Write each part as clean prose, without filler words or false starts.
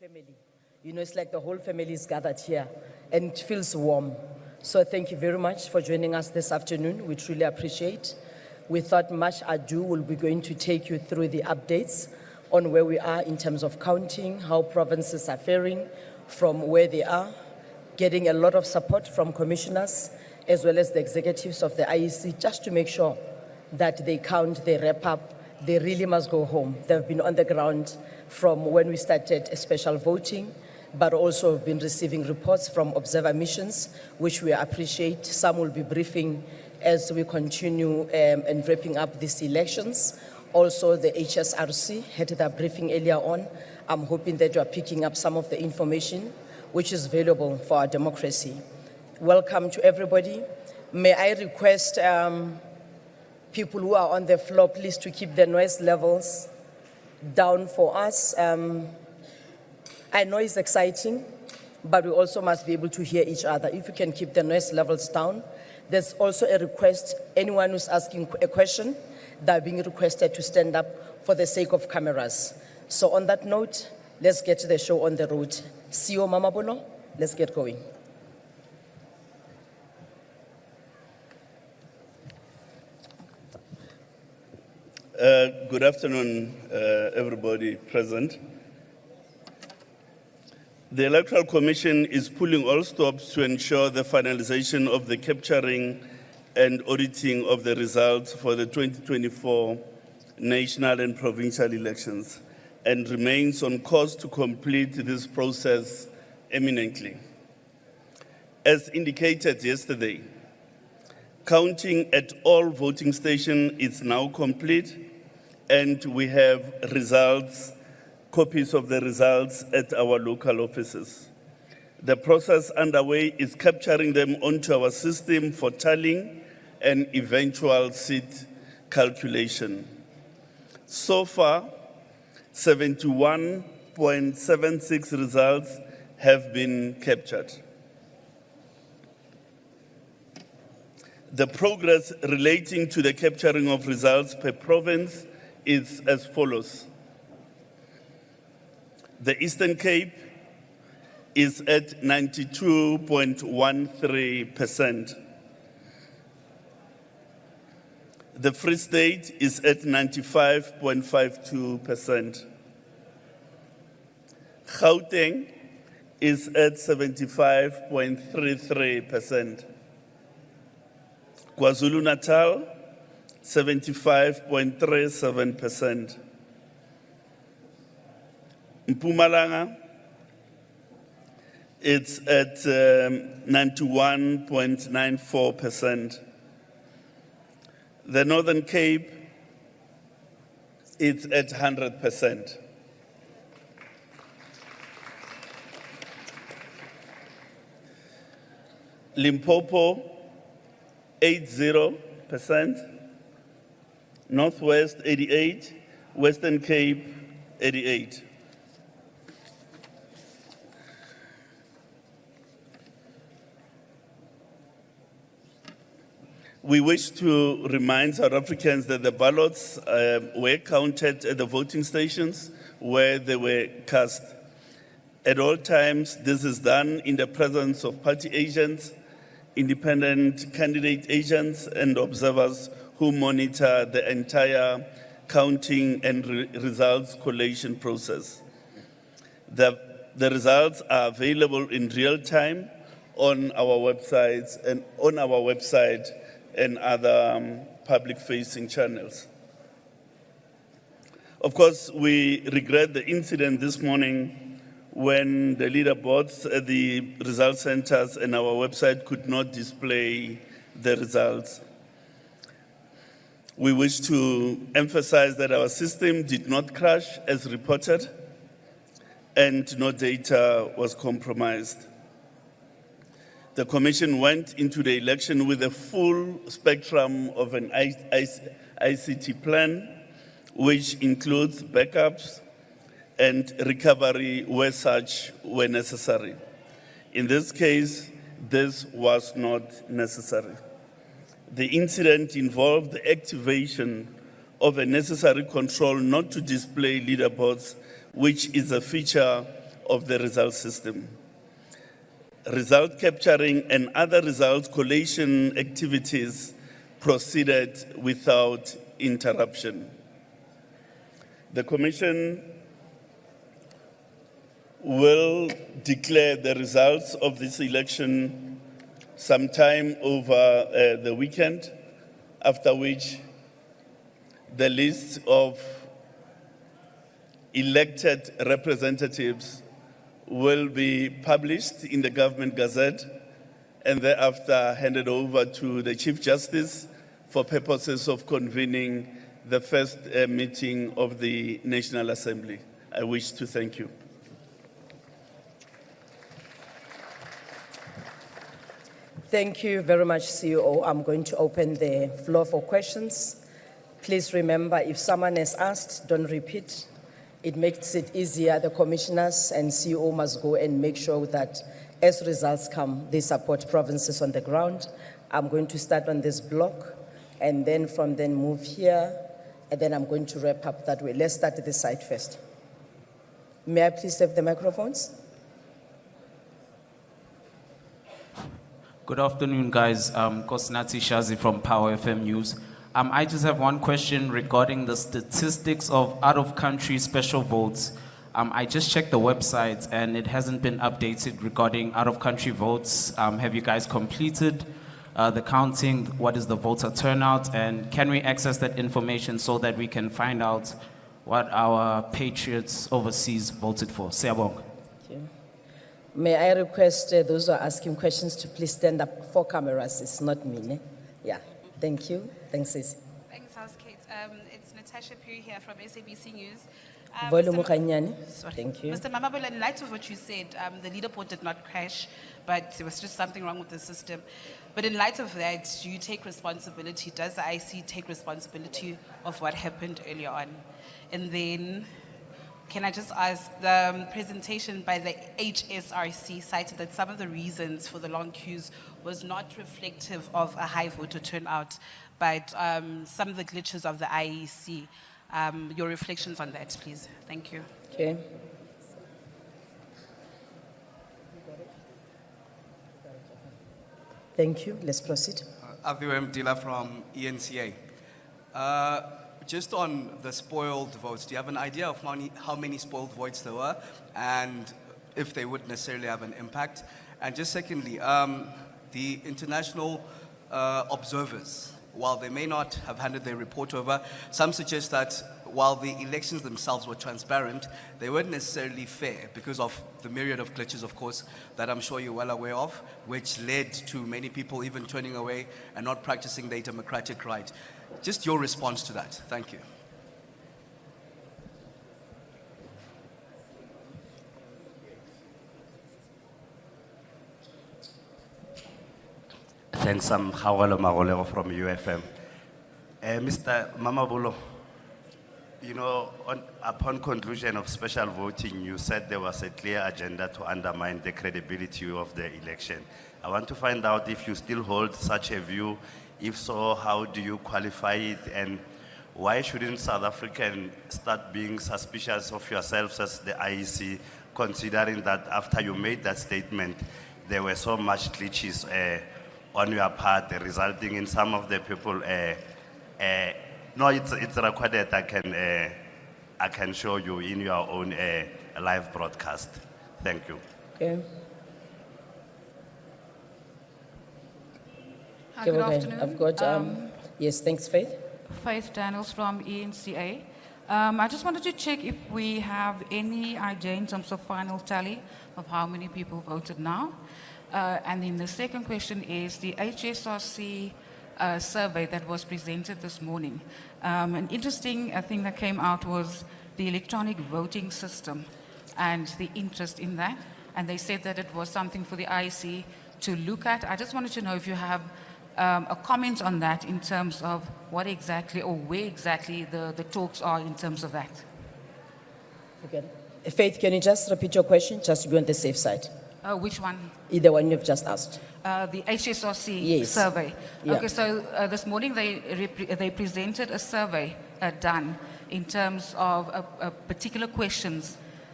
family. You know, it's like the whole family is gathered here and it feels warm. So thank you very much for joining us this afternoon. We truly appreciate. Without much ado, we'll be going to take you through the updates on where we are in terms of counting, how provinces are faring from where they are, getting a lot of support from commissioners as well as the executives of the IEC just to make sure that they count, they wrap up, they really must go home. They've been on the ground from when we started special voting, but also have been receiving reports from observer missions, which we appreciate. Some will be briefing as we continue and wrapping up these elections. Also, the HSRC had their briefing earlier on. I'm hoping that you are picking up some of the information which is valuable for our democracy. Welcome to everybody. May I request people who are on the floor, please, to keep the noise levels down for us. I know it's exciting, but we also must be able to hear each other. If you can keep the noise levels down. There's also a request, anyone who's asking a question, they're being requested to stand up for the sake of cameras. So on that note, let's get the show on the road. CEO Mama Bono, let's get going. Good afternoon, everybody present. The Electoral Commission is pulling all stops to ensure the finalization of the capturing and auditing of the results for the 2024 national and provincial elections and remains on course to complete this process imminently. As indicated yesterday, counting at all voting stations is now complete, and we have results, copies of the results at our local offices. The process underway is capturing them onto our system for tallying and eventual seat calculation. So far, 71.76 results have been captured. The progress relating to the capturing of results per province is as follows. The Eastern Cape is at 92.13%. The Free State is at 95.52%. Gauteng is at 75.33%. KwaZulu-Natal, 75.37%. Mpumalanga, it's at 91.94%. The Northern Cape, it's at 100%. Limpopo, 80%. Northwest, 88%. Western Cape, 88%. We wish to remind South Africans that the ballots were counted at the voting stations where they were cast. At all times, this is done in the presence of party agents, independent candidate agents, and observers who monitor the entire counting and results collation process. The results are available in real time on our websites and other public-facing channels. Of course, we regret the incident this morning when the leaderboards at the result centers and our website could not display the results. We wish to emphasize that our system did not crash as reported, and no data was compromised. The Commission went into the election with a full spectrum of an ICT plan, which includes backups and recovery where such were necessary. In this case, this was not necessary. The incident involved the activation of a necessary control not to display leaderboards, which is a feature of the result system. Result capturing and other result collation activities proceeded without interruption. The Commission will declare the results of this election sometime over the weekend, after which the list of elected representatives will be published in the Government Gazette and thereafter handed over to the Chief Justice for purposes of convening the first meeting of the National Assembly. I wish to thank you. Thank you very much, CEO. I'm going to open the floor for questions. Please remember, if someone has asked, don't repeat. It makes it easier. The commissioners and CEO must go and make sure that as results come, they support provinces on the ground. I'm going to start on this block and then from then move here, and then I'm going to wrap up that way. Let's start at this side first. May I please have the microphones? Good afternoon, guys. Kosnati Shazi from Power FM News. I just have one question regarding the statistics of out-of-country special votes. I just checked the website and it hasn't been updated regarding out-of-country votes. Have you guys completed the counting? What is the voter turnout? And can we access that information so that we can find out what our patriots overseas voted for? Siyabonga. May I request those who are asking questions to please stand up for cameras? It's not me, ne? Yeah, thank you. Thanks, Sis. Thanks, House Kate. It's Natasha Puri here from SABC News. Volume Mr. Mukanyane. Sorry. Thank you. Mr. Mamabolo, in light of what you said, the leaderboard did not crash, but there was just something wrong with the system. But in light of that, do you take responsibility? Does the IC take responsibility of what happened earlier on? And then, can I just ask, the presentation by the HSRC cited that some of the reasons for the long queues was not reflective of a high voter turnout, but some of the glitches of the IEC. Your reflections on that, please. Thank you. Okay. Thank you. Let's proceed. Aviwem Dila from ENCA. Just on the spoiled votes, do you have an idea of how many spoiled votes there were and if they would necessarily have an impact? And just secondly, the international observers, while they may not have handed their report over, some suggest that while the elections themselves were transparent, they weren't necessarily fair because of the myriad of glitches, of course, that I'm sure you're well aware of, which led to many people even turning away and not practicing their democratic right. Just your response to that. Thank you. Thanks, I'm Hawalo Magolero from UFM. Mr. Mamabolo, you know, upon conclusion of special voting, you said there was a clear agenda to undermine the credibility of the election. I want to find out if you still hold such a view. If so, how do you qualify it? And why shouldn't South Africans start being suspicious of yourselves as the IEC, considering that after you made that statement, there were so much glitches on your part, resulting in some of the people. No, it's recorded. I can show you in your own live broadcast. Thank you. Okay. Hi, good afternoon. I've got, yes, thanks, Faith. Faith Daniels from ENCA. I just wanted to check if we have any idea in terms of final tally of how many people voted now. And then the second question is the HSRC survey that was presented this morning. An interesting thing that came out was the electronic voting system and the interest in that. And they said that it was something for the IEC to look at. I just wanted to know if you have a comment on that in terms of what exactly or where exactly the talks are in terms of that. Okay. Faith, can you just repeat your question, just to be on the safe side? Which one? Either one you've just asked. The HSRC survey. Yeah. Okay, so this morning they presented a survey done in terms of particular questions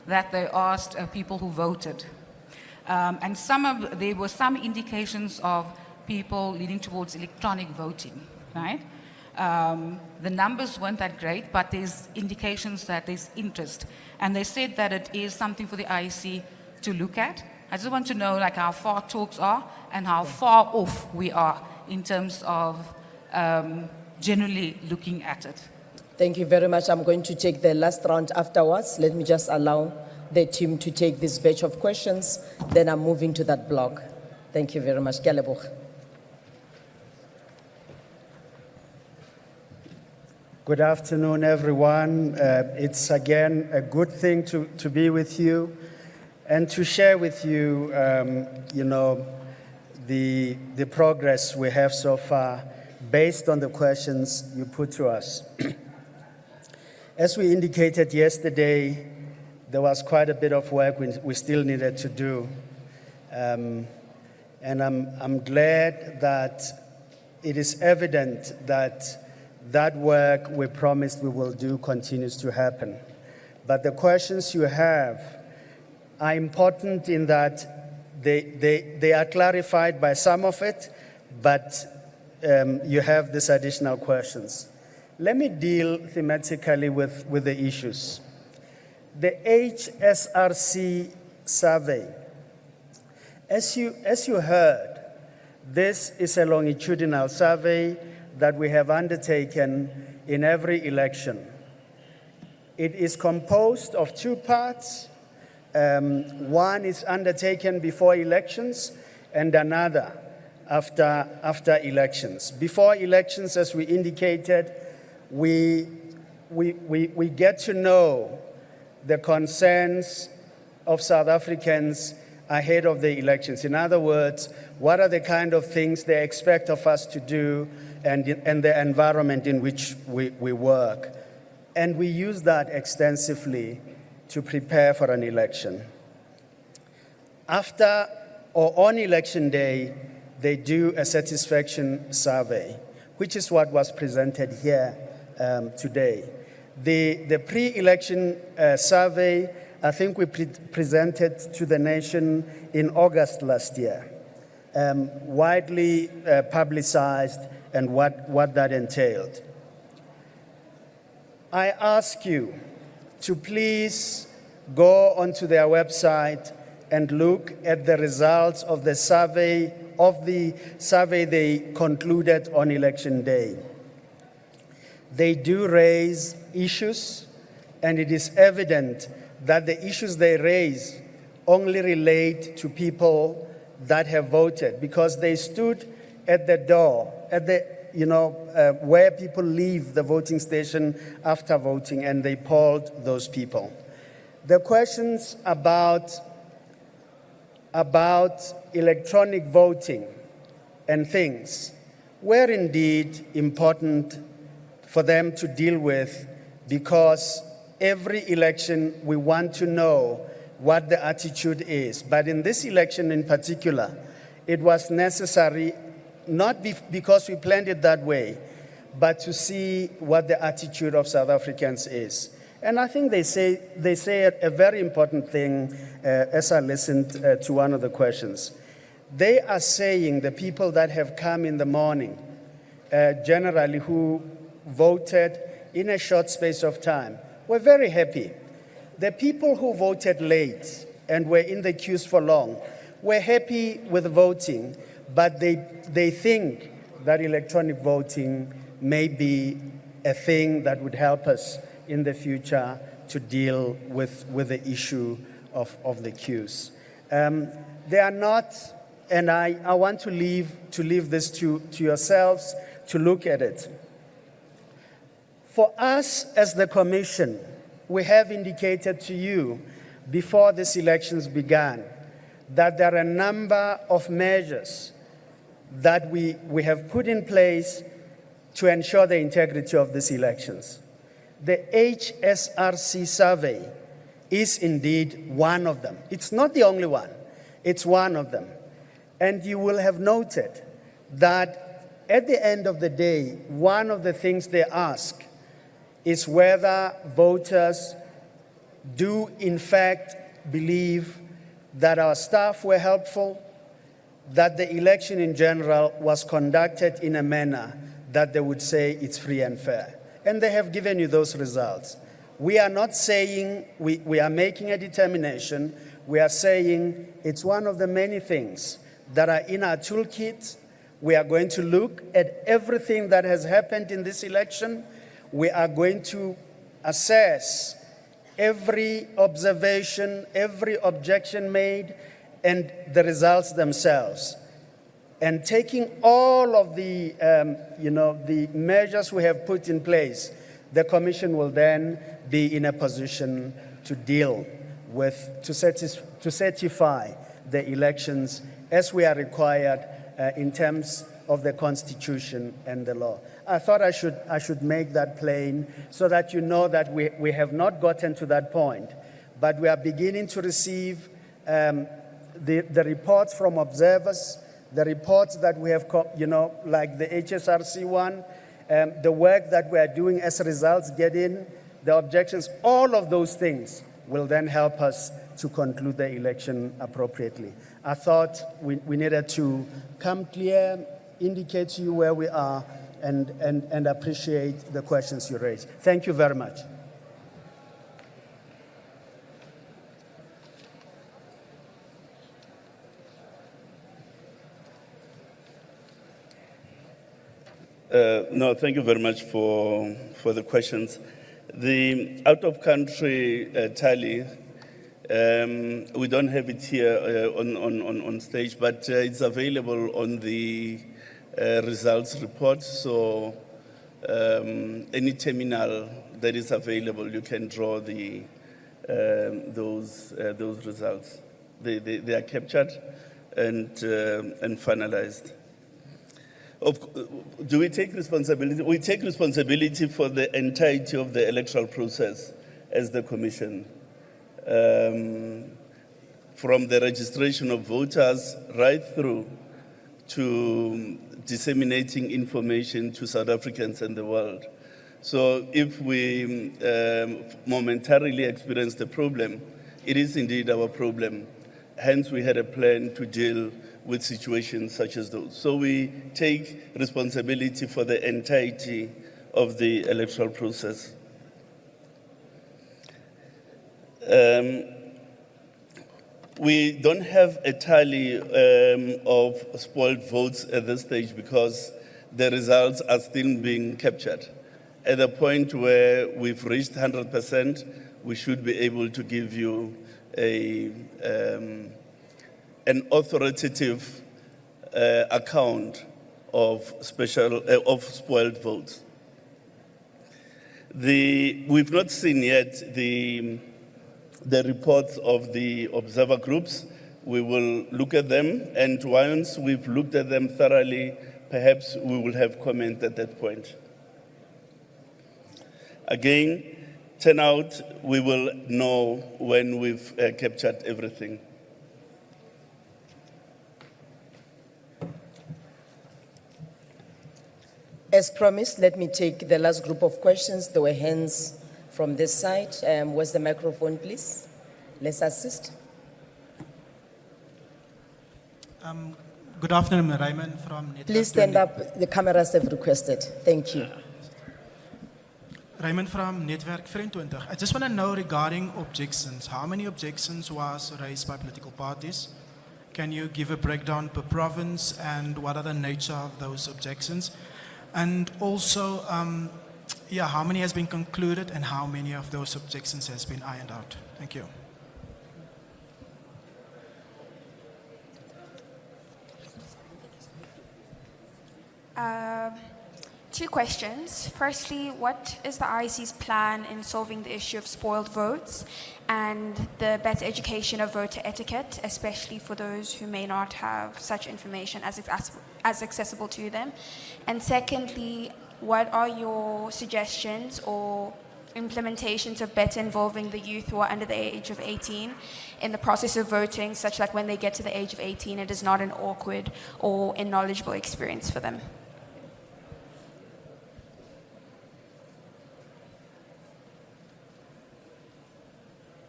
that they asked people who voted. And there were some indications of people leaning towards electronic voting, right? The numbers weren't that great, but there's indications that there's interest. And they said that it is something for the IEC to look at. I just want to know like how far talks are and how far off we are in terms of generally looking at it. Thank you very much. I'm going to take the last round afterwards. Let me just allow the team to take this batch of questions. Then I'm moving to that block. Thank you very much. Ke a leboga. Good afternoon, everyone. It's again a good thing to be with you and to share with you, the progress we have so far based on the questions you put to us. As we indicated yesterday, there was quite a bit of work we still needed to do. And I'm glad that it is evident that that work we promised we will do continues to happen. But the questions you have are important in that they are clarified by some of it, but you have these additional questions. Let me deal thematically with the issues. The HSRC survey. As you heard, this is a longitudinal survey that we have undertaken in every election. It is composed of two parts. One is undertaken before elections and another after elections. Before elections, as we indicated, we get to know the concerns of South Africans ahead of the elections. In other words, what are the kind of things they expect of us to do and the environment in which we work. And we use that extensively to prepare for an election. After or on election day, they do a satisfaction survey, which is what was presented here today. The pre-election survey, I think we presented to the nation in August last year, widely publicized and what that entailed. I ask you to please go onto their website and look at the results of the survey they concluded on election day. They do raise issues, and it is evident that the issues they raise only relate to people that have voted, because they stood at the door, at the where people leave the voting station after voting, and they polled those people. The questions about electronic voting and things were indeed important for them to deal with, because every election we want to know what the attitude is. But in this election in particular, it was necessary, not because we planned it that way, but to see what the attitude of South Africans is. And I think they say a very important thing as I listened to one of the questions. They are saying the people that have come in the morning, generally who voted in a short space of time, were very happy. The people who voted late and were in the queues for long were happy with voting, but they think that electronic voting may be a thing that would help us in the future to deal with the issue of the queues. They are not, and I want to leave this to yourselves to look at it. For us as the Commission, we have indicated to you before these elections began that there are a number of measures that we have put in place to ensure the integrity of these elections. The HSRC survey is indeed one of them. It's not the only one, it's one of them. And you will have noted that at the end of the day, one of the things they ask is whether voters do in fact believe that our staff were helpful, that the election in general was conducted in a manner that they would say it's free and fair. And they have given you those results. We are not saying we are making a determination. We are saying it's one of the many things that are in our toolkit. We are going to look at everything that has happened in this election. We are going to assess every observation, every objection made, and the results themselves. And taking all of the, the measures we have put in place, the Commission will then be in a position to deal with, to certify the elections as we are required in terms of the Constitution and the law. I thought I should make that plain so that you know that we have not gotten to that point, but we are beginning to receive the reports from observers, the reports that we have, like the HSRC one, the work that we are doing as results get in, the objections, all of those things will then help us to conclude the election appropriately. I thought we needed to come clear, indicate to you where we are, and appreciate the questions you raised. Thank you very much. No, thank you very much for the questions. The out-of-country tally, we don't have it here on stage, but it's available on the results report. So any terminal that is available, you can draw those results. They are captured and finalized. Do we take responsibility? We take responsibility for the entirety of the electoral process as the Commission. From the registration of voters right through to disseminating information to South Africans and the world. So if we momentarily experience a problem, it is indeed our problem. Hence, we had a plan to deal with situations such as those. So we take responsibility for the entirety of the electoral process. We don't have a tally of spoiled votes at this stage because the results are still being captured. At the point where we've reached 100%, we should be able to give you an authoritative account of spoiled votes. We've not seen yet the reports of the observer groups. We will look at them, and once we've looked at them thoroughly, perhaps we will have comment at that point. Again, turnout, we will know when we've captured everything. As promised, let me take the last group of questions. There were hands from this side. Where's the microphone, please? Let's assist. Good afternoon, Raymond from Network. Please stand up. The cameras have requested. Thank you. Raymond from Network 24. I just want to know regarding objections. How many objections was raised by political parties? Can you give a breakdown per province and what are the nature of those objections? And also, how many has been concluded and how many of those objections has been ironed out? Thank you. Two questions. Firstly, what is the IEC's plan in solving the issue of spoiled votes and the better education of voter etiquette, especially for those who may not have such information as accessible to them? And secondly, what are your suggestions or implementations of better involving the youth who are under the age of 18 in the process of voting, such that when they get to the age of 18, it is not an awkward or unknowledgeable experience for them?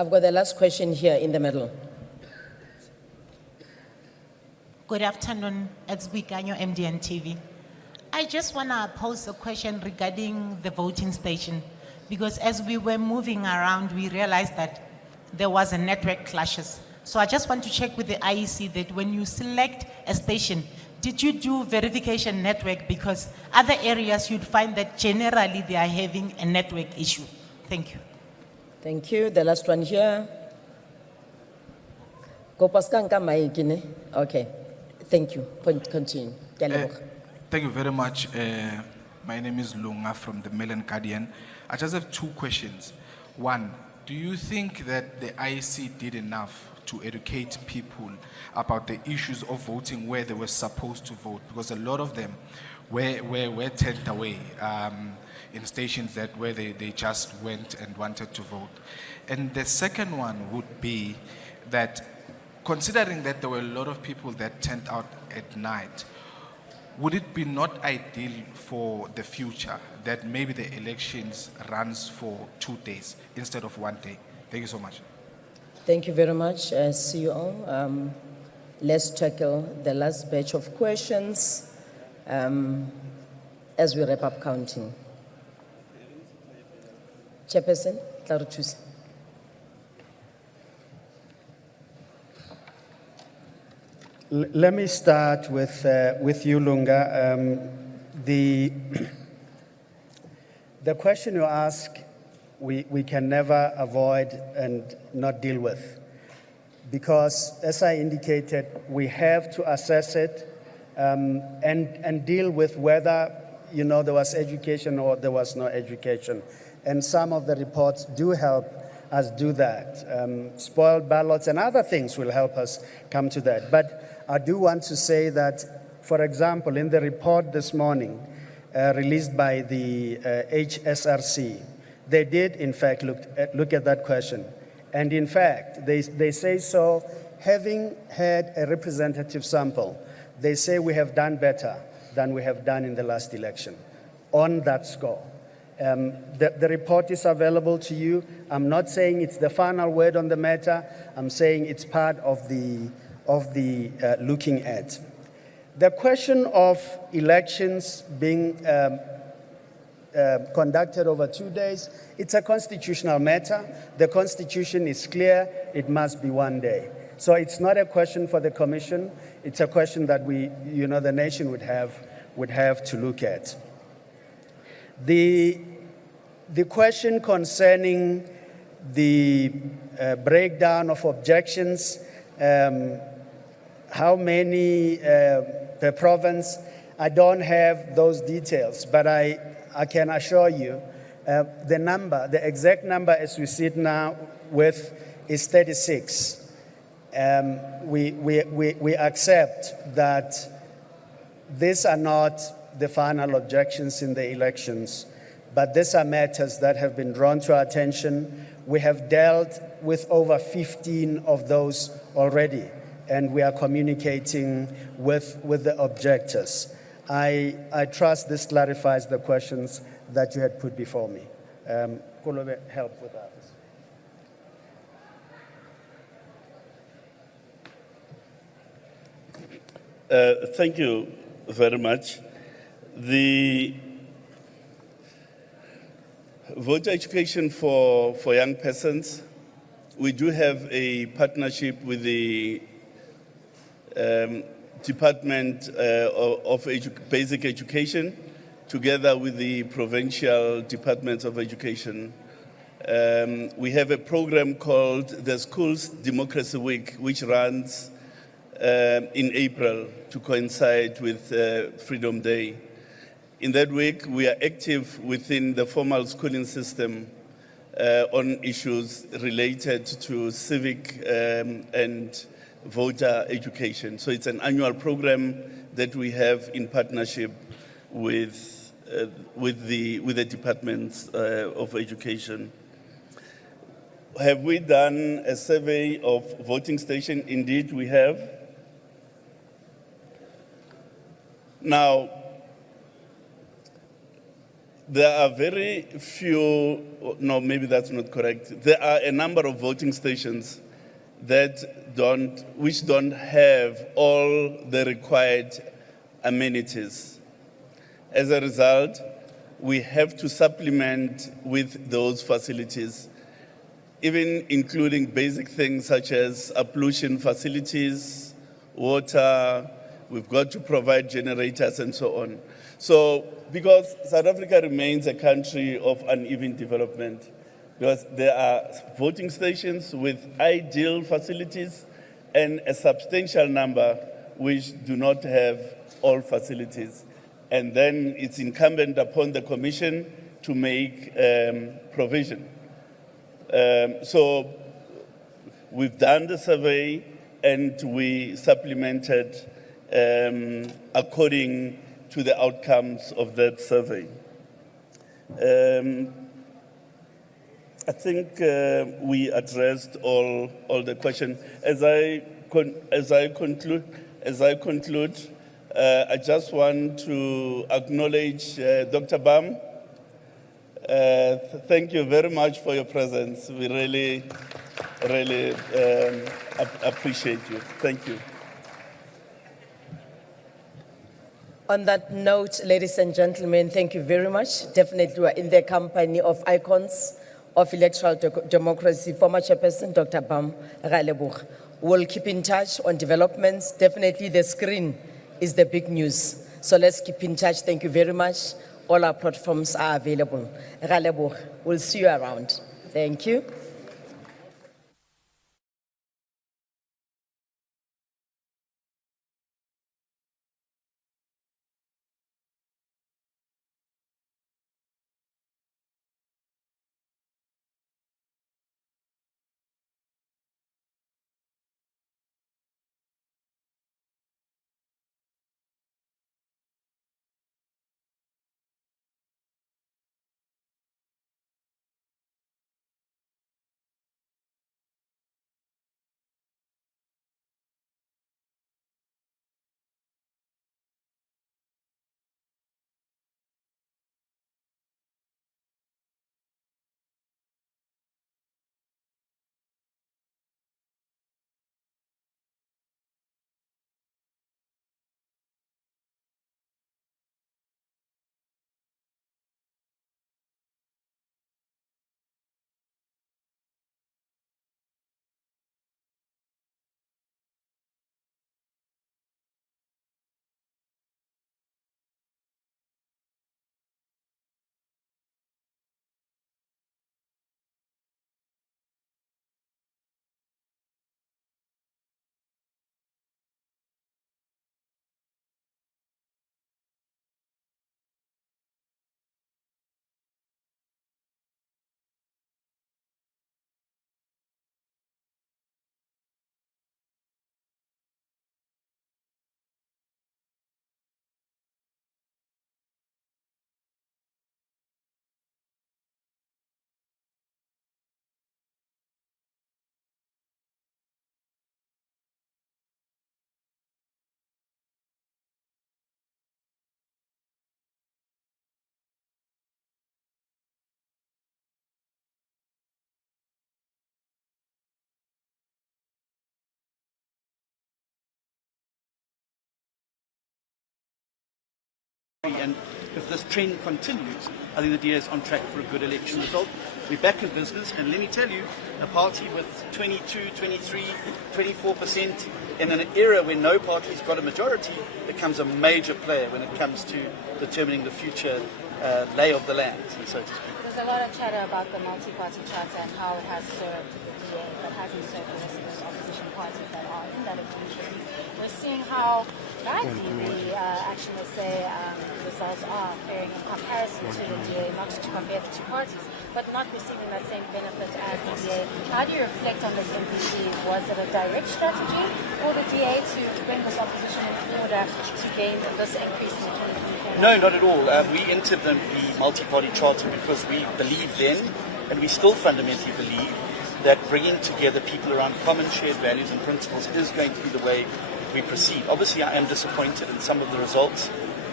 I've got the last question here in the middle. Good afternoon, it's Wikanyo, MDN TV. I just want to pose a question regarding the voting station, because as we were moving around, we realized that there was a network clashes. So I just want to check with the IEC that when you select a station, did you do verification network? Because other areas you'd find that generally they are having a network issue. Thank you. Thank you. The last one here. Kopaskanka Maikine. Okay. Thank you. Continue. Thank you very much. My name is Lunga from the Mail and Guardian. I just have two questions. One, do you think that the IEC did enough to educate people about the issues of voting where they were supposed to vote? Because a lot of them were turned away in stations where they just went and wanted to vote. And the second one would be that, considering that there were a lot of people that turned out at night, would it be not ideal for the future that maybe the elections runs for 2 days instead of 1 day? Thank you so much. Thank you very much, CEO. Let's tackle the last batch of questions as we wrap up counting. Chairperson, Tlarutusi. Let me start with you, Lunga. The question you ask, we can never avoid and not deal with. Because, as I indicated, we have to assess it and deal with whether, there was education or there was no education. And some of the reports do help us do that. Spoiled ballots and other things will help us come to that. But I do want to say that, for example, in the report this morning released by the HSRC, they did, in fact, look at that question. And in fact, they say so, having had a representative sample, they say we have done better than we have done in the last election on that score. The report is available to you. I'm not saying it's the final word on the matter. I'm saying it's part of the looking at. The question of elections being conducted over 2 days, it's a constitutional matter. The Constitution is clear, it must be 1 day. So it's not a question for the Commission, it's a question that the nation would have to look at. The question concerning the breakdown of objections, how many per province, I don't have those details, but I can assure you the exact number as we sit now with is 36. We accept that these are not the final objections in the elections, but these are matters that have been drawn to our attention. We have dealt with over 15 of those already, and we are communicating with the objectors. I trust this clarifies the questions that you had put before me. Kolobe, help with that. Thank you very much. The voter education for young persons, we do have a partnership with the Department of Basic Education, together with the Provincial Departments of Education. We have a program called the Schools Democracy Week, which runs in April to coincide with Freedom Day. In that week, we are active within the formal schooling system on issues related to civic and voter education. So it's an annual program that we have in partnership with the Departments of Education. Have we done a survey of voting stations? Indeed, we have. Now, there are very few, no, maybe that's not correct. There are a number of voting stations which don't have all the required amenities. As a result, we have to supplement with those facilities, even including basic things such as pollution facilities, water. We've got to provide generators and so on. So, because South Africa remains a country of uneven development, because there are voting stations with ideal facilities and a substantial number which do not have all facilities. And then it's incumbent upon the Commission to make provision. So we've done the survey and we supplemented according to the outcomes of that survey. I think we addressed all the questions. As I conclude, I just want to acknowledge Dr. Bam. Thank you very much for your presence. We really appreciate you. Thank you. On that note, ladies and gentlemen, thank you very much. Definitely we're in the company of icons of electoral democracy, former chairperson, Dr. Bam Galeboeg. We'll keep in touch on developments. Definitely the screen is the big news. So let's keep in touch. Thank you very much. All our platforms are available. Galeboeg, we'll see you around. Thank you. And if this trend continues, I think the DA is on track for a good election result. We're back in business, and let me tell you, a party with 22, 23, 24% in an era when no party's got a majority becomes a major player when it comes to determining the future lay of the land, and so to speak. There's a lot of chatter about the multi-party charter and how it has served the DA, but hasn't served the rest of those opposition parties that are in that opposition. We're seeing how badly the action, let's say, results are faring in comparison to the DA, not to compare the two parties, but not receiving that same benefit as the DA. How do you reflect on this MPC? Was it a direct strategy for the DA to bring this opposition in order to gain this increase in the 2024? No, not at all. We entered the multi-party charter because we believe then, and we still fundamentally believe, that bringing together people around common shared values and principles is going to be the way we proceed. Obviously, I am disappointed in some of the results.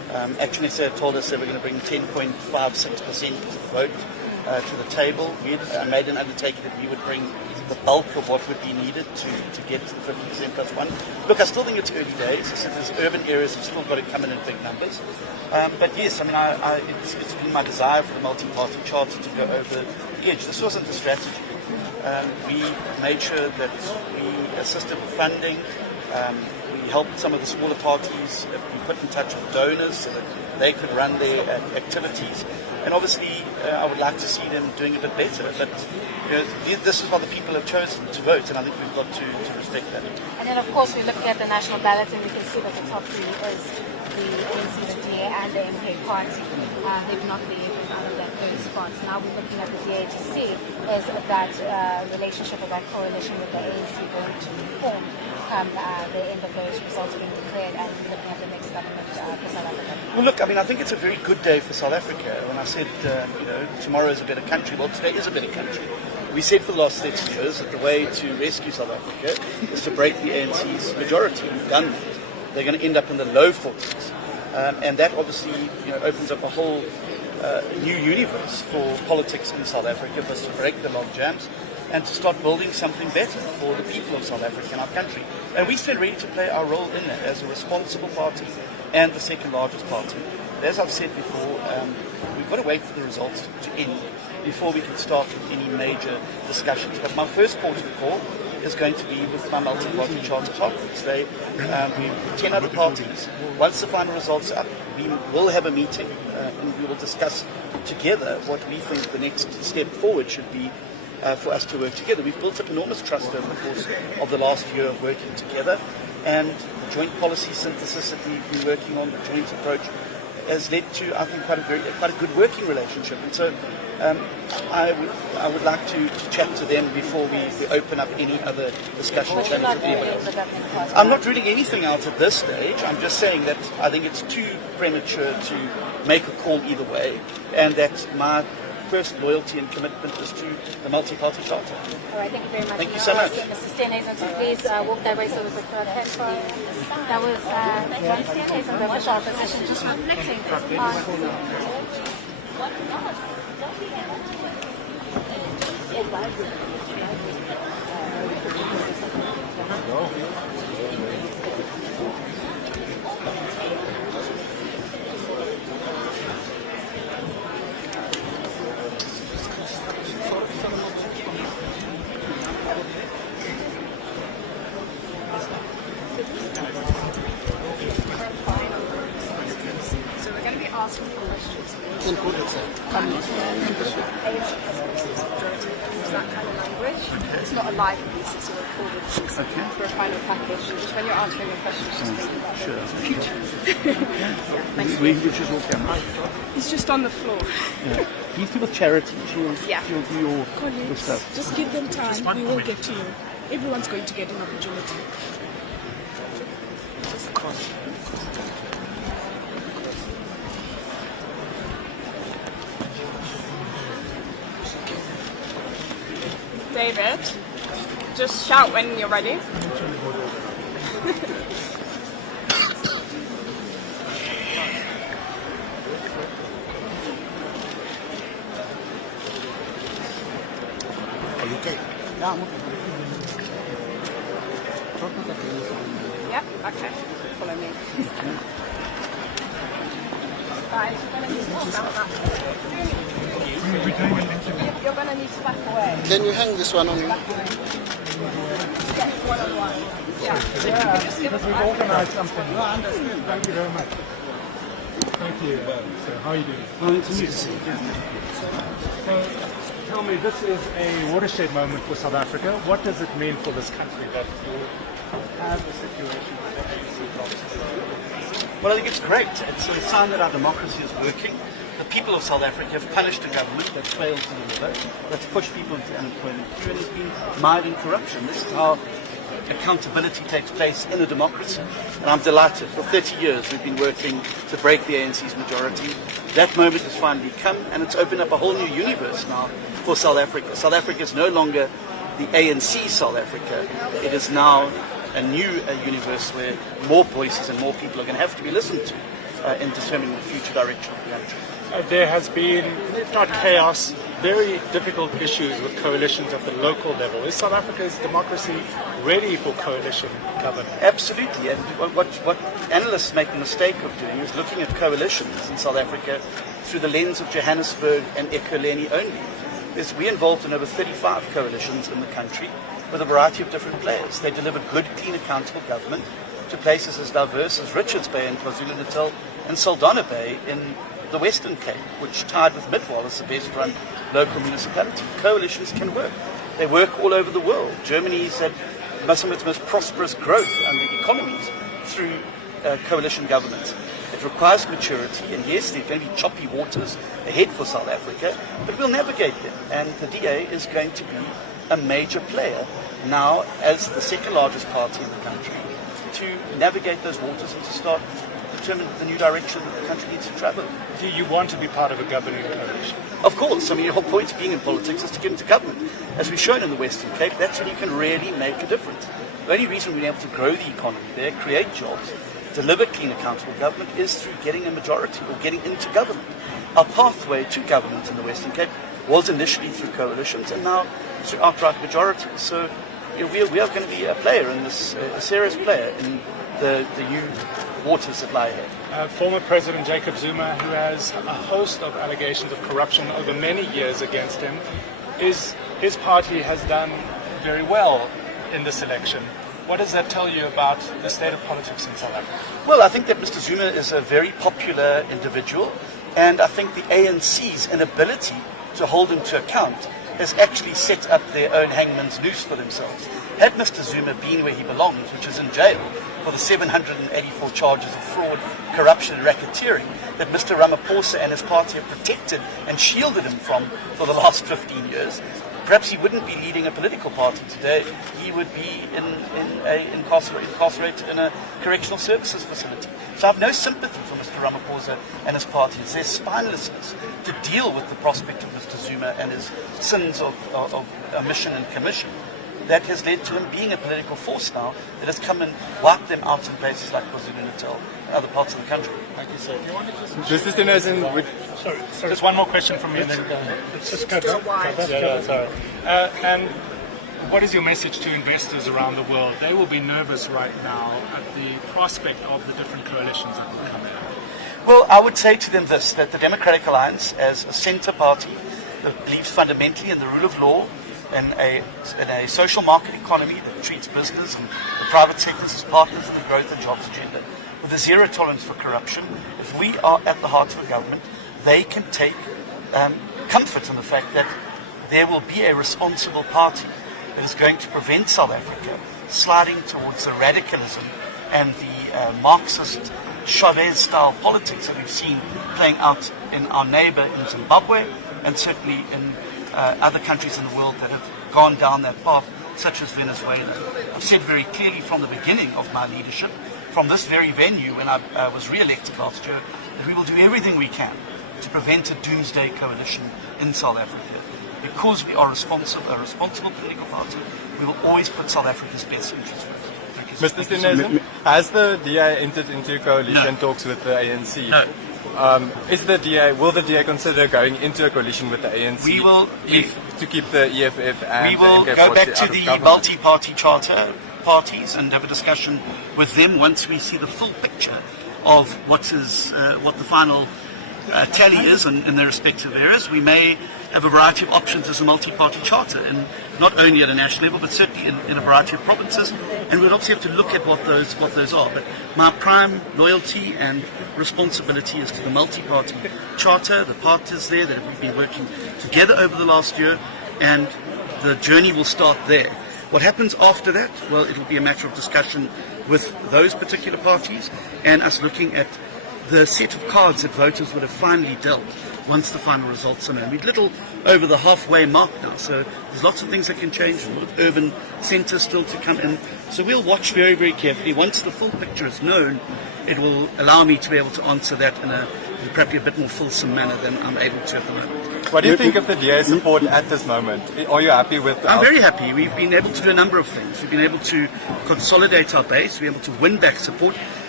Action SA told us they were going to bring 10.56% vote to the table. We had made an undertaking that we would bring the bulk of what would be needed to get to the 50% plus one. Look, I still think it's early days. I said there's urban areas have still got to come in big numbers. But yes, I mean, it's been my desire for the multi-party charter to go over the edge. This wasn't the strategy. We made sure that we assisted with funding. We helped some of the smaller parties be put in touch with donors so that they could run their activities. And obviously, I would like to see them doing a bit better. But this is what the people have chosen to vote, and I think we've got to respect that. And then, of course, we're looking at the national ballot, and we can see that the top three is the ANC, the DA, and the MK party. They've not the efforts out of that third spot. Now we're looking at the DA to see is that relationship or that coalition with the ANC going to form come the end of those results being declared, and looking at the next government for South Africa? Well, look, I mean, I think it's a very good day for South Africa. When I said, tomorrow is a better country, well, today is a better country. We said for the last 30 years that the way to rescue South Africa is to break the ANC's majority. We've done that. They're going to end up in the low 40s. And that obviously opens up a whole new universe for politics in South Africa, for us to break the log jams and to start building something better for the people of South Africa and our country. And we stand ready to play our role in that as a responsible party and the second largest party. As I've said before, we've got to wait for the results to end before we can start with any major discussions. But my first port of the call is going to be with my multi-party charter partners. We're 10 other parties. Once the final results are up, we will have a meeting and we will discuss together what we think the next step forward should be for us to work together. We've built up enormous trust over the course of the last year of working together, and the joint policy synthesis that we've been working on, the joint approach, has led to, I think, quite a good working relationship. And so I would like to chat to them before we open up any other discussion channels with anyone else. I'm not ruling anything out at this stage. I'm just saying that I think it's too premature to make a call either way, and that my first loyalty and commitment is to the multi-party charter. All right, thank you very much. Thank you so much. Mr. Steenhuisen, so please walk that way so we could throw the hands for you. That was John Steenhuisen, the official opposition, just reflecting So we're going to be asking for questions. That kind of language. It's not a live piece, it's a recorded piece. For a final package. Just when you're answering your questions, just think about the future. Which is your camera? He's just on the floor. Yeah. He's with charity. She'll do your stuff. Just give them time. We will get to you. Everyone's going to get an opportunity. David, just shout when you're ready. Are you okay? Yeah, I'm okay. Yep, okay. Follow me. Guys, you're going to need to back away. Can you hang this one on you? Yes, one-on-one. Yeah, just give us we've organised something. No, I understand. Thank you very much. Thank you. So, how are you doing? Well, it's amazing. So, tell me, this is a watershed moment for South Africa. What does it mean for this country that you have a situation where the ANC blocks? Well, I think it's great. It's a sign that our democracy is working. The people of South Africa have punished a government that's failed to deliver, that's pushed people into unemployment queue, and has been mired in corruption. This is how accountability takes place in a democracy. And I'm delighted. For 30 years we've been working to break the ANC's majority. That moment has finally come, and it's opened up a whole new universe now for South Africa. South Africa is no longer the ANC South Africa. It is now a new universe where more voices and more people are going to have to be listened to. in determining the future direction of the country. There has been, if not chaos, very difficult issues with coalitions at the local level. Is South Africa's democracy ready for coalition government? Absolutely, and what analysts make the mistake of doing is looking at coalitions in South Africa through the lens of Johannesburg and Ekurhuleni only. We're involved in over 35 coalitions in the country with a variety of different players. They deliver good, clean, accountable government to places as diverse as Richards Bay in KwaZulu-Natal and Saldanha Bay in the Western Cape, which tied with Midwall as the best run local municipality. Coalitions can work. They work all over the world. Germany's had some of its most prosperous growth and the economies through coalition governments. It requires maturity, and yes, there are going to be choppy waters ahead for South Africa, but we'll navigate them. And the DA is going to be a major player now as the second largest party in the country to navigate those waters and to start determine the new direction that the country needs to travel. Do you want to be part of a governing coalition? Of course. I mean, the whole point of being in politics is to get into government. As we've shown in the Western Cape, that's when you can really make a difference. The only reason we're able to grow the economy there, create jobs, deliver clean, accountable government is through getting a majority or getting into government. Our pathway to government in the Western Cape was initially through coalitions and now through outright majority. So we are going to be a player in this, a serious player in the new waters that lie ahead. Former President Jacob Zuma, who has a host of allegations of corruption over many years against him, his party has done very well in this election. What does that tell you about the state of politics in South Africa? Well, I think that Mr. Zuma is a very popular individual, and I think the ANC's inability to hold him to account has actually set up their own hangman's noose for themselves. Had Mr. Zuma been where he belongs, which is in jail, for the 784 charges of fraud, corruption and racketeering that Mr. Ramaphosa and his party have protected and shielded him from for the last 15 years, perhaps he wouldn't be leading a political party today. He would be incarcerated in a correctional services facility. So I have no sympathy for Mr. Ramaphosa and his party. It's their spinelessness to deal with the prospect of Mr. Zuma and his sins of omission and commission that has led to him being a political force now that has come and wiped them out in places like KwaZulu-Natal and other parts of the country. Thank you, sir. Do you want to just... Sorry. Just one more question from me and then go. Let's just cut sorry. And what is your message to investors around the world? They will be nervous right now at the prospect of the different coalitions that will come in. Well, I would say to them this, that the Democratic Alliance, as a centre party that believes fundamentally in the rule of law, in a social market economy that treats business and the private sectors as partners in the growth and jobs agenda, with a zero tolerance for corruption, if we are at the heart of the government, they can take comfort in the fact that there will be a responsible party that is going to prevent South Africa sliding towards the radicalism and the Marxist Chavez-style politics that we've seen playing out in our neighbour in Zimbabwe and certainly in other countries in the world that have gone down that path, such as Venezuela. I've said very clearly from the beginning of my leadership, from this very venue when I was re-elected last year, that we will do everything we can to prevent a doomsday coalition in South Africa. Because we are a responsible political party, we will always put South Africa's best interests first. Mr. Stinezen, has the DA entered into coalition talks with the ANC? No. Will the DA consider going into a coalition with the ANC we will, to keep the EFF and we will the go back to the multi-party charter parties and have a discussion with them once we see the full picture of what the final tally is in their respective areas. We may have a variety of options as a multi-party charter, and not only at a national level, but certainly in a variety of provinces. And we'll obviously have to look at what those are. But my prime loyalty and responsibility is to the multi-party charter, the partners there that we've been working together over the last year, and the journey will start there. What happens after that? Well, it'll be a matter of discussion with those particular parties and us looking at the set of cards that voters would have finally dealt once the final results are known. We're a little over the halfway mark now, so there's lots of things that can change, a lot of urban centres still to come in. So we'll watch very, very carefully. Once the full picture is known, it will allow me to be able to answer that in probably a bit more fulsome manner than I'm able to at the moment. What do you think of the DA support at this moment? Are you happy with I'm very happy. We've been able to do a number of things. We've been able to consolidate our base, we've been able to win back support.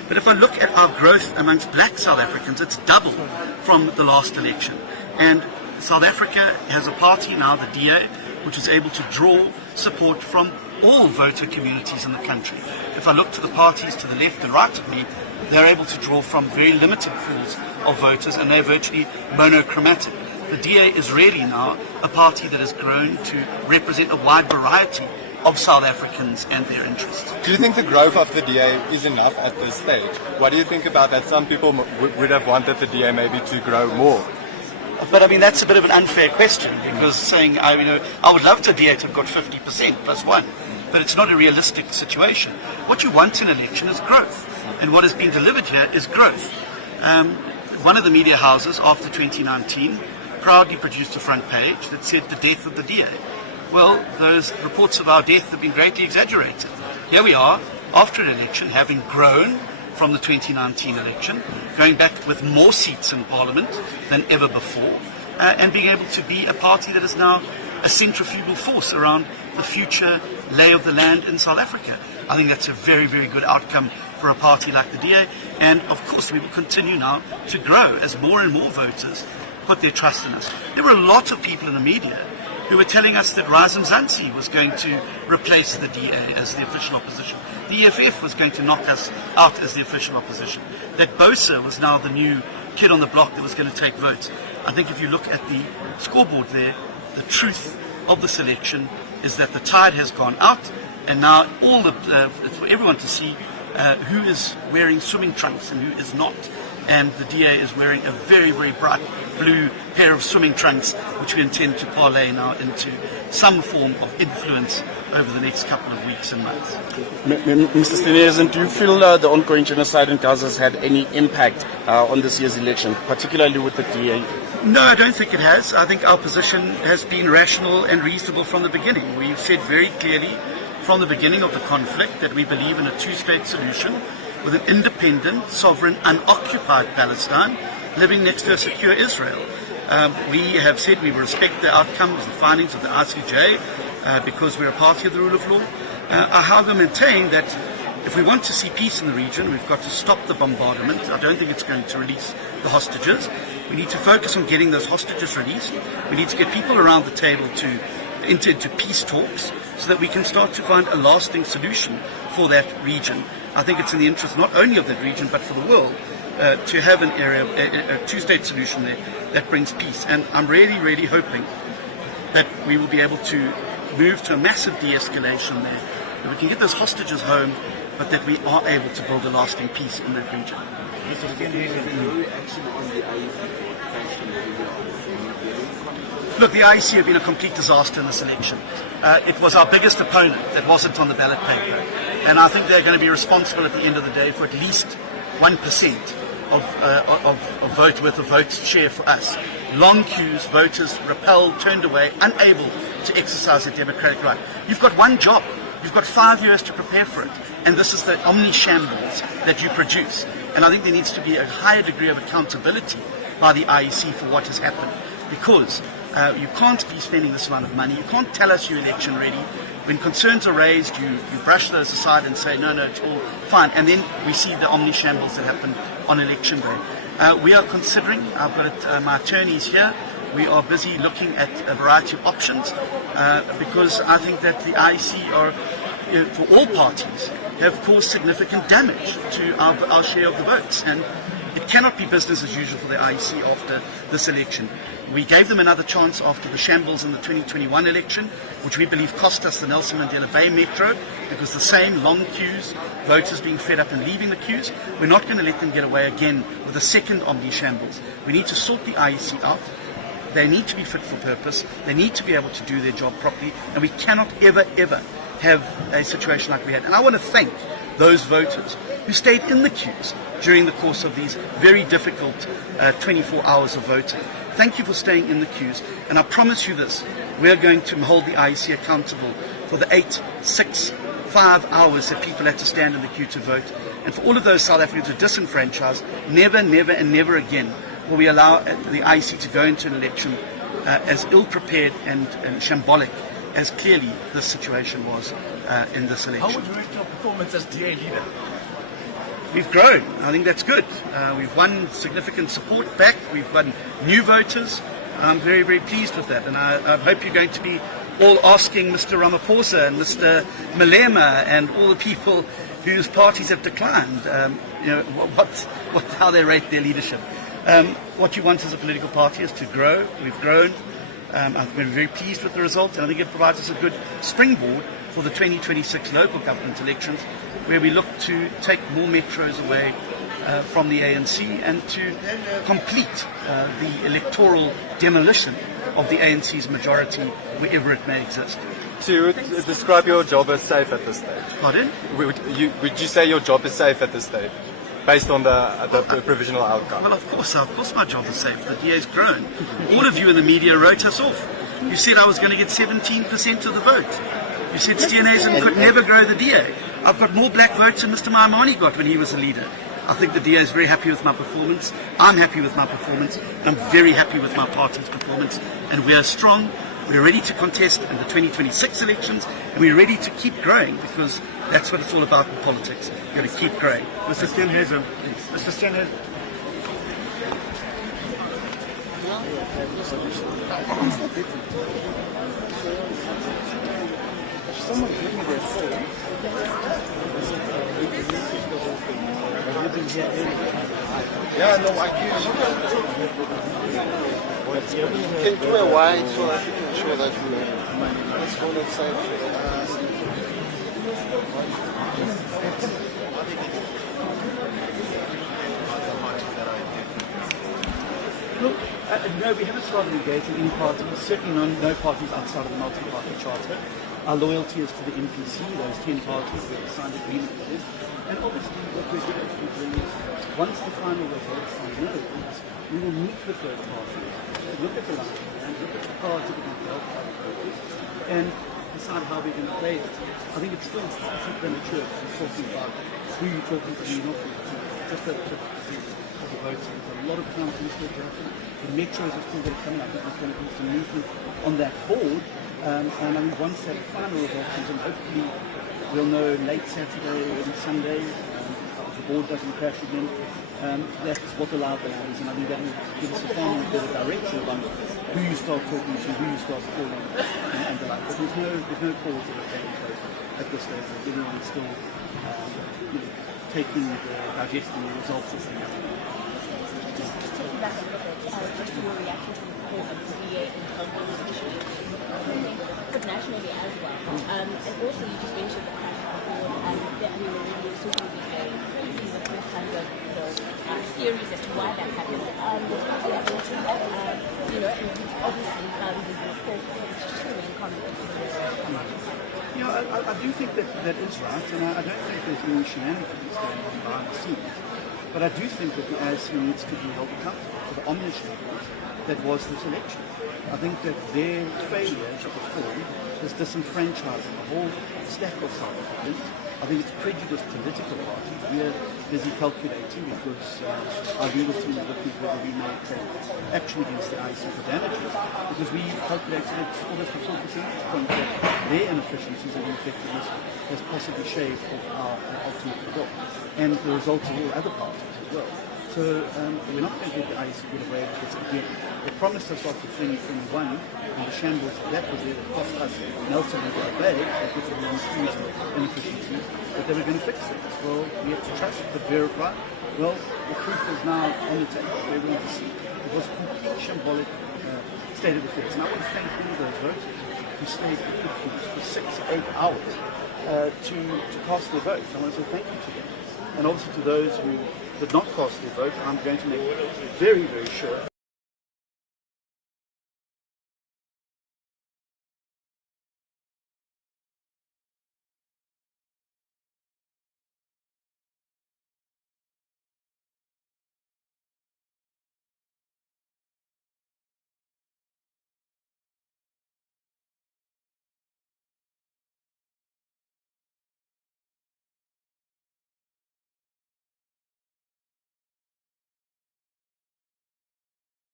But if I look at our growth amongst black South Africans, it's doubled from the last election. And South Africa has a party now, the DA, which is able to draw support from all voter communities in the country. If I look to the parties to the left and right of me, they're able to draw from very limited pools of voters, and they're virtually monochromatic. The DA is really now a party that has grown to represent a wide variety of South Africans and their interests. Do you think the growth of the DA is enough at this stage? What do you think about that? Some people would have wanted the DA maybe to grow more. But I mean, that's a bit of an unfair question, because saying, I would love the DA to have got 50% plus one, but it's not a realistic situation. What you want in an election is growth, and what has been delivered here is growth. One of the media houses after 2019 proudly produced a front page that said the death of the DA. Well, those reports of our death have been greatly exaggerated. Here we are, after an election, having grown from the 2019 election, going back with more seats in Parliament than ever before, and being able to be a party that is now a centrifugal force around the future lay of the land in South Africa. I think that's a very, very good outcome for a party like the DA, and of course we will continue now to grow as more and more voters put their trust in us. There were a lot of people in the media who were telling us that Razum Zansi was going to replace the DA as the official opposition. The EFF was going to knock us out as the official opposition. That Bosa was now the new kid on the block that was going to take votes. I think if you look at the scoreboard there, the truth of this election is that the tide has gone out, and now it's for everyone to see who is wearing swimming trunks and who is not. And the DA is wearing a very, very bright blue pair of swimming trunks, which we intend to parlay now into some form of influence over the next couple of weeks and months. Mr. Stinezen, do you feel the ongoing genocide in Gaza has had any impact on this year's election, particularly with the DA? No, I don't think it has. I think our position has been rational and reasonable from the beginning. We've said very clearly from the beginning of the conflict that we believe in a two-state solution with an independent, sovereign, unoccupied Palestine living next to a secure Israel. We have said we will respect the outcomes, the findings of the ICJ, because we're a party of the rule of law. I however maintain that if we want to see peace in the region, we've got to stop the bombardment. I don't think it's going to release the hostages. We need to focus on getting those hostages released. We need to get people around the table to enter into peace talks so that we can start to find a lasting solution for that region. I think it's in the interest not only of that region but for the world to have an area, a two-state solution there that brings peace. And I'm really, really hoping that we will be able to move to a massive de-escalation there, that we can get those hostages home, but that we are able to build a lasting peace in that region. Look, the IEC have been a complete disaster in this election. It was our biggest opponent that wasn't on the ballot paper. And I think they're going to be responsible at the end of the day for at least 1% of vote worth of votes share for us. Long queues, voters repelled, turned away, unable to exercise their democratic right. You've got one job. You've got 5 years to prepare for it. And this is the omni-shambles that you produce. And I think there needs to be a higher degree of accountability by the IEC for what has happened. Because you can't be spending this amount of money. You can't tell us you're election ready. When concerns are raised, you brush those aside and say, no, it's all fine. And then we see the omni-shambles that happened on election day. We are considering, I've got my attorneys here, we are busy looking at a variety of options because I think that the IEC are, for all parties, have caused significant damage to our share of the votes. And it cannot be business as usual for the IEC after this election. We gave them another chance after the shambles in the 2021 election, which we believe cost us the Nelson Mandela Bay Metro, because the same long queues, voters being fed up and leaving the queues. We're not going to let them get away again with a second omni-shambles. We need to sort the IEC out. They need to be fit for purpose. They need to be able to do their job properly. And we cannot ever, ever have a situation like we had. And I want to thank those voters who stayed in the queues during the course of these very difficult 24 hours of voting. Thank you for staying in the queues. And I promise you this, we are going to hold the IEC accountable for the 8, 6, 5 hours that people had to stand in the queue to vote. And for all of those South Africans who are disenfranchised, never, never and never again will we allow the IEC to go into an election as ill-prepared and shambolic as clearly this situation was in this election. How would you rate your performance as DA leader? we've grown. I think that's good. We've won significant support back. We've won new voters. I'm very, very pleased with that. And I hope you're going to be all asking Mr. Ramaphosa and Mr. Malema and all the people whose parties have declined, how they rate their leadership. What you want as a political party is to grow. We've grown. I've been very pleased with the result, and I think it provides us a good springboard for the 2026 local government elections, where we look to take more metros away from the ANC and to complete the electoral demolition of the ANC's majority wherever it may exist. So you would describe your job as safe at this stage? Pardon? Would you say your job is safe at this stage, based on the provisional outcome? Well, of course my job is safe. The DA's grown. All of you in the media wrote us off. You said I was going to get 17% of the vote. You said Steenhuisen could never grow the DA. I've got more black votes than Mr. Maimane got when he was a leader. I think the DA is very happy with my performance. I'm happy with my performance. I'm very happy with my party's performance. And we are strong. We're ready to contest in the 2026 elections. And we're ready to keep growing, because that's what it's all about in politics. You've got to keep growing. Mr. Steenhuisen. Mr. Steenhuisen. Someone give me their phone. Yeah, no, I can do a wide so that we can show that let's go that side. Look, no, we haven't started engaging any parties, certainly no parties outside of the multi-party charter. Our loyalty is to the MPC, those 10 parties that have signed agreement with them. And obviously what we're doing is, once the final results are known, we will meet with those parties, look at the line and look at the cards that we can dealt by the voters, and decide how we're going to play it. I think it's still too premature to be talking about who you're talking to, who you're not talking to. Just that 50% of the votes. There's a lot of counting still to happen. The metros are still going to come in. I think there's going to be some movement on that board. And I think once that final result comes in, hopefully we'll know late Saturday, early Sunday, if the board doesn't crash again. That's what the loud ballot is, and I think that will give us a far more better direction about who you start talking to, who you start calling, and the like. But there's no calls that are taking place at this stage. Everyone's still digesting the results as they come. Just taking back a little bit, just your reaction to the performance of the VA in Congo, especially, but nationally as well. And also, you just mentioned the crash of the board, and the social media crazy, the first kind of theories as to why that happened. Obviously, there's a report, it's just remain confident. I do think that is right, and I don't think there's any shenanigans going on behind the scenes. But I do think that the ANC needs to be held accountable for the ominous that was this election. I think that their failure to perform is disenfranchising the whole stack of South Africans. I think it's prejudiced political parties. We are busy calculating because our legal team is looking at whether we may take action against the IEC for damages, because we calculated it almost a 4 percentage point that their inefficiencies and ineffectiveness has possibly shaved off our ultimate result, and the results of all other parties as well. So we're not going to get the IEC get away with this again. They promised us after 2021, and the shambles that was there that cost us Nelson and Bay, that was an increase in inefficiencies, but they were going to fix things. Well, we have to trust but verify. Well, the proof is now on the table. We're going to see. It was a complete shambolic state of affairs. And I want to thank all those voters who stayed in the queues for 6-8 hours to cast their vote. I want to say thank you to them. And obviously to those who did not cast their vote, I'm going to make very, very sure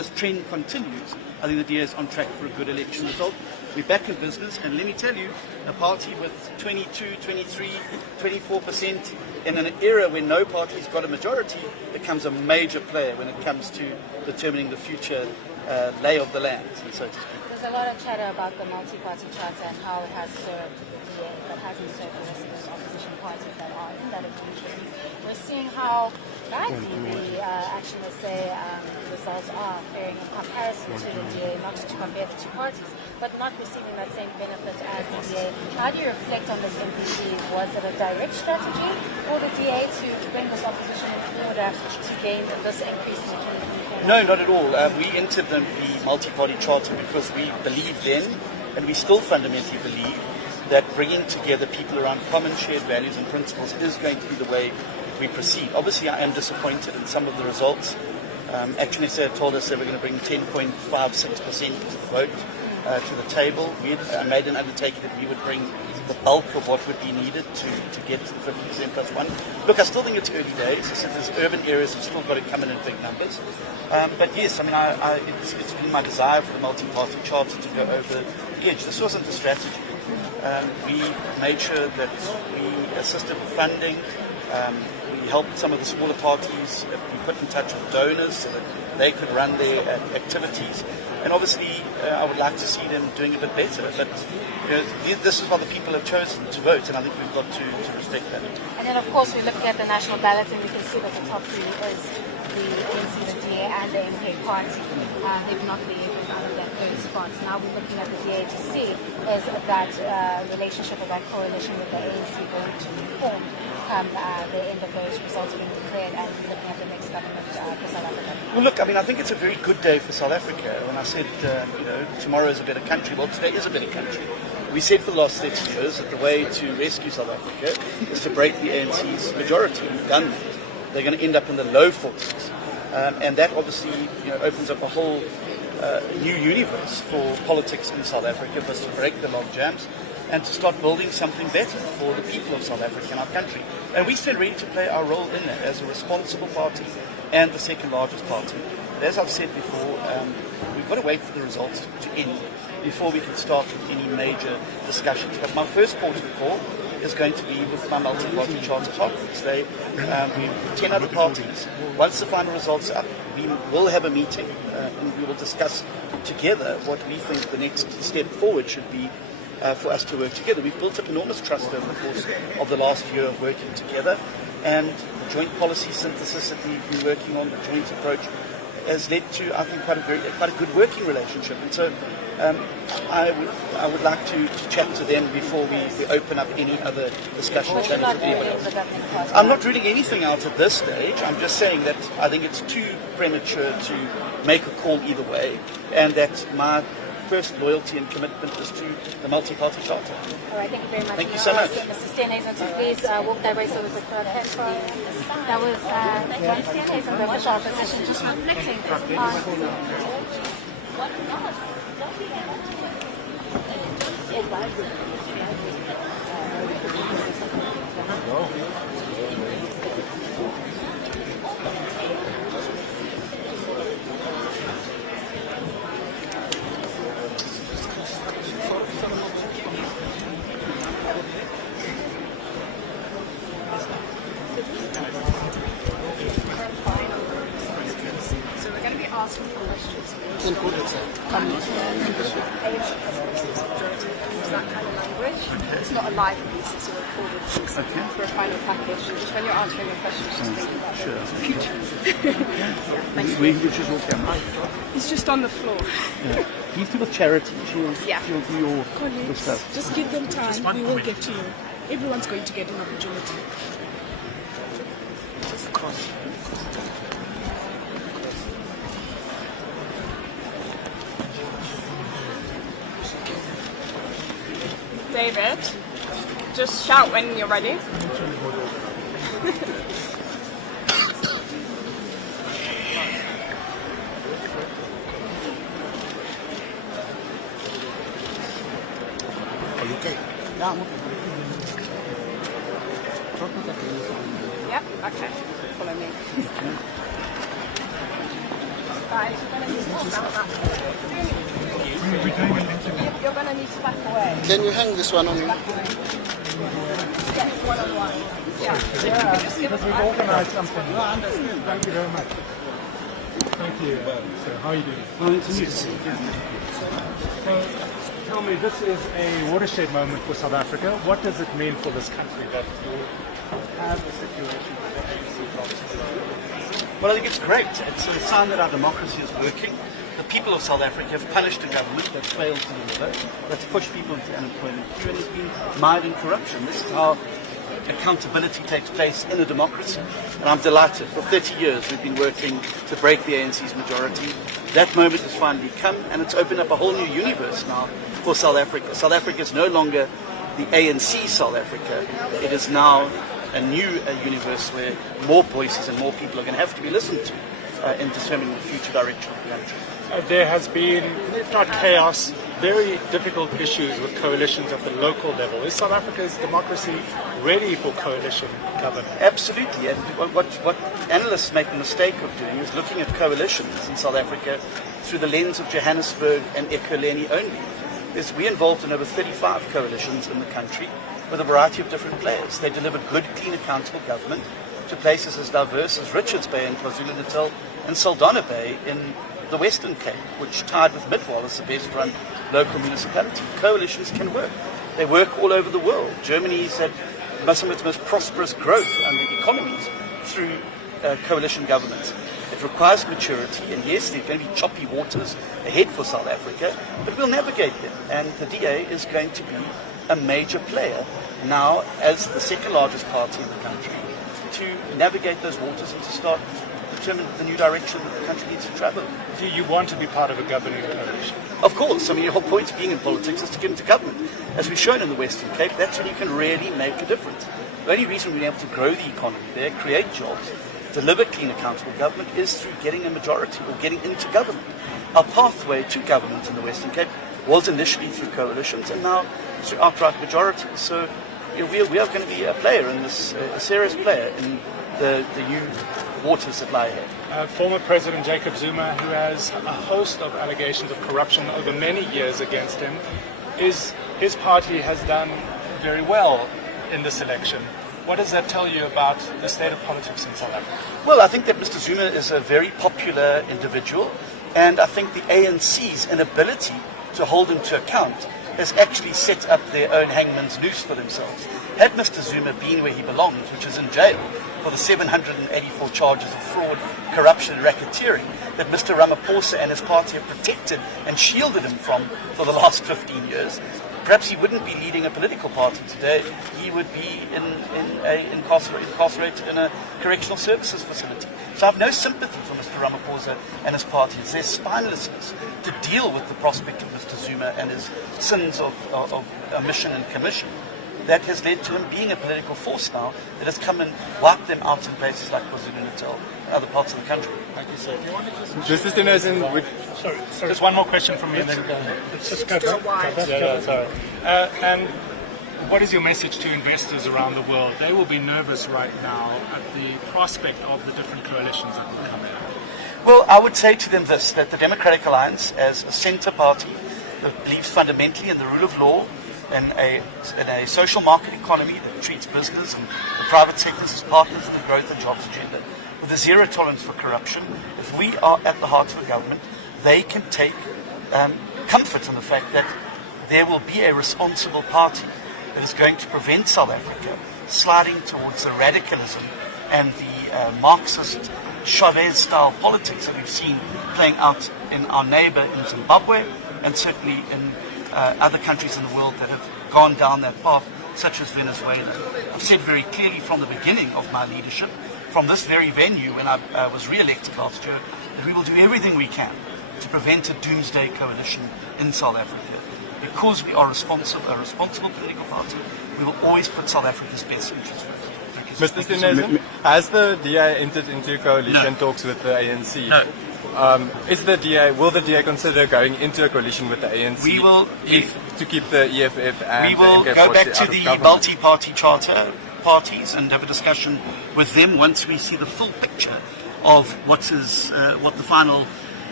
this trend continues, I think the DA is on track for a good election result. We're back in business, and let me tell you, a party with 22, 23, 24% in an era when no party's got a majority becomes a major player when it comes to determining the future lay of the land, so to speak. There's a lot of chatter about the multi-party charter and how it has served the DA, but hasn't served the rest of those opposition parties that are in that opposition. We're seeing how badly the action, let's say, results are faring in comparison to the DA, not to compare the two parties, but not receiving that same benefit as the DA. How do you reflect on this MPC? Was it a direct strategy for the DA to bring this opposition in order to gain this increase in the 2024? No, not at all. We entered the multi-party charter because we believed then, and we still fundamentally believe, that bringing together people around common shared values and principles is going to be the way we proceed. Obviously, I am disappointed in some of the results. Action SA told us they were going to bring 10.56% of the vote to the table. We made an undertaking that we would bring the bulk of what would be needed to get to the 50% plus one. Look, I still think it's early days. I said there's urban areas have still got to come in big numbers. But yes, I mean, it's been my desire for the multi-party charter to go over the edge. This wasn't the strategy. We made sure that we assisted with funding. We helped some of the smaller parties be put in touch with donors so that they could run their activities. And obviously, I would like to see them doing a bit better. But this is what the people have chosen to vote, and I think we've got to respect that. And then, of course, we're looking at the national ballot, and we can see that the top three is the ANC, the DA, and the MK party. They've not been able to out of those spots. Now we're looking at the DA to see is that relationship or that coalition with the ANC going to form come the end of those results being declared, and looking at the next government for South Africa? Well, look, I mean, I think it's a very good day for South Africa. When I said, tomorrow is a better country, well, today is a better country. We said for the last 30 years that the way to rescue South Africa is to break the ANC's majority. We've done that. They're going to end up in the low 40s. And that obviously opens up a whole new universe for politics in South Africa, for us to break the log jams and to start building something better for the people of South Africa and our country. And we stand ready to play our role in that as a responsible party and the second largest party. But as I've said before, we've got to wait for the results to end before we can start with any major discussions. But my first port of call is going to be with my multi-party charter partners. We're 10 other parties. Once the final results are up, we will have a meeting and we will discuss together what we think the next step forward should be for us to work together. We've built up enormous trust over the course of the last year of working together, and the joint policy synthesis that we've been working on, the joint approach, has led to, I think, quite a good working relationship. And so I would like to chat to them before we open up any other discussions. I'm not ruling anything out at this stage. I'm just saying that I think it's too premature to make a call either way, and that my first loyalty and commitment is to the multi-party charter. All right, thank you very much. Thank you so much. Mr. Steenhuisen, to please walk that way so we could put that was Jan Steenhuisen, the official opposition, just reflecting asking for questions. That kind of language. It's not a live piece, it's a recorded piece for a final package. Just when you're answering your questions, just think about the future. He's just on the floor. Yeah. He's to the charity. She'll do your stuff. Just give them time. We will get to you. Everyone's going to get an opportunity. David, just shout when you're ready. Are you okay? Yeah, I'm okay. Yep, okay. Follow me. Guys, you're going to need to back away. Can you hang this one on you? Yes, one-on-one. Yeah. Because we've organized something. No, I understand. Thank you very much. Thank you. So, how are you doing? Nice to meet you. So, tell me, this is a watershed moment for South Africa. What does it mean for this country that you have a situation where the ANC blocks? Well, I think it's great. It's a sign that our democracy is working. The people of South Africa have punished a government that's failed to deliver, that's pushed people into unemployment queue, and has been mired in corruption. This is how accountability takes place in a democracy. And I'm delighted. For 30 years we've been working to break the ANC's majority. That moment has finally come, and it's opened up a whole new universe now for South Africa. South Africa is no longer the ANC South Africa. It is now a new universe where more voices and more people are going to have to be listened to in determining the future direction of the country. There has been, if not chaos, very difficult issues with coalitions at the local level. Is South Africa's democracy ready for coalition government? Absolutely, and what analysts make the mistake of doing is looking at coalitions in South Africa through the lens of Johannesburg and Ekurhuleni only. We're involved in over 35 coalitions in the country with a variety of different players. They deliver good, clean, accountable government to places as diverse as Richards Bay in KwaZulu-Natal and Saldanha Bay in the Western Cape, which tied with Midwall as the best run local municipality. Coalitions can work. They work all over the world. Germany's had some of its most prosperous growth under economies through coalition governments. It requires maturity, and yes, there are going to be choppy waters ahead for South Africa, but we'll navigate them. And the DA is going to be a major player now as the second largest party in the country to navigate those waters and to start determine the new direction that the country needs to travel. Do you want to be part of a governing coalition? Of course. I mean, the whole point of being in politics is to get into government. As we've shown in the Western Cape, that's when you can really make a difference. The only reason we're able to grow the economy there, create jobs, deliver clean, accountable government is through getting a majority or getting into government. Our pathway to government in the Western Cape was initially through coalitions and now through outright majorities. So we are going to be a player in this, a serious player in the new waters that lie ahead. Former President Jacob Zuma, who has a host of allegations of corruption over many years against him, his party has done very well in this election. What does that tell you about the state of politics in South Africa? Well, I think that Mr. Zuma is a very popular individual, and I think the ANC's inability to hold him to account has actually set up their own hangman's noose for themselves. Had Mr. Zuma been where he belongs, which is in jail, for the 784 charges of fraud, corruption and racketeering that Mr. Ramaphosa and his party have protected and shielded him from for the last 15 years, perhaps he wouldn't be leading a political party today. He would be incarcerated in a correctional services facility. So I have no sympathy for Mr. Ramaphosa and his party. It's their spinelessness to deal with the prospect of Mr. Zuma and his sins of omission and commission that has led to him being a political force now that has come and wiped them out in places like KwaZulu-Natal and other parts of the country. Thank you, sir. Just as Sorry. Just one more question from me and then go. Let's just go back. Sorry. And what is your message to investors around the world? They will be nervous right now at the prospect of the different coalitions that will come in. Well, I would say to them this, that the Democratic Alliance, as a centre party that believes fundamentally in the rule of law, in a social market economy that treats business and the private sectors as partners in the growth and jobs agenda, with a zero tolerance for corruption, if we are at the heart of the government, they can take comfort in the fact that there will be a responsible party that is going to prevent South Africa sliding towards the radicalism and the Marxist Chavez-style politics that we've seen playing out in our neighbour in Zimbabwe and certainly in other countries in the world that have gone down that path, such as Venezuela. I've said very clearly from the beginning of my leadership, from this very venue when I was re-elected last year, that we will do everything we can to prevent a doomsday coalition in South Africa. Because we are a responsible political party, we will always put South Africa's best interests first. Mr. Stinesen, has the DA entered into coalition talks with the ANC? No. Will the DA consider going into a coalition with the ANC? We will, to keep the EFF and we will the go back MK40 to out of the government? multi-party charter parties and have a discussion with them once we see the full picture of what the final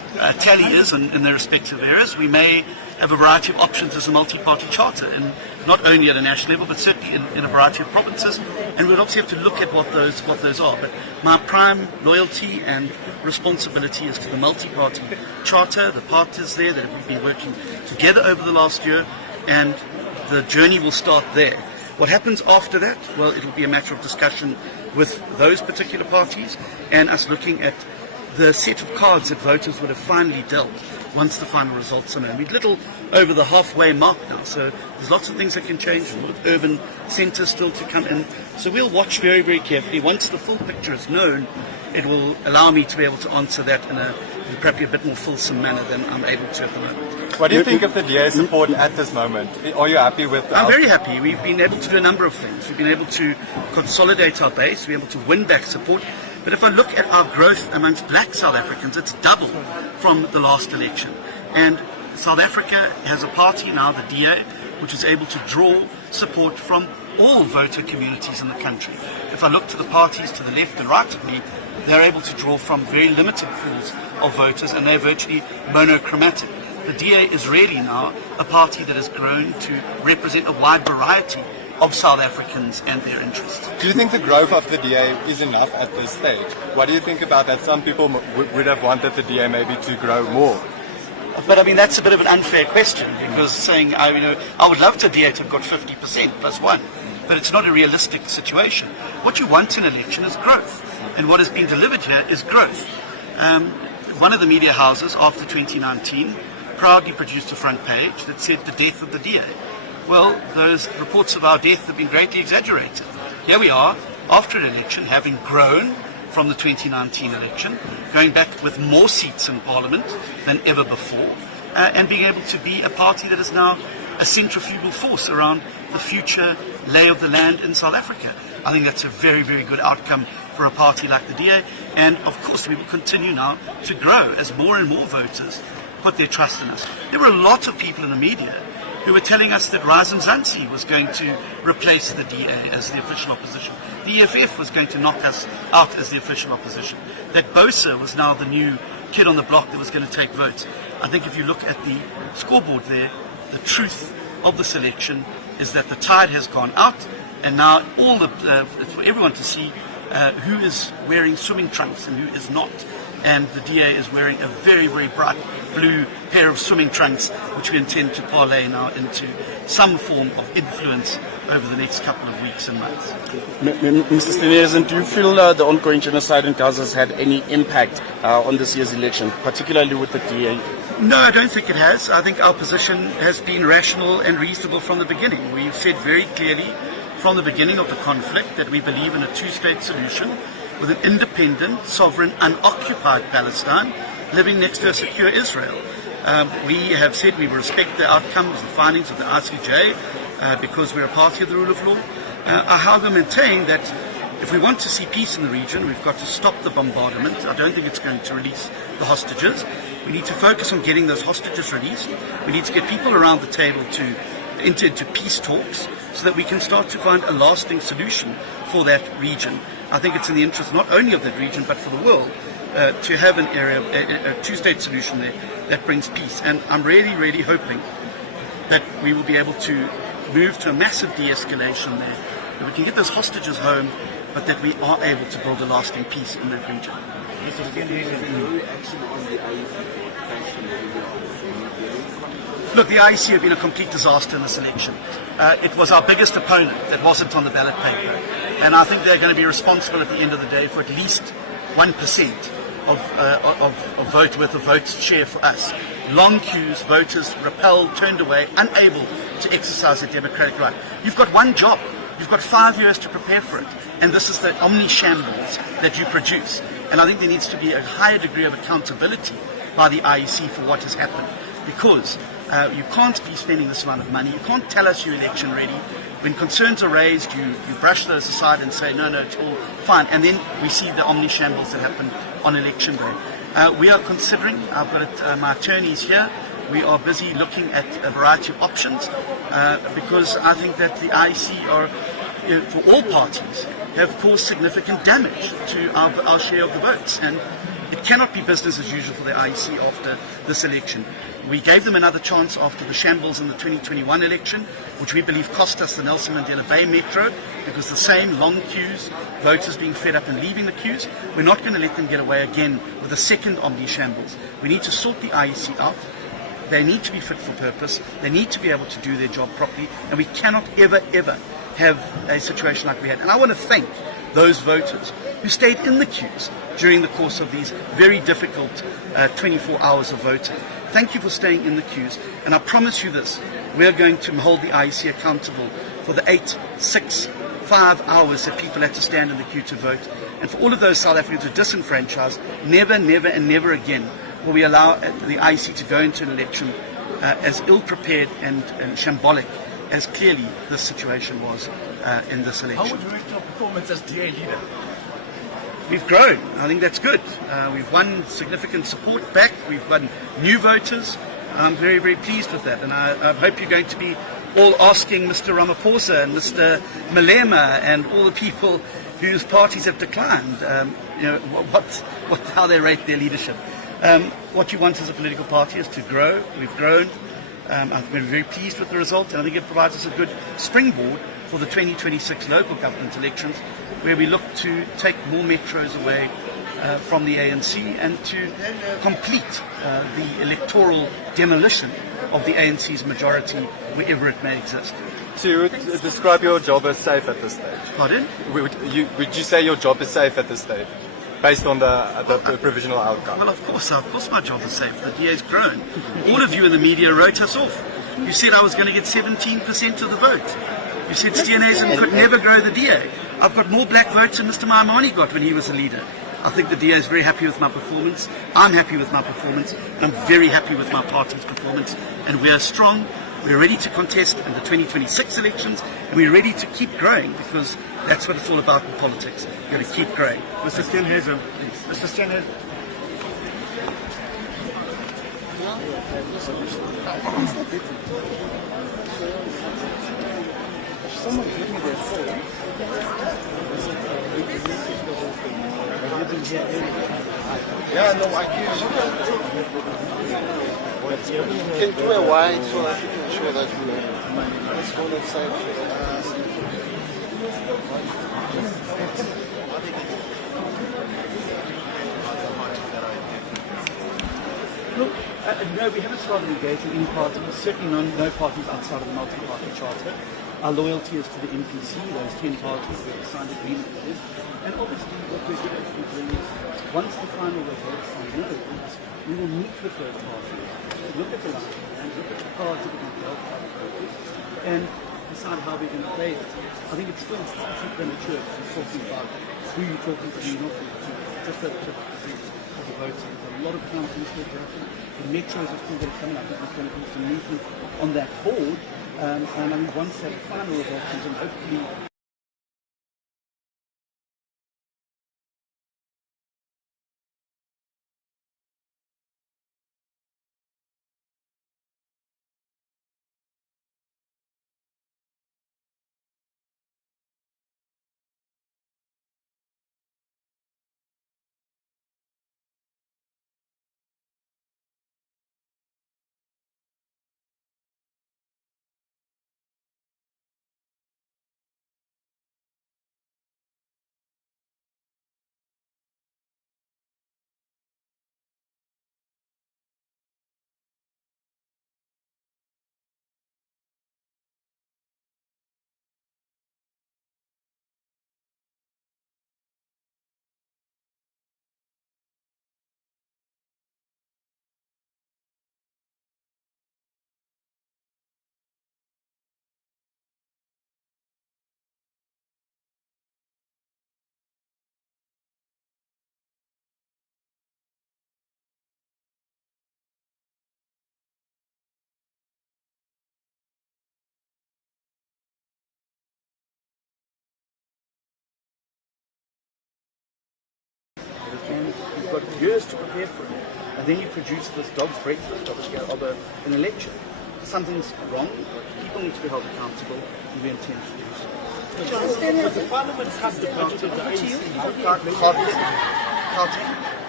tally is in their respective areas. We may have a variety of options as a multi-party charter, and not only at a national level, but certainly in a variety of provinces. And we'll obviously have to look at what those are. But my prime loyalty and responsibility is to the multi-party charter, the parties there that have been working together over the last year, and the journey will start there. What happens after that? Well, it'll be a matter of discussion with those particular parties and us looking at the set of cards that voters would have finally dealt once the final results are known. We're little over the halfway mark now, so there's lots of things that can change. A lot of urban centres still to come in. So we'll watch very, very carefully. Once the full picture is known, it will allow me to be able to answer that in probably a bit more fulsome manner than I'm able to at the moment. What do you think of the DA's support at this moment? Are you happy with the I'm very happy. We've been able to do a number of things. We've been able to consolidate our base. We're able to win back support. But if I look at our growth amongst black South Africans, it's double from the last election. And South Africa has a party now, the DA, which is able to draw support from all voter communities in the country. If I look to the parties to the left and right of me, they're able to draw from very limited pools of voters, and they're virtually monochromatic. The DA is really now a party that has grown to represent a wide variety of South Africans and their interests. Do you think the growth of the DA is enough at this stage? What do you think about that? Some people would have wanted the DA maybe to grow more. But I mean, that's a bit of an unfair question, because saying, I would love the DA to have got 50% plus one, but it's not a realistic situation. What you want in an election is growth, and what has been delivered here is growth. One of the media houses after 2019 proudly produced a front page that said the death of the DA. Well, those reports of our death have been greatly exaggerated. Here we are, after an election, having grown from the 2019 election, going back with more seats in Parliament than ever before, and being able to be a party that is now a centrifugal force around the future lay of the land in South Africa. I think that's a very, very good outcome for a party like the DA, and of course we will continue now to grow as more and more voters put their trust in us. There were a lot of people in the media who were telling us that Rise Mzansi was going to replace the DA as the official opposition. The EFF was going to knock us out as the official opposition. That Bosa was now the new kid on the block that was going to take votes. I think if you look at the scoreboard there, the truth of the selection is that the tide has gone out, and now for everyone to see who is wearing swimming trunks and who is not. And the DA is wearing a very, very bright blue pair of swimming trunks, which we intend to parlay now into some form of influence over the next couple of weeks and months. Mr. Steenhuisen, do you feel the ongoing genocide in Gaza has had any impact on this year's election, particularly with the DA? No, I don't think it has. I think our position has been rational and reasonable from the beginning. We've said very clearly from the beginning of the conflict that we believe in a two-state solution with an independent, sovereign, unoccupied Palestine living next to a secure Israel. We have said we will respect the outcomes, the findings of the ICJ, because we're a party of the rule of law. I however maintain that if we want to see peace in the region, we've got to stop the bombardment. I don't think it's going to release the hostages. We need to focus on getting those hostages released. We need to get people around the table to enter into peace talks so that we can start to find a lasting solution for that region. I think it's in the interest not only of that region but for the world to have an area, a two-state solution there that brings peace. And I'm really, really hoping that we will be able to move to a massive de-escalation there, that we can get those hostages home, but that we are able to build a lasting peace in that region. Look, the IEC have been a complete disaster in this election. It was our biggest opponent that wasn't on the ballot paper. And I think they're going to be responsible at the end of the day for at least 1% of vote worth of votes share for us. Long queues, voters repelled, turned away, unable to exercise their democratic right. You've got one job. You've got 5 years to prepare for it. And this is the omni-shambles that you produce. And I think there needs to be a higher degree of accountability by the IEC for what has happened. Because you can't be spending this amount of money. You can't tell us you're election ready. When concerns are raised, you brush those aside and say, no, it's all fine. And then we see the omni-shambles that happen on election day. We are considering, I've got my attorneys here, we are busy looking at a variety of options because I think that the IEC are, for all parties, have caused significant damage to our share of the votes. And It cannot be business as usual for the IEC after this election. We gave them another chance after the shambles in the 2021 election, which we believe cost us the Nelson Mandela Bay Metro, because the same long queues, voters being fed up and leaving the queues. We're not going to let them get away again with a second Omni shambles. We need to sort the IEC out. They need to be fit for purpose. They need to be able to do their job properly. And we cannot ever, ever have a situation like we had. And I want to thank those voters who stayed in the queues during the course of these very difficult 24 hours of voting. Thank you for staying in the queues. And I promise you this, we are going to hold the IEC accountable for the 8, 6, 5 hours that people had to stand in the queue to vote. And for all of those South Africans who are disenfranchised, never, never and never again will we allow the IEC to go into an election as ill-prepared and shambolic as clearly this situation was in this election. How would you rate your performance as DA leader? We've grown. I think that's good. We've won significant support back. We've won new voters. I'm very, very pleased with that. And I hope you're going to be all asking Mr. Ramaphosa and Mr. Malema and all the people whose parties have declined, how they rate their leadership. What you want as a political party is to grow. We've grown. I've been very pleased with the result, and I think it provides us a good springboard for the 2026 local government elections, where we look to take more metros away from the ANC and to complete the electoral demolition of the ANC's majority wherever it may exist. So you would describe your job as safe at this stage? Pardon? Would you say your job is safe at this stage, based on the provisional outcome? Well, of course my job is safe. The DA's grown. All of you in the media wrote us off. You said I was going to get 17% of the vote. You said Steenhuisen could never grow the DA. I've got more black votes than Mr. Maimane got when he was a leader. I think the DA is very happy with my performance. I'm happy with my performance. And I'm very happy with my party's performance. And we are strong. We're ready to contest in the 2026 elections. And we're ready to keep growing, because that's what it's all about in politics. You've got to keep growing. Mr. Steenhuisen. Mr. Steenhuisen. Someone give me their phone. Yeah, no, I can do a wide so that you can show that let's go inside. Look, no, we haven't started engaging in parties, certainly no parties outside of the multi-party charter. Our loyalty is to the MPC, those 10 parties that have signed agreement with it. And obviously what we're going to be doing is, once the final results are known, we will meet with those parties, look at the line and look at the cards that we're going to help other voters, and decide how we're going to play it. I think it's still too premature to be talking about who you're talking to, who you're not talking to. Just over 50% of the votes. There's a lot of counting still to happen. The metros are still going to come in. I think there's going to be some movement on that board. And I mean, once that final result comes in, hopefully and you've got years to prepare for it. And then you produce this dog's breakfast of an election. Something's wrong, people need to be held accountable, and we intend to do so. The Parliament has the budget of the ANC. Carting.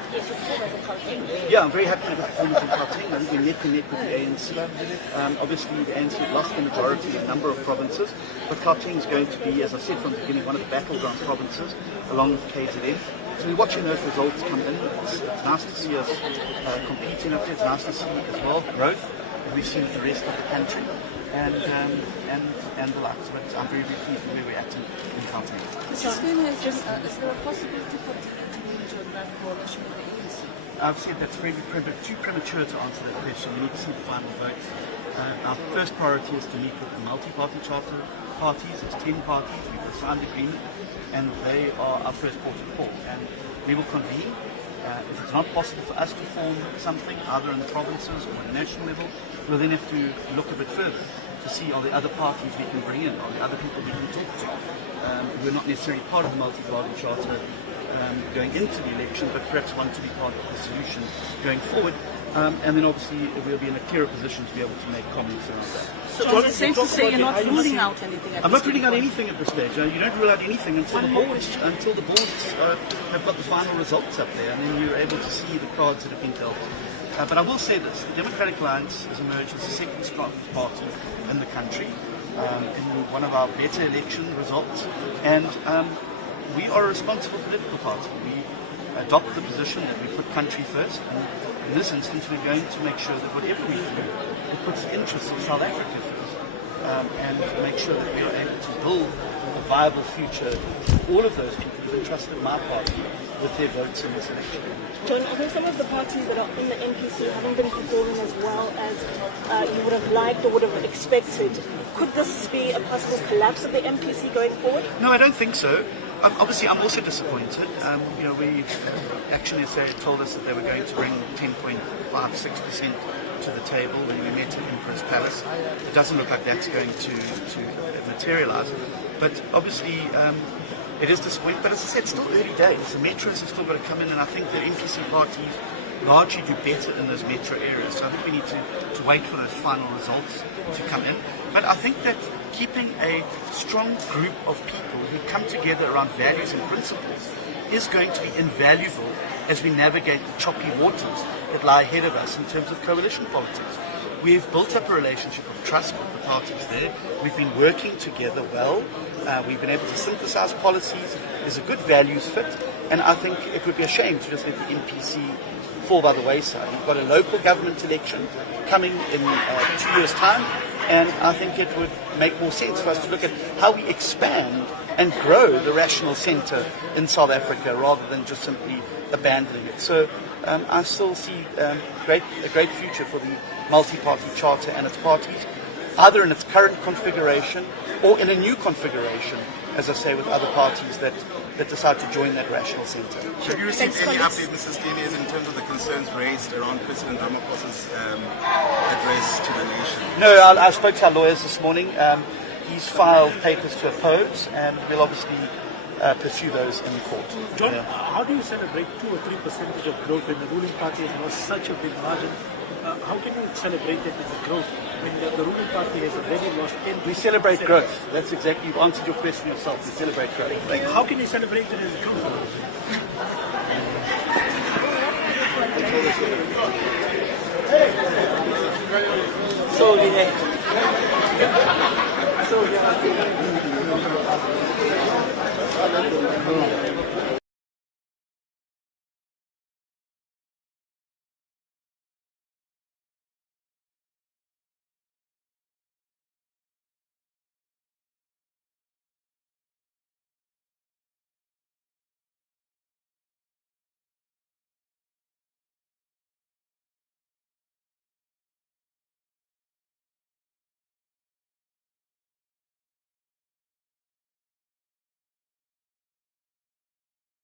Yes, your performance in Gauteng. Yeah, I'm very happy with the performance in Gauteng. I think we're neck and neck with the ANC. Obviously, the ANC have lost the majority in a number of provinces, but Gauteng is going to be, as I said from the beginning, one of the battleground provinces, along with KZN. So we're watching those results come in. It's nice to see us competing up there. It's nice to see as well growth that we've seen with the rest of the country and the likes. But I'm very, very pleased with where we're at in Gauteng. Mr. Speaker, is there a possibility for Zuma to move into another coalition with the ANC? I've said that's too premature to answer that question. We need to see the final votes. Our first priority is to meet with the multi-party charter parties. It's 10 parties. We've signed the agreement, and they are our first port of call. And we will convene. If it's not possible for us to form something, either in the provinces or at a national level, we'll then have to look a bit further to see are the other parties we can bring in, are the other people we can talk to. We're not necessarily part of the multi-party charter going into the election, but perhaps want to be part of the solution going forward. And then obviously we'll be in a clearer position to be able to make comments around that. So is it safe to say you're not ruling out anything at I'm this not ruling point? out anything at this stage. You don't rule out anything until the boards have got the final results up there, and then you're able to see the cards that have been dealt. But I will say this, the Democratic Alliance has emerged as the second strongest party in the country in one of our better election results, and we are a responsible political party. We adopt the position that we put country first, and in this instance we're going to make sure that whatever we do, it puts the interests of South Africa first, and make sure that we are able to build a viable future for all of those people who have entrusted my party with their votes in this election. John, I think some of the parties that are in the NPC haven't been performing as well as you would have liked or would have expected. Could this be a possible collapse of the NPC going forward? No, I don't think so. Obviously, I'm also disappointed. We Action SA told us that they were going to bring 10.56% to the table when we met at Emperor's Palace. It doesn't look like that's going to materialise. But obviously, it is disappointing. But as I said, it's still early days. The metros have still got to come in, and I think that NPC parties largely do better in those metro areas. So I think we need to wait for those final results to come in. But I think that keeping a strong group of people who come together around values and principles is going to be invaluable as we navigate the choppy waters that lie ahead of us in terms of coalition politics. We've built up a relationship of trust with the parties there. We've been working together well. We've been able to synthesize policies. There's a good values fit. And I think it would be a shame to just let the NPC fall by the wayside. We've got a local government election coming in 2 years' time. And I think it would make more sense for us to look at how we expand and grow the rational centre in South Africa rather than just simply abandoning it. So I still see a great future for the multi-party charter and its parties, either in its current configuration or in a new configuration, as I say, with other parties that decide to join that rational centre. Have you received any update, Mr. Stevens, in terms of the concerns raised around President Ramaphosa's address to the nation? No, I spoke to our lawyers this morning. He's filed papers to oppose, and we'll obviously pursue those in court. John, how do you celebrate 2 or 3% of growth when the ruling party has lost such a big margin? How can you celebrate it as a growth when the ruling party has already lost 10%? We celebrate growth. That's exactly, you've answered your question yourself. We celebrate growth. How can you celebrate it as growth? So,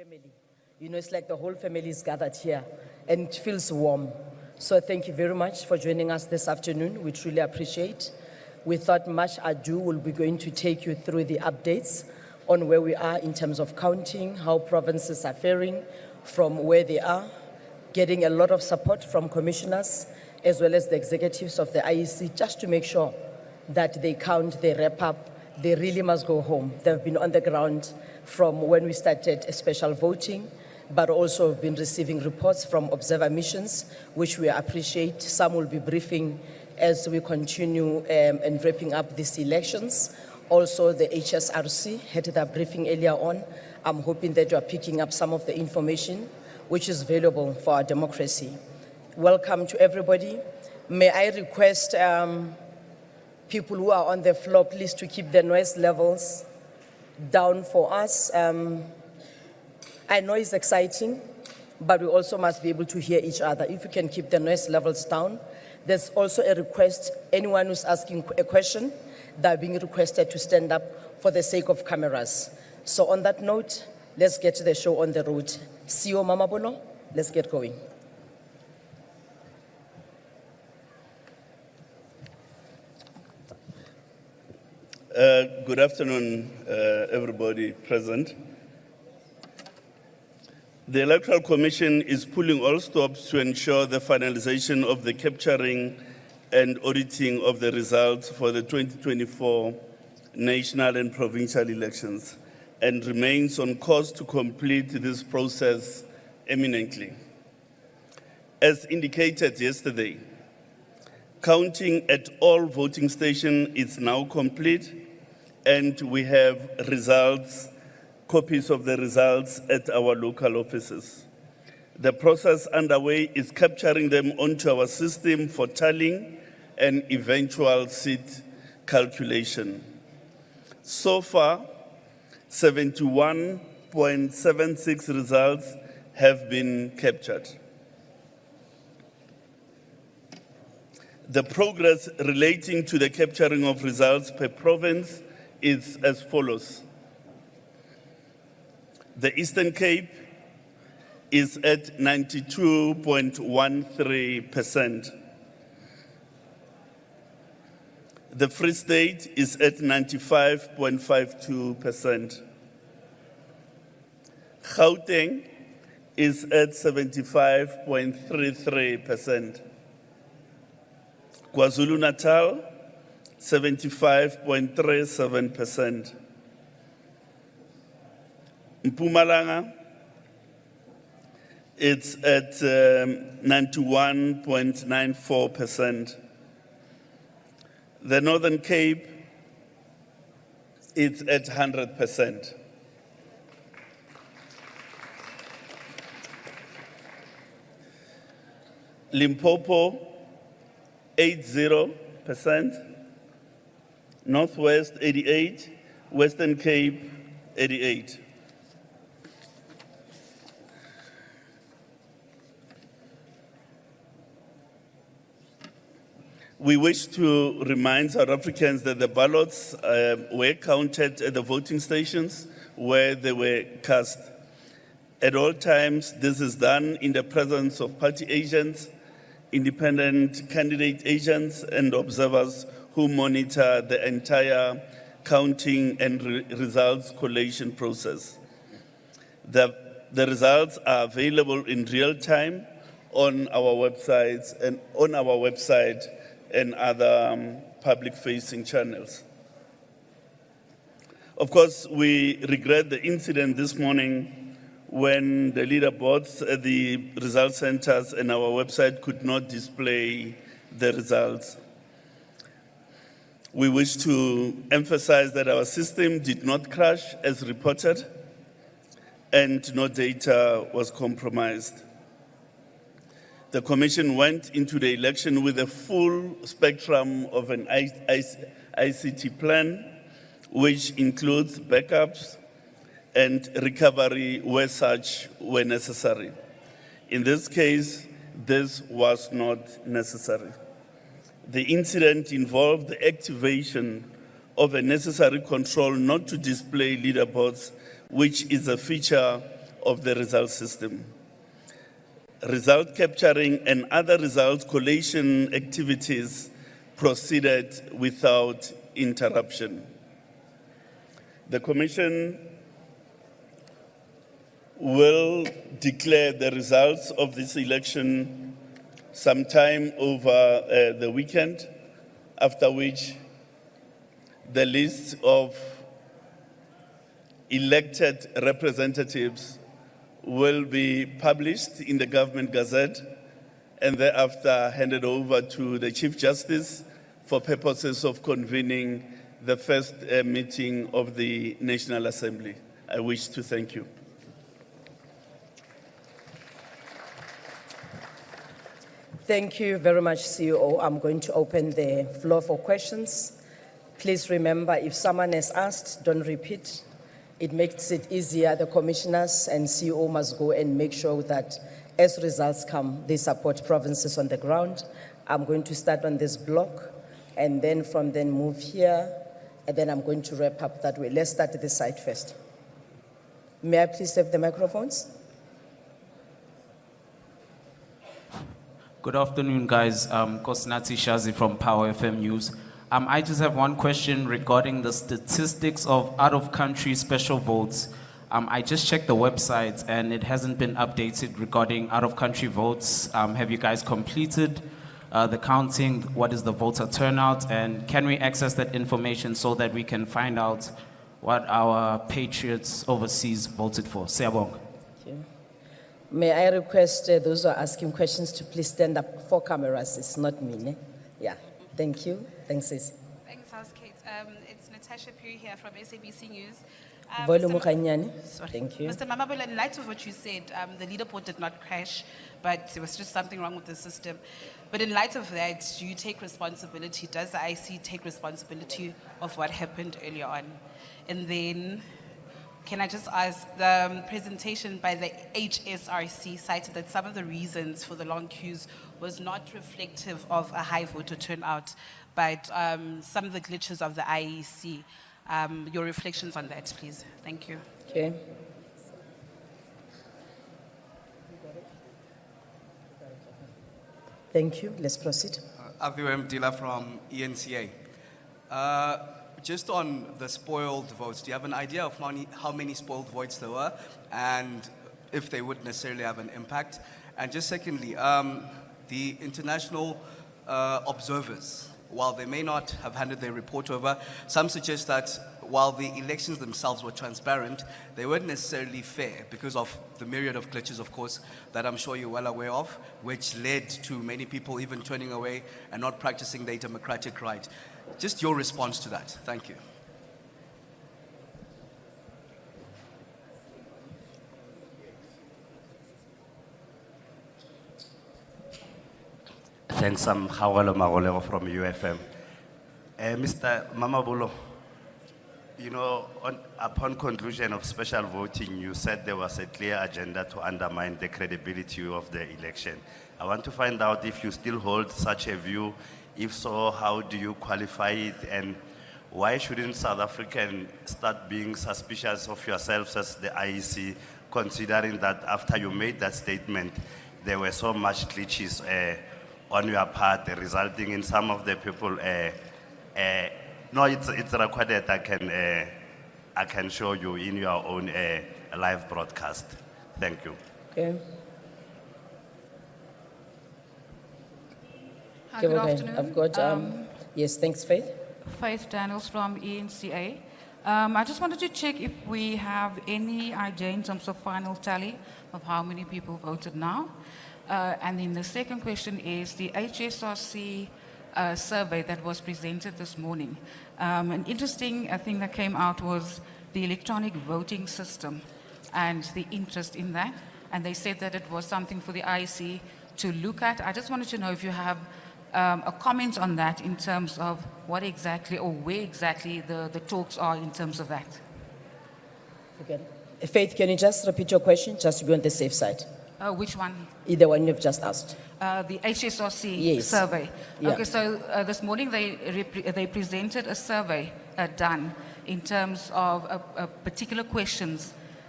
family. You know, it's like the whole family is gathered here and it feels warm. So thank you very much for joining us this afternoon. We truly appreciate. Without much ado, we'll be going to take you through the updates on where we are in terms of counting, how provinces are faring from where they are, getting a lot of support from commissioners as well as the executives of the IEC just to make sure that they count, they wrap up, they really must go home. They've been on the ground from when we started special voting, but also have been receiving reports from observer missions, which we appreciate. Some will be briefing as we continue and wrapping up these elections. Also, the HSRC had their briefing earlier on. I'm hoping that you are picking up some of the information which is valuable for our democracy. Welcome to everybody. May I request people who are on the floor, please, to keep the noise levels down for us. I know it's exciting, but we also must be able to hear each other. If you can keep the noise levels down. There's also a request, anyone who's asking a question, they're being requested to stand up for the sake of cameras. So on that note, let's get the show on the road. CEO Mama Bono, let's get going. Good afternoon, everybody present. The Electoral Commission is pulling all stops to ensure the finalization of the capturing and auditing of the results for the 2024 national and provincial elections and remains on course to complete this process imminently. As indicated yesterday, counting at all voting stations is now complete and we have results, copies of the results at our local offices. The process underway is capturing them onto our system for tallying and eventual seat calculation. So far, 71.76 results have been captured. The progress relating to the capturing of results per province is as follows. The Eastern Cape is at 92.13%. The Free State is at 95.52%. Gauteng is at 75.33%. KwaZulu-Natal, 75.37%. Mpumalanga, it's at 91.94%. The Northern Cape, it's at 100%. Limpopo, 80%. Northwest, 88%. Western Cape, 88%. We wish to remind South Africans that the ballots were counted at the voting stations where they were cast. At all times, this is done in the presence of party agents, independent candidate agents, and observers who monitor the entire counting and results collation process. The results are available in real time on our websites and other public-facing channels. Of course, we regret the incident this morning when the leaderboards at the result centers and our website could not display the results. We wish to emphasize that our system did not crash as reported and no data was compromised. The Commission went into the election with a full spectrum of an ICT plan, which includes backups and recovery where such were necessary. In this case, this was not necessary. The incident involved the activation of a necessary control not to display leaderboards, which is a feature of the result system. Result capturing and other result collation activities proceeded without interruption. The Commission will declare the results of this election sometime over the weekend, after which the list of elected representatives will be published in the Government Gazette and thereafter handed over to the Chief Justice for purposes of convening the first meeting of the National Assembly. I wish to thank you. Thank you very much, CEO. I'm going to open the floor for questions. Please remember, if someone has asked, don't repeat. It makes it easier. The commissioners and CEO must go and make sure that as results come, they support provinces on the ground. I'm going to start on this block and then from then move here, and then I'm going to wrap up that way. Let's start at this side first. May I please have the microphones? Good afternoon, guys. Kosnati Shazi from Power FM News. I just have one question regarding the statistics of out-of-country special votes. I just checked the website and it hasn't been updated regarding out-of-country votes. Have you guys completed the counting? What is the voter turnout? And can we access that information so that we can find out what our patriots overseas voted for? Siyabonga. May I request those who are asking questions to please stand up for cameras? It's not me, ne? Yeah, thank you. Thanks, Sis. Thanks, House Kate. It's Natasha Puri here from SABC News. Volume Khanyani. Thank you. Mr. Mamabolo, in light of what you said, the leaderboard did not crash, but there was just something wrong with the system. But in light of that, do you take responsibility? Does the IC take responsibility of what happened earlier on? And then, can I just ask, the presentation by the HSRC cited that some of the reasons for the long queues was not reflective of a high voter turnout, but some of the glitches of the IEC. Your reflections on that, please. Thank you. Okay. Thank you. Let's proceed. Aviwem Dila from ENCA. Just on the spoiled votes, do you have an idea of how many spoiled votes there were and if they would necessarily have an impact? And just secondly, the international observers, while they may not have handed their report over, some suggest that while the elections themselves were transparent, they weren't necessarily fair because of the myriad of glitches, of course, that I'm sure you're well aware of, which led to many people even turning away and not practicing their democratic right. Just your response to that. Thank you. Thanks, I'm Khawalo Magolero from UFM. Mr. Mamabolo, you know, upon conclusion of special voting, you said there was a clear agenda to undermine the credibility of the election. I want to find out if you still hold such a view. If so, how do you qualify it? And why shouldn't South Africans start being suspicious of yourselves as the IEC, considering that after you made that statement, there were so much glitches on your part, resulting in some of the people. No, it's recorded. I can show you in your own live broadcast. Thank you. Okay. Hi, good afternoon. I've got, yes, thanks, Faith. Faith Daniels from ENCA. I just wanted to check if we have any idea in terms of final tally of how many people voted now. And then the second question is the HSRC survey that was presented this morning. An interesting thing that came out was the electronic voting system and the interest in that. And they said that it was something for the IEC to look at. I just wanted to know if you have a comment on that in terms of what exactly or where exactly the talks are in terms of that. Okay. Faith, can you just repeat your question, just to be on the safe side? Which one? Either one you've just asked. The HSRC survey. Yeah. Okay, so this morning they presented a survey done in terms of particular questions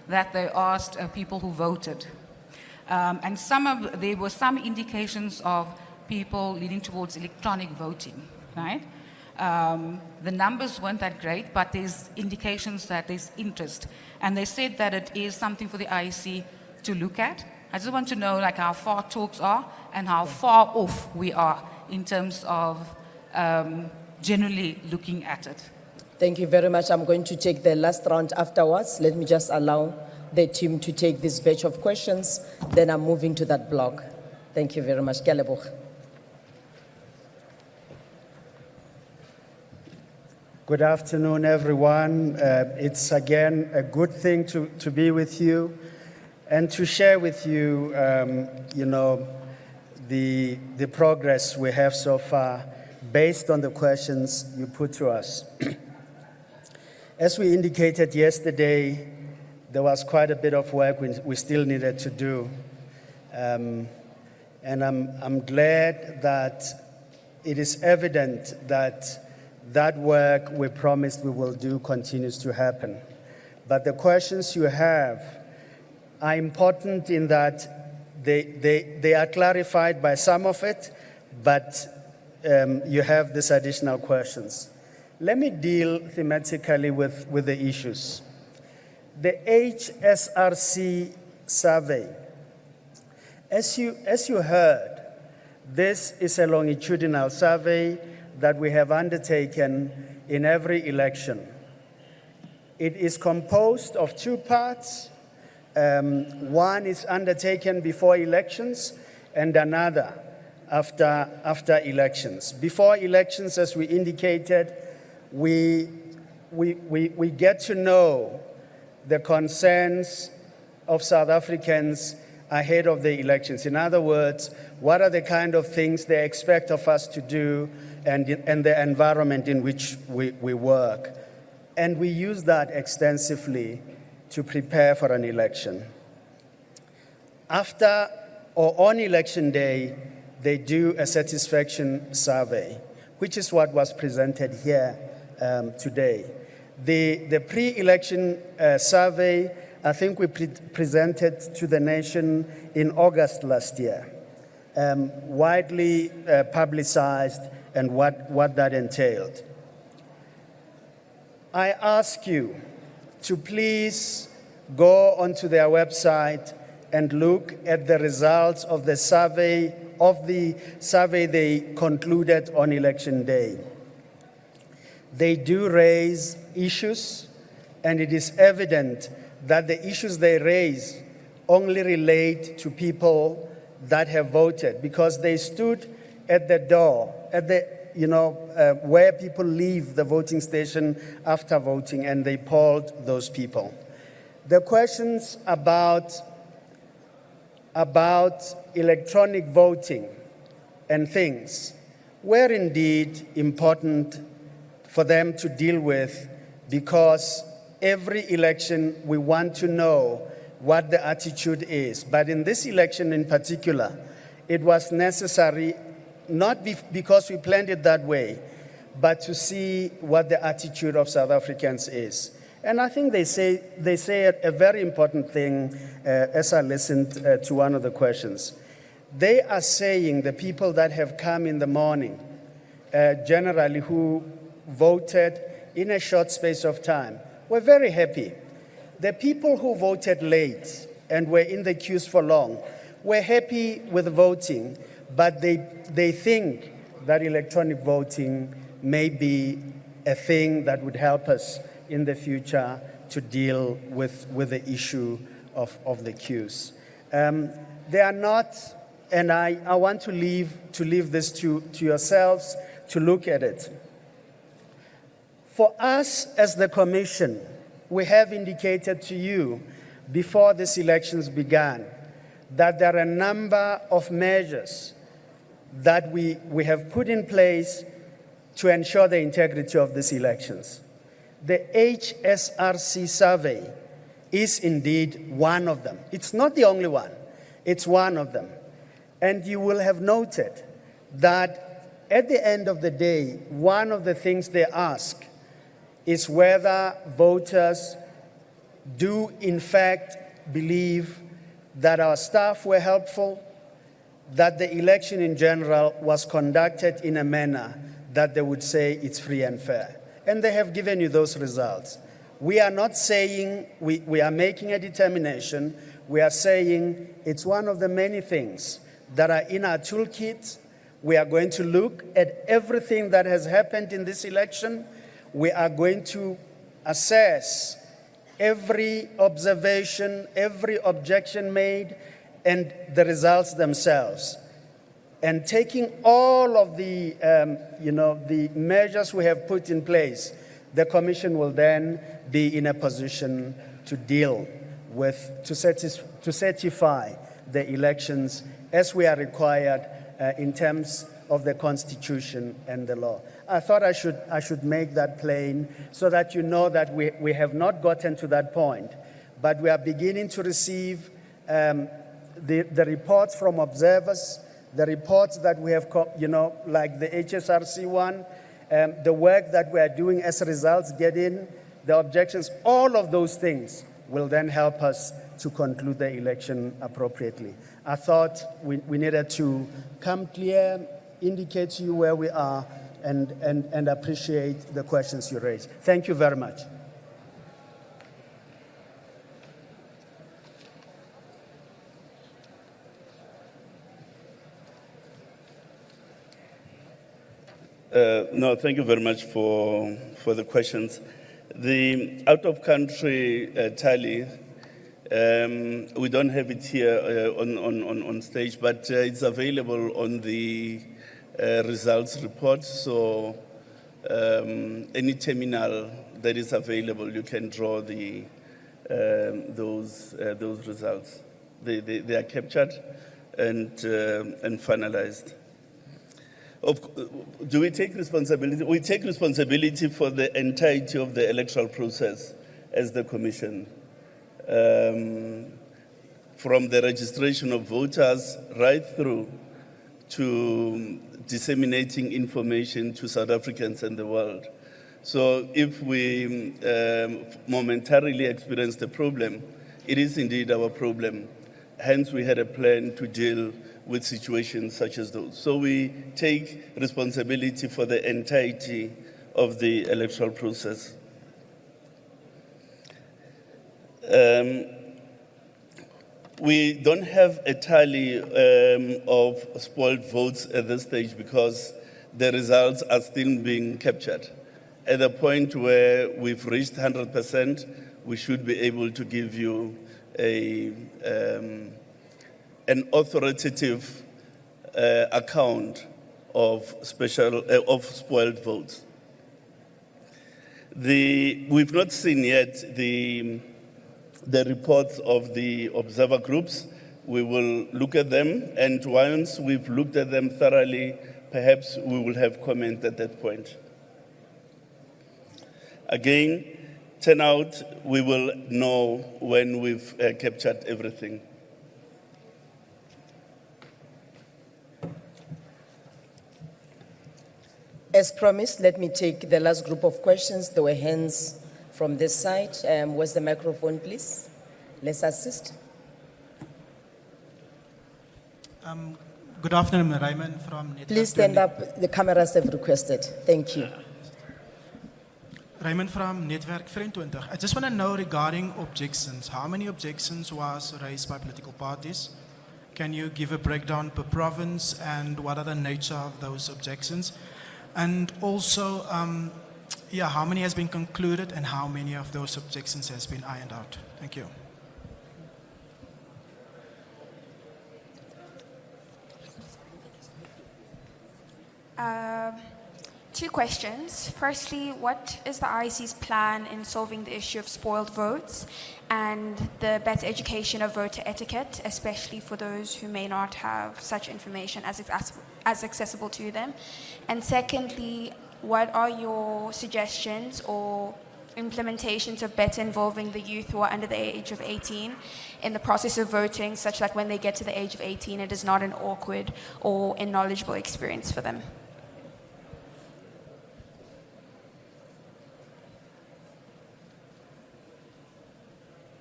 that they asked people who voted. And there were some indications of people leaning towards electronic voting, right? The numbers weren't that great, but there's indications that there's interest. And they said that it is something for the IEC to look at. I just want to know like how far talks are and how far off we are in terms of generally looking at it. Thank you very much. I'm going to take the last round afterwards. Let me just allow the team to take this batch of questions. Then I'm moving to that block. Thank you very much. Ke a leboga. Good afternoon, everyone. It's again a good thing to be with you and to share with you, the progress we have so far based on the questions you put to us. As we indicated yesterday, there was quite a bit of work we still needed to do. And I'm glad that it is evident that that work we promised we will do continues to happen. But the questions you have are important in that they are clarified by some of it, but you have these additional questions. Let me deal thematically with the issues. The HSRC survey, as you heard, this is a longitudinal survey that we have undertaken in every election. It is composed of two parts. One is undertaken before elections and another after elections. Before elections, as we indicated, we get to know the concerns of South Africans ahead of the elections. In other words, what are the kind of things they expect of us to do and the environment in which we work. And we use that extensively to prepare for an election. After or on election day, they do a satisfaction survey, which is what was presented here today. The pre-election survey, I think we presented to the nation in August last year, widely publicized and what that entailed. I ask you to please go onto their website and look at the results of the survey they concluded on election day. They do raise issues, and it is evident that the issues they raise only relate to people that have voted, because they stood at the door, where people leave the voting station after voting, and they polled those people. The questions about electronic voting and things were indeed important for them to deal with, because every election we want to know what the attitude is. But in this election in particular, it was necessary, not because we planned it that way, but to see what the attitude of South Africans is. And I think they say a very important thing as I listened to one of the questions. They are saying the people that have come in the morning, generally who voted in a short space of time, were very happy. The people who voted late and were in the queues for long were happy with voting, but they think that electronic voting may be a thing that would help us in the future to deal with the issue of the queues. They are not, and I want to leave this to yourselves to look at it. For us as the Commission, we have indicated to you before these elections began that there are a number of measures that we have put in place to ensure the integrity of these elections. The HSRC survey is indeed one of them. It's not the only one, it's one of them. And you will have noted that at the end of the day, one of the things they ask is whether voters do in fact believe that our staff were helpful, that the election in general was conducted in a manner that they would say it's free and fair. And they have given you those results. We are not saying we are making a determination. We are saying it's one of the many things that are in our toolkit. We are going to look at everything that has happened in this election. We are going to assess every observation, every objection made, and the results themselves. And taking all of the, the measures we have put in place, the Commission will then be in a position to deal with, to certify the elections as we are required in terms of the Constitution and the law. I thought I should make that plain so that you know that we have not gotten to that point, but we are beginning to receive the reports from observers, the reports that we have, like the HSRC one, the work that we are doing as results get in, the objections, all of those things will then help us to conclude the election appropriately. I thought we needed to come clear, indicate to you where we are, and appreciate the questions you raised. Thank you very much. No, thank you very much for the questions. The out-of-country tally, we don't have it here on stage, but it's available on the results report. So any terminal that is available, you can draw those results. They are captured and finalized. Do we take responsibility? We take responsibility for the entirety of the electoral process as the Commission. From the registration of voters right through to disseminating information to South Africans and the world. So if we momentarily experience the problem, it is indeed our problem. Hence, we had a plan to deal with situations such as those. So we take responsibility for the entirety of the electoral process. We don't have a tally of spoiled votes at this stage because the results are still being captured. At the point where we've reached 100%, we should be able to give you an authoritative account of spoiled votes. We've not seen yet the reports of the observer groups. We will look at them, and once we've looked at them thoroughly, perhaps we will have comment at that point. Again, turnout, we will know when we've captured everything. As promised, let me take the last group of questions. There were hands from this side. Where's the microphone, please? Let's assist. Good afternoon, Raymond from Network. Please stand up. The cameras have requested. Thank you. Raymond from Network 24. I just want to know regarding objections. How many objections was raised by political parties? Can you give a breakdown per province and what are the nature of those objections? And also, how many has been concluded and how many of those objections has been ironed out? Thank you. Two questions. Firstly, what is the IEC's plan in solving the issue of spoiled votes and the better education of voter etiquette, especially for those who may not have such information as accessible to them? And secondly, what are your suggestions or implementations of better involving the youth who are under the age of 18 in the process of voting, such that when they get to the age of 18, it is not an awkward or unknowledgeable experience for them?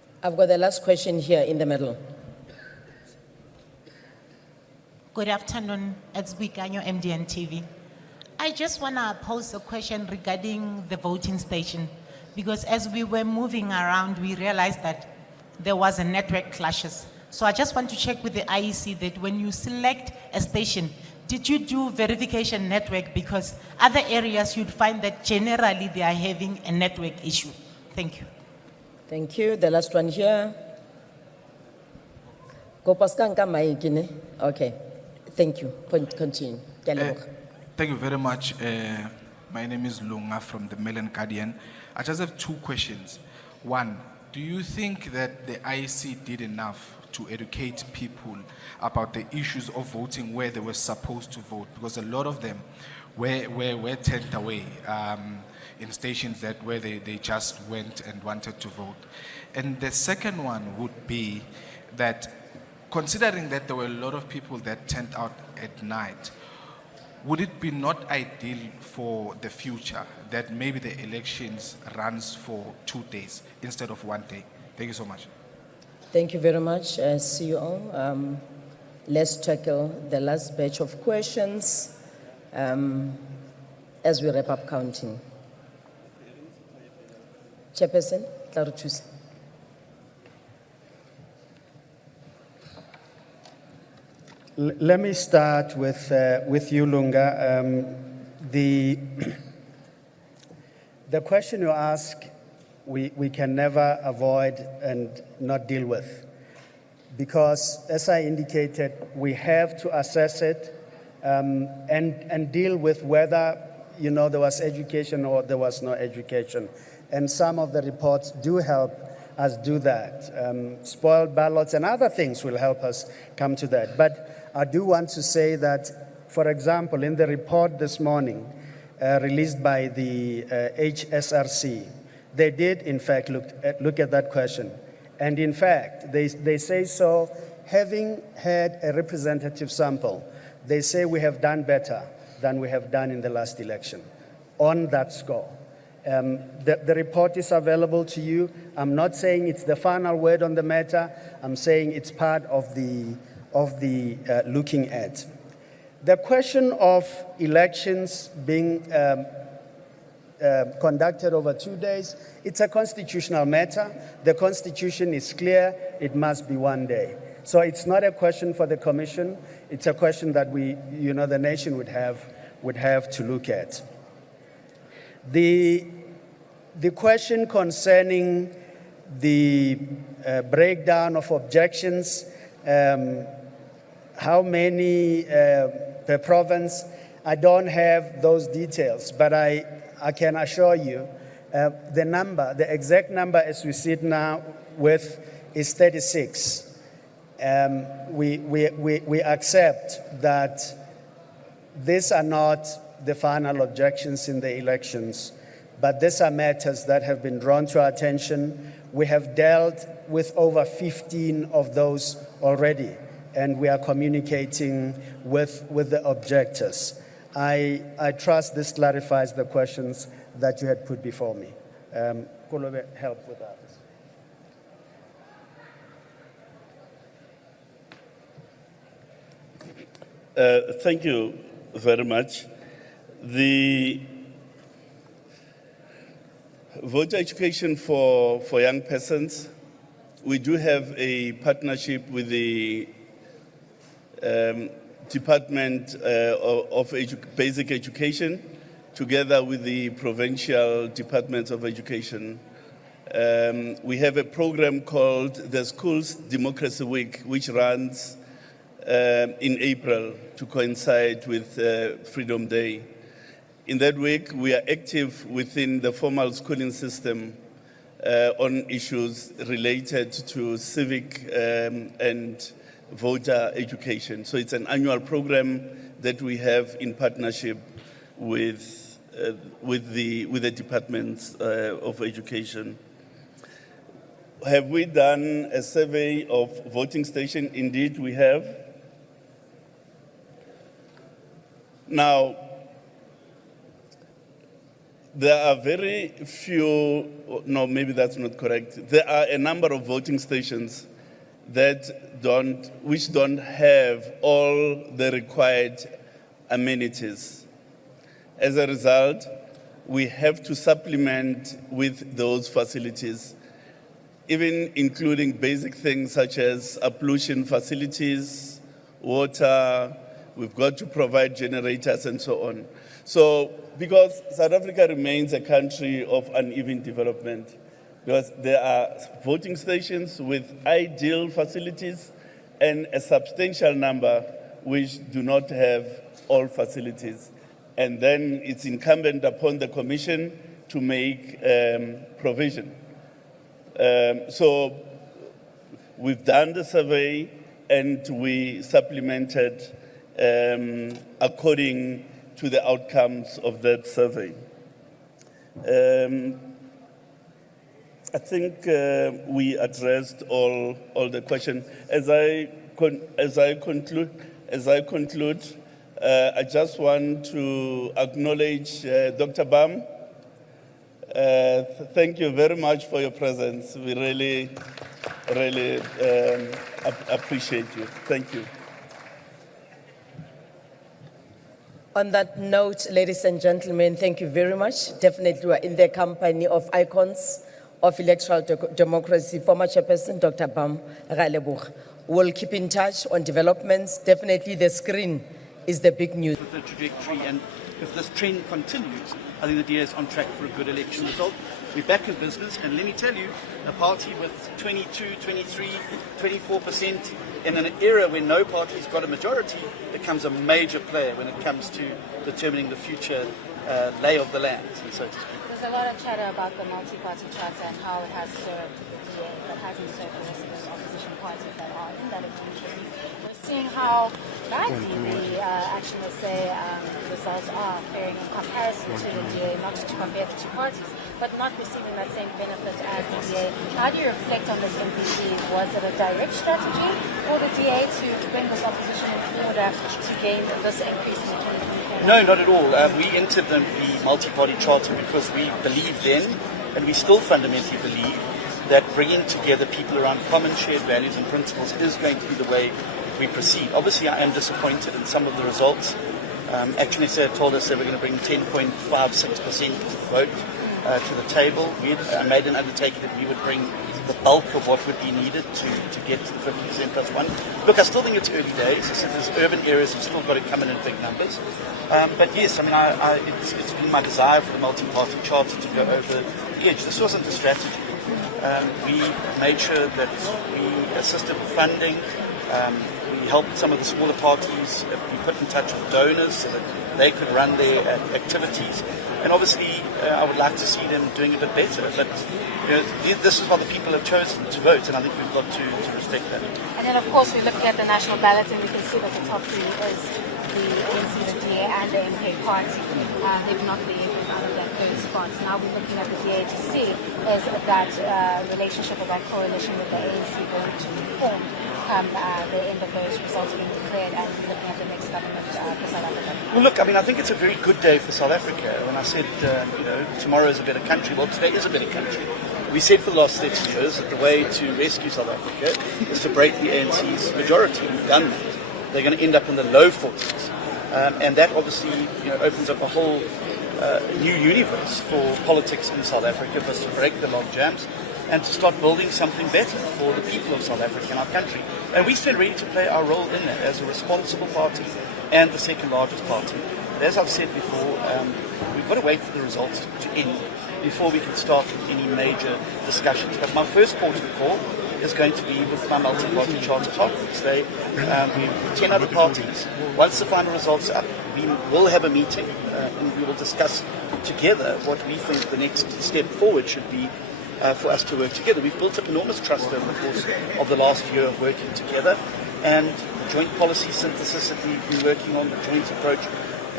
I've got the last question here in the middle. Good afternoon, it's Bikanyo, MDN TV. I just want to pose a question regarding the voting station, because as we were moving around, we realized that there was a network clashes. So I just want to check with the IEC that when you select a station, did you do verification network? Because other areas you'd find that generally they are having a network issue. Thank you. Thank you. The last one here. Okay. Thank you. Continue. Thank you very much. My name is Lunga from the Mail and Guardian. I just have two questions. One, do you think that the IEC did enough to educate people about the issues of voting where they were supposed to vote? Because a lot of them were turned away in stations where they just went and wanted to vote. And the second one would be that, considering that there were a lot of people that turned out at night, would it be not ideal for the future that maybe the elections runs for 2 days instead of 1 day? Thank you so much. Thank you very much. See you all. Let's tackle the last batch of questions as we wrap up counting. Chairperson, Tlarutus. Let me start with you, Lunga. The question you ask, we can never avoid and not deal with, because as I indicated, we have to assess it and deal with whether there was education or there was no education. And some of the reports do help us do that. Spoiled ballots and other things will help us come to that. But I do want to say that, for example, in the report this morning released by the HSRC, they did, in fact, look at that question. And in fact, they say so, having had a representative sample, they say we have done better than we have done in the last election on that score. The report is available to you. I'm not saying it's the final word on the matter. I'm saying it's part of the looking at. The question of elections being conducted over 2 days, it's a constitutional matter. The Constitution is clear. It must be 1 day. So it's not a question for the Commission. It's a question that the nation would have to look at. The question concerning the breakdown of objections, how many per province, I don't have those details, but I can assure you the exact number as we sit now with is 36. We accept that these are not the final objections in the elections, but these are matters that have been drawn to our attention. We have dealt with over 15 of those already, and we are communicating with the objectors. I trust this clarifies the questions that you had put before me. Kolobe, help with that. Thank you very much. The voter education for young persons, we do have a partnership with the Department of Basic Education, together with the Provincial Departments of Education. We have a program called the Schools Democracy Week, which runs in April to coincide with Freedom Day. In that week, we are active within the formal schooling system on issues related to civic and voter education. So it's an annual program that we have in partnership with the Departments of Education. Have we done a survey of voting stations? Indeed, we have. Now, There are very few, no, maybe that's not correct. There are a number of voting stations which don't have all the required amenities. As a result, we have to supplement with those facilities, even including basic things such as pollution facilities, water. We've got to provide generators and so on. So, because South Africa remains a country of uneven development, because there are voting stations with ideal facilities and a substantial number which do not have all facilities. And then it's incumbent upon the Commission to make provision. So we've done the survey and we supplemented according to the outcomes of that survey. I think we addressed all the questions. As I conclude, I just want to acknowledge Dr. Bam. Thank you very much for your presence. We really appreciate you. Thank you. On that note, ladies and gentlemen, thank you very much. Definitely we're in the company of icons of electoral democracy, former chairperson, Dr. Bam Galeboeg. We'll keep in touch on developments. Definitely the screen is the big news. With the trajectory, and if this trend continues, I think the DA is on track for a good election result. We're back in business, and let me tell you, a party with 22, 23, 24% in an era where no party's got a majority becomes a major player when it comes to determining the future lay of the land, so to speak. There's a lot of chatter about the multi-party charter and how it has served the DA, but hasn't served the rest of those opposition parties that are in that opposition. We're seeing how badly the action, let's say, results are faring in comparison to the DA, not to compare the two parties, but not receiving that same benefit as the DA. How do you reflect on this MPC? Was it a direct strategy for the DA to bring this opposition in order to gain this increase in the 2024? No, not at all. We entered the multi-party charter because we believe then, and we still fundamentally believe, that bringing together people around common shared values and principles is going to be the way we proceed. Obviously, I am disappointed in some of the results. Action SA told us they were going to bring 10.56% vote to the table. We made an undertaking that we would bring the bulk of what would be needed to get to the 50% plus one. Look, I still think it's early days. I said there's urban areas have still got to come in big numbers. But yes, I mean, it's been my desire for the multi-party charter to go over the edge. This wasn't a strategy. We made sure that we assisted with funding. We helped some of the smaller parties be put in touch with donors so that they could run their activities. And obviously, I would like to see them doing a bit better. But this is what the people have chosen to vote, and I think we've got to respect that. And then, of course, we're looking at the national ballot, and we can see that the top three is the ANC, the DA, and the MK party. They've not been able out of that third spot. Now we're looking at the DA to see is that relationship or that coalition with the ANC going to form come the end of those results being declared and looking at the next government for South Africa? Well, look, I mean, I think it's a very good day for South Africa. When I said, tomorrow is a better country, well, today is a better country. We said for the last 30 years that the way to rescue South Africa is to break the ANC's majority. We've done that. They're going to end up in the low 40s. And that obviously opens up a whole new universe for politics in South Africa, for us to break the log jams and to start building something better for the people of South Africa and our country. And we stand ready to play our role in that as a responsible party and the second largest party. As I've said before, we've got to wait for the results to end before we can start any major discussions. But my first port of call is going to be with my multi-party charter partners. We 10 other parties. Once the final results are up, we will have a meeting and we will discuss together what we think the next step forward should be for us to work together. We've built up enormous trust over the course of the last year of working together, and the joint policy synthesis that we've been working on, the joint approach,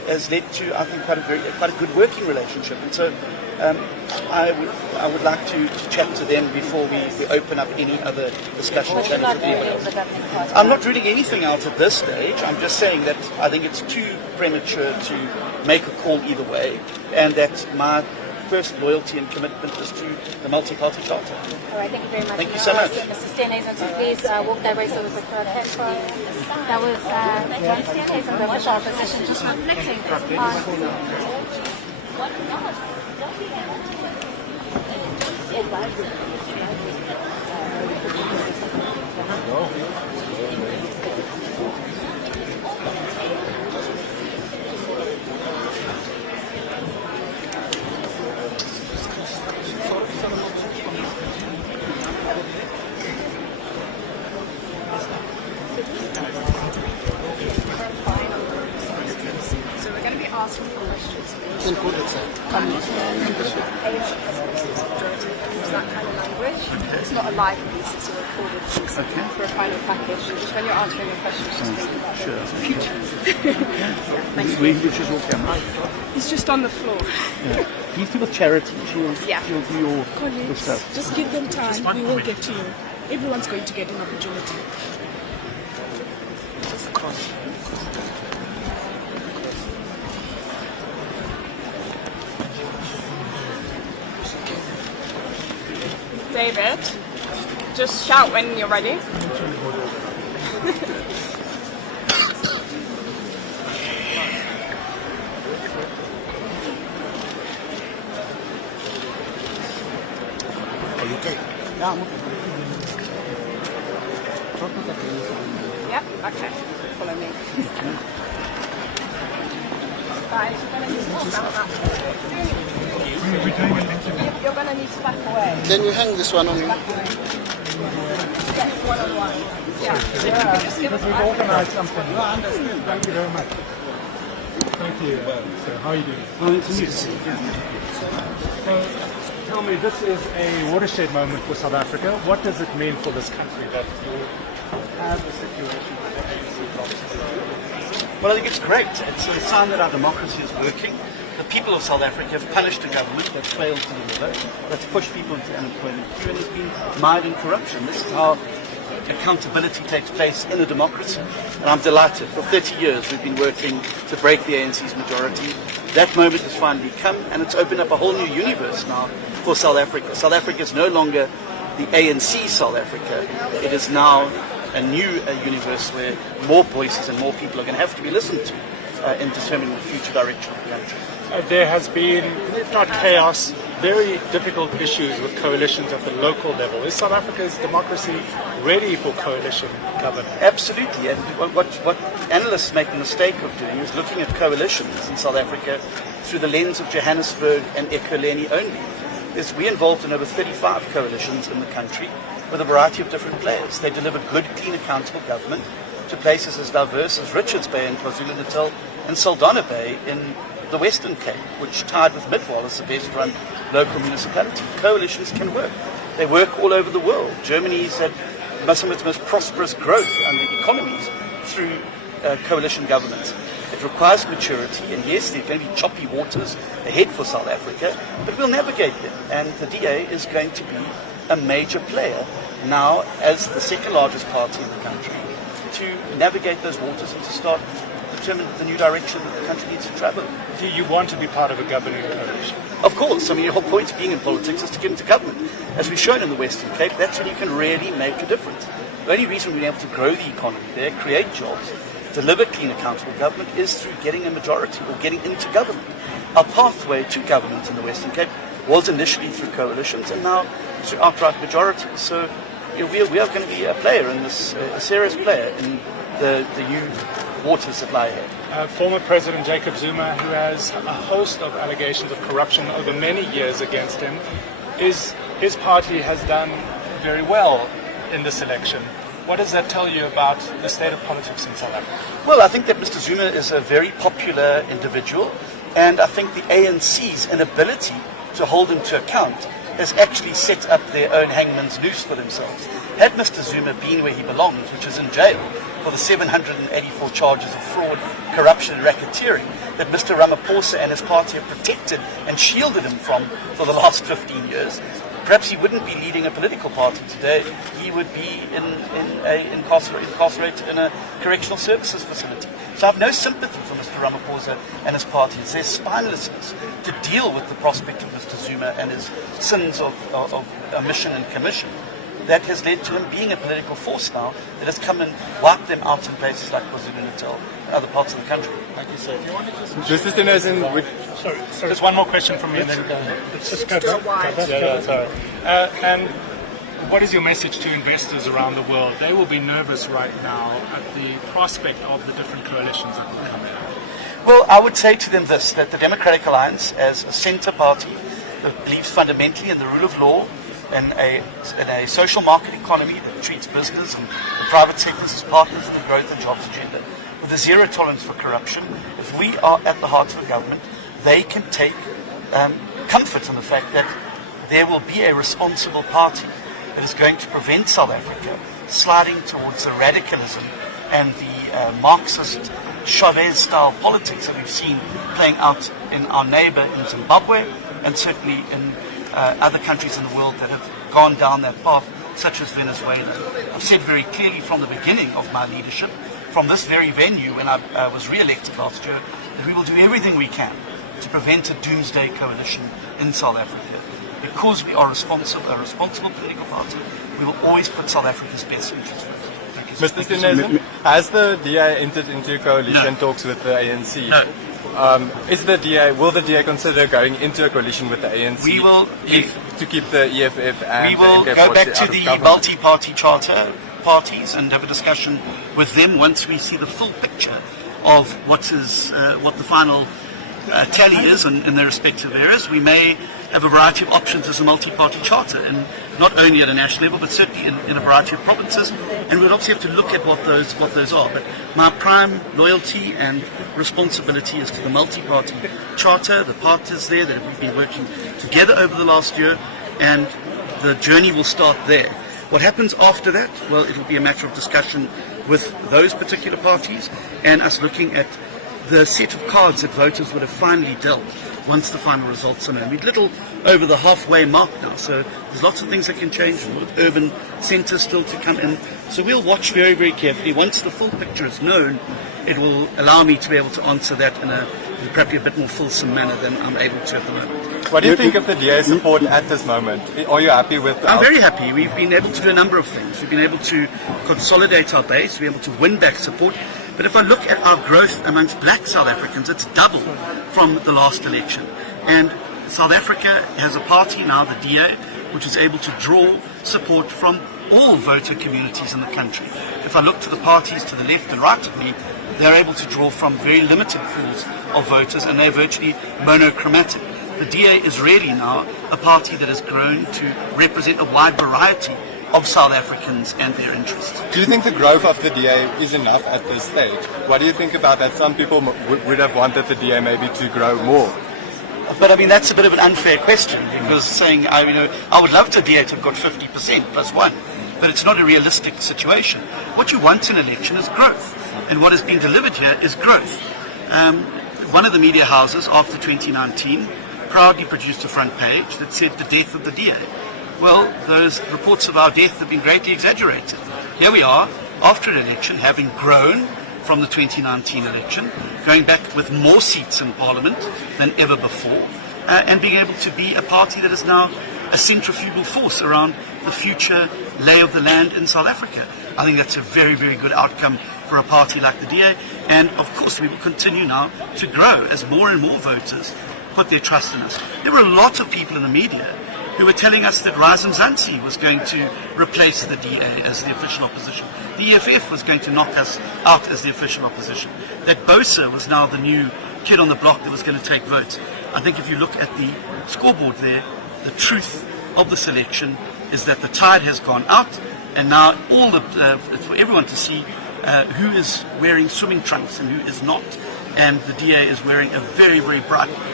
has led to, I think, quite a good working relationship. And so I would like to chat to them before we open up any other discussion But you're channels not with anyone ruling else. the governing party? I'm not ruling anything out at this stage. I'm just saying that I think it's too premature to make a call either way, and that my first loyalty and commitment is to the multi-party charter. All right, thank you very much. Thank you so much. Mr. Steenhuisen, to please walk that way so that the crowd can follow. That was John Steenhuisen, the official opposition, just reflecting on... So we're going to be asking you questions. Can put it, sir. That kind of language. It's not a live piece, it's a recorded piece for a final package. Just when you're answering your questions, just think about Sure. Which is okay. It's just on the floor. Yeah. These people charity. She'll do your Colleagues, stuff. just give them time. We will get to you. Everyone's going to get an opportunity. David, just shout when you're ready. Are you okay? Yep, okay. Follow me. Guys, you're going to need to You're going to need to back away. Can you hang this one on me? Yes, one-on-one. Yeah. Because we've organized something. No, I understand. Thank you very much. Thank you. So, how are you doing? Oh, it's amazing. So, tell me, this is a watershed moment for South Africa. What does it mean for this country that you have a situation where the ANC blocks? Well, I think it's great. It's a sign that our democracy is working. The people of South Africa have punished a government that's failed to deliver, that's pushed people into unemployment queue, and has been mired in corruption. This is how accountability takes place in a democracy. And I'm delighted. For 30 years we've been working to break the ANC's majority. That moment has finally come, and it's opened up a whole new universe now for South Africa. South Africa is no longer the ANC South Africa. It is now a new universe where more voices and more people are going to have to be listened to in determining the future direction of the country. There has been, if not chaos, very difficult issues with coalitions at the local level. Is South Africa's democracy ready for coalition government? Absolutely, and what analysts make the mistake of doing is looking at coalitions in South Africa through the lens of Johannesburg and Ekurhuleni only. We're involved in over 35 coalitions in the country with a variety of different players. They deliver good, clean, accountable government to places as diverse as Richards Bay in KwaZulu-Natal and Saldanha Bay in the Western Cape, which tied with Midwall as the best run local municipality. Coalitions can work. They work all over the world. Germany's had some of its most prosperous growth under economies through coalition governments. It requires maturity, and yes, there are going to be choppy waters ahead for South Africa, but we'll navigate them. And the DA is going to be a major player now as the second largest party in the country to navigate those waters and to start determine the new direction that the country needs to travel. Do you want to be part of a governing coalition? Of course. I mean, the whole point of being in politics is to get into government. As we've shown in the Western Cape, that's when you can really make a difference. The only reason we've been able to grow the economy there, create jobs, deliver clean, accountable government is through getting a majority or getting into government. Our pathway to government in the Western Cape was initially through coalitions and now through outright majorities. So we are going to be a player in this, a serious player in the new waters that lie ahead. Former President Jacob Zuma, who has a host of allegations of corruption over many years against him, his party has done very well in this election. What does that tell you about the state of politics in South Africa? Well, I think that Mr. Zuma is a very popular individual, and I think the ANC's inability to hold him to account has actually set up their own hangman's noose for themselves. Had Mr. Zuma been where he belongs, which is in jail, for the 784 charges of fraud, corruption and racketeering that Mr. Ramaphosa and his party have protected and shielded him from for the last 15 years. Perhaps he wouldn't be leading a political party today. He would be incarcerated in a correctional services facility. So I have no sympathy for Mr. Ramaphosa and his party. It's their spinelessness to deal with the prospect of Mr. Zuma and his sins of omission and commission that has led to him being a political force now that has come and wiped them out in places like KwaZulu-Natal and other parts of the country. Thank you, sir. Do you want to just... Just as in with... Sorry, there's one more question from me and then let's just go back. Sorry. And what is your message to investors around the world? They will be nervous right now at the prospect of the different coalitions that will come out. Well, I would say to them this, that the Democratic Alliance, as a centre party that believes fundamentally in the rule of law, in a social market economy that treats business and the private sectors as partners in the growth and jobs agenda, with a zero tolerance for corruption, if we are at the heart of the government, they can take comfort in the fact that there will be a responsible party that is going to prevent South Africa sliding towards the radicalism and the Marxist Chavez-style politics that we've seen playing out in our neighbour in Zimbabwe and certainly in other countries in the world that have gone down that path, such as Venezuela. I've said very clearly from the beginning of my leadership, from this very venue when I was re-elected last year, that we will do everything we can to prevent a doomsday coalition in South Africa. Because we are a responsible political party, we will always put South Africa's best interests first. Mr. Stinezen, has the DA entered into coalition talks with the ANC? No. Will the DA consider going into a coalition with the ANC? We will, to keep the EFF and we will the NK go back to out of the government? multi-party charter parties and have a discussion with them once we see the full picture of what the final tally is in their respective areas. We may have a variety of options as a multi-party charter, and not only at a national level, but certainly in a variety of provinces. And we'll obviously have to look at what those are. But my prime loyalty and responsibility is to the multi-party charter, the partners there that have been working together over the last year, and the journey will start there. What happens after that? Well, it'll be a matter of discussion with those particular parties and us looking at the set of cards that voters would have finally dealt once the final results are known. We're little over the halfway mark now, so there's lots of things that can change, a lot of urban centres still to come in. So we'll watch very, very carefully. Once the full picture is known, it will allow me to be able to answer that in probably a bit more fulsome manner than I'm able to at the moment. What do you think of the DA support at this moment? Are you happy with I'm very happy. We've been able to do a number of things. We've been able to consolidate our base, we're able to win back support. But if I look at our growth amongst black South Africans, it's double from the last election. And South Africa has a party now, the DA, which is able to draw support from all voter communities in the country. If I look to the parties to the left and right of me, they're able to draw from very limited pools of voters, and they're virtually monochromatic. The DA is really now a party that has grown to represent a wide variety of South Africans and their interests. Do you think the growth of the DA is enough at this stage? What do you think about that? Some people would have wanted the DA maybe to grow more. But I mean, that's a bit of an unfair question, because saying, I would love the DA to have got 50% plus one, but it's not a realistic situation. What you want in an election is growth, and what has been delivered here is growth. One of the media houses after 2019 proudly produced a front page that said the death of the DA. Well, those reports of our death have been greatly exaggerated. Here we are, after an election, having grown from the 2019 election, going back with more seats in Parliament than ever before, and being able to be a party that is now a centrifugal force around the future lay of the land in South Africa. I think that's a very, very good outcome for a party like the DA, and of course we will continue now to grow as more and more voters put their trust in us. There were a lot of people in the media who were telling us that Rise Mzansi was going to replace the DA as the official opposition. The EFF was going to knock us out as the official opposition. That Bosa was now the new kid on the block that was going to take votes. I think if you look at the scoreboard there, the truth of the selection is that the tide has gone out, and now it's for everyone to see who is wearing swimming trunks and who is not. And the DA is wearing a very, very bright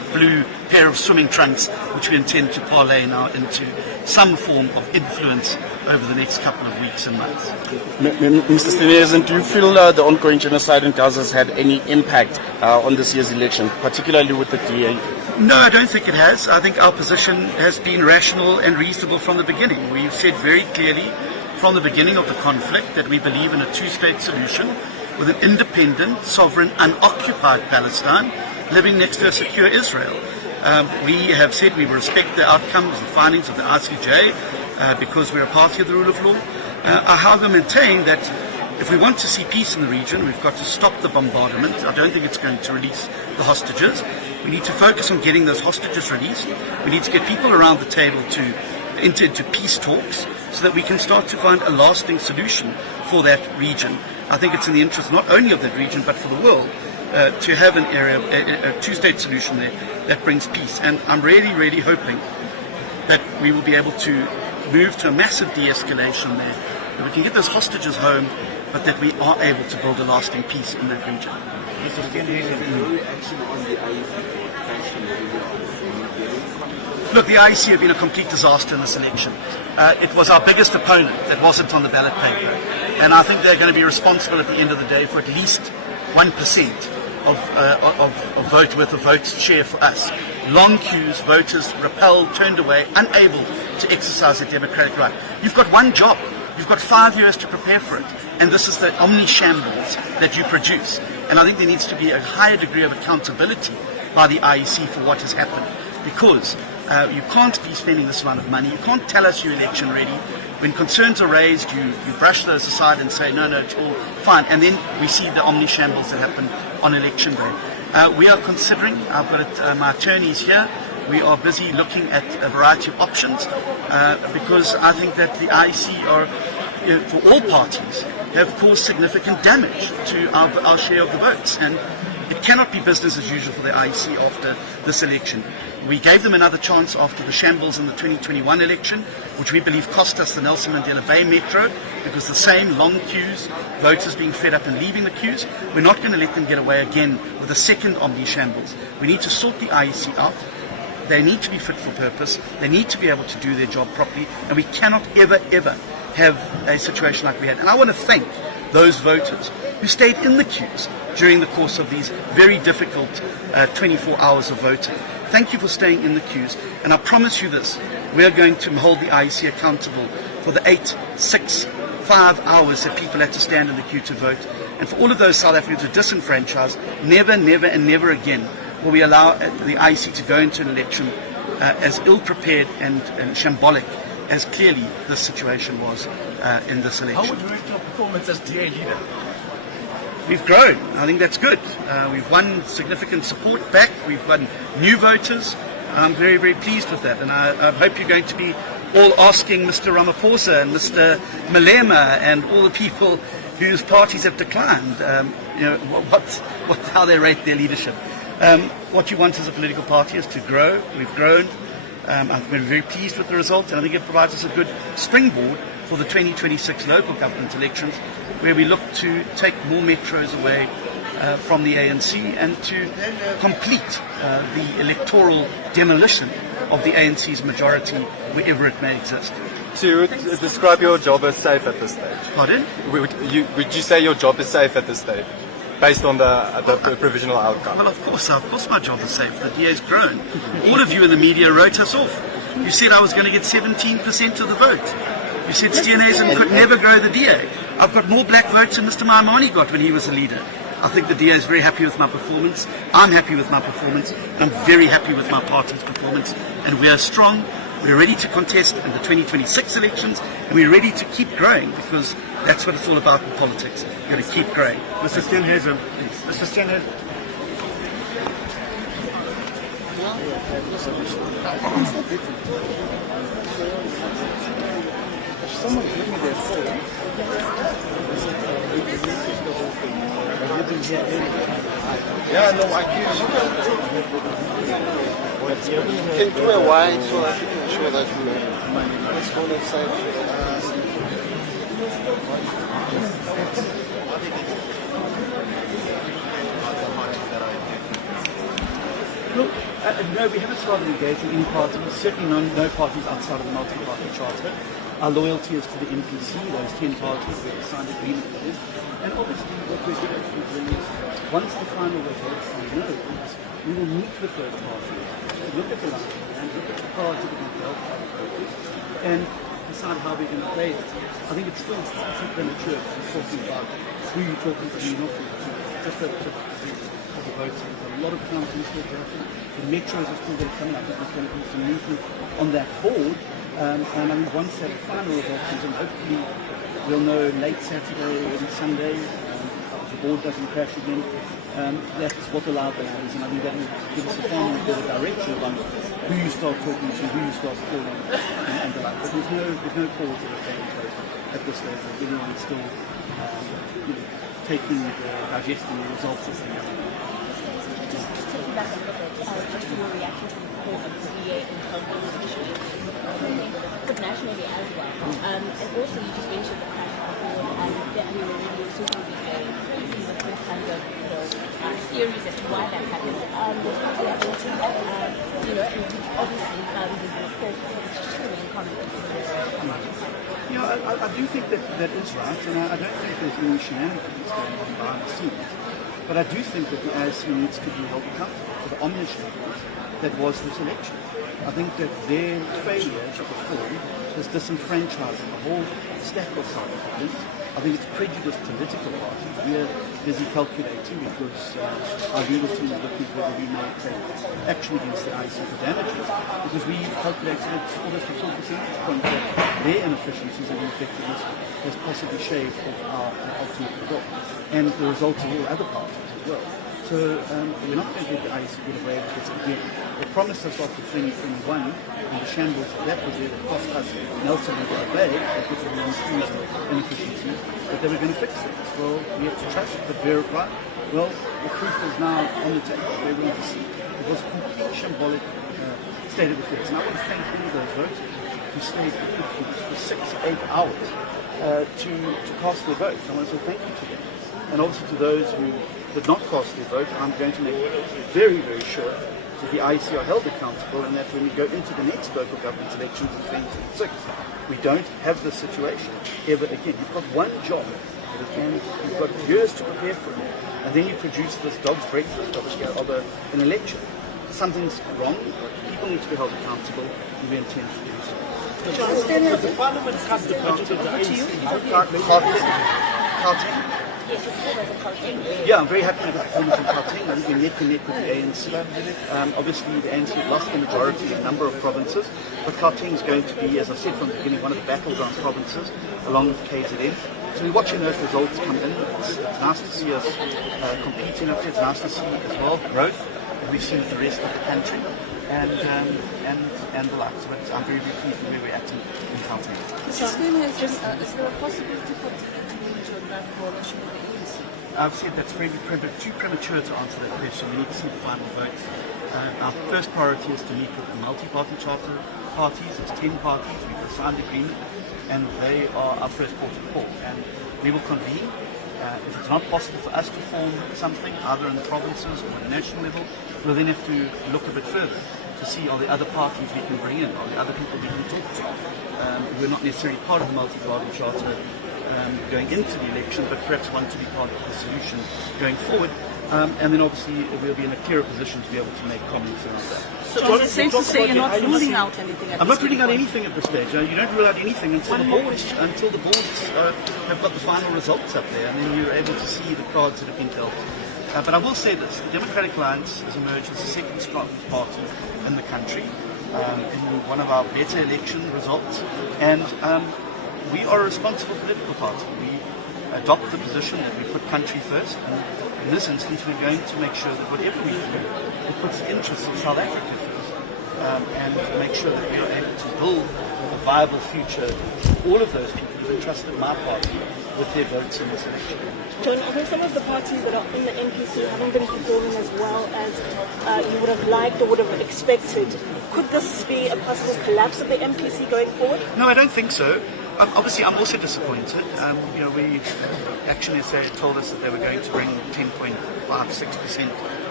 blue pair of swimming trunks, which we intend to parlay now into some form of influence over the next couple of weeks and months. Mr. Steenhuisen, do you feel the ongoing genocide in Gaza has had any impact on this year's election, particularly with the DA? No, I don't think it has. I think our position has been rational and reasonable from the beginning. We've said very clearly from the beginning of the conflict that we believe in a two-state solution with an independent, sovereign, unoccupied Palestine living next to a secure Israel. We have said we will respect the outcomes, the findings of the ICJ, because we're a party of the rule of law. I however maintain that if we want to see peace in the region, we've got to stop the bombardment. I don't think it's going to release the hostages. We need to focus on getting those hostages released. We need to get people around the table to enter into peace talks so that we can start to find a lasting solution for that region. I think it's in the interest not only of that region but for the world to have an area, a two-state solution there that brings peace. And I'm really, really hoping that we will be able to move to a massive de-escalation there, that we can get those hostages home, but that we are able to build a lasting peace in that region. Look, the IEC have been a complete disaster in this election. It was our biggest opponent that wasn't on the ballot paper. And I think they're going to be responsible at the end of the day for at least 1% of vote worth of votes share for us. Long queues, voters repelled, turned away, unable to exercise their democratic right. You've got one job. You've got 5 years to prepare for it. And this is the omni-shambles that you produce. And I think there needs to be a higher degree of accountability by the IEC for what has happened. Because you can't be spending this amount of money. You can't tell us you're election ready. When concerns are raised, you brush those aside and say, no, it's all fine. And then we see the omni-shambles that happen on election day. We are considering, I've got my attorneys here, we are busy looking at a variety of options because I think that the IEC are, for all parties, have caused significant damage to our share of the votes. And it cannot be business as usual for the IEC after this election. We gave them another chance after the shambles in the 2021 election, which we believe cost us the Nelson Mandela Bay Metro, because the same long queues, voters being fed up and leaving the queues. We're not going to let them get away again with a second omni-shambles. We need to sort the IEC out. They need to be fit for purpose. They need to be able to do their job properly. And we cannot ever have a situation like we had. And I want to thank those voters who stayed in the queues during the course of these very difficult 24 hours of voting. Thank you for staying in the queues. And I promise you this, we are going to hold the IEC accountable for the 8, 6, 5 hours that people had to stand in the queue to vote. And for all of those South Africans who are disenfranchised, never and never again will we allow the IEC to go into an election as ill-prepared and shambolic as clearly this situation was in this election. How would you rate your performance as DA leader? We've grown. I think that's good. We've won significant support back. We've won new voters. I'm very pleased with that. And I hope you're going to be all asking Mr. Ramaphosa and Mr. Malema and all the people whose parties have declined, how they rate their leadership. What you want as a political party is to grow. We've grown. I've been very pleased with the results, and I think it provides us a good springboard for the 2026 local government elections, where we look to take more metros away from the ANC and to complete the electoral demolition of the ANC's majority wherever it may exist. So you would describe your job as safe at this stage? Pardon? Would you say your job is safe at this stage, based on the provisional outcome? Well, of course my job is safe. The DA's grown. All of you in the media wrote us off. You said I was going to get 17% of the vote. You said Steenhuisen could never grow the DA. I've got more black votes than Mr. Maimane got when he was a leader. I think the DA is very happy with my performance. I'm happy with my performance. And I'm very happy with my party's performance. And we are strong. We're ready to contest in the 2026 elections. And we're ready to keep growing, because that's what it's all about in politics. You've got to keep growing. Mr. Steenhuisen. Mr. Steenhuisen. Someone give me their phone. Yeah, no, I can't. Can do a wide so that you can show that let's go inside. Look, no, we haven't started engaging any parties, certainly no parties outside of the multi-party charter. Our loyalty is to the MPC, those 10 parties we have signed agreement with. And obviously what we're doing is, once the final results are known, we will meet with those parties, look at the line and look at the cards that are going to help our voters, and decide how we're going to play it. I think it's still too premature to be talking about who you're talking to, who you're not talking to. Just the votes. There's a lot of counting still to happen. The metros are still going to come in. I think there's going to be some movement on that board. And I mean, once that final result comes in, hopefully we'll know late Saturday or early Sunday, if the board doesn't crash again. That's what the loud bell is, and I think that will give us a far more better direction on who you start talking to, who you start calling, and the like. But there's no calls that are taking place at this stage. Everyone's still digesting the results as they come. Just taking back a little bit, just your reaction to the performance of the VA in Congo, especially, but nationally as well. And also, you just mentioned the crash on board, and I mean, we're certainly very crazy with all kinds of theories as to why that happened. And obviously, there's been a call for it to just remain confident. Yeah, I do think that is right, and I don't think there's any shenanigans going on behind the scenes. But I do think that the ANC needs to be held accountable for the omission that was this election. I think that their failure to perform has disenfranchised the whole stack of South Africans. I think it's prejudiced political parties. We are busy calculating because our legal team is looking at whether we may take action against the ANC for damages, because we calculated it's almost a 4% point that their inefficiencies and ineffectiveness has possibly shaved off our ultimate result, and the results of all other parties as well. So we're not going to let the ANC get away with this again. They promised us after 2021, and the shambles that was there that cost us Nelson and Bay, because of the inefficiencies, that they were going to fix things. Well, we have to trust but verify. Well, the proof is now on the table. We're going to see. It was a complete shambolic state of affairs. And I want to thank all of those voters who stayed in the queues for 6-8 hours to cast their vote. I want to say thank you to them. And obviously to those who did not cast their vote, I'm going to make very, very sure that the IEC are held accountable, and that when we go into the next local government elections in 2026, we don't have this situation ever again. You've got one job, and you've got years to prepare for it, and then you produce this dog's breakfast of an election. Something's wrong. People need to be held accountable, and we intend to do so. The Parliament cut the budget of the ANC. Yes, your performance in Gauteng. Yeah, I'm very happy with the performance in Gauteng. I think we're neck to neck with the ANC. Obviously, the ANC have lost the majority in a number of provinces, but Gauteng is going to be, as I said from the beginning, one of the battleground provinces, along with KZN. So we're watching those results come in. It's nice to see us competing up there. It's nice to see as well growth that we've seen with the rest of the country, and the like. So I'm very, very pleased with where we're at in Gauteng. Mr. Sweeney, is there a possibility for coalition with the ANC? I've said that's too premature to answer that question. We need to see the final votes. Our first priority is to meet with the multi-party charter parties. There's 10 parties. We've signed agreement, and they are our first port of call. And we will convene. If it's not possible for us to form something, either in the provinces or at the national level, we'll then have to look a bit further to see are the other parties we can bring in, are the other people we can talk to. We're not necessarily part of the multi-party charter going into the election, but perhaps want to be part of the solution going forward. And then obviously we'll be in a clearer position to be able to make comments around that. So is it safe to say you're not ruling out anything at this stage? I'm not ruling out anything at this stage. You don't rule out anything until the boards have got the final results up there, and then you're able to see the cards that have been dealt. But I will say this, the Democratic Alliance has emerged as the second strongest party in the country, in one of our better election results, and we are a responsible political party. We adopt the position that we put country first, and in this instance we're going to make sure that whatever we do, it puts the interests of South Africa first, and make sure that we are able to build a viable future for all of those people who've entrusted my party with their votes in this election. John, I think some of the parties that are in the NPC haven't been performing as well as you would have liked or would have expected. Could this be a possible collapse of the NPC going forward? No, I don't think so. Obviously, I'm also disappointed. We Action SA told us that they were going to bring 10.56%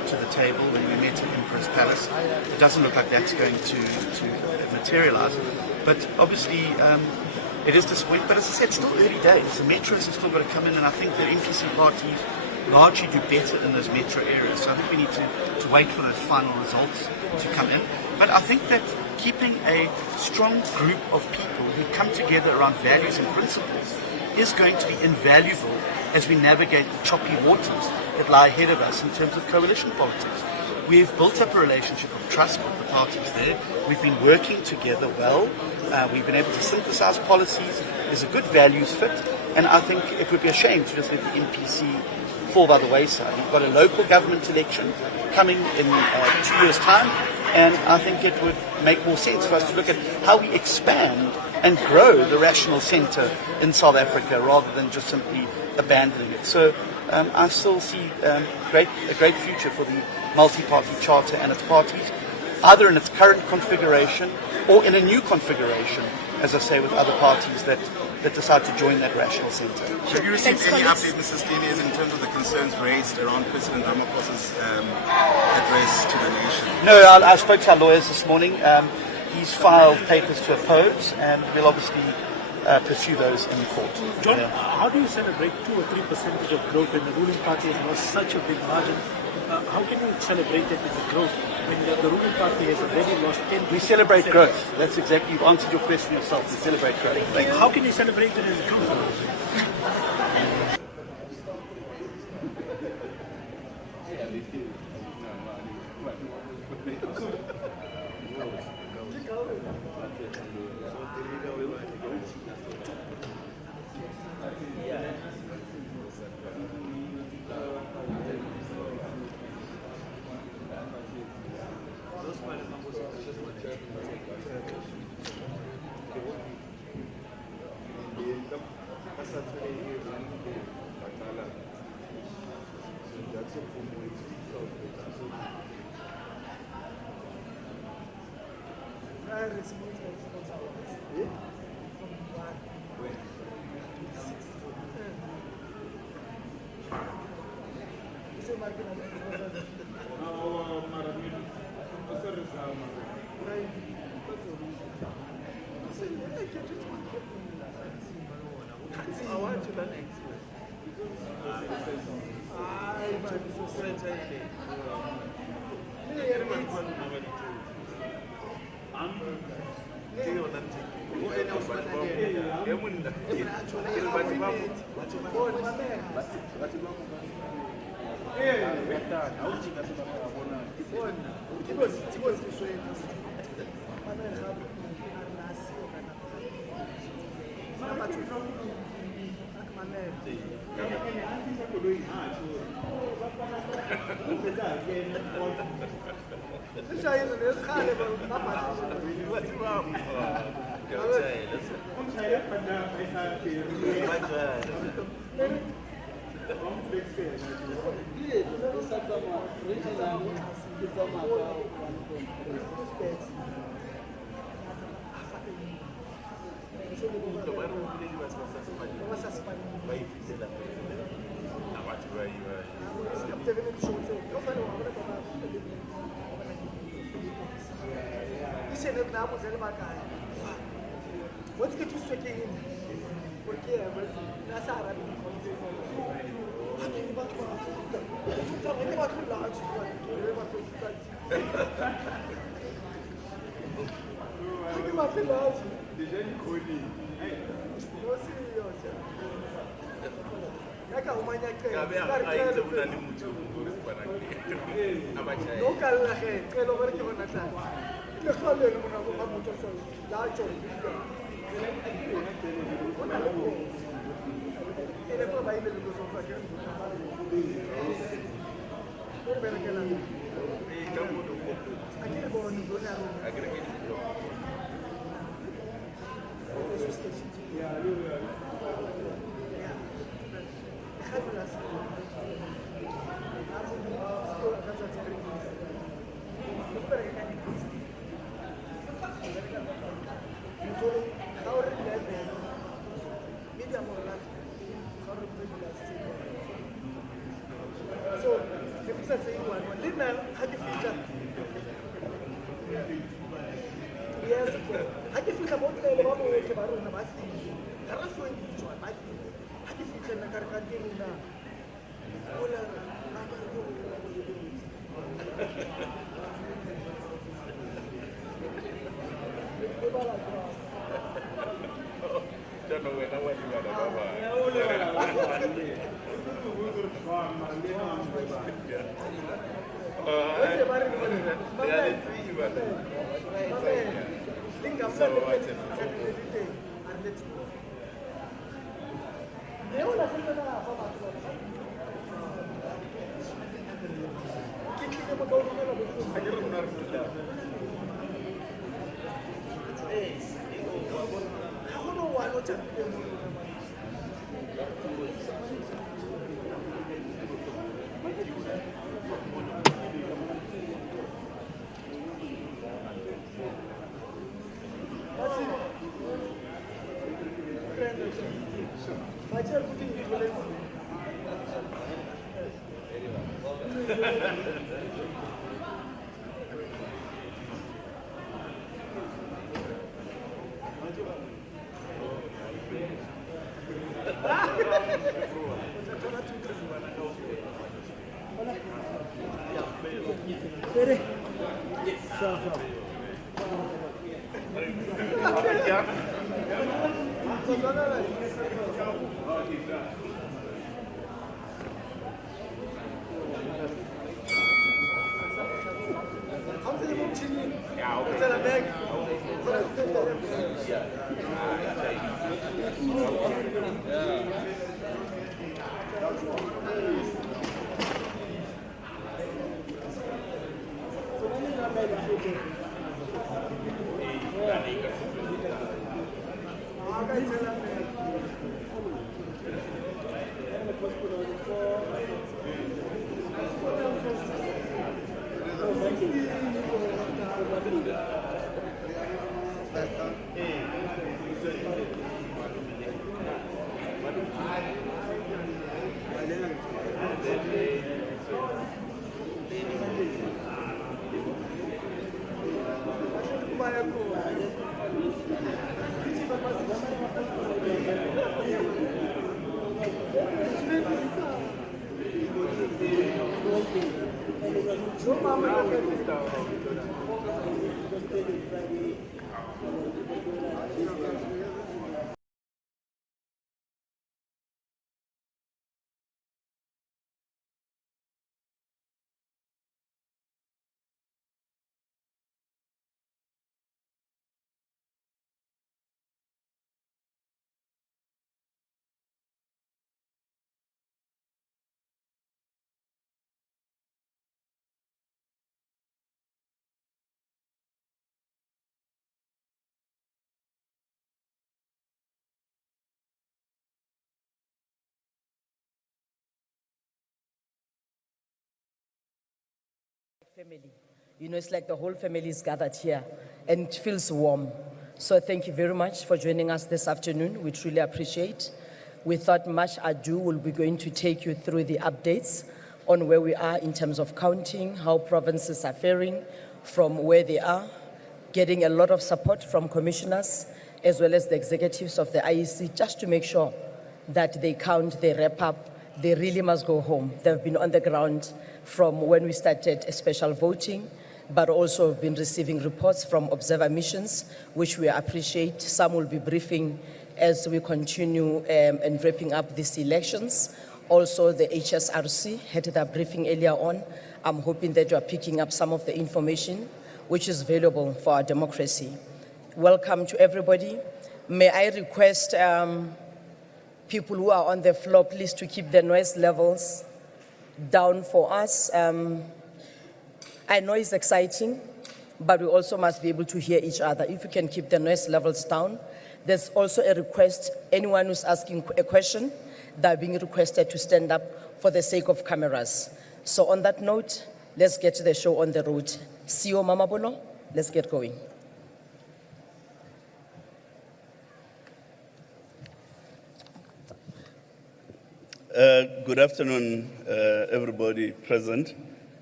to the table when we met at Emperor's Palace. It doesn't look like that's going to materialise. But obviously, it is disappointing. But as I said, it's still early days. The metros have still got to come in, and I think that NPC parties largely do better in those metro areas. So I think we need to wait for those final results to come in. But I think that keeping a strong group of people who come together around values and principles is going to be invaluable as we navigate the choppy waters that lie ahead of us in terms of coalition politics. We've built up a relationship of trust with the parties there. We've been working together well. We've been able to synthesize policies. There's a good values fit. And I think it would be a shame to just let the NPC fall by the wayside. We've got a local government election coming in 2 years' time. And I think it would make more sense for us to look at how we expand and grow the rational centre in South Africa rather than just simply abandoning it. So I still see a great future for the multi-party charter and its parties, either in its current configuration or in a new configuration, as I say, with other parties that decide to join that rational centre. Have you received any update, Mr. Stelios, in terms of the concerns raised around President Ramaphosa's address to the nation? No, I spoke to our lawyers this morning. He's filed papers to oppose, and we'll obviously pursue those in court. John, how do you celebrate 2 or 3% of growth when the ruling party has lost such a big margin? How can you celebrate that as a growth when the ruling party has already lost 10%? We celebrate growth. That's exactly, you've answered your question yourself. We celebrate growth. Thank you. How can you celebrate it as a growth? Family. You know, it's like the whole family is gathered here and it feels warm. So thank you very much for joining us this afternoon. We truly appreciate. Without much ado, we'll be going to take you through the updates on where we are in terms of counting, how provinces are faring from where they are, getting a lot of support from commissioners as well as the executives of the IEC just to make sure that they count, they wrap up, they really must go home. They've been on the ground from when we started special voting, but also have been receiving reports from observer missions, which we appreciate. Some will be briefing as we continue and wrapping up these elections. Also, the HSRC had their briefing earlier on. I'm hoping that you are picking up some of the information which is valuable for our democracy. Welcome to everybody. May I request people who are on the floor, please, to keep the noise levels down for us. I know it's exciting, but we also must be able to hear each other. If you can keep the noise levels down. There's also a request, anyone who's asking a question, they're being requested to stand up for the sake of cameras. So on that note, let's get the show on the road. CEO Mamabolo, let's get going. Good afternoon, everybody present.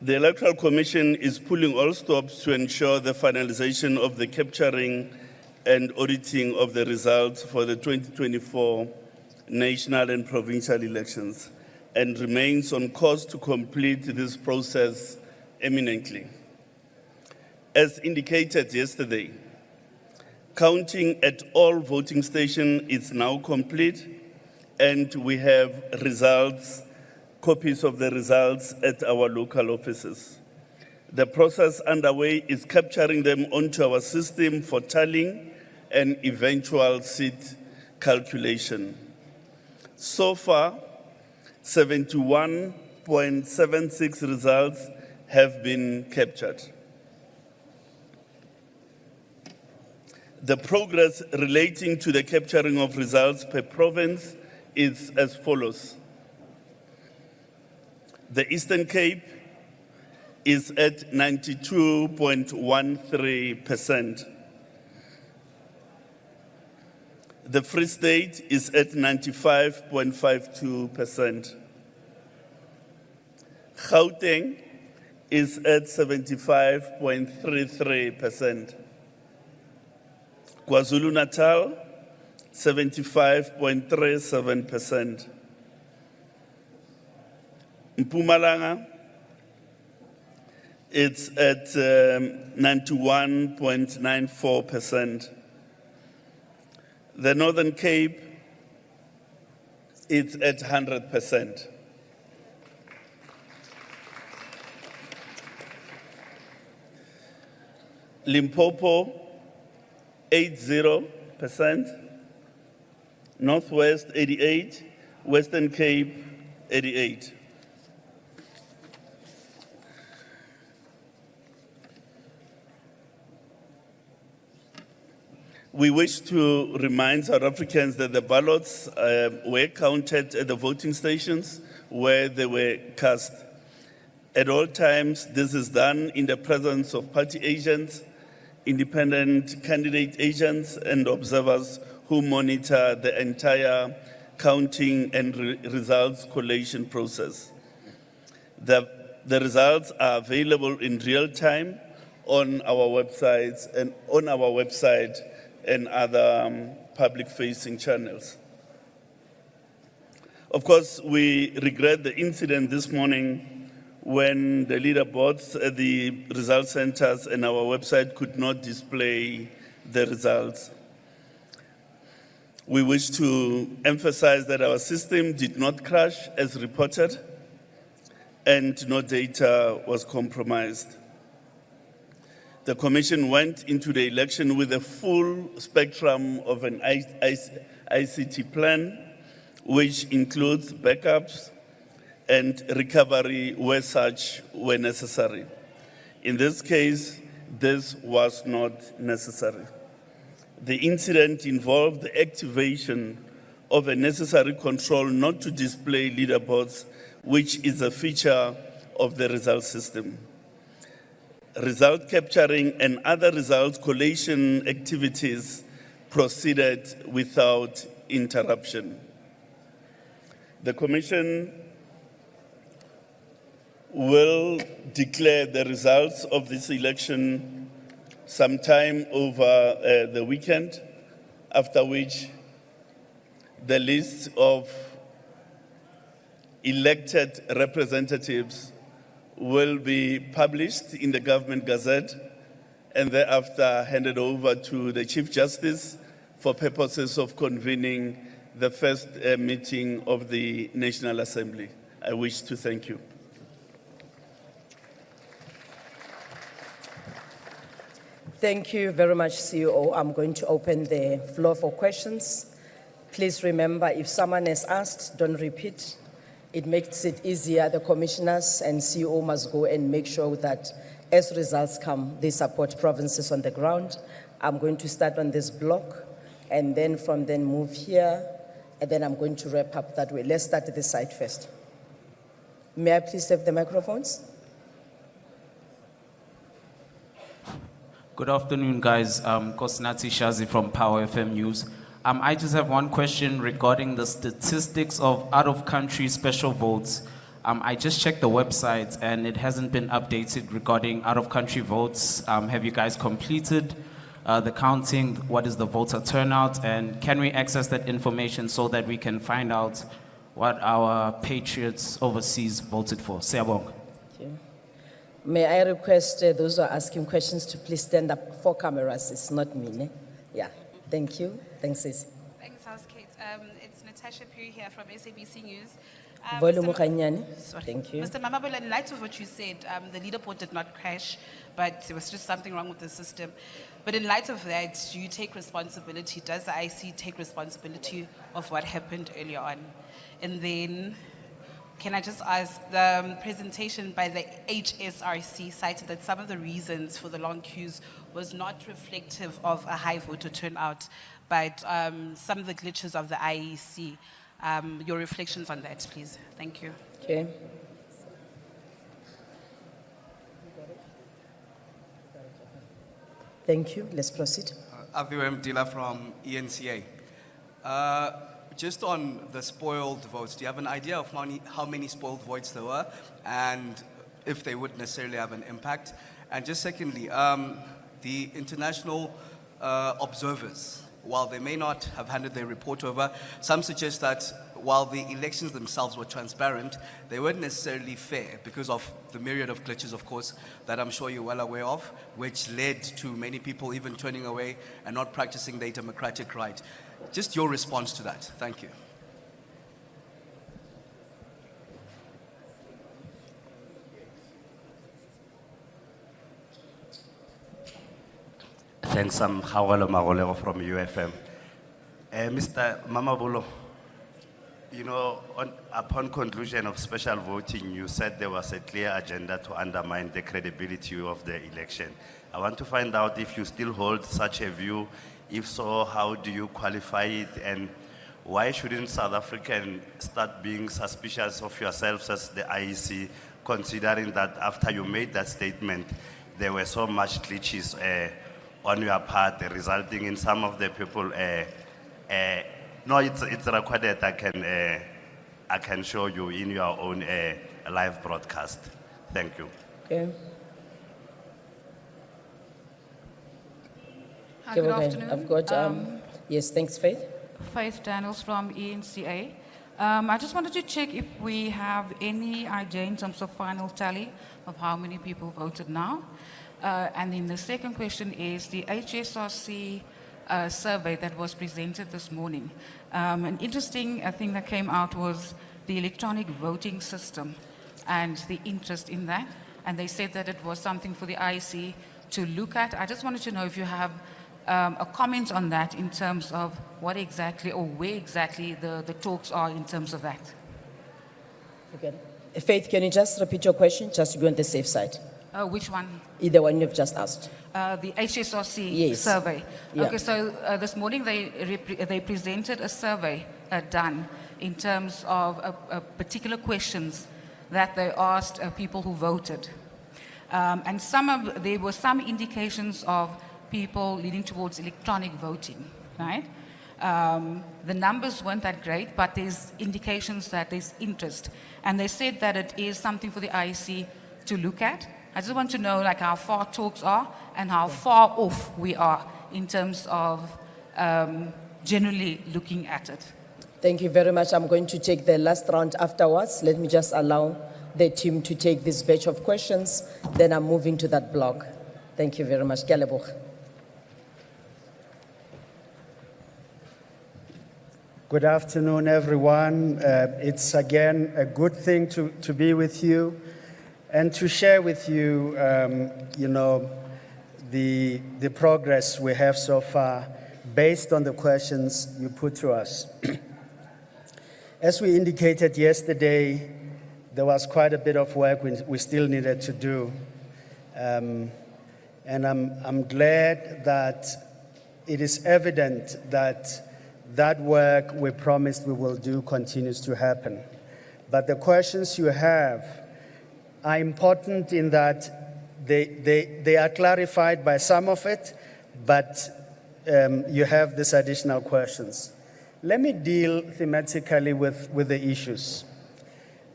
The Electoral Commission is pulling all stops to ensure the finalization of the capturing and auditing of the results for the 2024 national and provincial elections and remains on course to complete this process imminently. As indicated yesterday, counting at all voting stations is now complete, and we have copies of the results at our local offices. The process underway is capturing them onto our system for tallying and eventual seat calculation. So far, 71.76 results have been captured. The progress relating to the capturing of results per province is as follows. The Eastern Cape is at 92.13%. The Free State is at 95.52%. Gauteng is at 75.33%. KwaZulu-Natal, 75.37%. Mpumalanga, it's at 91.94%. The Northern Cape, it's at 100%. Limpopo, 80%. Northwest, 88%. Western Cape, 88%. We wish to remind South Africans that the ballots were counted at the voting stations where they were cast. At all times, this is done in the presence of party agents, independent candidate agents, and observers who monitor the entire counting and results collation process. The results are available in real time on our websites and other public-facing channels. Of course, we regret the incident this morning when the leaderboards at the result centers and our website could not display the results. We wish to emphasize that our system did not crash as reported, and no data was compromised. The Commission went into the election with a full spectrum of an ICT plan, which includes backups and recovery where such were necessary. In this case, this was not necessary. The incident involved the activation of a necessary control not to display leaderboards, which is a feature of the result system. Result capturing and other result collation activities proceeded without interruption. The Commission will declare the results of this election sometime over the weekend, after which the list of elected representatives will be published in the Government Gazette and thereafter handed over to the Chief Justice for purposes of convening the first meeting of the National Assembly. I wish to thank you. Thank you very much, CEO. I'm going to open the floor for questions. Please remember, if someone has asked, don't repeat. It makes it easier. The commissioners and CEO must go and make sure that as results come, they support provinces on the ground. I'm going to start on this block and then from then move here, and then I'm going to wrap up that way. Let's start at this side first. May I please have the microphones? Good afternoon, guys. Kosnati Shazi from Power FM News. I just have one question regarding the statistics of out-of-country special votes. I just checked the website and it hasn't been updated regarding out-of-country votes. Have you guys completed the counting? What is the voter turnout? And can we access that information so that we can find out what our patriots overseas voted for? Siyabonga. May I request those who are asking questions to please stand up for cameras? It's not me. Ne? Yeah, thank you. Thanks, Sis. Thanks, House Kate. It's Natasha Puri here from SABC News. Volume Mr. Mukanyane. Sorry. Thank you. Mr. Mamabolo, in light of what you said, the leaderboard did not crash, but there was just something wrong with the system. But in light of that, do you take responsibility? Does the IC take responsibility of what happened earlier on? And then, can I just ask, the presentation by the HSRC cited that some of the reasons for the long queues was not reflective of a high voter turnout, but some of the glitches of the IEC. Your reflections on that, please. Thank you. Okay. Thank you. Let's proceed. Aviwem Dila from ENCA. Just on the spoiled votes, do you have an idea of how many spoiled votes there were and if they would necessarily have an impact? And just secondly, the international observers, while they may not have handed their report over, some suggest that while the elections themselves were transparent, they weren't necessarily fair because of the myriad of glitches, of course, that I'm sure you're well aware of, which led to many people even turning away and not practicing their democratic right. Just your response to that. Thank you. Thanks, I'm Hawalo Magolero from UFM. Mr. Mamabolo, you know, upon conclusion of special voting, you said there was a clear agenda to undermine the credibility of the election. I want to find out if you still hold such a view. If so, how do you qualify it? And why shouldn't South Africans start being suspicious of yourselves as the IEC, considering that after you made that statement, there were so much glitches on your part, resulting in some of the people. No, it's recorded. I can show you in your own live broadcast. Thank you. Okay. Hi, good afternoon. I've got, yes, thanks, Faith. Faith Daniels from ENCA. I just wanted to check if we have any idea in terms of final tally of how many people voted now. And then the second question is the HSRC survey that was presented this morning. An interesting thing that came out was the electronic voting system and the interest in that. And they said that it was something for the IEC to look at. I just wanted to know if you have a comment on that in terms of what exactly or where exactly the talks are in terms of that. Okay. Faith, can you just repeat your question, just to be on the safe side? Which one? Either one you've just asked. The HSRC survey. Yeah. Okay, so this morning they presented a survey done in terms of particular questions that they asked people who voted. And there were some indications of people leaning towards electronic voting, right? The numbers weren't that great, but there's indications that there's interest. And they said that it is something for the IEC to look at. I just want to know like how far talks are and how far off we are in terms of generally looking at it. Thank you very much. I'm going to take the last round afterwards. Let me just allow the team to take this batch of questions. Then I'm moving to that block. Thank you very much. Keleboch. Good afternoon, everyone. It's again a good thing to be with you and to share with you, you know, the progress we have so far based on the questions you put to us. As we indicated yesterday, there was quite a bit of work we still needed to do. And I'm glad that it is evident that that work we promised we will do continues to happen. But the questions you have are important in that they are clarified by some of it, but you have these additional questions. Let me deal thematically with the issues.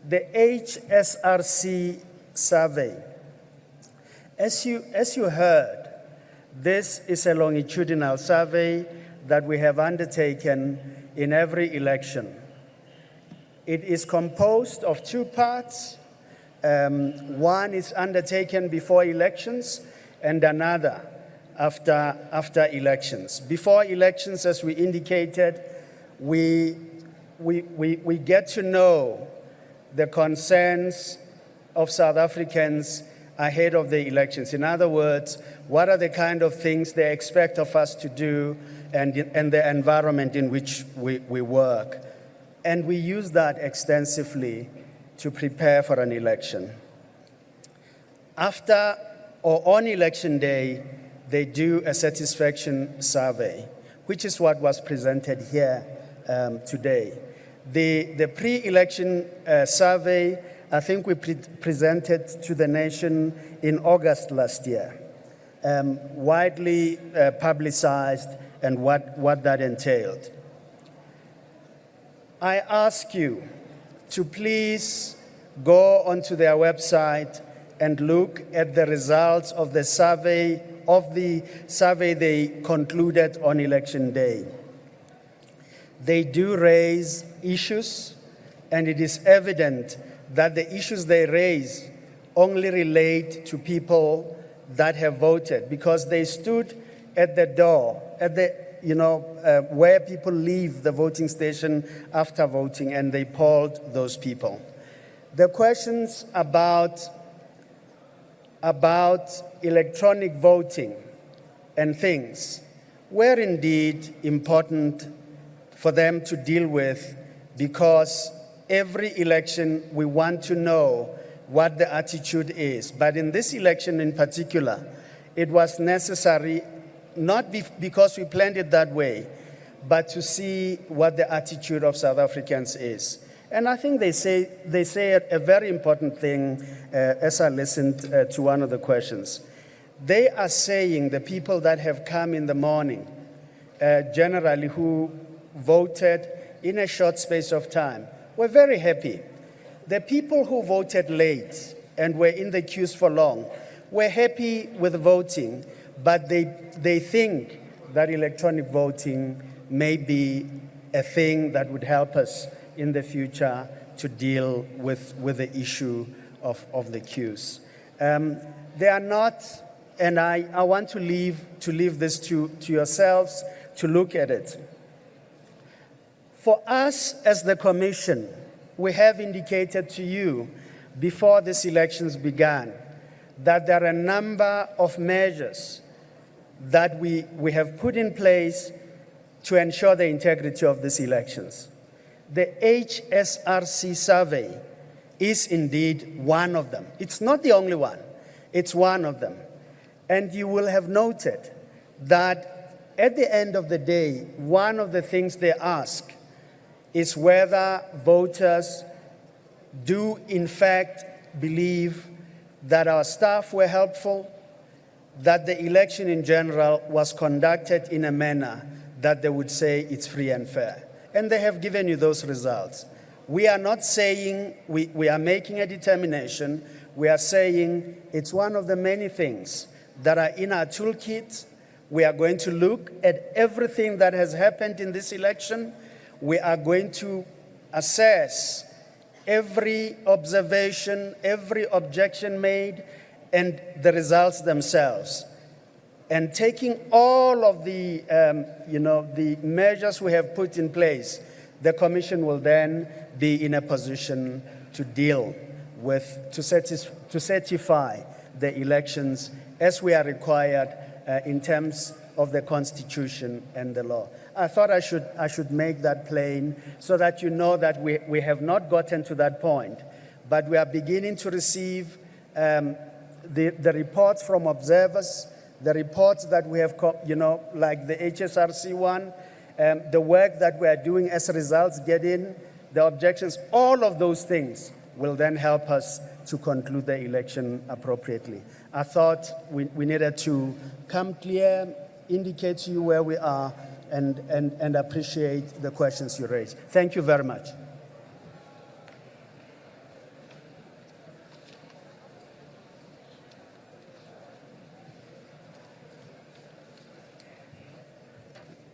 the HSRC survey. As you heard, this is a longitudinal survey that we have undertaken in every election. It is composed of two parts. One is undertaken before elections and another after elections. Before elections, as we indicated, we get to know the concerns of South Africans ahead of the elections. In other words, what are the kind of things they expect of us to do and the environment in which we work. And we use that extensively to prepare for an election. After or on election day, they do a satisfaction survey, which is what was presented here today. The pre-election survey, I think we presented to the nation in August last year, widely publicized and what that entailed. I ask you to please go onto their website and look at the results of the survey they concluded on election day. They do raise issues, and it is evident that the issues they raise only relate to people that have voted, because they stood at the door, at the where people leave the voting station after voting, and they polled those people. The questions about electronic voting and things were indeed important for them to deal with, because every election we want to know what the attitude is. But in this election in particular, it was necessary, not because we planned it that way, but to see what the attitude of South Africans is. And I think they say a very important thing as I listened to one of the questions. They are saying, the people that have come in the morning, generally who voted in a short space of time, were very happy. The people who voted late and were in the queues for long were happy with voting, but they think that electronic voting may be a thing that would help us in the future to deal with the issue of the queues. They are not, and I want to leave this to yourselves to look at it. For us as the Commission, we have indicated to you before these elections began that there are a number of measures that we have put in place to ensure the integrity of these elections. The HSRC survey is indeed one of them. It's not the only one, it's one of them. And you will have noted that at the end of the day, one of the things they ask is whether voters do in fact believe that our staff were helpful, that the election in general was conducted in a manner that they would say it's free and fair. And they have given you those results. We are not saying we are making a determination. We are saying it's one of the many things that are in our toolkit. We are going to look at everything that has happened in this election. We are going to assess every observation, every objection made, and the results themselves. And taking all of the, the measures we have put in place, the Commission will then be in a position to deal with, to certify the elections as we are required in terms of the Constitution and the law. I thought I should make that plain so that you know that we have not gotten to that point, but we are beginning to receive the reports from observers, the reports that we have, like the HSRC one, the work that we are doing as results get in, the objections, all of those things will then help us to conclude the election appropriately. I thought we needed to come clear, indicate to you where we are, and appreciate the questions you raised. Thank you very much.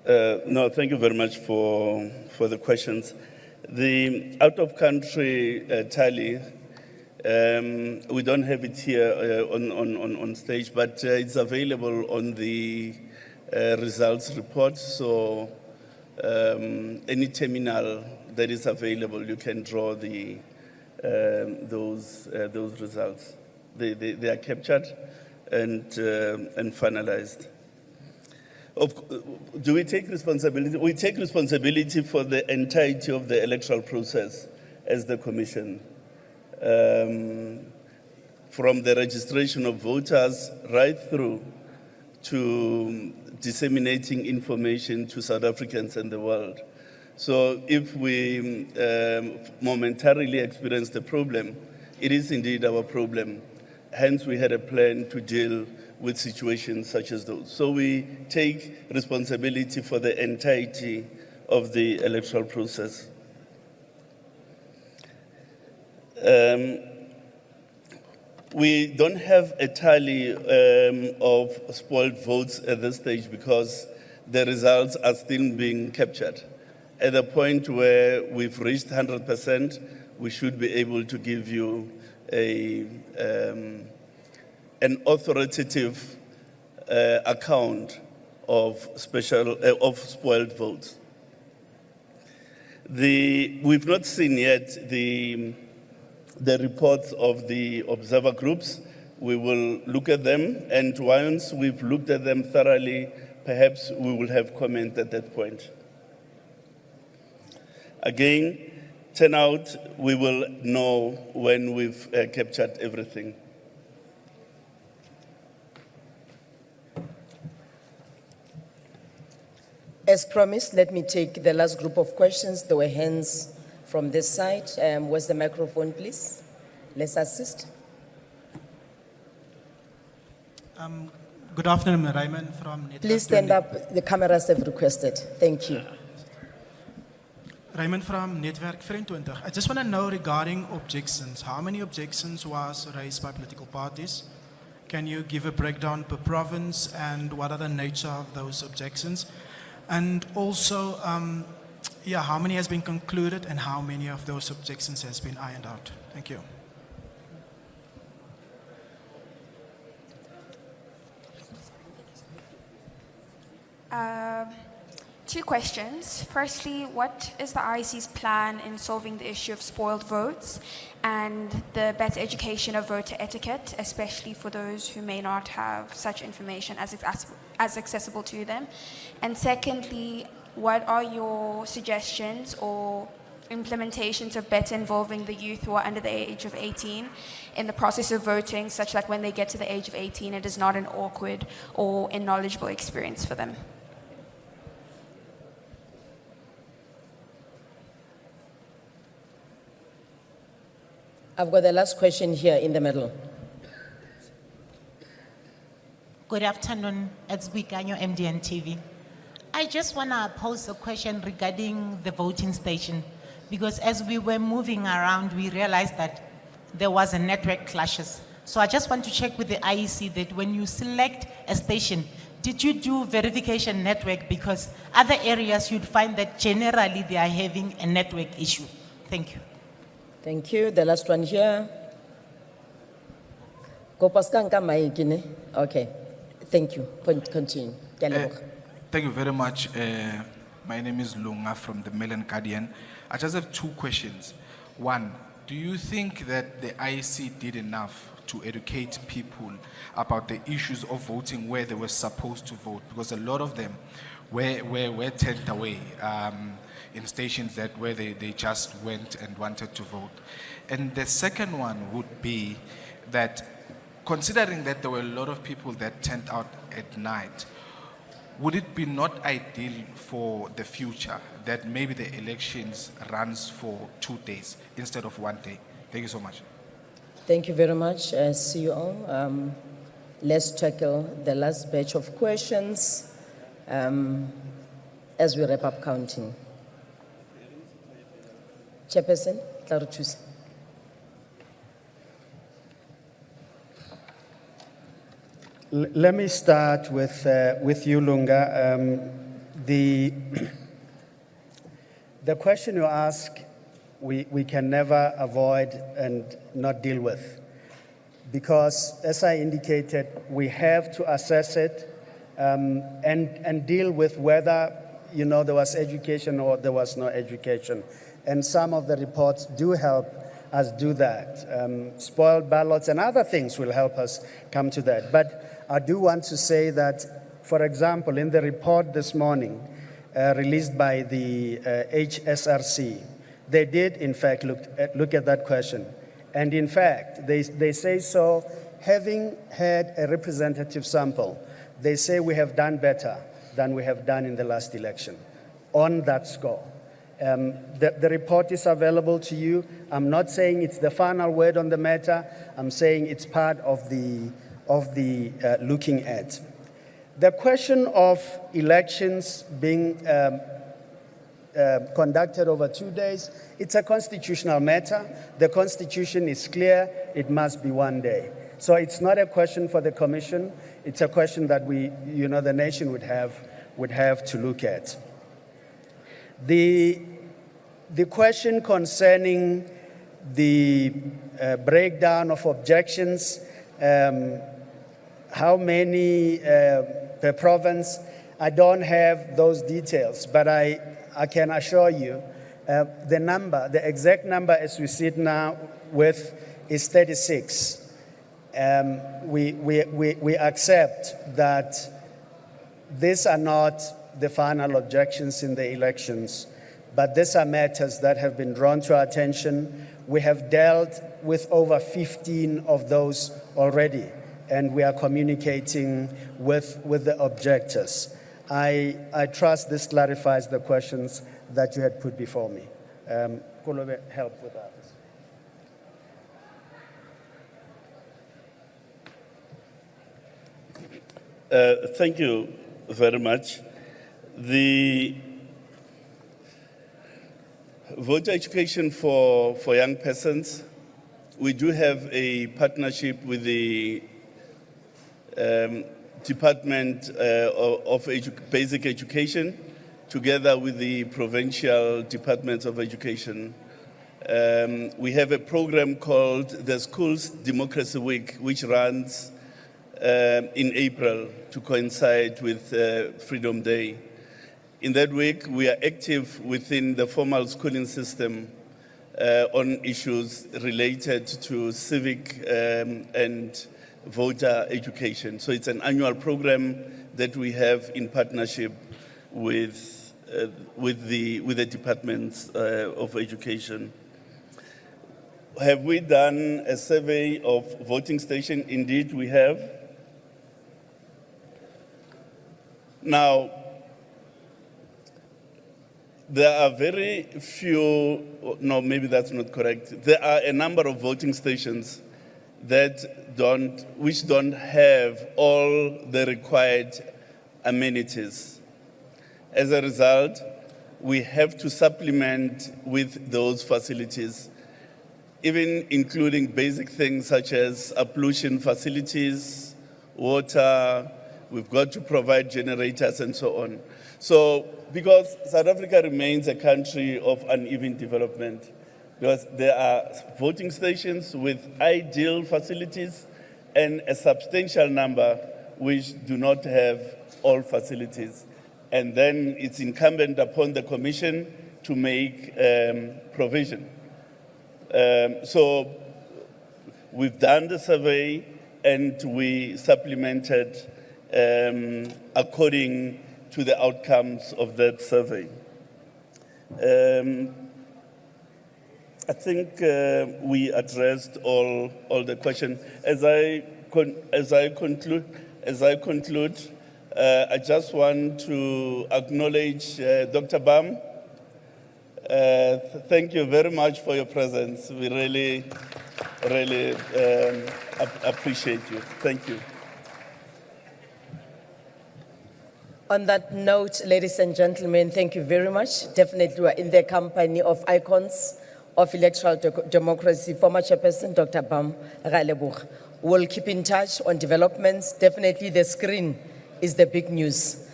No, thank you very much for the questions. The out-of-country tally, we don't have it here on stage, but it's available on the results report. So any terminal that is available, you can draw the those results. They are captured and finalized. Do we take responsibility? We take responsibility for the entirety of the electoral process as the Commission. From the registration of voters right through to disseminating information to South Africans and the world. So if we momentarily experience a problem, it is indeed our problem. Hence, we had a plan to deal with situations such as those. So we take responsibility for the entirety of the electoral process. We don't have a tally of spoiled votes at this stage because the results are still being captured. At the point where we've reached 100%, we should be able to give you an authoritative account of spoiled votes. We've not seen yet the reports of the observer groups. We will look at them, and once we've looked at them thoroughly, perhaps we will have comment at that point. Again, turnout, we will know when we've captured everything. As promised, let me take the last group of questions. There were hands from this side. Where's the microphone, please? Let's assist. Good afternoon, Raymond from Network. Please stand up. The cameras have requested. Thank you. Raymond from Network 24. I just want to know regarding objections. How many objections was raised by political parties? Can you give a breakdown per province and what are the nature of those objections? And also, how many has been concluded and how many of those objections has been ironed out? Thank you. Two questions. Firstly, what is the IEC's plan in solving the issue of spoiled votes and the better education of voter etiquette, especially for those who may not have such information as accessible to them? And secondly, what are your suggestions or implementations of better involving the youth who are under the age of 18 in the process of voting, such that when they get to the age of 18, it is not an awkward or unknowledgeable experience for them? I've got the last question here in the middle. Good afternoon, it's Wikanyo, MDN TV. I just want to pose a question regarding the voting station, because as we were moving around, we realized that there was a network clashes. So I just want to check with the IEC that when you select a station, did you do verification network? Because other areas you'd find that generally they are having a network issue. Thank you. Thank you. The last one here. Okay. Thank you. Continue. Thank you very much. My name is Lunga from the Mail and Guardian. I just have two questions. One, do you think that the IEC did enough to educate people about the issues of voting where they were supposed to vote? Because a lot of them were turned away in stations where they just went and wanted to vote. And the second one would be that, considering that there were a lot of people that turned out at night, would it be not ideal for the future that maybe the elections runs for 2 days instead of 1 day? Thank you so much. Thank you very much, CEO. Let's tackle the last batch of questions as we wrap up counting. Chairperson, Tlarutus. Let me start with you, Lunga. The question you ask, we can never avoid and not deal with. Because, as I indicated, we have to assess it and deal with whether, there was education or there was no education. And some of the reports do help us do that. Spoiled ballots and other things will help us come to that. But I do want to say that, for example, in the report this morning, released by the HSRC, they did, in fact, look at that question. And in fact, they say so, having had a representative sample, they say we have done better than we have done in the last election on that score. The report is available to you. I'm not saying it's the final word on the matter. I'm saying it's part of the looking at. The question of elections being conducted over 2 days, it's a constitutional matter. The Constitution is clear. It must be 1 day. So it's not a question for the Commission. It's a question that the nation would have to look at. The question concerning the breakdown of objections, how many per province, I don't have those details, but I can assure you the exact number as we sit now with is 36. We accept that these are not the final objections in the elections, but these are matters that have been drawn to our attention. We have dealt with over 15 of those already, and we are communicating with the objectors. I trust this clarifies the questions that you had put before me. Kolobe, help with that. Thank you very much. The voter education for young persons, we do have a partnership with the Department of Basic Education, together with the Provincial Departments of Education. We have a program called the Schools Democracy Week, which runs in April to coincide with Freedom Day. In that week, we are active within the formal schooling system on issues related to civic and voter education. So it's an annual program that we have in partnership with the Departments of Education. Have we done a survey of voting stations? Indeed, we have. Now, there are very few, no, maybe that's not correct. There are a number of voting stations which don't have all the required amenities. As a result, we have to supplement with those facilities, even including basic things such as pollution facilities, water. We've got to provide generators and so on. So, because South Africa remains a country of uneven development, because there are voting stations with ideal facilities and a substantial number which do not have all facilities. And then it's incumbent upon the Commission to make provision. So we've done the survey and we supplemented according to the outcomes of that survey. I think we addressed all the questions. As I conclude, I just want to acknowledge Dr. Bam. Thank you very much for your presence. We really appreciate you. Thank you. On that note, ladies and gentlemen, thank you very much. Definitely we're in the company of icons of electoral democracy, former chairperson, Dr. Bam Galeboeg. We'll keep in touch on developments. Definitely the screen is the big news.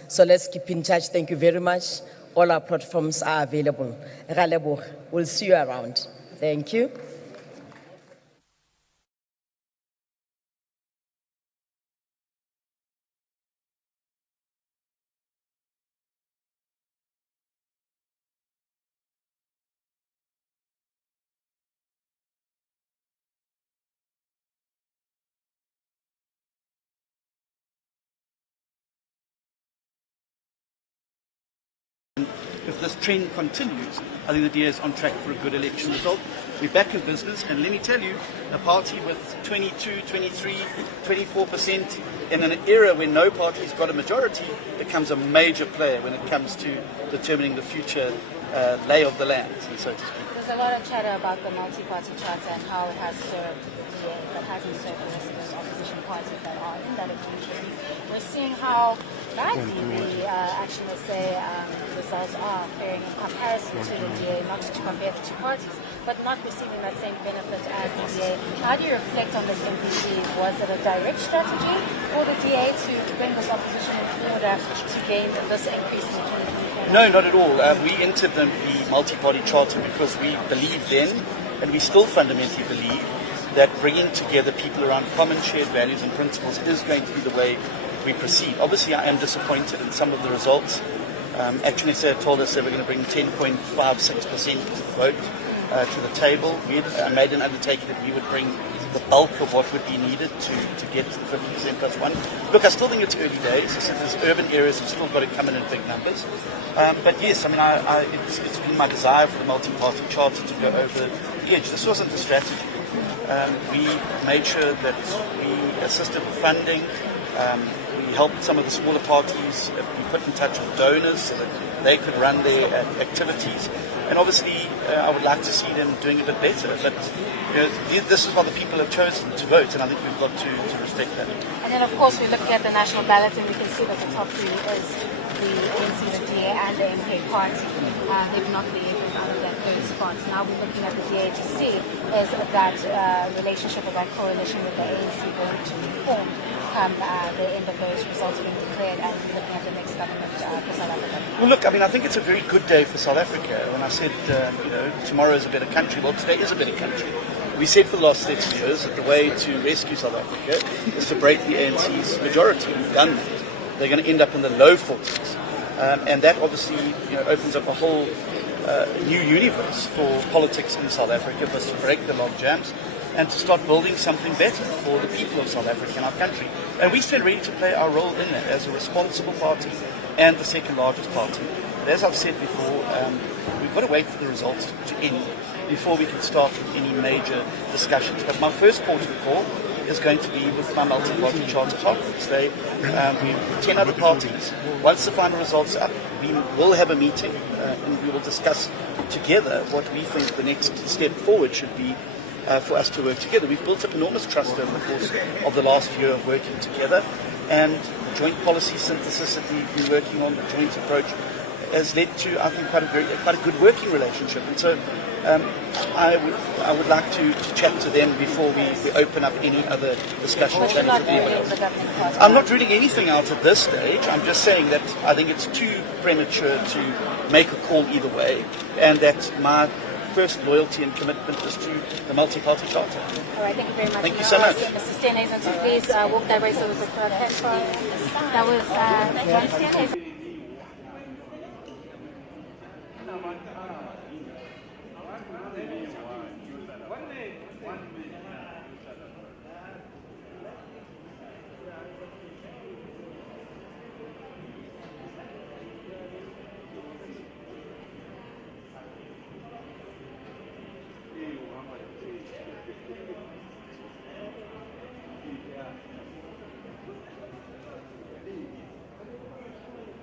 So let's keep in touch. Thank you very much. All our platforms are available. Ra leboha. We'll see you around. Thank you. If this trend continues, I think the DA is on track for a good election result. We're back in business, and let me tell you, a party with 22, 23, 24% in an era when no party's got a majority becomes a major player when it comes to determining the future lay of the land, so to speak. There's a lot of chatter about the multi-party charter and how it has served the DA, but hasn't served the rest of those opposition parties that are in that opposition. We're seeing how badly the action, let's say, results are faring in comparison to the DA, not to compare the two parties, but not receiving that same benefit as the DA. How do you reflect on this MPC? Was it a direct strategy for the DA to bring this opposition in order to gain this increase in the 2024? No, not at all. We entered the multi-party charter because we believe then, and we still fundamentally believe, that bringing together people around common shared values and principles is going to be the way we proceed. Obviously, I am disappointed in some of the results. Actually, they told us they were going to bring 10.56% vote to the table. I made an undertaking that we would bring the bulk of what would be needed to get to the 50% plus one. Look, I still think it's early days. I said there's urban areas have still got to come in big numbers. But yes, I mean, it's been my desire for the multi-party charter to go over the edge. This wasn't the strategy. We made sure that we assisted with funding. We helped some of the smaller parties be put in touch with donors so that they could run their activities. And obviously, I would like to see them doing a bit better. But this is what the people have chosen to vote, and I think we've got to respect that. And then, of course, we're looking at the national ballot, and we can see that the top three is the ANC, the DA, and the MK party. They've knocked the efforts out of that third spot. Now we're looking at the DA to see is that relationship or that coalition with the ANC going to be formed come the end of those results being declared and looking at the next government for South Africa? Well, look, I mean, I think it's a very good day for South Africa. When I said, tomorrow is a better country, well, today is a better country. We said for the last 30 years that the way to rescue South Africa is to break the ANC's majority. We've done that. They're going to end up in the low 40s. And that obviously opens up a whole new universe for politics in South Africa, for us to break the log jams and to start building something better for the people of South Africa and our country. And we stand ready to play our role in that as a responsible party and the second largest party. But as I've said before, we've got to wait for the results to end before we can start any major discussions. But my first port of call is going to be with my multi-party charter partners. We 10 other parties. Once the final results are up, we will have a meeting and we will discuss together what we think the next step forward should be for us to work together. We've built up enormous trust over the course of the last year of working together, and the joint policy synthesis that we've been working on, the joint approach, has led to, I think, quite a good working relationship. And so I would like to chat to them before we open up any other discussion channels with anyone else. I'm not ruling anything out at this stage. I'm just saying that I think it's too premature to make a call either way, and that my first loyalty and commitment is to the multi-party charter. All right, thank you very much. Thank you so much. Mr. Stenhuisen, so please walk that way so we can that was John Stenhuisen.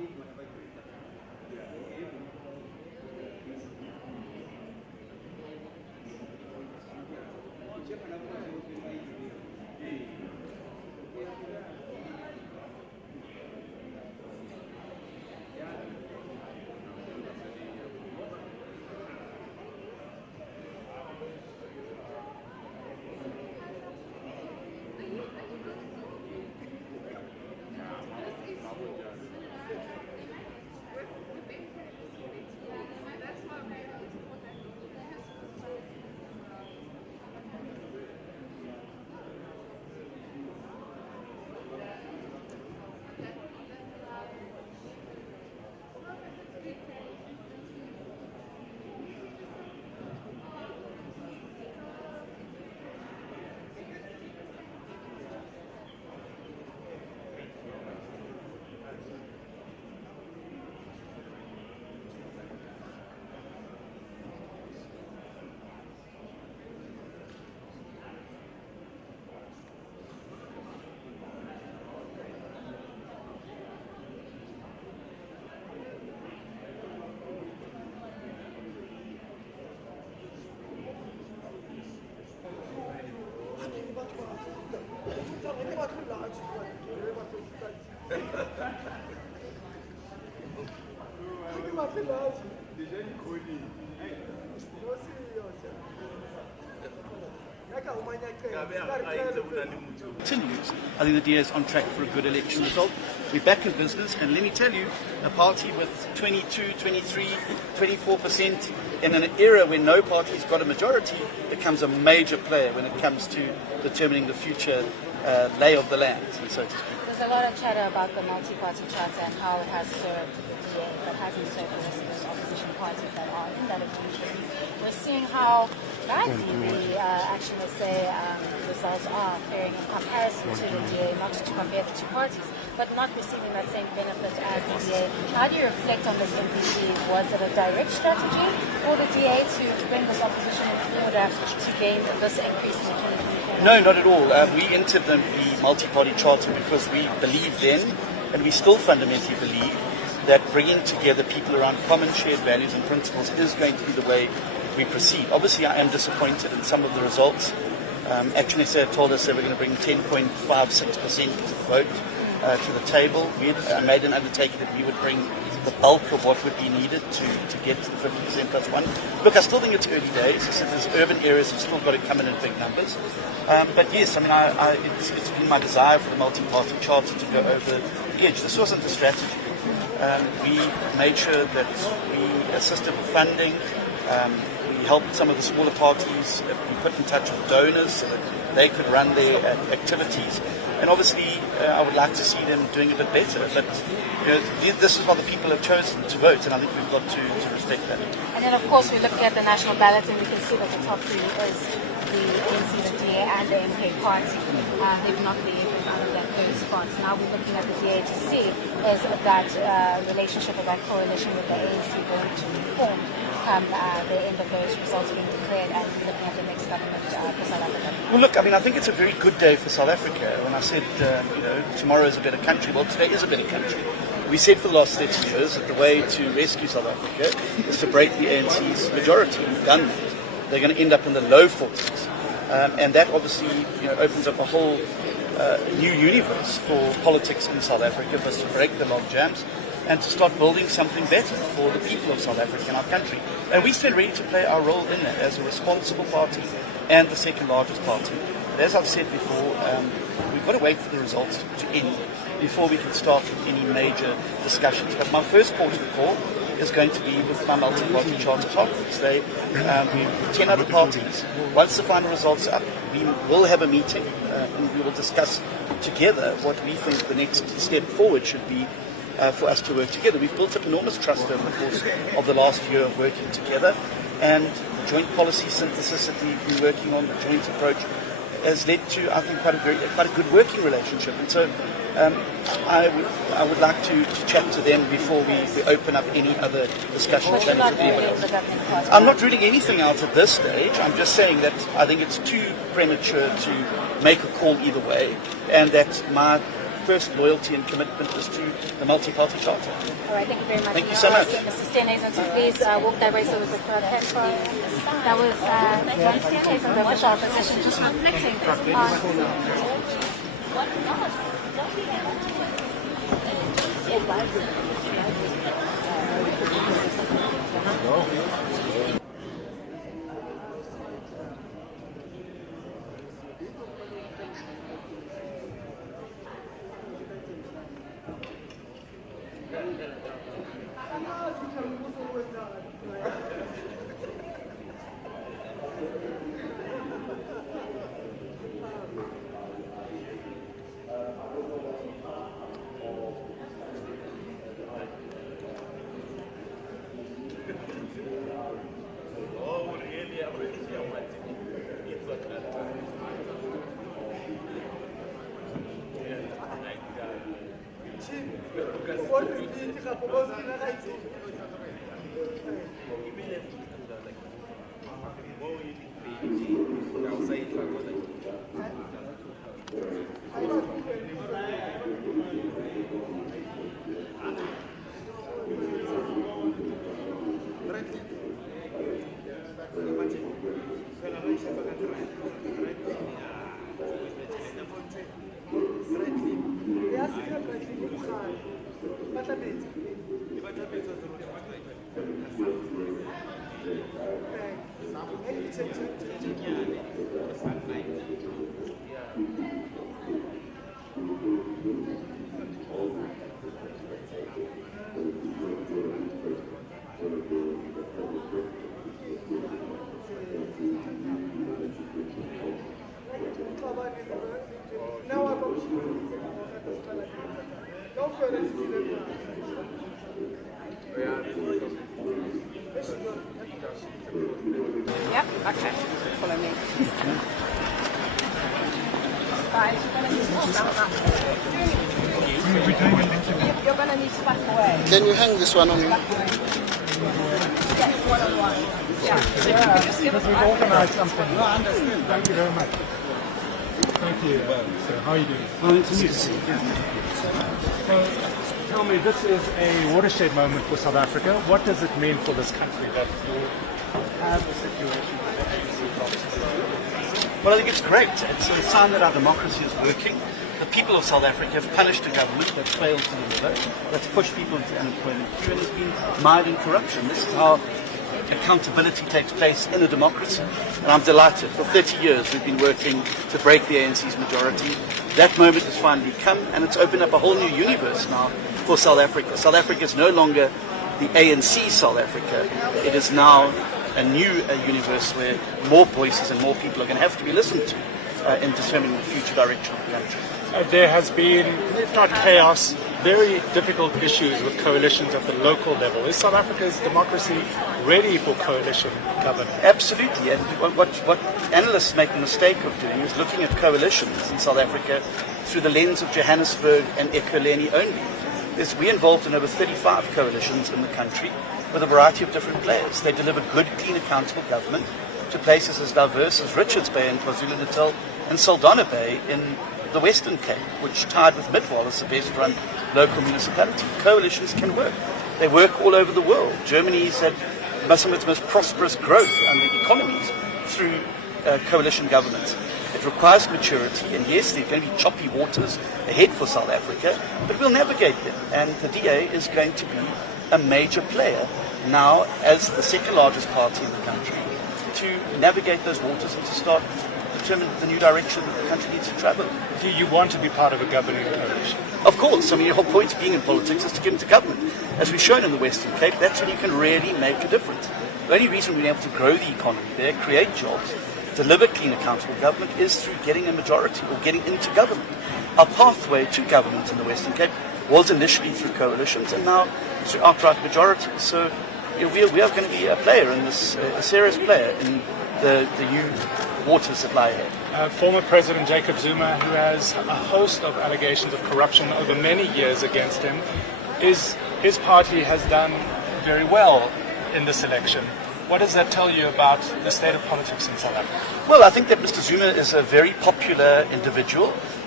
Continues, I think the DA is on track for a good election result. We're back in business, and let me tell you, a party with 22, 23, 24% in an era when no party's got a majority becomes a major player when it comes to determining the future lay of the land, so to speak. There's a lot of chatter about the multi-party charter and how it has served the DA, but hasn't served the rest of those opposition parties that are in that opposition. We're seeing how badly the action, let's say, results are faring in comparison to the DA, not to compare the two parties, but not receiving that same benefit as the DA. How do you reflect on this NPC? Was it a direct strategy for the DA to bring this opposition in order to gain this increase in the 2024? No, not at all. We entered the multi-party charter because we believe then, and we still fundamentally believe, that bringing together people around common shared values and principles is going to be the way we proceed. Obviously, I am disappointed in some of the results. Action SA told us they were going to bring 10.56% of the vote to the table. We had made an undertaking that we would bring the bulk of what would be needed to get to the 50% plus one. Look, I still think it's early days. I said there's urban areas have still got to come in big numbers. But yes, I mean, it's been my desire for the multi-party charter to go over the edge. This wasn't the strategy. We made sure that we assisted with funding. We helped some of the smaller parties. We put in touch with donors so that they could run their activities. And obviously, I would like to see them doing a bit better. But this is what the people have chosen to vote, and I think we've got to respect that. And then, of course, we're looking at the national ballot, and we can see that the top three is the ANC, the DA, and the MK party. They've knocked the AFF out of that third spot. Now we're looking at the DA to see is that relationship or that coalition with the ANC going to form come the end of those results being declared and looking at the next government for South Africa? Well, look, I mean, I think it's a very good day for South Africa. When I said, tomorrow is a better country, well, today is a better country. We said for the last 30 years that the way to rescue South Africa is to break the ANC's majority. We've done that. They're going to end up in the low 40s. And that obviously opens up a whole new universe for politics in South Africa for us to break the log jams and to start building something better for the people of South Africa and our country. And we stand ready to play our role in that as a responsible party and the second largest party. But as I've said before, we've got to wait for the results to end before we can start with any major discussions. But my first port of call is going to be with my multi-party charter partners. We're 10 other parties. Once the final results are up, we will have a meeting and we will discuss together what we think the next step forward should be for us to work together. We've built up enormous trust over the course of the last year of working together, and the joint policy synthesis that we've been working on, the joint approach, has led to, I think, quite a good working relationship. And so I would like to chat to them before we open up any other discussion channels with anyone else. I'm not ruling anything out at this stage. I'm just saying that I think it's too premature to make a call either way, and that my first loyalty and commitment is to the multi-party charter. All right, thank you very much. Thank you so much. Mr. Steenhuisen, to please walk that way so we could that was John Steenhuisen, the official opposition, just reflecting on... Yep, okay. Follow me. Guys, you're going to need to back away. Can you hang this one on me? Yes, one-on-one. Yeah. Just give us We've organised something. No, I understand. Thank you very much. Thank you. So, how are you doing? Well, it's to see. So, tell me, this is a watershed moment for South Africa. What does it mean for this country that you have a situation where the ANC drops? Well, I think it's great. It's a sign that our democracy is working. The people of South Africa have punished a government that's failed to deliver, that's pushed people into unemployment queue, and has been mired in corruption. This is how accountability takes place in a democracy. And I'm delighted. For 30 years we've been working to break the ANC's majority. That moment has finally come, and it's opened up a whole new universe now for South Africa. South Africa is no longer the ANC South Africa. It is now a new universe where more voices and more people are going to have to be listened to in determining the future direction of the country. There has been, if not chaos, very difficult issues with coalitions at the local level. Is South Africa's democracy ready for coalition government? Absolutely. And what analysts make the mistake of doing is looking at coalitions in South Africa through the lens of Johannesburg and Ekurhuleni only. We're involved in over 35 coalitions in the country with a variety of different players. They deliver good, clean, accountable government to places as diverse as Richards Bay in KwaZulu-Natal and Saldanha Bay in the Western Cape, which tied with Midwal as the best run local municipality. Coalitions can work. They work all over the world. Germany's had some of its most prosperous growth under economies through coalition governments. It requires maturity, and yes, there are going to be choppy waters ahead for South Africa, but we'll navigate them. And the DA is going to be a major player now as the second largest party in the country to navigate those waters and to start determine the new direction that the country needs to travel. Do you want to be part of a governing coalition? Of course. I mean, the whole point of being in politics is to get into government. As we've shown in the Western Cape, that's when you can really make a difference. The only reason we've been able to grow the economy there, create jobs, deliver clean, accountable government is through getting a majority or getting into government. Our pathway to government in the Western Cape was initially through coalitions and now through outright majorities. So we are going to be a player in this, a serious player in the new waters that lie ahead. Former President Jacob Zuma, who has a host of allegations of corruption over many years against him, his party has done very well in this election. What does that tell you about the state of politics in South Africa? Well, I think that Mr. Zuma is a very popular individual.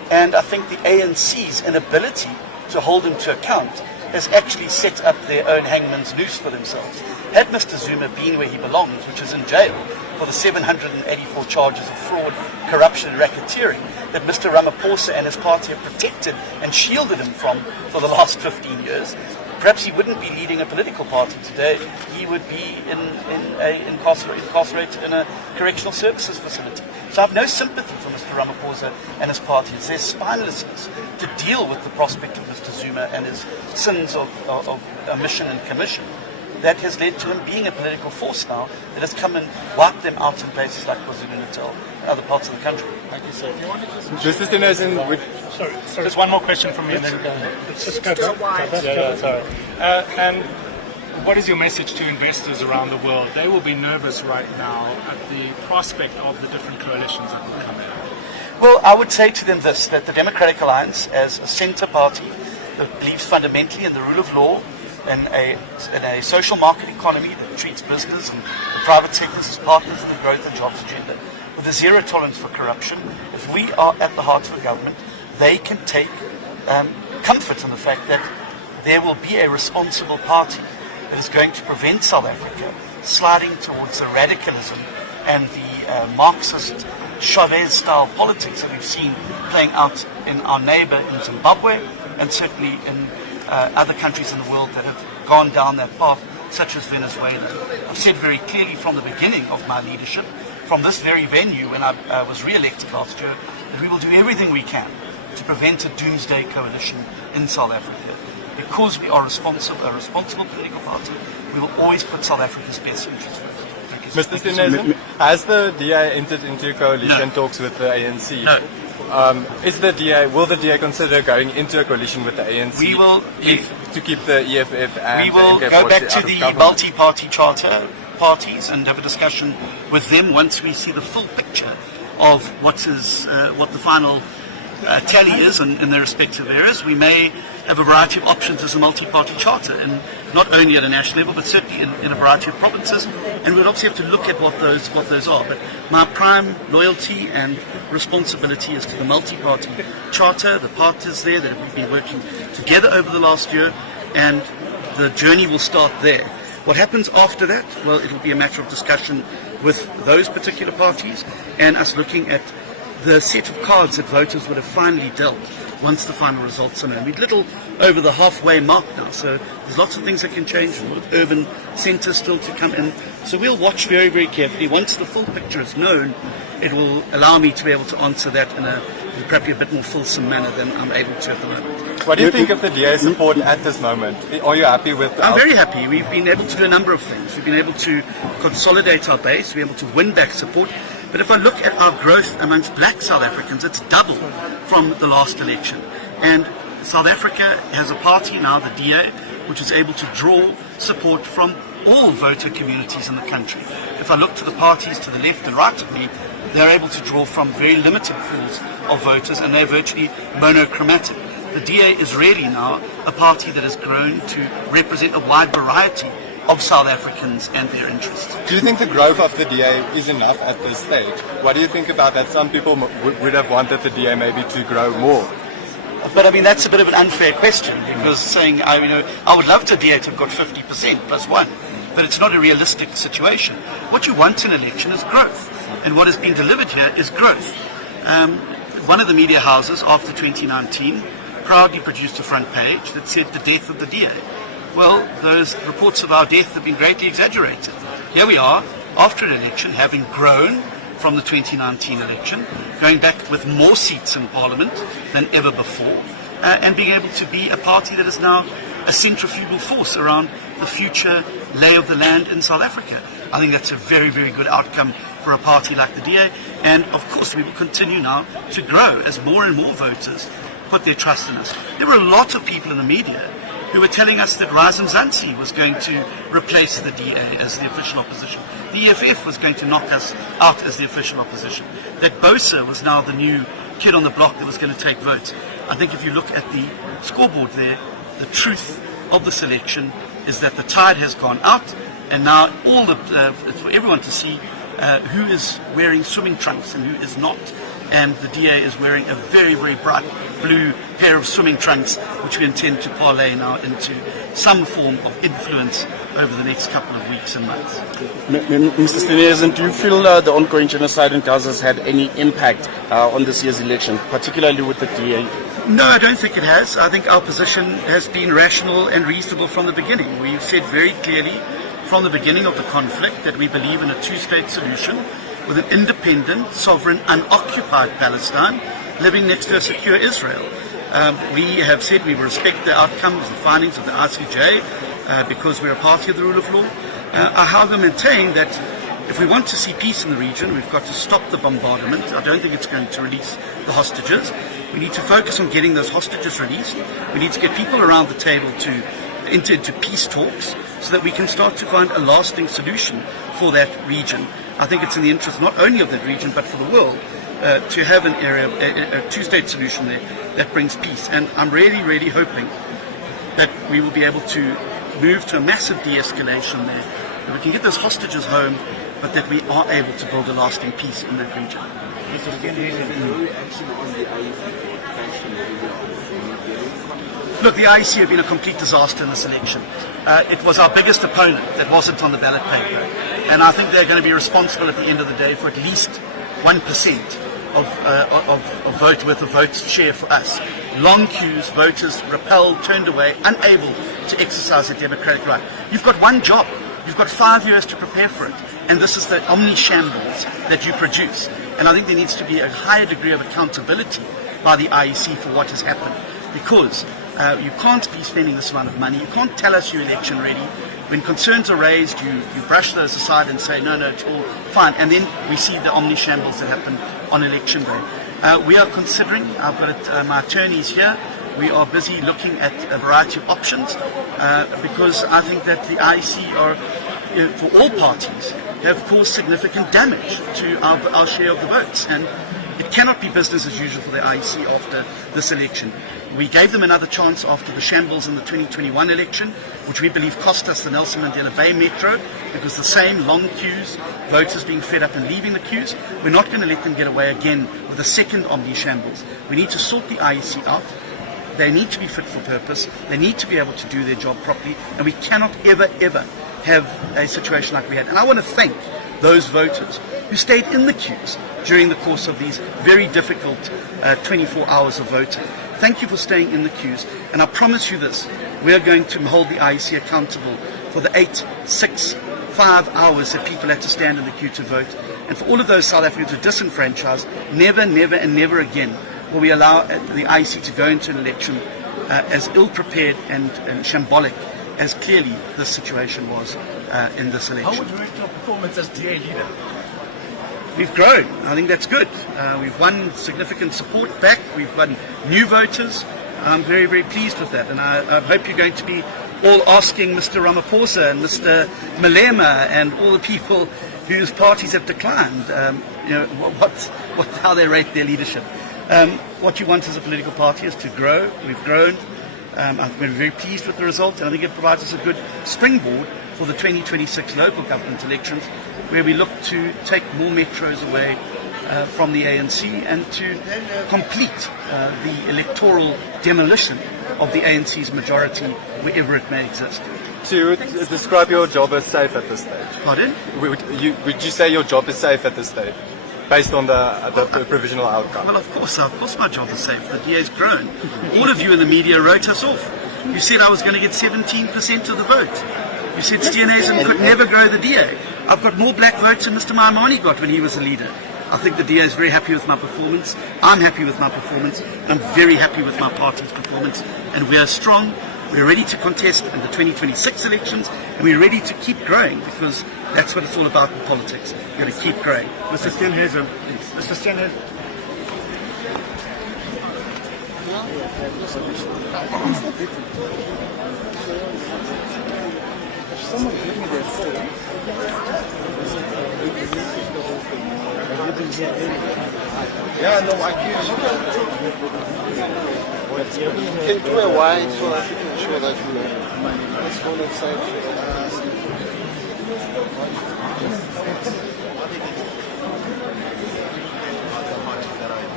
And I think the ANC's inability to hold him to account has actually set up their own hangman's noose for themselves. Had Mr. Zuma been where he belongs, which is in jail for the 784 charges of fraud, corruption and racketeering that Mr. Ramaphosa and his party have protected and shielded him from for the last 15 years, perhaps he wouldn't be leading a political party today. He would be incarcerated in a correctional services facility. So I have no sympathy for Mr. Ramaphosa and his party. It's their spinelessness to deal with the prospect of Mr. Zuma and his sins of omission and commission that has led to him being a political force now that has come and wiped them out in places like KwaZulu-Natal and other parts of the country. Thank you, sir. Mr. Stinezen, sorry, just one more question from me and then let's just go back. Sorry. And what is your message to investors around the world? They will be nervous right now at the prospect of the different coalitions that will come in. Well, I would say to them this, that the Democratic Alliance, as a centre party that believes fundamentally in the rule of law, in a social market economy that treats business and the private sectors as partners in the growth and jobs agenda, with a zero tolerance for corruption, if we are at the heart of the government, they can take comfort in the fact that there will be a responsible party that is going to prevent South Africa sliding towards the radicalism and the Marxist Chavez-style politics that we've seen playing out in our neighbour in Zimbabwe and certainly in other countries in the world that have gone down that path, such as Venezuela. I've said very clearly from the beginning of my leadership, from this very venue when I was re-elected last year, that we will do everything we can to prevent a doomsday coalition in South Africa. Because we are a responsible political party, we will always put South Africa's best interests first. Mr. Stinezen, has the DA entered into coalition talks with the ANC? No. Will the DA consider going into a coalition with the ANC? We will, to keep the EFF and we will the go back to the multi-party charter parties and have a discussion with them once we see the full picture of what the final tally is in their respective areas. We may have a variety of options as a multi-party charter, and not only at a national level, but certainly in a variety of provinces. And we'll obviously have to look at what those are. But my prime loyalty and responsibility is to the multi-party charter, the partners there that have been working together over the last year, and the journey will start there. What happens after that? Well, it will be a matter of discussion with those particular parties and us looking at the set of cards that voters would have finally dealt once the final results are known. We're a little over the halfway mark now, so there's lots of things that can change, with urban centres still to come in. So we'll watch very, very carefully. Once the full picture is known, it will allow me to be able to answer that in probably a bit more fulsome manner than I'm able to at the moment. What do you think of the DA support at this moment? Are you happy with I'm very happy. We've been able to do a number of things. We've been able to consolidate our base, we're able to win back support. But if I look at our growth amongst black South Africans, it's double from the last election. And South Africa has a party now, the DA, which is able to draw support from all voter communities in the country. If I look to the parties to the left and right of me, they're able to draw from very limited pools of voters, and they're virtually monochromatic. The DA is really now a party that has grown to represent a wide variety of South Africans and their interests. Do you think the growth of the DA is enough at this stage? What do you think about that? Some people would have wanted the DA maybe to grow more. But I mean, that's a bit of an unfair question, because saying, I would love the DA to have got 50% plus one, but it's not a realistic situation. What you want in an election is growth, and what has been delivered here is growth. One of the media houses after 2019 proudly produced a front page that said the death of the DA. Well, those reports of our death have been greatly exaggerated. Here we are, after an election, having grown from the 2019 election, going back with more seats in Parliament than ever before, and being able to be a party that is now a centrifugal force around the future lay of the land in South Africa. I think that's a very, very good outcome for a party like the DA, and of course we will continue now to grow as more and more voters put their trust in us. There were a lot of people in the media who were telling us that Razum Zansi was going to replace the DA as the official opposition. The EFF was going to knock us out as the official opposition. That Bosa was now the new kid on the block that was going to take votes. I think if you look at the scoreboard there, the truth of the selection is that the tide has gone out, and now it's for everyone to see who is wearing swimming trunks and who is not, and the DA is wearing a very, very bright blue pair of swimming trunks, which we intend to parlay now into some form of influence over the next couple of weeks and months. Mr. Stinezen, do you feel the ongoing genocide in Gaza has had any impact on this year's election, particularly with the DA? No, I don't think it has. I think our position has been rational and reasonable from the beginning. We've said very clearly from the beginning of the conflict that we believe in a two-state solution with an independent, sovereign, unoccupied Palestine living next to a secure Israel. We have said we will respect the outcomes, the findings of the ICJ, because we're a party of the rule of law. I however maintain that if we want to see peace in the region, we've got to stop the bombardment. I don't think it's going to release the hostages. We need to focus on getting those hostages released. We need to get people around the table to enter into peace talks so that we can start to find a lasting solution for that region. I think it's in the interest not only of that region but for the world to have an area, a two-state solution there that brings peace. And I'm really, really hoping that we will be able to move to a massive de-escalation there, that we can get those hostages home, but that we are able to build a lasting peace in that region. Look, the IEC have been a complete disaster in this election. It was our biggest opponent that wasn't on the ballot paper. And I think they're going to be responsible at the end of the day for at least 1% of vote worth of votes share for us. Long queues, voters repelled, turned away, unable to exercise their democratic right. You've got one job. You've got 5 years to prepare for it. And this is the omni-shambles that you produce. And I think there needs to be a higher degree of accountability by the IEC for what has happened. Because you can't be spending this amount of money. You can't tell us you're election ready. When concerns are raised, you brush those aside and say, no, it's all fine. And then we see the omni-shambles that happen on election day. We are considering, I've got my attorneys here, we are busy looking at a variety of options because I think that the IEC are, for all parties, have caused significant damage to our share of the votes. And it cannot be business as usual for the IEC after this election. We gave them another chance after the shambles in the 2021 election, which we believe cost us the Nelson Mandela Bay Metro, because the same long queues, voters being fed up and leaving the queues. We're not going to let them get away again with a second omni-shambles. We need to sort the IEC out. They need to be fit for purpose. They need to be able to do their job properly. And we cannot ever have a situation like we had. And I want to thank those voters who stayed in the queues during the course of these very difficult 24 hours of voting. Thank you for staying in the queues. And I promise you this, we are going to hold the IEC accountable for the 8, 6, 5 hours that people had to stand in the queue to vote. And for all of those South Africans who are disenfranchised, never and never again will we allow the IEC to go into an election as ill-prepared and shambolic as clearly this situation was in this election. How would you rate your performance as DA leader? We've grown. I think that's good. We've won significant support back. We've won new voters. I'm very pleased with that. And I hope you're going to be all asking Mr. Ramaphosa and Mr. Malema and all the people whose parties have declined, how they rate their leadership. What you want as a political party is to grow. We've grown. I've been very pleased with the result, and I think it provides us a good springboard for the 2026 local government elections, where we look to take more metros away from the ANC and to complete the electoral demolition of the ANC's majority wherever it may exist. So you would describe your job as safe at this stage? Pardon? Would you say your job is safe at this stage, based on the provisional outcome? Well, of course my job is safe. The DA's grown. All of you in the media wrote us off. You said I was going to get 17% of the vote. You said Stinezen could never grow the DA. I've got more black votes than Mr. Maimane got when he was a leader. I think the DA is very happy with my performance. I'm happy with my performance. I'm very happy with my party's performance. And we are strong. We're ready to contest in the 2026 elections. And we're ready to keep growing, because that's what it's all about in politics. You've got to keep growing. Mr. Stinezen, please. Mr. Stinezen. Someone give me their phone. Yeah, no, I can't. Can do a wide so that you can show that you let's go inside.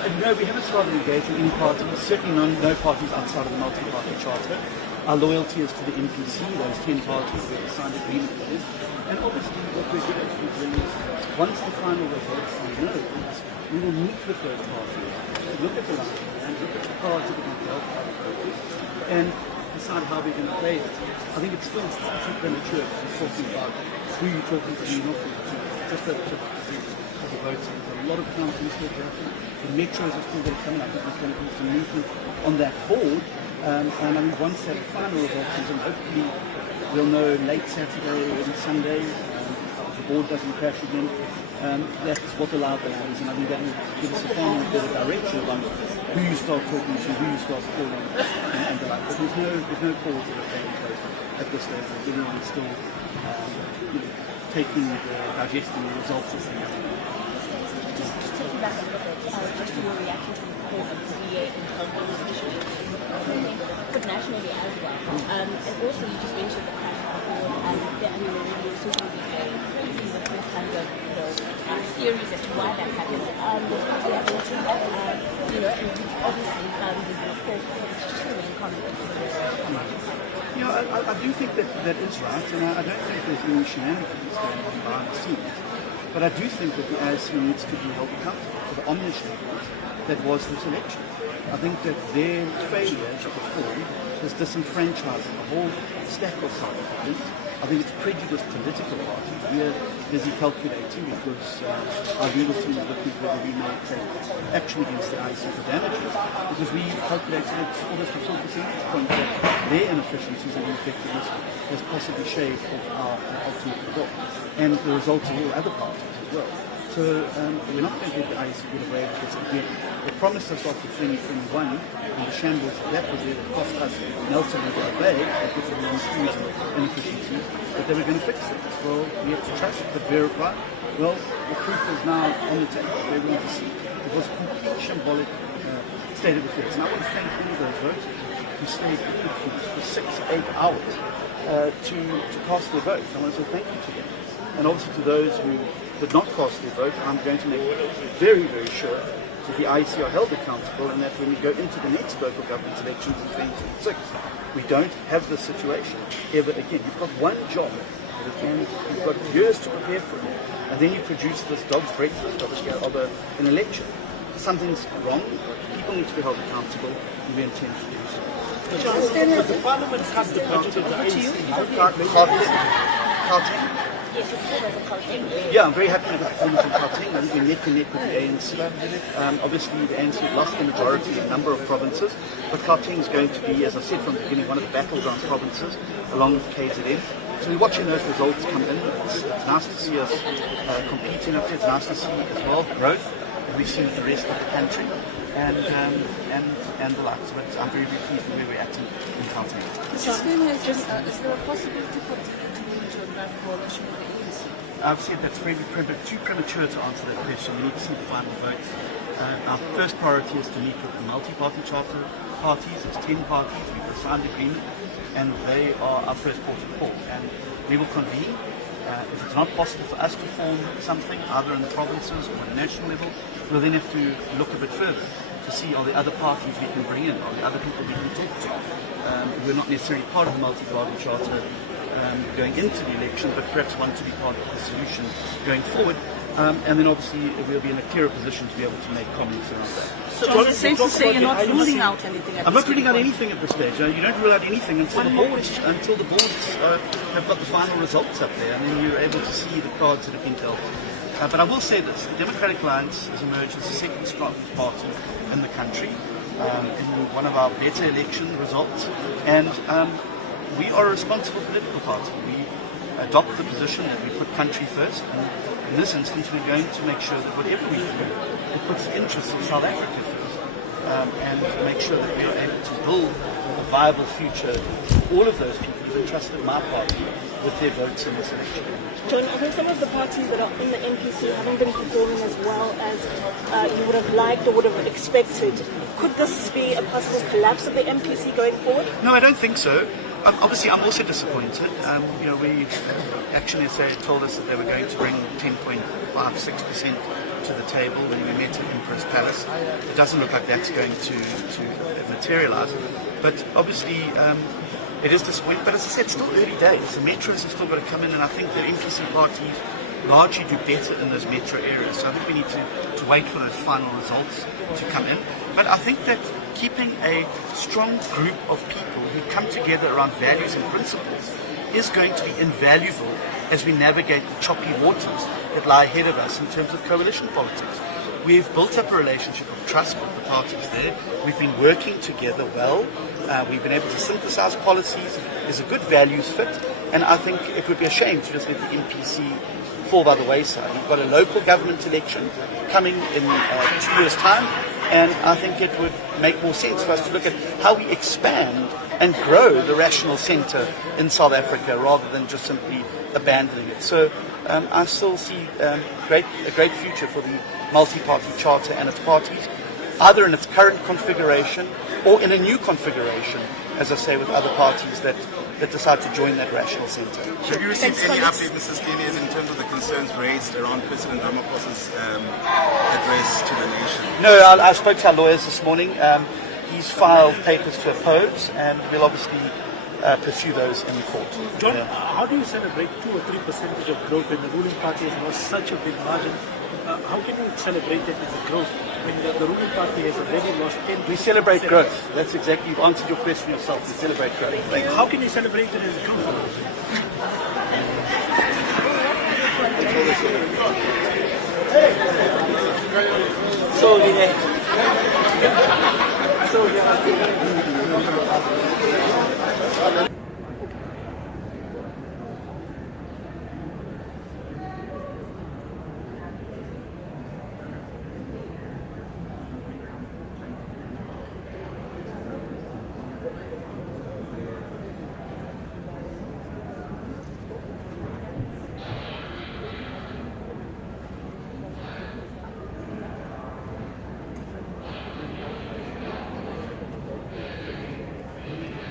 No, we haven't started engaging any parties, certainly no parties outside of the multi-party charter. Our loyalty is to the NPC, those 10 parties we have signed agreement with. And obviously what we're going to do is, once the final results are known, we will meet with those parties, look at the line and look at the cards that have been dealt by the voters, and decide how we're going to play it. I think it's still too premature to be talking about who you're talking to, not to, just the votes. There's a lot of counting still to happen. The metros are still going to come in. I think there's going to be some movement on that board. And I mean, once that final result comes in, hopefully we'll know late Saturday, early Sunday, if the board doesn't crash again. That's what the loud ball is, and I think that will give us a far more better direction on who you start talking to, who you start calling, and the like. But there's no calls that are taking place at this stage. Everyone's still digesting the results as they come. Taking back a little bit, just your reaction to the report of the DA in Gauteng, especially, but nationally as well. And also, you just mentioned the crash of the board, and I mean, the radio social media crazy with all kinds of theories as to why that happened. We have also, and obviously, there's a report, but it's just remain confident. I do think that is right, and I don't think there's any shenanigans going on behind the scenes. But I do think that the ANC needs to be held accountable for the omniscience that was this election. I think that their failure to perform has disenfranchised the whole stack of South Africans. I think it's prejudiced political parties. We are busy calculating because our legal team is looking whether we may take action against the ANC for damages, because we've calculated it's almost a full percentage point that their inefficiencies and ineffectiveness has possibly shaved off our ultimate result, and the results of all other parties as well. So we're not going to get the ANC get away with this again. They promised us after 2021, and the shambles that was there that cost us Nelson and Bay, because of the inefficiencies, that they were going to fix it. Well, we have to trust but verify. Well, the proof is now on the table. They want to see. It was a complete shambolic state of affairs. And I want to thank all of those voters who stayed in the queues for 6-8 hours to cast their vote. I want to say thank you to them. And obviously to those who did not cast their vote, I'm going to make very, very sure that the IEC are held accountable, and that when we go into the next local government elections in 2026, we don't have this situation ever again. You've got one job, and you've got years to prepare for it, and then you produce this dog's breakfast of an election. Something's wrong. People need to be held accountable, and we intend to do so. The Parliament cut the budget of the ANC. Yeah, I'm very happy with the performance in Gauteng. I think we're neck and neck with the ANC. Obviously, the ANC have lost the majority in a number of provinces, but Gauteng is going to be, as I said from the beginning, one of the battleground provinces, along with KZN. So we're watching those results come in. It's nice to see us competing up there. It's nice to see as well growth that we've seen with the rest of the country, and the like. But I'm very, very pleased with where we're at in Gauteng. Is there a possibility for coalition with the ANC? I've said that's too premature to answer that question. We need to see the final vote. Our first priority is to meet with the multi-party charter parties. It's 10 parties. We've signed agreement, and they are our first port of call. And we will convene. If it's not possible for us to form something, either in the provinces or at a national level, we'll then have to look a bit further to see are the other parties we can bring in, are the other people we can talk to. We're not necessarily part of the multi-party charter going into the election, but perhaps want to be part of the solution going forward. And then obviously we'll be in a clearer position to be able to make comments around that. So John, it's safe to say you're not ruling out anything at this stage? I'm not ruling out anything at this stage. You don't rule out anything until the boards have got the final results up there, and then you're able to see the cards that have been dealt. But I will say this, the Democratic Alliance has emerged as the second strongest party in the country, in one of our better election results, and we are a responsible political party. We adopt the position that we put country first, and in this instance we're going to make sure that whatever we do, it puts the interests of South Africa first, and make sure that we are able to build a viable future for all of those people who've entrusted my party with their votes in this election. John, I think some of the parties that are in the NPC haven't been performing as well as you would have liked or would have expected. Could this be a possible collapse of the NPC going forward? No, I don't think so. Obviously, I'm also disappointed. We Action SA told us that they were going to bring 10.56% to the table when we met at Emperor's Palace. It doesn't look like that's going to materialise. But obviously, it is disappointing. But as I said, it's still early days. The metros have still got to come in, and I think the NPC parties largely do better in those metro areas. So I think we need to wait for those final results to come in. But I think that keeping a strong group of people who come together around values and principles is going to be invaluable as we navigate the choppy waters that lie ahead of us in terms of coalition politics. We've built up a relationship of trust with the parties there. We've been working together well. We've been able to synthesize policies. There's a good values fit. And I think it would be a shame to just let the MPC fall by the wayside. We've got a local government election coming in 2 years' time. And I think it would make more sense for us to look at how we expand and grow the rational centre in South Africa rather than just simply abandoning it. So I still see a great future for the multi-party charter and its parties, either in its current configuration or in a new configuration, as I say, with other parties that decide to join that rational centre. Have you received any update, Mr. Stelios, in terms of the concerns raised around President Ramaphosa's address to the nation? No, I spoke to our lawyers this morning. He's filed papers to oppose, and we'll obviously pursue those in court. John, how do you celebrate 2 or 3% of growth when the ruling party has lost such a big margin? How can you celebrate that as a growth when the ruling party has already lost 10%? We celebrate growth. That's exactly, you've answered your question yourself. We celebrate growth. How can you celebrate it as a growth?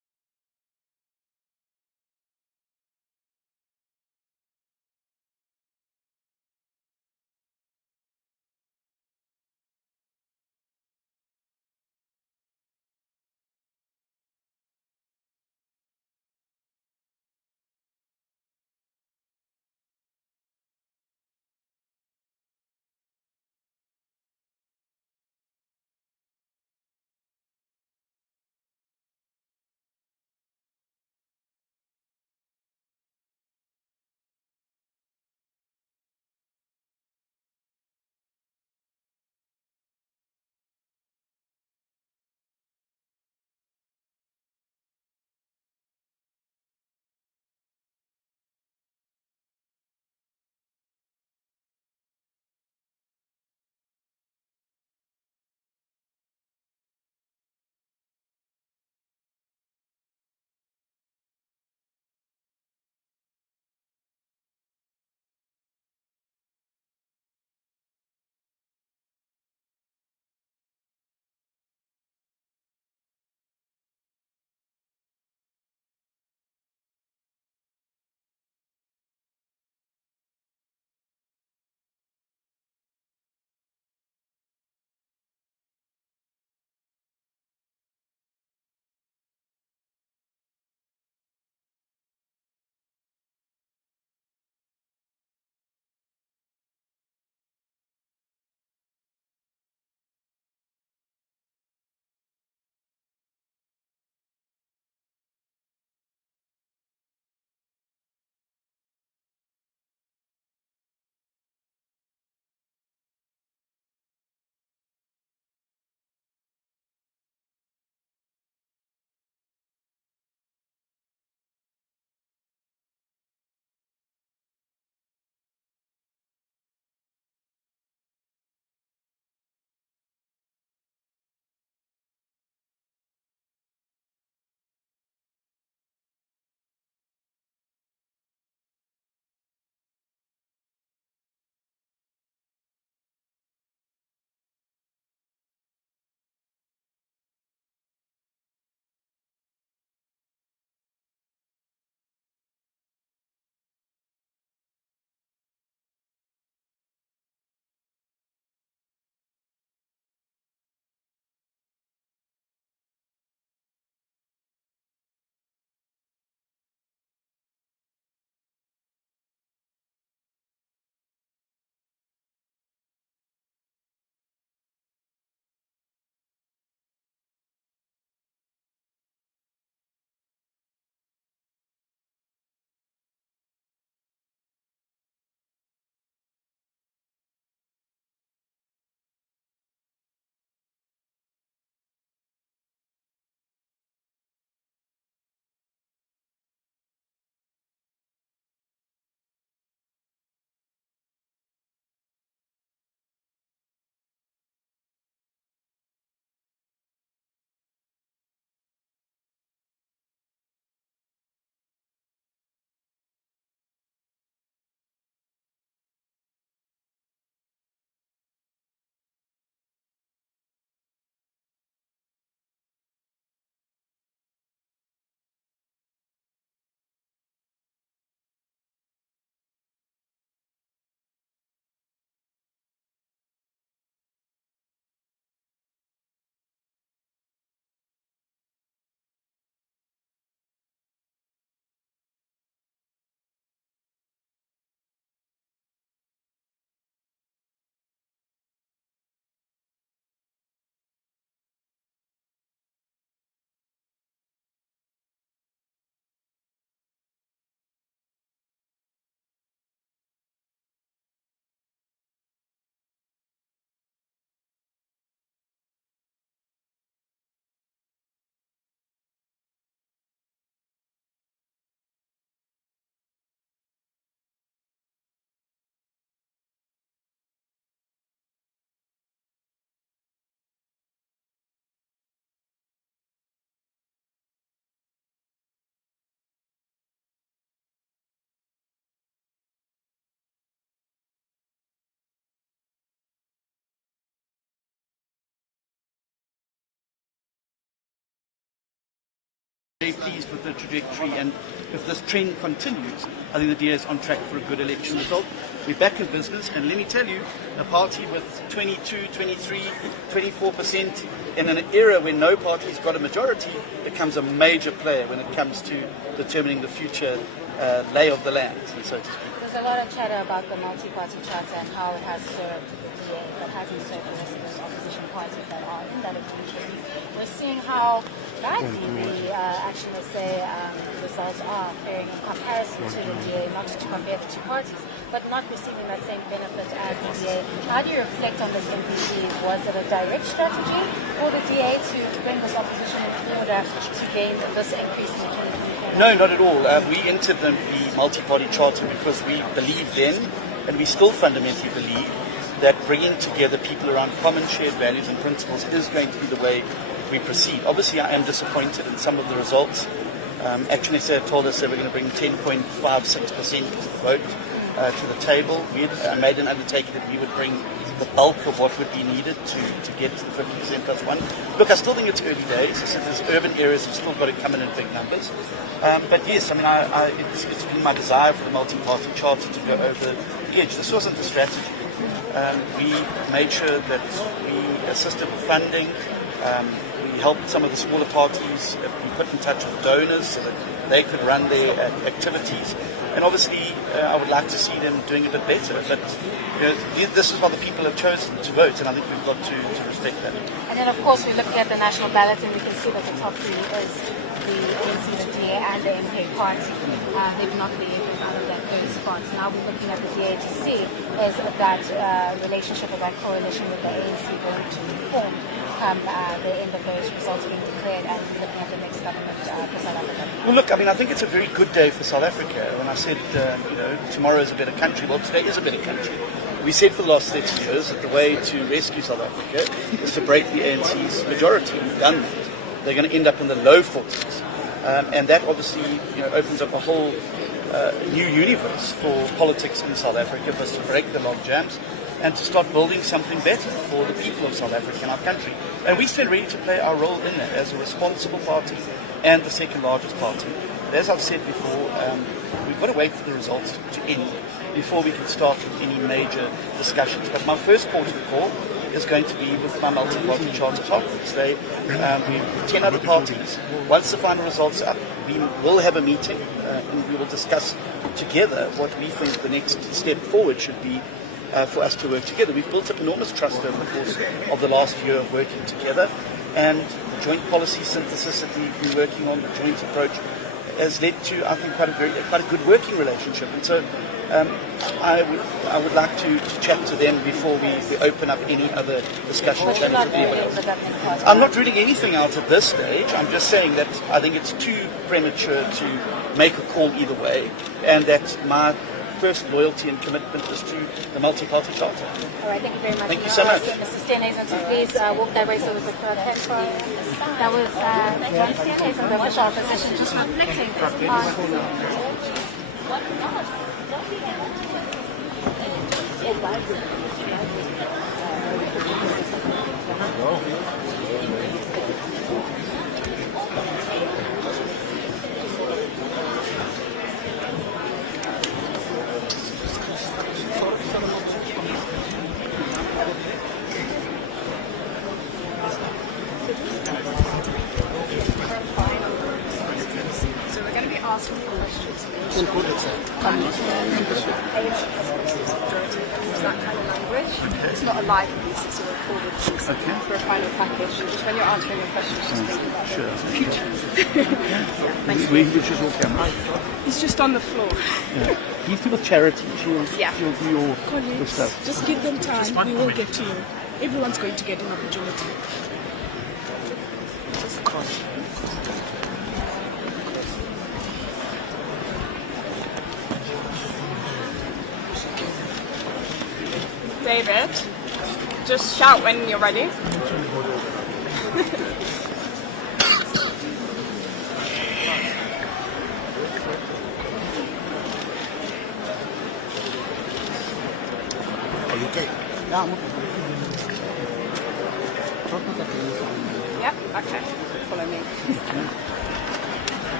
very pleased with the trajectory, and if this trend continues, I think the DA is on track for a good election result. We're back in business, and let me tell you, a party with 22, 23, 24%, in an era when no party's got a majority, becomes a major player when it comes to determining the future lay of the land, so to speak. There's a lot of chatter about the multi-party charter and how it has served the DA, but hasn't served the rest of those opposition parties that are in that agenda. We're seeing how badly the action, let's say, results are faring in comparison to the DA, not to compare the two parties, but not receiving that same benefit as the DA. How do you reflect on this MPC? Was it a direct strategy for the DA to bring this opposition in order to gain this increase in the 2024? No, not at all. We entered the multi-party charter because we believe then, and we still fundamentally believe, that bringing together people around common shared values and principles is going to be the way we proceed. Obviously, I am disappointed in some of the results. Action SA told us they were going to bring 10.56% vote to the table. We made an undertaking that we would bring the bulk of what would be needed to get to the 50% plus one. Look, I still think it's early days. I said there's urban areas have still got to come in big numbers. But yes, I mean, it's been my desire for the multi-party charter to go over the edge. This wasn't the strategy. We made sure that we assisted with funding. We helped some of the smaller parties. We put in touch with donors so that they could run their activities. And obviously, I would like to see them doing a bit better. But this is what the people have chosen to vote, and I think we've got to respect that. And then, of course, we're looking at the national ballot, and we can see that the top three is the ANC, the DA, and the MK party. They've not been able out of those spots. Now we're looking at the DA to see is that relationship or that coalition with the ANC going to form come the end of those results being declared and looking at the next government for South Africa? Well, look, I mean, I think it's a very good day for South Africa. When I said, tomorrow is a better country, well, today is a better country. We said for the last 30 years that the way to rescue South Africa is to break the ANC's majority. We've done that. They're going to end up in the low 40s. And that obviously opens up a whole new universe for politics in South Africa, for us to break the log jams and to start building something better for the people of South Africa and our country. And we stand ready to play our role in that as a responsible party and the second largest party. But as I've said before, we've got to wait for the results to end before we can start with any major discussions. But my first port of call is going to be with my multi-party charter partners. We 10 other parties. Once the final results are up, we will have a meeting and we will discuss together what we think the next step forward should be for us to work together. We've built up enormous trust over the course of the last year of working together, and the joint policy synthesis that we've been working on, the joint approach, has led to, I think, quite a good working relationship. And so I would like to chat to them before we open up any other discussion. I'm not ruling anything out at this stage. I'm just saying that I think it's too premature to make a call either way, and that my first loyalty and commitment is to the multi-party charter. All right, thank you very much. Thank you so much. Mr. Steenhuisen, so please walk that way so there's a crowd ahead for you. That was John Steenhuisen, the official opposition, just reflecting asking for questions. It's that kind of language. It's not a live piece, it's a recorded piece for a final package. And just when you're answering your questions, just think about He's just on the floor. Yeah. He's with charity. She'll do your stuff. Just give them time. We will get to you. Everyone's going to get an opportunity. David, just shout when you're ready. Are you okay? Yeah, I'm okay. Yep, okay. Follow me.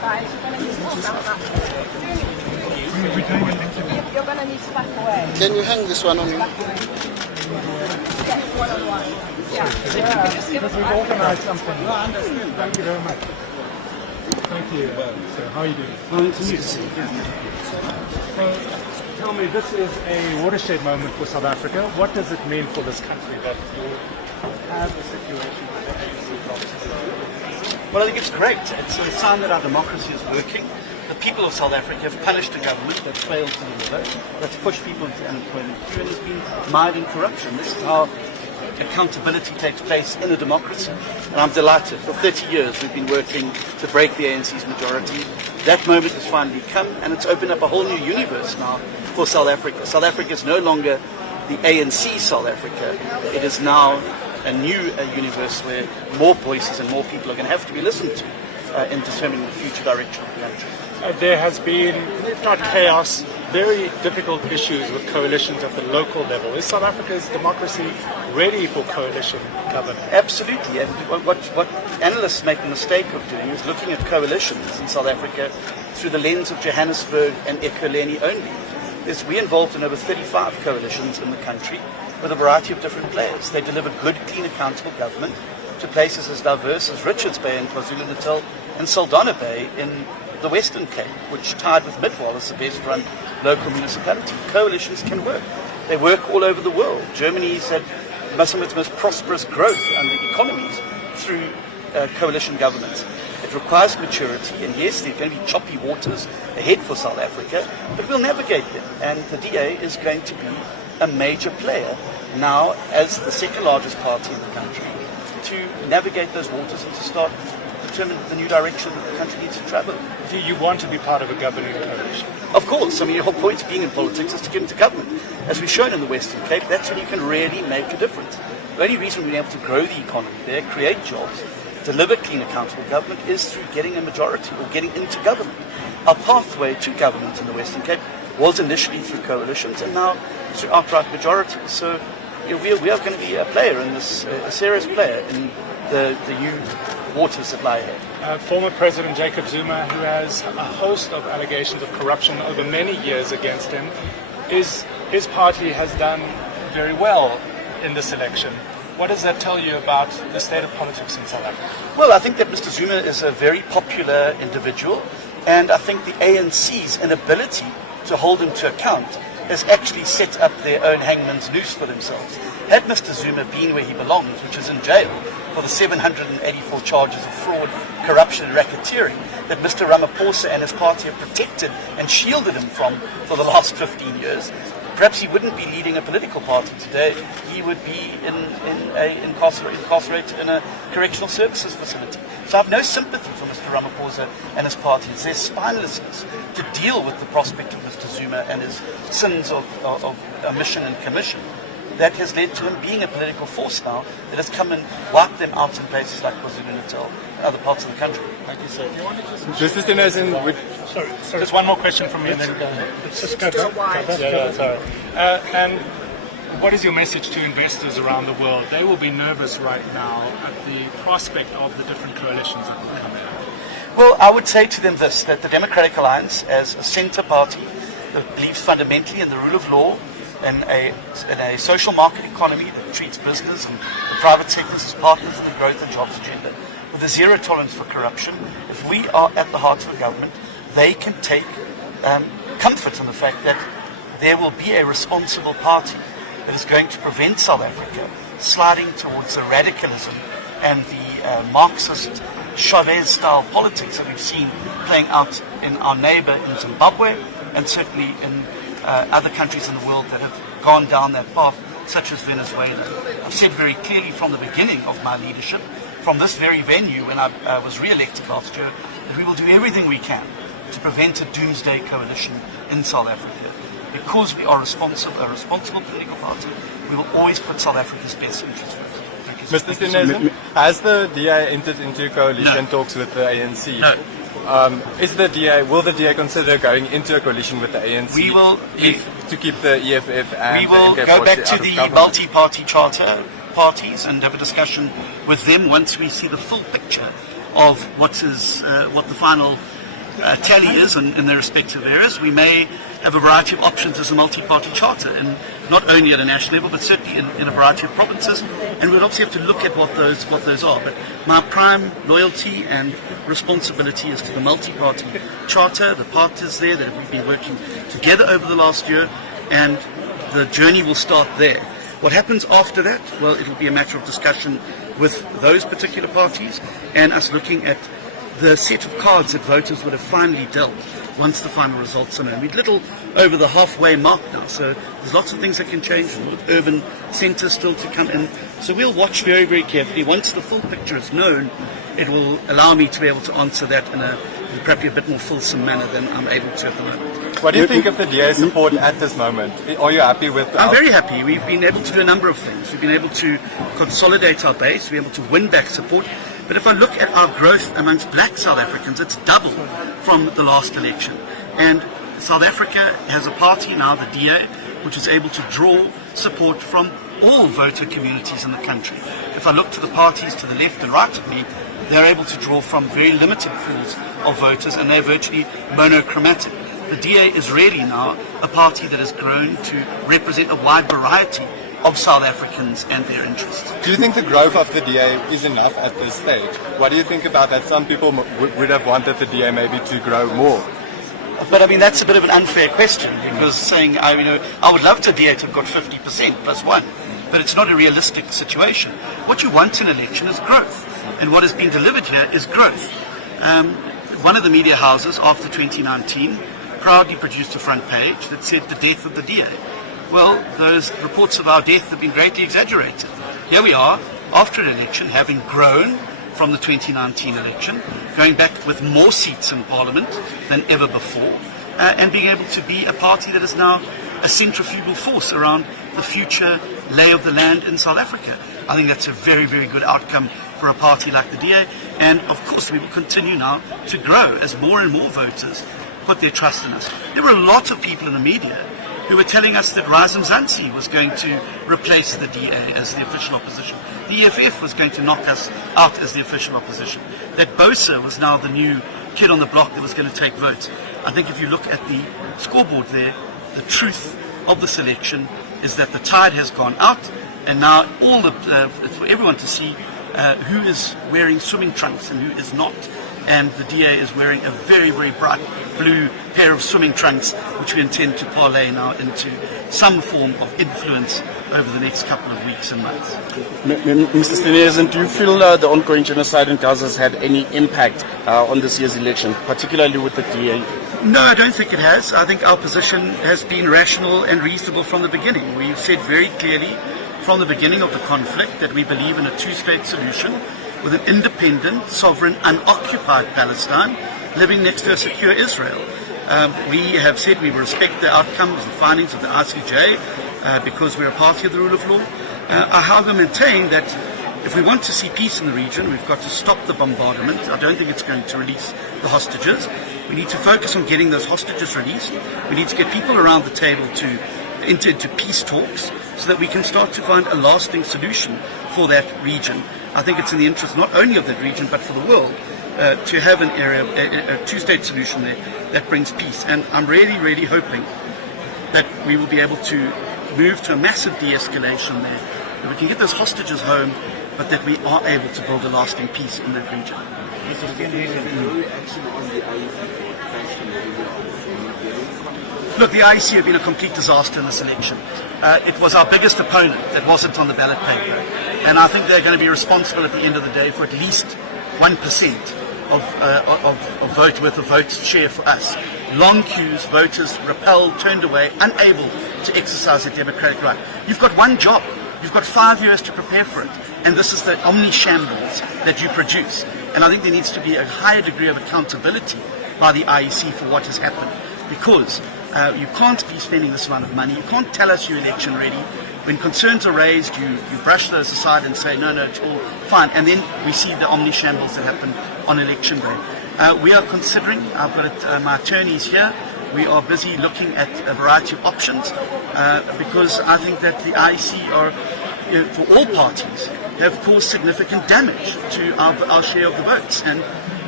Guys, you're going to need to walk down that. You're going to need to back away. Can you hang this one on you? Yes, one-on-one. Yeah. So if you could just give us We've organised something. No, I understand. Thank you very much. Thank you. So, how are you doing? Nice to meet you. So, tell me, this is a watershed moment for South Africa. What does it mean for this country that you have a situation where the ANC blocks? Well, I think it's great. It's a sign that our democracy is working. The people of South Africa have punished a government that failed to deliver, that's pushed people into unemployment queue and has been mired in corruption. This is how accountability takes place in a democracy. And I'm delighted. For 30 years we've been working to break the ANC's majority. That moment has finally come, and it's opened up a whole new universe now for South Africa. South Africa is no longer the ANC South Africa. It is now a new universe where more voices and more people are going to have to be listened to in determining the future direction of the country. There has been, if not chaos, very difficult issues with coalitions at the local level. Is South Africa's democracy ready for coalition governance? Absolutely, and what analysts make the mistake of doing is looking at coalitions in South Africa through the lens of Johannesburg and Ekurhuleni only. We're involved in over 35 coalitions in the country with a variety of different players. They deliver good, clean, accountable government to places as diverse as Richards Bay in KwaZulu-Natal and Saldanha Bay in the Western Cape, which tied with Midwall as the best run local municipality. Coalitions can work. They work all over the world. Germany's had some of its most prosperous growth under economies through coalition governments. It requires maturity, and yes, there are going to be choppy waters ahead for South Africa, but we'll navigate them. And the DA is going to be a major player now as the second largest party in the country to navigate those waters and to start determine the new direction that the country needs to travel. Do you want to be part of a governing coalition? Of course. I mean, the whole point of being in politics is to get into government. As we've shown in the Western Cape, that's when you can really make a difference. The only reason we've been able to grow the economy there, create jobs, deliver clean, accountable government is through getting a majority or getting into government. Our pathway to government in the Western Cape was initially through coalitions and now through outright majorities. So we are going to be a player in this, a serious player in the new waters that lie ahead. Former President Jacob Zuma, who has a host of allegations of corruption over many years against him, his party has done very well in this election. What does that tell you about the state of politics in South Africa? Well, I think that Mr. Zuma is a very popular individual, and I think the ANC's inability to hold him to account has actually set up their own hangman's noose for themselves. Had Mr. Zuma been where he belongs, which is in jail, for the 784 charges of fraud, corruption and racketeering that Mr. Ramaphosa and his party have protected and shielded him from for the last 15 years, perhaps he wouldn't be leading a political party today. He would be incarcerated in a correctional services facility. So I have no sympathy for Mr. Ramaphosa and his party. It's their spinelessness to deal with the prospect of Mr. Zuma and his sins of omission and commission that has led to him being a political force now that has come and wiped them out in places like KwaZulu-Natal and other parts of the country. Thank you, sir. Sorry. Just one more question from me and then go. Let's just go wide. Sorry. And what is your message to investors around the world? They will be nervous right now at the prospect of the different coalitions that will come in. Well, I would say to them this, that the Democratic Alliance, as a centre party that believes fundamentally in the rule of law, in a social market economy that treats business and the private sectors as partners in the growth and jobs agenda, with a zero tolerance for corruption, if we are at the heart of the government, they can take comfort in the fact that there will be a responsible party that is going to prevent South Africa sliding towards the radicalism and the Marxist Chavez-style politics that we've seen playing out in our neighbour in Zimbabwe and certainly in other countries in the world that have gone down that path, such as Venezuela. I've said very clearly from the beginning of my leadership, from this very venue when I was re-elected last year, that we will do everything we can to prevent a doomsday coalition in South Africa. Because we are a responsible political party, we will always put South Africa's best interests first. Mr. Stinesen, has the DA entered into coalition talks with the ANC? No. Will the DA consider going into a coalition with the ANC? We will to keep the EFF and we will the go back to the multi-party charter parties and have a discussion with them once we see the full picture of what the final tally is in their respective areas. We may have a variety of options as a multi-party charter, and not only at a national level, but certainly in a variety of provinces. And we'll obviously have to look at what those are. But my prime loyalty and responsibility is to the multi-party charter, the partners there that have been working together over the last year, and the journey will start there. What happens after that? Well, it'll be a matter of discussion with those particular parties and us looking at the set of cards that voters would have finally dealt once the final results are known. We're little over the halfway mark now, so there's lots of things that can change, with urban centres still to come in. So we'll watch very, very carefully. Once the full picture is known, it will allow me to be able to answer that in probably a bit more fulsome manner than I'm able to at the moment. What do you think of the DA's support at this moment? Are you happy with I'm very happy. We've been able to do a number of things. We've been able to consolidate our base. We're able to win back support. But if I look at our growth amongst black South Africans, it's double from the last election. And South Africa has a party now, the DA, which is able to draw support from all voter communities in the country. If I look to the parties to the left and right of me, they're able to draw from very limited pools of voters, and they're virtually monochromatic. The DA is really now a party that has grown to represent a wide variety of South Africans and their interests. Do you think the growth of the DA is enough at this stage? What do you think about that? Some people would have wanted the DA maybe to grow more. But I mean, that's a bit of an unfair question, because saying, I would love the DA to have got 50% plus one, but it's not a realistic situation. What you want in an election is growth, and what has been delivered here is growth. One of the media houses after 2019 proudly produced a front page that said the death of the DA. Well, those reports of our death have been greatly exaggerated. Here we are, after an election, having grown from the 2019 election, going back with more seats in Parliament than ever before, and being able to be a party that is now a centrifugal force around the future lay of the land in South Africa. I think that's a very, very good outcome for a party like the DA, and of course we will continue now to grow as more and more voters put their trust in us. There were a lot of people in the media who were telling us that Razum Zansi was going to replace the DA as the official opposition. The EFF was going to knock us out as the official opposition. That Bosa was now the new kid on the block that was going to take votes. I think if you look at the scoreboard there, the truth of the selection is that the tide has gone out, and now for everyone to see who is wearing swimming trunks and who is not. And the DA is wearing a very, very bright blue pair of swimming trunks, which we intend to parlay now into some form of influence over the next couple of weeks and months. Mr. Steenhuisen, do you feel the ongoing genocide in Gaza has had any impact on this year's election, particularly with the DA? No, I don't think it has. I think our position has been rational and reasonable from the beginning. We've said very clearly from the beginning of the conflict that we believe in a two-state solution with an independent, sovereign, unoccupied Palestine living next to a secure Israel. We have said we will respect the outcomes, the findings of the ICJ, because we're a party of the rule of law. I however maintain that if we want to see peace in the region, we've got to stop the bombardment. I don't think it's going to release the hostages. We need to focus on getting those hostages released. We need to get people around the table to enter into peace talks so that we can start to find a lasting solution for that region. I think it's in the interest not only of that region but for the world to have an area, a two-state solution there that brings peace. And I'm really, really hoping that we will be able to move to a massive de-escalation there, that we can get those hostages home, but that we are able to build a lasting peace in that region. Look, the IEC have been a complete disaster in this election. It was our biggest opponent that wasn't on the ballot paper. And I think they're going to be responsible at the end of the day for at least 1% of votes share for us. Long queues, voters repelled, turned away, unable to exercise their democratic right. You've got one job. You've got 5 years to prepare for it. And this is the omni-shambles that you produce. And I think there needs to be a higher degree of accountability by the IEC for what has happened. Because you can't be spending this amount of money. You can't tell us you're election ready. When concerns are raised, you brush those aside and say, no, it's all fine. And then we see the omni-shambles that happen on election day. We are considering, I've got my attorneys here, we are busy looking at a variety of options because I think that the IEC are, for all parties, have caused significant damage to our share of the votes. And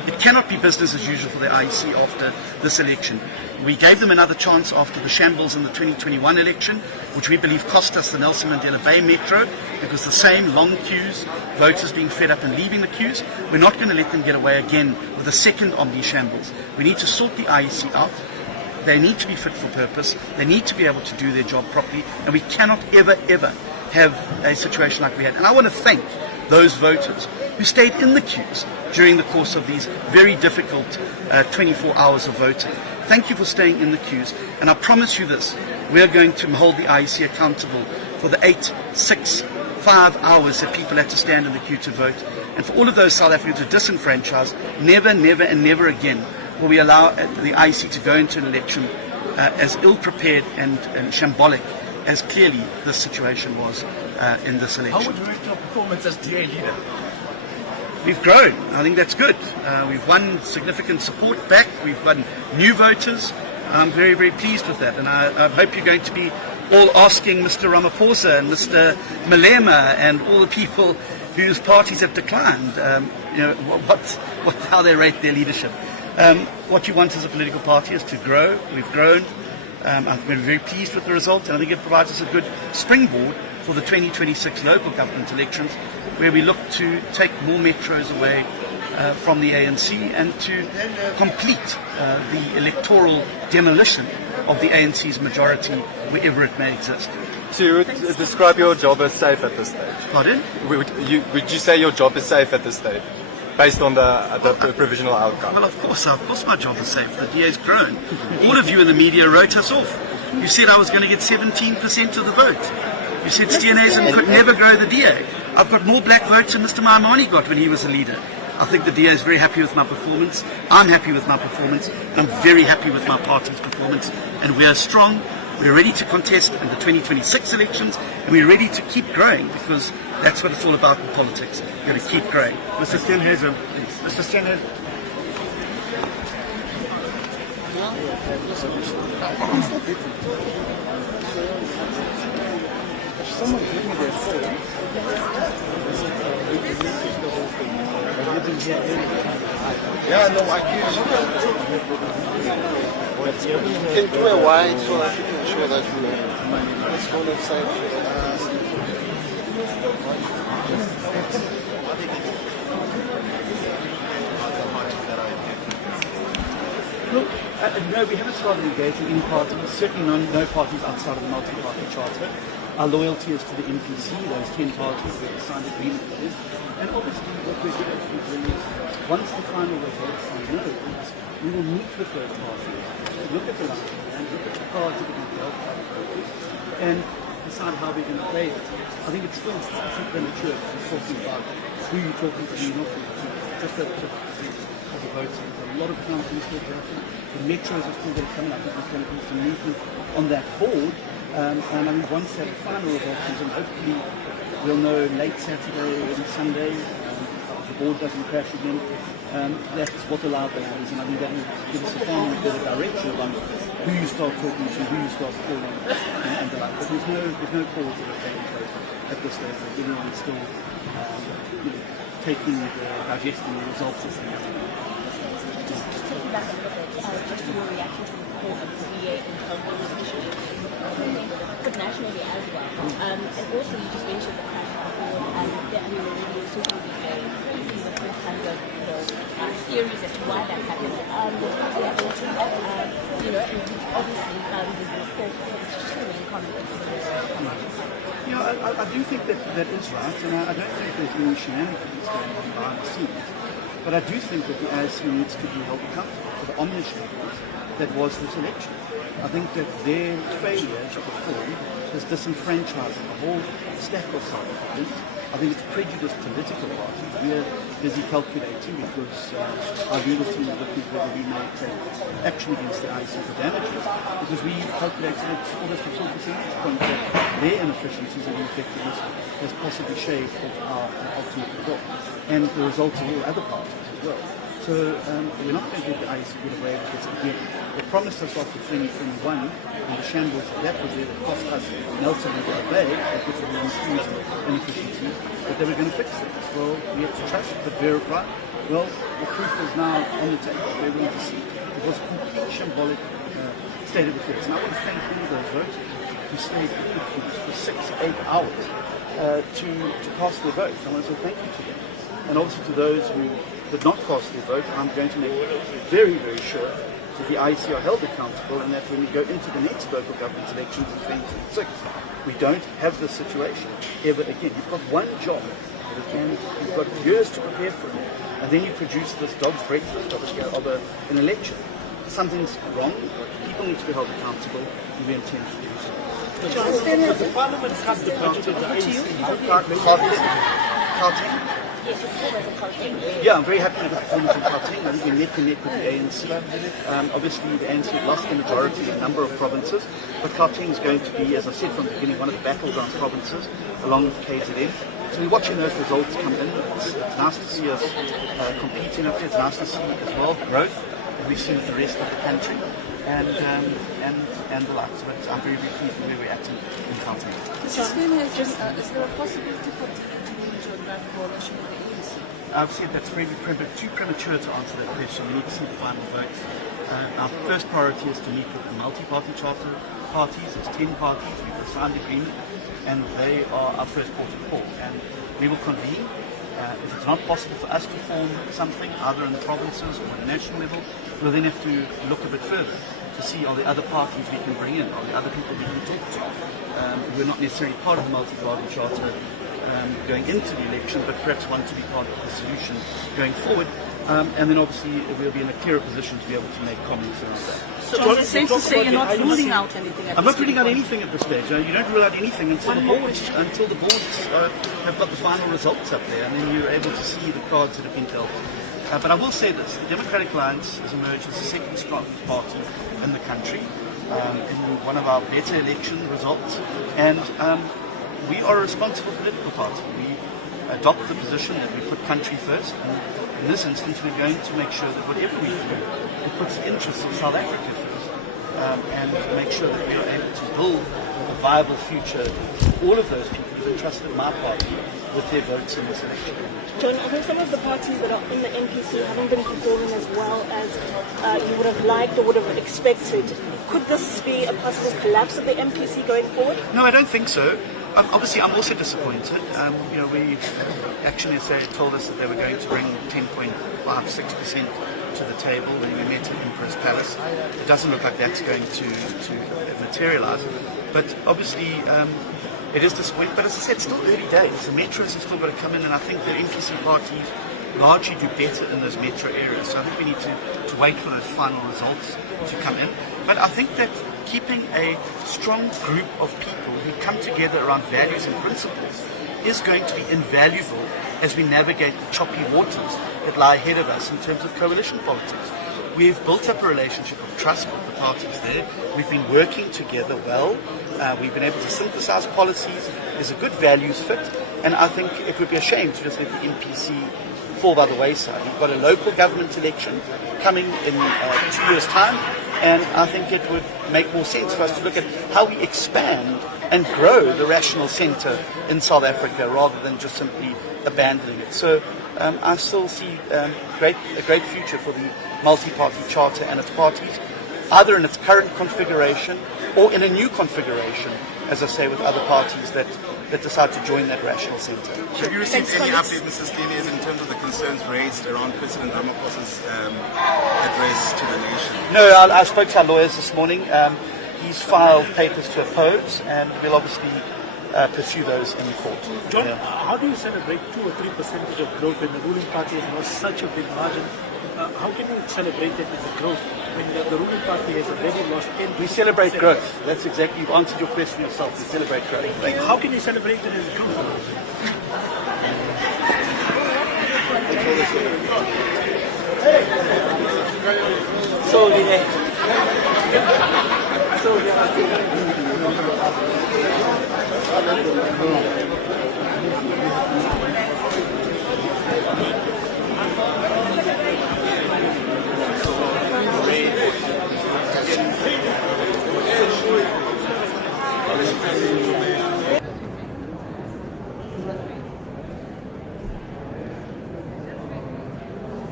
It cannot be business as usual for the IEC after this election. We gave them another chance after the shambles in the 2021 election, which we believe cost us the Nelson Mandela Bay Metro, because the same long queues, voters being fed up and leaving the queues. We're not going to let them get away again with a second Omni shambles. We need to sort the IEC out. They need to be fit for purpose. They need to be able to do their job properly. And we cannot ever, ever have a situation like we had. And I want to thank those voters who stayed in the queues during the course of these very difficult 24 hours of voting. Thank you for staying in the queues. And I promise you this, we are going to hold the IEC accountable for the 8, 6, 5 hours that people had to stand in the queue to vote. And for all of those South Africans who are disenfranchised, never, never and never again will we allow the IEC to go into an election as ill-prepared and shambolic as clearly this situation was in this election. How would you rate your performance as DA leader? We've grown. I think that's good. We've won significant support back. We've won new voters. I'm very, very pleased with that. And I hope you're going to be all asking Mr. Ramaphosa and Mr. Malema and all the people whose parties have declined, how they rate their leadership. What you want as a political party is to grow. We've grown. I've been very pleased with the result, and I think it provides us a good springboard for the 2026 local government elections, where we look to take more metros away from the ANC and to complete the electoral demolition of the ANC's majority wherever it may exist. So you would describe your job as safe at this stage? Pardon? Would you say your job is safe at this stage, based on the provisional outcome? Well, of course my job is safe. The DA's grown. All of you in the media wrote us off. You said I was going to get 17% of the vote. You said Steenhuisen could never grow the DA. I've got more black votes than Mr. Maimane got when he was a leader. I think the DA is very happy with my performance. I'm happy with my performance. I'm very happy with my party's performance. And we are strong. We're ready to contest in the 2026 elections. And we're ready to keep growing, because that's what it's all about in politics. We've got to keep growing. Mr. Steenhuisen, please. Mr. Steenhuisen. Someone give me their phone. Yeah, no, I can't. Can do a wide so that you can show that let's go inside. Look, no, we haven't started engaging any parties, certainly no parties outside of the multi-party charter. Our loyalty is to the MPC, those 10 parties that signed agreement with it. And obviously what we're doing is, once the final results are known, we will meet with those parties, look at the line and look at the cards that are going to be held by the parties, and decide how we're going to play it. I think it's still too premature to be talking about who you're talking to, who you're not talking to. Just the voting. There's a lot of counting still to happen. The metros are still going to come in. I think there's going to be some movement on that board. And I mean, once that final result comes in, hopefully we'll know late Saturday, early Sunday, if the board doesn't crash again. That's what the loud base is, and I think that will give us a far more better direction on who you start talking to, who you start calling, and the like. But there's no calls that are taking place at this stage. Everyone is still digesting the results as they happen. Just taking back a little bit, just your reaction to the report of the VA in Congo, especially, but nationally as well. And also, you just mentioned the crash report, and the social media crazy with all kinds of theories as to why that happened. And obviously, there's a report, it's just the main comment. I do think that is right, and I don't think there's any shenanigans going on behind the scenes. But I do think that the IC needs to be held accountable for the omniscience that was this election. I think that their failure to perform has disenfranchised the whole stack of South Africans. I think it's prejudiced political parties. We are busy calculating because our legal team is looking whether we may take action against the IC for damages, because we calculated it almost a full percentage point that their inefficiencies and ineffectiveness has possibly shaved off our ultimate result, and the results of all other parties as well. So we're not going to let the IEC get away with this again. They promised us after 2021, and the shambles that was there that cost us Nelson Mandela Bay, because of the inefficiencies, that they were going to fix things. Well, we have to trust but verify, Well, the proof is now on the table for everyone to see. It was a complete shambolic state of affairs. And I want to thank all of those voters who stayed in the queues for 6-8 hours to cast their vote. I want to say thank you to them. And obviously to those who did not cast their vote, I'm going to make very, very sure that the IEC are held accountable and that when we go into the next local government elections in 2026, we don't have this situation ever again. You've got one job and you've got years to prepare for it. And then you produce this dog's breakfast of an election. Something's wrong, people need to be held accountable, and we intend to do so. But the Parliament cut the budget of the ANC. Yeah, I'm very happy with the performance in Gauteng. I think we met with the ANC. Obviously, the ANC lost the majority in a number of provinces, but Gauteng is going to be, as I said from the beginning, one of the battleground provinces, along with KZN. So we're watching those results come in. It's nice to see us competing up there. It's nice to see as well growth that we've seen with the rest of the country and the like. So I'm very, very pleased with where we're at in Gauteng. Mr. Speaker, is there a possibility for DA to move into a grand coalition with the ANC? I've said that's too premature to answer that question. We need to see the final votes. Our first priority is to meet with the multi-party charter parties. There's 10 parties. We've signed the agreement, and they are our first port of call. And we will convene. If it's not possible for us to form something, either in the provinces or at the national level, we'll then have to look a bit further to see are the other parties we can bring in, are the other people we can talk to. We're not necessarily part of the multi-party charter going into the election, but perhaps want to be part of the solution going forward. And then obviously we'll be in a clearer position to be able to make comments around that. So is it safe to say you're not ruling out anything at I'm this not ruling out point? anything at this stage. You don't rule out anything until the boards have got the final results up there, and then you're able to see the cards that have been dealt. But I will say this, the Democratic Alliance has emerged as the second strongest party in the country in one of our better election results. And we are a responsible political party. We adopt the position that we put country first. And in this instance, we're going to make sure that whatever we do, it puts the interests of South Africa first. And make sure that we are able to build a viable future for all of those people who've entrusted my party with their votes in this election. John, I think some of the parties that are in the MPC haven't been performing as well as you would have liked or would have expected. Could this be a possible collapse of the MPC going forward? No, I don't think so. Obviously, I'm also disappointed. We Action SA told us that they were going to bring 10.56% to the table when we met at Emperor's Palace. It doesn't look like that's going to materialise. But obviously, it is disappointing. But as I said, it's still early days. The metros have still got to come in, and I think that NPC parties largely do better in those metro areas. So I think we need to wait for those final results to come in. But I think that keeping a strong group of people who come together around values and principles is going to be invaluable as we navigate the choppy waters that lie ahead of us in terms of coalition politics. We've built up a relationship of trust with the parties there. We've been working together well. We've been able to synthesize policies. There's a good values fit. And I think it would be a shame to just let the MPC fall by the wayside. We've got a local government election coming in 2 years' time. And I think it would make more sense for us to look at how we expand and grow the rational centre in South Africa rather than just simply abandoning it. So I still see a great future for the multi-party charter and its parties, either in its current configuration or in a new configuration, as I say, with other parties that decide to join that rational centre. Have you received any update, Mr. Stelios, in terms of the concerns raised around President Ramaphosa's address to the nation? No, I spoke to our lawyers this morning. He's filed papers to oppose, and we'll obviously pursue those in court. John, how do you celebrate 2 or 3% of growth when the ruling party has lost such a big margin? How can you celebrate it as a growth when the ruling party has already lost 10%? We celebrate growth. That's exactly, you've answered your question yourself. We celebrate growth. How can you celebrate it as growth?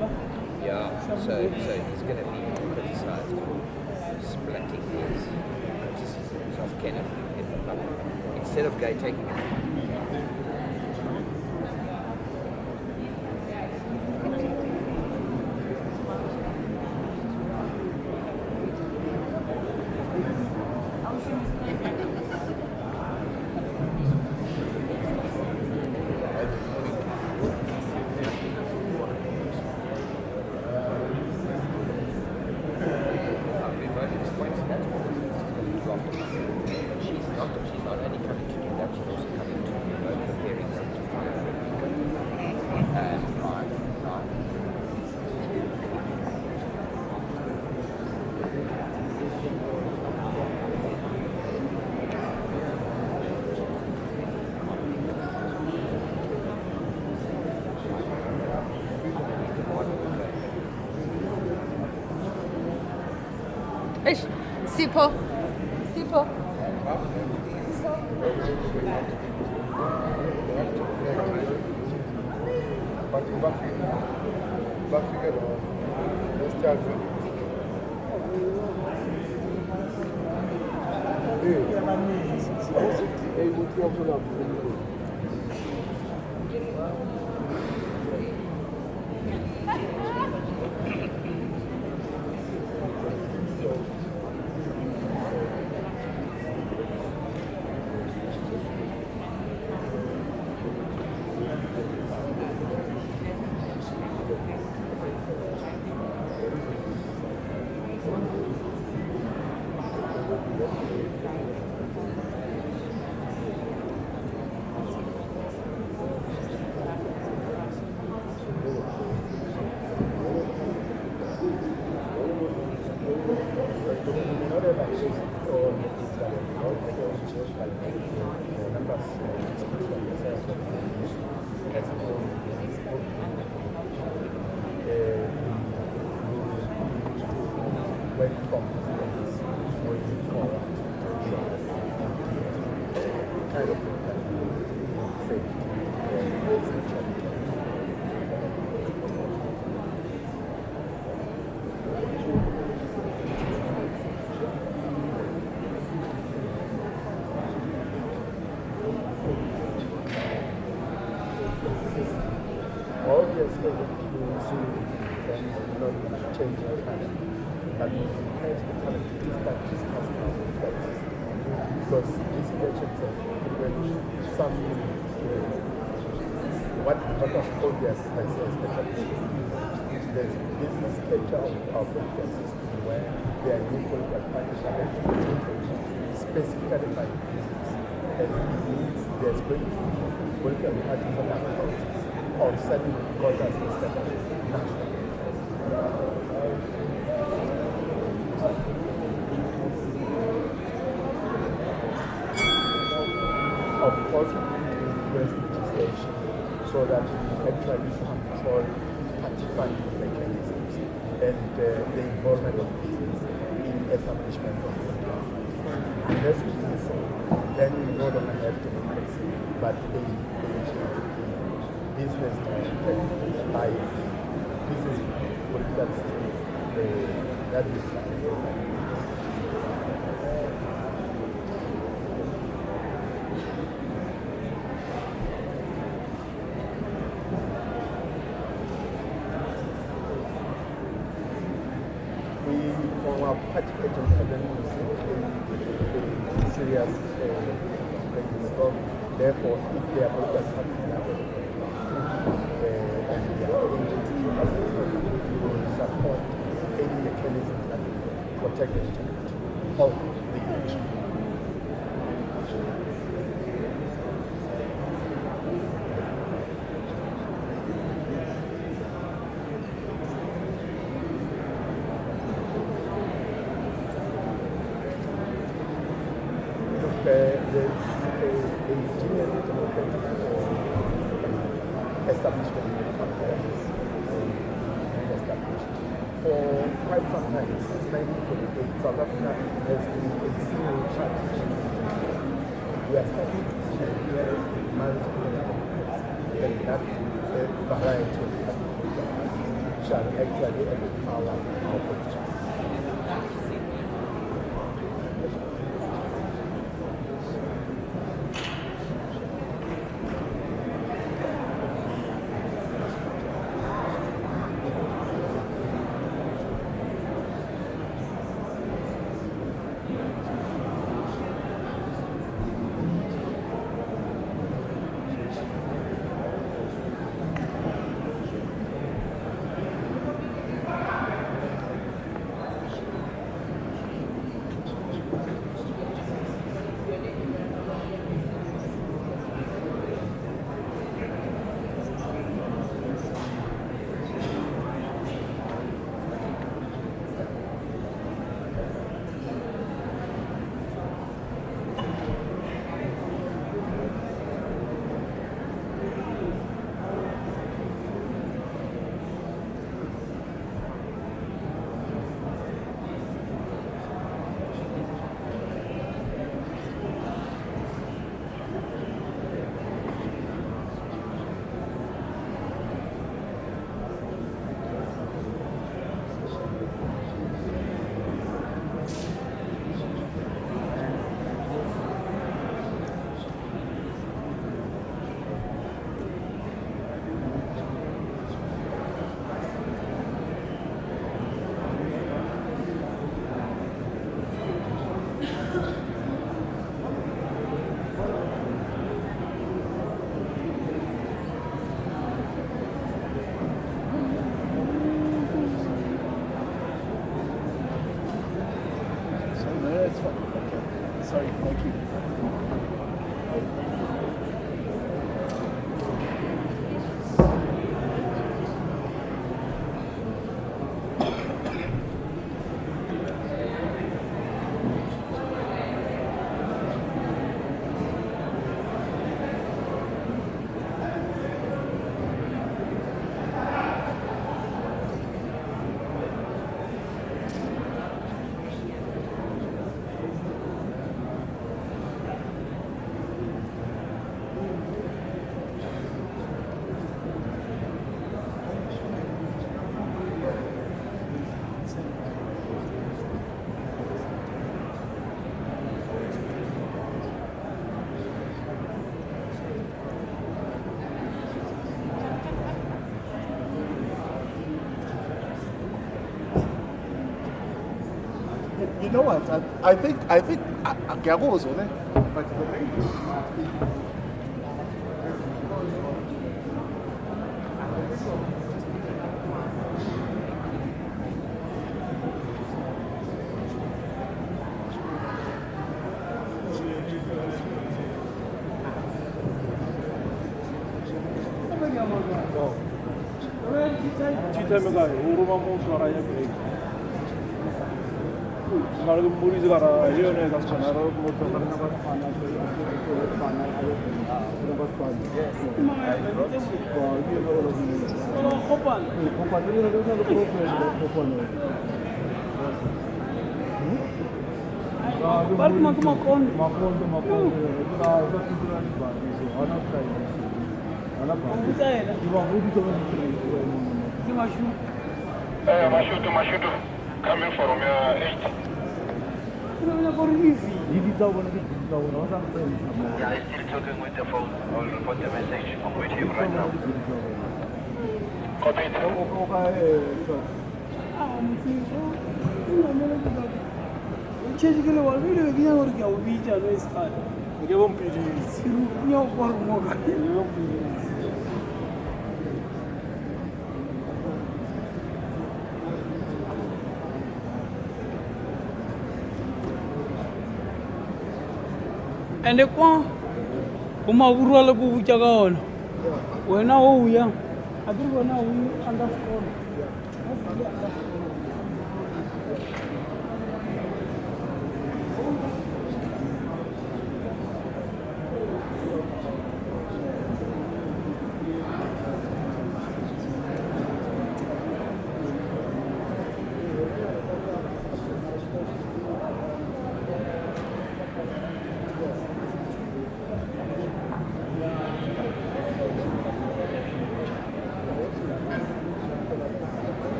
So he's going to be criticised for splitting his criticisms of Kenneth in the public instead of taking it. She's not only coming to do that, she's also coming to preparing them to file Sipho. Because these elections are when some what was obvious as there's business culture of our political system where there are new political parties specifically by business. And it means there's going to be political parties that are politics or selling quotas instead of national. Of course, we need to request legislation so that we actually control party funding mechanisms and the involvement of business in establishment of political parties. Unless we do so, then we no longer have democracy, but a business by business political system that is party agents have been serious so therefore if they are political parties and they are agency will support any mechanism that will protect the integrity of the election. Establishment for quite some time, since 1948, South Africa has been a single church. We are starting to see multiple democracies and that variety of judiciary actually empower our politicians. Sorry, thank you. You know what? I think Gagozo, but the Mashudu, coming from your 8. Yeah, I'm still talking with the phone. I'll report the message. I'm with him right now. Copy it. And the one umavurwa loko vuca ka wona wena wo uya a ku ri wena u underscore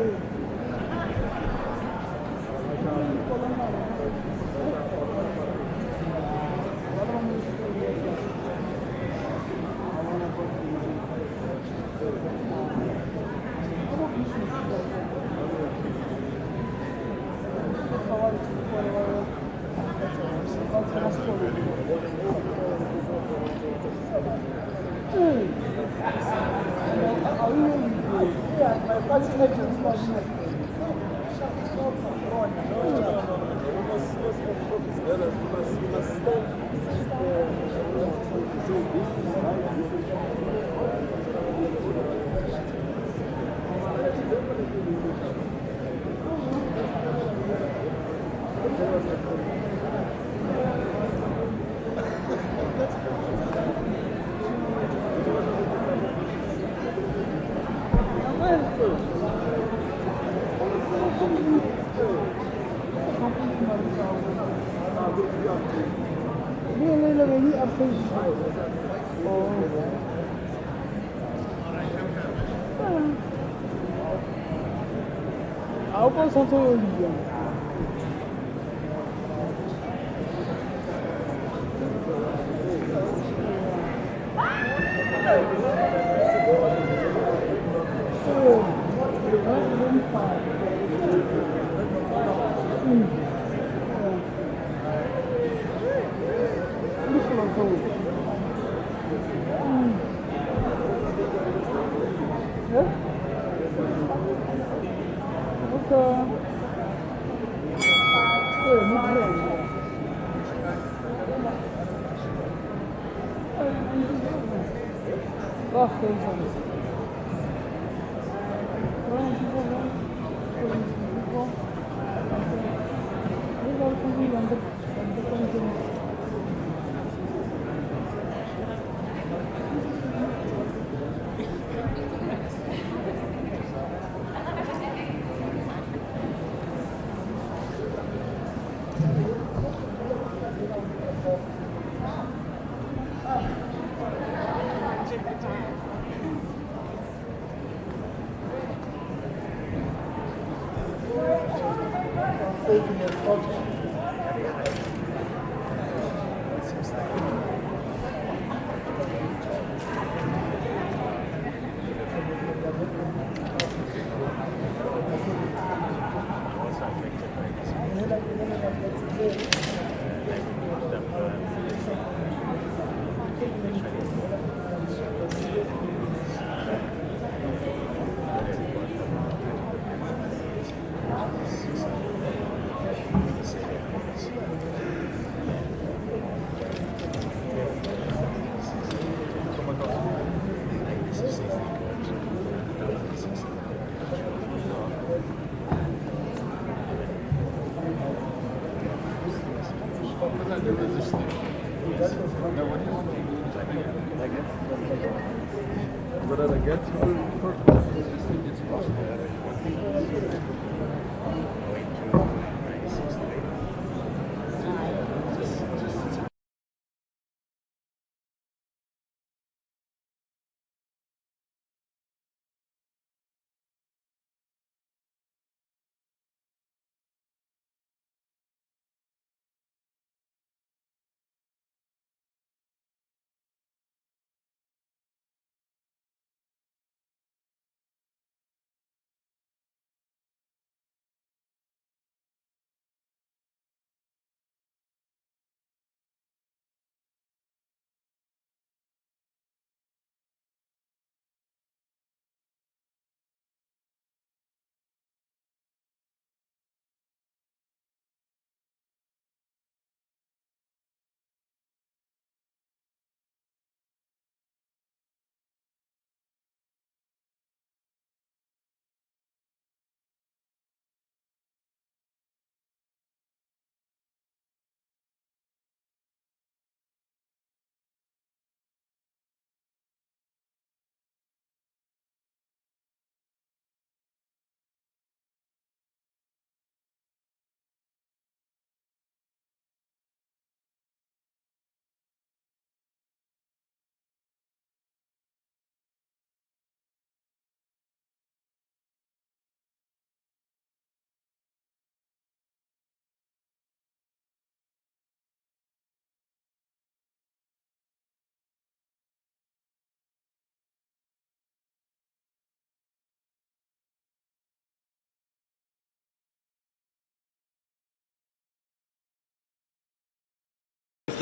But I get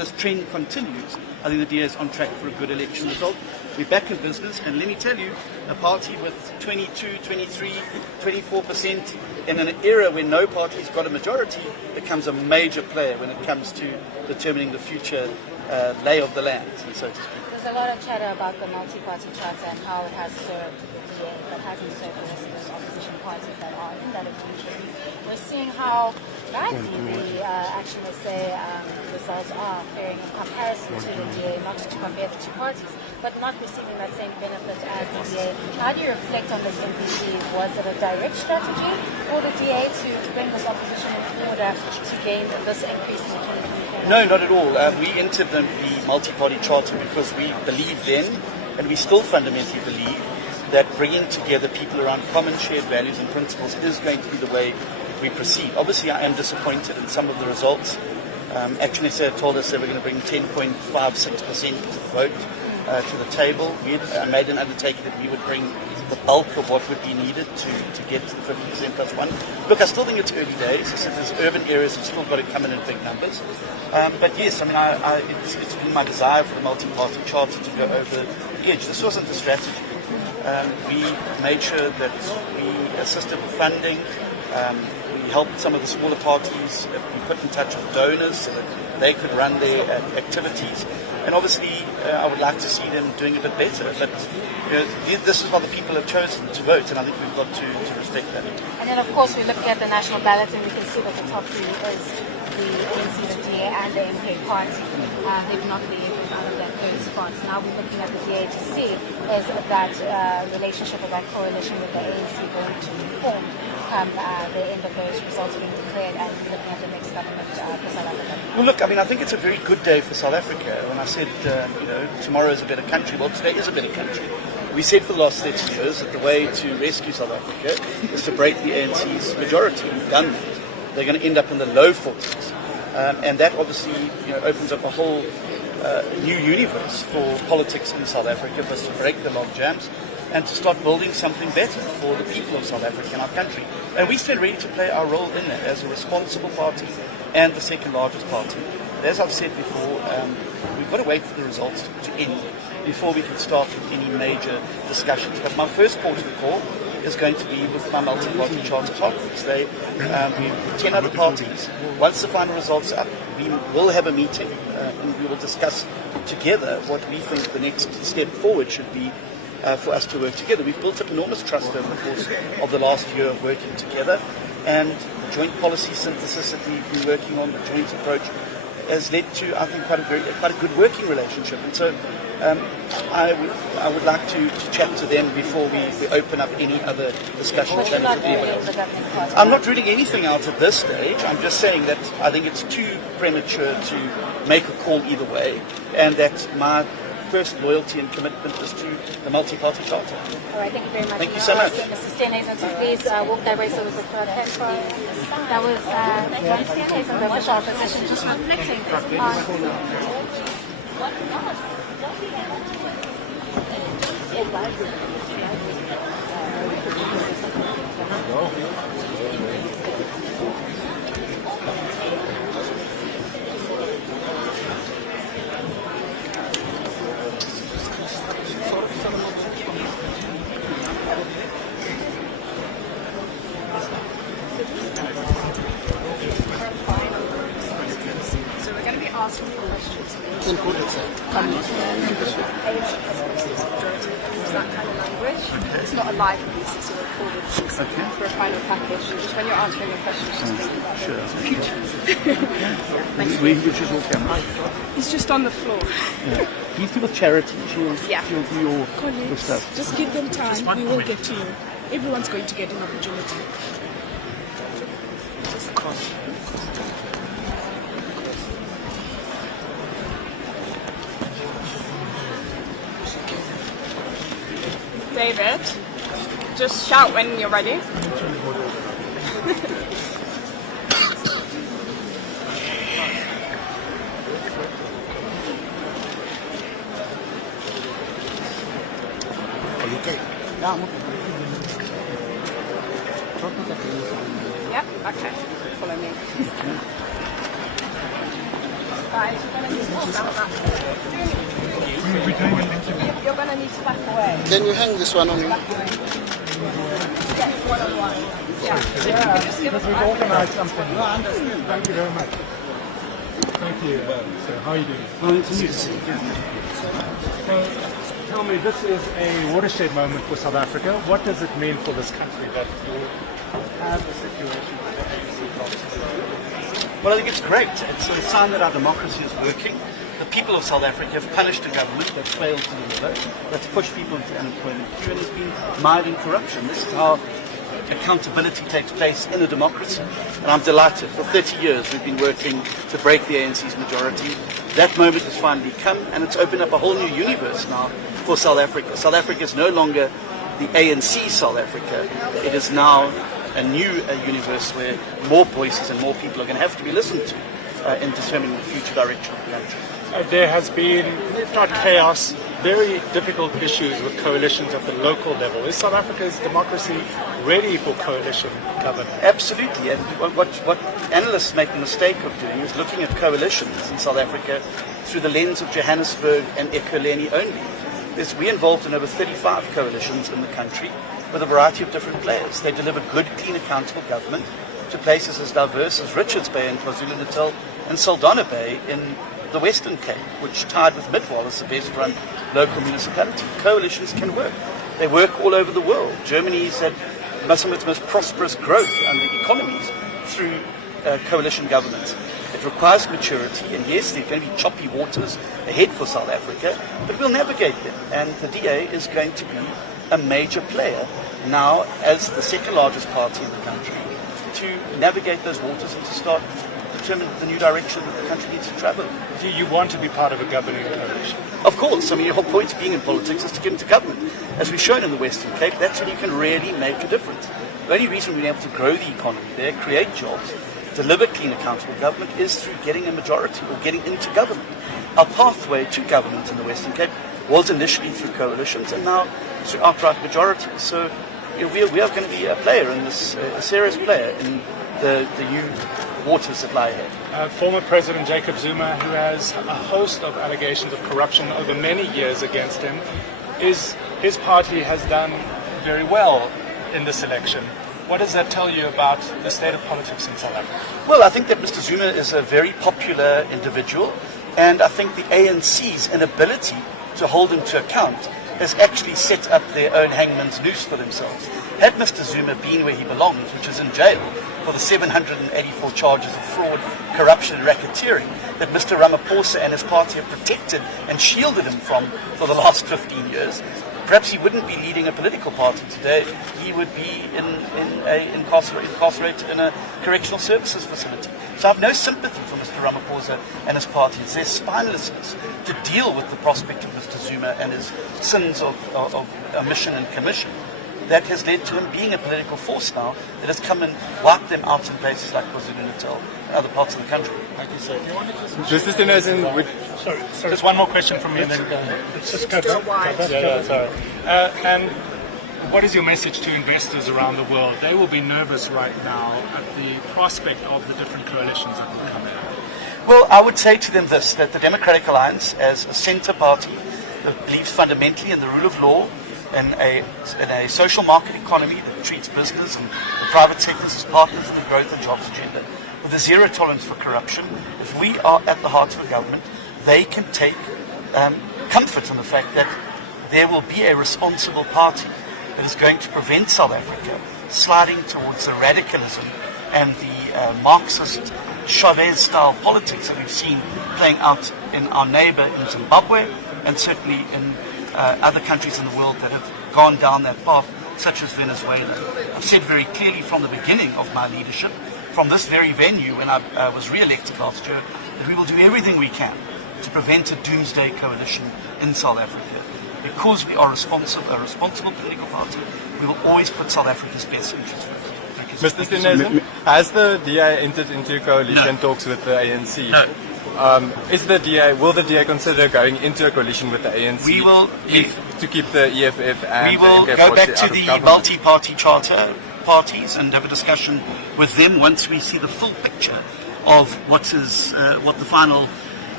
this trend continues, I think the DA is on track for a good election result. We're back in business, and let me tell you, a party with 22, 23, 24% in an era where no party's got a majority becomes a major player when it comes to determining the future lay of the land, so to speak. There's a lot of chatter about the multi-party charter and how it has served the DA, but hasn't served the rest of those opposition parties that are in that agreement. We're seeing how badly the action, let's say, results are faring in comparison to the DA, not to compare the two parties, but not receiving that same benefit as the DA. How do you reflect on this MPC? Was it a direct strategy for the DA to bring this opposition in order to gain this increase in the 2024? No, not at all. We entered the multi-party charter because we believe then, and we still fundamentally believe, that bringing together people around common shared values and principles is going to be the way we proceed. Obviously, I am disappointed in some of the results. Action SA told us they were going to bring 10.56% vote to the table. We had made an undertaking that we would bring the bulk of what would be needed to get to the 50% plus one. Look, I still think it's early days. I said there's urban areas that still got to come in big numbers. But yes, I mean, it's been my desire for the multi-party charter to go over the edge. This wasn't the strategy. We made sure that we assisted with funding. We helped some of the smaller parties be put in touch with donors so that they could run their activities. And obviously, I would like to see them doing a bit better. But this is what the people have chosen to vote, and I think we've got to respect that. And then, of course, we look at the national ballot, and we can see that the top three is the ANC, the DA, and the MK party. They've not been able to out of that third spot. Now we're looking at the DA to see is that relationship or that correlation with the ANC going to form the end of those results being declared and looking at the next government for South Africa? Well, look, I mean, I think it's a very good day for South Africa. When I said, tomorrow is a better country, well, today is a better country. We said for the last 30 years that the way to rescue South Africa is to break the ANC's majority. We've done that. They're going to end up in the low 40s. And that obviously opens up a whole new universe for politics in South Africa, for us to break the log jams and to start building something better for the people of South Africa and our country. And we stand ready to play our role in that as a responsible party and the second largest party. As I've said before, we've got to wait for the results to end before we can start with any major discussions. But my first port of the call is going to be with my multi-party charter partners. We 10 other parties. Once the final results are up, we will have a meeting and we will discuss together what we think the next step forward should be for us to work together. We've built up enormous trust over the course of the last year of working together, and the joint policy synthesis that we've been working on, the joint approach, has led to, I think, quite a good working relationship. And so I would like to chat to them before we open up any other discussion channels with anyone else. I'm not reading anything out at this stage. I'm just saying that I think it's too premature to make a call either way, and that my first loyalty and commitment is to the multi-party charter. All right, thank you very much. Thank you so much. Mr. Steenhuisen, so please walk that way so we could that was John Steenhuisen, the official opposition, just reflecting So we're going to be asking you questions. That kind of language. It's not a live piece, it's a recorded piece for a final package. Just when you're answering your questions, just think about it. Which is your camera? He's just on the floor. He's with charity. She'll do your Colleagues, stuff. just give them time. We will get to you. Everyone's going to get an opportunity. David, just shout when you're ready. Are you okay? Yeah, I'm okay. Yep, okay. Follow me. Guys, you're going to need to back away. Can you hang this one on me? Yes, one-on-one. Yeah. Just give us We've organised something. Thank you very much. Thank you. So, how are you doing? Well, it's a So, tell me, this is a watershed moment for South Africa. What does it mean for this country that you have a situation where the ANC blocks? Well, I think it's great. It's a sign that our democracy is working. The people of South Africa have punished a government that's failed to deliver, that's pushed people into the unemployment queue and has been mired in corruption. This is how accountability takes place in a democracy. And I'm delighted. For 30 years we've been working to break the ANC's majority. That moment has finally come, and it's opened up a whole new universe now for South Africa. South Africa is no longer the ANC South Africa. It is now a new universe where more voices and more people are going to have to be listened to in determining the future direction of the country. There has been, if not chaos, very difficult issues with coalitions at the local level. Is South Africa's democracy ready for coalition government? Absolutely. And what analysts make the mistake of doing is looking at coalitions in South Africa through the lens of Johannesburg and Ekurhuleni only. We're involved in over 35 coalitions in the country with a variety of different players. They deliver good, clean, accountable government to places as diverse as Richards Bay in KwaZulu-Natal and Saldanha Bay in the Western Cape, which tied with Midwall as the best run local municipality. Coalitions can work. They work all over the world. Germany's had some of its most prosperous growth under economies through coalition governments. It requires maturity, and yes, there are going to be choppy waters ahead for South Africa, but we'll navigate them. And the DA is going to be a major player now as the second largest party in the country to navigate those waters and to start determine the new direction that the country needs to travel. Do you want to be part of a governing coalition? Of course. I mean, the whole point of being in politics is to get into government. As we've shown in the Western Cape, that's when you can really make a difference. The only reason we've been able to grow the economy there, create jobs, deliver clean, accountable government is through getting a majority or getting into government. Our pathway to government in the Western Cape was initially through coalitions and now through outright majority. So we are going to be a player in this, a serious player in the new waters that lie ahead. Former President Jacob Zuma, who has a host of allegations of corruption over many years against him, his party has done very well in this election. What does that tell you about the state of politics in South Africa? Well, I think that Mr. Zuma is a very popular individual, and I think the ANC's inability to hold him to account has actually set up their own hangman's noose for themselves. Had Mr. Zuma been where he belongs, which is in jail for the 784 charges of fraud, corruption and racketeering that Mr. Ramaphosa and his party have protected and shielded him from for the last 15 years, perhaps he wouldn't be leading a political party today. He would be incarcerated in a correctional services facility. So I have no sympathy for Mr. Ramaphosa and his party. It's their spinelessness to deal with the prospect of Mr. Zuma and his sins of omission and commission that has led to him being a political force now that has come and wiped them out in places like KwaZulu-Natal and other parts of the country. Thank you, sir. Do you want to just... Sorry. Just one more question from me and then go. Let's just go back. Sorry. And what is your message to investors around the world? They will be nervous right now at the prospect of the different coalitions that will come in. Well, I would say to them this, that the Democratic Alliance, as a centre party that believes fundamentally in the rule of law, in a social market economy that treats business and the private sectors as partners in the growth and jobs agenda, with a zero tolerance for corruption, if we are at the heart of a government, they can take comfort in the fact that there will be a responsible party that is going to prevent South Africa sliding towards the radicalism and the Marxist Chavez-style politics that we've seen playing out in our neighbour in Zimbabwe and certainly in other countries in the world that have gone down that path, such as Venezuela. I've said very clearly from the beginning of my leadership, from this very venue when I was re-elected last year, that we will do everything we can to prevent a doomsday coalition in South Africa. Because we are a responsible political party, we will always put South Africa's best interests first. Mr. Stinesen, has the DA entered into coalition talks with the ANC? No. Will the DA consider going into a coalition with the ANC? We will, to keep the EFF and we will the go back to the multi-party charter parties and have a discussion with them once we see the full picture of what the final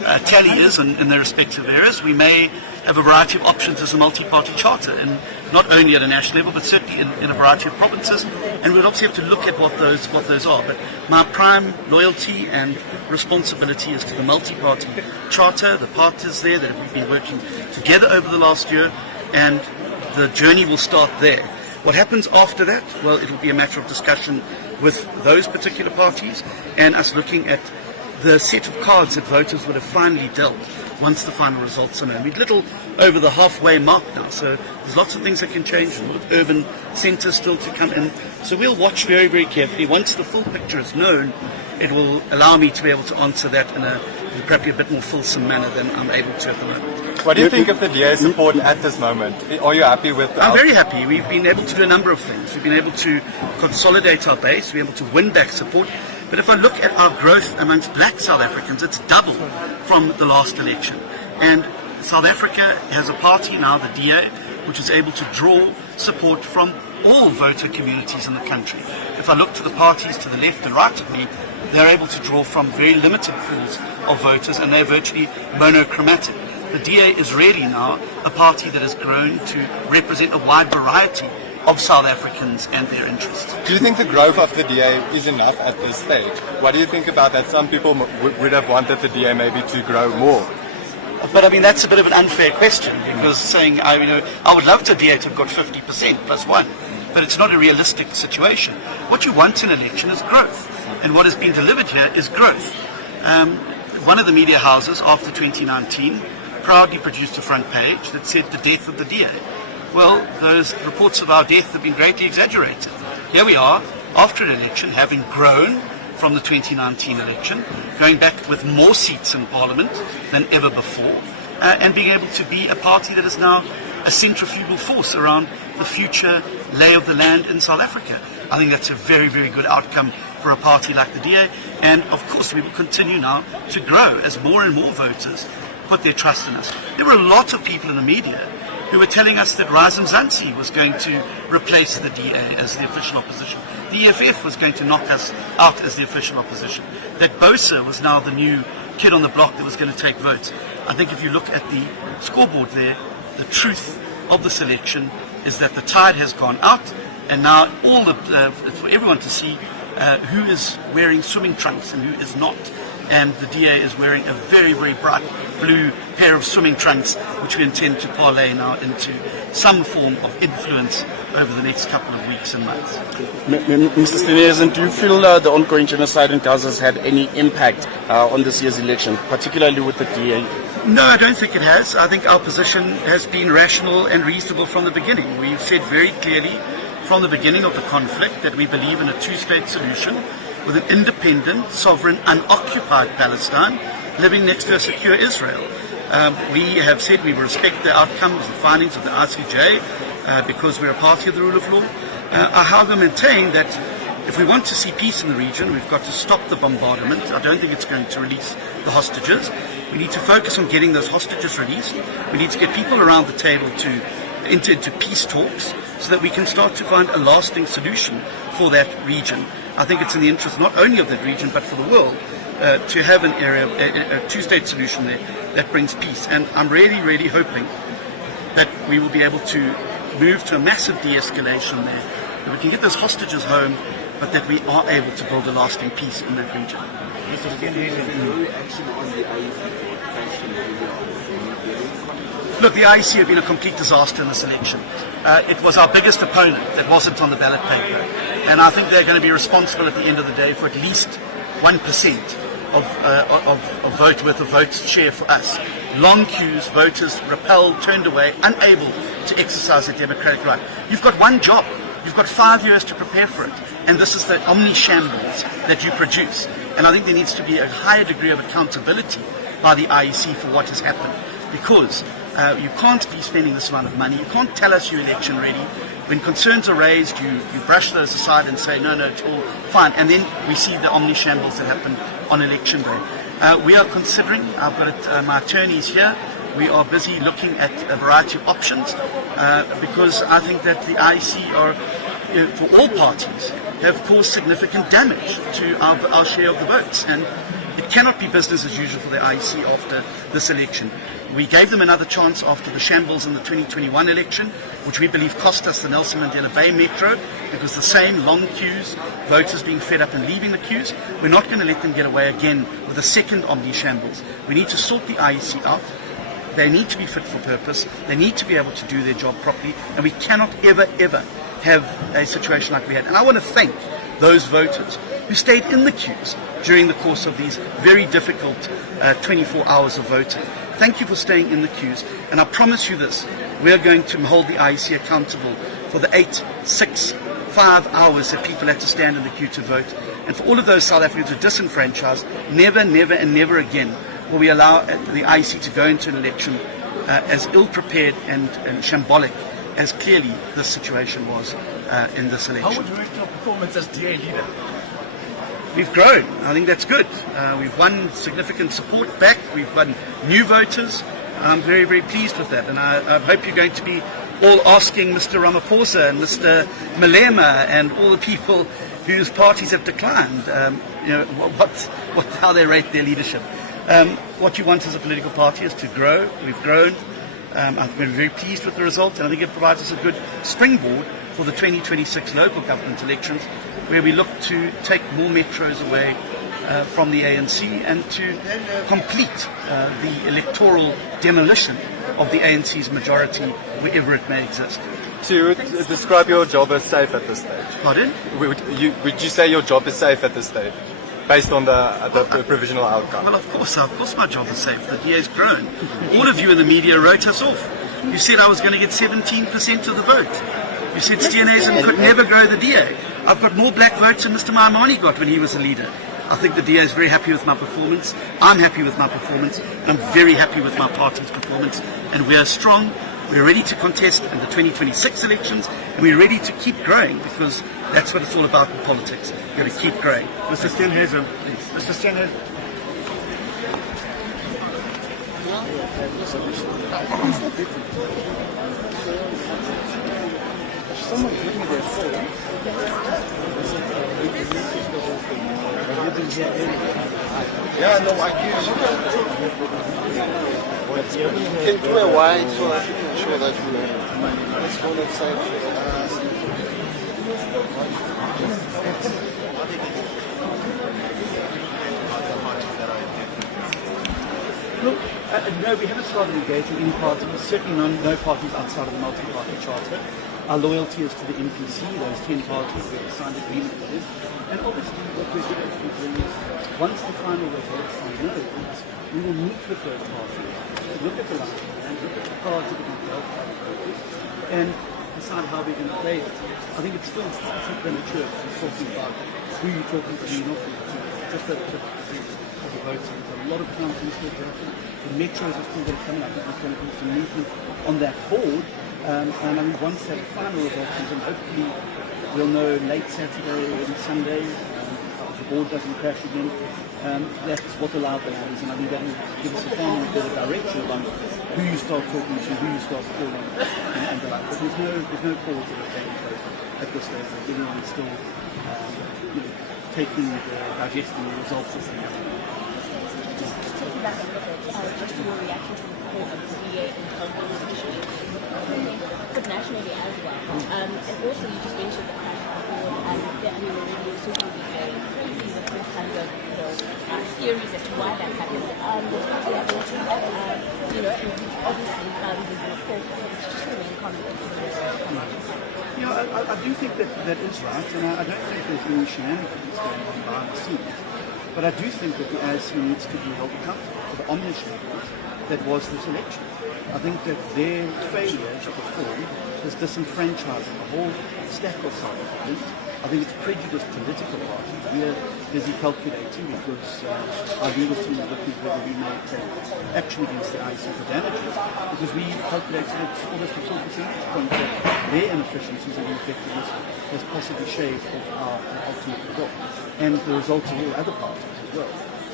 tally is in their respective areas, we may have a variety of options as a multi-party charter, and not only at a national level, but certainly in a variety of provinces. And we'd obviously have to look at what those are. But my prime loyalty and responsibility is to the multi-party charter, the partners there that we've been working together over the last year, and the journey will start there. What happens after that? Well, it will be a matter of discussion with those particular parties and us looking at the set of cards that voters would have finally dealt once the final results are known. We're a little over the halfway mark now, so there's lots of things that can change, with urban centres still to come in. So we'll watch very, very carefully. Once the full picture is known, it will allow me to be able to answer that in a probably a bit more fulsome manner than I'm able to at the moment. What do you think of the DA's support at this moment? Are you happy with I'm very happy. We've been able to do a number of things. We've been able to consolidate our base, we've been able to win back support. But if I look at our growth amongst black South Africans, it's double from the last election. And South Africa has a party now, the DA, which is able to draw support from all voter communities in the country. If I look to the parties to the left and right of me, they're able to draw from very limited pools of voters, and they're virtually monochromatic. The DA is really now a party that has grown to represent a wide variety of South Africans and their interests. Do you think the growth of the DA is enough at this stage? What do you think about that? Some people would have wanted the DA maybe to grow more. But I mean, that's a bit of an unfair question, because saying, I would love the DA to have got 50% plus one, but it's not a realistic situation. What you want in an election is growth, and what has been delivered here is growth. One of the media houses after 2019 proudly produced a front page that said the death of the DA. Well, those reports of our death have been greatly exaggerated. Here we are, after an election, having grown from the 2019 election, going back with more seats in Parliament than ever before, and being able to be a party that is now a centrifugal force around the future lay of the land in South Africa. I think that's a very, very good outcome for a party like the DA, and of course we will continue now to grow as more and more voters put their trust in us. There were a lot of people in the media who were telling us that Razum Zansi was going to replace the DA as the official opposition. The EFF was going to knock us out as the official opposition. That Bosa was now the new kid on the block that was going to take votes. I think if you look at the scoreboard there, the truth of this election is that the tide has gone out, and now for everyone to see who is wearing swimming trunks and who is not. And the DA is wearing a very, very bright blue pair of swimming trunks, which we intend to parlay now into some form of influence over the next couple of weeks and months. Mr. Steenhuisen, do you feel the ongoing genocide in Gaza has had any impact on this year's election, particularly with the DA? No, I don't think it has. I think our position has been rational and reasonable from the beginning. We've said very clearly from the beginning of the conflict that we believe in a two-state solution with an independent, sovereign, unoccupied Palestine living next to a secure Israel. We have said we will respect the outcomes, the findings of the ICJ, because we're a party of the rule of law. I however maintain that if we want to see peace in the region, we've got to stop the bombardment. I don't think it's going to release the hostages. We need to focus on getting those hostages released. We need to get people around the table to enter into peace talks so that we can start to find a lasting solution for that region. I think it's in the interest not only of that region but for the world to have an area, a two-state solution there that brings peace. And I'm really, really hoping that we will be able to move to a massive de-escalation there, that we can get those hostages home, but that we are able to build a lasting peace in that region. Look, the IEC have been a complete disaster in this election. It was our biggest opponent that wasn't on the ballot paper. And I think they're going to be responsible at the end of the day for at least 1% of vote worth of votes share for us. Long queues, voters repelled, turned away, unable to exercise their democratic right. You've got one job. You've got 5 years to prepare for it. And this is the omni-shambles that you produce. And I think there needs to be a higher degree of accountability by the IEC for what has happened. Because you can't be spending this amount of money. You can't tell us you're election ready. When concerns are raised, you brush those aside and say, no, it's all fine. And then we see the omni-shambles that happened on election day. We are considering, I've got my attorneys here, we are busy looking at a variety of options because I think that the IEC are, for all parties, have caused significant damage to our share of the votes. And It cannot be business as usual for the IEC after this election. We gave them another chance after the shambles in the 2021 election, which we believe cost us the Nelson Mandela Bay Metro. It was the same long queues, voters being fed up and leaving the queues. We're not going to let them get away again with a second omni shambles. We need to sort the IEC out. They need to be fit for purpose. They need to be able to do their job properly. And we cannot ever, ever have a situation like we had. And I want to thank those voters who stayed in the queues during the course of these very difficult 24 hours of voting. Thank you for staying in the queues. And I promise you this, we are going to hold the IEC accountable for the 8, 6, 5 hours that people had to stand in the queue to vote. And for all of those South Africans who are disenfranchised, never, never and never again will we allow the IEC to go into an election as ill-prepared and shambolic as clearly this situation was in this election. How would you rate your performance as DA leader? We've grown. I think that's good. We've won significant support back. We've won new voters. I'm very, very pleased with that. And I hope you're going to be all asking Mr. Ramaphosa and Mr. Malema and all the people whose parties have declined, how they rate their leadership. What you want as a political party is to grow. We've grown. I've been very pleased with the result, and I think it provides us a good springboard for the 2026 local government elections, where we look to take more metros away from the ANC and to complete the electoral demolition of the ANC's majority wherever it may exist. So you would describe your job as safe at this stage? Pardon? Would you say your job is safe at this stage, based on the provisional outcome? Well, of course my job is safe. The DA has grown. All of you in the media wrote us off. You said I was going to get 17% of the vote. You said Steenhuisen could never grow the DA. I've got more black votes than Mr. Maimane got when he was a leader. I think the DA is very happy with my performance. I'm happy with my performance. I'm very happy with my party's performance. And we are strong. We're ready to contest in the 2026 elections. And we're ready to keep growing, because that's what it's all about in politics. You've got to keep growing. Mr. Steenhuisen, please. Mr. Steenhuisen. Someone give me their phone. Yeah, no, I use Can do a wide so that you can show that it's going to save. Look, no, we haven't started engaging any parties, certainly no parties outside of the multi-party charter. Our loyalty is to the MPC, those 10 parties that have signed agreement with us. And obviously what we're doing is, once the final results are known, we will meet with those parties, look at the line and look at the cards that we can dealt by the voters, and decide how we're going to play it. I think it's still too premature to be talking about who you're talking to, who you're not talking to, just the voting. There's a lot of counting still to happen. The metros are still going to come in. I think there's going to be some movement on that board. And I mean, once that final result comes in, hopefully we'll know late Saturday or early Sunday, if the board doesn't crash again. That's what the loud bell is, and I think that will give us a far more better direction about who you start talking to, who you start calling, and the like. But there's no calls that are taking place at this stage. Everyone's still digesting the results as they happen. Taking back a look at just your reaction to the performance of the DA in Congo, especially, but nationally as well. And also, you just mentioned the crash report, and the social media crazy different kinds of theories as to why that happened. Obviously, there's a report, but it's just remain I do think that is right, and I don't think there's any shenanigans going on behind the scenes. But I do think that the ANC needs to be held accountable for the omniscience that was this election. I think that their failure to perform is disenfranchising the whole stack of South Africans. I think it's prejudiced political parties. We are busy calculating because our legal team is looking at whether we may take action against the IEC for damages, because we calculated it almost a 4 percentage point that their inefficiencies and ineffectiveness has possibly shaved off our ultimate result, and the results of all other parties as well. So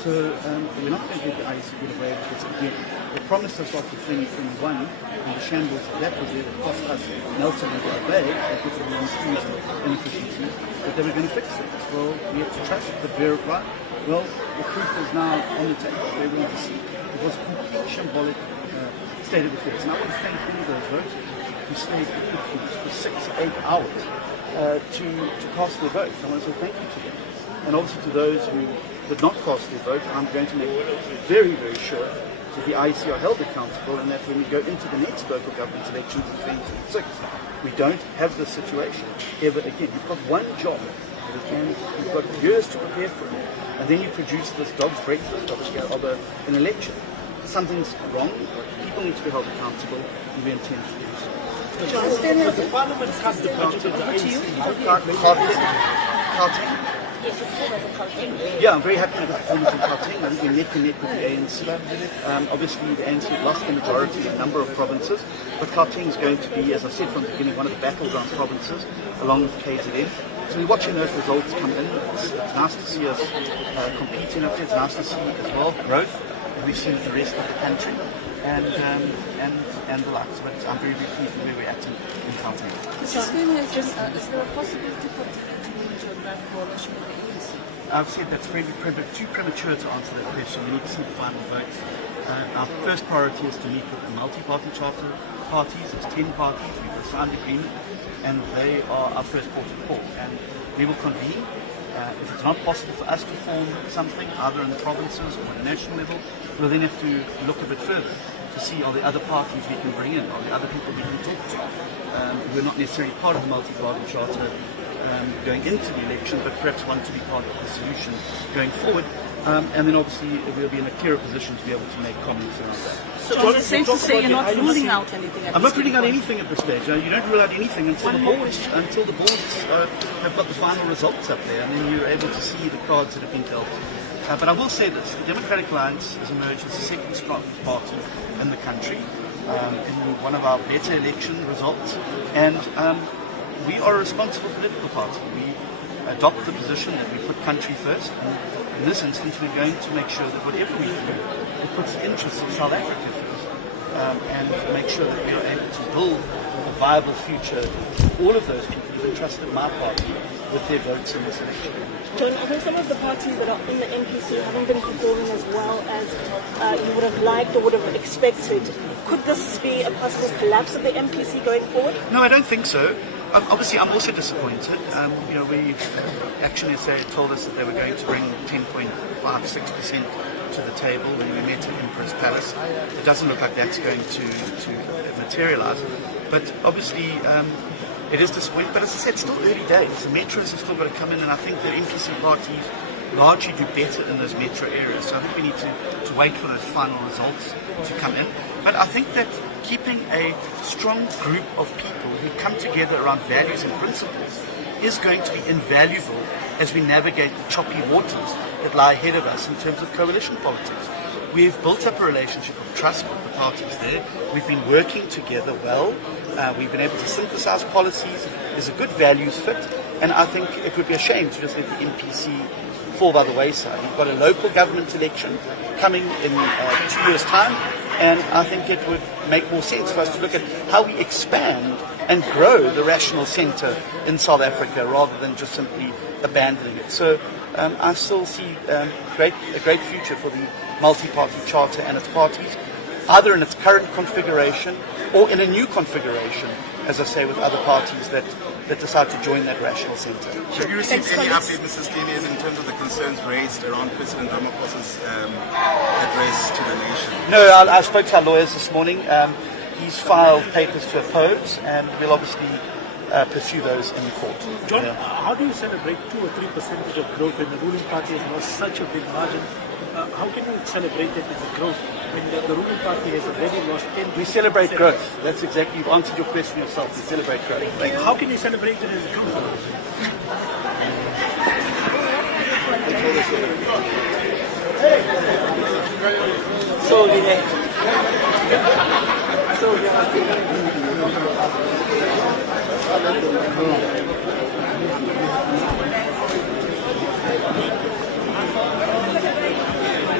So we're not going to get the IEC get away with this again. They promised us after 2021, and the shambles that was there that cost us Nelson and the Bay, that was an increase in efficiency, that they were going to fix it. Well, we have to trust the verify. Well, the proof is now on the table. They're going to see. It was a complete shambolic state of affairs. And I want to thank all those voters who stayed in the queues for 6 to 8 hours to cast their votes. I want to say thank you to them. And obviously to those who did not cast their vote, I'm going to make very, very sure that the IEC are held accountable and that when we go into the next local government elections in 2026, we don't have this situation ever again. You've got one job and you've got years to prepare for it. And then you produce this dog's breakfast of an election. Something's wrong, people need to be held accountable, and we intend to do so. But the Parliament cut the budget of the ANC. Yeah, I'm very happy with the performance in Gauteng. I think we're neck and neck with the ANC. Obviously, the ANC have lost the majority in a number of provinces, but Gauteng is going to be, as I said from the beginning, one of the battleground provinces, along with KZN. So we're watching those results come in. It's nice to see us competing up there. It's nice to see as well growth that we've seen with the rest of the country and the likes. But I'm very, very pleased with where we're at in Gauteng. Is there a possibility for DA to move into a grand coalition with the ANC? I've said that's too premature to answer that question. We need to see the final votes. Our first priority is to meet with the multi-party charter parties. It's 10 parties. We've signed the agreement, and they are our first port of call. And we will convene. If it's not possible for us to form something, either in the provinces or at a national level, we'll then have to look a bit further to see are there other parties we can bring in, are there other people we can talk to. We're not necessarily part of the multi-party charter going into the election, but perhaps want to be part of the solution going forward. And then obviously we'll be in a clearer position to be able to make comments around that. So it's safe to say you're not ruling out anything at this stage? I'm not ruling out anything at this stage. You don't rule out anything until the boards have got the final results up there, and then you're able to see the cards that have been dealt. But I will say this, the Democratic Alliance has emerged as the second strongest party in the country in one of our better election results, and we are a responsible political party. We adopt the position that we put country first, and in this instance we're going to make sure that whatever we do, it puts the interests of South Africa first, and make sure that we are able to build a viable future for all of those people who've entrusted my party with their votes in this election. John, I think some of the parties that are in the MPC haven't been performing as well as you would have liked or would have expected. Could this be a possible collapse of the MPC going forward? No, I don't think so. Obviously, I'm also disappointed. Action SA told us that they were going to bring 10.56% to the table when we met at Emperor's Palace. It doesn't look like that's going to materialise. But obviously, it is disappointing. But as I said, it's still early days. The metros have still got to come in, and I think that MPC parties largely do better in those metro areas. So I think we need to wait for those final results to come in. But I think that keeping a strong group of people who come together around values and principles is going to be invaluable as we navigate the choppy waters that lie ahead of us in terms of coalition politics. We've built up a relationship of trust with the parties there. We've been working together well. We've been able to synthesize policies. There's a good values fit. And I think it would be a shame to just let the MPC fall by the wayside. You've got a local government election coming in 2 years' time. And I think it would make more sense for us to look at how we expand and grow the rational centre in South Africa rather than just simply abandoning it. So I still see a great future for the multi-party charter and its parties, either in its current configuration or in a new configuration, as I say, with other parties that decide to join that rational centre. Have you received any update, Mrs. Steniers, in terms of the concerns raised around President Ramaphosa's address to the nation? No, I spoke to our lawyers this morning. He's filed papers to oppose, and we'll obviously pursue those in the court. John, how do you celebrate 2 or 3% of growth when the ruling party has lost such a big margin? How can you celebrate it as a growth when the ruling party has already lost 10%? We celebrate growth. That's exactly, you've answered your question yourself. We celebrate growth. How can you celebrate it as a growth?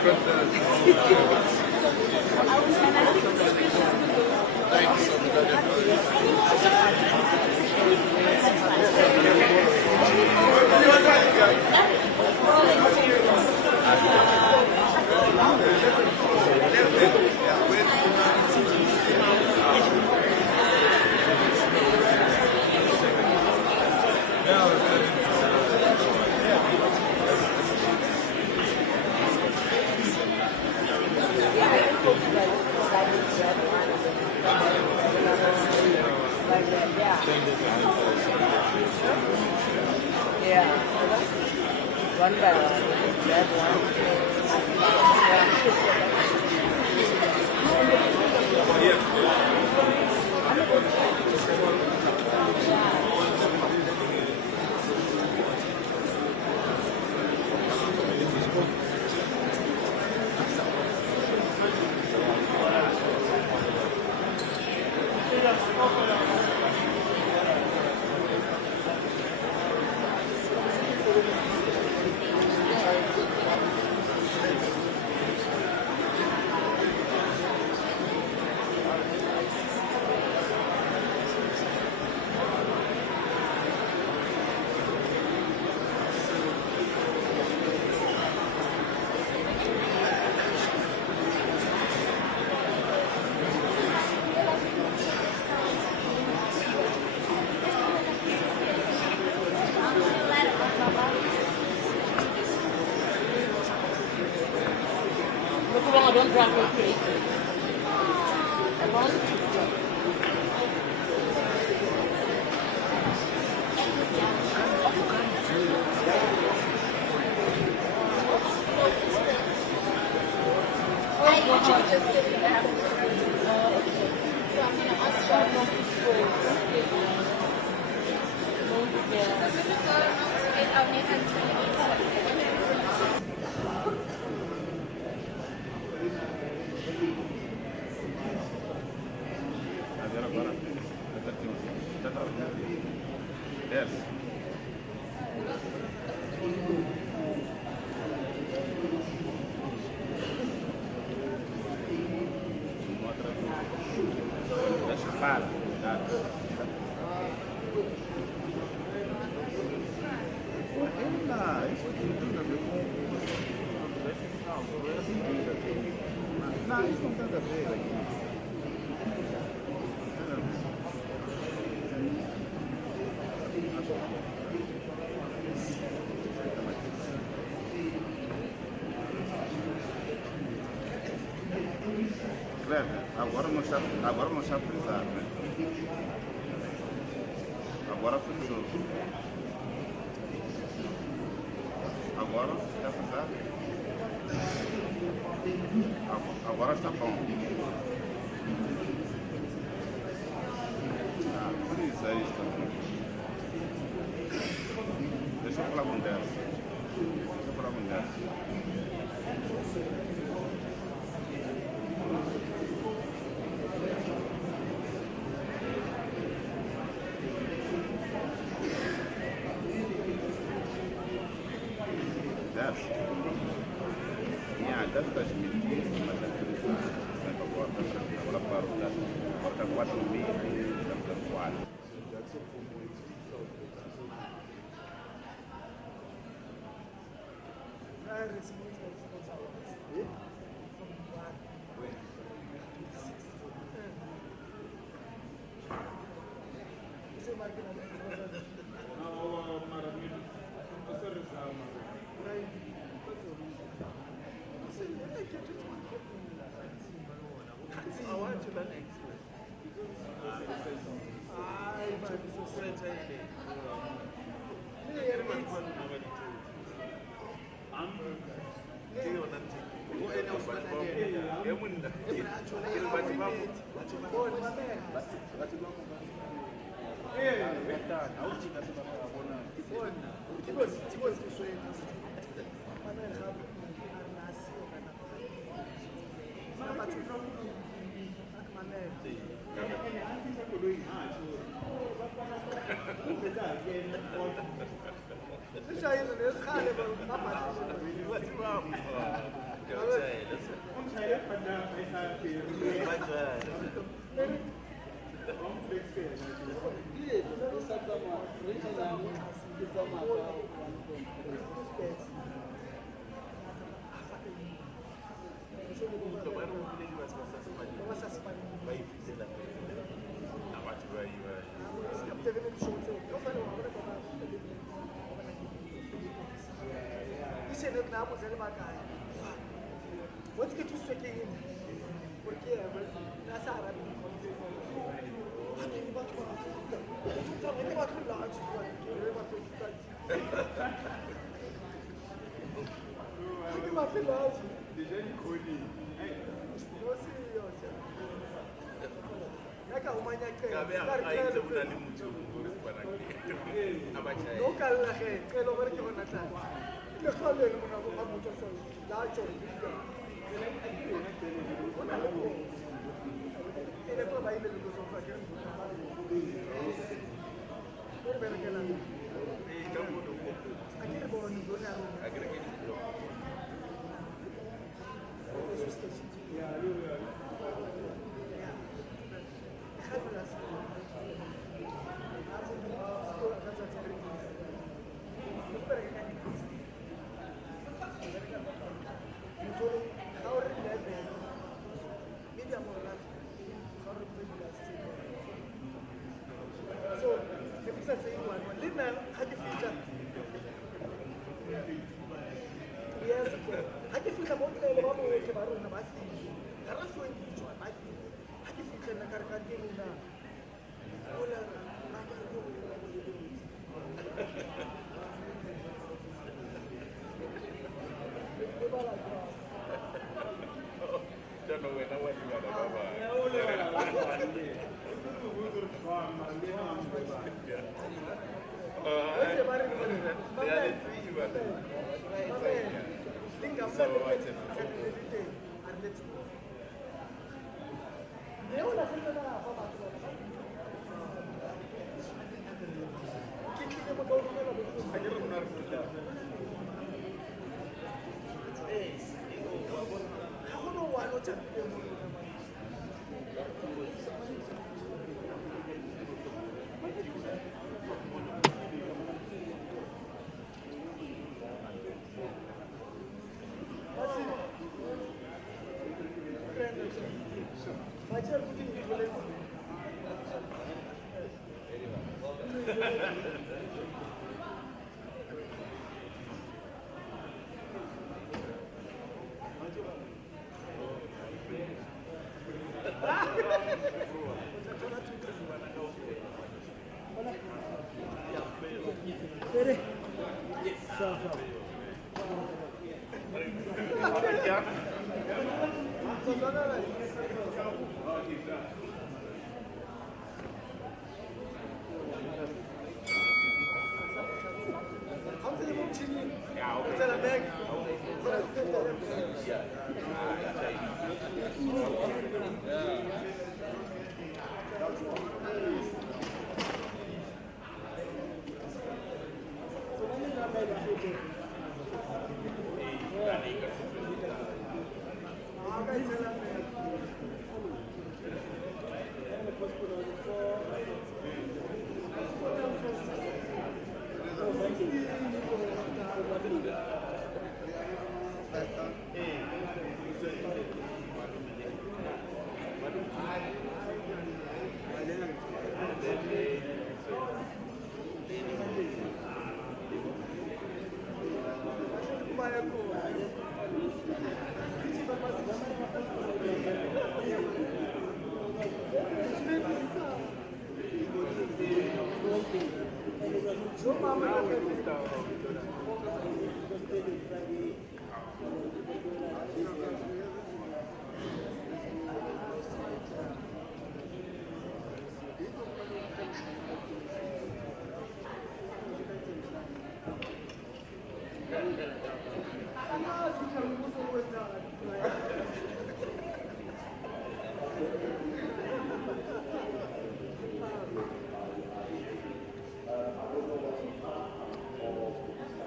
Yeah. One by one. That don't drink with cake. Yes. Agora não está frisado, né? Agora frisou. Agora está frisado. Agora está bom. Frisa isso. Deixa eu falar com Deus. What's que tu sais que porque nessa área Déjà une chronique.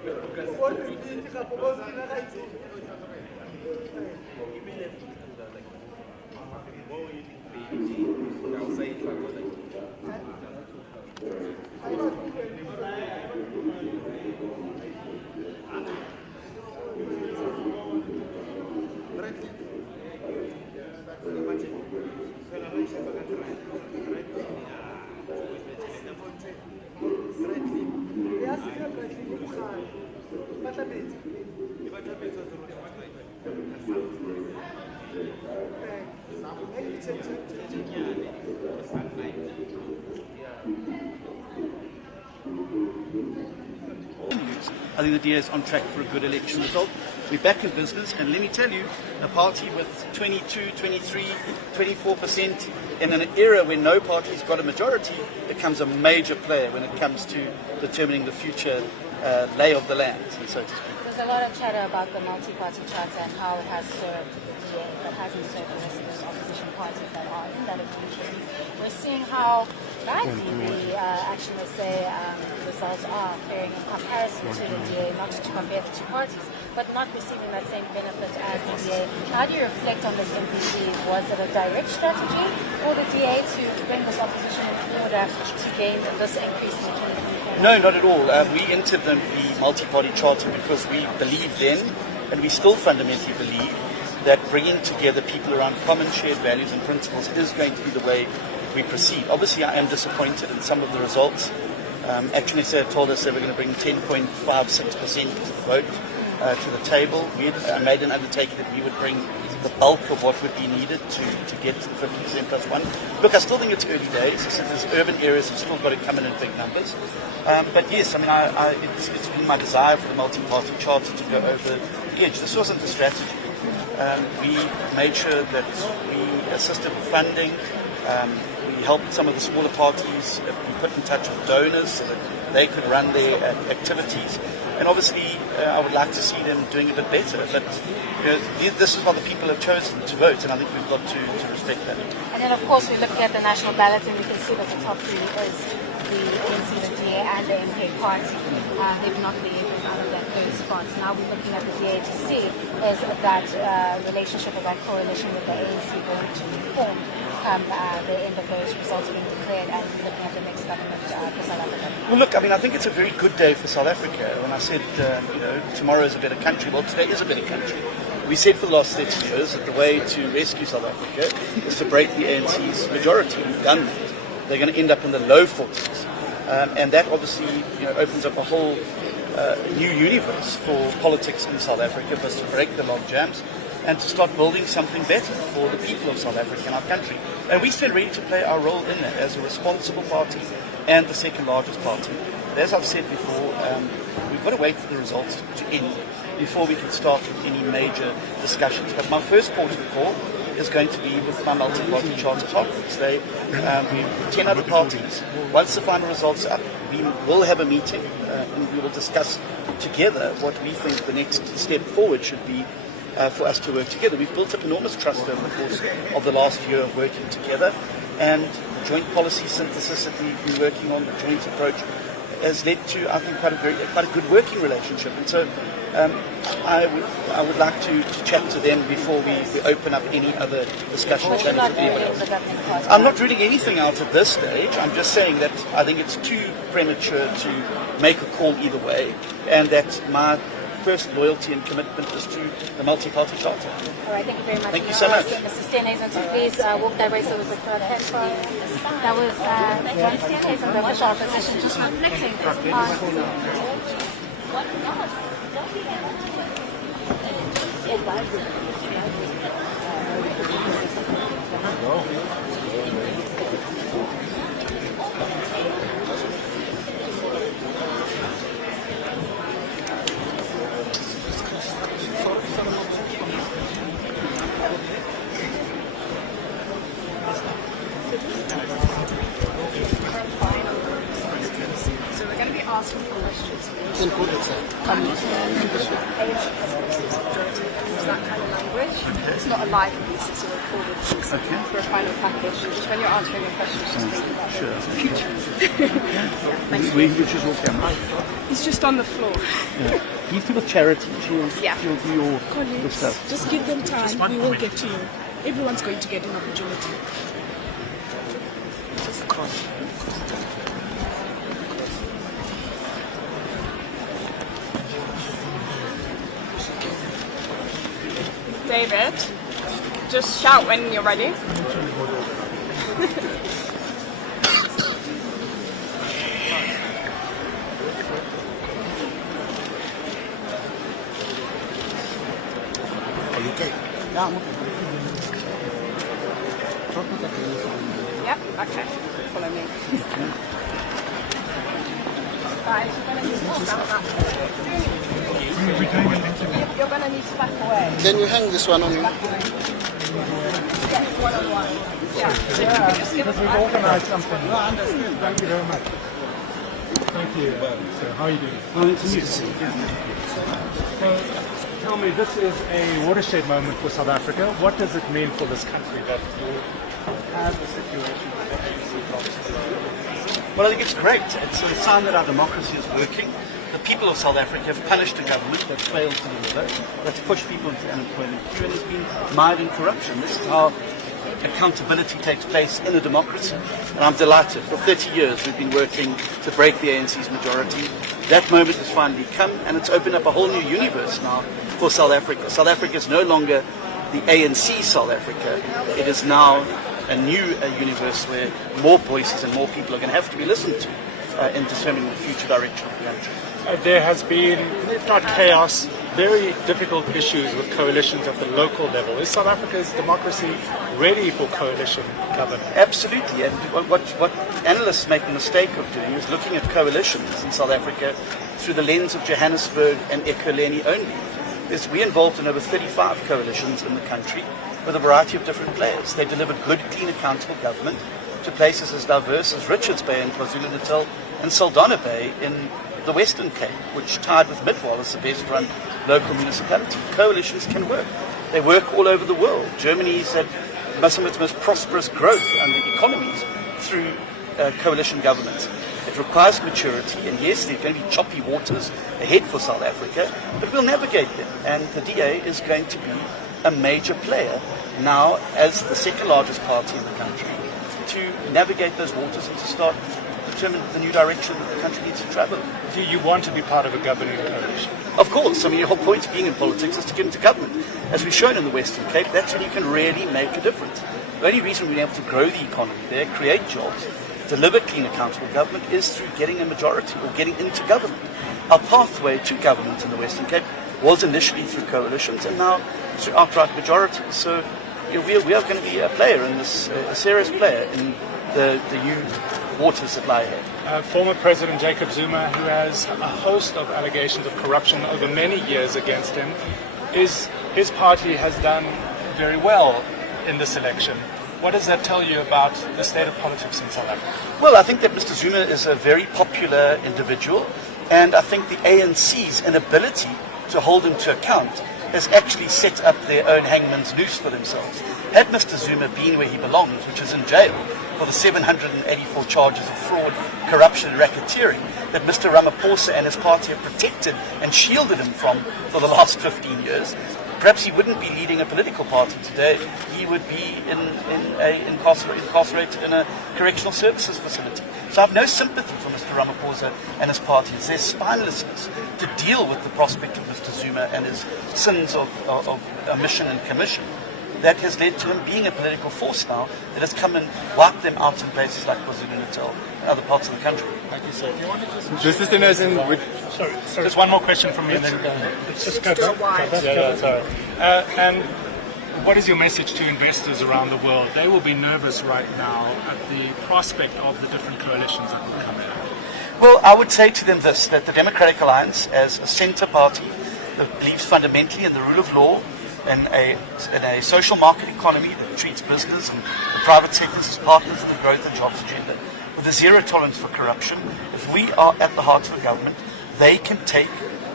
I think the DA is on track for a good election result. We're back in business, and let me tell you, a party with 22, 23, 24% in an era when no party's got a majority becomes a major player when it comes to determining the future lay of the land, and so to speak. There's a lot of chatter about the multi-party charter and how it has served the DA, but hasn't served the rest of those opposition parties that are in that opposition. We're seeing how badly the action, let's say, results are faring in comparison to the DA, not to compare the two parties, but not receiving that same benefit as the DA. How do you reflect on this MPC? Was it a direct strategy for the DA to bring this opposition in order to gain this increase in the 2024? No, not at all. We entered the multi-party charter because we believe then, and we still fundamentally believe, that bringing together people around common shared values and principles is going to be the way we proceed. Obviously, I am disappointed in some of the results. Actually, they told us they were going to bring 10.56% of the vote to the table. We had made an undertaking that we would bring the bulk of what would be needed to get to the 50% plus one. Look, I still think it's early days. I said there's urban areas have still got to come in big numbers. But yes, I mean, it's been my desire for the multi-party charter to go over the edge. This wasn't the strategy. We made sure that we assisted with funding. We helped some of the smaller parties be put in touch with donors so that they could run their activities. And obviously, I would like to see them doing a bit better. But this is what the people have chosen to vote, and I think we've got to respect that. And then, of course, we're looking at the national ballot, and we can see that the top three is the ANC, the DA, and the MK party. They've knocked the AFs out of that third spot. So now we're looking at the DA to see is that relationship or that correlation with the ANC going to reform come the end of those results being declared and looking at the next government for South Africa? Well, look, I mean, I think it's a very good day for South Africa. When I said, tomorrow is a better country, well, today is a better country. We said for the last 30 years that the way to rescue South Africa is to break the ANC's majority. We've done that. They're going to end up in the low 40s. And that obviously opens up a whole new universe for politics in South Africa, for us to break the log jams and to start building something better for the people of South Africa and our country. And we stand ready to play our role in that as a responsible party and the second largest party. As I've said before, we've got to wait for the results to end before we can start with any major discussions. But my first port of the call is going to be with my multi-party charter partners. We're 10 other parties. Once the final results are up, we will have a meeting and we will discuss together what we think the next step forward should be for us to work together. We've built up enormous trust over the course of the last year of working together, and the joint policy synthesis that we've been working on, the joint approach, has led to, I think, quite a good working relationship. And so I would like to chat to them before we open up any other discussion channels with anyone else. I'm not reading anything out at this stage. I'm just saying that I think it's too premature to make a call either way, and that my first loyalty and commitment is to the multi-party charter. All right, thank you very much. Thank you so much. Mr. Steenhuisen, so please walk that way so we could that was John Steenhuisen, the official opposition, just reflecting So we're going to be asking for questions. that kind of language. It's not a live piece, it's a recorded piece for a final package. Just when you're answering your questions, just think about it. Where you choose your camera? He's just on the floor. Yeah. These people charity, she'll do your Colleagues, stuff. just give them time. We will get to you. Everyone's going to get an opportunity. Just David, just shout when you're ready. Are you okay? Yeah, I'm okay. Yep, okay. Follow me. Guys, you're going to need to back away. Can you hang this one on you? Yes, one-on-one. Yeah. Just give us We've organised something. No, I understand. Thank you very much. Thank you. So, how are you doing? Well, it's nice to see you. So, tell me, this is a watershed moment for South Africa. What does it mean for this country that you have a situation where the ANC blocks? Well, I think it's great. It's a sign that our democracy is working. The people of South Africa have punished a government that's failed to deliver, that's pushed people into the unemployment queue and has been mired in corruption. This is how accountability takes place in a democracy. And I'm delighted. For 30 years we've been working to break the ANC's majority. That moment has finally come, and it's opened up a whole new universe now for South Africa. South Africa is no longer the ANC South Africa. It is now a new universe where more voices and more people are going to have to be listened to in determining the future direction of the country. There has been, if not chaos, very difficult issues with coalitions at the local level. Is South Africa's democracy ready for coalition government? Absolutely, and what analysts make the mistake of doing is looking at coalitions in South Africa through the lens of Johannesburg and Ekurhuleni only. We're involved in over 35 coalitions in the country with a variety of different players. They deliver good, clean, accountable government to places as diverse as Richards Bay in KwaZulu-Natal and Saldanha Bay in the Western Cape, which tied with Midwall as the best run local municipality. Coalitions can work. They work all over the world. Germany's had some of its most prosperous growth and economies through coalition governments. It requires maturity, and yes, there's going to be choppy waters ahead for South Africa, but we'll navigate them. And the DA is going to be a major player now as the second largest party in the country to navigate those waters and to start determine the new direction that the country needs to travel. Do you want to be part of a governing coalition? Of course. I mean, the whole point of being in politics is to get into government. As we've shown in the Western Cape, that's when you can really make a difference. The only reason we've been able to grow the economy there, create jobs, deliver clean, accountable government is through getting a majority or getting into government. Our pathway to government in the Western Cape was initially through coalitions and now through outright majorities. So we are going to be a player in this, a serious player in the new waters that lie ahead. Former President Jacob Zuma, who has a host of allegations of corruption over many years against him, his party has done very well in this election. What does that tell you about the state of politics in South Africa? Well, I think that Mr. Zuma is a very popular individual, and I think the ANC's inability to hold him to account has actually set up their own hangman's noose for themselves. Had Mr. Zuma been where he belongs, which is in jail, for the 784 charges of fraud, corruption and racketeering that Mr. Ramaphosa and his party have protected and shielded him from for the last 15 years, perhaps he wouldn't be leading a political party today. He would be incarcerated in a correctional services facility. So I have no sympathy for Mr. Ramaphosa and his party. It's their spinelessness to deal with the prospect of Mr. Zuma and his sins of omission and commission that has led to him being a political force now that has come and wiped them out in places like KwaZulu-Natal and other parts of the country. Thank you, sir. This is the notion with... Sorry. Just one more question from me and then go ahead. Just go back. Sorry. And what is your message to investors around the world? They will be nervous right now at the prospect of the different coalitions that will come in. Well, I would say to them this, that the Democratic Alliance, as a centre party that believes fundamentally in the rule of law, in a social market economy that treats business and the private sectors as partners in the growth and jobs agenda, with a zero tolerance for corruption, if we are at the heart of the government, they can take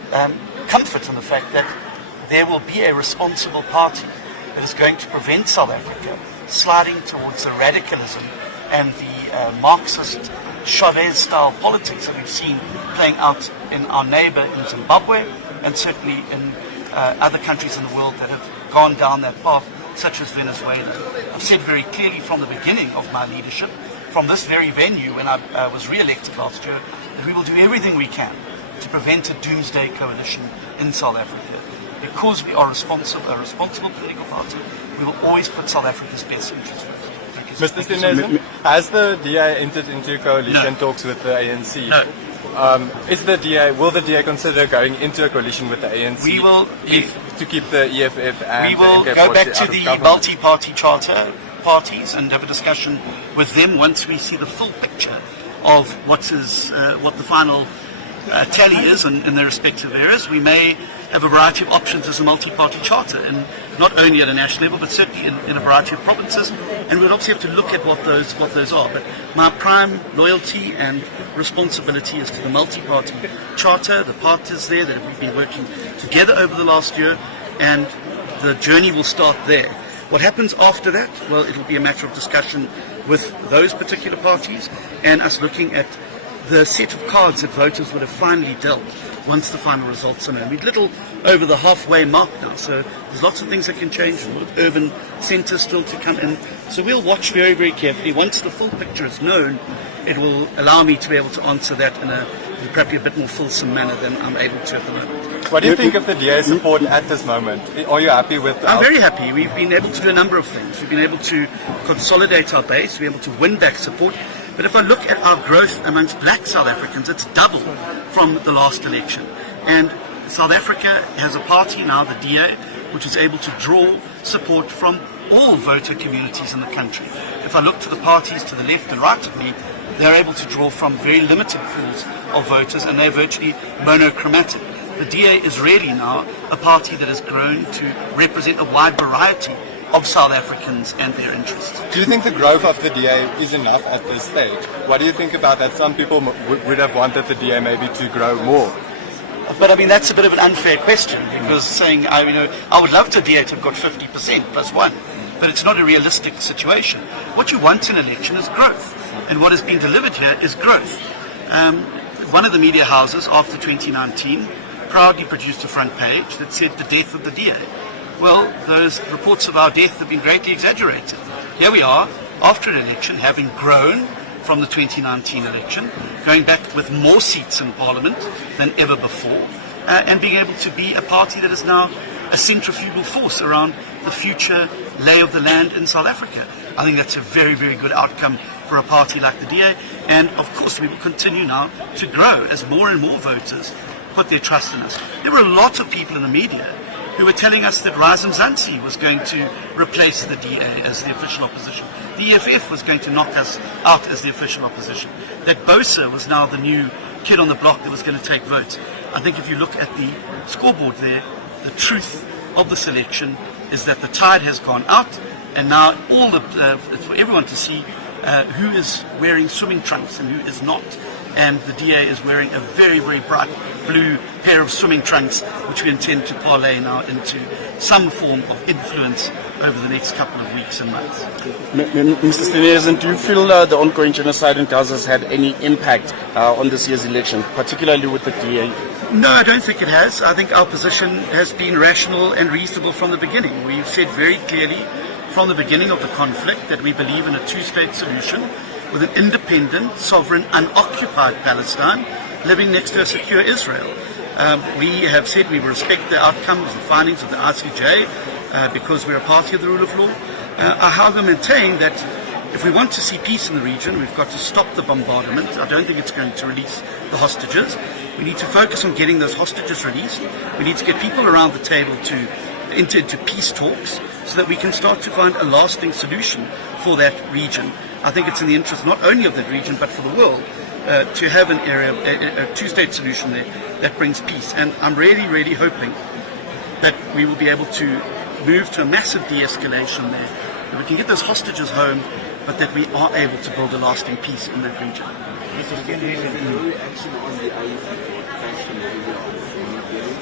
comfort in the fact that there will be a responsible party that is going to prevent South Africa sliding towards the radicalism and the Marxist Chavez-style politics that we've seen playing out in our neighbour in Zimbabwe and certainly in other countries in the world that have gone down that path, such as Venezuela. I've said very clearly from the beginning of my leadership, from this very venue when I was re-elected last year, that we will do everything we can to prevent a doomsday coalition in South Africa. Because we are a responsible political party, we will always put South Africa's best interests first. Mr. Stinezen, has the DA entered into coalition talks with the ANC? No. Will the DA consider going into a coalition with the ANC? We will to keep the EFF and we will the go back to the multi-party charter parties and have a discussion with them once we see the full picture of what the final tally is in their respective areas. We may have a variety of options as a multi-party charter, and not only at a national level, but certainly in a variety of provinces. And we'll obviously have to look at what those are. But my prime loyalty and responsibility is to the multi-party charter, the parties there that we've been working together over the last year, and the journey will start there. What happens after that? Well, it'll be a matter of discussion with those particular parties and us looking at the set of cards that voters would have finally dealt once the final results are known. We're a little over the halfway mark now, so there's lots of things that can change, a lot of urban centres still to come in. So we'll watch very, very carefully. Once the full picture is known, it will allow me to be able to answer that in probably a bit more fulsome manner than I'm able to at the moment. What do you think of the DA's support at this moment? Are you happy with I'm very happy. We've been able to do a number of things. We've been able to consolidate our base, we've been able to win back support. But if I look at our growth amongst black South Africans, it's doubled from the last election. And South Africa has a party now, the DA, which is able to draw support from all voter communities in the country. If I look to the parties to the left and right of me, they're able to draw from very limited pools of voters, and they're virtually monochromatic. The DA is really now a party that has grown to represent a wide variety of South Africans and their interests. Do you think the growth of the DA is enough at this stage? What do you think about that? Some people would have wanted the DA maybe to grow more. But I mean, that's a bit of an unfair question, because saying, I would love the DA to have got 50% plus one, but it's not a realistic situation. What you want in an election is growth, and what has been delivered here is growth. One of the media houses after 2019 proudly produced a front page that said the death of the DA. Well, those reports of our death have been greatly exaggerated. Here we are, after an election, having grown from the 2019 election, going back with more seats in Parliament than ever before, and being able to be a party that is now a centrifugal force around the future lay of the land in South Africa. I think that's a very, very good outcome for a party like the DA, and of course we will continue now to grow as more and more voters put their trust in us. There were a lot of people in the media who were telling us that Rise Mzansi was going to replace the DA as the official opposition. The EFF was going to knock us out as the official opposition. That Bosa was now the new kid on the block that was going to take votes. I think if you look at the scoreboard there, the truth of the selection is that the tide has gone out, and now it's for everyone to see who is wearing swimming trunks and who is not. And the DA is wearing a very, very bright blue pair of swimming trunks, which we intend to parlay now into some form of influence over the next couple of weeks and months. Mr. Stinezen, do you feel the ongoing genocide in Gaza has had any impact on this year's election, particularly with the DA? No, I don't think it has. I think our position has been rational and reasonable from the beginning. We've said very clearly from the beginning of the conflict that we believe in a two-state solution with an independent, sovereign, unoccupied Palestine living next to a secure Israel. We have said we will respect the outcome of the findings of the ICJ because we're a party of the rule of law. I however maintain that if we want to see peace in the region, we've got to stop the bombardment. I don't think it's going to release the hostages. We need to focus on getting those hostages released. We need to get people around the table to enter into peace talks so that we can start to find a lasting solution for that region. I think it's in the interest not only of that region but for the world to have an area, a two-state solution there that brings peace. And I'm really, really hoping that we will be able to move to a massive de-escalation there, that we can get those hostages home, but that we are able to build a lasting peace in that region. Mr. Stinezen, no reaction on the IEC sanction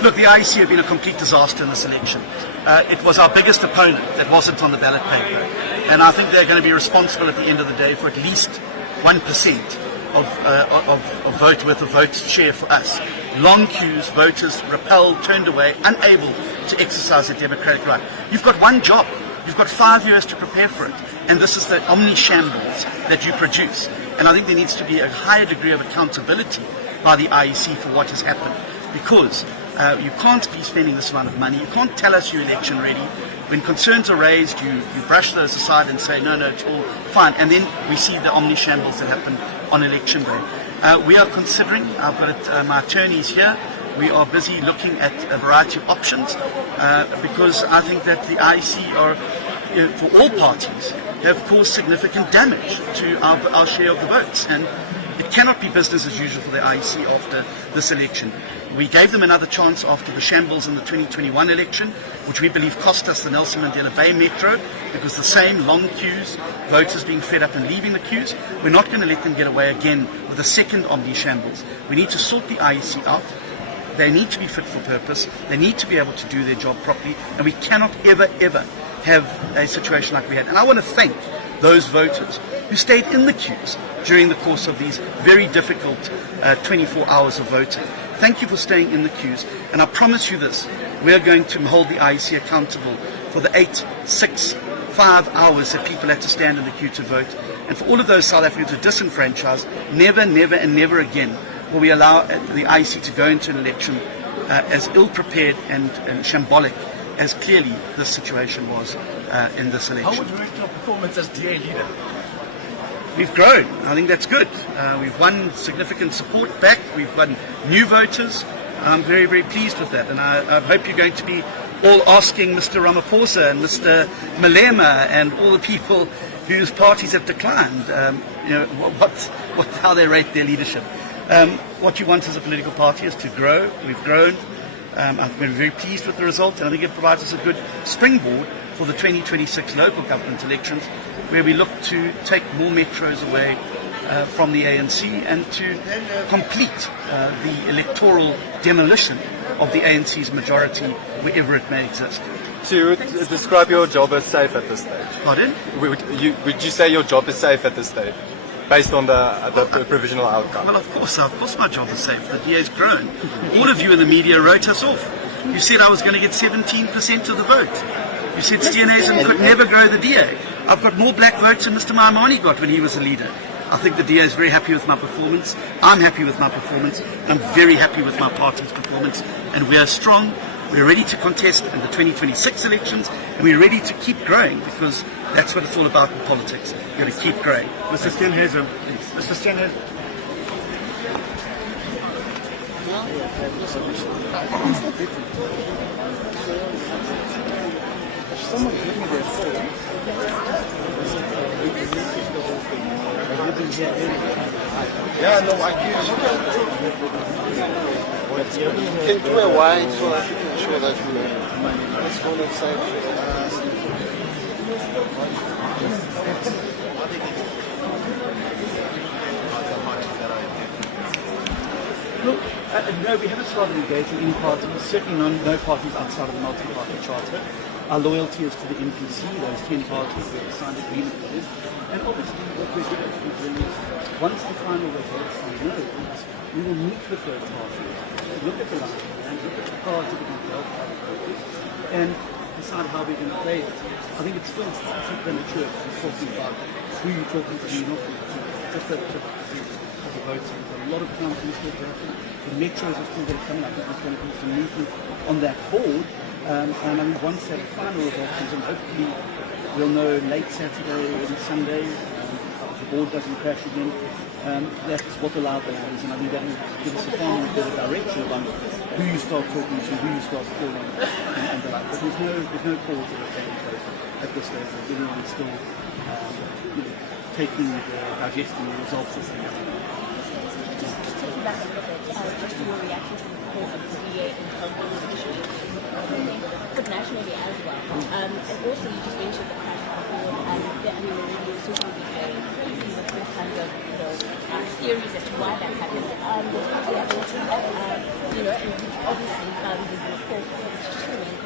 Look, the IEC have been a complete disaster in this election. It was our biggest opponent that wasn't on the ballot paper. And I think they're going to be responsible at the end of the day for at least 1% of vote worth of votes share for us. Long queues, voters repelled, turned away, unable to exercise their democratic right. You've got one job. You've got 5 years to prepare for it. And this is the omni-shambles that you produce. And I think there needs to be a higher degree of accountability by the IEC for what has happened. Because you can't be spending this amount of money. You can't tell us you're election ready. When concerns are raised, you brush those aside and say, no, it's all fine. And then we see the omni-shambles that happened on election day. We are considering, I've got my attorneys here, we are busy looking at a variety of options because I think that the IEC are, for all parties, have caused significant damage to our share of the votes. And it cannot be business as usual for the IEC after this election. We gave them another chance after the shambles in the 2021 election, which we believe cost us the Nelson Mandela Bay Metro, because the same long queues, voters being fed up and leaving the queues. We're not going to let them get away again with a second omni-shambles. We need to sort the IEC out. They need to be fit for purpose. They need to be able to do their job properly. And we cannot ever have a situation like we had. And I want to thank those voters who stayed in the queues during the course of these very difficult 24 hours of voting. Thank you for staying in the queues. And I promise you this, we are going to hold the IEC accountable for the 8, 6, 5 hours that people had to stand in the queue to vote. And for all of those South Africans who are disenfranchised, never and never again will we allow the IEC to go into an election as ill-prepared and shambolic as clearly this situation was in this election. How would you rate your performance as DA leader? We've grown. I think that's good. We've won significant support back. We've won new voters. I'm very pleased with that. And I hope you're going to be all asking Mr. Ramaphosa and Mr. Malema and all the people whose parties have declined, how they rate their leadership. What you want as a political party is to grow. We've grown. I've been very pleased with the result, and I think it provides us a good springboard for the 2026 local government elections, where we look to take more metros away from the ANC and to complete the electoral demolition of the ANC's majority wherever it may exist. So you would describe your job as safe at this stage? Pardon? Would you say your job is safe at this stage, based on the provisional outcome? Well, of course my job is safe. The DA's grown. All of you in the media wrote us off. You said I was going to get 17% of the vote. You said Steenhuisen could never grow the DA. I've got more black votes than Mr. Maimane got when he was a leader. I think the DA is very happy with my performance. I'm happy with my performance. I'm very happy with my party's performance. And we are strong. We're ready to contest in the 2026 elections. And we're ready to keep growing, because that's what it's all about in politics. You've got to keep growing. Mr. Steenhuisen. Mr. Steenhuisen. Someone give me their phone. Yeah, no, I can do a wide so that you can show that it's going to safe. Look, no, we haven't started engaging any parties, certainly no parties outside of the multi-party charter. Our loyalty is to the MPC, those 10 parties that have signed agreement with us. And obviously what we're doing is, once the final results are known, we will meet with those parties, look at the line, and look at the cards that we can dealt with, and decide how we're going to play it. I think it's still premature to be talking about who you're talking to, not just the voting. A lot of counties still to happen. The metros are still going to come in. I think there's going to be some movement on that board. And I mean, once that final result comes in, hopefully we'll know late Saturday, early Sunday, if the board doesn't crash again. That's what the loud is, and I think that will give us a far more better direction about who you start talking to, who you start calling, and the like. But there's no calls that are taking place at this stage. Everyone's still digesting the results as they come. Just taking back a little bit, just your reaction to the performance of the DA in Congo, especially, but nationally as well. And also, you just mentioned the crash report, and the social media crazy with all kinds of theories as to why that happened. And obviously, there's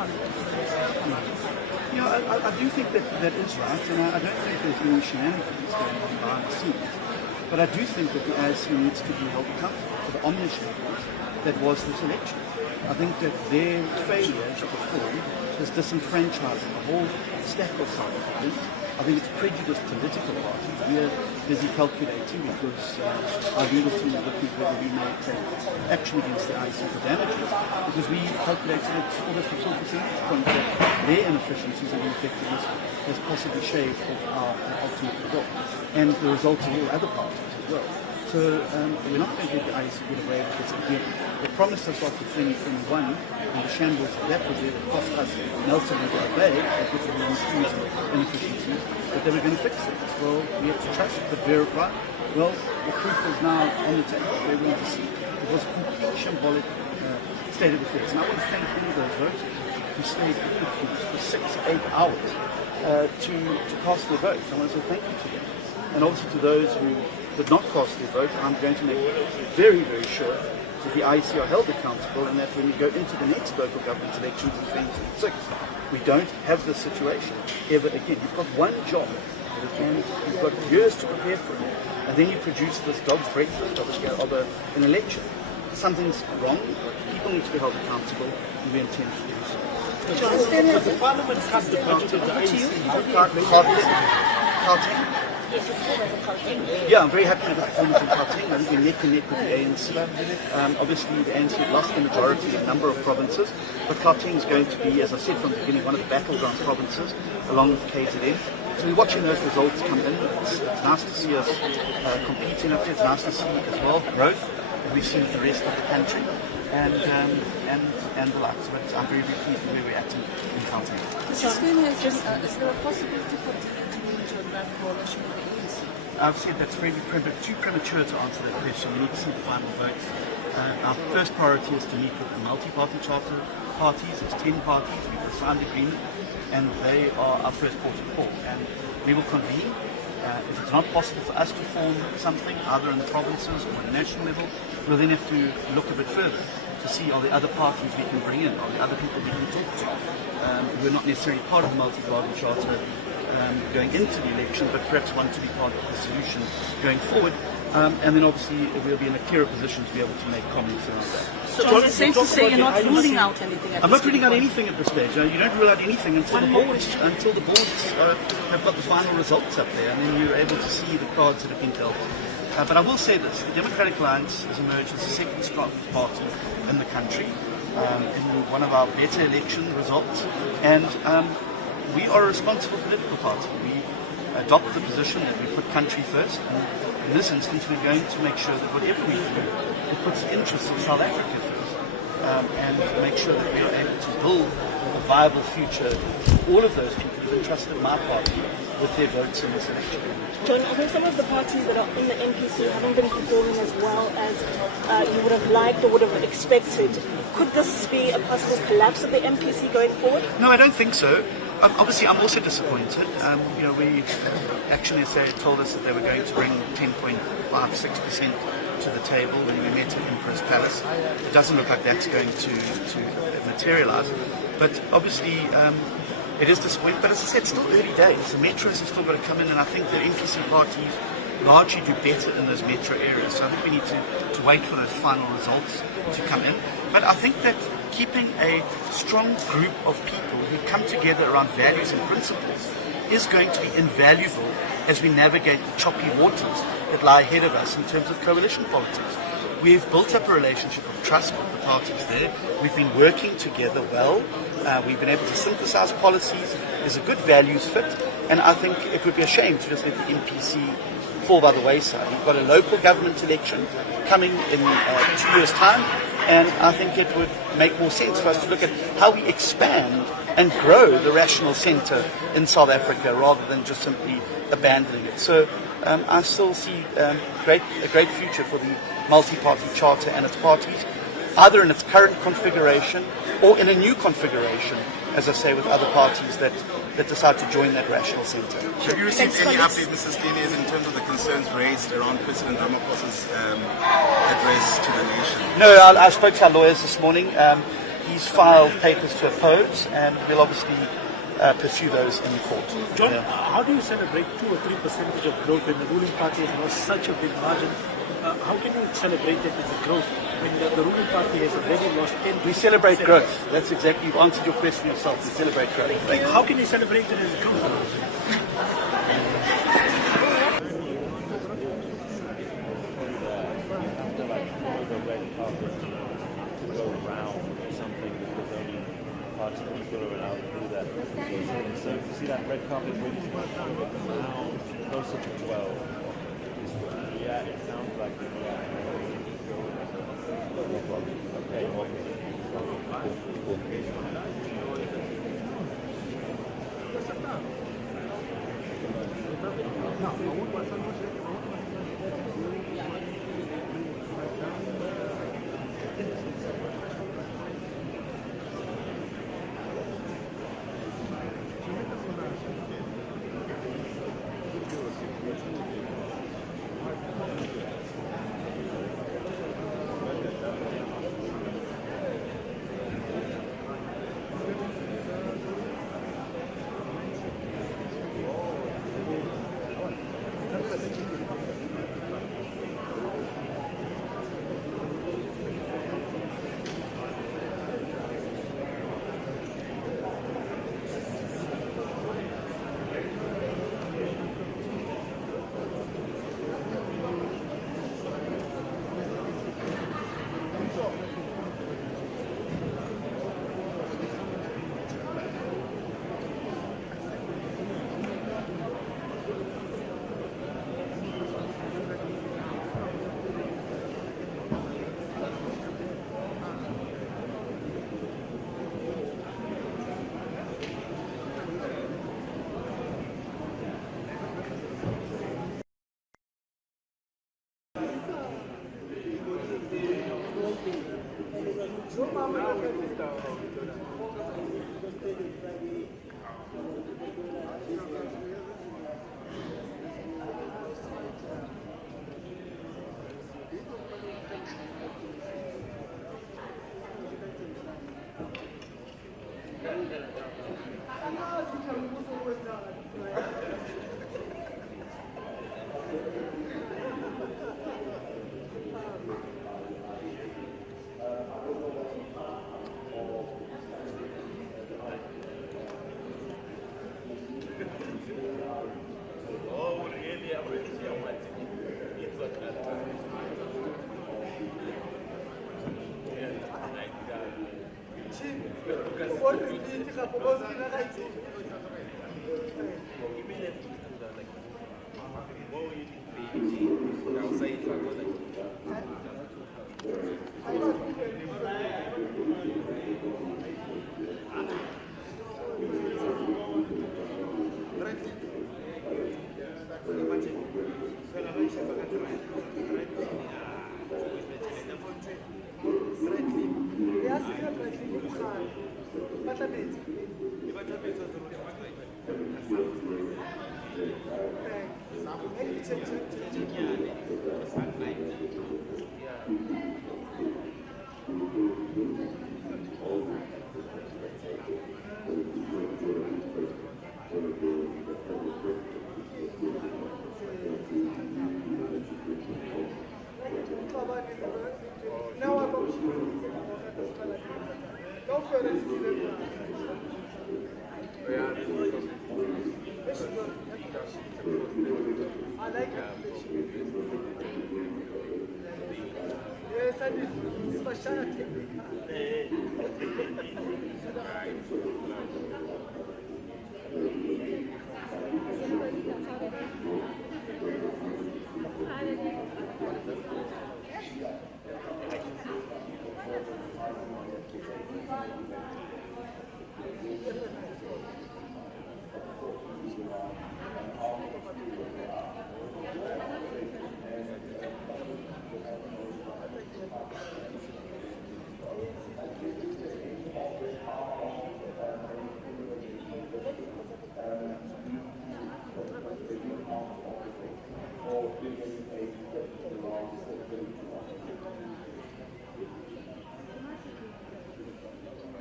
comment to the I do think that is right, and I don't think there's any shenanigans going on behind the scenes. But I do think that the ANC needs to be held accountable for the omniscient that was this election. I think that their failure to perform has disenfranchised the whole stack of South Africans. I think it's prejudiced political parties. We are busy calculating because our legal team is looking at whether we may take action against the ANC for damages, because we calculated it almost a full percentage point that their inefficiencies and ineffectiveness has possibly shaved off our ultimate result, and the results of all other parties as well. So we're not going to get the ANC to get away with this again. They promised us after 2021, and the shambles that was there that cost us Nelson and the Bay, because of the issues and inefficiencies, that they were going to fix things. Well, we have to trust but verify. Well, the proof is now on the table. We're going to see. It was a complete shambolic state of affairs. And I want to thank all of those voters who stayed in the queues for 6-8 hours to cast their votes. I want to say thank you to them. And obviously to those who did not cast their vote, I'm going to make very, very sure that the IEC are held accountable, and that when we go into the next local government elections in 2026, we don't have this situation ever again. You've got one job, and you've got years to prepare for it, and then you produce this dog's breakfast of an election. Something's wrong. People need to be held accountable, and we intend to do so. The Parliament cut the budget of the ANC. Yes, your performance in Gauteng. Yeah, I'm very happy with the performance in Gauteng. I think we're neck and neck with the ANC. Obviously, the ANC have lost the majority in a number of provinces, but Gauteng is going to be, as I said from the beginning, one of the battleground provinces, along with KZN. So we're watching those results come in. It's nice to see us competing up there. It's nice to see as well growth that we've seen with the rest of the country, and the likes. But I'm very, very pleased with where we're at in Gauteng. Is there a possibility for coalition with the ANC? I've said that's too premature to answer that question. We need to see the final votes. Our first priority is to meet with the multi-party charter parties. It's 10 parties. We've signed the agreement, and they are our first port of call. And we will convene. If it's not possible for us to form something, either in the provinces or at a national level, we'll then have to look a bit further to see are there other parties we can bring in, are there other people we can talk to. We're not necessarily part of the multi-party charter going into the election, but perhaps want to be part of the solution going forward. And then obviously we'll be in a clearer position to be able to make comments around that. So it's safe to say you're not ruling out anything at this stage? I'm not ruling out anything at this stage. You don't rule out anything until the boards have got the final results up there, and then you're able to see the cards that have been dealt. But I will say this, the Democratic Alliance has emerged as the second strongest party in the country in one of our better election results. And we are a responsible political party. We adopt the position that we put country first, and in this instance we're going to make sure that whatever we do, it puts the interests of South Africa first, and make sure that we are able to build a viable future for all of those people who have entrusted my party with their votes in this election. John, I think some of the parties that are in the NPC haven't been performing as well as you would have liked or would have expected. Could this be a possible collapse of the NPC going forward? No, I don't think so. Obviously, I'm also disappointed. Action SA told us that they were going to bring 10.56% to the table when we met at Emperor's Palace. It doesn't look like that's going to materialise. But obviously, it is disappointing. But as I said, it's still early days. The metros have still got to come in, and I think the NPC parties largely do better in those metro areas. So I think we need to wait for those final results to come in. But I think that keeping a strong group of people who come together around values and principles is going to be invaluable as we navigate the choppy waters that lie ahead of us in terms of coalition politics. We've built up a relationship of trust with the parties there. We've been working together well. We've been able to synthesize policies. There's a good values fit, and I think it would be a shame to just let the NPC fall by the wayside. You've got a local government election coming in 2 years' time, and I think it would make more sense for us to look at how we expand and grow the rational centre in South Africa rather than just simply abandoning it. So I still see a great future for the multi-party charter and its parties, either in its current configuration or in a new configuration, as I say, with other parties that decide to join that rational centre. Have you received any update, Mrs. Steenes, in terms of the concerns raised around President Ramaphosa's address to the nation? No, I spoke to our lawyers this morning. He's filed papers to oppose, and we'll obviously pursue those in court. John, how do you celebrate 2 or 3% of growth when the ruling party has lost such a big margin? How can you celebrate that as a growth when the ruling party has already lost 10%? We celebrate growth. That's exactly, you've answered your question yourself. We celebrate growth. How can you celebrate it as a growth? So you see that red carpet waiting now closer to 12. Yeah, it sounds like it. Okay.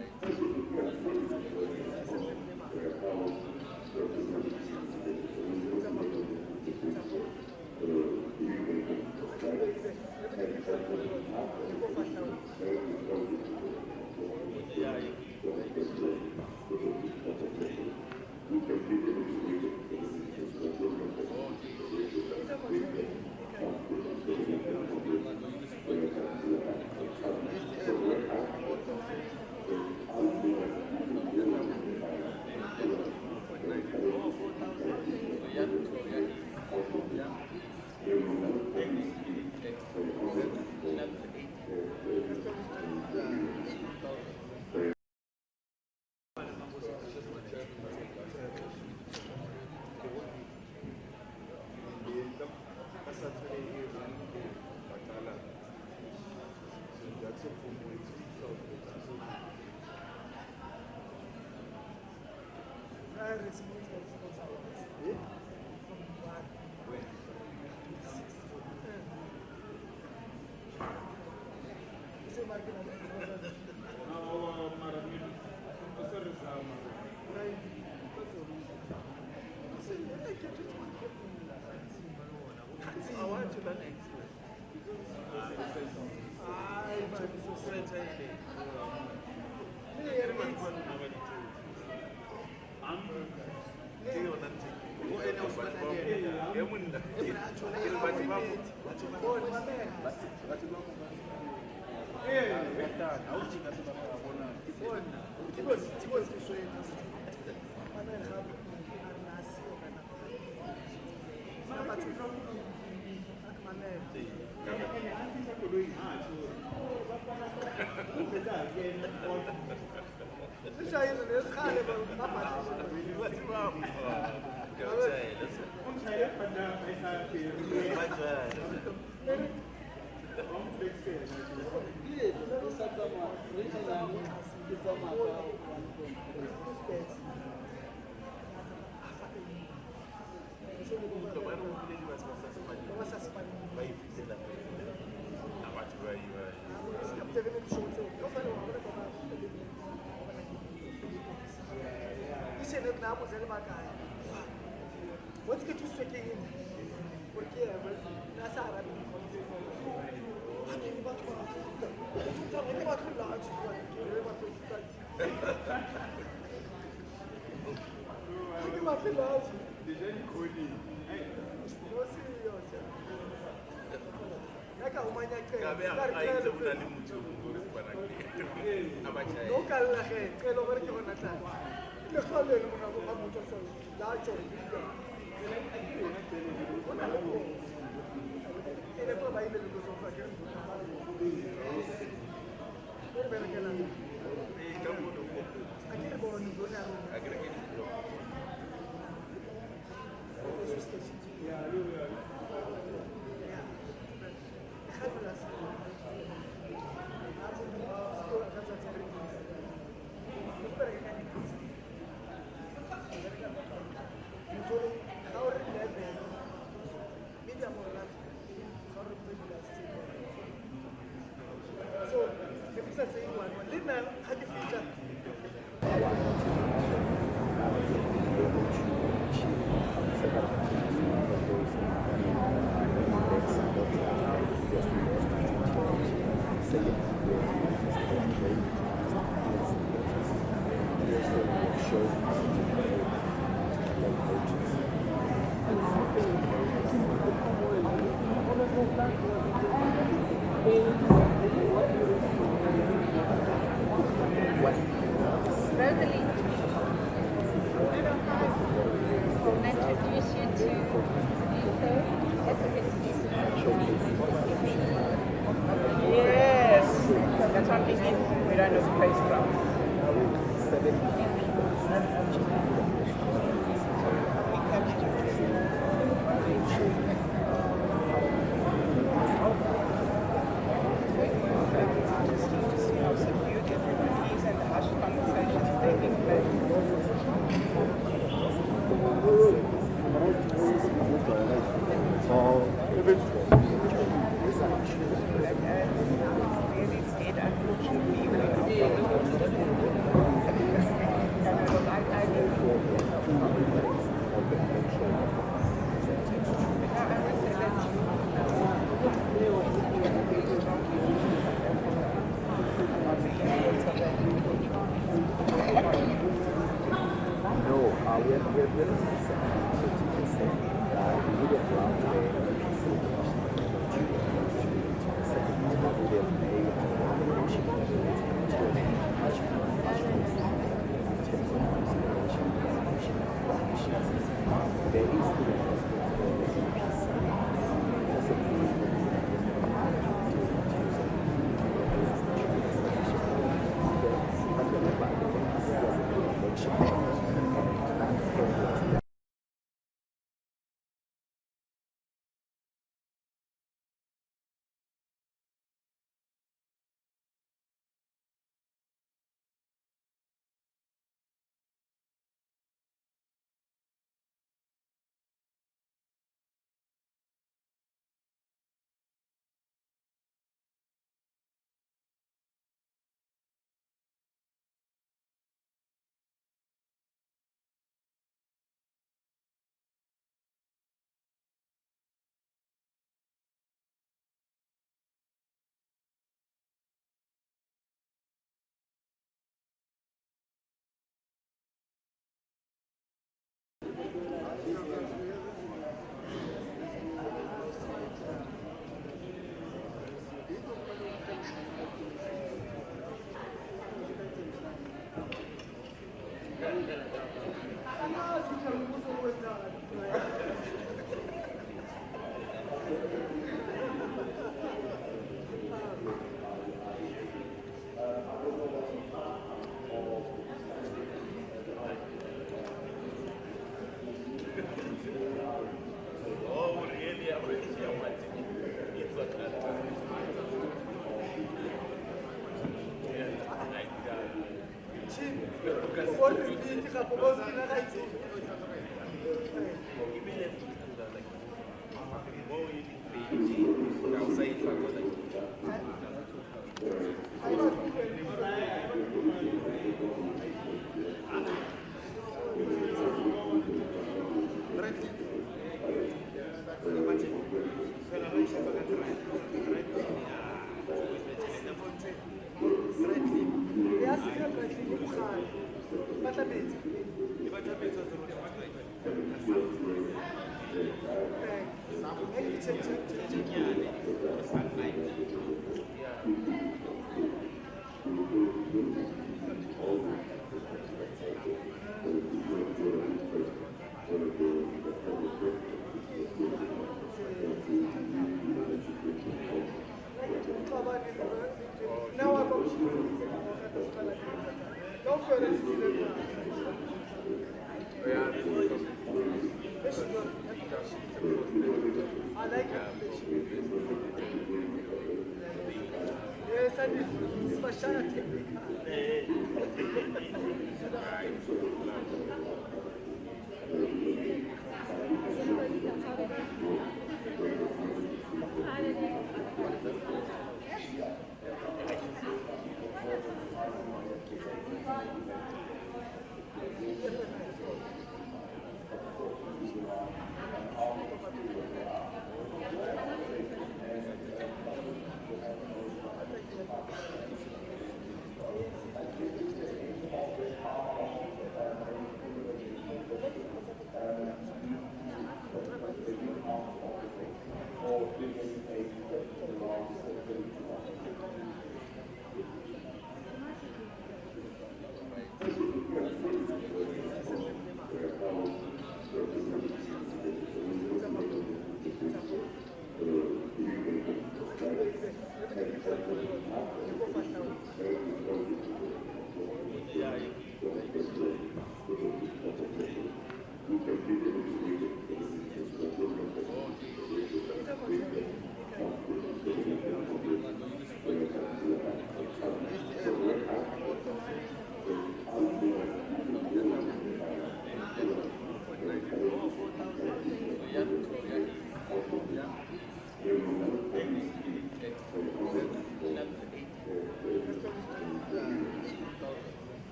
I want to learn express. What's good to speaking in? Porque nessa área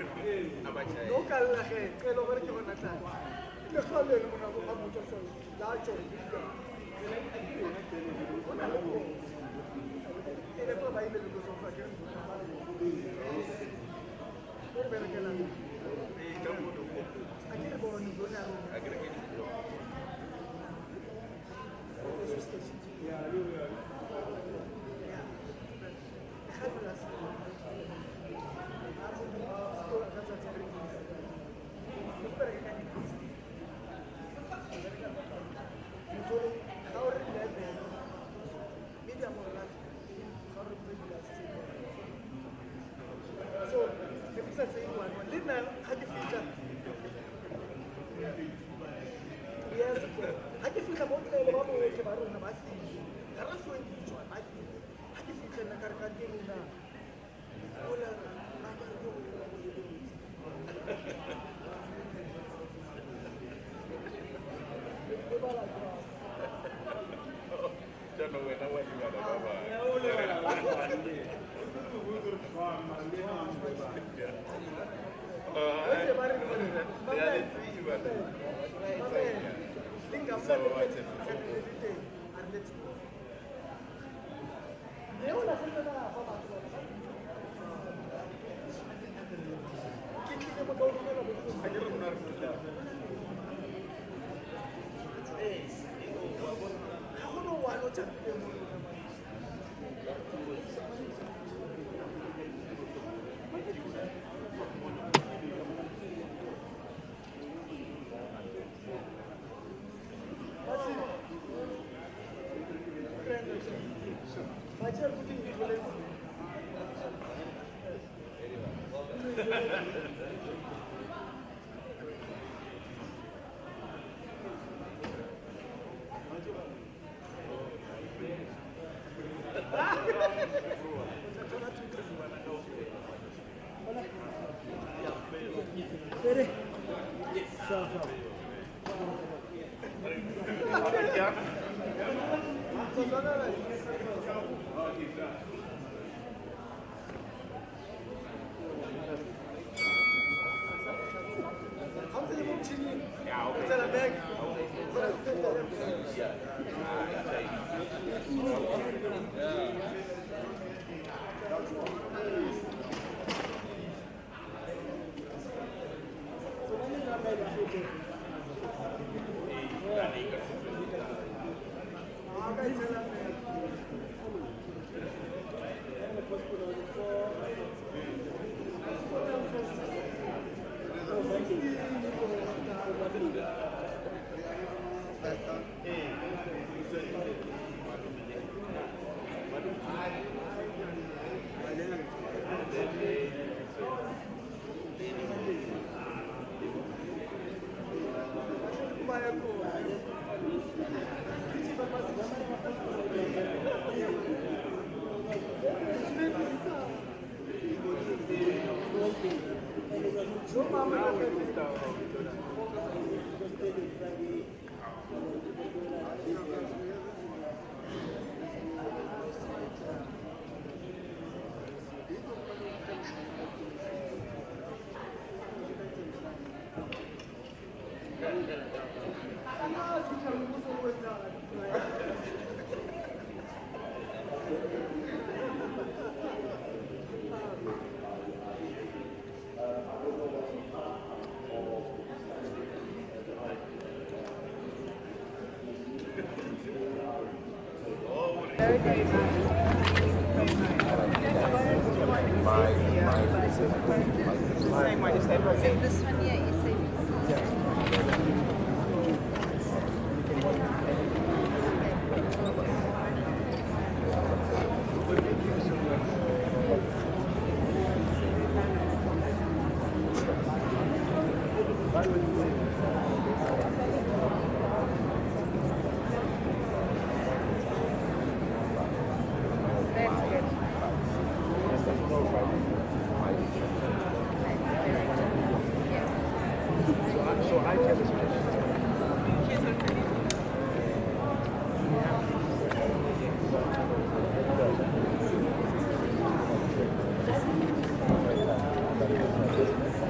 This one here is Thank you.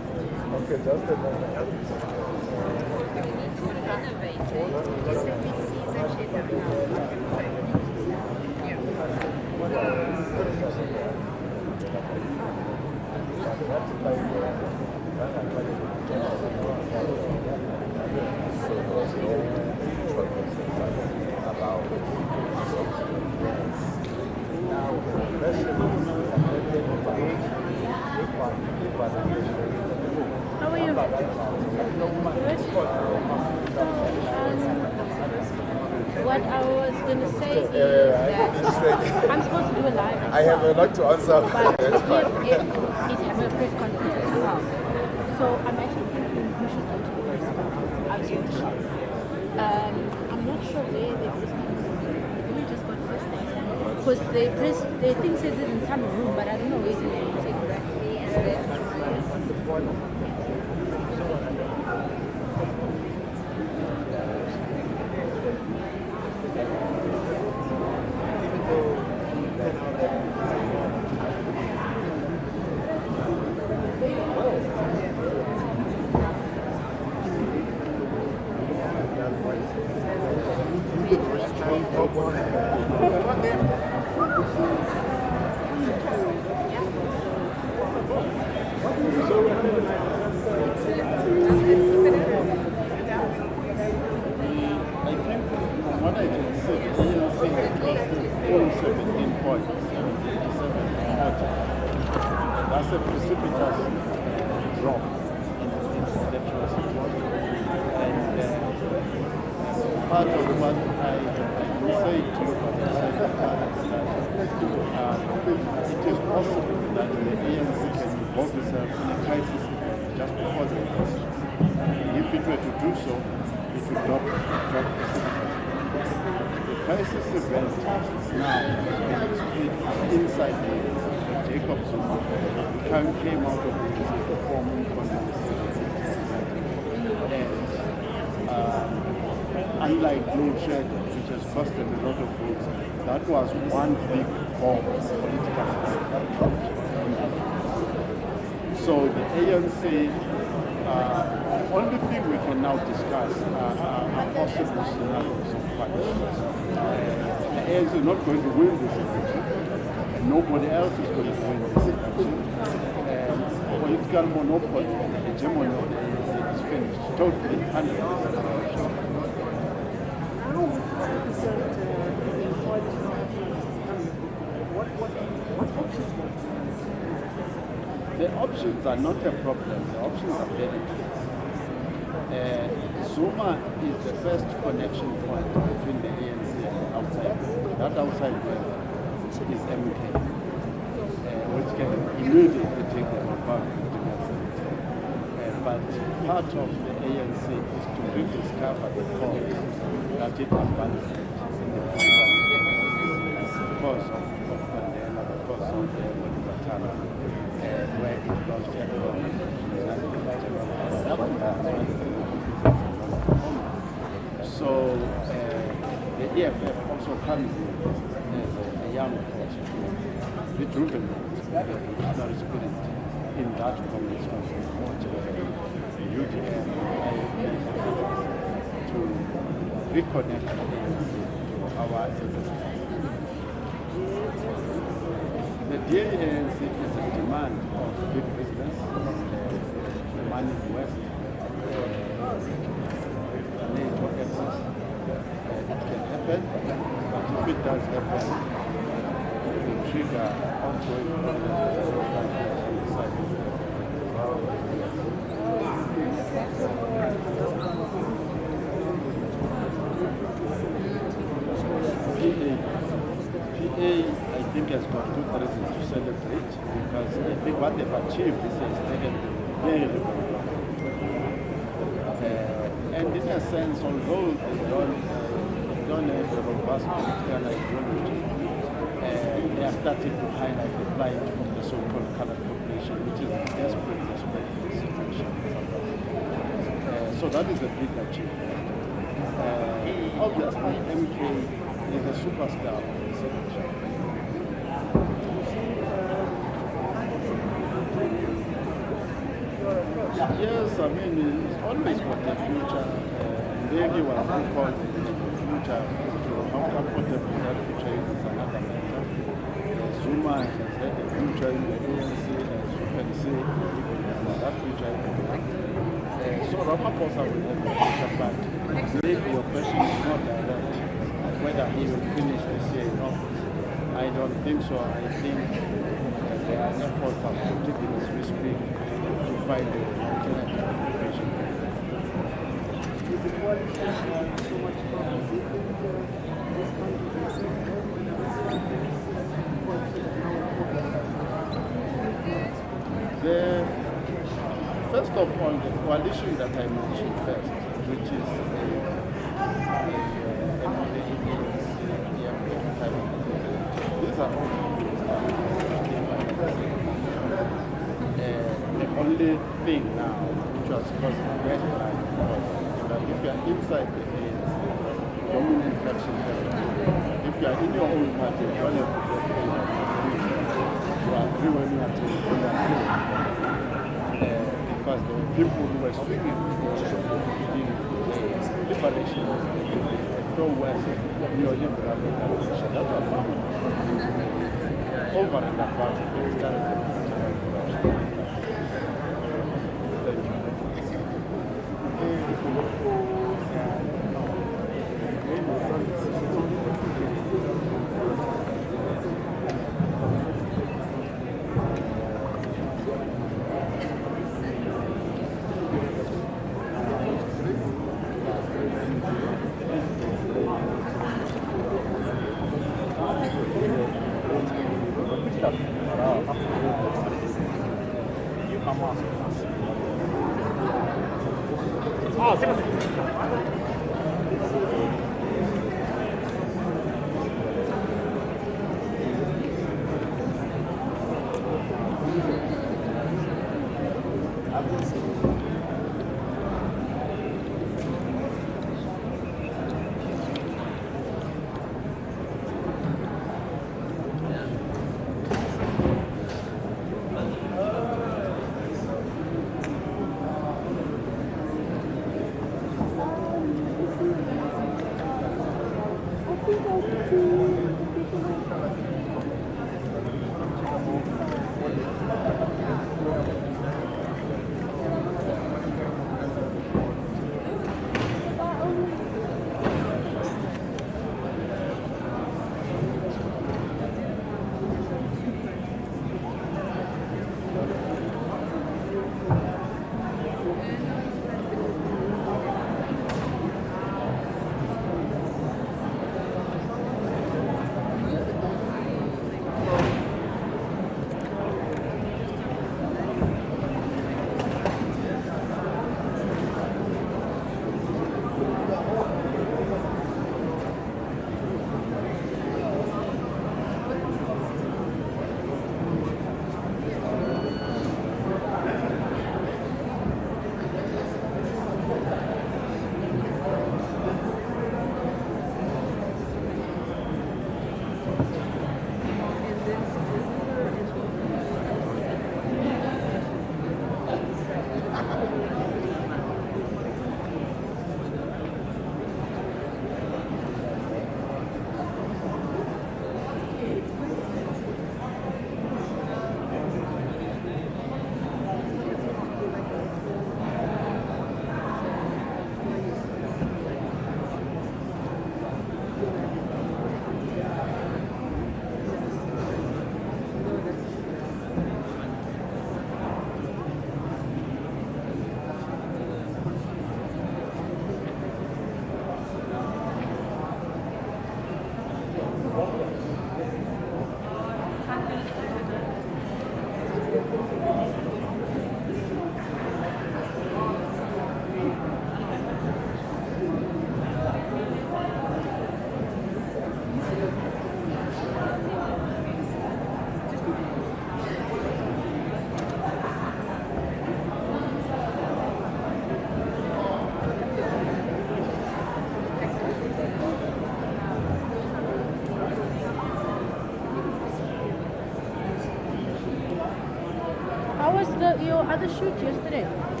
Okay, just a moment. How are you? What I was going to say is that I'm supposed to do a live. I have a lot to answer. But That's fine. it has a press conference as well. So I'm actually thinking we should go to the press conference. I'm not sure where the press conference is. We just got press there. Because the thing says it's in some room, but I don't know where it is exactly. What I can say, the ANC has lost 17 points, 40. That's a precipitous drop in its electoral situation. And part of what I say to you, what I said it is possible that the ANC can involve itself in a crisis just before the elections. If it were to do so, it would drop precipitously. The crisis event now is inside the ANC. Jacob Zuma came out of the ANC to form and unlike load shedding, which has costed a lot of votes, that was one big bomb political that dropped. So the ANC, only thing we can now discuss are possible scenarios of coalitions. The ANC is not going to win this election, and nobody else is going to win this election. Political monopoly, the hegemony of the ANC is finished, totally 100%. The options are not a problem. The options are very clear. Zuma is the first connection point between the ANC and the outside world. That outside world is MK, which can immediately take them above 50%. But part of the ANC is to rediscover the cause that it abandoned in the because of Mandela, because of the Mandela, where it lost So the EFF also comes in as a young force, the driven other spirit in that Congress was UDM to reconnect the ANC to our ancestors. The ANC is a demand of big business, the money in the West, NATO access. It can happen, but if it does happen, it will trigger ongoing problems on the side of PA, I think, has got good reason to celebrate because I think what they've achieved is has taken very little. And in a sense, although they don't have a robust political ideology, they are starting to highlight the plight of the so-called colored population, which is desperate situation. So that is a big achievement. Obviously, MK is a superstar of this election. Yes, I mean, it's always got the future. Really was called the future. To how comfortable that future is another matter. Zuma has had a future in the ANC, as you can see, that future so Ramaphosa will have a future, but maybe your question is not direct, whether he will finish this year in office. I don't think so. I think there are efforts of putting as we speak to find an alternative occupation. First of all, the coalition that I mentioned first, which is these are all the only thing now which was causing a red flag that if you are inside the ANC, dominant faction, if you are in your own party, you are agree when you are because the people who were swinging for liberation pro-West neoliberal liberation, that was over and above the Your other shoot yesterday?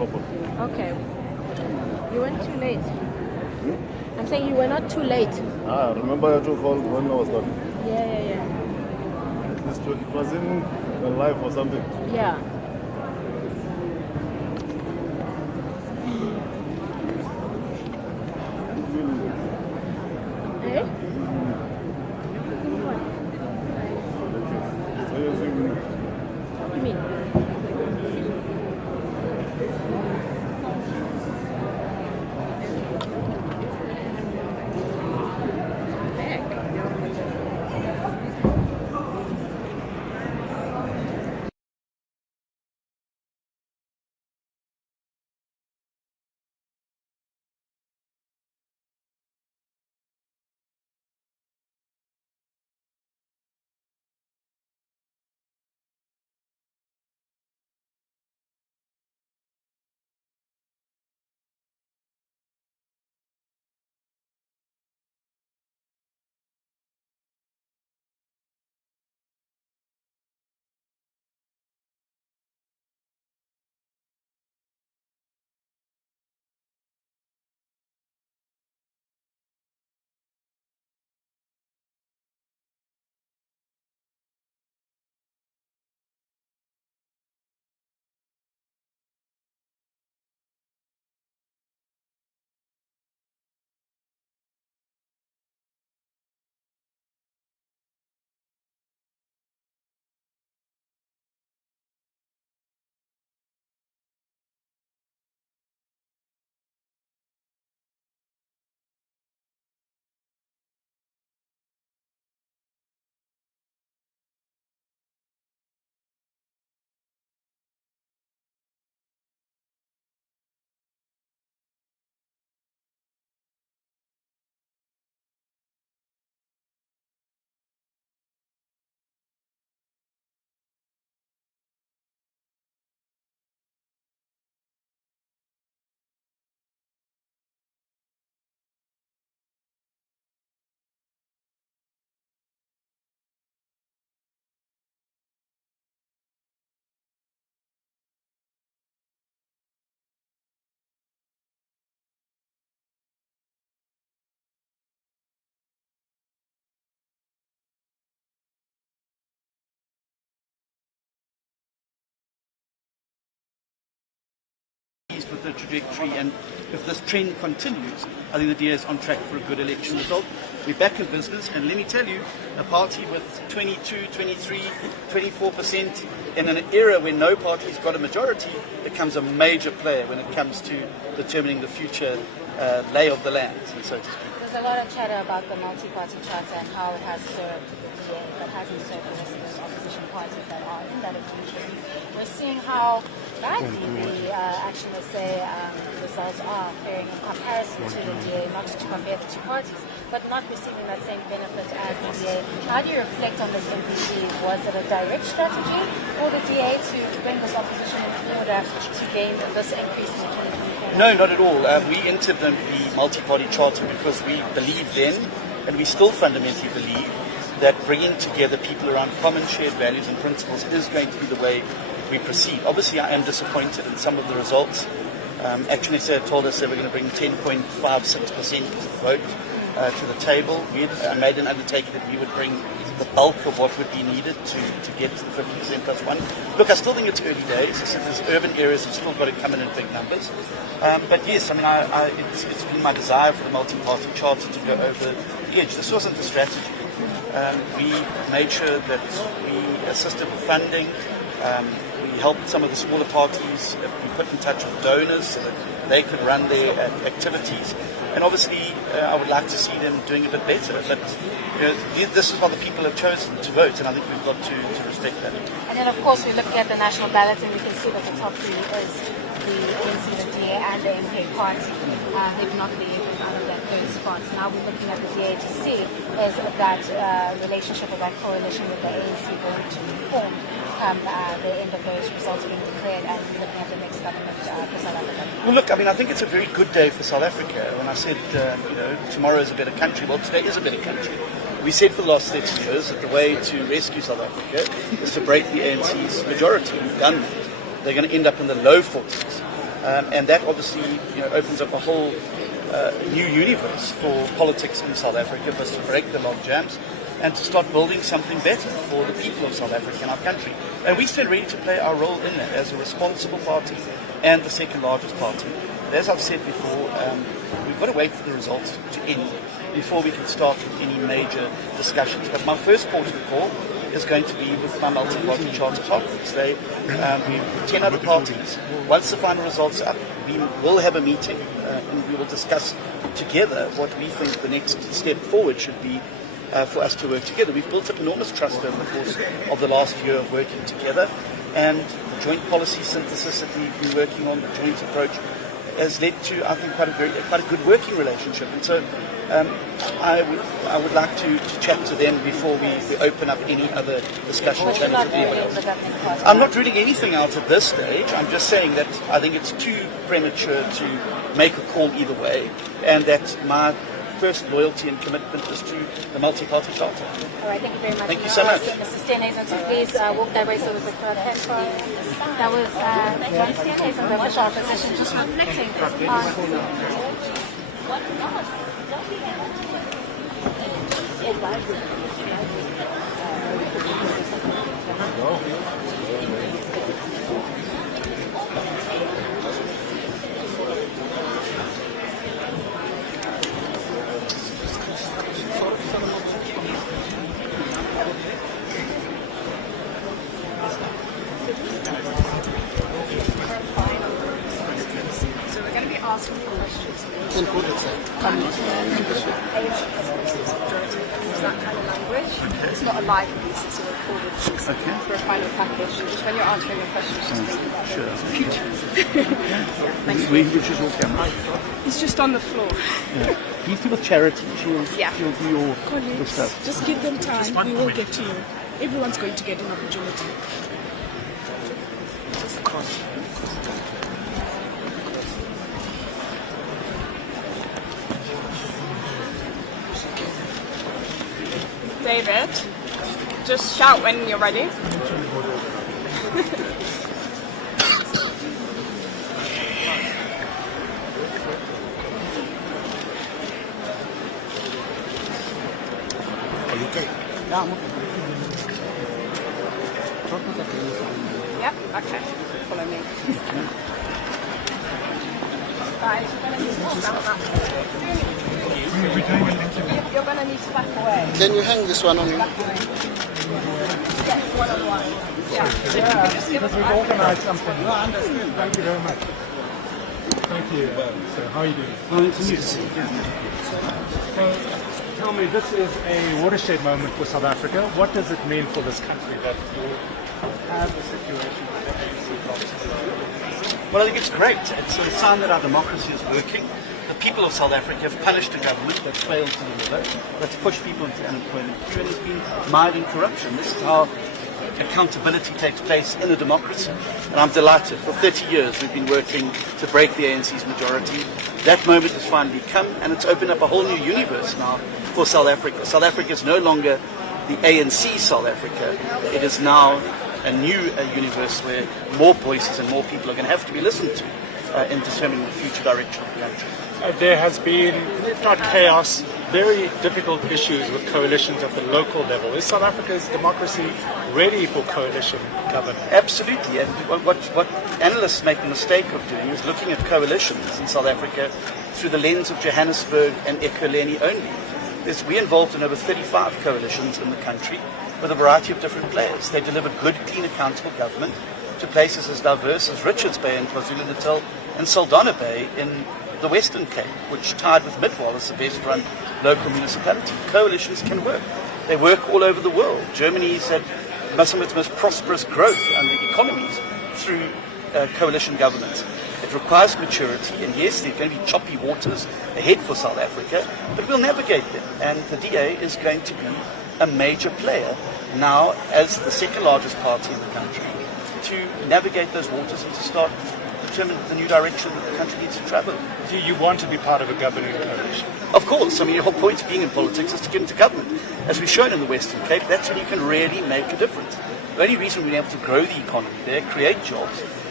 problem. Okay. You went too late. I'm saying you were not too late. Remember your two call when I was not? Yeah. It was in live or something. Yeah. Eh? What do you mean? With the trajectory, and if this trend continues, I think the DA is on track for a good election result. We're back in business, and let me tell you, a party with 22, 23, 24% in an era when no party's got a majority becomes a major player when it comes to determining the future lay of the land, and so to speak. There's a lot of chatter about the multi-party charter and how it has served the DA, but hasn't served the rest of those opposition parties that are in that opposition. We're seeing how badly the action, let's say, results are faring in comparison to the DA, not to compare the two parties, but not receiving that same benefit as the DA. How do you reflect on this MPC? Was it a direct strategy for the DA to bring this opposition in order to gain this increase in 2024? No, not at all. We entered the multi-party charter because we believe then, and we still fundamentally believe, that bringing together people around common shared values and principles is going to be the way we proceed. Obviously, I am disappointed in some of the results. Action SA told us they were going to bring 10.56% vote to the table. I made an undertaking that we would bring the bulk of what would be needed to get to the 50% plus one. Look, I still think it's early days. I said there's urban areas have still got to come in big numbers. But yes, I mean, it's been my desire for the multi-party charter to go over the edge. This wasn't the strategy. We made sure that we assisted with funding. We helped some of the smaller parties. We put in touch with donors so that they could run their activities. And obviously, I would like to see them doing a bit better. But this is what the people have chosen to vote, and I think we've got to respect that. And then, of course, we're looking at the national ballot, and we can see that the top three is the ANC, the DA, and the MK party. If not the other than those spots. Now we're looking at the DA to see is that relationship or that coalition with the ANC going to form come the end of those results being declared, and looking at the next government for South Africa? Well, look, I mean, I think it's a very good day for South Africa. When I said, tomorrow is a better country, well, today is a better country. We said for the last 30 years that the way to rescue South Africa is to break the ANC's majority. We've done that. They're going to end up in the low 40s. And that obviously opens up a whole new universe for politics in South Africa for us to break the log jams and to start building something better for the people of South Africa and our country. And we stand ready to play our role in that as a responsible party and the second largest party. But as I've said before, we've got to wait for the results to end before we can start with any major discussions. But my first port of call is going to be with my multi-party charter partners. We 10 other parties. Once the final results are up, we will have a meeting and we will discuss together what we think the next step forward should be for us to work together. We've built up enormous trust over the course of the last year of working together, and the joint policy synthesis that we've been working on, the joint approach, has led to, I think, quite a good working relationship. And so I would like to chat to them before we open up any other discussion channels with anyone else. I'm not ruling anything out at this stage. I'm just saying that I think it's too premature to make a call either way, and that my first loyalty and commitment is to the multi-party charter. All right, thank you very much. Thank you so much. Mr. Steenhuisen, so please walk that way so there's a crowd ahead. That was John Steenhuisen, the official opposition, just reflecting asking for questions. Can put it That kind of language. It's not a live piece, it's a recorded piece for a final package. And just when you're answering the questions, just think about the future. He's just on the floor. He's with charity. She'll do your Colleagues, stuff. just give them time. We will get to you. Everyone's going to get an opportunity. David, just shout when you're ready. Are you okay? Yeah, I'm okay. Yep, okay. Follow me. Guys, you're going to need to back away. Can you hang this one on you? Yes, one-on-one. Yeah. So if you could just give us We've organised something. No, I understand. Thank you very much. Thank you. So, how are you doing? Nice to meet you. So, tell me, this is a watershed moment for South Africa. What does it mean for this country that you have a situation where the ANC blocks? Well, I think it's great. It's a sign that our democracy is working. The people of South Africa have punished a government that's failed to deliver, that's pushed people into unemployment queue, and has been mired in corruption. This is how accountability takes place in a democracy. And I'm delighted. For 30 years we've been working to break the ANC's majority. That moment has finally come, and it's opened up a whole new universe now for South Africa. South Africa is no longer the ANC South Africa. It is now a new universe where more voices and more people are going to have to be listened to in determining the future direction of the country. There has been, if not chaos, very difficult issues with coalitions at the local level. Is South Africa's democracy ready for coalition government? Absolutely, and what analysts make the mistake of doing is looking at coalitions in South Africa through the lens of Johannesburg and Ekurhuleni only. We're involved in over 35 coalitions in the country with a variety of different players. They deliver good, clean, accountable government to places as diverse as Richards Bay in KwaZulu-Natal and Saldanha Bay in the Western Cape, which tied with Midwall as the best run local municipality. Coalitions can work. They work all over the world. Germany's had some of its most prosperous growth and economies through coalition governments. It requires maturity, and yes, there are going to be choppy waters ahead for South Africa, but we'll navigate them. And the DA is going to be a major player now as the second largest party in the country to navigate those waters and to start determine the new direction that the country needs to travel. Do you want to be part of a governing coalition? Of course. I mean, the whole point of being in politics is to get into government. As we've shown in the Western Cape, that's when you can really make a difference. The only reason we've been able to grow the economy there, create jobs,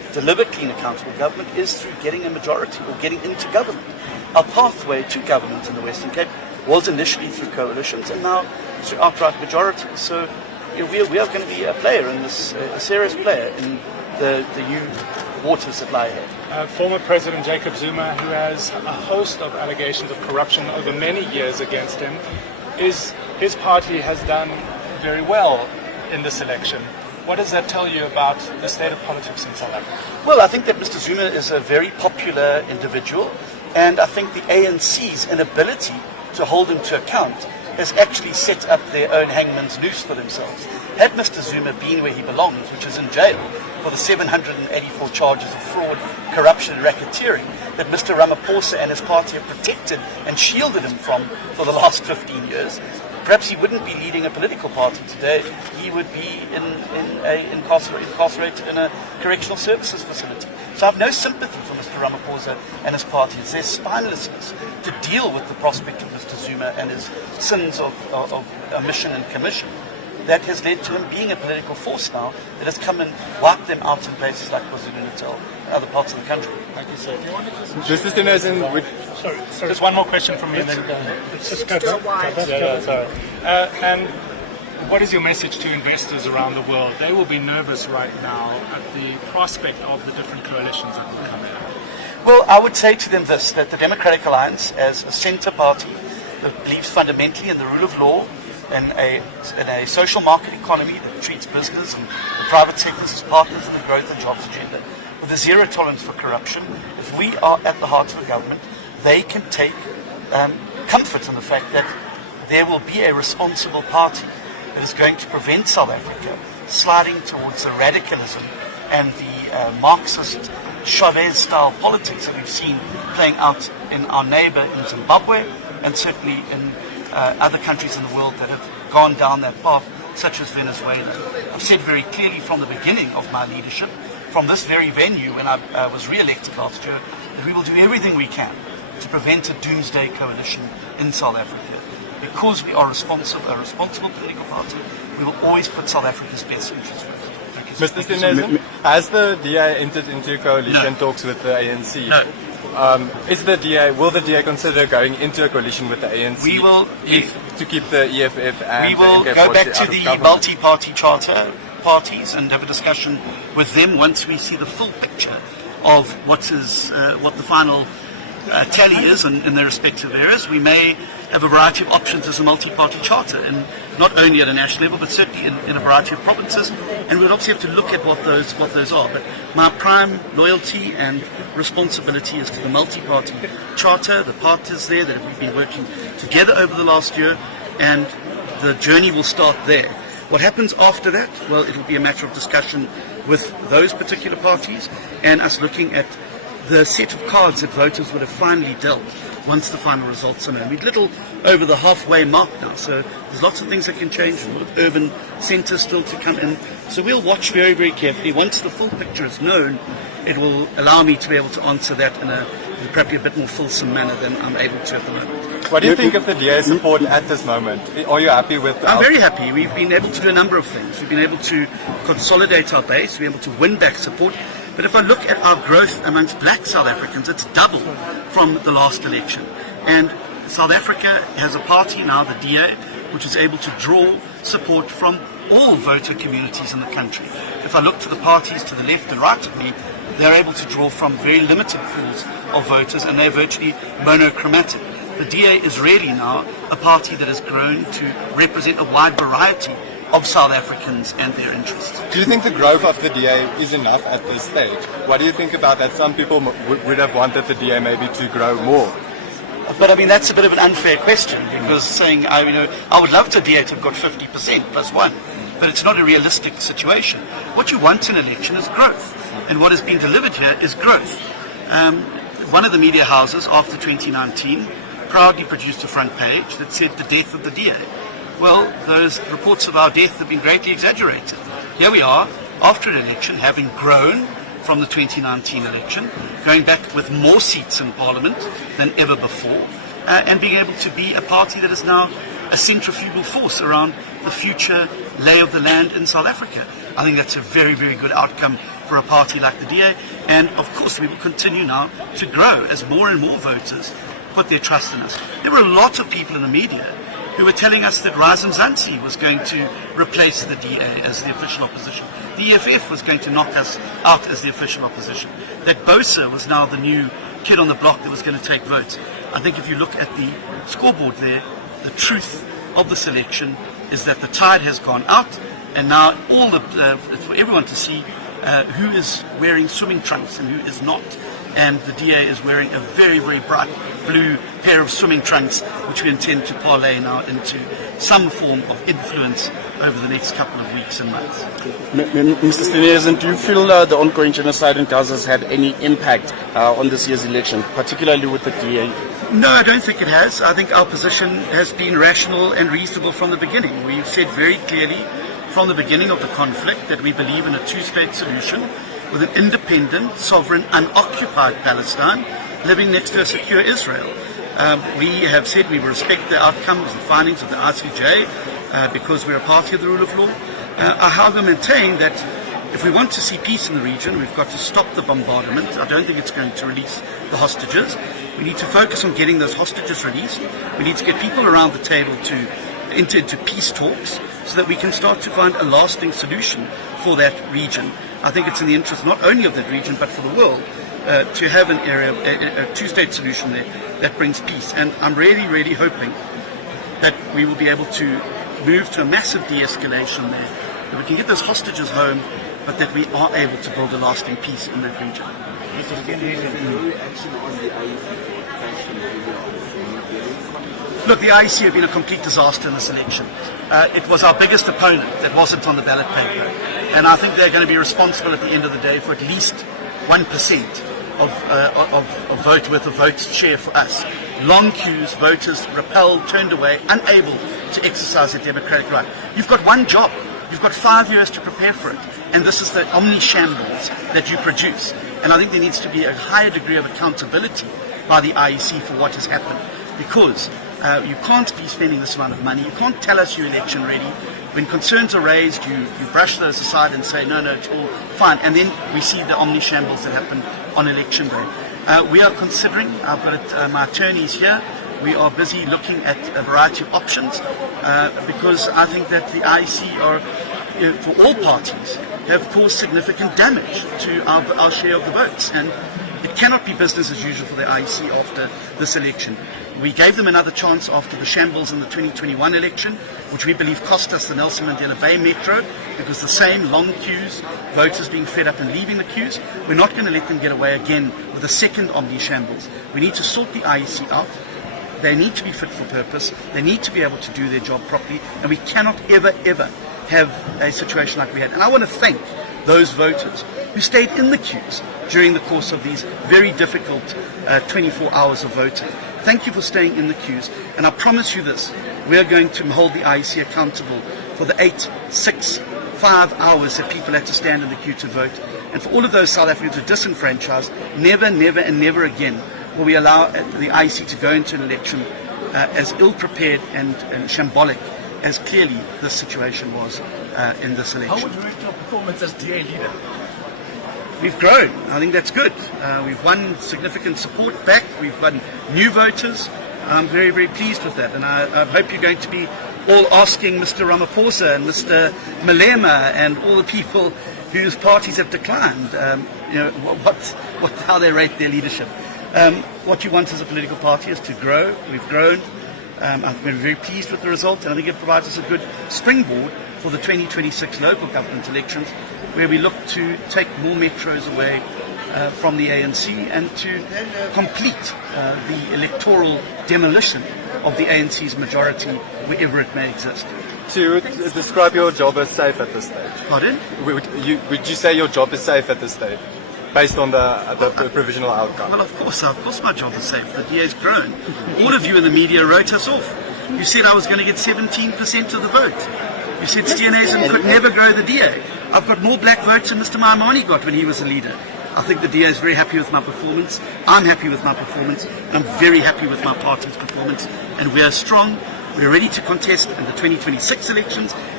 deliver clean, accountable government is through getting a majority or getting into government. Our pathway to government in the Western Cape was initially through coalitions and now through outright majorities. So we are going to be a player in this, a serious player in the new waters that lie ahead. Former President Jacob Zuma, who has a host of allegations of corruption over many years against him, his party has done very well in this election. What does that tell you about the state of politics in South Africa? Well, I think that Mr. Zuma is a very popular individual, and I think the ANC's inability to hold him to account has actually set up their own hangman's noose for themselves. Had Mr. Zuma been where he belongs, which is in jail for the 784 charges of fraud, corruption and racketeering that Mr. Ramaphosa and his party have protected and shielded him from for the last 15 years, perhaps he wouldn't be leading a political party today. He would be incarcerated in a correctional services facility. So I have no sympathy for Mr. Ramaphosa and his party. It's their spinelessness to deal with the prospect of Mr. Zuma and his sins of omission and commission that has led to him being a political force now that has come and wiped them out in places like KwaZulu-Natal and other parts of the country. Thank you, sir. Sorry. Just one more question from me and then go. Just go back. Sorry. And what is your message to investors around the world? They will be nervous right now at the prospect of the different coalitions that will come in. Well, I would say to them this, that the Democratic Alliance, as a centre party that believes fundamentally in the rule of law, in a social market economy that treats business and the private sectors as partners in the growth and jobs agenda, with a zero tolerance for corruption, if we are at the heart of the government, they can take comfort in the fact that there will be a responsible party that is going to prevent South Africa sliding towards the radicalism and the Marxist Chavez-style politics that we've seen playing out in our neighbour in Zimbabwe and certainly in other countries in the world that have gone down that path, such as Venezuela. I've said very clearly from the beginning of my leadership, from this very venue when I was re-elected last year, that we will do everything we can to prevent a doomsday coalition in South Africa. Because we are a responsible political party, we will always put South Africa's best interests first. Mr. Stinezen, has the DA entered into coalition talks with the ANC? No. Will the DA consider going into a coalition with the ANC? We will to keep the EFF and we will the go back MK40 to out of the government? multi-party charter parties and have a discussion with them once we see the full picture of what the final tally is in their respective areas. We may have a variety of options as a multi-party charter, and not only at a national level, but certainly in a variety of provinces. And we'll obviously have to look at what those are. But my prime loyalty and responsibility is to the multi-party charter, the parties there that have been working together over the last year, and the journey will start there. What happens after that? Well, it'll be a matter of discussion with those particular parties and us looking at the set of cards that voters would have finally dealt once the final results are known. We're little over the halfway mark now, so there's lots of things that can change, with urban centres still to come in. So we'll watch very, very carefully. Once the full picture is known, it will allow me to be able to answer that in probably a bit more fulsome manner than I'm able to at the moment. What do you think of the DA support at this moment? Are you happy with the I'm very happy. We've been able to do a number of things. We've been able to consolidate our base. We're able to win back support. But if I look at our growth amongst black South Africans, it's double from the last election. And South Africa has a party now, the DA, which is able to draw support from all voter communities in the country. If I look to the parties to the left and right of me, they're able to draw from very limited pools of voters, and they're virtually monochromatic. The DA is really now a party that has grown to represent a wide variety of South Africans and their interests. Do you think the growth of the DA is enough at this stage? What do you think about that? Some people would have wanted the DA maybe to grow more. But I mean, that's a bit of an unfair question, because saying, I would love the DA to have got 50% plus one, but it's not a realistic situation. What you want in an election is growth, and what has been delivered here is growth. One of the media houses after 2019 proudly produced a front page that said the death of the DA. Well, those reports of our death have been greatly exaggerated. Here we are, after an election, having grown from the 2019 election, going back with more seats in Parliament than ever before, and being able to be a party that is now a centrifugal force around the future lay of the land in South Africa. I think that's a very, very good outcome for a party like the DA. And of course we will continue now to grow as more and more voters put their trust in us. There were a lot of people in the media who were telling us that Razim Zansi was going to replace the DA as the official opposition. The EFF was going to knock us out as the official opposition. That Bosa was now the new kid on the block that was going to take votes. I think if you look at the scoreboard there, the truth of the selection is that the tide has gone out, and now for everyone to see who is wearing swimming trunks and who is not. And the DA is wearing a very, very bright blue pair of swimming trunks, which we intend to parlay now into some form of influence over the next couple of weeks and months. Mr. Steenhuisen, do you feel the ongoing genocide in Gaza has had any impact on this year's election, particularly with the DA? No, I don't think it has. I think our position has been rational and reasonable from the beginning. We've said very clearly from the beginning of the conflict that we believe in a two-state solution with an independent, sovereign, unoccupied Palestine living next to a secure Israel. We have said we will respect the outcomes, the findings of the ICJ, because we're a party of the rule of law. I however maintain that if we want to see peace in the region, we've got to stop the bombardment. I don't think it's going to release the hostages. We need to focus on getting those hostages released. We need to get people around the table to enter into peace talks so that we can start to find a lasting solution for that region. I think it's in the interest not only of that region but for the world to have a two-state solution there that brings peace. And I'm really, really hoping that we will be able to move to a massive de-escalation there, that we can get those hostages home, but that we are able to build a lasting peace in that region. Look, the IEC have been a complete disaster in this election. It was our biggest opponent that wasn't on the ballot paper. And I think they're going to be responsible at the end of the day for at least 1% of vote worth of votes share for us. Long queues, voters repelled, turned away, unable to exercise their democratic right. You've got one job. You've got 5 years to prepare for it. And this is the omni-shambles that you produce. And I think there needs to be a higher degree of accountability by the IEC for what has happened. Because you can't be spending this amount of money. You can't tell us you're election ready. When concerns are raised, you brush those aside and say, no, it's all fine. And then we see the omni-shambles that happen on election day. We are considering, I've got my attorneys here, we are busy looking at a variety of options because I think that the IEC are, for all parties, have caused significant damage to our share of the votes. And it cannot be business as usual for the IEC after this election. We gave them another chance after the shambles in the 2021 election, which we believe cost us the Nelson Mandela Bay Metro, because the same long queues, voters being fed up and leaving the queues. We're not going to let them get away again with a second omni-shambles. We need to sort the IEC out. They need to be fit for purpose. They need to be able to do their job properly. And we cannot ever have a situation like we had. And I want to thank those voters who stayed in the queues during the course of these very difficult 24 hours of voting. Thank you for staying in the queues. And I promise you this, we are going to hold the IEC accountable for the 8, 6, 5 hours that people had to stand in the queue to vote. And for all of those South Africans who are disenfranchised, never and never again will we allow the IEC to go into an election as ill-prepared and shambolic as clearly this situation was in this election. How would you rate your performance as DA leader? We've grown. I think that's good. We've won significant support back. We've won new voters. I'm very pleased with that. And I hope you're going to be all asking Mr. Ramaphosa and Mr. Malema and all the people whose parties have declined, how they rate their leadership. What you want as a political party is to grow. We've grown. I've been very pleased with the result, and I think it provides us a good springboard for the 2026 local government elections, where we look to take more metros away from the ANC and to complete the electoral demolition of the ANC's majority wherever it may exist. So you would describe your job as safe at this stage? Pardon? Would you say your job is safe at this stage, based on the provisional outcome? Well, of course my job is safe. The DA's grown. All of you in the media wrote us off. You said I was going to get 17% of the vote. You said Steenhuisen could never grow the DA. I've got more black votes than Mr. Maimane got when he was a leader. I think the DA is very happy with my performance. I'm happy with my performance. And I'm very happy with my party's performance. And we are strong. We're ready to contest in the 2026 elections.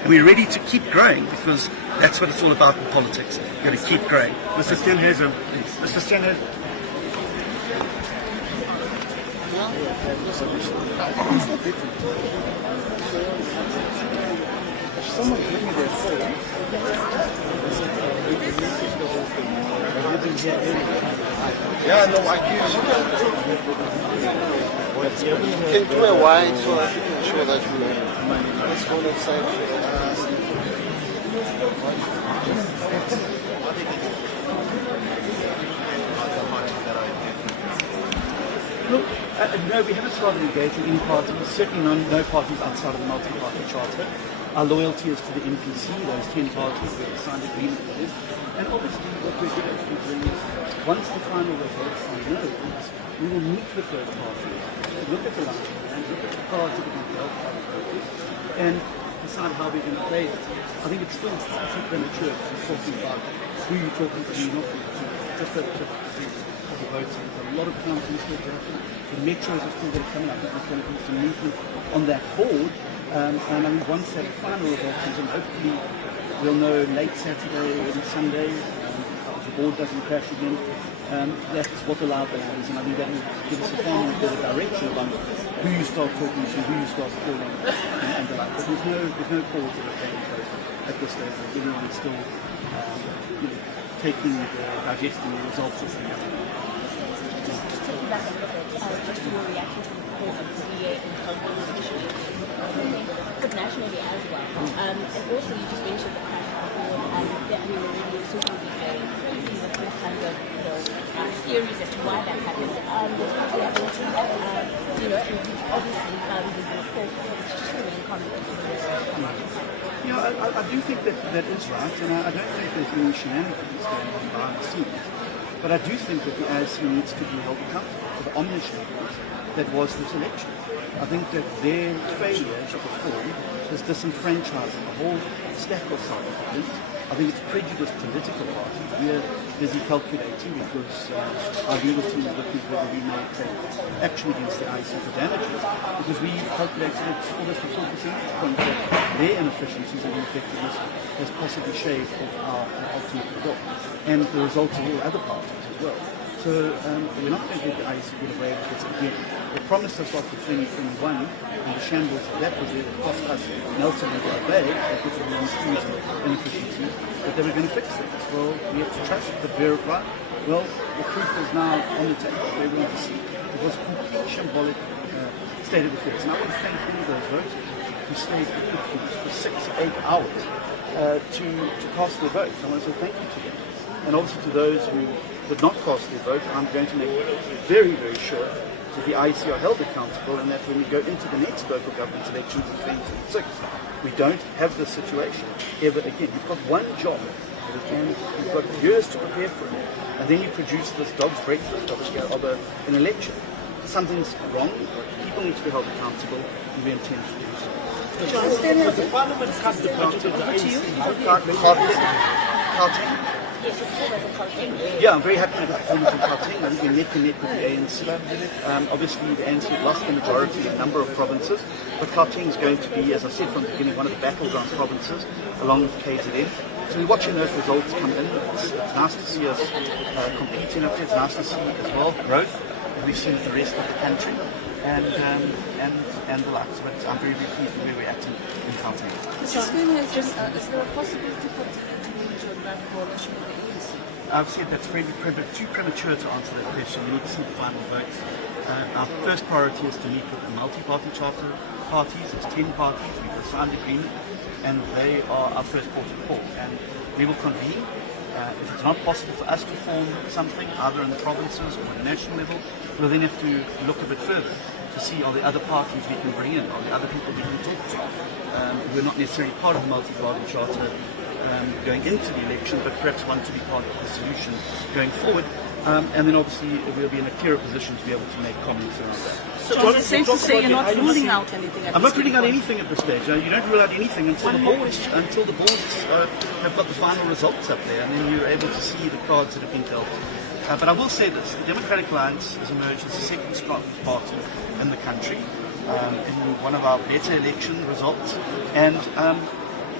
And we're ready to keep growing because that's what it's all about in politics. You've got to keep growing. Mr. Stenhuizen, please. Mr. Stenhuizen. Someone gave me their phone. Yeah, no, I use it. Can do a wide so that you can show that you let's go inside. Look, no, we haven't started engaging any parties, certainly no parties outside of the multi-party charter. Our loyalty is to the MPC, those 10 parties that have signed agreement with it. And obviously what we're going to do is, once the final results are known, we will meet with those parties, look at the line and look at the cards that are going to help our voters, and decide how we're going to play it. I think it's still too premature to be talking about who you're talking to, not to, just the votes. There's a lot of counties still to happen. The metros are still going to come up. There's going to be some movement on that board. And I mean, once that final result comes in, hopefully we'll know late Saturday, early Sunday, if the board doesn't crash again. That's what the loud band is, and I think that will give us a far more better direction about who you start talking to, who you start calling, and the like. But there's no calls that are taking place at this stage. Everyone's still digesting the results as they come. Just taking back a little bit, just your reaction to the report of the VA in Congo, especially, but nationally as well. And also, you just mentioned the crash report, and that we were really social media crazy with all kinds of theories as to why that happened. And obviously, there's a report, it's just the main comment. Yeah, I do think that is right, and I don't think there's any shenanigans going on behind the scenes. But I do think that the ANC needs to be held accountable for the omniscience that was this election. I think that their failure to perform has disenfranchised the whole stack of South Africans. I think it's prejudiced political parties. We are busy calculating because our legal team is looking whether we may take action against the ANC for damages, because we've calculated it almost a 4% point that their inefficiencies and ineffectiveness has possibly shaved off our ultimate result, and the results of all other parties as well. So we're not going to get the ANC get away with this again. They promised us after 2021 and the shambles that was there that cost us Nelson and Bay, because of the inefficiencies, that they were going to fix things. Well, we have to trust, but verify. Well, the proof is now on the table for everyone to see. It was a complete shambolic state of affairs. And I want to thank all of those voters who stayed in the queues for 6-8 hours to cast their vote. I want to say thank you to them. And obviously to those who did not cast their vote, I'm going to make very, very sure that the IEC are held accountable, and that when we go into the next local government elections in 2026, we don't have this situation ever again. You've got one job, and you've got years to prepare for it, and then you produce this dog's breakfast of an election. Something's wrong, people need to be held accountable, and we intend to do so. But the Parliament cut the budget of the ANC. Yeah, I'm very happy with the performance of Gauteng. I think we're neck and neck with the ANC. Obviously, the ANC have lost the majority in a number of provinces, but Gauteng is going to be, as I said from the beginning, one of the battleground provinces, along with KZN. So we're watching those results come in. It's nice to see us competing up there. It's nice to see as well growth that we've seen with the rest of the country, and the likes. But I'm very, very pleased with where we're at in Gauteng. Mr. Speaker, is there a possibility for coalition with the ANC? I've said that's too premature to answer that question. We need to see the final votes. Our first priority is to meet with the multi-party charter parties. It's 10 parties. We've signed agreement, and they are our first port of call. And we will convene. If it's not possible for us to form something, either in the provinces or at the national level, we'll then have to look a bit further to see are the other parties we can bring in, are the other people we can talk to. We're not necessarily part of the multi-party charter going into the election, but perhaps want to be part of the solution going forward. And then obviously we'll be in a clearer position to be able to make comments around that. So John, it's safe to say you're not ruling out anything at I'm not ruling out anything at this stage. You don't rule out anything until the boards have got the final results up there, and then you're able to see the cards that have been dealt. But I will say this, the Democratic Alliance has emerged as the second strongest party in the country, in one of our better election results. And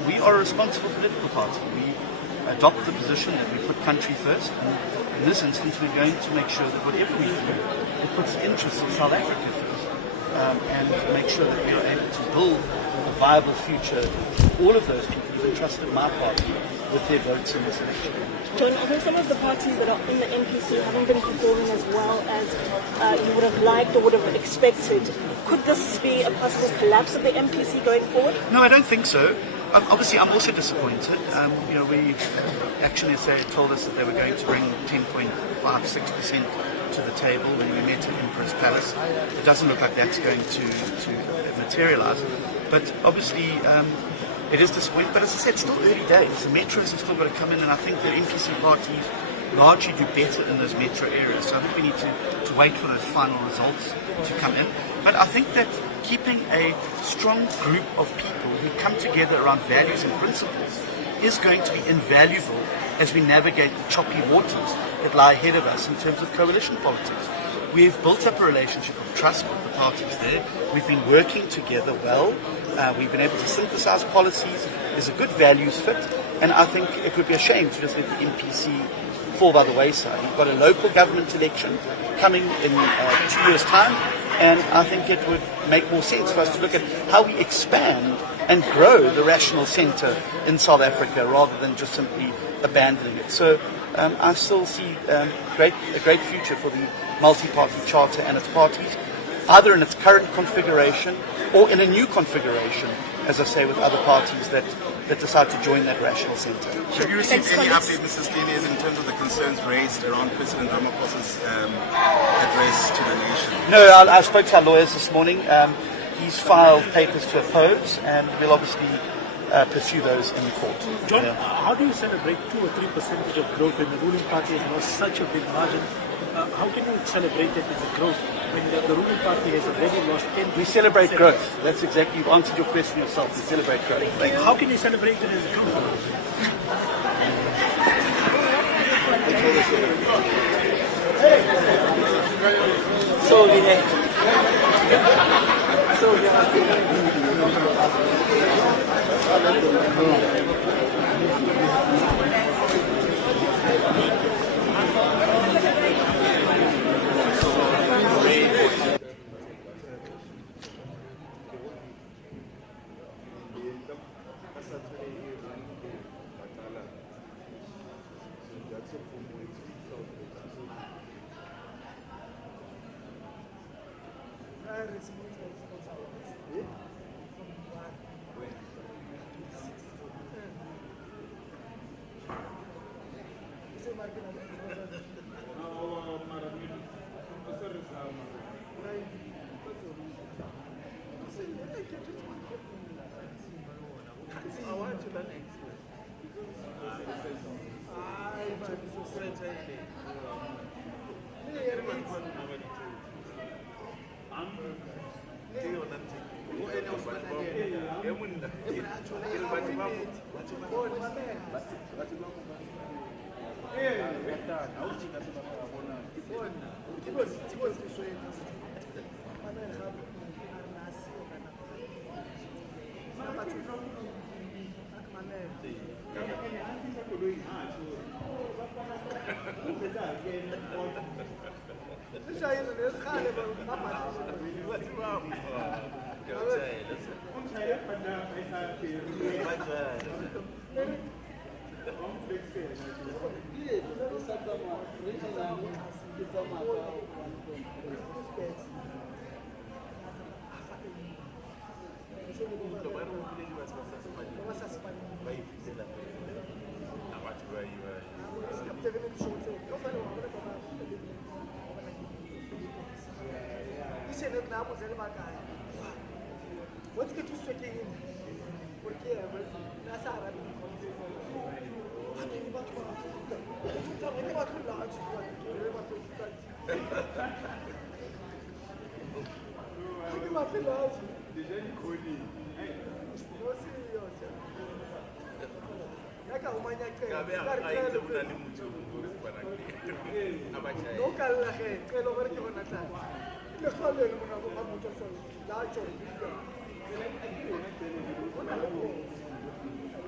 we are a responsible political party. We adopt the position that we put country first. And in this instance, we're going to make sure that whatever we do, it puts the interests of South Africa first. And make sure that we are able to build a viable future for all of those people who've entrusted my party with their votes in this election. John, I think some of the parties that are in the NPC haven't been performing as well as you would have liked or would have expected. Could this be a possible collapse of the NPC going forward? No, I don't think so. Obviously, I'm also disappointed. We Action SA told us that they were going to bring 10.56% to the table when we met at Emperor's Palace. It doesn't look like that's going to materialise. But obviously, it is disappointing. But as I said, it's still early days. The metros have still got to come in, and I think that NPC parties largely do better in those metro areas. So I think we need to wait for those final results to come in. But I think that keeping a strong group of people who come together around values and principles is going to be invaluable as we navigate the choppy waters that lie ahead of us in terms of coalition politics. We've built up a relationship of trust with the parties there. We've been working together well. We've been able to synthesize policies. There's a good values fit. And I think it would be a shame to just let the NPC fall by the wayside. You've got a local government election coming in 2 years' time. And I think it would make more sense for us to look at how we expand and grow the rational centre in South Africa rather than just simply abandoning it. So I still see a great future for the multi-party charter and its parties, either in its current configuration or in a new configuration, as I say, with other parties that decide to join that rational centre. Have you received any update, Mr. Steniers, in terms of the concerns raised around President Ramaphosa's address to the nation? No, I spoke to our lawyers this morning. He's filed papers to oppose, and we'll obviously pursue those in court. John, how do you celebrate 2 or 3% of growth when the ruling party has lost such a big margin? How can you celebrate it as a growth when the ruling party has already lost 10%? We celebrate growth. That's exactly, you've answered your question yourself. We celebrate growth. How can you celebrate it as a growth?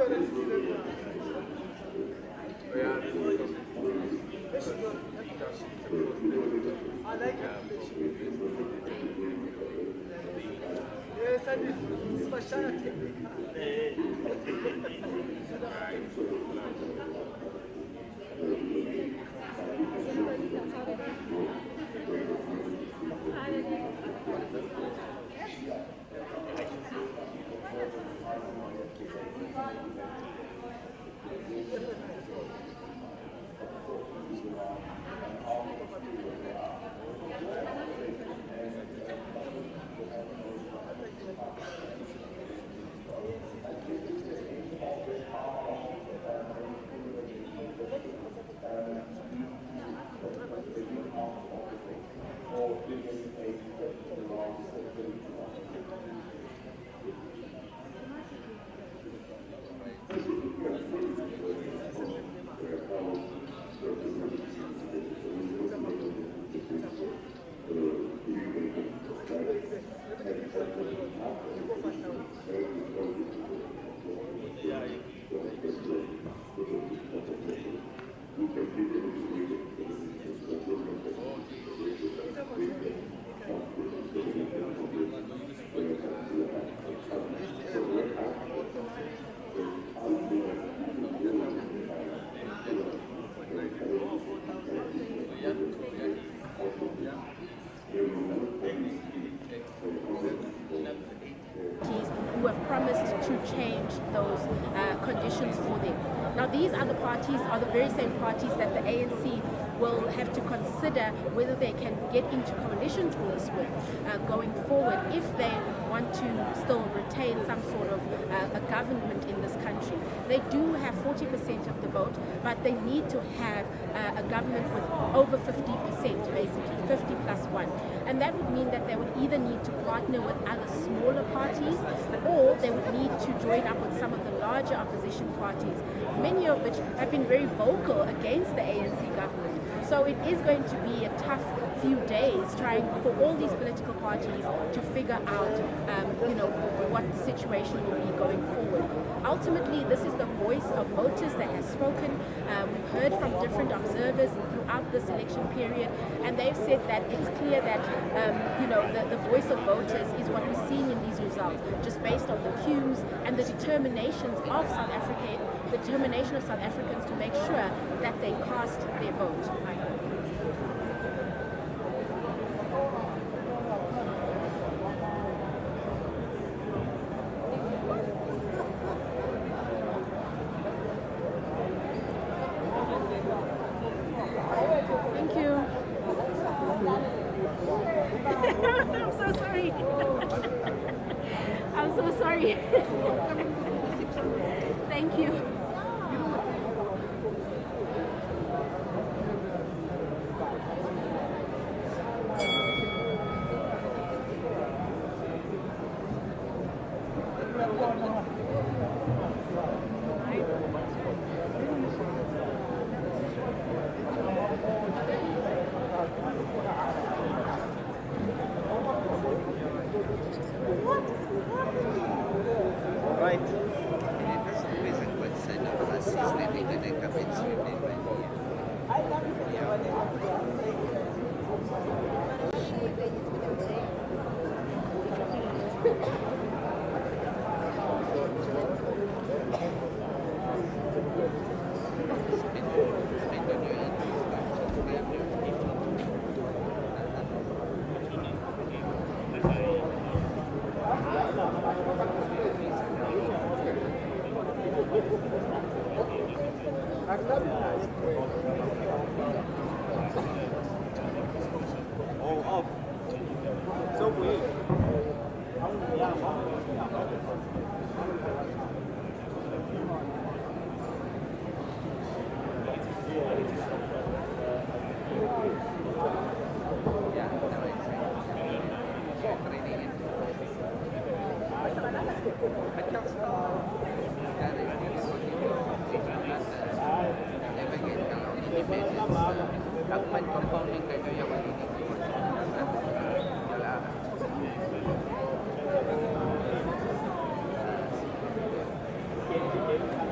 who have promised to change those conditions for them. Now, these other parties are the very same parties that the ANC will have to consider whether they can get into coalition talks with going forward if they want to still retain some sort of a government in this country. They do have 40% of the vote, but they need to have a government with over 50%, basically 50 plus 1. And that would mean that they would either need to partner with other smaller parties, or they would need to join up with some of the larger opposition parties, many of which have been very vocal against the ANC government. So it is going to be a tough few days trying for all these political parties to figure out, what the situation will be going forward. Ultimately, this is the voice of voters that has spoken. We've heard from different observers throughout this election period, and they've said that it's clear that, the voice of voters is what we're seeing in these results, just based on the cues and the determinations of South Africans to make sure that they cast their vote. Thank you. I'm so sorry. I'm so sorry. Thank you.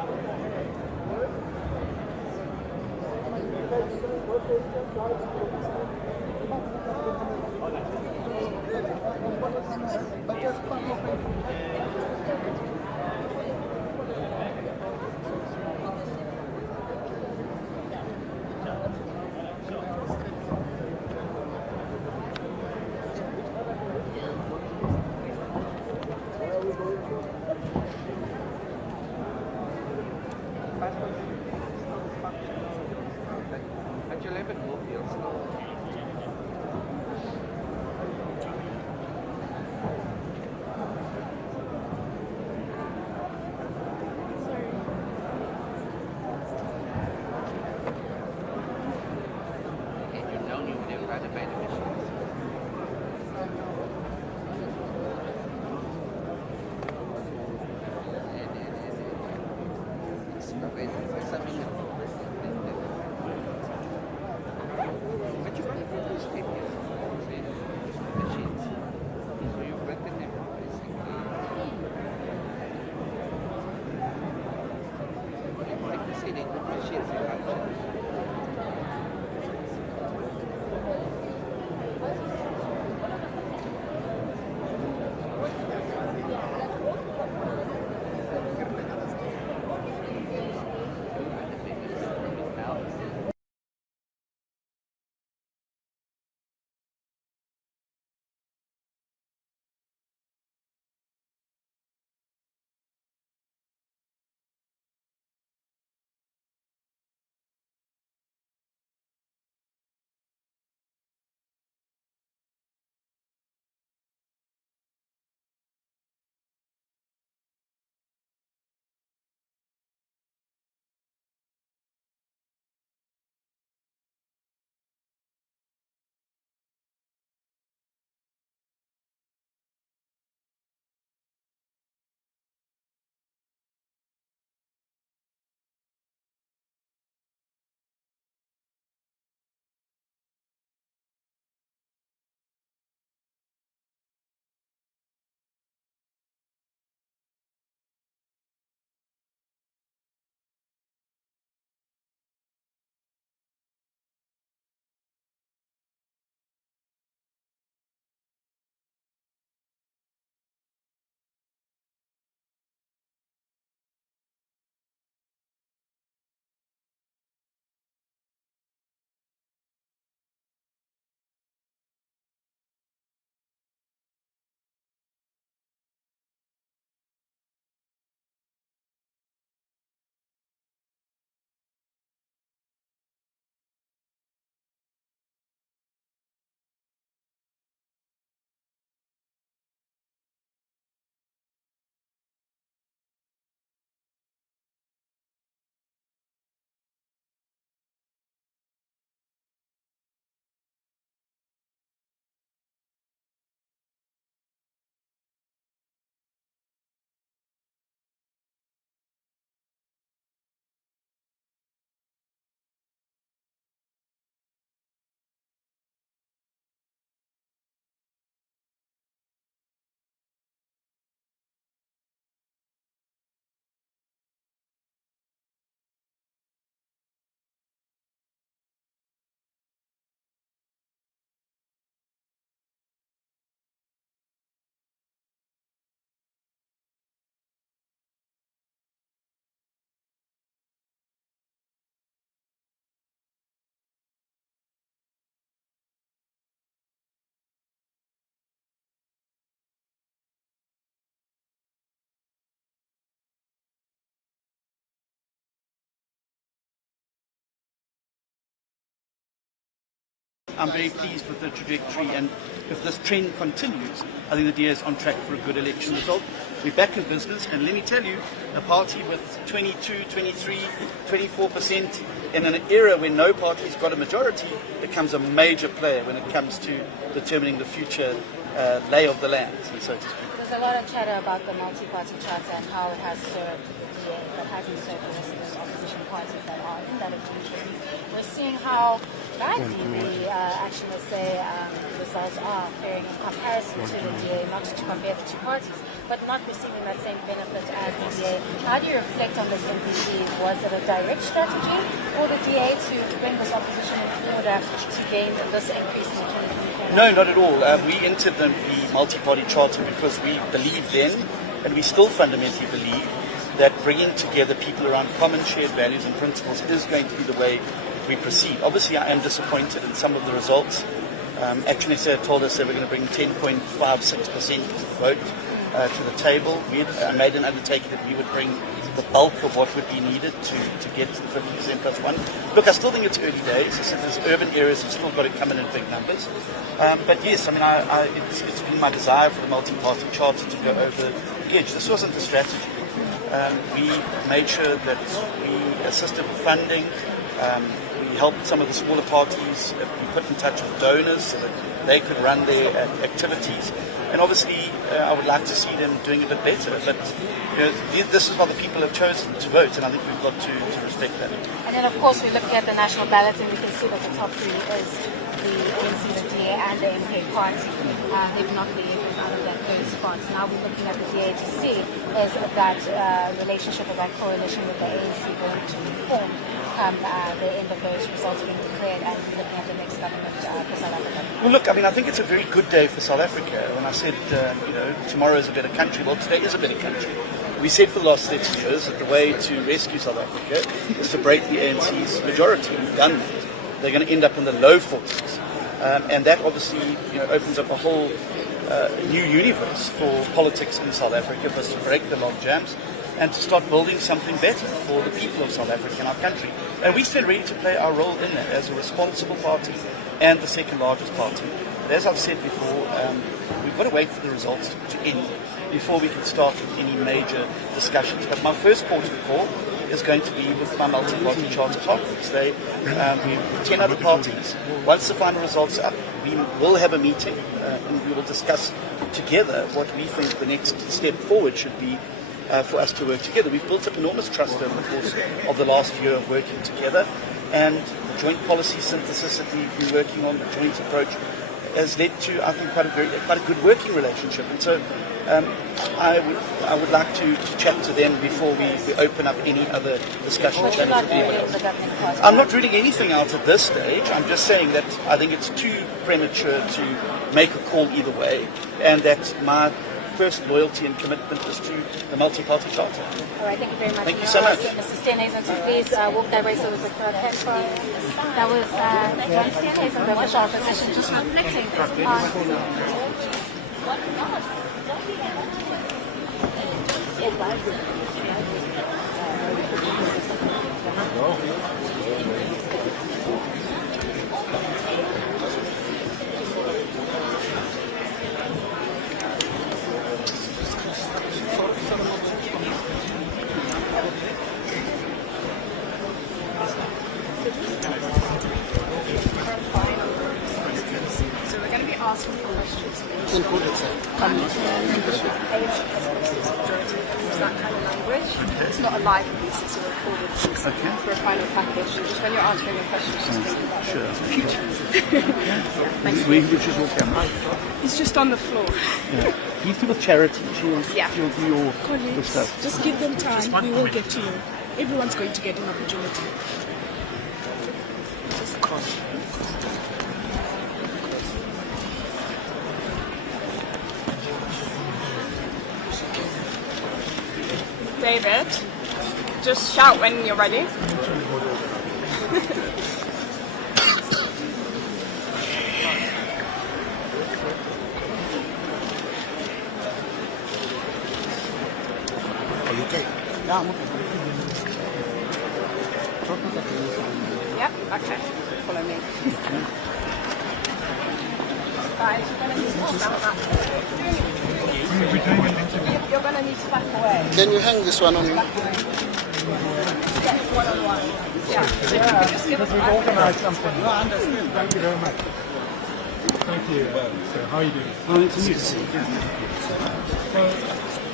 I'm very pleased with the trajectory, and if this trend continues, I think the DA is on track for a good election result. We're back in business, and let me tell you, a party with 22, 23, 24% in an era when no party's got a majority becomes a major player when it comes to determining the future lay of the land, so to speak. There's a lot of chatter about the multi-party charter and how it has served the DA, but hasn't served the rest of those opposition parties that are island that it usually. We're seeing how badly the actually, let's say, results are faring in comparison to the DA, not to compare the two parties, but not receiving that same benefit as the DA. How do you reflect on this NPC? Was it a direct strategy for the DA to bring this opposition in order to gain this increase in the 2024? No, not at all. We entered the multi-party charter because we believe then, and we still fundamentally believe, that bringing together people around common shared values and principles is going to be the way we proceed. Obviously, I am disappointed in some of the results. Actually, they told us they were going to bring 10.56% vote to the table. We made an undertaking that we would bring the bulk of what would be needed to get to the 50% plus one. Look, I still think it's early days. I said there's urban areas have still got to come in big numbers. But yes, I mean, it's been my desire for the multi-party charter to go over the edge. This wasn't the strategy. We made sure that we assisted with funding. We helped some of the smaller parties. We put in touch with donors so that they could run their activities. And obviously, I would like to see them doing a bit better. But this is what the people have chosen to vote, and I think we've got to respect that. And then, of course, we're looking at the national ballot, and we can see that the top three is the ANC, the DA, and the MK party. They've not been able out of those spots. Now we're looking at the DA to see is that relationship or that coalition with the ANC going to form come the end of those results being declared, and looking at the next government for South Africa? Well, look, I mean, I think it's a very good day for South Africa. When I said, tomorrow is a better country, well, today is a better country. We said for the last 30 years that the way to rescue South Africa is to break the ANC's majority. We've done that. They're going to end up in the low 40s. And that obviously opens up a whole new universe for politics in South Africa, for us to break the log jams and to start building something better for the people of South Africa and our country. And we stand ready to play our role in that as a responsible party and the second largest party. But as I've said before, we've got to wait for the results to end before we can start with any major discussions. But my first port of call is going to be with my multi-party charter partners. We 10 other parties. Once the final results are up, we will have a meeting and we will discuss together what we think the next step forward should be for us to work together. We've built up enormous trust over the course of the last year of working together, and the joint policy synthesis that we've been working on, the joint approach, has led to, I think, quite a good working relationship. And so I would like to chat to them before we open up any other discussions. I'm not ruling anything out at this stage. I'm just saying that I think it's too premature to make a call either way, and that my first loyalty and commitment is to the multi-party charter. All right, thank you very much. Thank you so much. Mr. Steenhuisen, so please walk that way so it's a crowd. That was John Steenhuisen, the official opposition, just reflecting on... So we're going to be asking questions. That kind of language. It's not a live piece, it's a recorded piece for a final package. Just when you're answering your questions, just think about the future. Thank you. It's just on the floor. Yeah. These people charity. She'll do your stuff. Just give them time. We will get to you. Everyone's going to get an opportunity. Just call. David, just shout when you're ready. Are you okay? Yeah, I'm okay. Yep, okay. Follow me. Guys, you're going to need to back away. Can you hang this one on you? Yes, one-on-one. Yeah. Because we've organised something. No, I understand. Thank you very much. Thank you. So, how are you doing? Nice to meet you. So,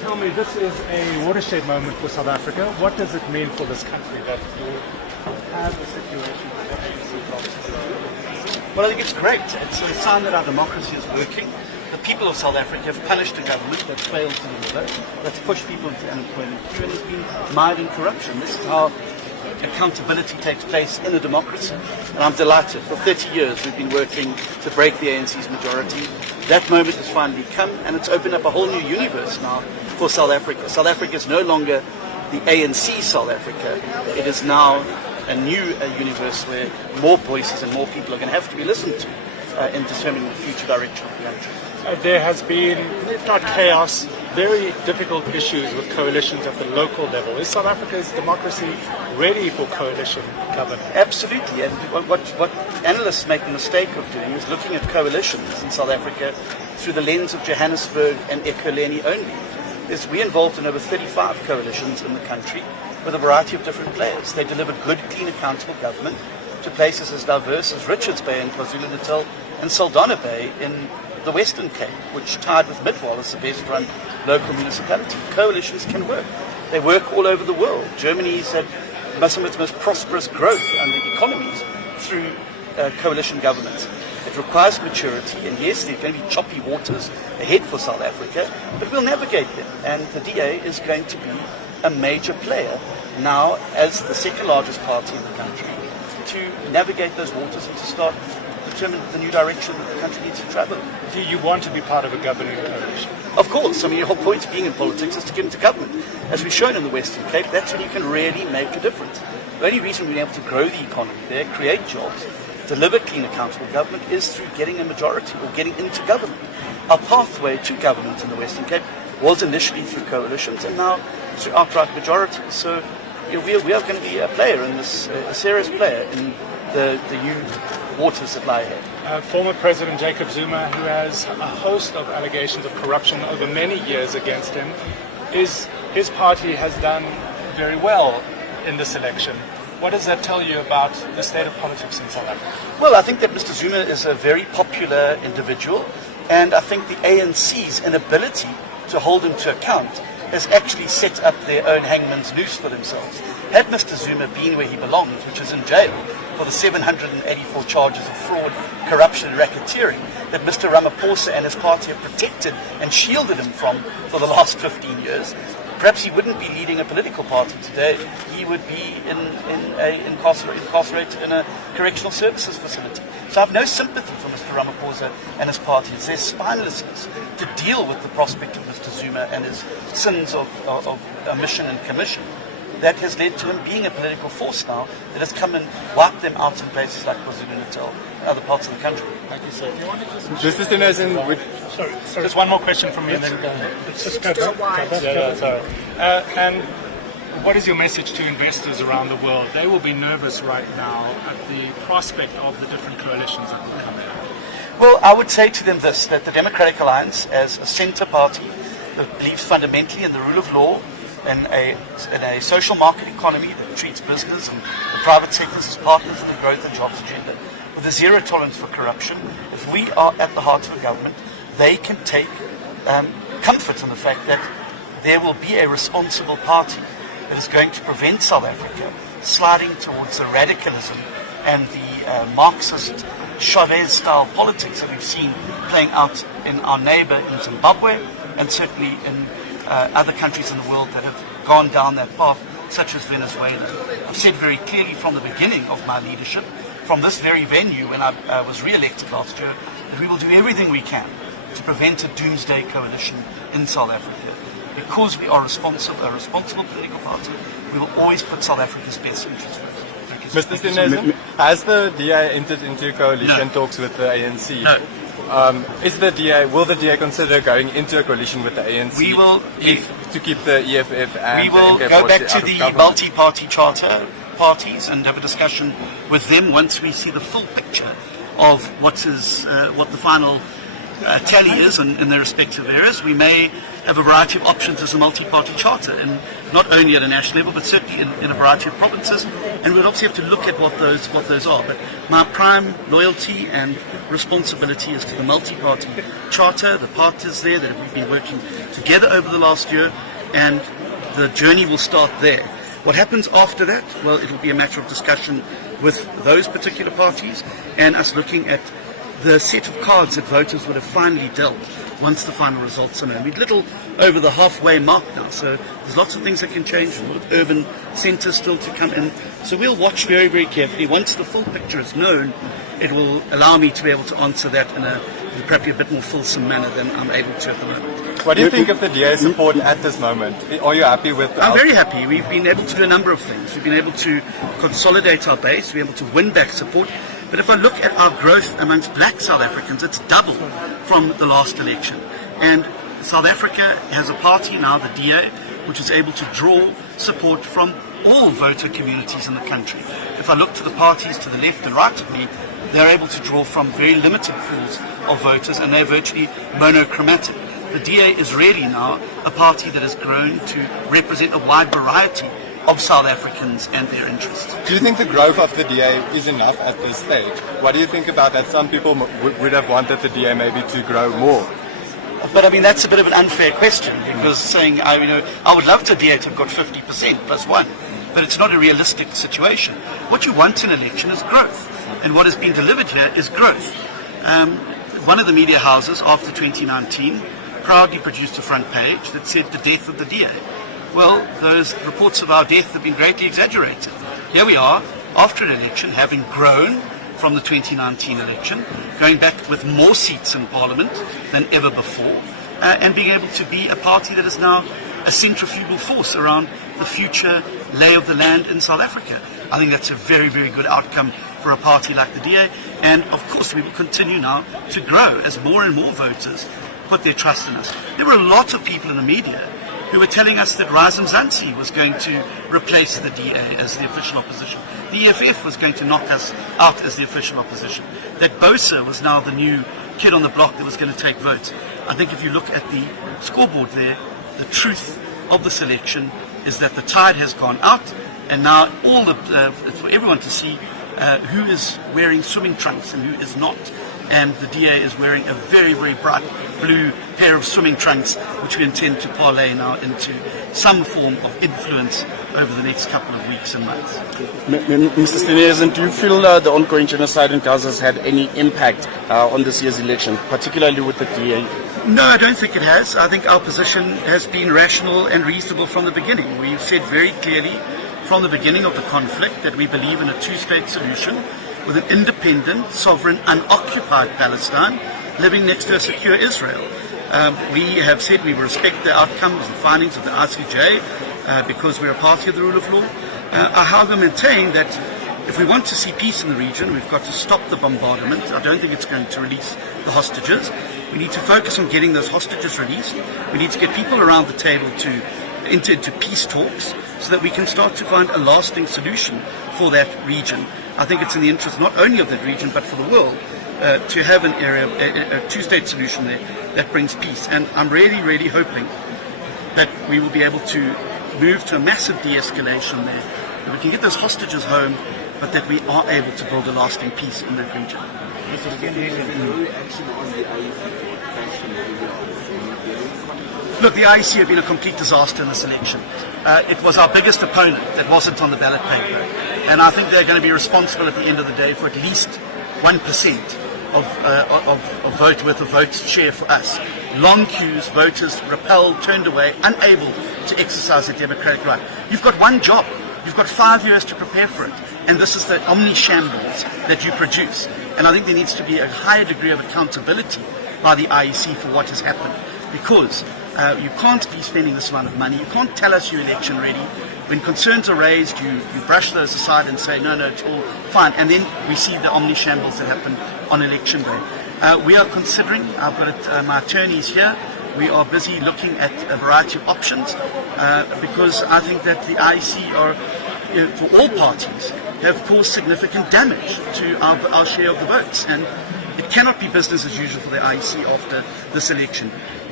tell me, this is a watershed moment for South Africa. What does it mean for this country that you have a situation where the ANC drops? Well, I think it's great. It's a sign that our democracy is working. The people of South Africa have punished a government that's failed to deliver, that's pushed people into unemployment queue, and has been mired in corruption. This is how accountability takes place in a democracy. And I'm delighted. For 30 years we've been working to break the ANC's majority. That moment has finally come, and it's opened up a whole new universe now for South Africa. South Africa is no longer the ANC South Africa. It is now a new universe where more voices and more people are going to have to be listened to in determining the future direction of the country. There has been, if not chaos, very difficult issues with coalitions at the local level. Is South Africa's democracy ready for coalition government? Absolutely, and what analysts make the mistake of doing is looking at coalitions in South Africa through the lens of Johannesburg and Ekurhuleni only. We're involved in over 35 coalitions in the country with a variety of different players. They deliver good, clean, accountable government to places as diverse as Richards Bay in KwaZulu-Natal and Saldanha Bay in the Western Cape, which tied with Midwall as the best run local municipality. Coalitions can work. They work all over the world. Germany's had some of its most prosperous growth under economies through coalition governments. It requires maturity, and yes, there are going to be choppy waters ahead for South Africa, but we'll navigate them. And the DA is going to be a major player now as the second largest party in the country to navigate those waters and to start determine the new direction that the country needs to travel. Do you want to be part of a governing coalition? Of course. I mean, the whole point of being in politics is to get into government. As we've shown in the Western Cape, that's when you can really make a difference. The only reason we've been able to grow the economy there, create jobs, deliver clean, accountable government is through getting a majority or getting into government. Our pathway to government in the Western Cape was initially through coalitions and now through outright majorities. So we are going to be a player in this, a serious player in the new waters that lie ahead. Former President Jacob Zuma, who has a host of allegations of corruption over many years against him, his party has done very well in this election. What does that tell you about the state of politics in South Africa? Well, I think that Mr. Zuma is a very popular individual, and I think the ANC's inability to hold him to account has actually set up their own hangman's noose for themselves. Had Mr. Zuma been where he belongs, which is in jail, for the 784 charges of fraud, corruption and racketeering that Mr. Ramaphosa and his party have protected and shielded him from for the last 15 years, perhaps he wouldn't be leading a political party today. He would be incarcerated in a correctional services facility. So I have no sympathy for Mr. Ramaphosa and his party. It's their spinelessness to deal with the prospect of Mr. Zuma and his sins of omission and commission that has led to him being a political force now that has come and wiped them out in places like KwaZulu-Natal and other parts of the country. Thank you, sir. Sorry. Just one more question from me and then go ahead. Just go. Sorry. And what is your message to investors around the world? They will be nervous right now at the prospect of the different coalitions that will come in. Well, I would say to them this, that the Democratic Alliance, as a centre party that believes fundamentally in the rule of law, in a social market economy that treats business and the private sectors as partners in the growth and jobs agenda, with a zero tolerance for corruption, if we are at the heart of a government, they can take comfort in the fact that there will be a responsible party that is going to prevent South Africa sliding towards the radicalism and the Marxist Chavez-style politics that we've seen playing out in our neighbour in Zimbabwe and certainly in other countries in the world that have gone down that path, such as Venezuela. I've said very clearly from the beginning of my leadership, from this very venue when I was re-elected last year, that we will do everything we can to prevent a doomsday coalition in South Africa. Because we are a responsible political party, we will always put South Africa's best interests first. Mr. Stinesen, has the DA entered into coalition talks with the ANC? No. Will the DA consider going into a coalition with the ANC? We will, to keep the EFF and we will the go back to the multi-party charter parties and have a discussion with them once we see the full picture of what the final tally is in their respective areas. We may have a variety of options as a multi-party charter, and not only at a national level, but certainly in a variety of provinces. And we'll obviously have to look at what those are. But my prime loyalty and responsibility is to the multi-party charter, the partners there that we've been working together over the last year, and the journey will start there. What happens after that? Well, it will be a matter of discussion with those particular parties and us looking at the set of cards that voters would have finally dealt once the final results are known. We're little over the halfway mark now, so there's lots of things that can change, a lot of urban centres still to come in. So we'll watch very, very carefully. Once the full picture is known, it will allow me to be able to answer that in probably a bit more fulsome manner than I'm able to at the moment. What do you think of the DA's support at this moment? Are you happy with the I'm very happy. We've been able to do a number of things. We've been able to consolidate our base, we're able to win back support. But if I look at our growth amongst black South Africans, it's double from the last election. And South Africa has a party now, the DA, which is able to draw support from all voter communities in the country. If I look to the parties to the left and right of me, they're able to draw from very limited pools of voters, and they're virtually monochromatic. The DA is really now a party that has grown to represent a wide variety of South Africans and their interests. Do you think the growth of the DA is enough at this stage? What do you think about that? Some people would have wanted the DA maybe to grow more. But I mean, that's a bit of an unfair question, because saying, I would love the DA to have got 50% plus one, but it's not a realistic situation. What you want in an election is growth, and what has been delivered here is growth. One of the media houses after 2019 proudly produced a front page that said the death of the DA. Well, those reports of our death have been greatly exaggerated. Here we are, after an election, having grown from the 2019 election, going back with more seats in Parliament than ever before, and being able to be a party that is now a centrifugal force around the future lay of the land in South Africa. I think that's a very, very good outcome for a party like the DA, and of course we will continue now to grow as more and more voters put their trust in us. There were a lot of people in the media who were telling us that Razum Zansi was going to replace the DA as the official opposition. The EFF was going to knock us out as the official opposition. That Bosa was now the new kid on the block that was going to take votes. I think if you look at the scoreboard there, the truth of the selection is that the tide has gone out, and now for everyone to see who is wearing swimming trunks and who is not. And the DA is wearing a very, very bright blue pair of swimming trunks, which we intend to parlay now into some form of influence over the next couple of weeks and months. Mr. Steenhuisen, do you feel the ongoing genocide in Gaza has had any impact on this year's election, particularly with the DA? No, I don't think it has. I think our position has been rational and reasonable from the beginning. We've said very clearly from the beginning of the conflict that we believe in a two-state solution with an independent, sovereign, unoccupied Palestine living next to a secure Israel. We have said we will respect the outcomes, the findings of the ICJ, because we're a party of the rule of law. I however maintain that if we want to see peace in the region, we've got to stop the bombardment. I don't think it's going to release the hostages. We need to focus on getting those hostages released. We need to get people around the table to enter into peace talks so that we can start to find a lasting solution for that region. I think it's in the interest not only of that region but for the world to have an area, a two-state solution there that brings peace. And I'm really, really hoping that we will be able to move to a massive de-escalation there, that we can get those hostages home, but that we are able to build a lasting peace in that region. Look, the IEC have been a complete disaster in this election. It was our biggest opponent that wasn't on the ballot paper. And I think they're going to be responsible at the end of the day for at least 1% of vote worth of votes share for us. Long queues, voters repelled, turned away, unable to exercise their democratic right. You've got one job. You've got 5 years to prepare for it. And this is the omni-shambles that you produce. And I think there needs to be a higher degree of accountability by the IEC for what has happened. Because you can't be spending this amount of money. You can't tell us you're election ready. When concerns are raised, you brush those aside and say, no, it's all fine. And then we see the omni-shambles that happen on election day. We are considering, I've got my attorneys here, we are busy looking at a variety of options because I think that the IEC are, for all parties, have caused significant damage to our share of the votes. And it cannot be business as usual for the IEC after this election.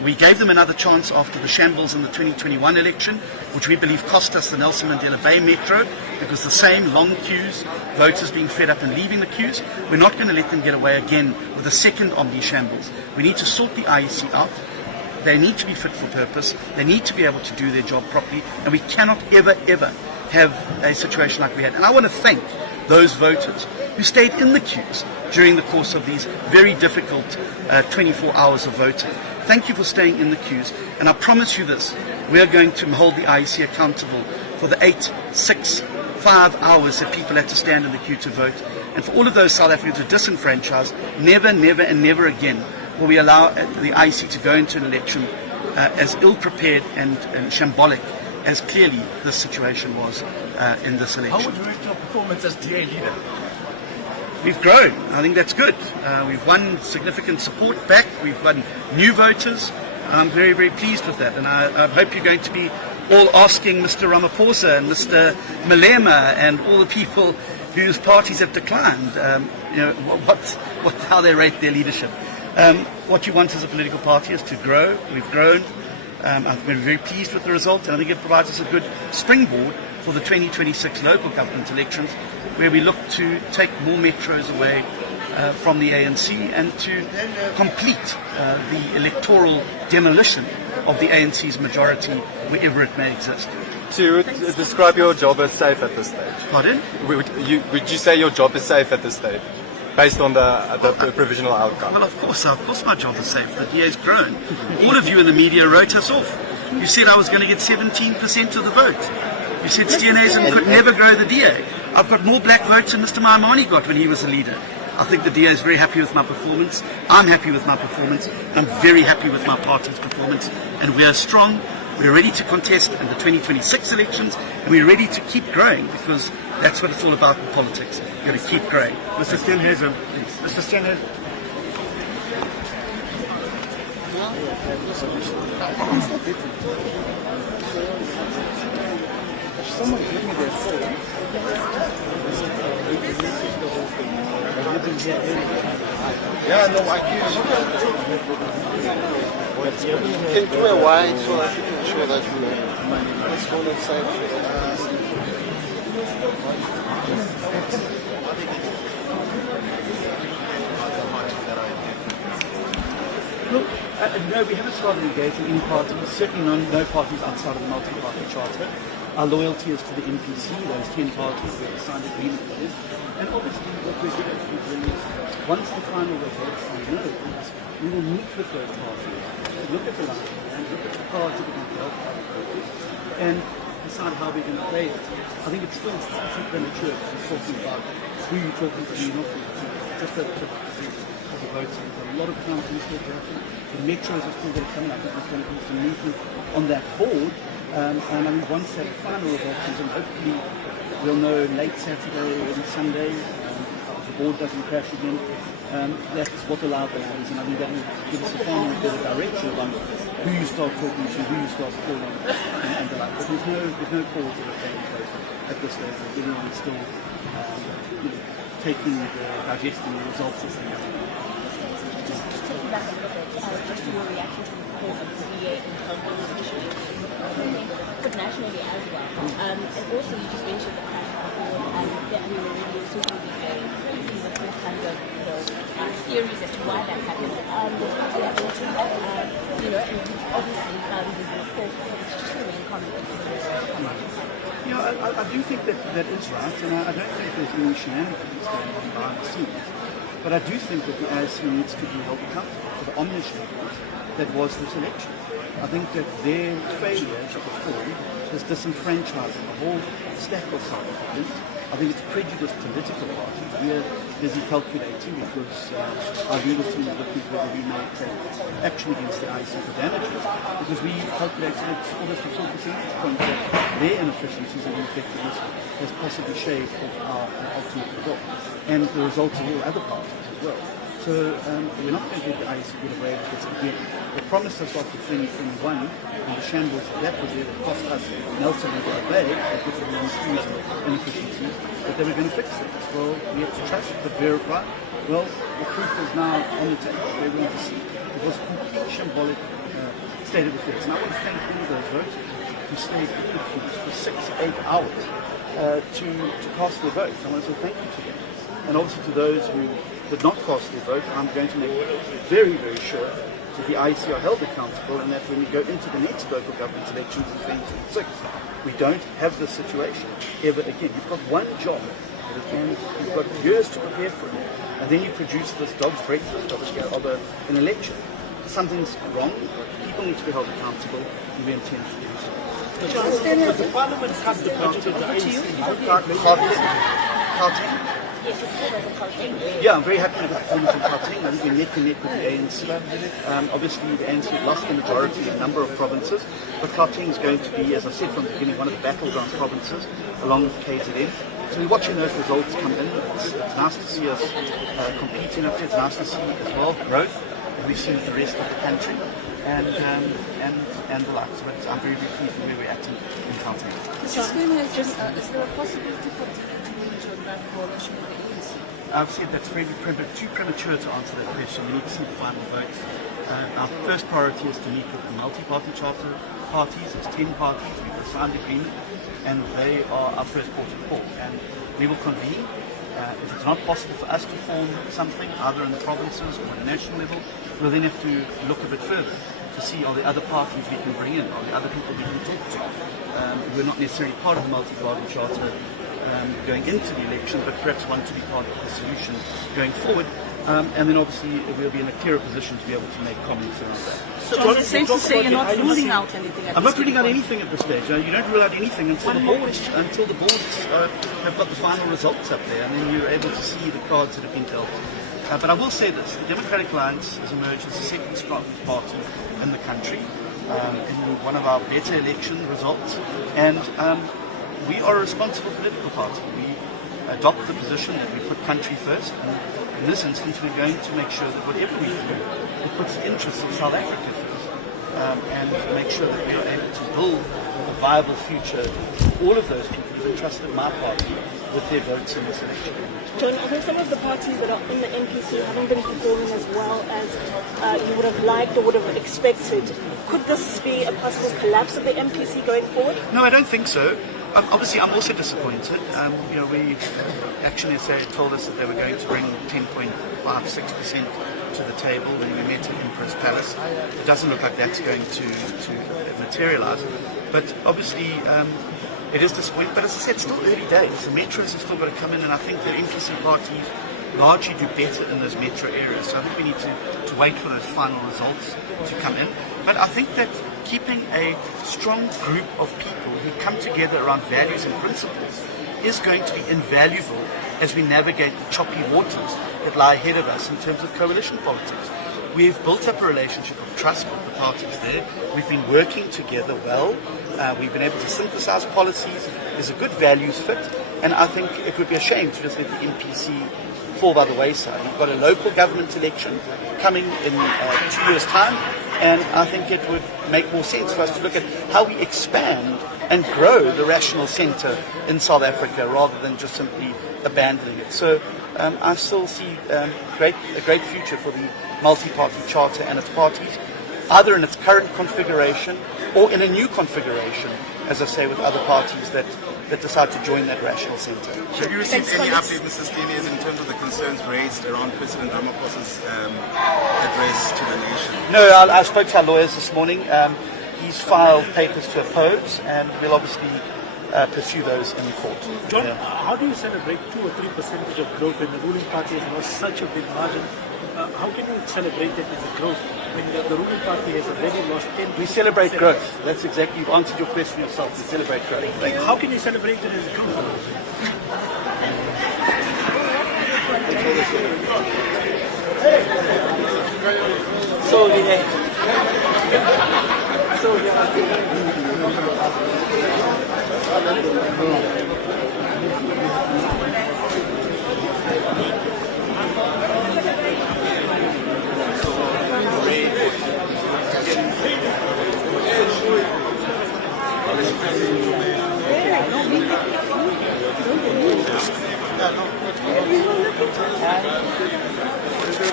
We gave them another chance after the shambles in the 2021 election, which we believe cost us the Nelson Mandela Bay Metro, because the same long queues, voters being fed up and leaving the queues. We're not going to let them get away again with a second omni shambles. We need to sort the IEC out. They need to be fit for purpose. They need to be able to do their job properly. And we cannot ever, ever have a situation like we had. And I want to thank those voters who stayed in the queues during the course of these very difficult 24 hours of voting. Thank you for staying in the queues. And I promise you this, we are going to hold the IEC accountable for the 8, 6, 5 hours that people had to stand in the queue to vote. And for all of those South Africans who are disenfranchised, never, never and never again will we allow the IEC to go into an election as ill-prepared and shambolic as clearly this situation was in this election. How would you rate your performance as DA leader? We've grown. I think that's good. We've won significant support back. We've won new voters. I'm very, very pleased with that. And I hope you're going to be all asking Mr. Ramaphosa and Mr. Malema and all the people whose parties have declined, how they rate their leadership. What you want as a political party is to grow. We've grown. I've been very pleased with the result, and I think it provides us a good springboard for the 2026 local government elections, where we look to take more metros away from the ANC and to complete the electoral demolition of the ANC's majority wherever it may exist. So you would describe your job as safe at this stage? Pardon? Would you say your job is safe at this stage, based on the provisional outcome? Well, of course my job is safe. The DA's grown. All of you in the media wrote us off. You said I was going to get 17% of the vote. You said Steenhuisen could never grow the DA. I've got more black votes than Mr. Maimane got when he was a leader. I think the DA is very happy with my performance. I'm happy with my performance. I'm very happy with my party's performance. And we are strong. We're ready to contest in the 2026 elections. And we're ready to keep growing, because that's what it's all about in politics. You've got to keep growing. Mr. Steenhuisen. Mr. Steenhuisen. Someone give me their phone. Yeah, no, I can do a wide so that you can show that let's go inside. Look, no, we haven't started engaging in parties, certainly no parties outside of the multi-party charter. Our loyalty is to the MPC, those 10 parties that signed agreement with it. And obviously what we're going to do is, once the final results are known, we will meet with those parties, look at the line and look at the cards that we're going to help our voters, and decide how we're going to play it. I think it's still too premature to be talking about who you're talking to, who you're not talking to. Just the votes. There's a lot of counting still to happen. The metros are still going to come in. I think there's going to be some movement on that board. And I mean, once that final result comes in, hopefully we'll know late Saturday or Sunday, if the board doesn't crash again. That's what the loud is, and I think that will give us a far more better direction on who you start talking to, who you start calling, and the like. But there's no calls that are taking place at this stage. Everyone's still digesting the results as they happen. Just taking back a little bit, just your reaction to the report of the VA in Congo, especially, but nationally as well. And also, you just mentioned the crash report, and we're really also going to be very crazy with all kinds of theories as to why that happened. And obviously, there's been a call for it. It's just the main comment. Yeah, I do think that is right, and I don't think there's any shenanigans going on behind the scenes. But I do think that the IEC needs to be held accountable for the omniscience that was this election. I think that their failure to perform has disenfranchised a whole stack of South Africans. I think it's prejudiced political parties. We are busy calculating because our legal team is looking whether we may take action against the IEC for damages, because we calculated it almost a 4 percentage point that their inefficiencies and ineffectiveness has possibly shaved off our ultimate result, and the results of all other parties as well. So we're not going to let the IEC get away with this again. They promised us after 2021 and the shambles that was there that cost us Nelson Mandela Bay, because of the inefficiencies, that they were going to fix things. Well, we have to trust but verify. Well, the proof is now on the table. We're going to see. It was a complete shambolic state of affairs. And I want to thank all of those voters who stayed in the queues for 6-8 hours to cast their vote. I want to say thank you to them. And obviously to those who did not cast their vote, I'm going to make very, very sure that the IEC are held accountable, and that when we go into the next local government elections in 2026, we don't have this situation ever again. You've got one job, and you've got years to prepare for it, and then you produce this dog's breakfast of an election. Something's wrong, people need to be held accountable, and we intend to do so. But the Parliament cut the budget of the ANC. Yes, you're full as a Gauteng. Yeah, I'm very happy with the performance in Gauteng. I think we're neck to neck with the ANC. Obviously, the ANC have lost the majority in a number of provinces, but Gauteng is going to be, as I said from the beginning, one of the battleground provinces, along with KZN. So we're watching those results come in. It's nice to see us competing up there. It's nice to see as well growth that we've seen in the rest of the country, and the like. So I'm very, very pleased with where we're at in Gauteng. Is there a possibility for coalition with the ANC? I've said that's too premature to answer that question. We need to see the final votes. Our first priority is to meet with the multi-party charter parties. It's 10 parties. We've signed agreement, and they are our first port of call. And we will convene. If it's not possible for us to form something, either in the provinces or at a national level, we'll then have to look a bit further to see are there other parties we can bring in, are there other people we can talk to. We're not necessarily part of the multi-party charter going into the election, but perhaps want to be part of the solution going forward. And then obviously we'll be in a clearer position to be able to make comments around that. So John, it's safe to say you're not ruling out anything at I'm this not ruling out point? anything at this stage. You don't rule out anything until the boards have got the final results up there, and then you're able to see the cards that have been dealt. But I will say this, the Democratic Alliance has emerged as the second strongest party in the country, in one of our better election results, and we are a responsible political party. We adopt the position that we put country first, and in this instance we're going to make sure that whatever we do, it puts the interests of South Africa first, and make sure that we are able to build a viable future for all of those people who have entrusted my party with their votes in this election. John, I think some of the parties that are in the NPC haven't been performing as well as you would have liked or would have expected. Could this be a possible collapse of the NPC going forward? No, I don't think so. Obviously, I'm also disappointed. We Action SA told us that they were going to bring 10.56% to the table when we met at Emperor's Palace. It doesn't look like that's going to materialise. But obviously, it is disappointing. But as I said, it's still early days. The metros have still got to come in, and I think the NPC parties largely do better in those metro areas. So I think we need to wait for those final results to come in. But I think that keeping a strong group of people who come together around values and principles is going to be invaluable as we navigate the choppy waters that lie ahead of us in terms of coalition politics. We've built up a relationship of trust with the parties there. We've been working together well. We've been able to synthesize policies. There's a good values fit. And I think it would be a shame to just let the NPC fall by the wayside. We've got a local government election coming in 2 years' time. And I think it would make more sense for us to look at how we expand and grow the rational centre in South Africa rather than just simply abandoning it. So I still see a great future for the multi-party charter and its parties, either in its current configuration or in a new configuration, as I say, with other parties that decide to join that rational centre. Have you received any update, Mr. Steniers, in terms of the concerns raised around President Ramaphosa's address to the nation? No, I spoke to our lawyers this morning. He's filed papers to oppose, and we'll obviously pursue those in court. John, how do you celebrate 2 or 3% of growth when the ruling party has lost such a big margin? How can you celebrate it as a growth when the ruling party has already lost 10%? We celebrate growth. That's exactly, you've answered your question yourself. We celebrate growth. How can you celebrate it as growth?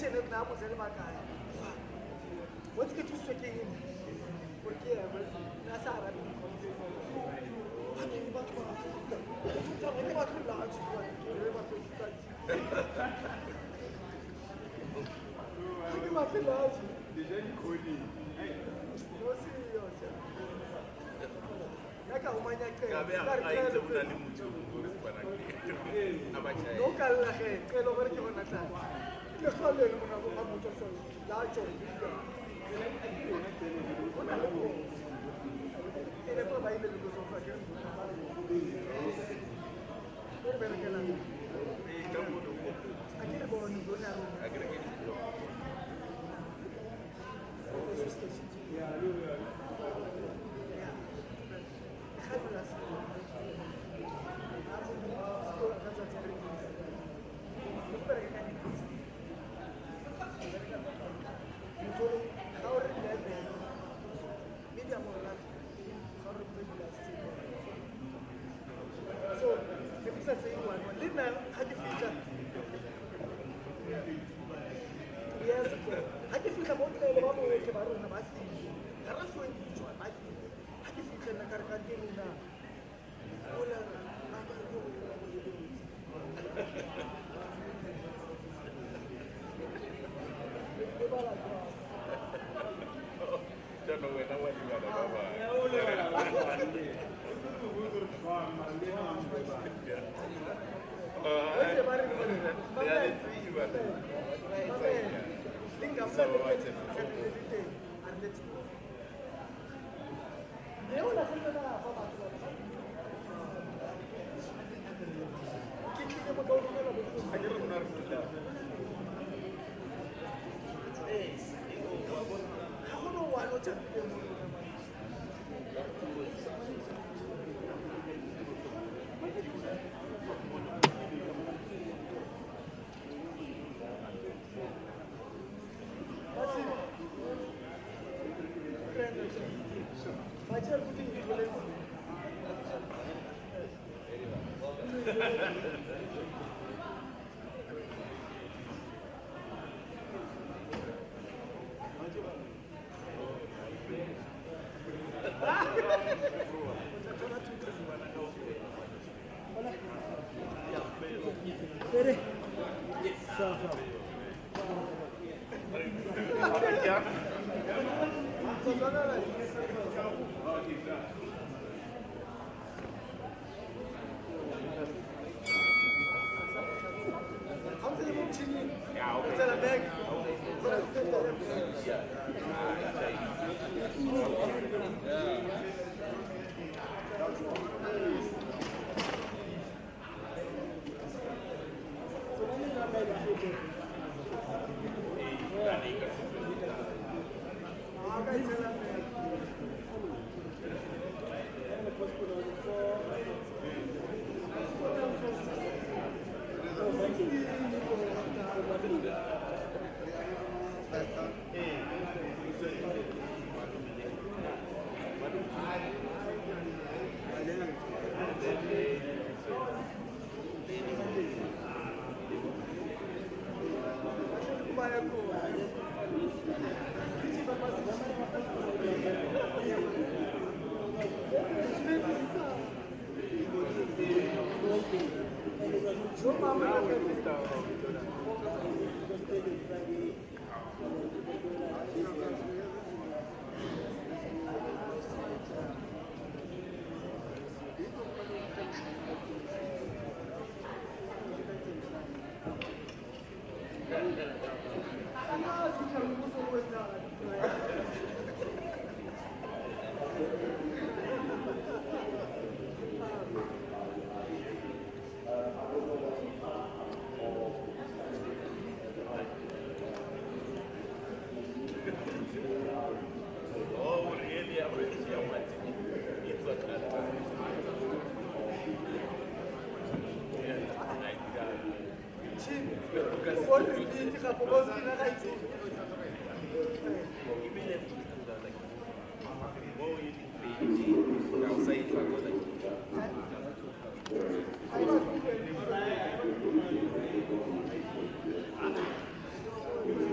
question que na posé le bakaya. What's que tu souhaites qu'il porque na sara ni Déjà une chronique. Non sérieux. Yaka umanya ke. No kala ke, ke lo ver que van a estar. Le khale le mona ba mo tso la tso. Ele pa ba ile lo so fa ke. Pero ver que la. Aquí le bon do na ro.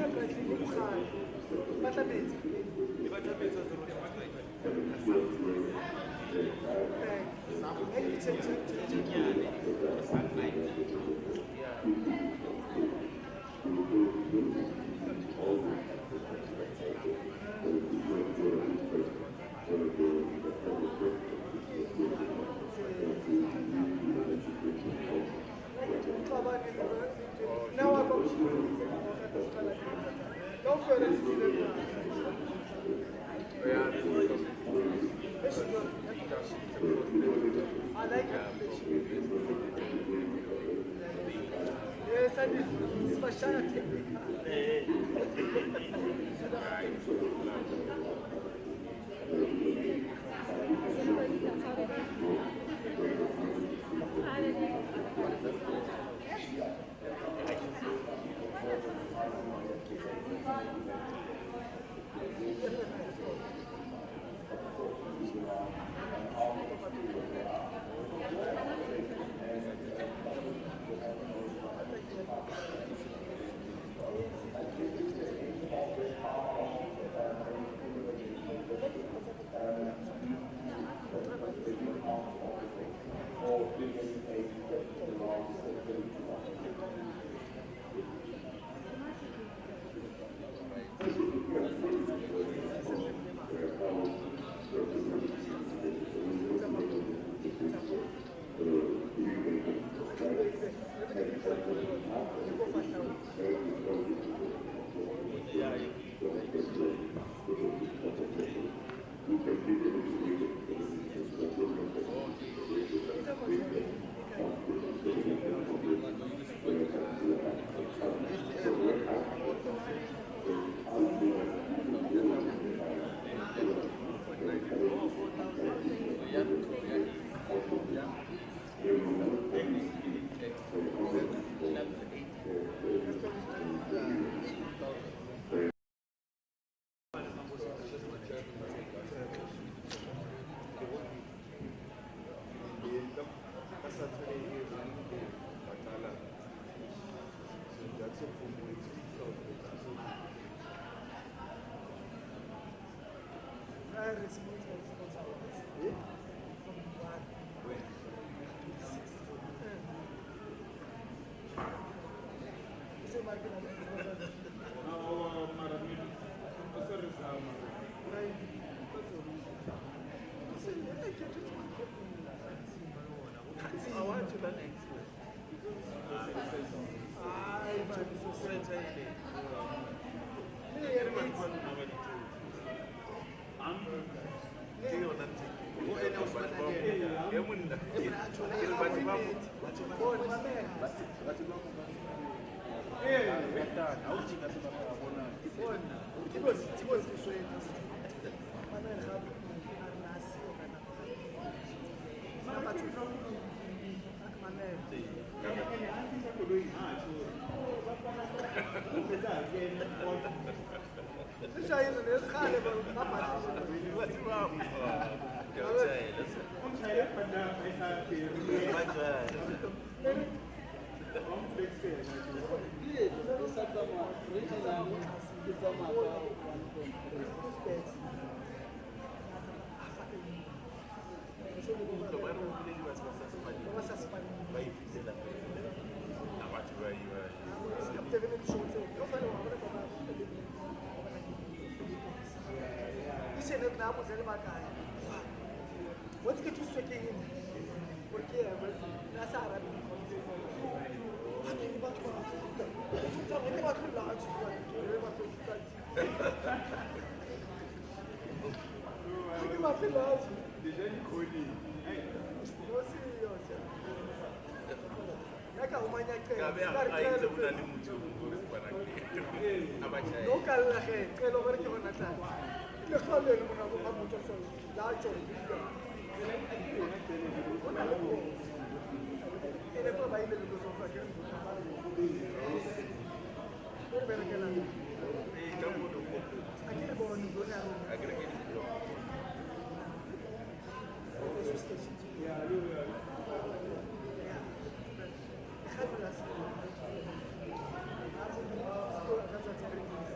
Yes, I did. It's my charity. What's get you sticking in? Porque nessa área.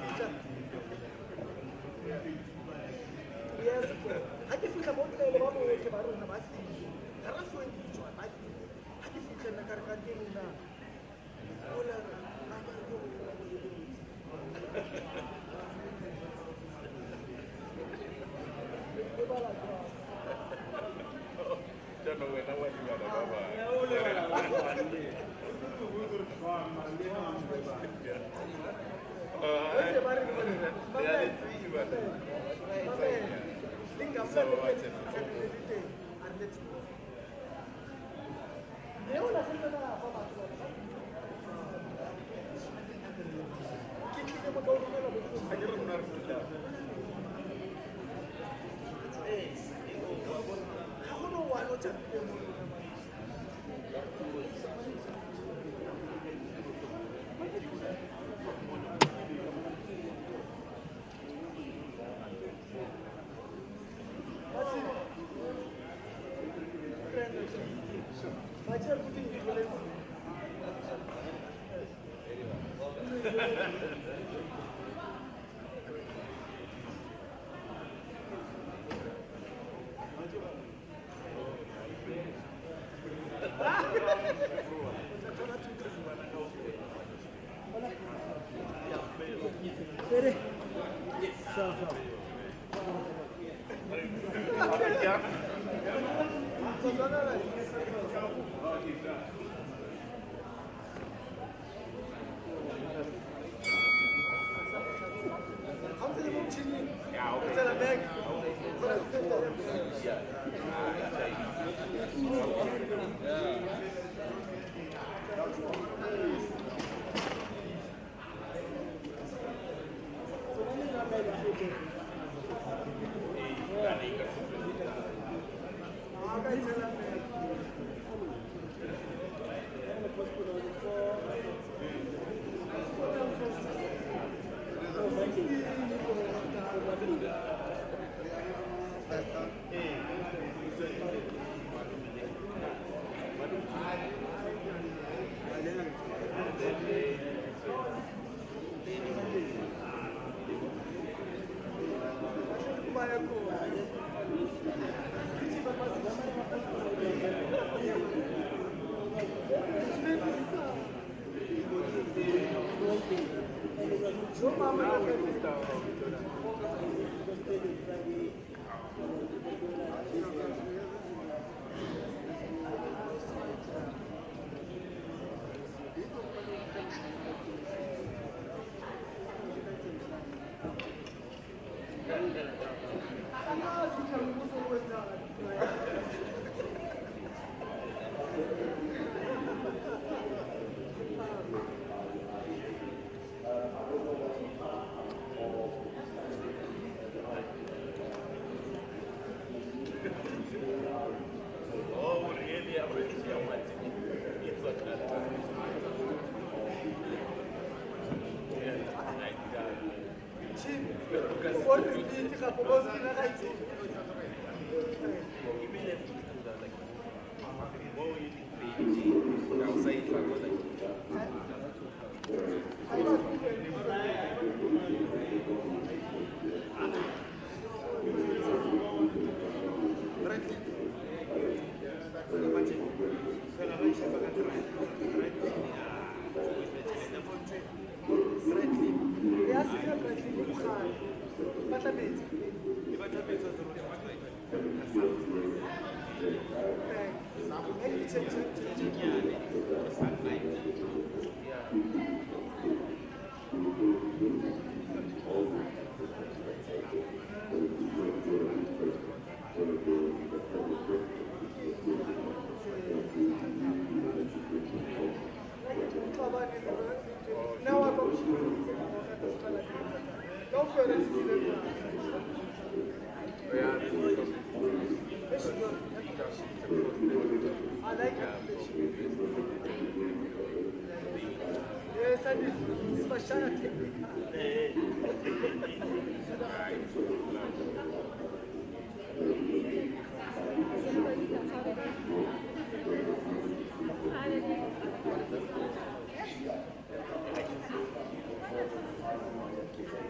Yes, I can feel about the level of the Barona Basti. There are so many people. I can feel the Carcatina. Don't know when I went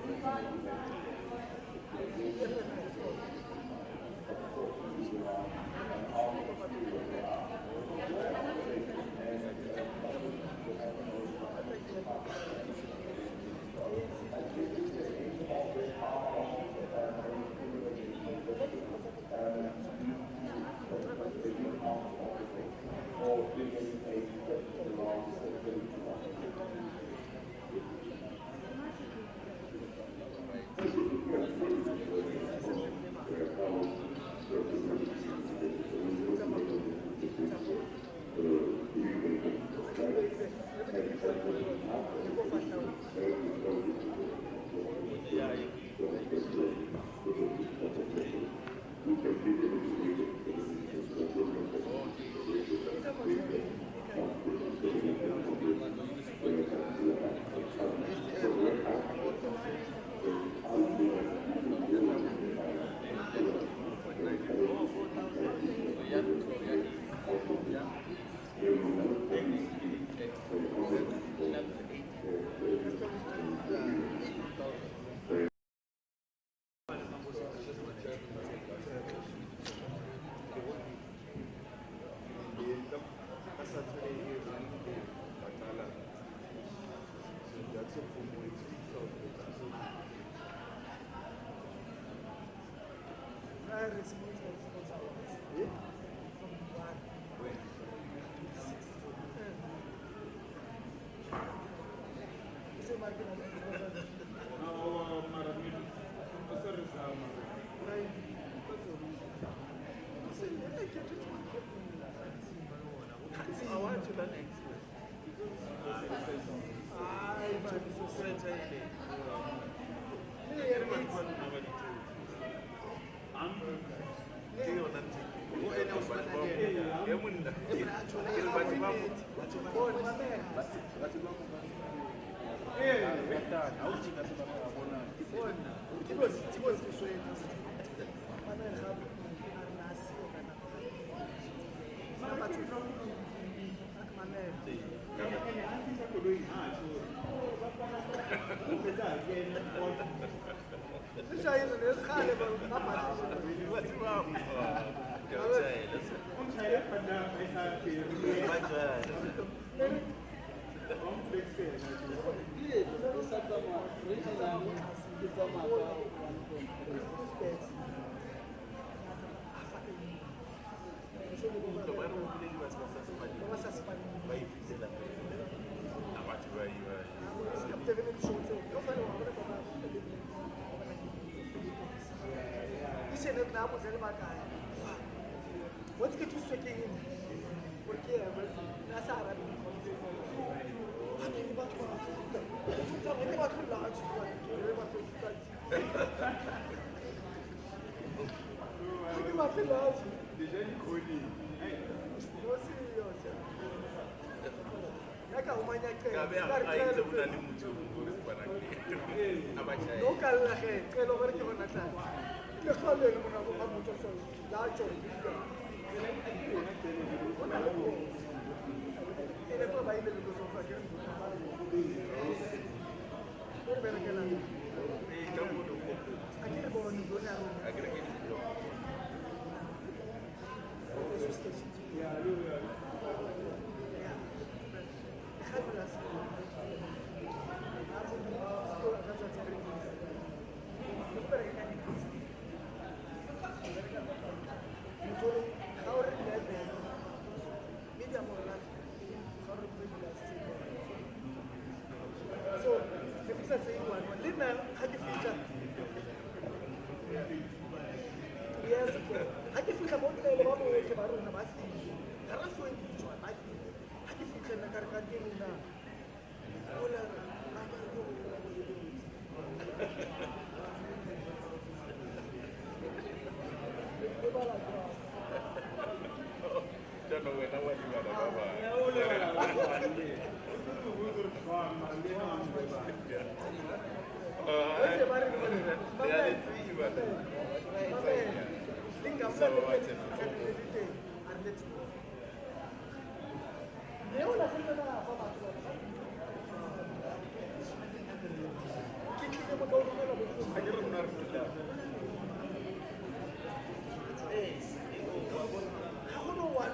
What's que tu souhaitais? Porque nessa área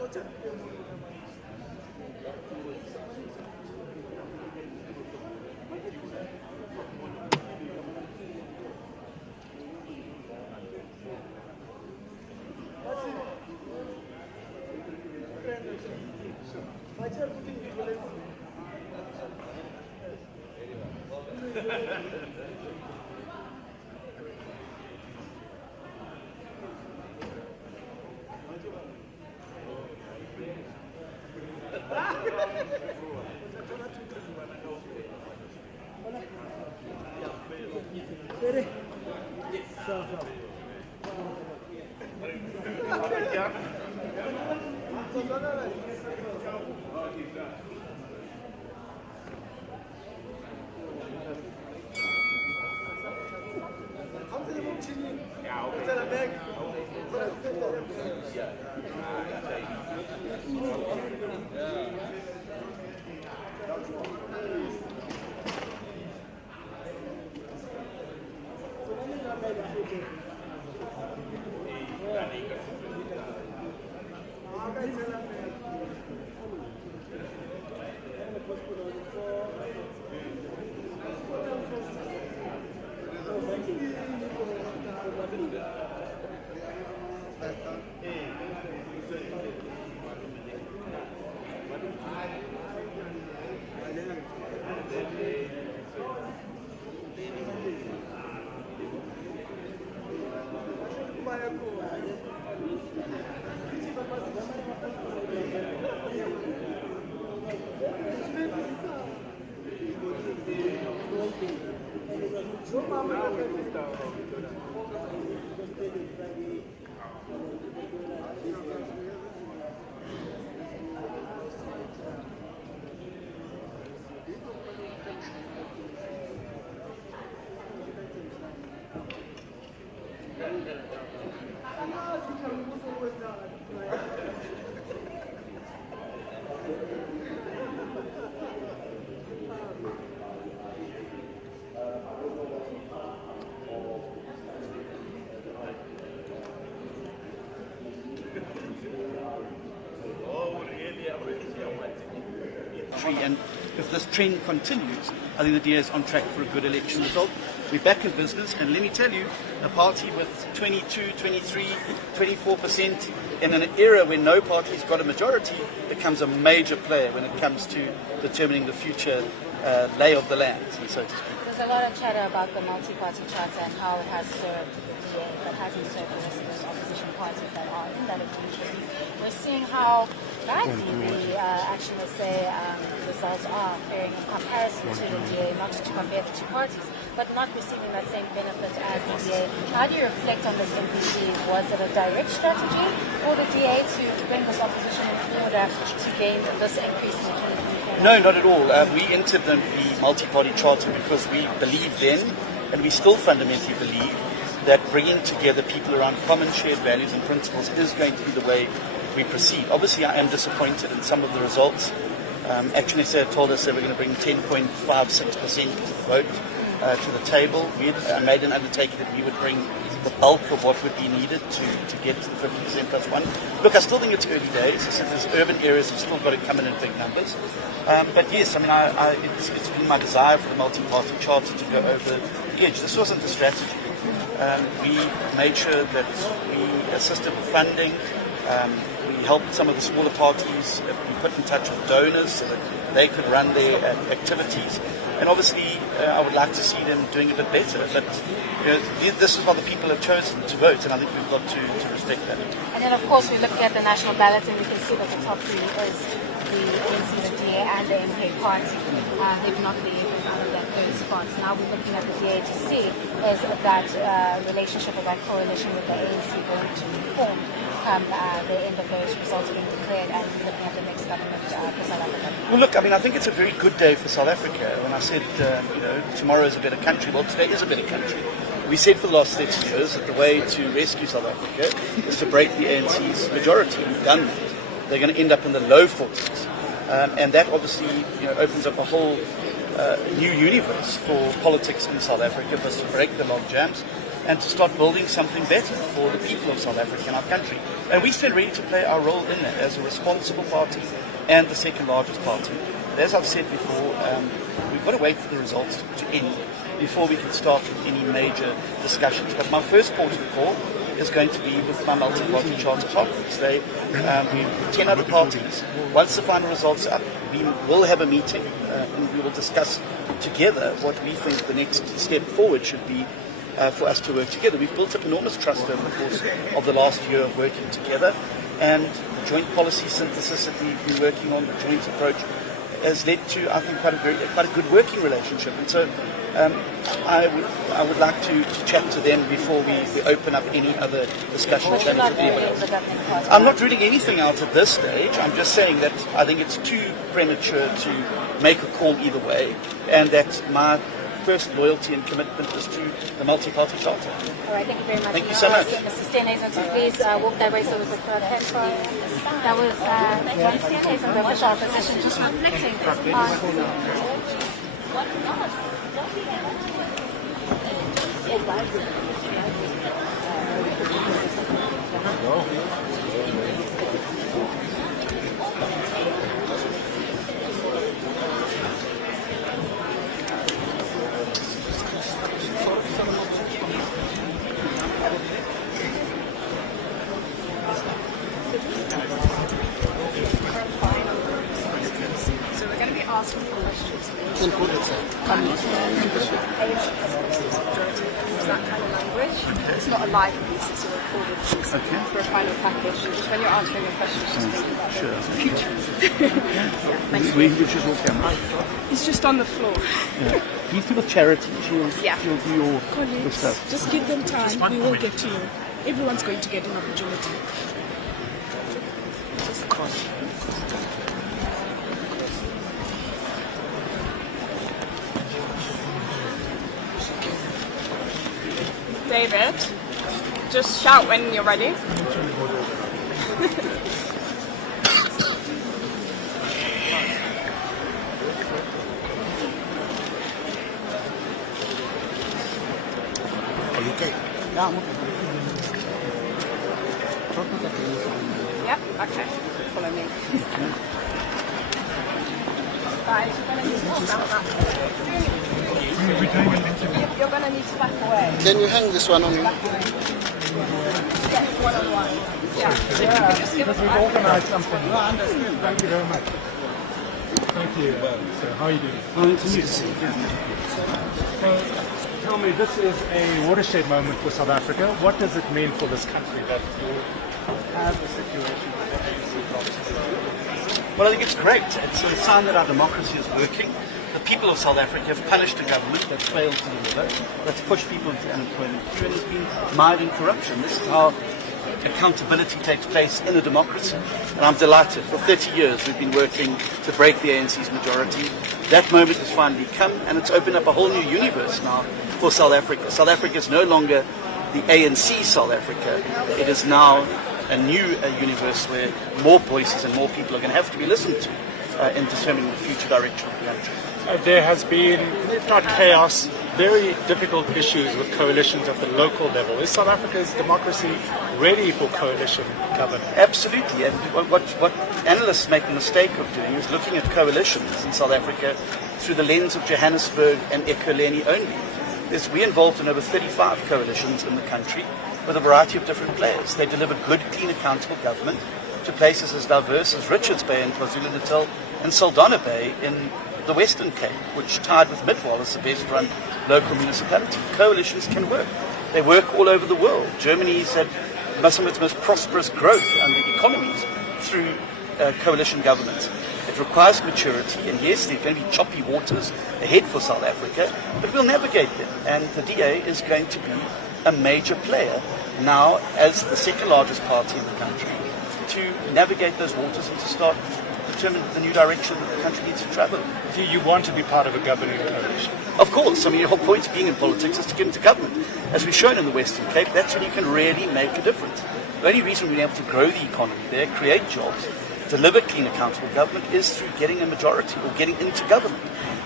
And if this trend continues, I think the DA is on track for a good election result. We're back in business, and let me tell you, a party with 22, 23, 24% in an era when no party's got a majority becomes a major player when it comes to determining the future lay of the land, so to speak. There's a lot of chatter about the multi-party charter and how it has served the DA, but hasn't served the rest of those opposition parties that are in that regime. We're seeing how badly the action, let's say, results are faring in comparison to the DA, not to compare the two parties, but not receiving that same benefit as the DA. How do you reflect on this MPC? Was it a direct strategy for the DA to bring this opposition in order to gain this increase in the 2024? No, not at all. We entered the multi-party charter because we believe then, and we still fundamentally believe, that bringing together people around common shared values and principles is going to be the way we proceed. Obviously, I am disappointed in some of the results. Action SA told us they were going to bring 10.56% vote to the table. We made an undertaking that we would bring the bulk of what would be needed to get to the 50% plus one. Look, I still think it's early days. I said there's urban areas have still got to come in big numbers. But yes, I mean, it's been my desire for the multi-party charter to go over the edge. This wasn't the strategy. We made sure that we assisted with funding. We helped some of the smaller parties be put in touch with donors so that they could run their activities. And obviously, I would like to see them doing a bit better. But this is what the people have chosen to vote, and I think we've got to respect that. And then, of course, we're looking at the national ballot, and we can see that the top three is the ANC, the DA, and the MK party. If not the other than those spots. Now we're looking at the DA to see is that relationship or that coalition with the ANC going to form come the end of those results being declared, and looking at the next government for South Africa? Well, look, I mean, I think it's a very good day for South Africa. When I said, tomorrow is a better country, well, today is a better country. We said for the last 30 years that the way to rescue South Africa is to break the ANC's majority. We've done that. They're going to end up in the low 40s. And that obviously opens up a whole new universe for politics in South Africa, for us to break the log jams and to start building something better for the people of South Africa and our country. And we stand ready to play our role in that as a responsible party and the second largest party. But as I've said before, we've got to wait for the results to end before we can start with any major discussions. But my first port of call is going to be with my multi-party charter partners. We 10 other parties. Once the final results are up, we will have a meeting and we will discuss together what we think the next step forward should be for us to work together. We've built up enormous trust over the course of the last year of working together, and the joint policy synthesis that we've been working on, the joint approach, has led to, I think, quite a good working relationship. And so I would like to chat to them before we open up any other discussions. I'm not ruling anything out at this stage. I'm just saying that I think it's too premature to make a call either way, and that my first loyalty and commitment is to the multi-party charter. All right, thank you very much. Thank you so much. Mr. Steenhuisen, so please walk that way so we can throw the headphone. That was John Steenhuisen, the official opposition, just reflecting So we're going to be asking questions. That kind of language. It's not a live piece, it's a recorded piece for a final package. And just when you're answering a question, just think about the future. It's just on the floor. These people charity, she'll do your Colleagues, stuff. just give them time, we will get to you. Everyone's going to get an opportunity. David, just shout when you're ready. Are you okay? Yeah, I'm okay. Yep, okay. Follow me. Guys, you're going to need to back away. Can you hang this one on you? Yes, one-on-one. Yeah. Because we've organised something. No, I understand. Thank you very much. Thank you. So, how are you doing? Oh, it's nice to see you. So, tell me, this is a watershed moment for South Africa. What does it mean for this country that you have a situation where the ANC blocks? Well, I think it's great. It's a sign that our democracy is working. The people of South Africa have punished a government that's failed to deliver, that's pushed people into unemployment queue, and has been mired in corruption. This is how accountability takes place in a democracy. And I'm delighted. For 30 years we've been working to break the ANC's majority. That moment has finally come, and it's opened up a whole new universe now for South Africa. South Africa is no longer the ANC South Africa. It is now a new universe where more voices and more people are going to have to be listened to in determining the future direction of the country. There has been, if not chaos, very difficult issues with coalitions at the local level. Is South Africa's democracy ready for coalition government? Absolutely, and what analysts make the mistake of doing is looking at coalitions in South Africa through the lens of Johannesburg and Ekurhuleni only. We're involved in over 35 coalitions in the country with a variety of different players. They deliver good, clean, accountable government to places as diverse as Richards Bay in KwaZulu-Natal and Saldanha Bay in the Western Cape, which tied with Midwall as the best run local municipality. Coalitions can work. They work all over the world. Germany's had some of its most prosperous growth under economies through coalition governments. It requires maturity, and yes, there are going to be choppy waters ahead for South Africa, but we'll navigate them. And the DA is going to be a major player now as the second largest party in the country to navigate those waters and to start determine the new direction that the country needs to travel. Do you want to be part of a governing coalition? Of course. I mean, the whole point of being in politics is to get into government. As we've shown in the Western Cape, that's when you can really make a difference. The only reason we're able to grow the economy there, create jobs, deliver clean, accountable government is through getting a majority or getting into government.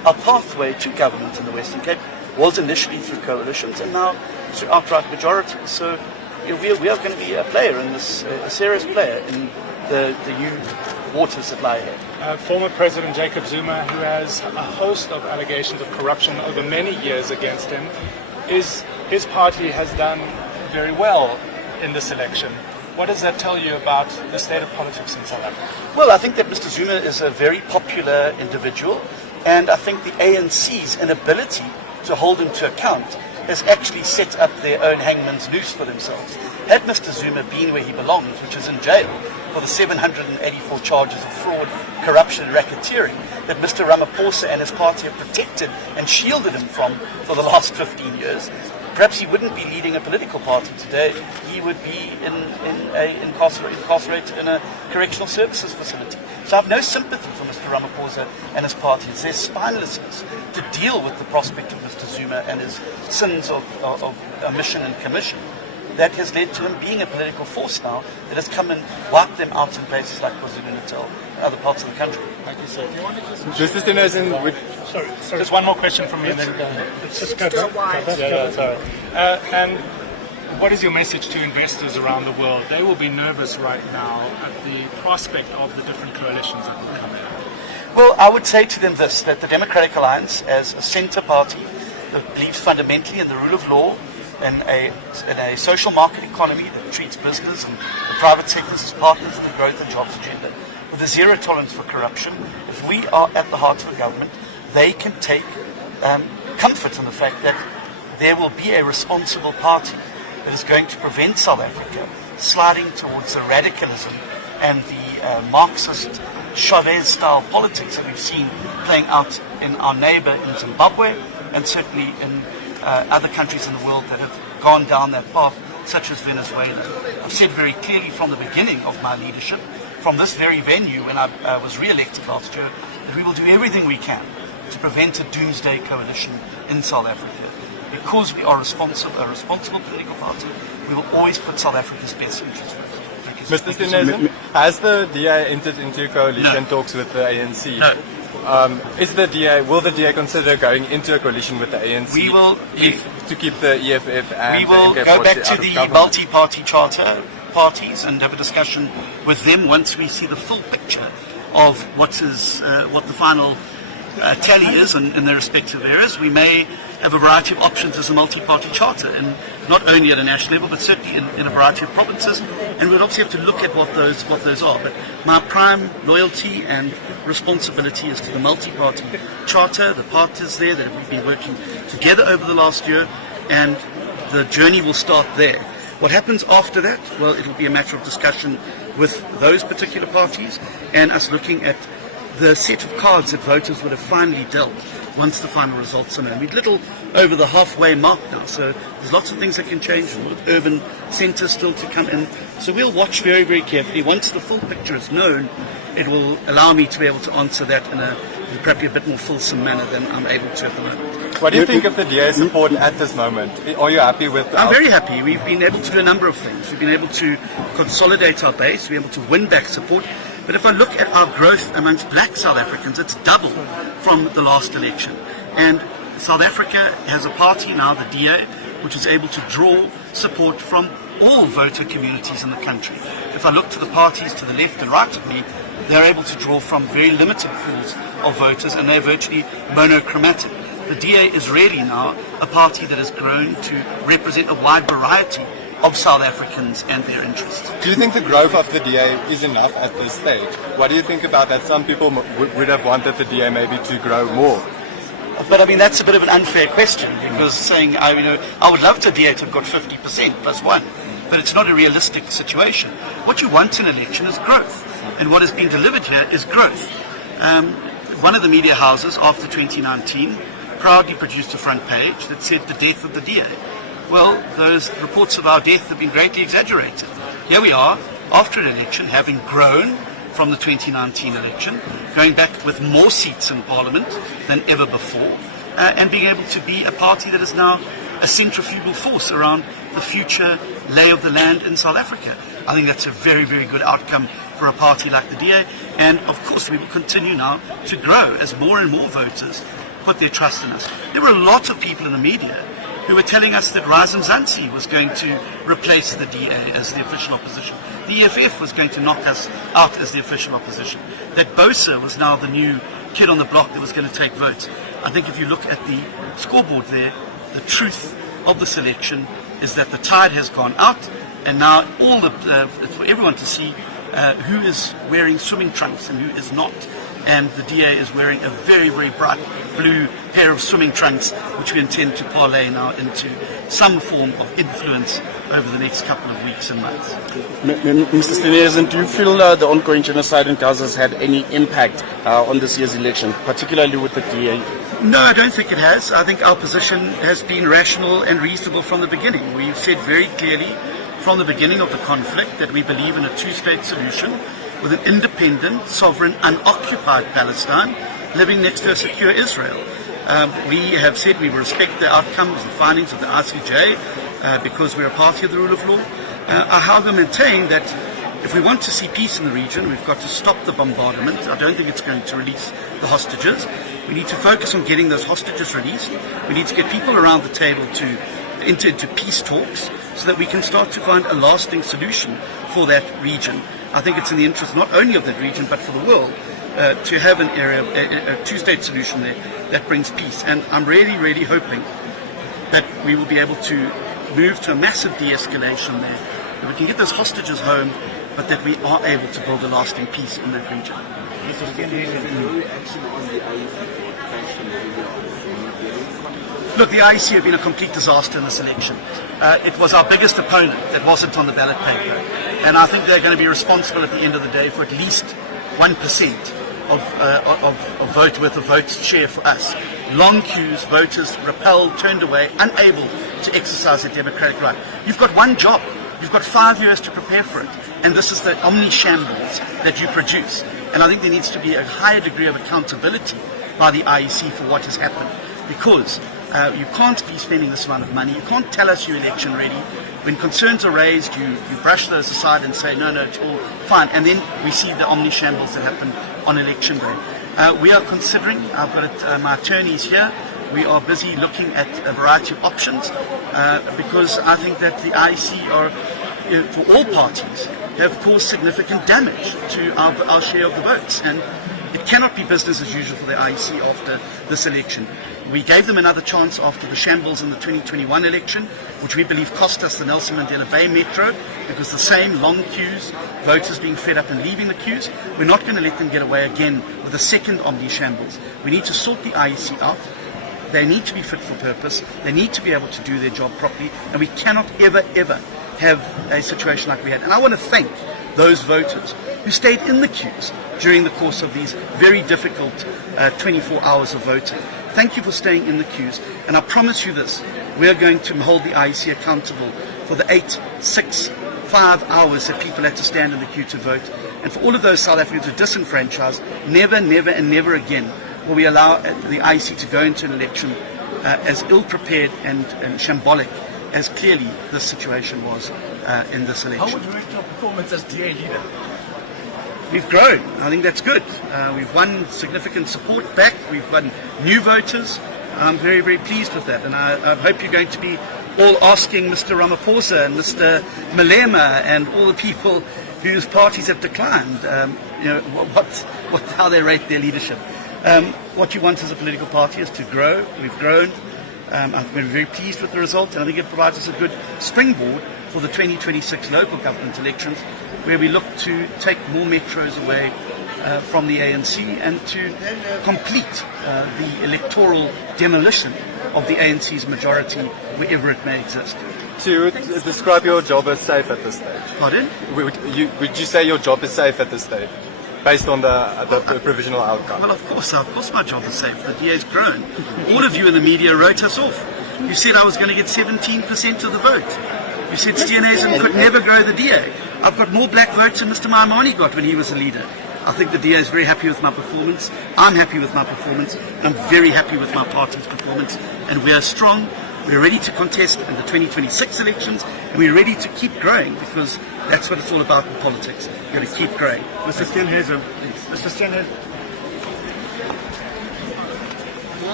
our pathway to government in the Western Cape was initially through coalitions and now through outright majority. So we are going to be a player in this, a serious player in the new waters that lie ahead. Former President Jacob Zuma, who has a host of allegations of corruption over many years against him, his party has done very well in this election. What does that tell you about the state of politics in South Africa? Well, I think that Mr. Zuma is a very popular individual, and I think the ANC's inability to hold him to account has actually set up their own hangman's noose for themselves. Had Mr. Zuma been where he belongs, which is in jail for the 784 charges of fraud, corruption and racketeering that Mr. Ramaphosa and his party have protected and shielded him from for the last 15 years, perhaps he wouldn't be leading a political party today. He would be incarcerated in a correctional services facility. So I have no sympathy for Mr. Ramaphosa and his party. It's their spinelessness to deal with the prospect of Mr. Zuma and his sins of omission and commission that has led to him being a political force now that has come and wiped them out in places like KwaZulu-Natal and other parts of the country. Thank you, sir. Sorry. Just one more question from me and then Just go back. sorry. And what is your message to investors around the world? They will be nervous right now at the prospect of the different coalitions that will come in. Well, I would say to them this, that the Democratic Alliance, as a centre party that believes fundamentally in the rule of law, in a social market economy that treats business and the private sectors as partners in the growth and jobs agenda, with a zero tolerance for corruption, if we are at the heart of the government, they can take comfort in the fact that there will be a responsible party that is going to prevent South Africa sliding towards the radicalism and the Marxist Chavez-style politics that we've seen playing out in our neighbour in Zimbabwe and certainly in other countries in the world that have gone down that path, such as Venezuela. I've said very clearly from the beginning of my leadership, from this very venue when I was re-elected last year, that we will do everything we can to prevent a doomsday coalition in South Africa. Because we are a responsible political party, we will always put South Africa's best interests first. Mr. Stinezen, has the DA entered into coalition talks with the ANC? No. Will the DA consider going into a coalition with the ANC? We will to keep the EFF and we will the go back to the multi-party charter parties and have a discussion with them once we see the full picture of what the final tally is in their respective areas. We may have a variety of options as a multi-party charter, and not only at a national level, but certainly in a variety of provinces. And we'll obviously have to look at what those are. But my prime loyalty and responsibility is to the multi-party charter, the partners there that have been working together over the last year, and the journey will start there. What happens after that? Well, it'll be a matter of discussion with those particular parties and us looking at the set of cards that voters would have finally dealt once the final results are known. We're little over the halfway mark now, so there's lots of things that can change, a lot of urban centres still to come in. So we'll watch very, very carefully. Once the full picture is known, it will allow me to be able to answer that in probably a bit more fulsome manner than I'm able to at the moment. What do you think of the DA support at this moment? Are you happy with that? I'm very happy. We've been able to do a number of things. We've been able to consolidate our base, we're able to win back support. But if I look at our growth amongst black South Africans, it's double from the last election. And South Africa has a party now, the DA, which is able to draw support from all voter communities in the country. If I look to the parties to the left and right of me, they're able to draw from very limited pools of voters, and they're virtually monochromatic. The DA is really now a party that has grown to represent a wide variety of South Africans and their interests. Do you think the growth of the DA is enough at this stage? What do you think about that? Some people would have wanted the DA maybe to grow more. But I mean, that's a bit of an unfair question, because saying, I would love the DA to have got 50% plus one, but it's not a realistic situation. What you want in an election is growth, and what has been delivered here is growth. One of the media houses after 2019 proudly produced a front page that said the death of the DA. Well, those reports of our death have been greatly exaggerated. Here we are, after an election, having grown from the 2019 election, going back with more seats in Parliament than ever before, and being able to be a party that is now a centrifugal force around the future lay of the land in South Africa. I think that's a very, very good outcome for a party like the DA, and of course we will continue now to grow as more and more voters put their trust in us. There were a lot of people in the media who were telling us that Razem Zansi was going to replace the DA as the official opposition. The EFF was going to knock us out as the official opposition. That Bosa was now the new kid on the block that was going to take votes. I think if you look at the scoreboard there, the truth of the selection is that the tide has gone out, and now for everyone to see who is wearing swimming trunks and who is not. And the DA is wearing a very, very bright blue pair of swimming trunks, which we intend to parlay now into some form of influence over the next couple of weeks and months. Mr. Steenhuisen, do you feel the ongoing genocide in Gaza has had any impact on this year's election, particularly with the DA? No, I don't think it has. I think our position has been rational and reasonable from the beginning. We've said very clearly from the beginning of the conflict that we believe in a two-state solution with an independent, sovereign, unoccupied Palestine living next to a secure Israel. We have said we will respect the outcomes, the findings of the ICJ, because we're a party of the rule of law. I however maintain that if we want to see peace in the region, we've got to stop the bombardment. I don't think it's going to release the hostages. We need to focus on getting those hostages released. We need to get people around the table to enter into peace talks so that we can start to find a lasting solution for that region. I think it's in the interest not only of that region but for the world to have an area, a two-state solution there that brings peace. And I'm really, really hoping that we will be able to move to a massive de-escalation there, that we can get those hostages home, but that we are able to build a lasting peace in that region. Look, the IEC have been a complete disaster in this election. It was our biggest opponent that wasn't on the ballot paper. And I think they're going to be responsible at the end of the day for at least 1% of vote worth of votes share for us. Long queues, voters repelled, turned away, unable to exercise their democratic right. You've got one job. You've got 5 years to prepare for it. And this is the omni-shambles that you produce. And I think there needs to be a higher degree of accountability by the IEC for what has happened. Because you can't be spending this amount of money. You can't tell us you're election ready. When concerns are raised, you brush those aside and say, no, it's all fine. And then we see the omni-shambles that happened on election day. We are considering, I've got my attorneys here, we are busy looking at a variety of options because I think that the IEC are, for all parties, have caused significant damage to our share of the votes. And it cannot be business as usual for the IEC after this election. We gave them another chance after the shambles in the 2021 election, which we believe cost us the Nelson Mandela Bay Metro, because the same long queues, voters being fed up and leaving the queues. We're not going to let them get away again with a second omni-shambles. We need to sort the IEC out. They need to be fit for purpose. They need to be able to do their job properly. And we cannot ever have a situation like we had. And I want to thank those voters who stayed in the queues during the course of these very difficult 24 hours of voting. Thank you for staying in the queues. And I promise you this, we are going to hold the IEC accountable for the 8, 6, 5 hours that people had to stand in the queue to vote. And for all of those South Africans who are disenfranchised, never and never again will we allow the IEC to go into an election as ill-prepared and shambolic as clearly this situation was in this election. How would you rate your performance as DA leader? We've grown. I think that's good. We've won significant support back. We've won new voters. I'm very pleased with that. And I hope you're going to be all asking Mr. Ramaphosa and Mr. Malema and all the people whose parties have declined, how they rate their leadership. What you want as a political party is to grow. We've grown. I've been very pleased with the result, and I think it provides us a good springboard for the 2026 local government elections, where we look to take more metros away from the ANC and to complete the electoral demolition of the ANC's majority wherever it may exist. So you would describe your job as safe at this stage? Pardon? Would you say your job is safe at this stage, based on the provisional outcome? Well, of course my job is safe. The DA's grown. All of you in the media wrote us off. You said I was going to get 17% of the vote. You said Steenhuisen could never grow the DA. I've got more black votes than Mr. Maimane got when he was a leader. I think the DA is very happy with my performance. I'm happy with my performance. And I'm very happy with my party's performance. And we are strong. We're ready to contest in the 2026 elections. And we're ready to keep growing, because that's what it's all about in politics. You've got to keep growing. Mr. Steenhuisen. Mr. Steenhuisen.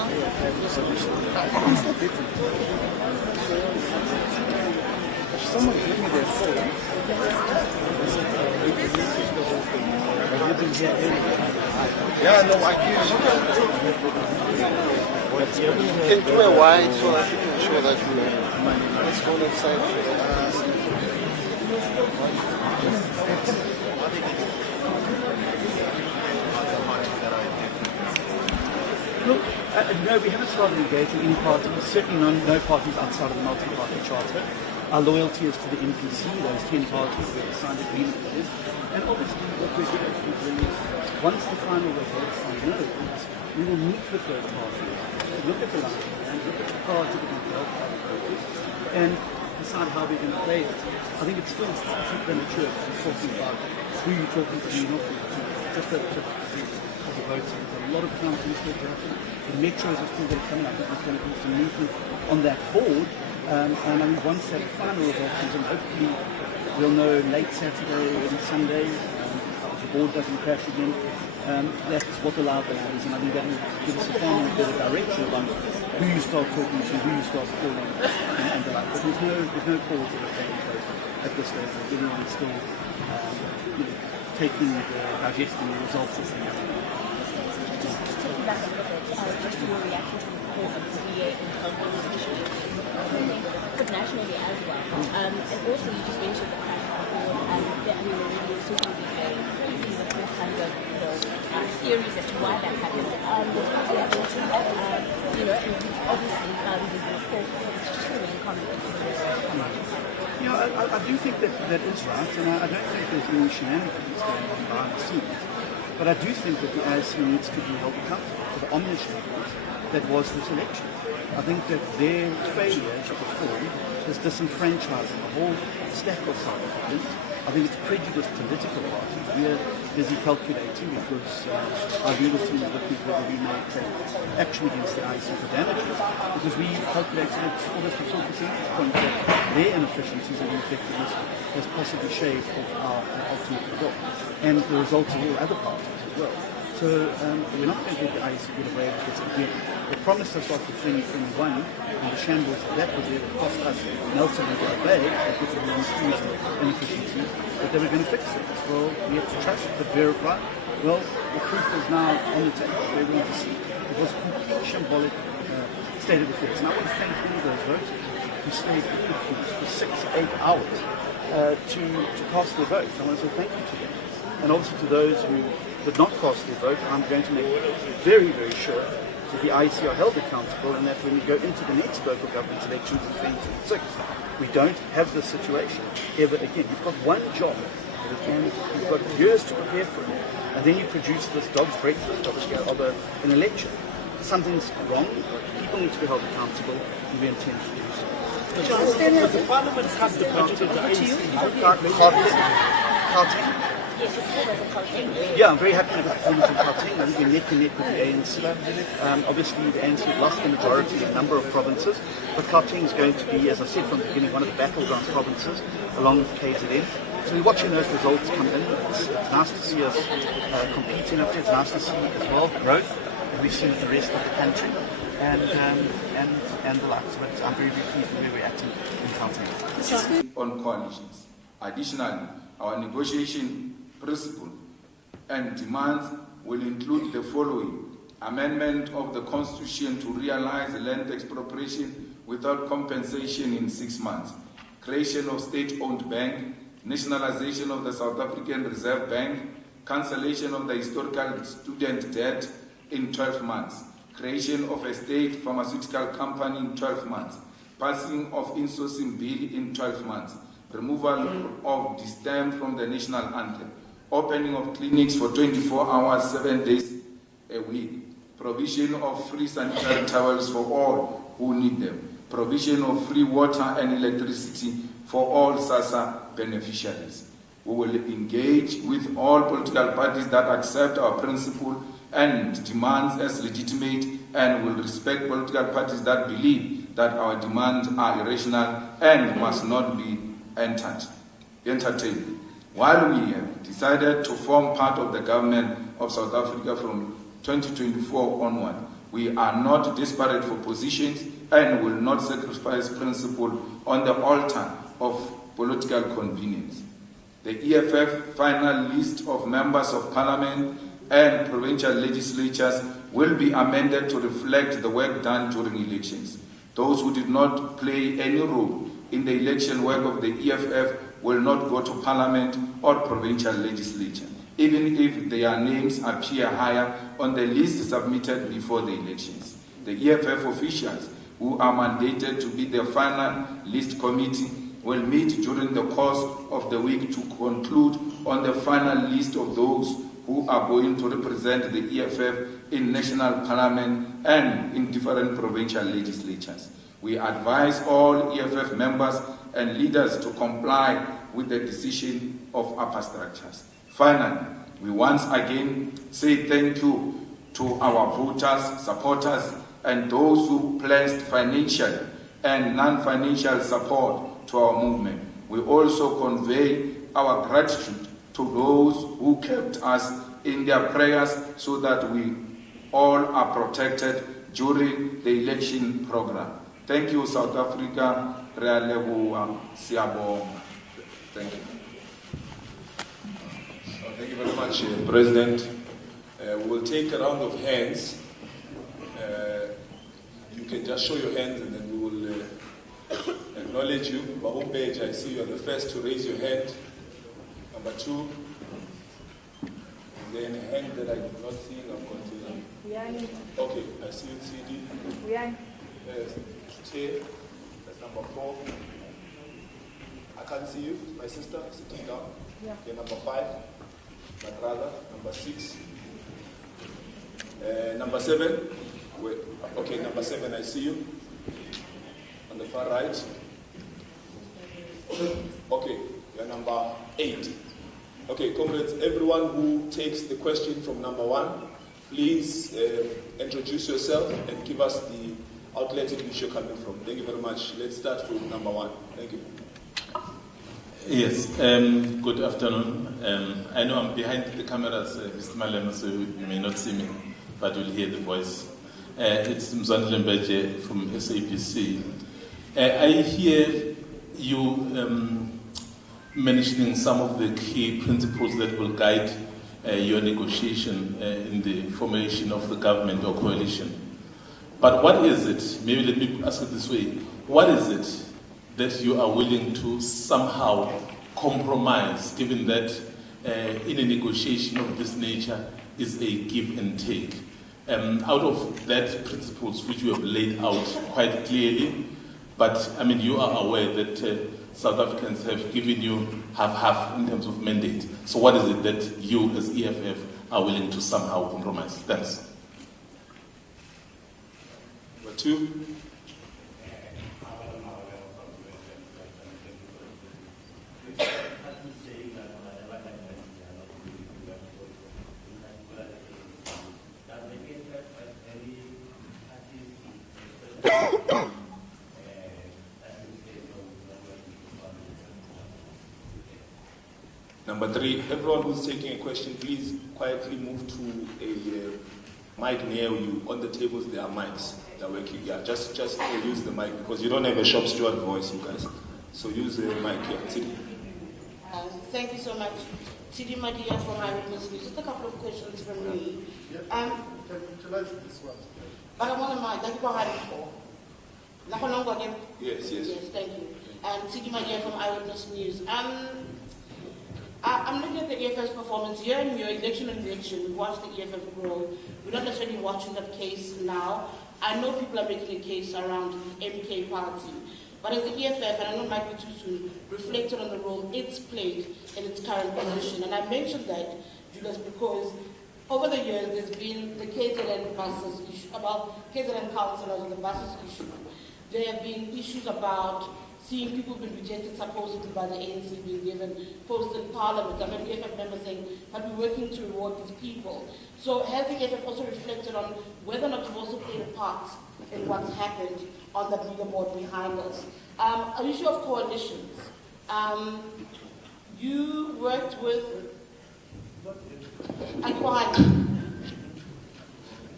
Someone give me their phone. Yeah, no, I can do a wide so that you can show that you let's go inside. Look, no, we haven't started engaging any parties, certainly no parties outside of the multi-party charter. Our loyalty is to the NPC, those 10 parties that signed agreement with. And obviously what we're doing is, once the final results are known, we will meet with those parties, look at the line, and look at the cards that are going to help our voters, and decide how we're going to play it. I think it's still too premature to be talking about who you're talking to, who you're not talking to. Just the voting. There's a lot of counting still to happen. The metros are still going to come in. I think there's going to be some movement on that board. And I mean, once that final result comes in, hopefully we'll know late Saturday and Sunday, if the board doesn't crash again. That's what the loud band is, and I think that will give us a far more better direction about who you start talking to, who you start calling, and the like. But there's no calls that are taking place at this stage. Everyone's still digesting the results as they happen. Just taking back a little bit, just your reaction to the report of the DA in Plunges initially, but nationally as well. And also you just mentioned the crash report, and we're social media crazy with all kinds of theories as to why that happened. And obviously there's been a call for it to just remain confident. Yeah, I do think that is right, and I don't think there's any shenanigans going on behind the scenes. But I do think that the ANC needs to be held accountable for the omniscient that was this election. I think that their failure to perform is disenfranchising a whole stack of South Africans. I think it's prejudiced political parties. We are busy calculating because our legal team is looking whether we may take action against the ANC for damages, because we calculated it almost a full percentage point that their inefficiencies and ineffectiveness has possibly shaved off our ultimate result, and the results of all other parties as well. So we're not going to let the ANC get away with this again. They promised us after 2021, and the shambles that was there that cost us Nelson and the Bay, because of the inefficiencies, that they were going to fix it. Well, we have to trust but verify. Well, the proof is now on the table for everyone to see. It was a complete shambolic state of affairs. And I want to thank all of those voters who stayed in the queues for 6-8 hours to cast their vote. I want to say thank you to them. And obviously to those who did not cast their vote, I'm going to make very, very sure that the IEC are held accountable, and that when we go into the next local government elections in 2026, we don't have this situation ever again. You've got one job, and you've got years to prepare for it, and then you produce this dog's breakfast of an election. Something's wrong, people need to be held accountable, and we intend to do so. But the Parliament cut the budget of the ANC. Yeah, I'm very happy with the performance of Gauteng. I think we're neck and neck with the ANC. Obviously, the ANC have lost the majority in a number of provinces, but Gauteng is going to be, as I said from the beginning, one of the battleground provinces, along with KZN. So we're watching those results come in. It's nice to see us competing up there. It's nice to see as well growth that we've seen in the rest of the country, and the likes. But I'm very, very pleased with where we're at in Gauteng. On coalitions. Additionally, our negotiation principle and demands will include the following: amendment of the Constitution to realize land expropriation without compensation in 6 months, creation of state-owned bank, nationalization of the South African Reserve Bank, cancellation of the historical student debt in 12 months, creation of a state pharmaceutical company in 12 months, passing of insourcing bill in 12 months, removal of distem from the national anthem, opening of clinics for 24 hours, 7 days a week, provision of free sanitary towels for all who need them, provision of free water and electricity for all SASSA beneficiaries. We will engage with all political parties that accept our principle and demands as legitimate, and will respect political parties that believe that our demands are irrational and must not be entertained. While we have decided to form part of the government of South Africa from 2024 onward, We are not desperate for positions and will not sacrifice principle on the altar of political convenience. The EFF final list of members of parliament and provincial legislatures will be amended to reflect the work done during elections. Those who did not play any role in the election work of the EFF will not go to parliament or provincial legislature, even if their names appear higher on the list submitted before the elections. The EFF officials who are mandated to be the final list committee will meet during the course of the week to conclude on the final list of those who are going to represent the EFF in national parliament and in different provincial legislatures. We advise all EFF members and leaders to comply with the decision of upper structures. Finally, we once again say thank you to our voters, supporters, and those who pledged financial and non-financial support to our movement. We also convey our gratitude to those who kept us in their prayers so that we all are protected during the election program. Thank you, South Africa. Thank you. Thank you very much, President. We will take a round of hands. You can just show your hands and then we will acknowledge you. Bahupej, I see you are the first to raise your hand. Number 2. And then a hand that I do not see, I'm continuing. Okay, I see you, CD. Yes, Chair, that's number 4. I can't see you, my sister, sitting down. Okay, number 5, my brother, number 6. Number 7, wait. Okay, number 7, I see you. On the far right. Okay, you're number 8. Okay, comrades, everyone who takes the question from number 1, please introduce yourself and give us the outlet in which you're coming from. Thank you very much. Let's start from number 1. Thank you. Yes, good afternoon. I know I'm behind the cameras, Mr. Malema, so you may not see me, but you'll hear the voice. It's Mzwandile Mbeje from SAPC. I hear you mentioning some of the key principles that will guide your negotiation in the formation of the government or coalition. But what is it, maybe let me ask it this way, what is it that you are willing to somehow compromise, given that in a negotiation of this nature is a give and take? Out of that principles which you have laid out quite clearly, but I mean you are aware that South Africans have given you half in terms of mandate. So what is it that you as EFF are willing to somehow compromise? Thanks. Number 2. Number 3, everyone who's taking a question, please quietly move to a mic near you. On the tables there are mics that are working. Yeah, just use the mic because you don't have a shop steward voice, you guys. So use the mic here. Tidi. Thank you so much. Tidi Madia from Eyewitness News. Just a couple of questions from me. Can utilize this one. But I want to mind, thank you for having me. Yes. Yes, thank you. Tidi Madia from Eyewitness News. I'm looking at the EFF's performance year on year, election on election. We've watched the EFF grow. We're not necessarily watching that case now. I know people are making a case around the MK party. But as the EFF, and I know it might be too soon, reflected on the role it's played in its current position. And I mentioned that, Julius, because over the years there's been the KZN buses issue, about KZN councillors and the buses issue. There have been issues about seeing people being rejected supposedly by the ANC being given posts in parliament. I've had EFF members saying, but we're working to reward these people. So has the EFF also reflected on whether or not you've also played a part in what's happened on that leaderboard behind us? An issue of coalitions. You worked with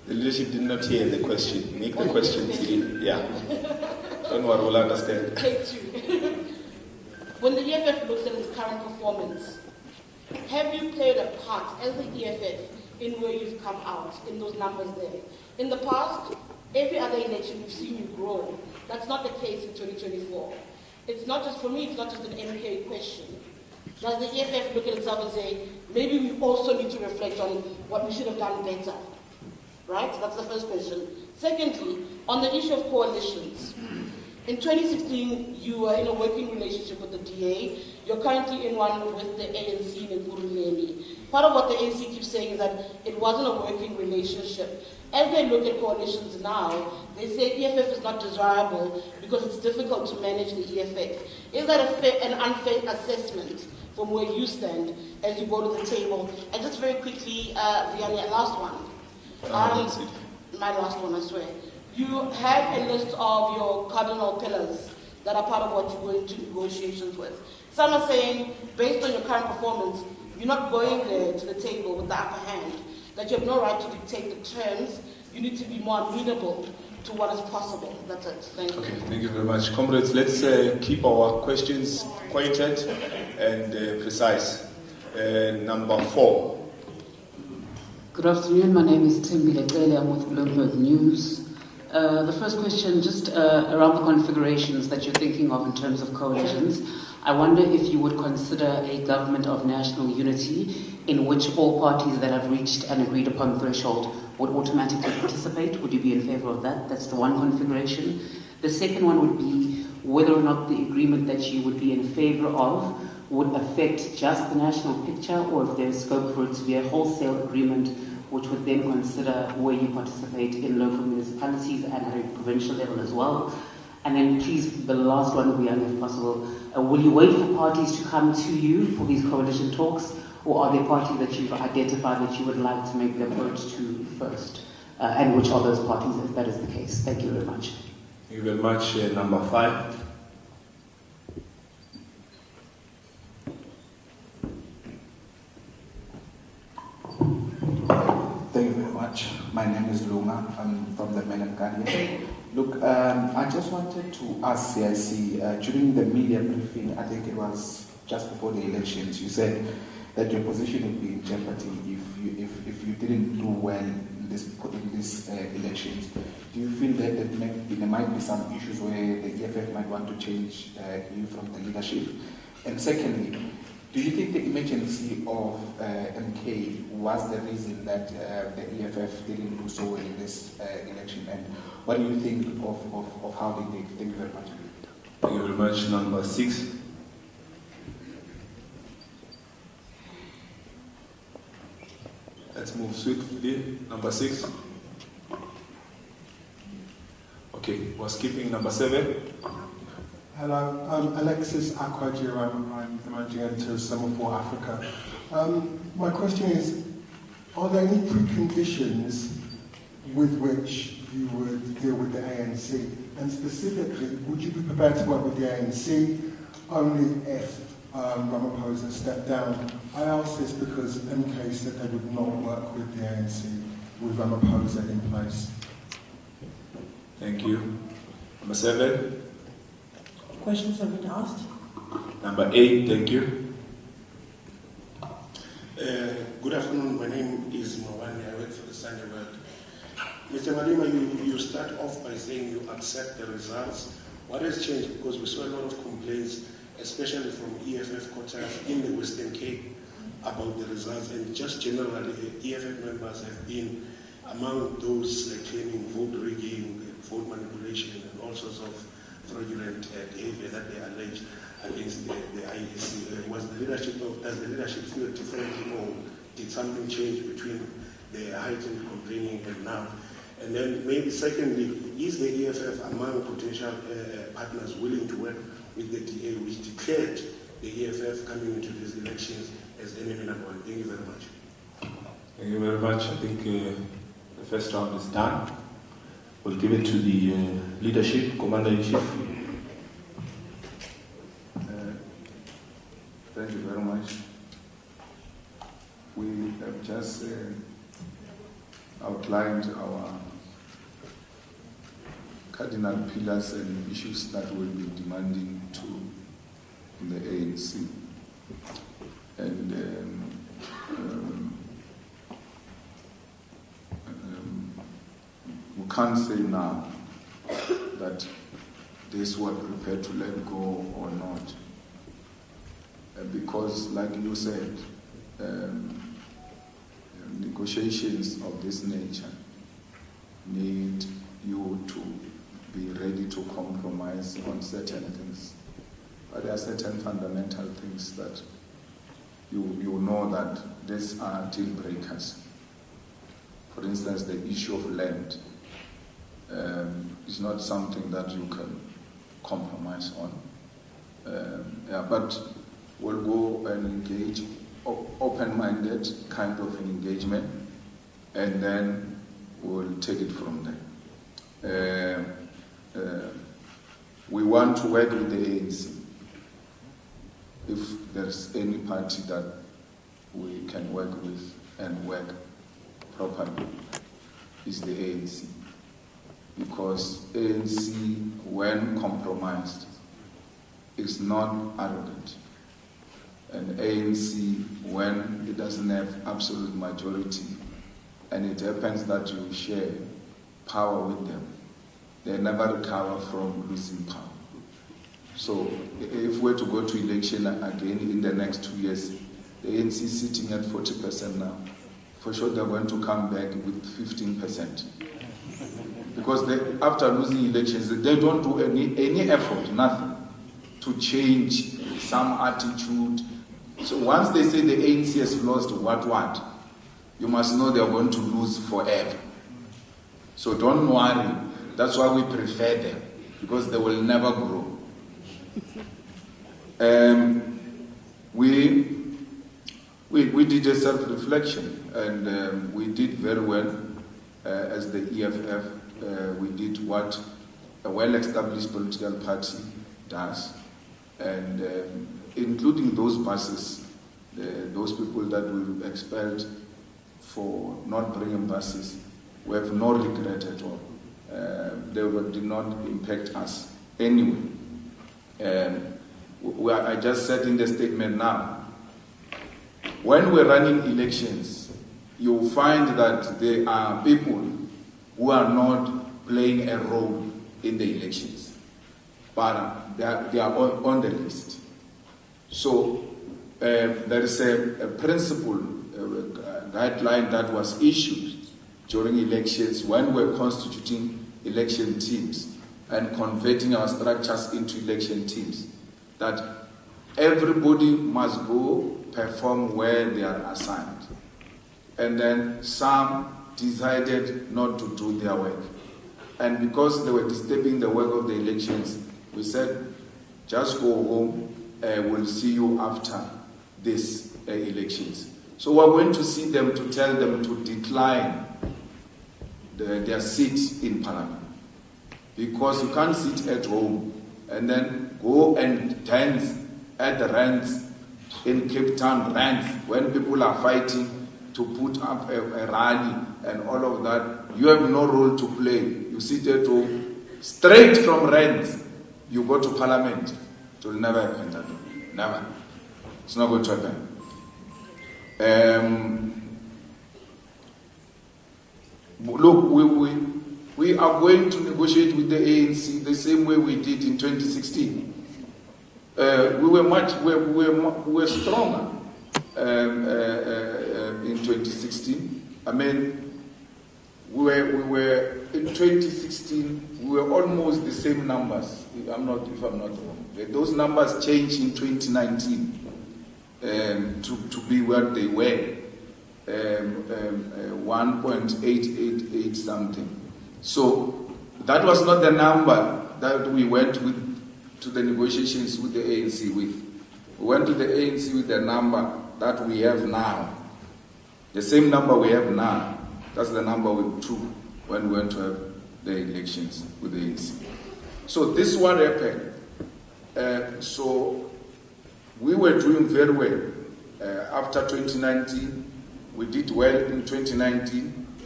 The leadership did not hear the question. Make the question clear. Yeah. Don't worry, we'll understand. Take two. When the EFF looks at its current performance, have you played a part as the EFF in where you've come out, in those numbers there? In the past, every other election we've seen you grow. That's not the case in 2024. It's not just, for me, it's not just an MK question. Does the EFF look at itself and say, maybe we also need to reflect on what we should have done better? Right? That's the first question. Secondly, on the issue of coalitions. In 2016, you were in a working relationship with the DA. You're currently in one with the ANC in Buruleni. Part of what the ANC keeps saying is that it wasn't a working relationship. As they look at coalitions now, they say EFF is not desirable because it's difficult to manage the EFF. Is that an unfair assessment from where you stand as you go to the table? And just very quickly, Vianney, last one. My last one, I swear. You have a list of your cardinal pillars that are part of what you go into negotiations with. Some are saying, based on your current performance, you're not going there to the table with the upper hand, that you have no right to dictate the terms. You need to be more amenable to what is possible. That's it. Thank you. Okay, thank you very much. Comrades, let's keep our questions pointed and precise. Number 4. Good afternoon. My name is Tim Bilekele. I'm with Bloomberg News. The first question, just around the configurations that you're thinking of in terms of coalitions. I wonder if you would consider a government of national unity in which all parties that have reached an agreed upon threshold would automatically participate. Would you be in favor of that? That's the one configuration. The second one would be whether or not the agreement that you would be in favor of would affect just the national picture, or if there's scope for it to be a wholesale agreement which would then consider where you participate in local municipalities and at a provincial level as well. And then please, the last one will be, if possible, will you wait for parties to come to you for these coalition talks, or are there parties that you've identified that you would like to make the approach to first? And which are those parties, if that is the case? Thank you very much. Thank you very much. Number 5. Thank you very much. My name is Luma. I'm from the Men and Guardian. Look, I just wanted to ask CIC, during the media briefing, I think it was just before the elections, you said that your position would be in jeopardy if you didn't do well in these elections. Do you feel that there might be some issues where the EFF might want to change you from the leadership? And secondly, do you think the emergency of MK was the reason that the EFF didn't do so well in this election? And what do you think of how they did? Thank you very much. Thank you very much. Number 6. Let's move swiftly. Number 6. Okay, we're skipping number 7. Hello, I'm Alexis Akwadjira. I'm the managing editor of Semaphore Africa. My question is, are there any preconditions with which you would deal with the ANC? And specifically, would you be prepared to work with the ANC only if Ramaphosa stepped down? I ask this because MK said they would not work with the ANC with Ramaphosa in place. Thank you. Number 7. Questions have been asked. Number 8, thank you. Good afternoon. My name is Mawani. I work for the Sunday World. Mr. Malima, you start off by saying you accept the results. What has changed? Because we saw a lot of complaints, especially from EFF quarters in the Western Cape, about the results, and just generally, EFF members have been among those claiming vote rigging, vote manipulation, and all sorts of fraudulent behavior that they allege against the IEC. Does the leadership feel differently, or did something change between the heightened complaining and now? And then maybe secondly, is the EFF among potential partners willing to work with the DA, which declared the EFF coming into these elections as enemy number 1? Thank you very much. Thank you very much. I think the first round is done. We'll give it to the leadership, Commander-in-Chief. Thank you very much. We have just outlined our cardinal pillars and issues that we'll be demanding to in the ANC. And we can't say now that this were prepared to let go or not. Because, like you said, negotiations of this nature need you to be ready to compromise on certain things. But there are certain fundamental things that you know that these are deal breakers. For instance, the issue of land is not something that you can compromise on. But we'll go and engage, open-minded kind of an engagement, and then we'll take it from there. We want to work with the ANC. If there's any party that we can work with and work properly, is the ANC. Because ANC, when compromised, is not arrogant. And ANC, when it doesn't have absolute majority, and it happens that you share power with them, they never recover from losing power. So if we're to go to election again in the next 2 years, the ANC is sitting at 40% now. For sure they're going to come back with 15%. Because after losing elections, they don't do any effort, nothing, to change some attitude. So once they say the ANC has lost what, you must know they're going to lose forever. So don't worry. That's why we prefer them, because they will never grow. We did a self-reflection, and we did very well as the EFF. We did what a well-established political party does, and including those buses, those people that we expelled for not bringing buses, we have no regret at all. They did not impact us anyway. I just said in the statement now, when we're running elections, you'll find that there are people who are not playing a role in the elections, but they are on the list. So there is a principle, a guideline that was issued during elections when we're constituting election teams and converting our structures into election teams, that everybody must go perform where they are assigned. And then some decided not to do their work. And because they were disturbing the work of the elections, we said, just go home, we'll see you after these elections. So we're going to see them to tell them to decline their seat in Parliament. Because you can't sit at home and then go and dance at the rants in Cape Town rants when people are fighting to put up a rally and all of that. You have no role to play. You sit at home, straight from rants, you go to Parliament. It will never happen. Never. It's not going to happen. Look, we are going to negotiate with the ANC the same way we did in 2016. We were stronger in 2016. I mean, we were in 2016. We were almost the same numbers. If I'm not wrong, those numbers changed in 2019 to be what they were, 1.888 something. So that was not the number that we went to the negotiations with the ANC with. We went to the ANC with the number that we have now. The same number we have now, that's the number we took when we went to have the elections with the ANC. So this is what happened. So we were doing very well. After 2019, we did well in 2019.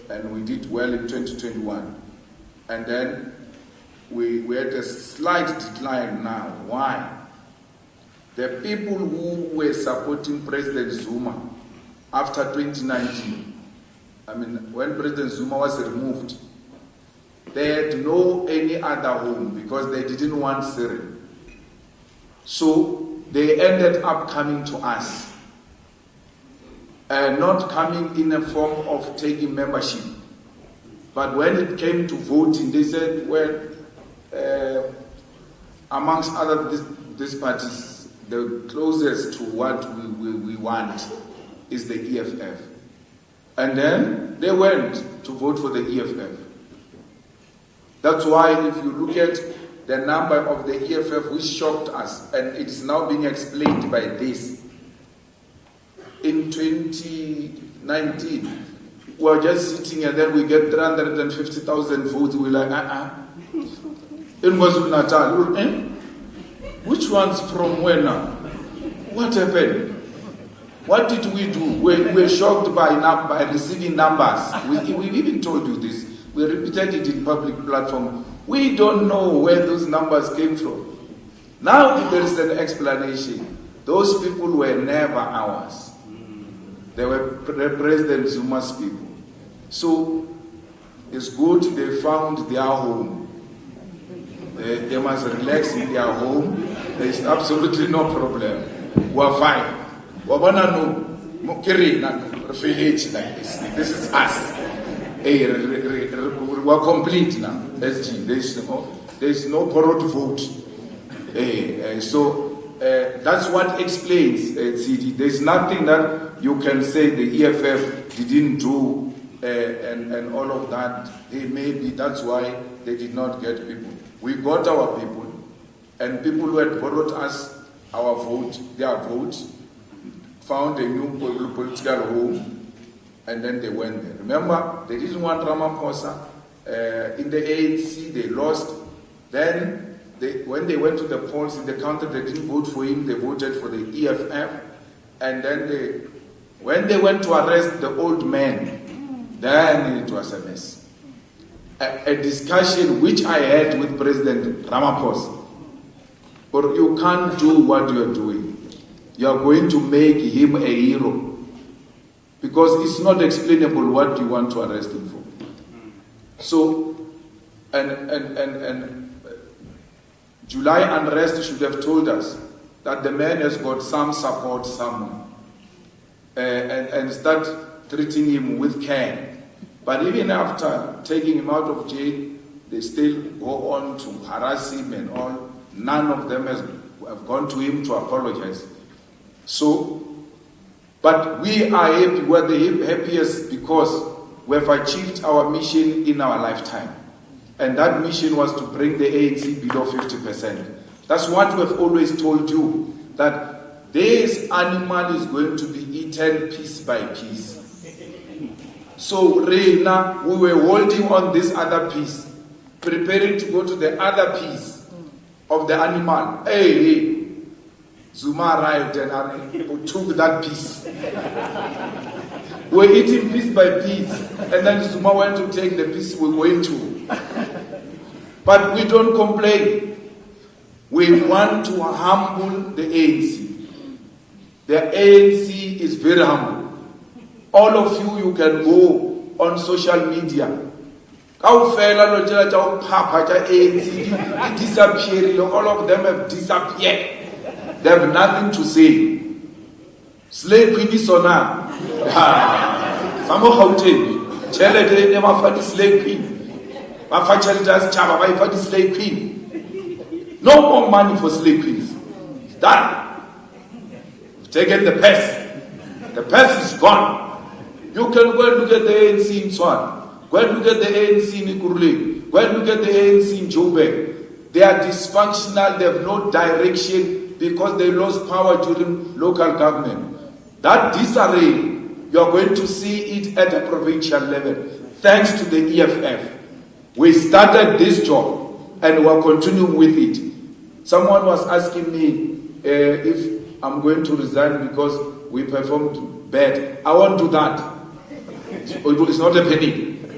and we did well in 2021. And then we had a slight decline now. Why? The people who were supporting President Zuma after 2019, I mean, when President Zuma was removed, they had no any other home because they didn't want Cyril. So they ended up coming to us, not coming in a form of taking membership. But when it came to voting, they said, well, amongst other these parties, the closest to what we want is the EFF. And then they went to vote for the EFF. That's why if you look at the number of the EFF, which shocked us, and it is now being explained by this. In 2019, we were just sitting and then we get 350,000 votes. We're like, In KwaZulu-Natal, which one's from where now? What happened? What did we do? We were shocked by receiving numbers. We even told you this. We repeated it in public platform. We don't know where those numbers came from. Now there is an explanation. Those people were never ours. They were President Zuma's people. So it's good they found their home. They must relax in their home. There is absolutely no problem. We're fine. This is us. We're complete now. There is no borrowed vote. So that's what explains CD. There's nothing that you can say the EFF didn't do and all of that. Maybe that's why they did not get people. We got our people, and people who had borrowed us our vote, their vote, found a new political home, and then they went there. Remember, they didn't want Ramaphosa. In the ANC, they lost. Then, when they went to the polls in the county, they didn't vote for him. They voted for the EFF. And then, when they went to arrest the old man, then it was a mess. A discussion which I had with President Ramaphosa. But you can't do what you are doing. You are going to make him a hero. Because it's not explainable what you want to arrest him for. So, and July unrest should have told us that the man has got some support somewhere. And start treating him with care. But even after taking him out of jail, they still go on to harass him and all. None of them have gone to him to apologize. So, but we are happy. We're the happiest because we have achieved our mission in our lifetime. And that mission was to bring the ANC below 50%. That's what we've always told you, that this animal is going to be eaten piece by piece. So, Reina, we were holding on this other piece, preparing to go to the other piece of the animal. Hey, Zuma arrived and took that piece. We're eating piece by piece, and then Zuma went to take the piece we're going to. But we don't complain. We want to humble the ANC. The ANC is very humble. All of you can go on social media. All of them have disappeared. They have nothing to say. Slave queen is on now. Some of how they never find the slave queen. Slave queen. No more money for slave queens. It's done. We've taken the pest. The pest is gone. You can go and look at the ANC in Swan. Go and look at the ANC in Ikurule. Go and look at the ANC in Joburg. They are dysfunctional. They have no direction because they lost power during local government. That disarray, you are going to see it at a provincial level. Thanks to the EFF. We started this job and we are continuing with it. Someone was asking me if I'm going to resign because we performed bad. I won't do that. It's not happening.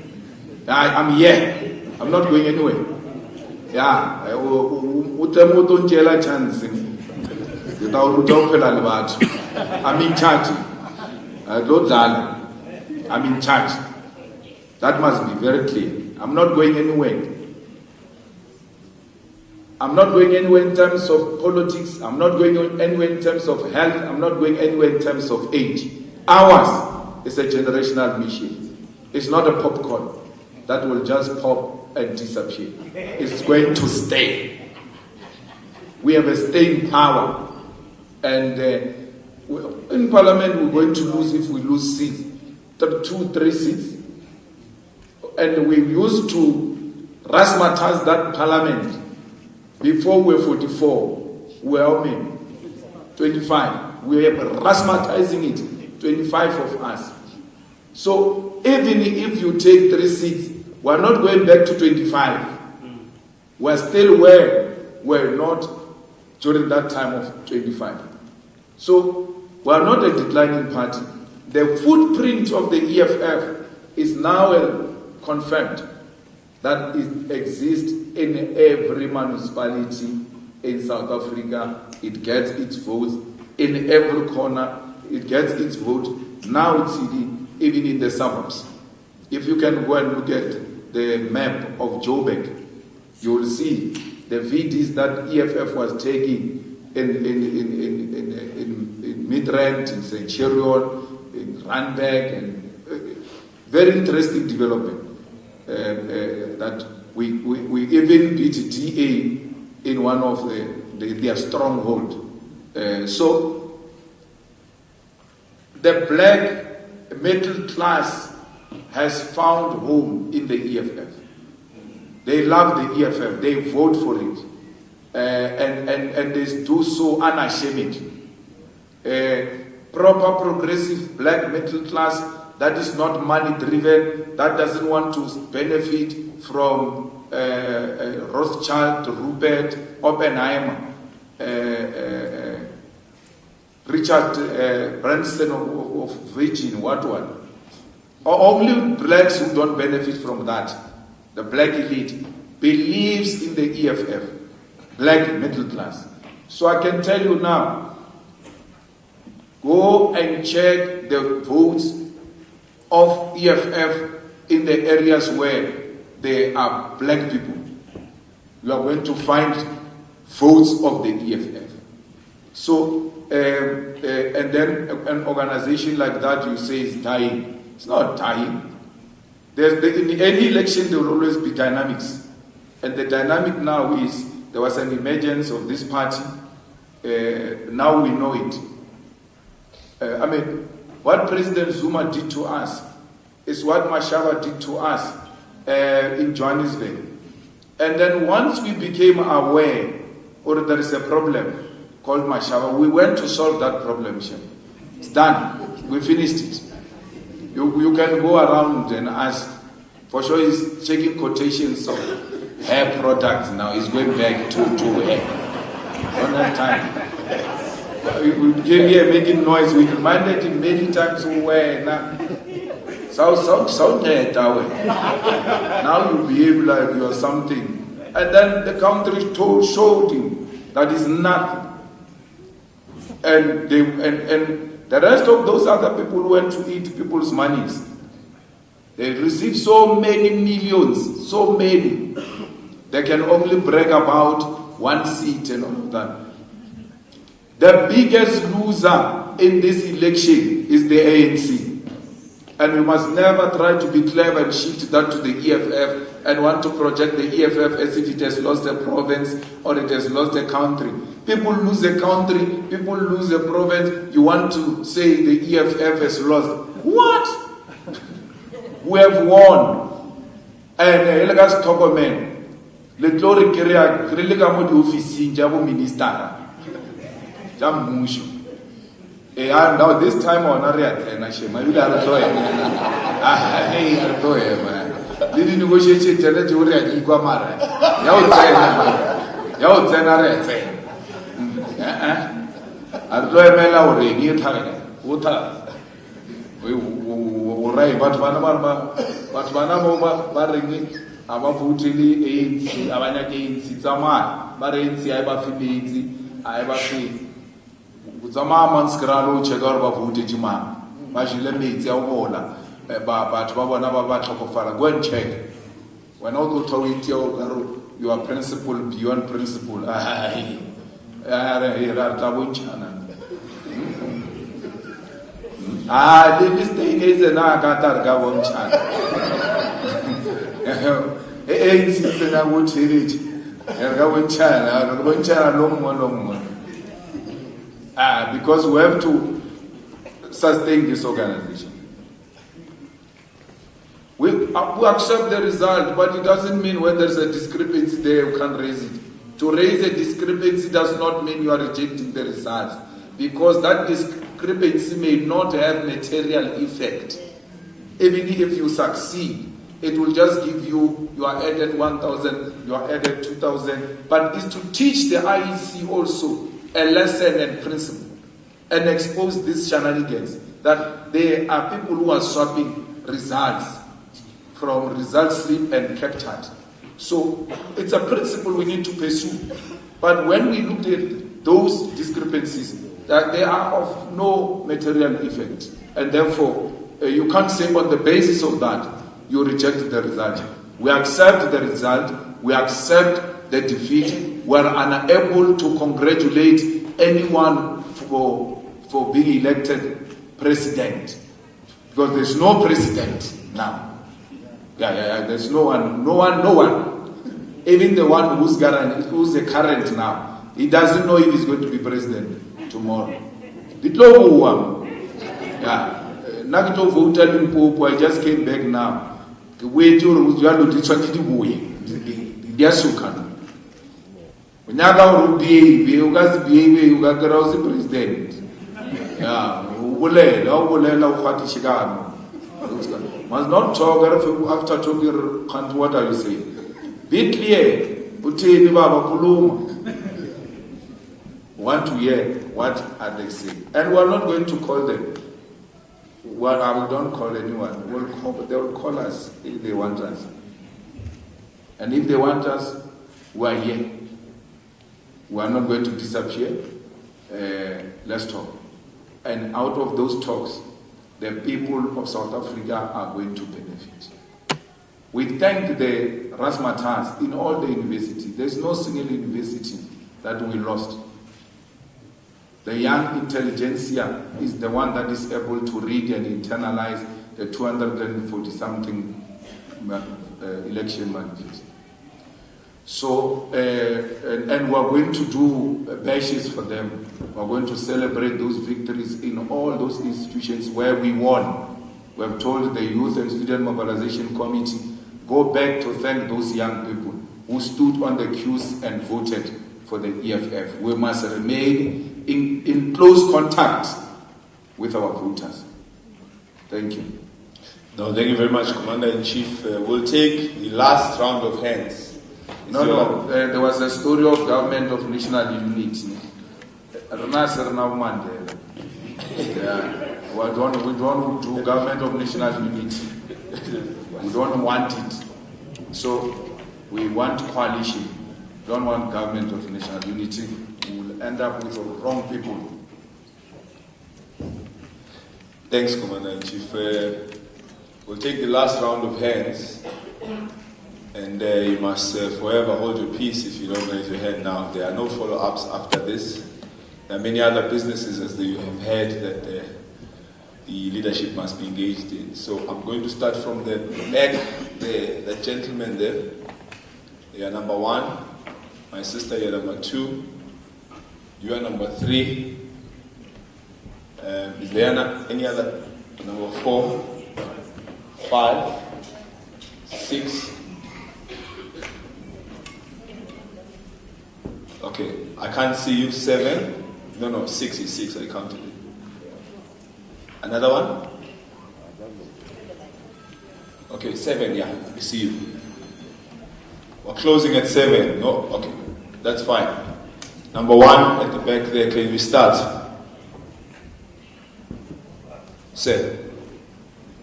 I'm here. I'm not going anywhere. Yeah, I'm in charge. I'm in charge. That must be very clear. I'm not going anywhere. I'm not going anywhere in terms of politics. I'm not going anywhere in terms of health. I'm not going anywhere in terms of age. Ours is a generational mission. It's not a popcorn that will just pop and disappear. It's going to stay. We have a staying power. And in Parliament, we're going to lose if we lose seats. 2, 3 seats. And we used to razzmatazz that Parliament. Before we were 44, we were how many? 25. We were razzmatazing it. 25 of us. So even if you take 3 seats, we're not going back to 25. We're still where we're not during that time of 25. So we're not a declining party. The footprint of the EFF is now confirmed that it exists in every municipality in South Africa. It gets its votes in every corner. It gets its vote. Now it's even in the suburbs. If you can go and look at the map of Joburg, you will see the VDs that EFF was taking in Midrand, in St. Cyril, in Randburg, and very interesting development. That we even beat DA in one of their stronghold. So the black middle class has found home in the EFF. They love the EFF. They vote for it, and they do so unashamedly. Proper progressive black middle class that is not money driven, that doesn't want to benefit from Rothschild, Rupert, Oppenheimer, Richard Branson of Virgin, what. Only blacks who don't benefit from that, the black elite, believes in the EFF, black middle class. So I can tell you now, go and check the votes of EFF in the areas where there are black people. You are going to find votes of the EFF. So, and then an organization like that you say is dying. It's not dying. In any election there will always be dynamics. And the dynamic now is, there was an emergence of this party. Now we know it. What President Zuma did to us is what Mashaba did to us in Johannesburg. And then once we became aware, or there is a problem called Mashaba, we went to solve that problem. It's done. We finished it. You can go around and ask. For sure he's checking quotations of hair products now. He's going back to hair. On that time. We came here making noise. We reminded him many times where now. Now you behave like you are something. And then the country showed him that is nothing. And the rest of those other people went to eat people's monies. They received so many millions, so many. They can only brag about one seat and all of that. The biggest loser in this election is the ANC. And we must never try to be clever and shift that to the EFF and want to project the EFF as if it has lost a province or it has lost a country. People lose a country, people lose a province. You want to say the EFF has lost. What? We have won. And let us talk about le glory kiriya really ka mo di office jabo minister jam mushu now this time on area na shema ile ara to hey ara to man did negotiate tele jori a di kwa mara ya o tsena re tse ara to emela o re ni thale o tha o right, but ba reng aba votele ANC abanya ke ANC tsamaya ba re ANC a ba fipetse a ba fe tsamaya manskralo cheka ba vote jima ba jile metsi a bona ba batho ba bona ba tlhokofala. Go and check when all the authority you are principle beyond principle this thing is a nakatar gawon because we have to sustain this organization. We accept the result, but it doesn't mean when there's a discrepancy there you can't raise it. To raise a discrepancy does not mean you are rejecting the results, because that discrepancy may not have material effect. Even if you succeed, it will just give you are added 1,000, you are added 2,000, but it's to teach the IEC also a lesson and principle and expose these shenanigans that there are people who are swapping results from result slip and captured. So it's a principle we need to pursue. But when we looked at those discrepancies, that they are of no material effect, and therefore you can't say on the basis of that you reject the result. We accept the result, we accept the defeat, we are unable to congratulate anyone for being elected president, because there's no president now. There's no one. Even the one who's the current now, he doesn't know if he's going to be president tomorrow. Nakito voted in Pope, I just came back now. The way you are to president. Must not talk after talking. What are you saying? Be clear. Want to hear what are they saying, and we are not going to call them. Well, we don't call anyone. They will call us if they want us, and if they want us, we are here. We are not going to disappear. Let's talk, and out of those talks, the people of South Africa are going to benefit. We thank the Razzmatazz in all the universities. There's no single university that we lost. The young intelligentsia is the one that is able to read and internalize the 240-something election manifesto. So, and we're going to do bashes for them. We're going to celebrate those victories in all those institutions where we won. We have told the Youth and Student Mobilization Committee, go back to thank those young people who stood on the queues and voted for the EFF. We must remain in close contact with our voters. Thank you. No, thank you very much, Commander-in-Chief. We'll take the last round of hands. There was a story of government of national unity. Mandela. We don't do government of national unity. We don't want it. So we want coalition. We don't want government of national unity. We will end up with the wrong people. Thanks, Commander-in-Chief. We'll take the last round of hands. And you must forever hold your peace if you don't raise your hand now. There are no follow-ups after this. There are many other businesses, as you have heard, that the leadership must be engaged in. So I'm going to start from the back, the gentleman there. You are number 1. My sister, you are number 2. You are number 3. Is there any other? Number 4, 5, 6. Okay, I can't see you. 7. No, 6 is 6. I counted it. Another one? Okay, 7. Yeah, I see you. We're closing at 7. No, okay, that's fine. Number 1 at the back there. Can we start? 7.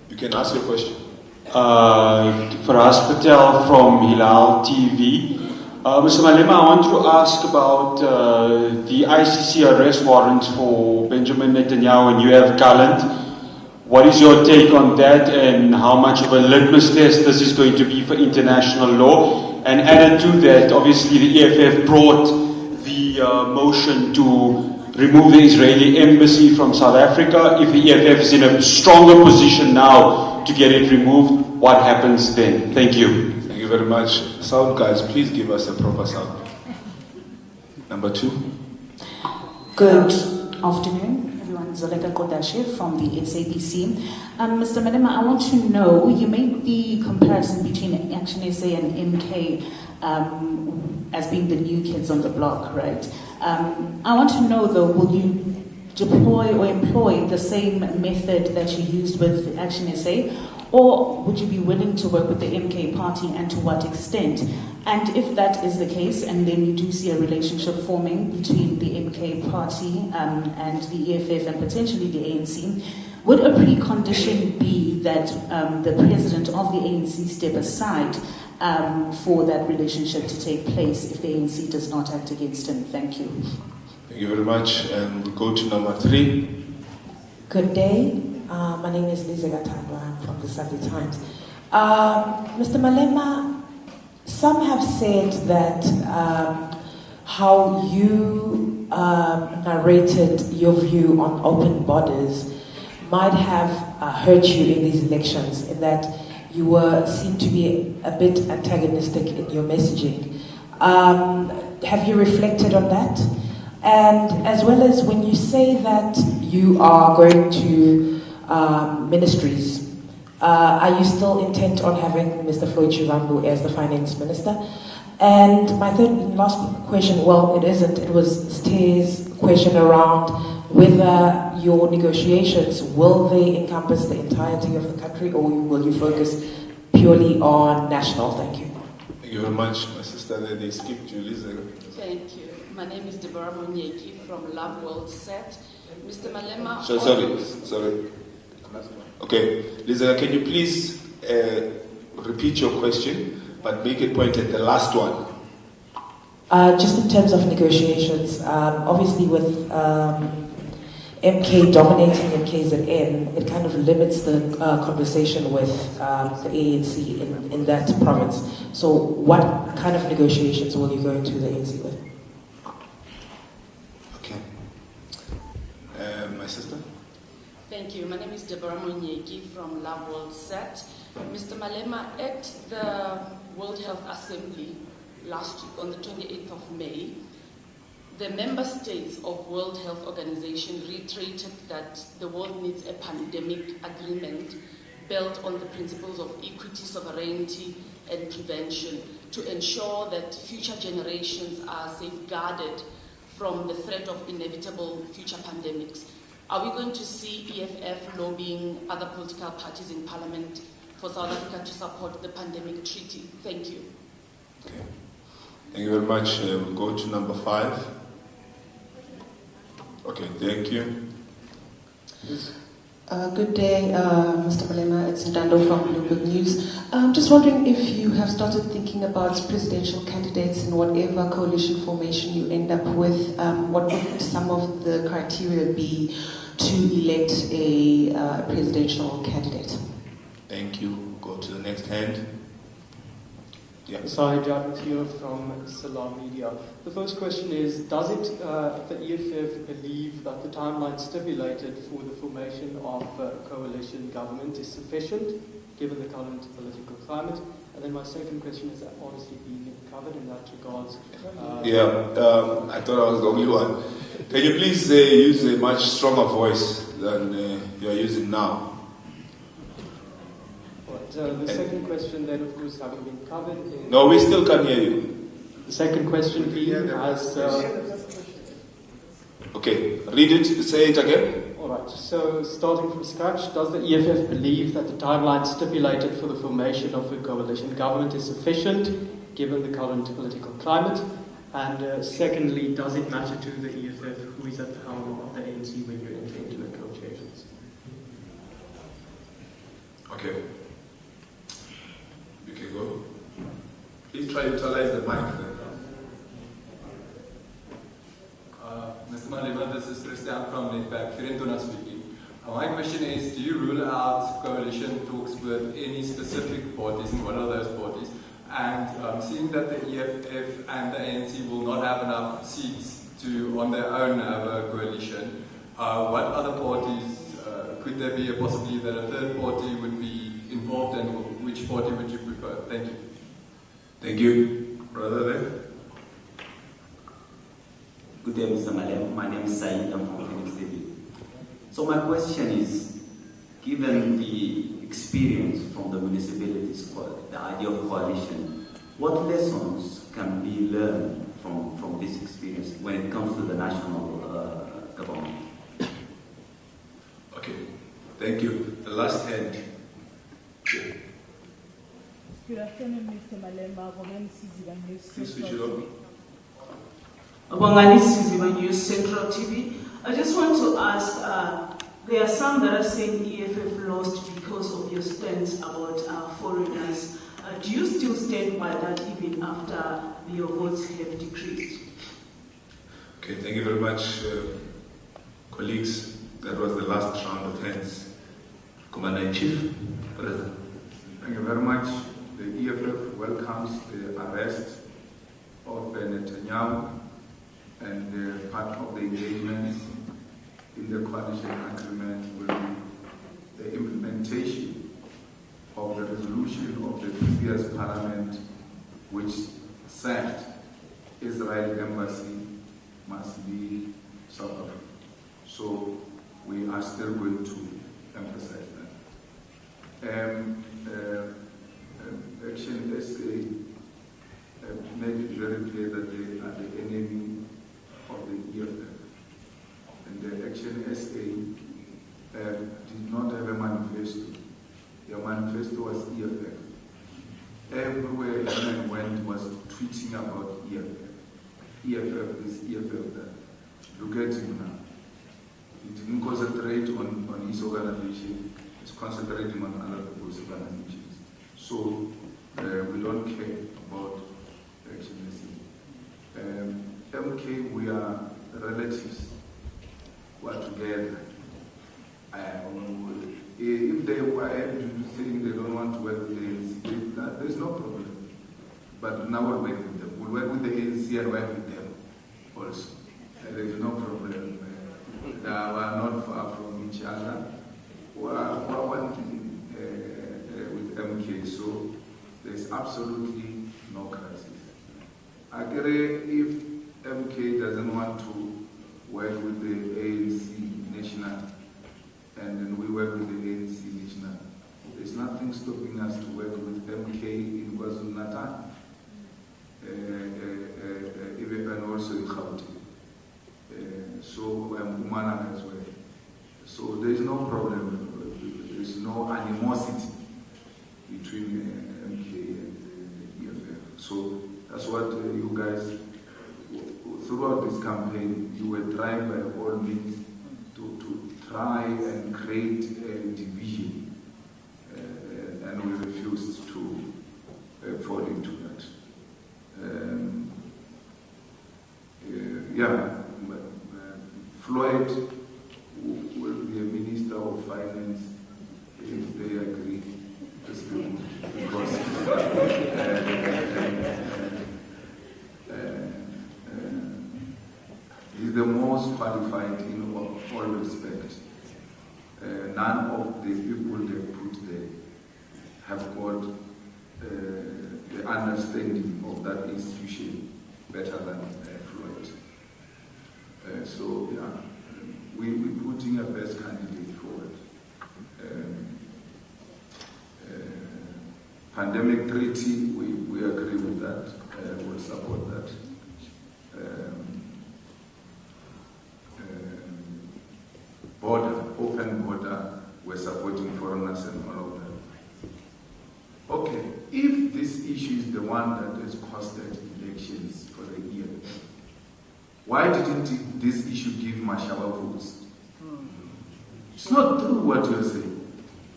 You can ask your question. Faraz Patel from Hilal TV. Mr. Malema, I want to ask about the ICC arrest warrants for Benjamin Netanyahu and UF Gallant. What is your take on that, and how much of a litmus test this is going to be for international law? And added to that, obviously the EFF brought the motion to remove the Israeli embassy from South Africa. If the EFF is in a stronger position now to get it removed, what happens then? Thank you. Thank you very much. Sound guys, please give us a proper sound. Number 2. Good afternoon, everyone. Zoleka Kodashe from the SABC. Mr. Malema, I want to know, you made the comparison between Action SA and MK as being the new kids on the block, right? I want to know though, will you deploy or employ the same method that you used with Action SA, or would you be willing to work with the MK party, and to what extent? And if that is the case, and then you do see a relationship forming between the MK party and the EFF and potentially the ANC, would a precondition be that the president of the ANC step aside for that relationship to take place if the ANC does not act against him? Thank you. Thank you very much. And we'll go to number 3. Good day. My name is Lisa Gatandwa. I'm from the Sunday Times. Mr. Malema, some have said that how you narrated your view on open borders might have hurt you in these elections, in that you were seen to be a bit antagonistic in your messaging. Have you reflected on that? And as well as when you say that you are going to ministries, are you still intent on having Mr. Floyd Shivambu as the finance minister? And my third and last question, well, it isn't, it was Steve's question around whether your negotiations, will they encompass the entirety of the country, or will you focus purely on national? Thank you. Thank you very much. My sister there, they skipped you, Lisa. Thank you. My name is Deborah Monyeki from Love World Set. Mr. Malema... Sorry. Okay, Lisa, can you please repeat your question, but make it point at the last one? Just in terms of negotiations, obviously with MK dominating MKZN, it kind of limits the conversation with the ANC in that province. So what kind of negotiations will you go into the ANC with? Okay. My sister? Thank you. My name is Deborah Monyeki from Love World Set. Mr. Malema, at the World Health Assembly last week on the 28th of May, the member states of World Health Organization reiterated that the world needs a pandemic agreement built on the principles of equity, sovereignty, and prevention to ensure that future generations are safeguarded from the threat of inevitable future pandemics. Are we going to see EFF lobbying other political parties in Parliament for South Africa to support the pandemic treaty? Thank you. Okay. Thank you very much. We'll go to number 5. Okay, thank you. Good day, Mr. Malema. It's Ndando from Bloomberg News. Just wondering if you have started thinking about presidential candidates in whatever coalition formation you end up with. What would some of the criteria be to elect a presidential candidate? Thank you. Go to the next hand. Yeah. Sahijat here from Salam Media. The first question is, does it, the EFF believe that the timeline stipulated for the formation of a coalition government is sufficient, given the current political climate? And then my second question is honestly being covered in that regards. I thought I was the only one. Can you please use a much stronger voice than you are using now? The second question then, of course, having been covered... No, we still can't hear you. The second question being as... Okay, read it, say it again. Alright, so starting from scratch, does the EFF believe that the timeline stipulated for the formation of a coalition government is sufficient, given the current political climate? And secondly, does it matter to the EFF who is at the helm of the ANC when you enter into negotiations? Okay. You can go. Please try to utilize the mic then. Mr. Mandela, this is Christian from Netback, Firentona speaking. My question is, do you rule out coalition talks with any specific parties, and what are those parties? And seeing that the EFF and the ANC will not have enough seats to, on their own, have a coalition, what other parties, could there be a possibility that a third party would be involved, and which party would you prefer? Thank you. Thank you. Brother there. Good day, Mr. Malem. My name is Saeed. I'm from Phoenix City. So my question is, given the experience from the municipalities, the idea of coalition, what lessons can be learned from this experience when it comes to the national government? Okay, thank you. The last hand. Good afternoon, Mr. Malemba. Please switch it on. News Central TV. I just want to ask, there are some that are saying EFF lost because of your stance about foreigners. Do you still stand by that even after your votes have decreased? Okay, thank you very much, colleagues. That was the last round of hands. Commander-in-Chief, President. Thank you very much. The EFF welcomes the arrest of Netanyahu, and part of the engagement in the coalition agreement will be the implementation of the resolution of the previous parliament, which said Israel embassy must leave South Africa. So we are still going to emphasize that. Action SA made it very clear that they are the enemy of the EFF. And the Action SA did not have a manifesto. Their manifesto was EFF. Everywhere Yemen went was tweeting about EFF. EFF is EFF that. Look at him now. He didn't concentrate on his organization, he's concentrating on other people's organizations. So we don't care about Action SA. MK, we are relatives. We are together. If they were able to think they don't want to work with the ANC, there's no problem. But now we'll work with them. We'll work with the ANC and work with them also. There's no problem. We are not far from each other. We are working with MK, so there's absolutely no crisis. I agree if MK doesn't want to work with the ANC national, and then we work with the ANC national, there's nothing stopping us to work with MK in KwaZulu-Natal, and also in Gauteng. So Mpumalanga as well. So there's no problem. There's no animosity between MK and the EFF. So that's what you guys, throughout this campaign, you were trying by all means to try and create a division, and we refused to fall into that. Floyd will be a minister of finance if they agree to speak, because he's the most qualified in all respect. None of the people they put there have got the understanding of that institution better than Floyd. We're putting a best candidate forward. Pandemic treaty, we agree with that. We'll support that. Border, open border, we're supporting foreigners and all of that. Okay, if this issue is the one that has costed elections for the year, why didn't this issue give Mashaba votes? It's not true what you're saying.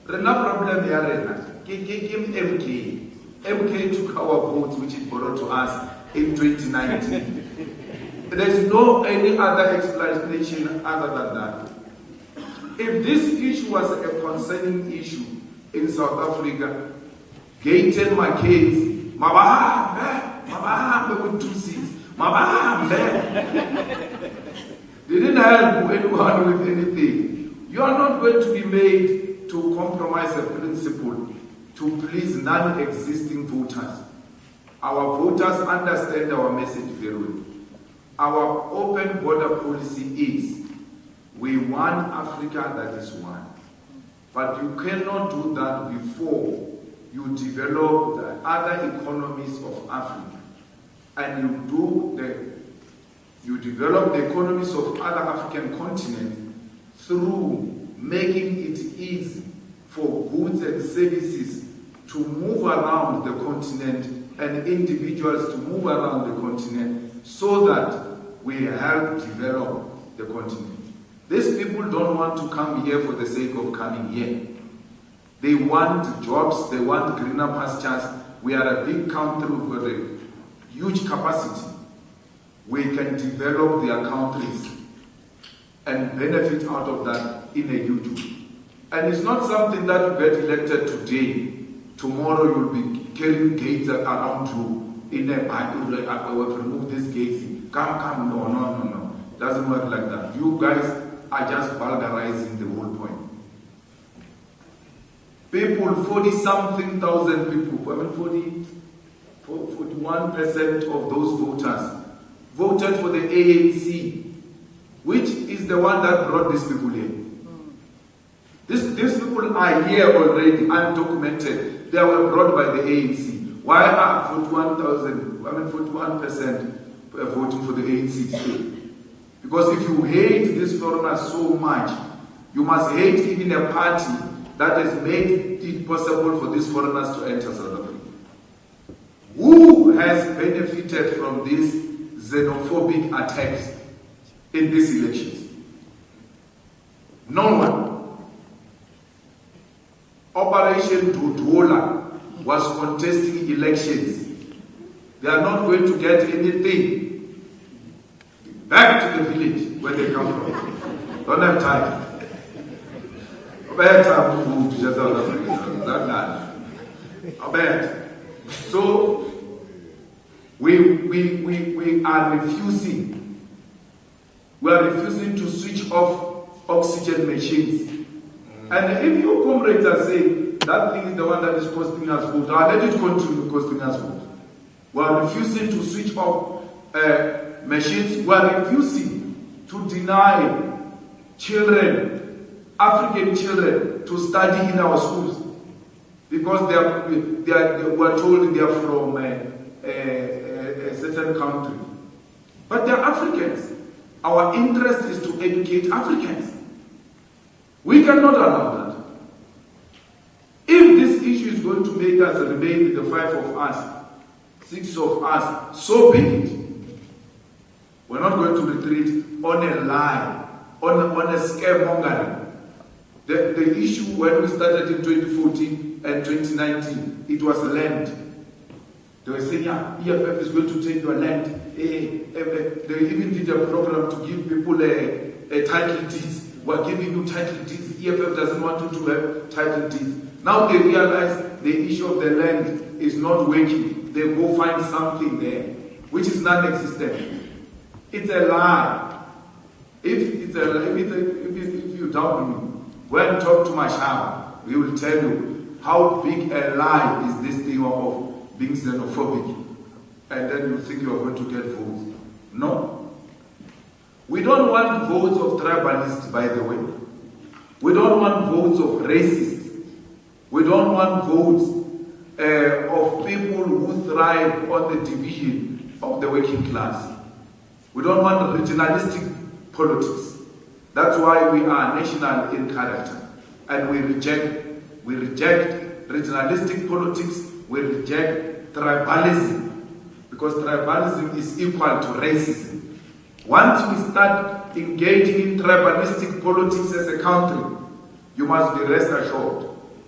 Rena problem ya rena. MK. MK took our votes which it brought to us in 2019. There is no any other explanation other than that. If this issue was a concerning issue in South Africa, Gayton McCain's, Mabahambe with 2 seats, Mabahambe. They didn't help anyone with anything. You are not going to be made to compromise a principle to please non-existing voters. Our voters understand our message very well. Our open border policy is, we want Africa that is one. But you cannot do that before you develop the other economies of Africa. And you develop the economies of other African continents through making it easy for goods and services to move around the continent and individuals to move around the continent so that we help develop the continent. These people don't want to come here for the sake of coming here. They want jobs, they want greener pastures. We are a big country with a huge capacity. We can develop their countries and benefit out of that in a huge way. And it's not something that you get elected today. Tomorrow you'll be carrying gates around you in a Bible, I will remove these gates. Come, no. Doesn't work like that. You guys are just vulgarizing the whole point. People, 40-something thousand people, 41% of those voters voted for the ANC, which is the one that brought these people here. These people are here already, undocumented. They were brought by the ANC. Why are 41% voting for the ANC today? Because if you hate these foreigners so much, you must hate even a party that has made it possible for these foreigners to enter South Africa. Who has benefited from these xenophobic attacks in these elections? No one. Operation Dudola was contesting elections. They are not going to get anything. Back to the village where they come from. Don't have time. So we are refusing. We are refusing to switch off oxygen machines. And if your comrades are saying that thing is the one that is costing us food, let it continue costing us food. We are refusing to switch off machines. We are refusing to deny children, African children, to study in our schools because we are told they are from a certain country. But they are Africans. Our interest is to educate Africans. We cannot allow that. If this issue is going to make us remain the 5 of us, 6 of us, so be it. We're not going to retreat on a lie, on a scaremongering. The issue when we started in 2014 and 2019, it was land. They were saying, yeah, EFF is going to take your land. They even did a program to give people a title deeds. We're giving you title deeds. EFF doesn't want you to have title deeds. Now they realize the issue of the land is not working. They go find something there, which is non-existent. It's a lie. If you doubt me, go and talk to Mashaba. We will tell you how big a lie is this thing of being xenophobic. And then you think you are going to get votes. No. We don't want votes of tribalists, by the way. We don't want votes of racists. We don't want votes of people who thrive on the division of the working class. We don't want regionalistic politics. That's why we are national in character. And we reject regionalistic politics. We reject tribalism. Because tribalism is equal to racism. Once we start engaging in tribalistic politics as a country, you must be rest assured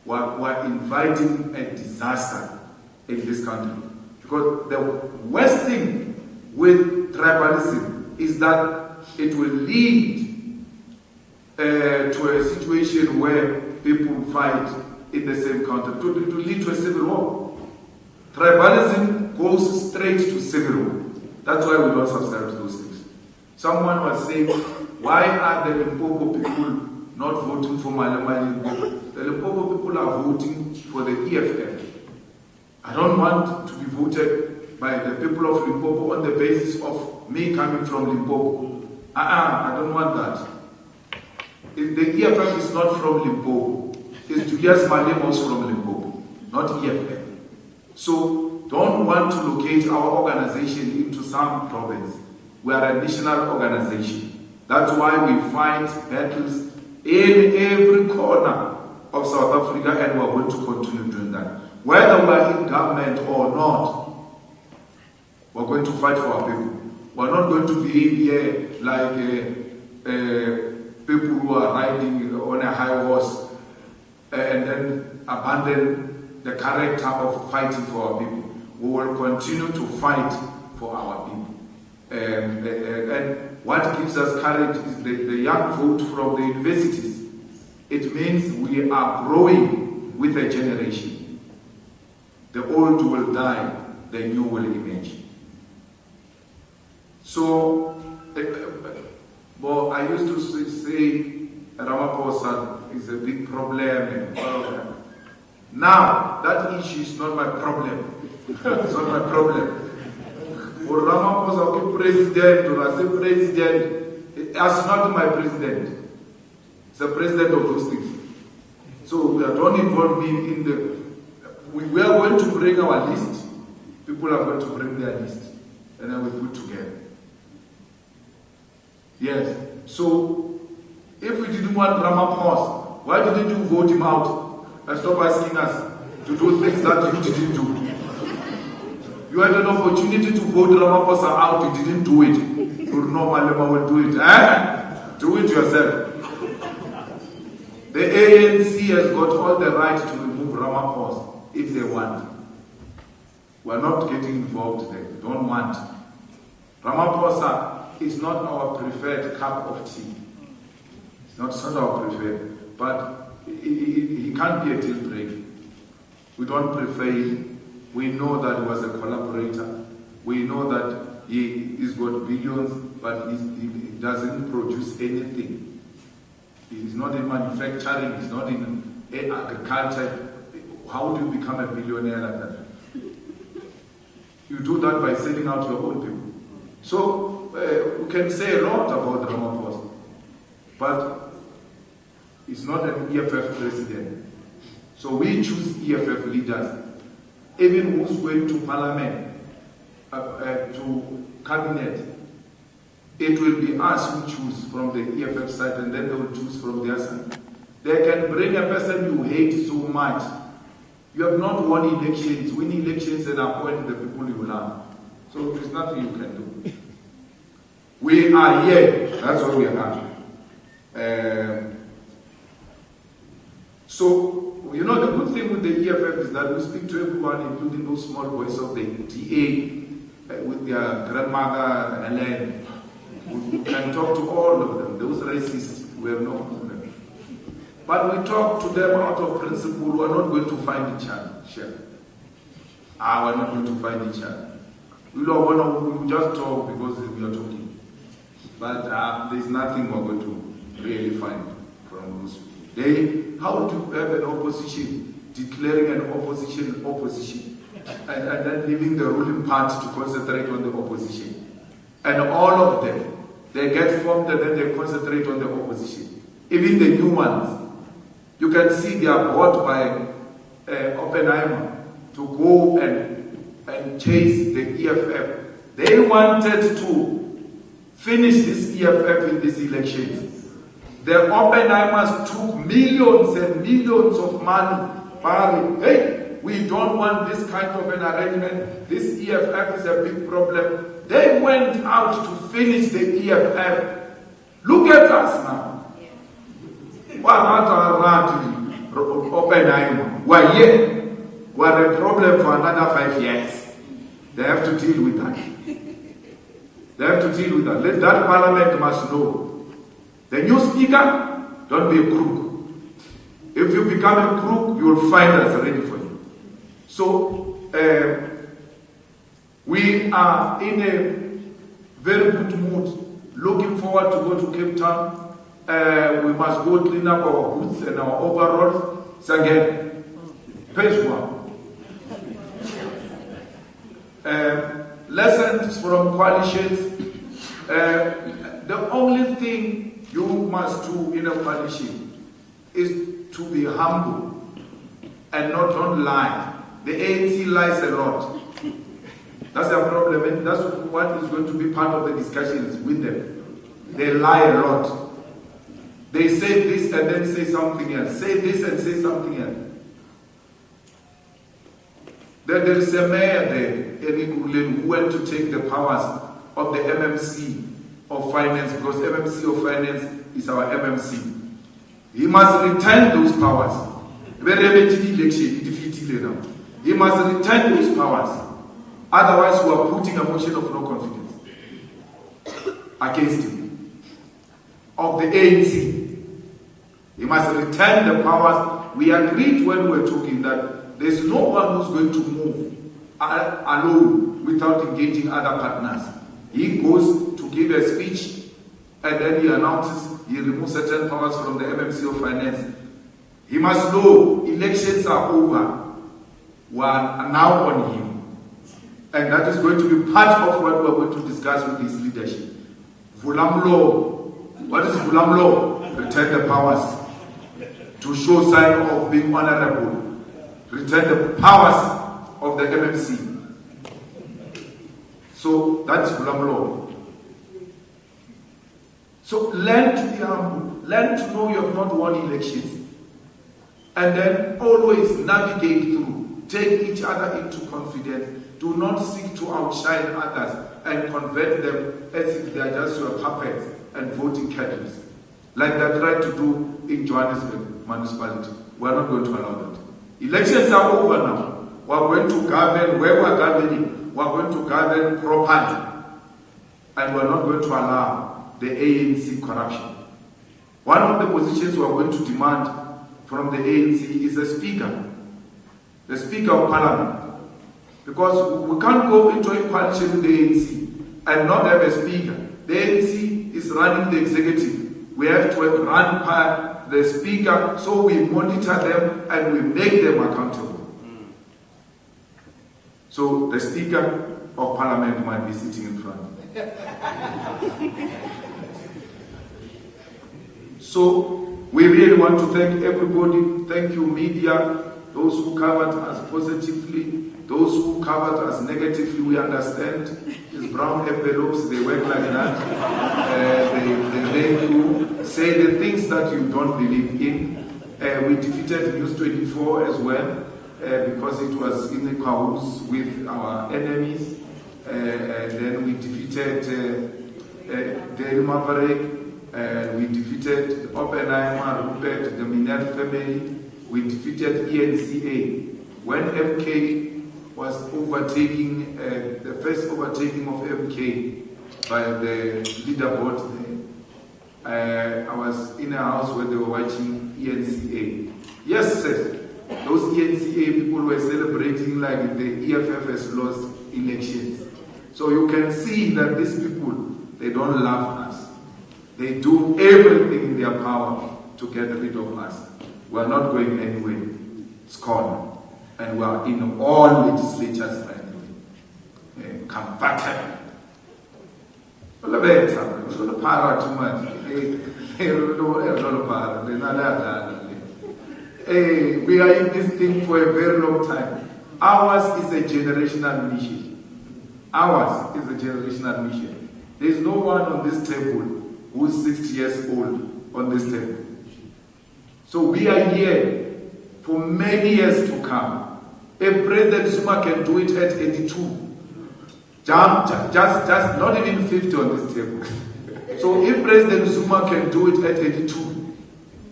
were inviting a disaster in this country. Because the worst thing with tribalism is that it will lead to a situation where people fight in the same country, to lead to a civil war. Tribalism goes straight to civil war. That's why we don't subscribe to those things. Someone was saying, why are the Limpopo people not voting for Malema Limpopo? The Limpopo people are voting for the EFF. I don't want to be voted by the people of Limpopo on the basis of me coming from Limpopo. I don't want that. If the EFF is not from Limpopo, it's Julius Malema from Limpopo, not EFF. So don't want to locate our organization into some province. We are a national organization. That's why we fight battles in every corner of South Africa, and we're going to continue doing that. Whether we're in government or not, we're going to fight for our people. We're not going to behave here like people who are riding on a high horse and then abandon the character of fighting for our people. We will continue to fight for our people. And what gives us courage is the young vote from the universities. It means we are growing with a generation. The old will die, the new will emerge. So, well, I used to say Ramaphosa is a big problem. Now, that issue is not my problem. It's not my problem. Or Ramaphosa, president, or I say president, that's not my president. It's the president of those things. So don't involve me in the... We are going to bring our list. People are going to bring their list. And then we put together. Yes. So, if we didn't want Ramaphosa, why didn't you vote him out and stop asking us to do things that you didn't do? You had an opportunity to vote Ramaphosa out, you didn't do it. You know Malema will do it. Do it yourself. The ANC has got all the right to remove Ramaphosa if they want. We are not getting involved there. We don't want. Ramaphosa is not our preferred cup of tea. It's not our preferred. But he can't be a deal breaker. We don't prefer him. We know that he was a collaborator. We know that he's got billions, but he doesn't produce anything. He's not in manufacturing, he's not in agriculture. How do you become a billionaire like that? You do that by selling out your own people. So, we can say a lot about Ramaphosa, but he's not an EFF president. So we choose EFF leaders. Even who's going to parliament, to cabinet, it will be us who choose from the EFF side, and then they will choose from their side. They can bring a person you hate so much. You have not won elections. Win elections and appoint the people you love. So there's nothing you can do. We are here. That's what we are. So, you know, the good thing with the EFF is that we speak to everyone, including those small boys of the DA, with their grandmother, Helen. We can talk to all of them. Those racists, we have no problem. But we talk to them out of principle. We are not going to find each other. Sure. We are not going to find each other. We just talk because we are talking. But there's nothing we're going to really find from those people. How do you have an opposition declaring an opposition and then leaving the ruling party to concentrate on the opposition? And all of them, they get formed and then they concentrate on the opposition. Even the new ones, you can see they are bought by Oppenheimer to go and chase the EFF. They wanted to finish this EFF in these elections. The Oppenheimers took millions and millions of money. Hey, we don't want this kind of an arrangement. This EFF is a big problem. They went out to finish the EFF. Look at us now. Oppenheimer Oppenheimer. We're here. We're a problem for another 5 years. They have to deal with that. They have to deal with that. Let that parliament must know. The new speaker, don't be a crook. If you become a crook, you will find us ready for you. So, we are in a very good mood, looking forward to go to Cape Town. We must go clean up our boots and our overalls. So again, page 1. Lessons from coalitions. The only thing you must do in a coalition is to be humble and don't lie. The ANC lies a lot. That's their problem, and that's what is going to be part of the discussions with them. They lie a lot. They say this and then say something else. Say this and say something else. There is a mayor there, who went to take the powers of the MMC of Finance, because MMC of Finance is our MMC. He must return those powers. He must return those powers. Otherwise, we are putting a motion of no confidence against him. Of the ANC. He must return the powers. We agreed when we were talking that there's no one who's going to move alone without engaging other partners. He goes to give a speech and then he announces he removes certain powers from the MMC of Finance. He must know elections are over. We are now on him. And that is going to be part of what we are going to discuss with his leadership. Vulamlo. What is Vulamlo? Return the powers. To show sign of being honorable. Return the powers of the MMC. So that's Vulamlo. So learn to be humble. Learn to know you have not won elections. And then always navigate through. Take each other into confidence. Do not seek to outshine others and convert them as if they are just your puppets and voting cattle. Like they tried to do in Johannesburg municipality. We are not going to allow that. Elections are over now. We are going to govern where we are governing. We are going to govern properly. And we are not going to allow the ANC corruption. One of the positions we are going to demand from the ANC is a speaker. The Speaker of Parliament. Because we can't go into a coalition with the ANC and not have a speaker. The ANC is running the executive. We have to run by the speaker, so we monitor them and we make them accountable. So the Speaker of Parliament might be sitting in front. So we really want to thank everybody. Thank you, media, those who covered us positively. Those who covered us negatively, we understand. These brown envelopes, they work like that. They to say the things that you don't believe in. We defeated News 24 as well, because it was in the cahoots with our enemies. And then we defeated Daily Maverick. We defeated Oppenheimer, Rupert, the Minel family. We defeated ENCA. When MK was overtaking, the first overtaking of MK by the leaderboard there. I was in a house where they were watching ENCA. Yes, sir. Those ENCA people were celebrating like the EFF has lost elections. So you can see that these people, they don't love us. They do everything in their power to get rid of us. We are not going anywhere. It's gone. And we are in all legislatures right now. Comfortable. We are in this thing for a very long time. Ours is a generational mission. Ours is a generational mission. There is no one on this table who is 60 years old on this table. So we are here for many years to come. If President Zuma can do it at 82, just not even 50 on this table. So if President Zuma can do it at 82,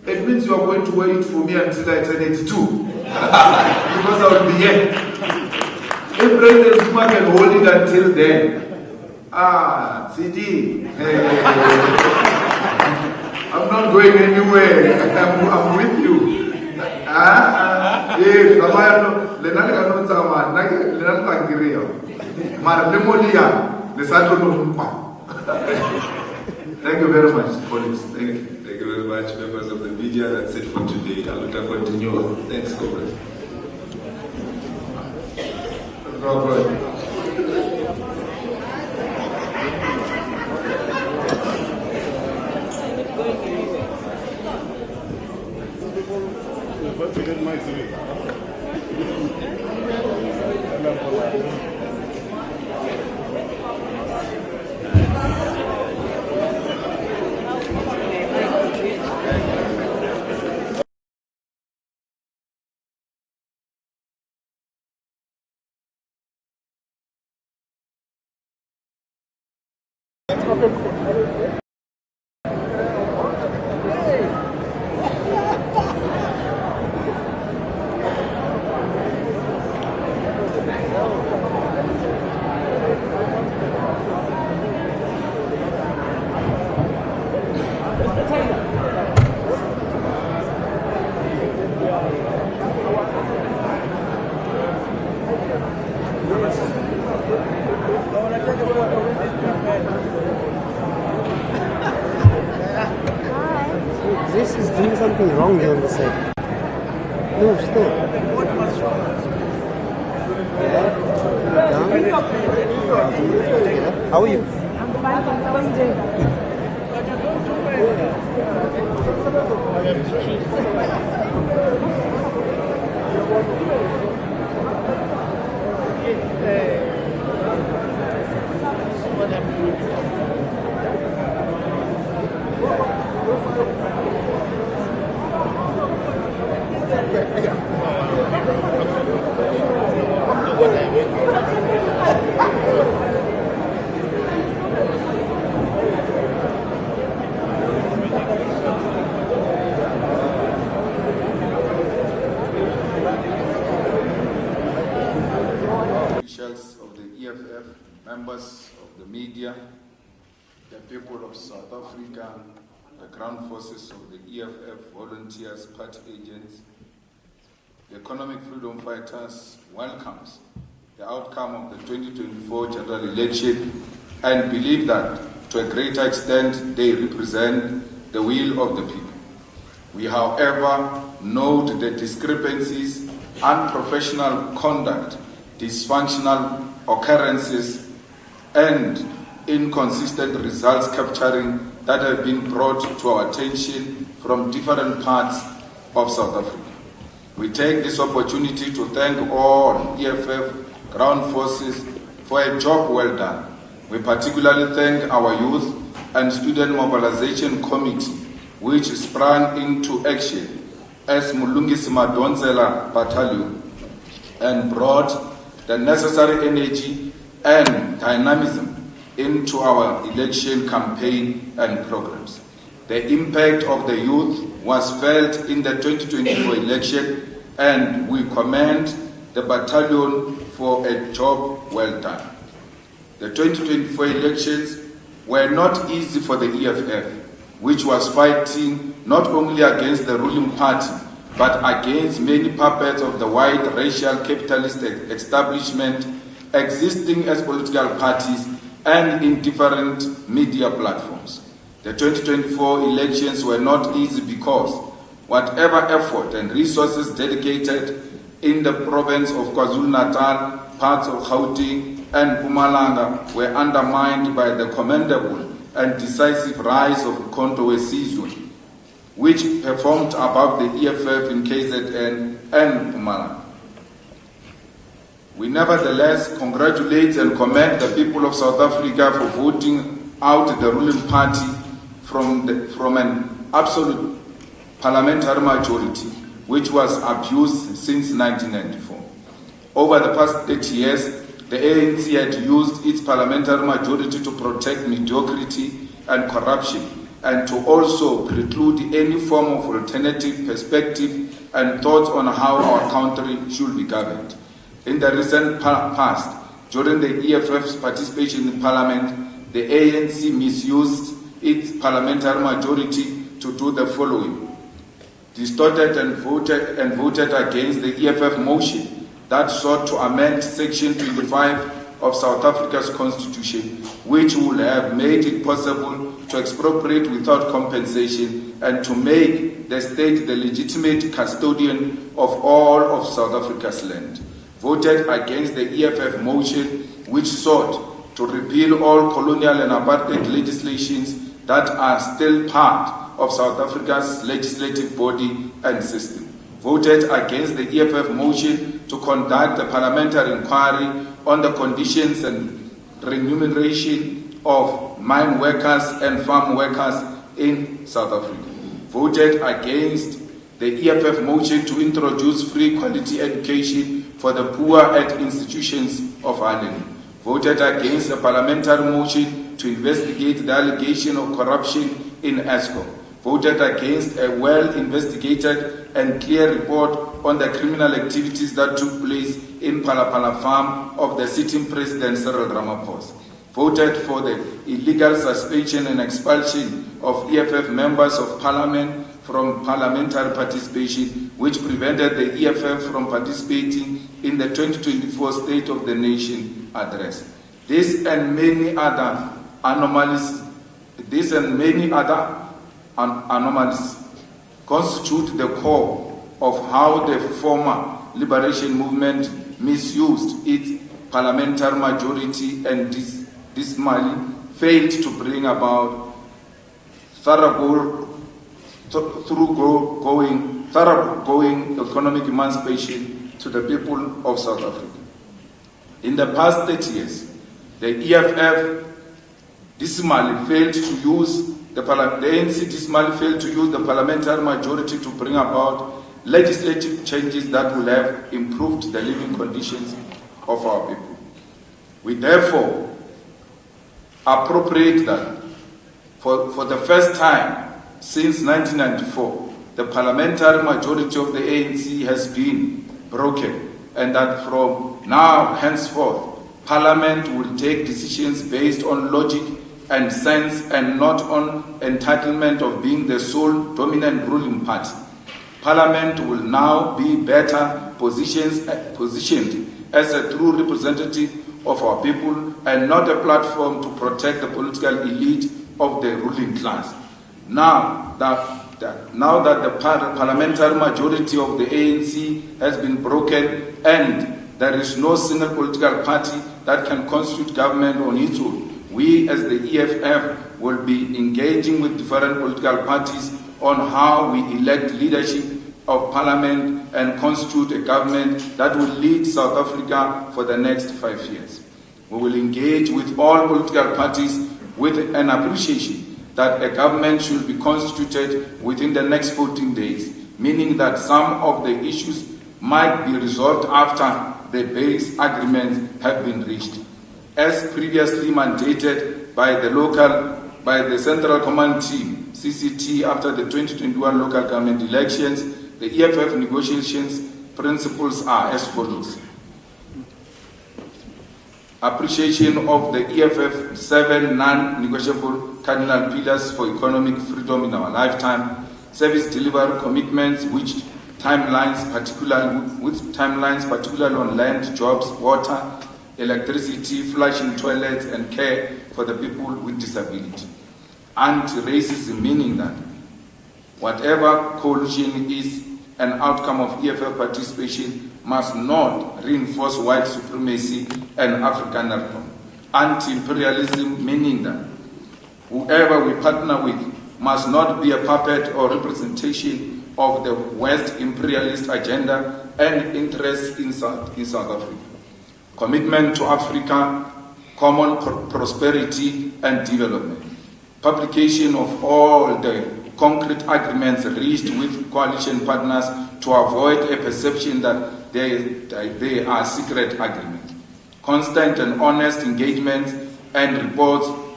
it means you are going to wait for me until I turn 82. Because I will be here. If President Zuma can hold it until then, CD, I'm not going anywhere. I'm with you. Thank you very much, colleagues. Thank you. Thank you very much, members of the media. That's it for today. I'll continue. Thanks, Comrade. This is doing something wrong here on the side. No, stop. How are you? Officials of the EFF, members of the media, the people of South Africa, the ground forces of the EFF, volunteers, party agents, the economic freedom fighters welcomes the outcome of the 2024 general election and believe that to a greater extent they represent the will of the people. We, however, note the discrepancies, unprofessional conduct, dysfunctional occurrences, and inconsistent results capturing that have been brought to our attention from different parts of South Africa. We take this opportunity to thank all EFF ground forces for a job well done. We particularly thank our youth and student mobilization committee, which sprang into action as Mulungisi Madonsela Battalion and brought the necessary energy and dynamism into our election campaign and programs. The impact of the youth was felt in the 2024 election, and we commend the battalion for a job well done. The 2024 elections were not easy for the EFF, which was fighting not only against the ruling party, but against many puppets of the white racial capitalist establishment existing as political parties and in different media platforms. The 2024 elections were not easy because whatever effort and resources dedicated in the province of KwaZulu-Natal, parts of Gauteng and Mpumalanga were undermined by the commendable and decisive rise of Mkhonto weSizwe, which performed above the EFF in KZN and Mpumalanga. We nevertheless congratulate and commend the people of South Africa for voting out the ruling party from an absolute parliamentary majority, which was abused since 1994. Over the past 30 years, the ANC had used its parliamentary majority to protect mediocrity and corruption and to also preclude any form of alternative perspective and thoughts on how our country should be governed. In the recent past, during the EFF's participation in Parliament, the ANC misused its parliamentary majority to do the following: distorted and voted against the EFF motion that sought to amend Section 25 of South Africa's Constitution, which would have made it possible to expropriate without compensation and to make the state the legitimate custodian of all of South Africa's land. Voted against the EFF motion, which sought to repeal all colonial and apartheid legislations that are still part of South Africa's legislative body and system. Voted against the EFF motion to conduct a parliamentary inquiry on the conditions and remuneration of mine workers and farm workers in South Africa. Voted against the EFF motion to introduce free quality education for the poor at institutions of Ireland. Voted against a parliamentary motion to investigate the allegation of corruption in ESCOM. Voted against a well-investigated and clear report on the criminal activities that took place in Palapala farm of the sitting president Cyril Ramaphosa. Voted for the illegal suspension and expulsion of EFF members of parliament from parliamentary participation, which prevented the EFF from participating in the 2024 State of the Nation address. This and many other anomalies constitute the core of how the former liberation movement misused its parliamentary majority and dismally failed to bring about thoroughgoing economic emancipation to the people of South Africa. In the past 30 years, the EFF dismally failed to use the ANC dismally failed to use the parliamentary majority to bring about legislative changes that will have improved the living conditions of our people. We therefore appropriate that for the first time since 1994, the parliamentary majority of the ANC has been broken, and that from now henceforth, Parliament will take decisions based on logic and sense and not on entitlement of being the sole dominant ruling party. Parliament will now be better positioned as a true representative of our people and not a platform to protect the political elite of the ruling class. Now that the parliamentary majority of the ANC has been broken and there is no single political party that can constitute government on its own, we as the EFF will be engaging with different political parties on how we elect leadership of parliament and constitute a government that will lead South Africa for the next 5 years. We will engage with all political parties with an appreciation that a government should be constituted within the next 14 days, meaning that some of the issues might be resolved after the base agreements have been reached. As previously mandated by the Central Command Team, CCT, after the 2021 local government elections, the EFF negotiations principles are as follows. Appreciation of the EFF 7 non-negotiable cardinal pillars for economic freedom in our lifetime, service delivery commitments with timelines particularly on land, jobs, water, electricity, flushing toilets, and care for the people with disability. Anti-racism, meaning that whatever coalition is an outcome of EFF participation must not reinforce white supremacy and Africanism. Anti-imperialism, meaning that whoever we partner with must not be a puppet or representation of the West imperialist agenda and interests in South Africa. Commitment to Africa, common prosperity and development. Publication of all the concrete agreements reached with coalition partners to avoid a perception that they are secret agreements. Constant and honest engagement and reports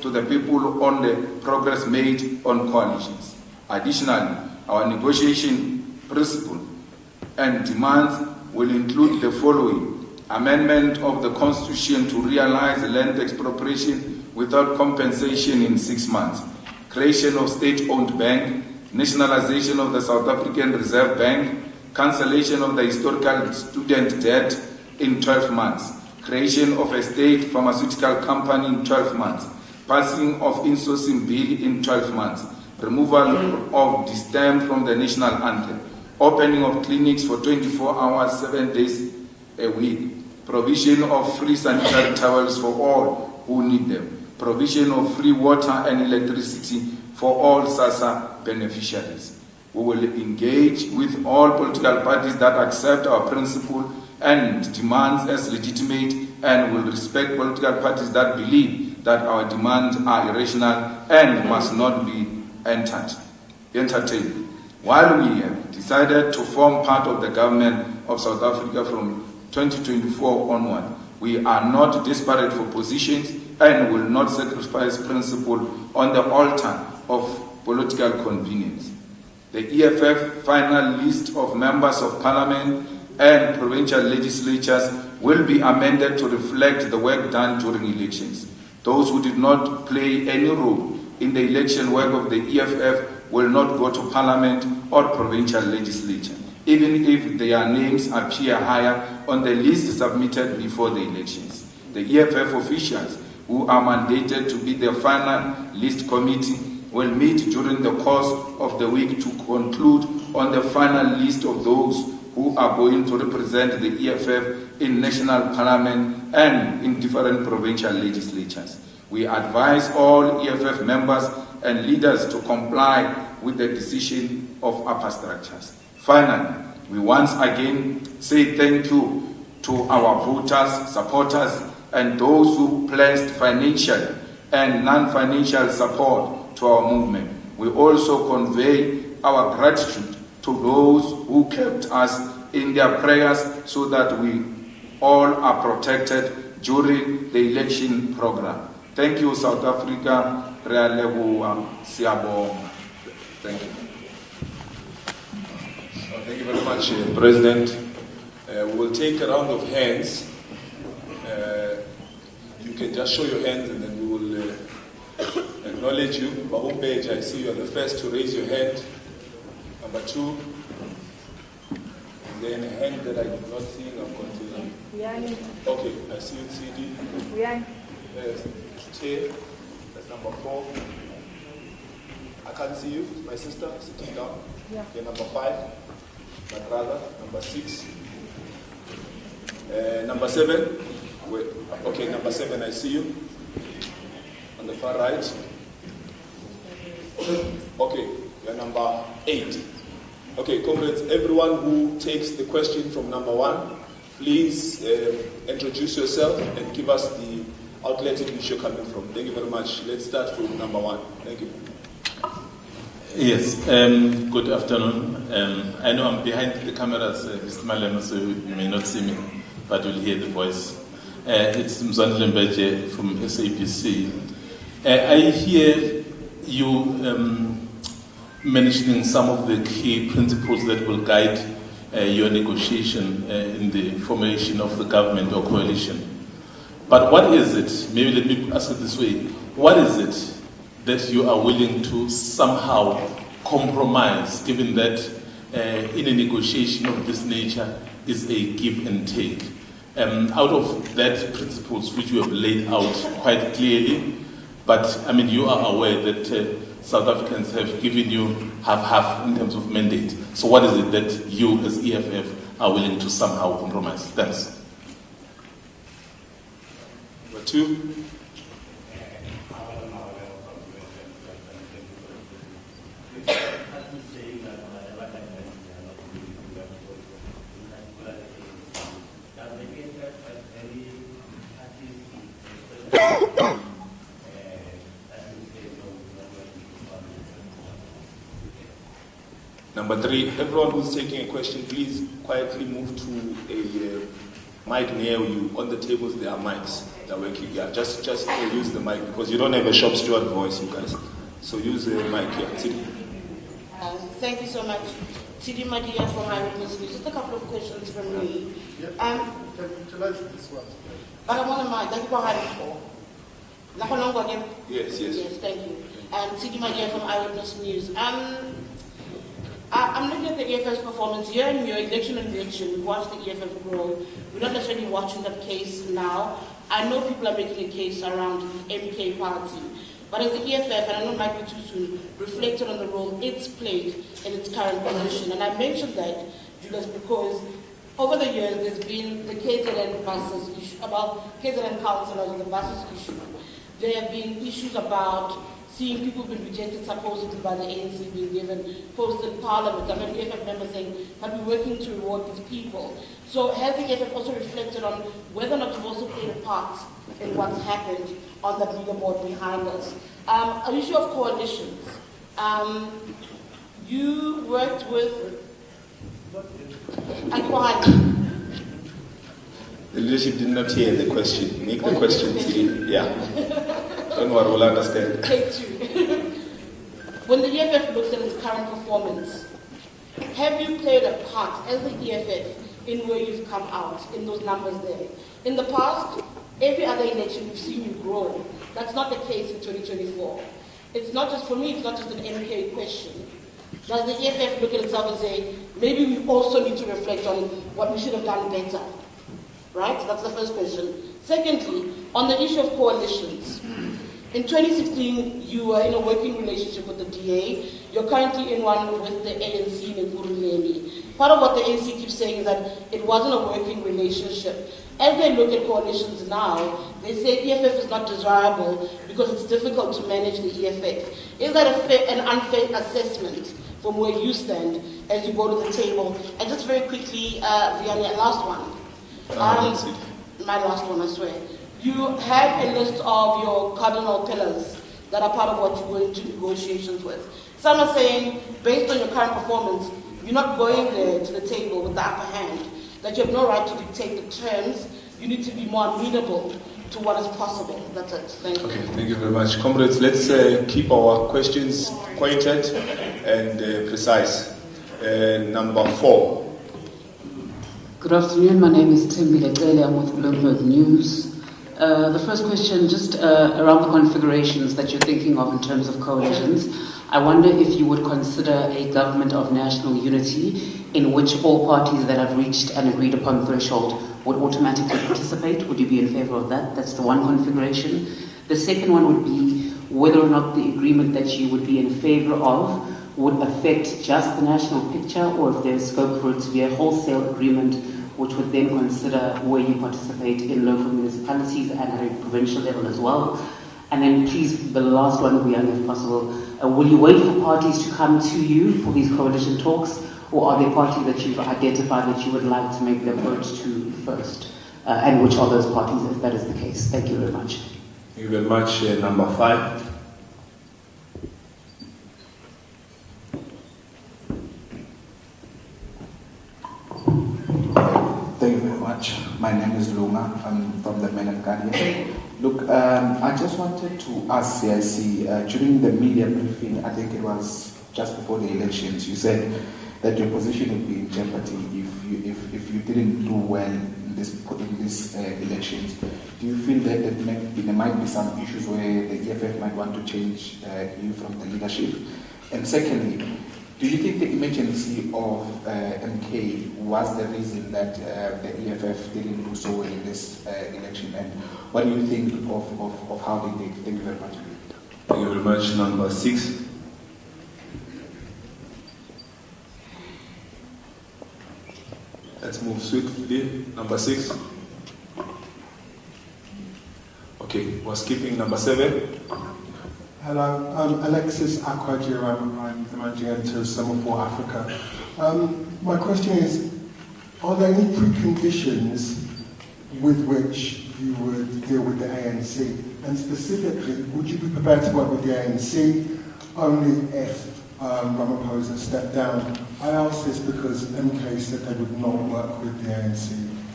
to the people on the progress made on coalitions. Additionally, our negotiation principle and demands will include the following: amendment of the Constitution to realize land expropriation without compensation in 6 months, creation of state-owned bank, nationalization of the South African Reserve Bank, cancellation of the historical student debt in 12 months, creation of a state pharmaceutical company in 12 months, passing of insourcing bill in 12 months, removal of distem from the national anthem, opening of clinics for 24 hours, 7 days a week, provision of free sanitary towels for all who need them, provision of free water and electricity for all SASSA beneficiaries. We will engage with all political parties that accept our principle and demands as legitimate, and will respect political parties that believe that our demands are irrational and must not be entertained. While we have decided to form part of the government of South Africa from 2024 onward, we are not desperate for positions and will not sacrifice principle on the altar of political convenience. The EFF final list of members of parliament and provincial legislatures will be amended to reflect the work done during elections. Those who did not play any role in the election work of the EFF will not go to parliament or provincial legislature, even if their names appear higher on the list submitted before the elections. The EFF officials who are mandated to be the final list committee will meet during the course of the week to conclude on the final list of those who are going to represent the EFF in national parliament and in different provincial legislatures. We advise all EFF members and leaders to comply with the decision of upper structures. Finally, we once again say thank you to our voters, supporters, and those who pledged financial and non-financial support to our movement. We also convey our gratitude to those who kept us in their prayers so that we all are protected during the election program. Thank you, South Africa. Thank you. Thank you very much, President. We will take a round of hands. You can just show your hands and then we will acknowledge you. Bahum Page, I see you are the first to raise your hand. Number 2. And then a hand that I did not see. I'm continuing. Okay, I see you, CD. Yes. That's number 4. I can't see you. My sister sitting down. Yeah. Okay, number 5. My brother. Number 6. Number 7. Wait. Okay, number 7. I see you. On the far right. Okay, you're number 8. Okay, comrades, everyone who takes the question from number 1, please introduce yourself and give us the outlet in which you're coming from. Thank you very much. Let's start from number 1. Thank you. Yes, good afternoon. I know I'm behind the cameras, Mr. Malema, so you may not see me, but you'll hear the voice. It's Mzondle Mbeje from SAPC. I hear you mentioning some of the key principles that will guide your negotiation in the formation of the government or coalition. But what is it, maybe let me ask it this way, what is it that you are willing to somehow compromise, given that in a negotiation of this nature is a give and take? Out of that principles which you have laid out quite clearly, but I mean you are aware that South Africans have given you half in terms of mandate. So what is it that you as EFF are willing to somehow compromise? Thanks. Number 2. Number 3, everyone who's taking a question, please quietly move to mic near you. On the tables there are mics that are working. Yeah, just use the mic because you don't have a shop steward voice, you guys. So use the mic here. Tidi. Thank you so much. Tidi Madia from Eyewitness News. Just a couple of questions from me. Can I this one? But I want to mind. Thank you for having me. Yes. Yes, thank you. Tidi Madia from Eyewitness News. I'm looking at the EFF's performance here in your election and election. We've watched the EFF grow. We're not necessarily watching that case now. I know people are making a case around the MK party. But as the EFF, and I know it might be too soon, reflected on the role it's played in its current position. And I mentioned that, Julius, because over the years there's been the KZN buses issue, about KZN councillors and the buses issue. There have been issues about seeing people being rejected supposedly by the ANC being given posts in parliament. I've heard EFF members saying, but we're working to reward these people. So has the EFF also reflected on whether or not you've also played a part in what's happened on that leaderboard behind us? An issue of coalitions. You worked with The leadership did not hear the question. Make the question clear. Yeah. Don't worry, we'll understand. Take two. When the EFF looks at its current performance, have you played a part as the EFF in where you've come out, in those numbers there? In the past, every other election we've seen you grow. That's not the case in 2024. It's not just, for me, it's not just an MK question. Does the EFF look at itself and say, maybe we also need to reflect on what we should have done better? Right? That's the first question. Secondly, on the issue of coalitions. In 2016, you were in a working relationship with the DA. You're currently in one with the ANC in Kuruleni. Part of what the ANC keeps saying is that it wasn't a working relationship. As they look at coalitions now, they say EFF is not desirable because it's difficult to manage the EFF. Is that an unfair assessment from where you stand as you go to the table? And just very quickly, Vianney, last one. My last one, I swear. You have a list of your cardinal pillars that are part of what you go into negotiations with. Some are saying, based on your current performance, you're not going there to the table with the upper hand, that you have no right to dictate the terms. You need to be more amenable to what is possible. That's it. Thank you. Okay, thank you very much. Comrades, let's keep our questions pointed and precise. Number 4. Good afternoon. My name is Timbi Leqele. I'm with Bloomberg News. The first question, just around the configurations that you're thinking of in terms of coalitions. I wonder if you would consider a government of national unity in which all parties that have reached an agreed upon threshold would automatically participate. Would you be in favor of that? That's the one configuration. The second one would be whether or not the agreement that you would be in favor of would affect just the national picture, or if there's scope for it to be a wholesale agreement which would then consider where you participate in local municipalities and at a provincial level as well. And then please, the last one will be, if possible, will you wait for parties to come to you for these coalition talks, or are there parties that you've identified that you would like to make the approach to first? And which are those parties, if that is the case? Thank you very much. Thank you very much. Number 5. Thank you very much. My name is Lunga. I'm from the Mandela. Look, I just wanted to ask CIC, during the media briefing, I think it was just before the elections, you said that your position would be in jeopardy if you didn't do well in these elections. Do you feel that there might be some issues where the EFF might want to change you from the leadership? And secondly, do you think the emergency of MK was the reason that the EFF didn't do so well in this election? And what do you think of how they did? Thank you very much. Thank you very much. Number 6. Let's move swiftly. Number 6. Okay, we're skipping number 7. Hello, Alexis Akwadjir. I'm the managing editor of Semaphore Africa. My question is, are there any preconditions with which you would deal with the ANC? And specifically, would you be prepared to work with the ANC only if Ramaphosa stepped down? I ask this because MK said they would not work with the ANC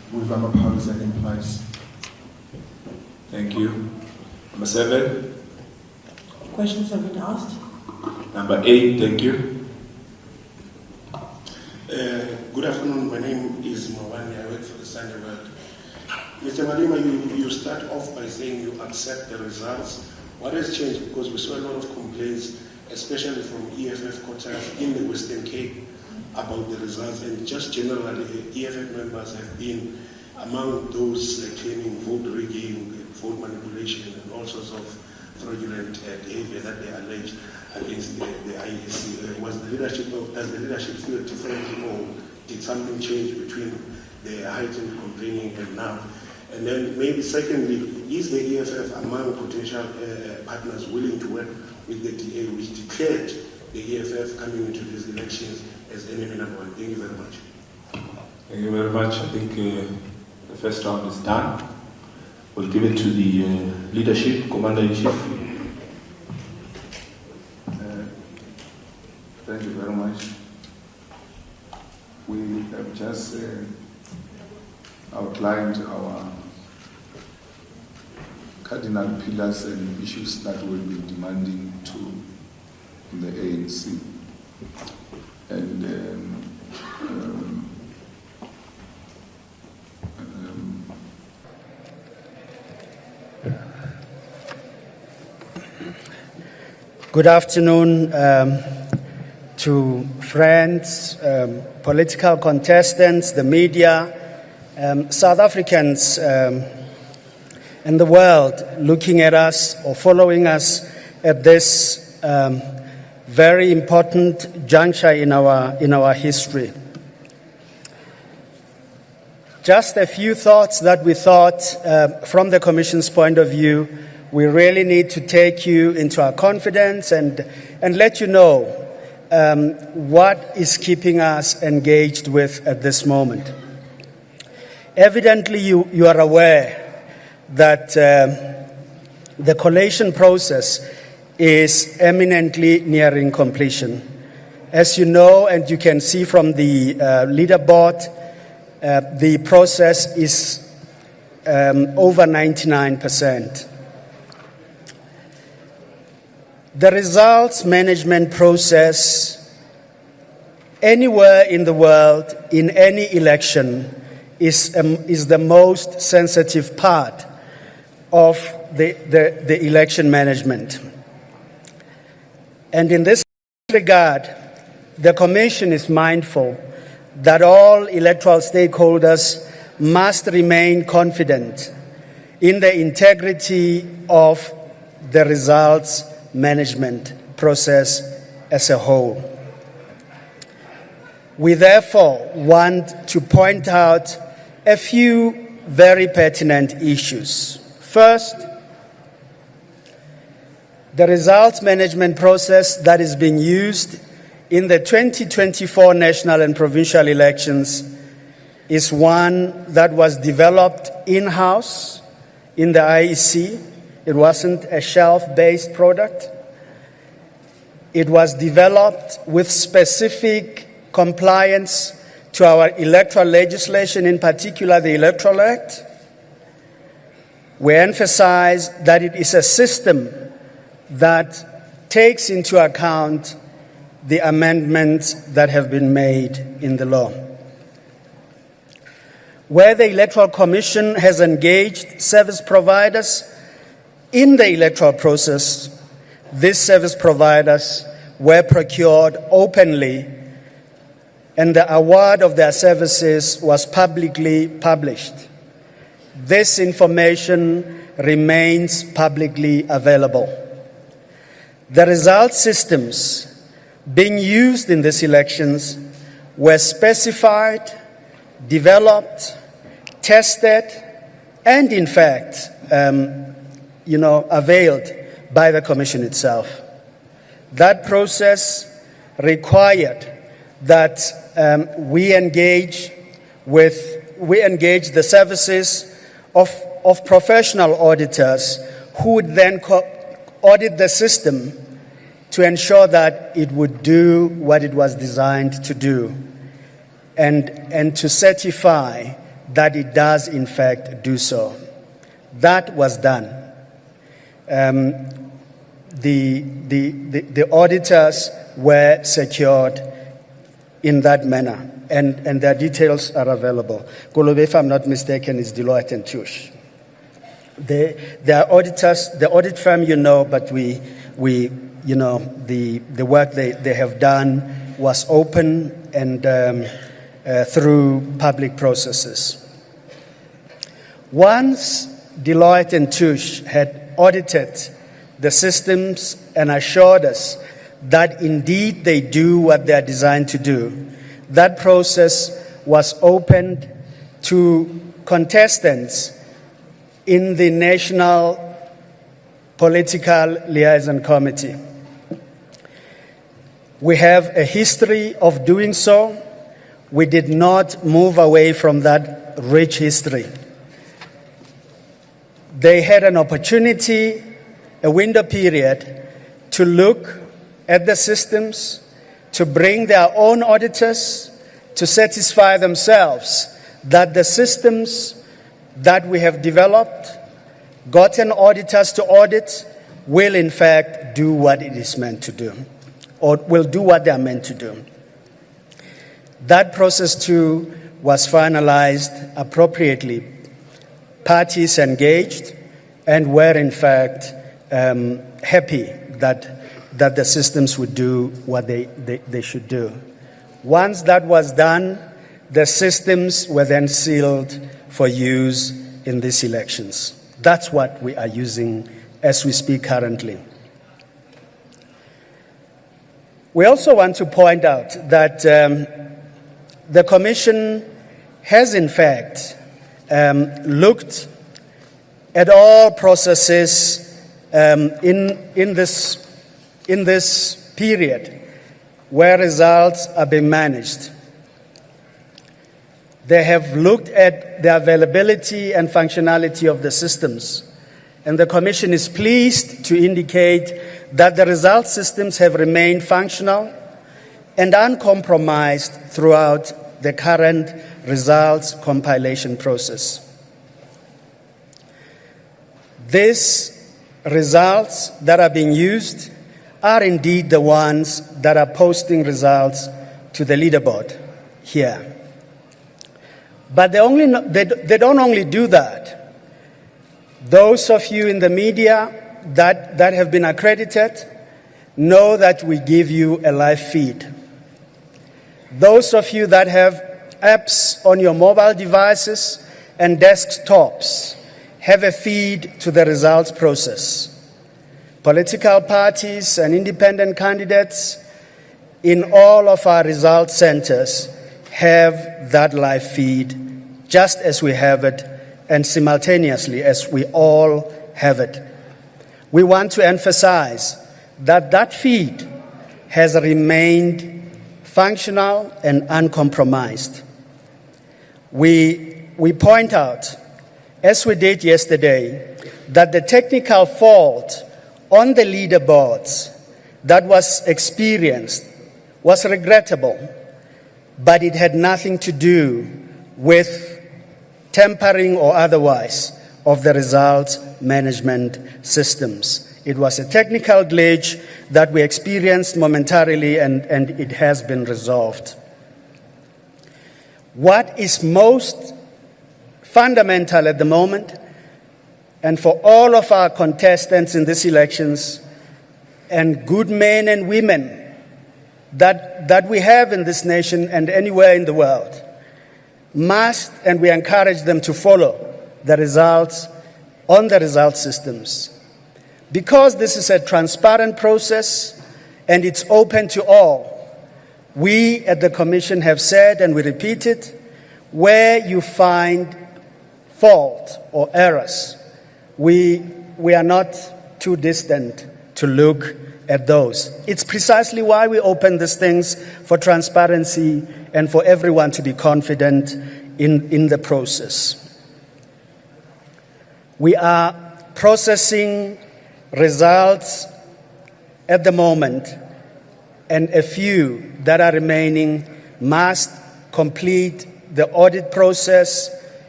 with Ramaphosa in place? Thank you. Number 7. Questions have been asked. Number 8, thank you. Good afternoon. My name is Mawani. I work for the Sunday World. Mr. Malema, you start off by saying you accept the results. What has changed? Because we saw a lot of complaints, especially from EFF quarters in the Western Cape, about the results, and just generally, EFF members have been among those claiming vote rigging, vote manipulation, and all sorts of fraudulent behavior that they allege against the IEC. Does the leadership feel differently, or did something change between the heightened complaining and now? And then maybe secondly, is the EFF among potential partners willing to work with the DA, which declared the EFF coming into these elections as enemy number 1? Thank you very much. Thank you very much. I think the first round is done. We'll give it to the leadership, Commander-in-Chief. Thank you very much. We have just outlined our cardinal pillars and issues that we'll be demanding to the ANC. And Good afternoon to friends, political contestants, the media, South Africans in the world looking at us or following us at this very important juncture in our history. Just a few thoughts that we thought from the Commission's point of view. We really need to take you into our confidence and let you know what is keeping us engaged with at this moment. Evidently, you are aware that the collation process is eminently nearing completion. As you know, and you can see from the leaderboard, the process is over 99%. The results management process anywhere in the world in any election is the most sensitive part of the election management. And in this regard, the Commission is mindful that all electoral stakeholders must remain confident in the integrity of the results management process as a whole. We therefore want to point out a few very pertinent issues. First, the results management process that is being used in the 2024 national and provincial elections is one that was developed in-house in the IEC. It wasn't a shelf-based product. It was developed with specific compliance to our electoral legislation, in particular the Electoral Act. We emphasize that it is a system that takes into account the amendments that have been made in the law. Where the Electoral Commission has engaged service providers in the electoral process, these service providers were procured openly, and the award of their services was publicly published. This information remains publicly available. The result systems being used in these elections were specified, developed, tested, and in fact, availed by the Commission itself. That process required that we engage the services of professional auditors who would then audit the system to ensure that it would do what it was designed to do, and to certify that it does in fact do so. That was done. The auditors were secured in that manner, and their details are available. Kolobe, if I'm not mistaken, is Deloitte and Touche. Their auditors, the audit firm, but the work they have done was open and through public processes. Once Deloitte and Touche had audited the systems and assured us that indeed they do what they are designed to do, that process was opened to contestants in the National Political Liaison Committee. We have a history of doing so. We did not move away from that rich history. They had an opportunity, a window period, to look at the systems, to bring their own auditors, to satisfy themselves that the systems that we have developed, gotten auditors to audit, will in fact do what it is meant to do, or will do what they are meant to do. That process too was finalized appropriately. Parties engaged and were in fact happy that the systems would do what they should do. Once that was done, the systems were then sealed for use in these elections. That's what we are using as we speak currently. We also want to point out that the Commission has in fact looked at all processes in this period where results are being managed. They have looked at the availability and functionality of the systems, and the Commission is pleased to indicate that the result systems have remained functional and uncompromised throughout the current results compilation process. These results that are being used are indeed the ones that are posting results to the leaderboard here. But they don't only do that. Those of you in the media that have been accredited know that we give you a live feed. Those of you that have apps on your mobile devices and desktops have a feed to the results process. Political parties and independent candidates in all of our results centers have that live feed just as we have it and simultaneously as we all have it. We want to emphasize that that feed has remained functional and uncompromised. We point out, as we did yesterday, that the technical fault on the leaderboards that was experienced was regrettable, but it had nothing to do with tampering or otherwise of the results management systems. It was a technical glitch that we experienced momentarily, and it has been resolved. What is most fundamental at the moment, and for all of our contestants in these elections, and good men and women that we have in this nation and anywhere in the world, must, and we encourage them to follow the results on the result systems. Because this is a transparent process and it's open to all, we at the Commission have said, and we repeat it, where you find fault or errors, we are not too distant to look at those. It's precisely why we open these things, for transparency and for everyone to be confident in the process. We are processing results at the moment, and a few that are remaining must complete the audit process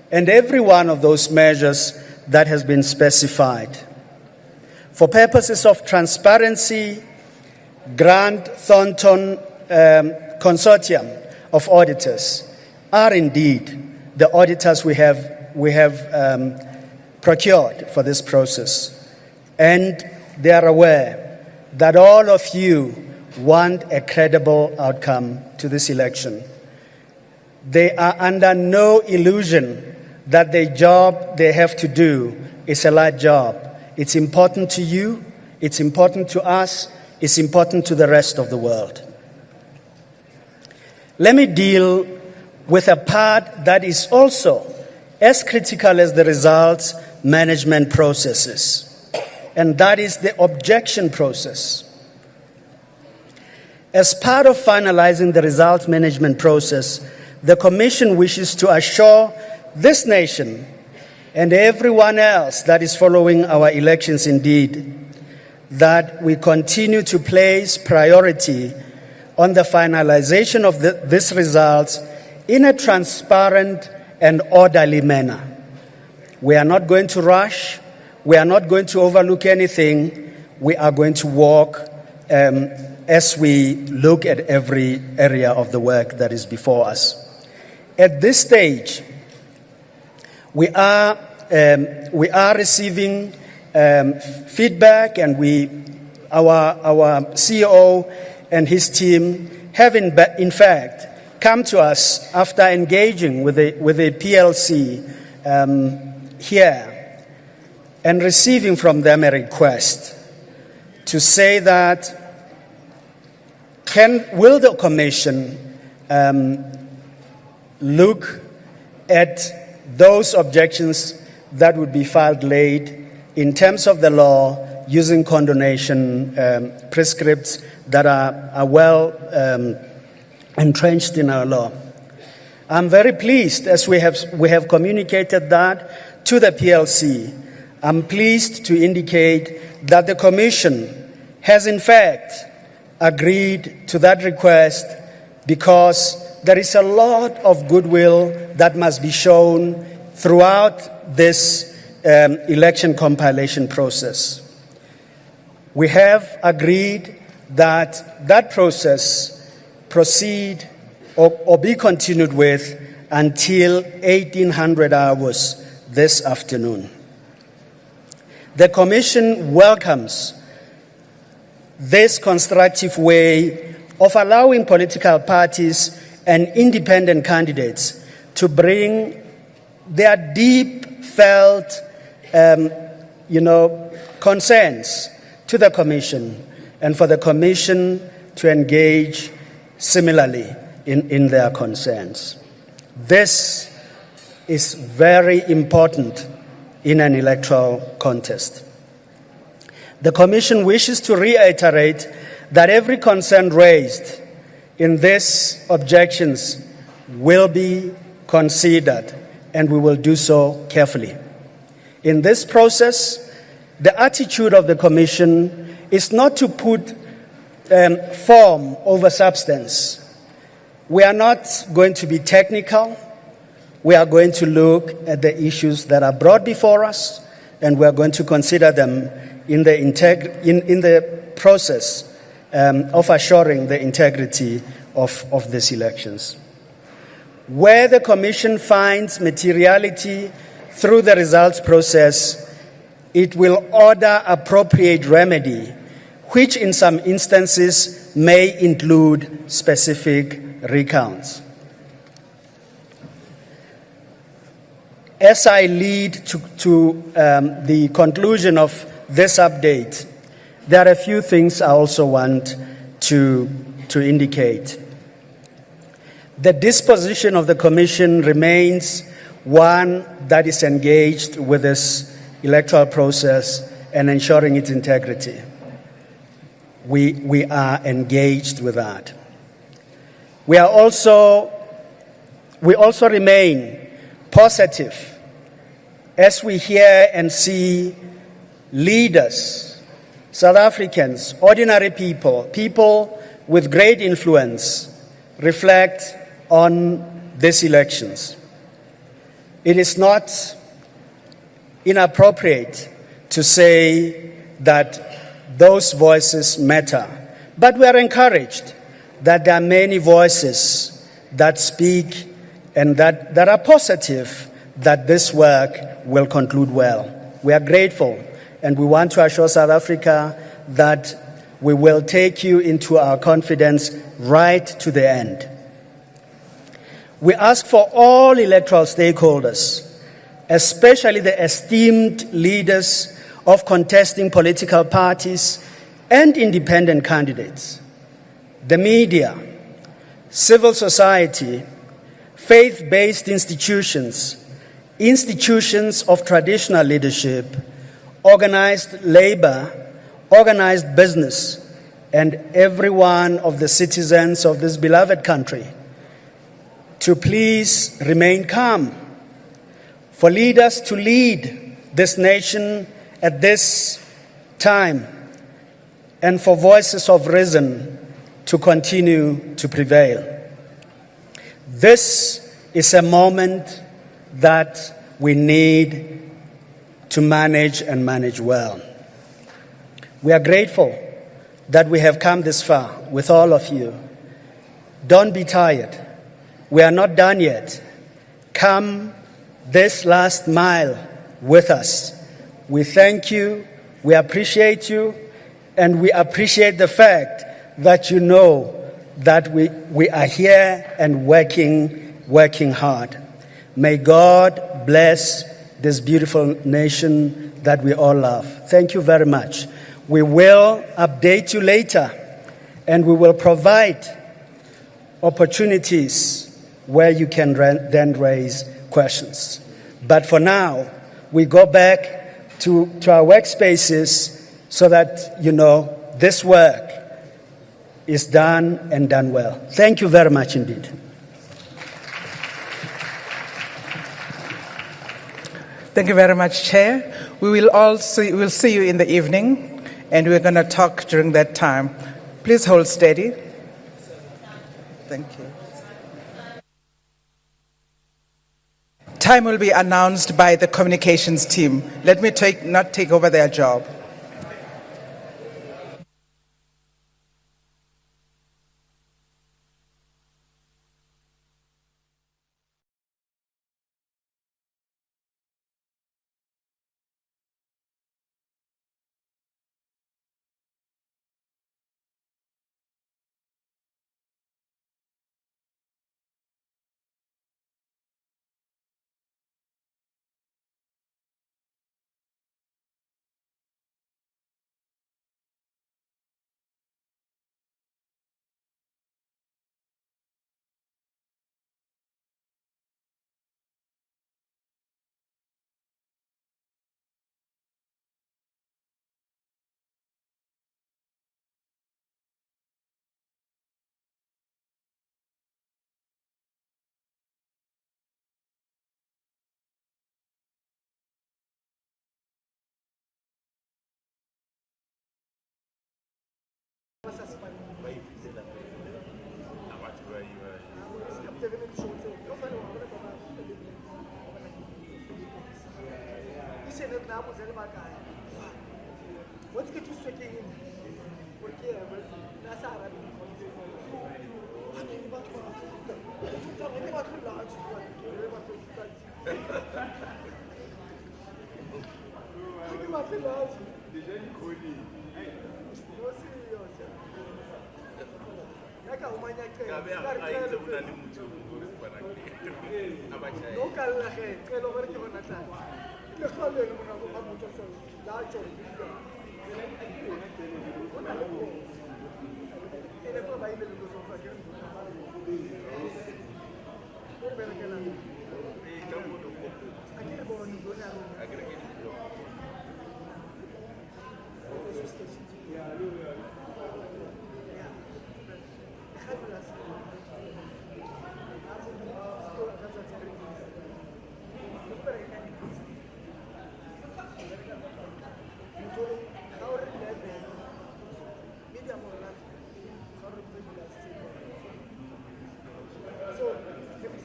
and every one of those measures that has been specified. For purposes of transparency, Grant Thornton Consortium of Auditors are indeed the auditors we have procured for this process. And they are aware that all of you want a credible outcome to this election. They are under no illusion that the job they have to do is a light job. It's important to you, it's important to us, it's important to the rest of the world. Let me deal with a part that is also as critical as the results management processes, and that is the objection process. As part of finalizing the results management process, the Commission wishes to assure this nation and everyone else that is following our elections indeed that we continue to place priority on the finalization of these results in a transparent and orderly manner. We are not going to rush. We are not going to overlook anything. We are going to walk as we look at every area of the work that is before us. At this stage, we are receiving feedback, and our CEO and his team have in fact come to us after engaging with a PLC here and receiving from them a request to say that will the Commission look at those objections that would be filed late in terms of the law using condonation prescripts that are well entrenched in our law. I'm very pleased as we have communicated that to the PLC. I'm pleased to indicate that the Commission has in fact agreed to that request because there is a lot of goodwill that must be shown throughout this election compilation process. We have agreed that that process proceed or be continued with until 1800 hours this afternoon. The Commission welcomes this constructive way of allowing political parties and independent candidates to bring their deep felt concerns to the Commission, and for the Commission to engage similarly in their concerns. This is very important in an electoral contest. The Commission wishes to reiterate that every concern raised in these objections will be considered, and we will do so carefully. In this process, the attitude of the Commission is not to put form over substance. We are not going to be technical. We are going to look at the issues that are brought before us, and we are going to consider them in the process of assuring the integrity of these elections. Where the Commission finds materiality through the results process, it will order appropriate remedy, which in some instances may include specific recounts. As I lead to the conclusion of this update, there are a few things I also want to indicate. The disposition of the Commission remains one that is engaged with this electoral process and ensuring its integrity. We are engaged with that. We also remain positive as we hear and see leaders, South Africans, ordinary people with great influence reflect on these elections. it is not inappropriate to say that those voices matter. But we are encouraged that there are many voices that speak and that are positive that this work will conclude well. We are grateful, and we want to assure South Africa that we will take you into our confidence right to the end. We ask for all electoral stakeholders, especially the esteemed leaders of contesting political parties and independent candidates, the media, civil society, faith-based institutions, institutions of traditional leadership, organized labor, organized business, and every one of the citizens of this beloved country to please remain calm, for leaders to lead this nation at this time, and for voices of reason to continue to prevail. This is a moment that we need to manage and manage well. We are grateful that we have come this far with all of you. Don't be tired. We are not done yet. Come this last mile with us. We thank you, we appreciate you, and we appreciate the fact that you know that we are here and working hard. May God bless this beautiful nation that we all love. Thank you very much. We will update you later, and we will provide opportunities where you can then raise questions. But for now, we go back to our workspaces so that you know this work is done and done well. Thank you very much indeed. Thank you very much, Chair. We'll see you in the evening, and we're going to talk during that time. Please hold steady. Thank you. Time will be announced by the communications team. Let me not take over their job.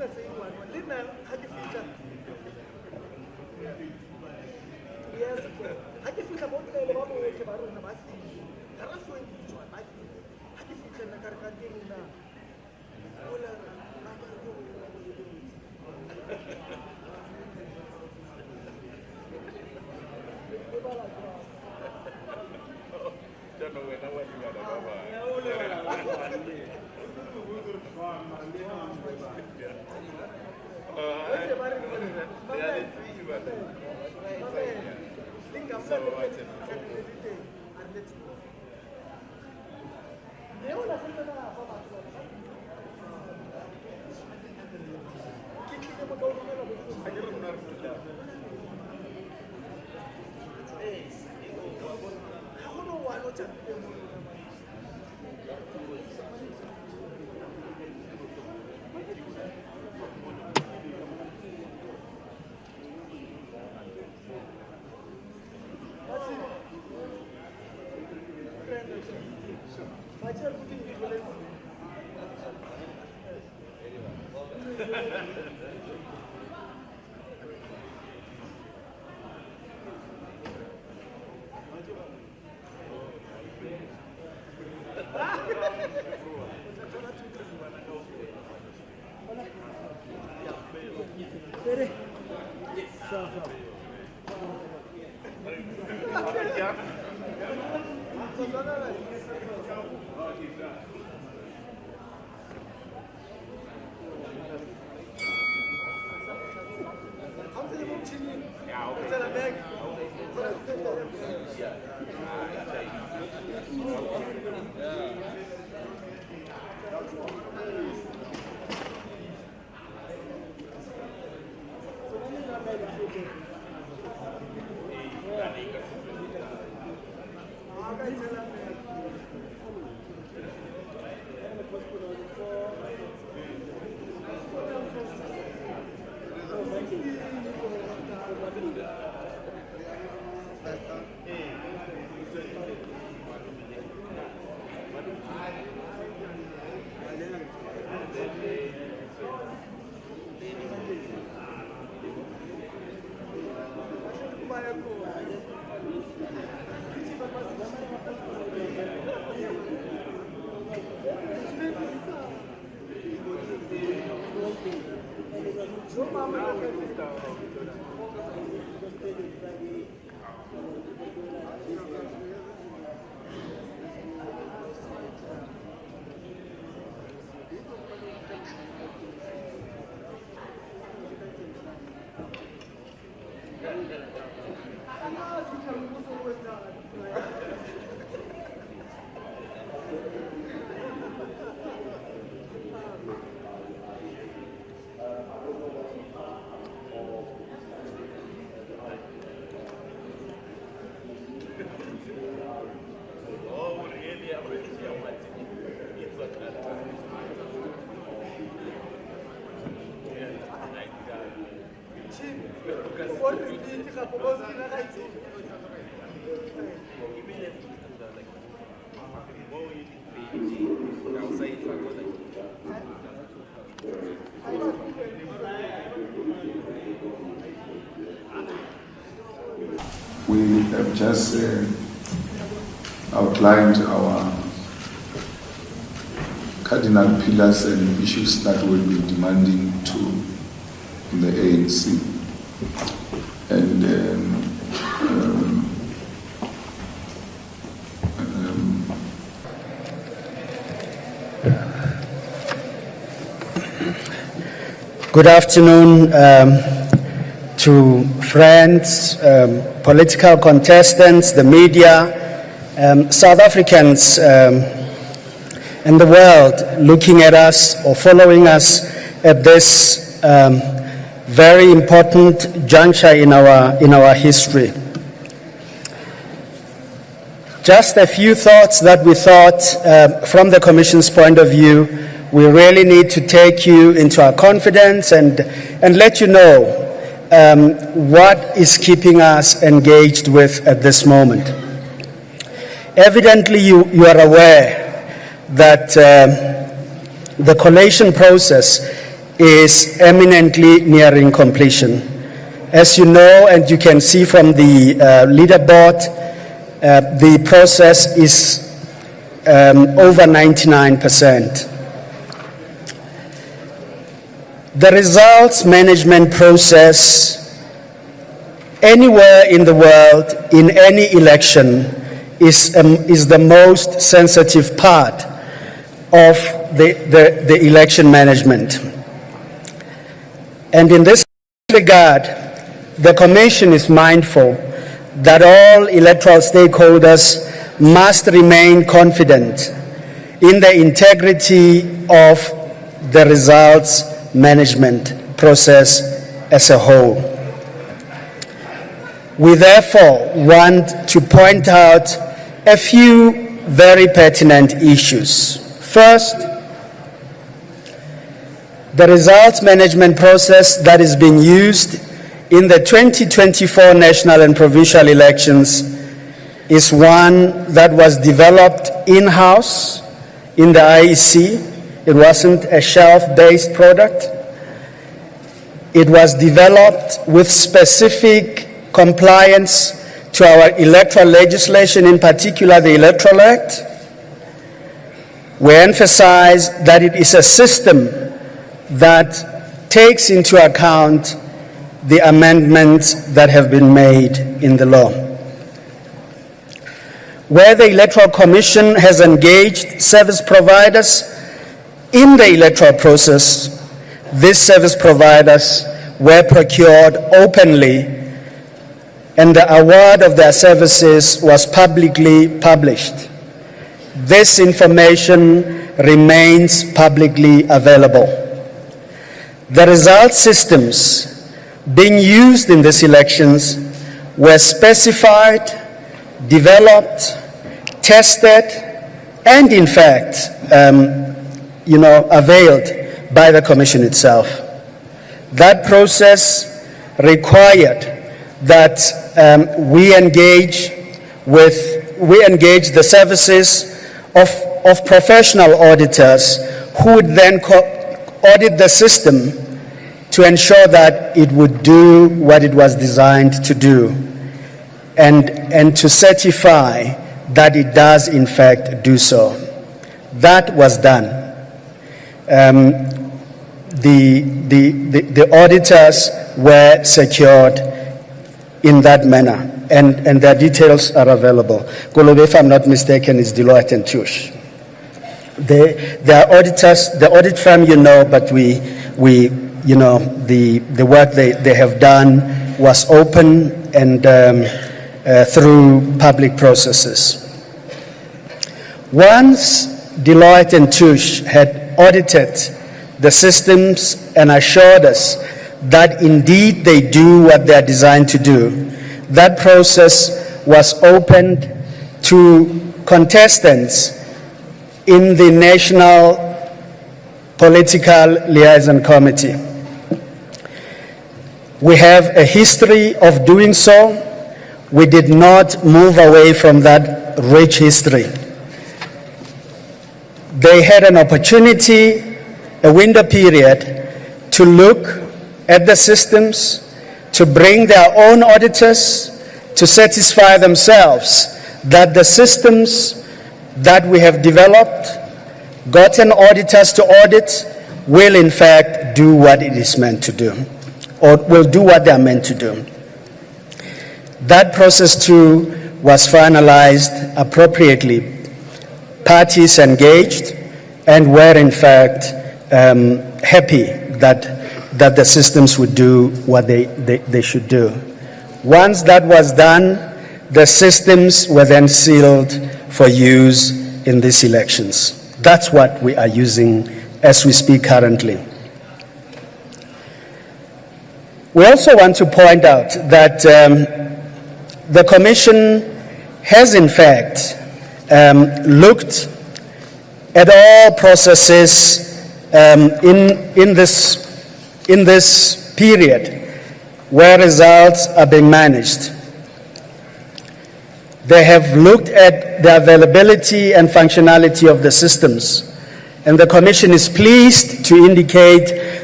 We have just outlined our cardinal pillars and issues that we'll be demanding to in the ANC. And good afternoon to friends, political contestants, the media, South Africans and the world looking at us or following us at this very important juncture in our history. Just a few thoughts that we thought from the Commission's point of view, we really need to take you into our confidence and let you know what is keeping us engaged with at this moment. Evidently, you are aware that the collation process is eminently nearing completion. As you know, and you can see from the leaderboard, the process is over 99%. The results management process anywhere in the world, in any election, is the most sensitive part of the election management. And in this regard, the Commission is mindful that all electoral stakeholders must remain confident in the integrity of the results management process as a whole. We therefore want to point out a few very pertinent issues. First, the results management process that is being used in the 2024 national and provincial elections is one that was developed in-house in the IEC. It wasn't a shelf-based product. It was developed with specific compliance to our electoral legislation, in particular the Electoral Act. We emphasize that it is a system that takes into account the amendments that have been made in the law. Where the Electoral Commission has engaged service providers in the electoral process, these service providers were procured openly, and the award of their services was publicly published. This information remains publicly available. The result systems being used in these elections were specified, developed, tested, and in fact, availed by the Commission itself. That process required that we engage the services of professional auditors who would then audit the system to ensure that it would do what it was designed to do, and to certify that it does in fact do so. That was done. The auditors were secured in that manner, and their details are available. Kolobe, if I'm not mistaken, is Deloitte and Touche. They are auditors, the audit firm, but the work they have done was open and through public processes. Once Deloitte and Touche had audited the systems and assured us that indeed they do what they are designed to do, that process was opened to contestants in the National Political Liaison Committee. We have a history of doing so. We did not move away from that rich history. They had an opportunity, a window period, to look at the systems, to bring their own auditors, to satisfy themselves that the systems that we have developed, gotten auditors to audit, will in fact do what it is meant to do, or will do what they are meant to do. That process too was finalized appropriately. Parties engaged and were in fact happy that the systems would do what they should do. Once that was done, the systems were then sealed for use in these elections. That's what we are using as we speak currently. We also want to point out that the Commission has in fact looked at all processes in this period where results are being managed. They have looked at the availability and functionality of the systems, and the Commission is pleased to indicate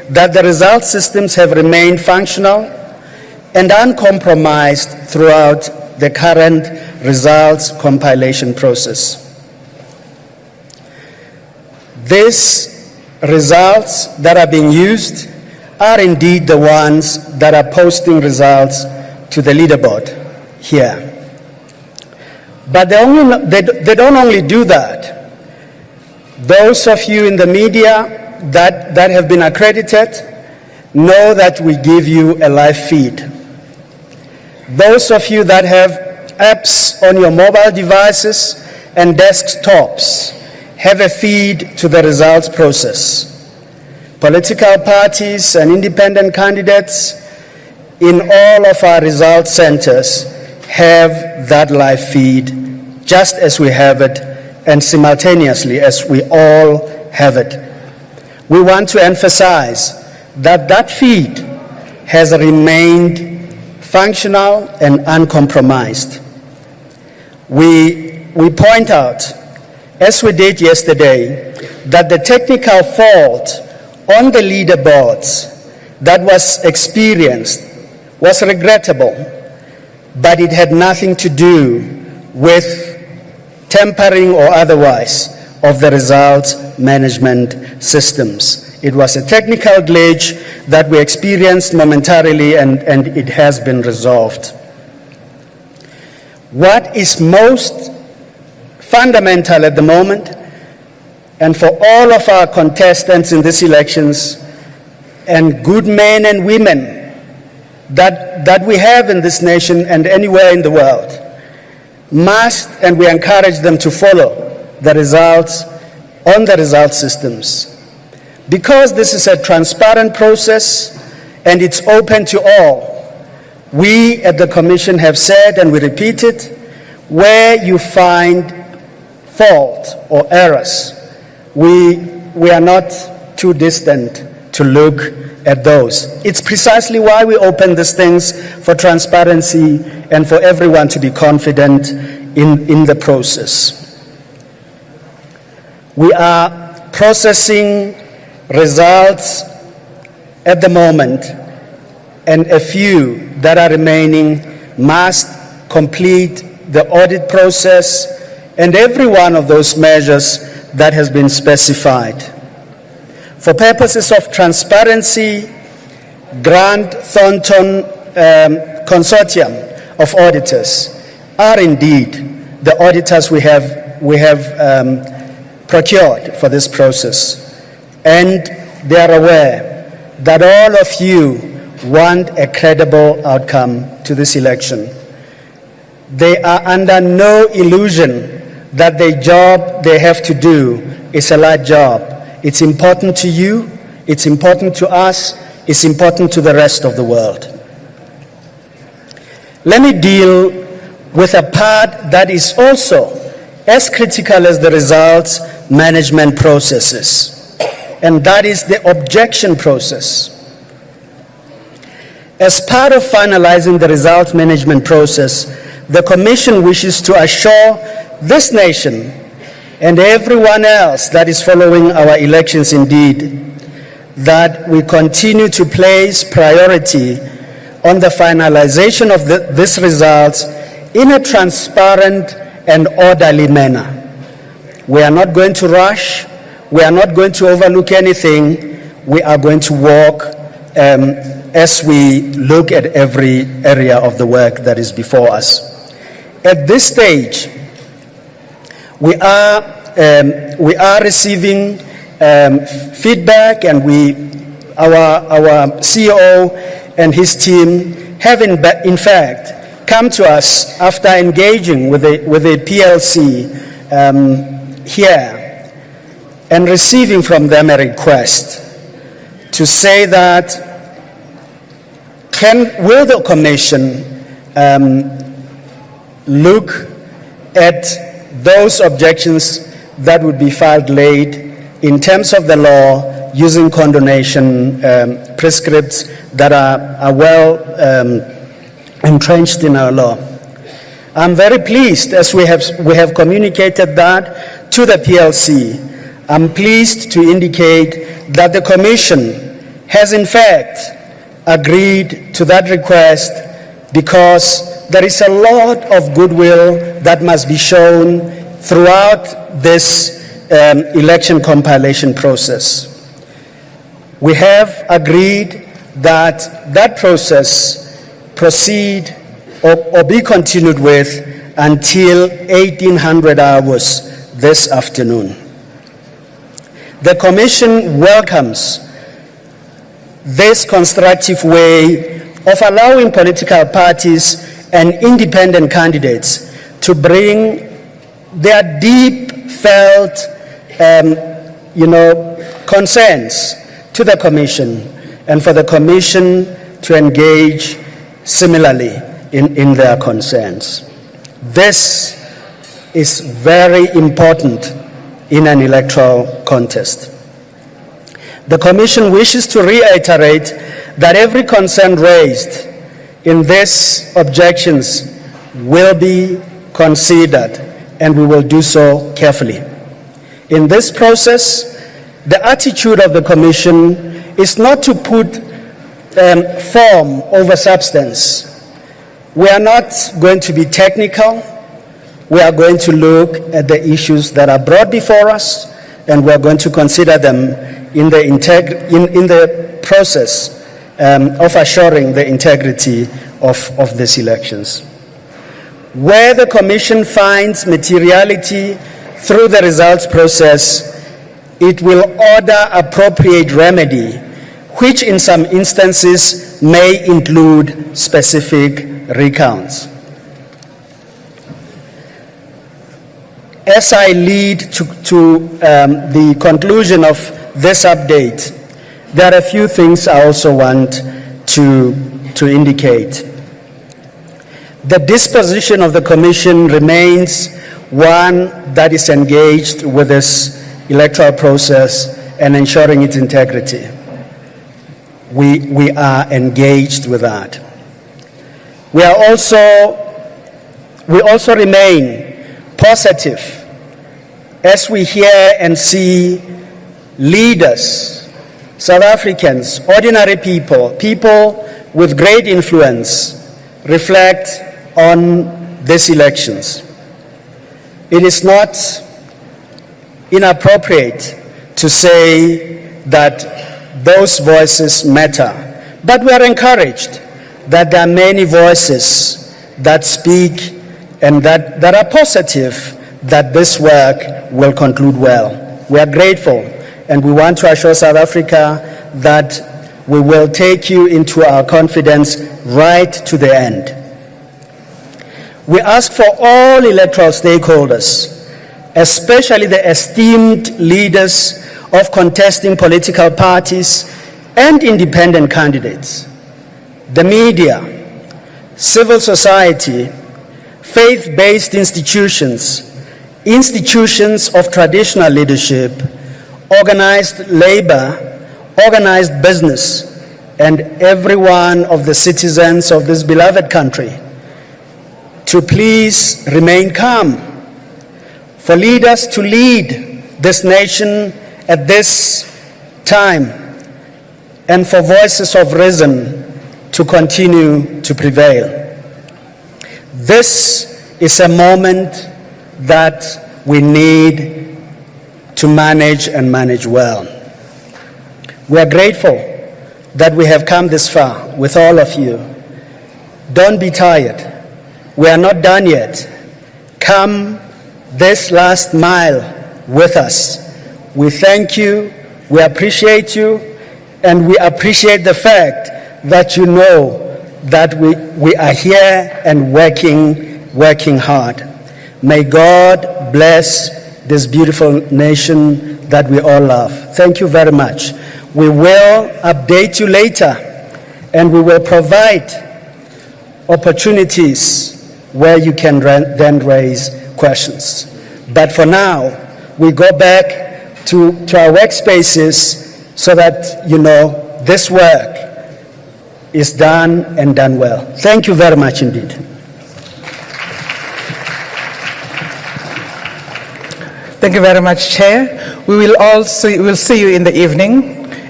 that the result systems have remained functional and uncompromised throughout the current results compilation process. These results that are being used are indeed the ones that are posting results to the leaderboard here. But they don't only do that. Those of you in the media that have been accredited know that we give you a live feed. Those of you that have apps on your mobile devices and desktops have a feed to the results process. Political parties and independent candidates in all of our results centers have that live feed just as we have it and simultaneously as we all have it. We want to emphasize that that feed has remained functional and uncompromised. We point out, as we did yesterday, that the technical fault on the leaderboards that was experienced was regrettable, but it had nothing to do with tampering or otherwise of the results management systems. It was a technical glitch that we experienced momentarily, and it has been resolved. What is most fundamental at the moment, and for all of our contestants in these elections, and good men and women that we have in this nation and anywhere in the world, must, and we encourage them to follow the results on the result systems. Because this is a transparent process and it's open to all, we at the Commission have said, and we repeat it, where you find fault or errors, we are not too distant to look at those. It's precisely why we open these things for transparency and for everyone to be confident in the process. We are processing results at the moment, and a few that are remaining must complete the audit process and every one of those measures that has been specified. For purposes of transparency, Grant Thornton Consortium of Auditors are indeed the auditors we have procured for this process. And they are aware that all of you want a credible outcome to this election. They are under no illusion that the job they have to do is a light job. It's important to you, it's important to us, it's important to the rest of the world. Let me deal with a part that is also as critical as the results management processes, and that is the objection process. As part of finalizing the results management process, the Commission wishes to assure this nation and everyone else that is following our elections indeed, that we continue to place priority on the finalization of these results in a transparent and orderly manner. We are not going to rush. We are not going to overlook anything. We are going to walk as we look at every area of the work that is before us. At this stage, we are receiving feedback, and our CEO and his team have in fact come to us after engaging with the PLC here and receiving from them a request to say that will the Commission look at those objections that would be filed late in terms of the law using condonation prescripts that are well entrenched in our law. I'm very pleased, as we have communicated that to the PLC. I'm pleased to indicate that the Commission has in fact agreed to that request because there is a lot of goodwill that must be shown throughout this election compilation process. We have agreed that that process proceed or be continued with until 1800 hours this afternoon. The Commission welcomes this constructive way of allowing political parties and independent candidates to bring their deep felt concerns to the Commission, and for the Commission to engage similarly in their concerns. This is very important in an electoral contest. The Commission wishes to reiterate that every concern raised in these objections will be considered, and we will do so carefully. In this process, the attitude of the Commission is not to put form over substance. We are not going to be technical. We are going to look at the issues that are brought before us, and we are going to consider them in the process of assuring the integrity of these elections. Where the Commission finds materiality through the results process, it will order appropriate remedy, which in some instances may include specific recounts. As I lead to the conclusion of this update, there are a few things I also want to indicate. The disposition of the Commission remains one that is engaged with this electoral process and ensuring its integrity. We are engaged with that. We also remain positive as we hear and see leaders, South Africans, ordinary people, people with great influence, reflect on these elections. It is not inappropriate to say that those voices matter, but we are encouraged that there are many voices that speak and that are positive that this work will conclude well. We are grateful, and we want to assure South Africa that we will take you into our confidence right to the end. We ask for all electoral stakeholders, especially the esteemed leaders of contesting political parties and independent candidates, the media, civil society, faith-based institutions, institutions of traditional leadership, organized labor, organized business, and every one of the citizens of this beloved country to please remain calm, for leaders to lead this nation at this time, and for voices of reason to continue to prevail. This is a moment that we need to manage and manage well. We are grateful that we have come this far with all of you. Don't be tired. We are not done yet. Come this last mile with us. We thank you, we appreciate you, and we appreciate the fact that you know that we are here and working hard. May God bless this beautiful nation that we all love. Thank you very much. We will update you later, and we will provide opportunities where you can then raise questions. But for now, we go back to our workspaces so that you know this work is done and done well. Thank you very much indeed. Thank you very much, Chair. We'll see you in the evening.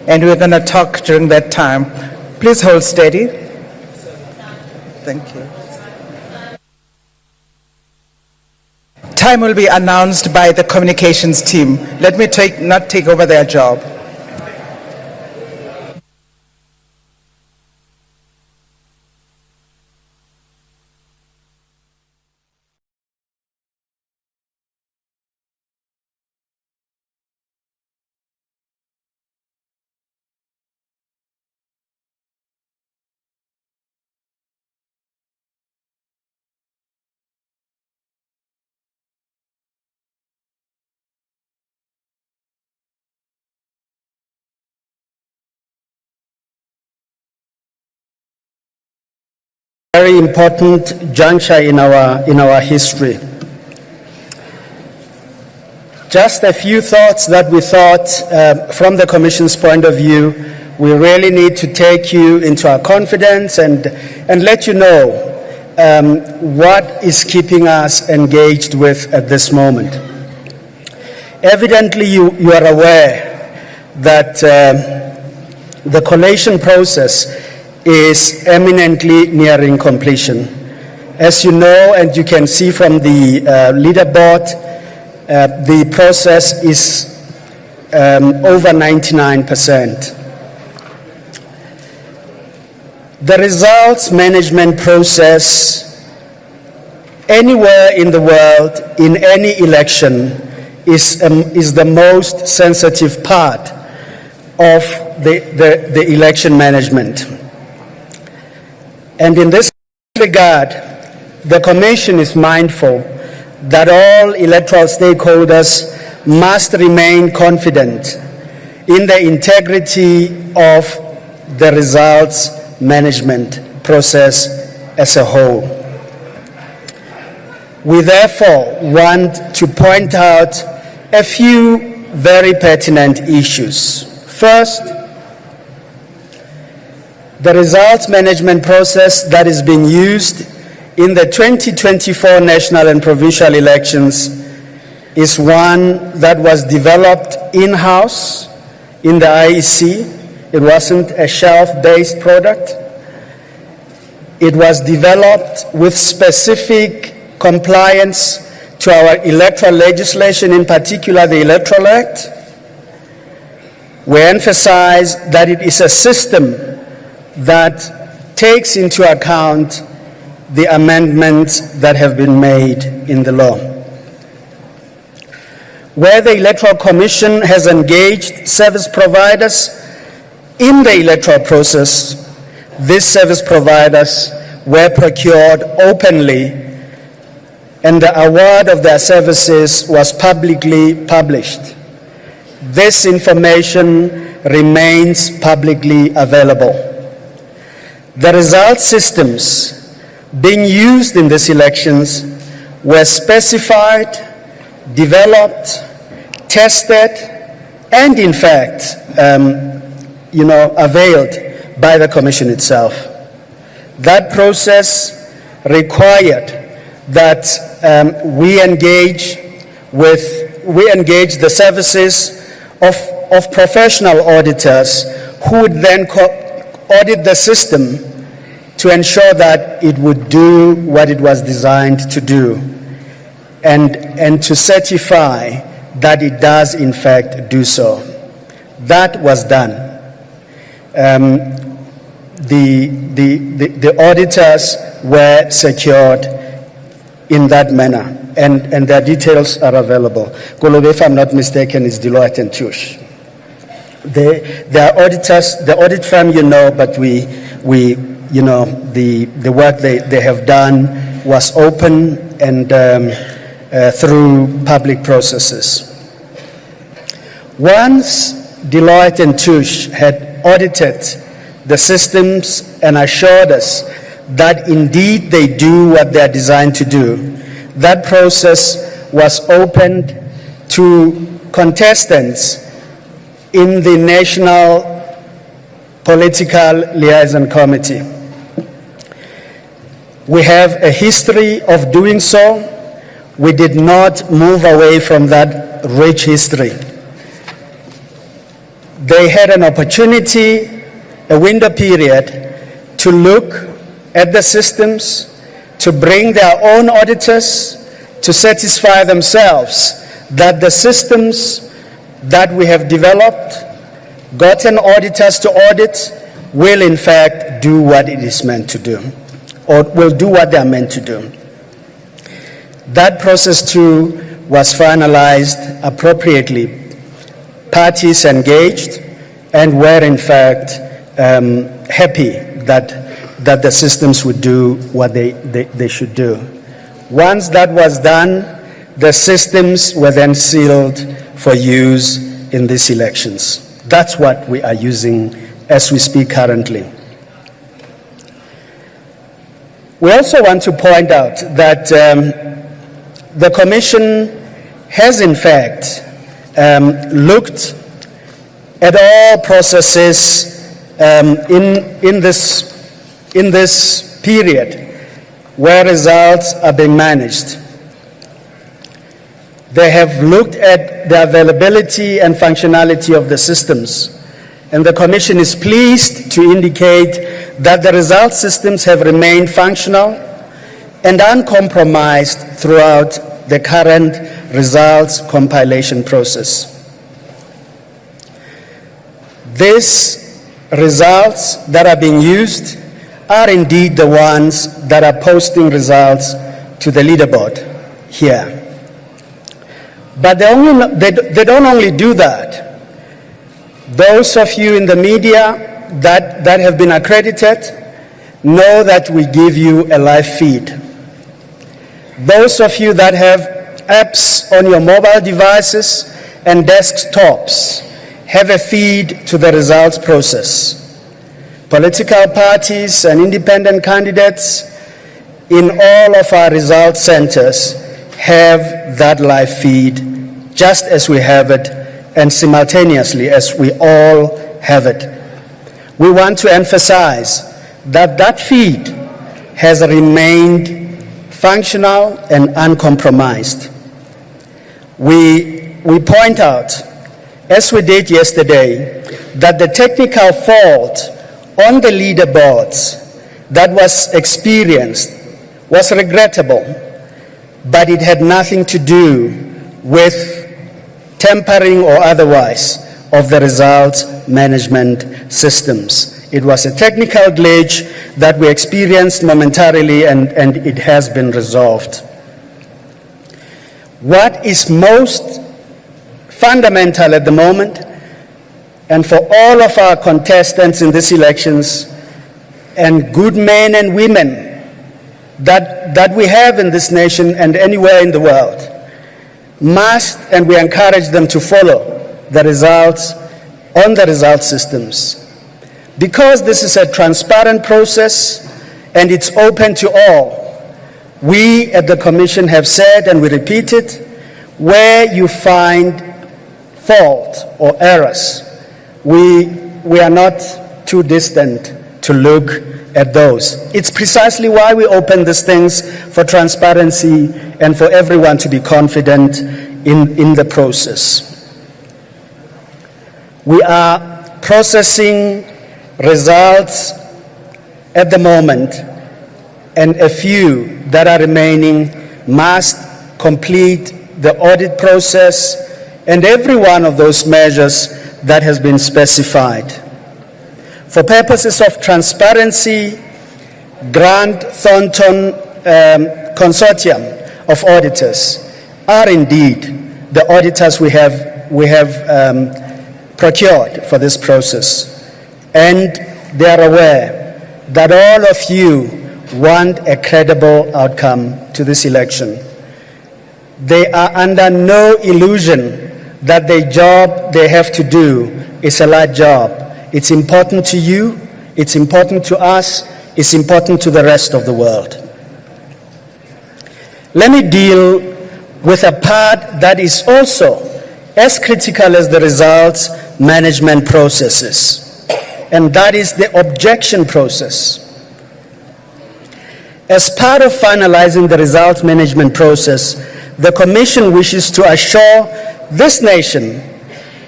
and we're going to talk during that time. Please hold steady. Thank you. Time will be announced by the communications team. Let me not take over their job. Very important juncture in our history. Just a few thoughts that we thought from the Commission's point of view, we really need to take you into our confidence and let you know what is keeping us engaged with at this moment. Evidently, you are aware that the collation process is eminently nearing completion. As you know, and you can see from the leaderboard, the process is over 99%. The results management process anywhere in the world, in any election, is the most sensitive part of the election management. And in this regard, the Commission is mindful that all electoral stakeholders must remain confident in the integrity of the results management process as a whole. We therefore want to point out a few very pertinent issues. First, the results management process that is being used in the 2024 national and provincial elections is one that was developed in-house in the IEC. It wasn't a shelf-based product. It was developed with specific compliance to our electoral legislation, in particular the Electoral Act. We emphasize that it is a system that takes into account the amendments that have been made in the law. Where the Electoral Commission has engaged service providers in the electoral process, these service providers were procured openly, and the award of their services was publicly published. This information remains publicly available. The result systems being used in these elections were specified, developed, tested, and in fact, availed by the Commission itself. That process required that we engage the services of professional auditors who would then audit the system to ensure that it would do what it was designed to do, and to certify that it does in fact do so. That was done. The auditors were secured in that manner, and their details are available. Kolobe, if I'm not mistaken, is Deloitte and Touche. They are auditors, the audit firm, but the work they have done was open and through public processes. Once Deloitte and Touche had audited the systems and assured us that indeed they do what they are designed to do, that process was opened to contestants in the National Political Liaison Committee. We have a history of doing so. We did not move away from that rich history. they had an opportunity, a window period, to look at the systems, to bring their own auditors, to satisfy themselves that the systems that we have developed, gotten auditors to audit, will in fact do what it is meant to do, or will do what they are meant to do. That process too was finalized appropriately. Parties engaged and were in fact happy that the systems would do what they should do. Once that was done, the systems were then sealed for use in these elections. That's what we are using as we speak currently. We also want to point out that the Commission has in fact looked at all processes in this period where results are being managed. They have looked at the availability and functionality of the systems, and the Commission is pleased to indicate that the result systems have remained functional and uncompromised throughout the current results compilation process. These results that are being used are indeed the ones that are posting results to the leaderboard here. But they don't only do that. Those of you in the media that have been accredited know that we give you a live feed. Those of you that have apps on your mobile devices and desktops have a feed to the results process. Political parties and independent candidates in all of our results centers have that live feed just as we have it and simultaneously as we all have it. We want to emphasize that that feed has remained functional and uncompromised. We point out, as we did yesterday, that the technical fault on the leaderboards that was experienced was regrettable, but it had nothing to do with tampering or otherwise of the results management systems. It was a technical glitch that we experienced momentarily, and it has been resolved. What is most fundamental at the moment, and for all of our contestants in these elections, and good men and women that we have in this nation and anywhere in the world, must, and we encourage them to follow the results on the result systems. Because this is a transparent process and it's open to all, we at the Commission have said, and we repeat it, where you find fault or errors, we are not too distant to look at those. It's precisely why we open these things for transparency and for everyone to be confident in the process. We are processing results at the moment, and a few that are remaining must complete the audit process and every one of those measures that has been specified. For purposes of transparency, Grant Thornton Consortium of Auditors are indeed the auditors we have procured for this process. And they are aware that all of you want a credible outcome to this election. They are under no illusion that the job they have to do is a light job. It's important to you, it's important to us, it's important to the rest of the world. Let me deal with a part that is also as critical as the results management processes, and that is the objection process. As part of finalizing the results management process, the Commission wishes to assure this nation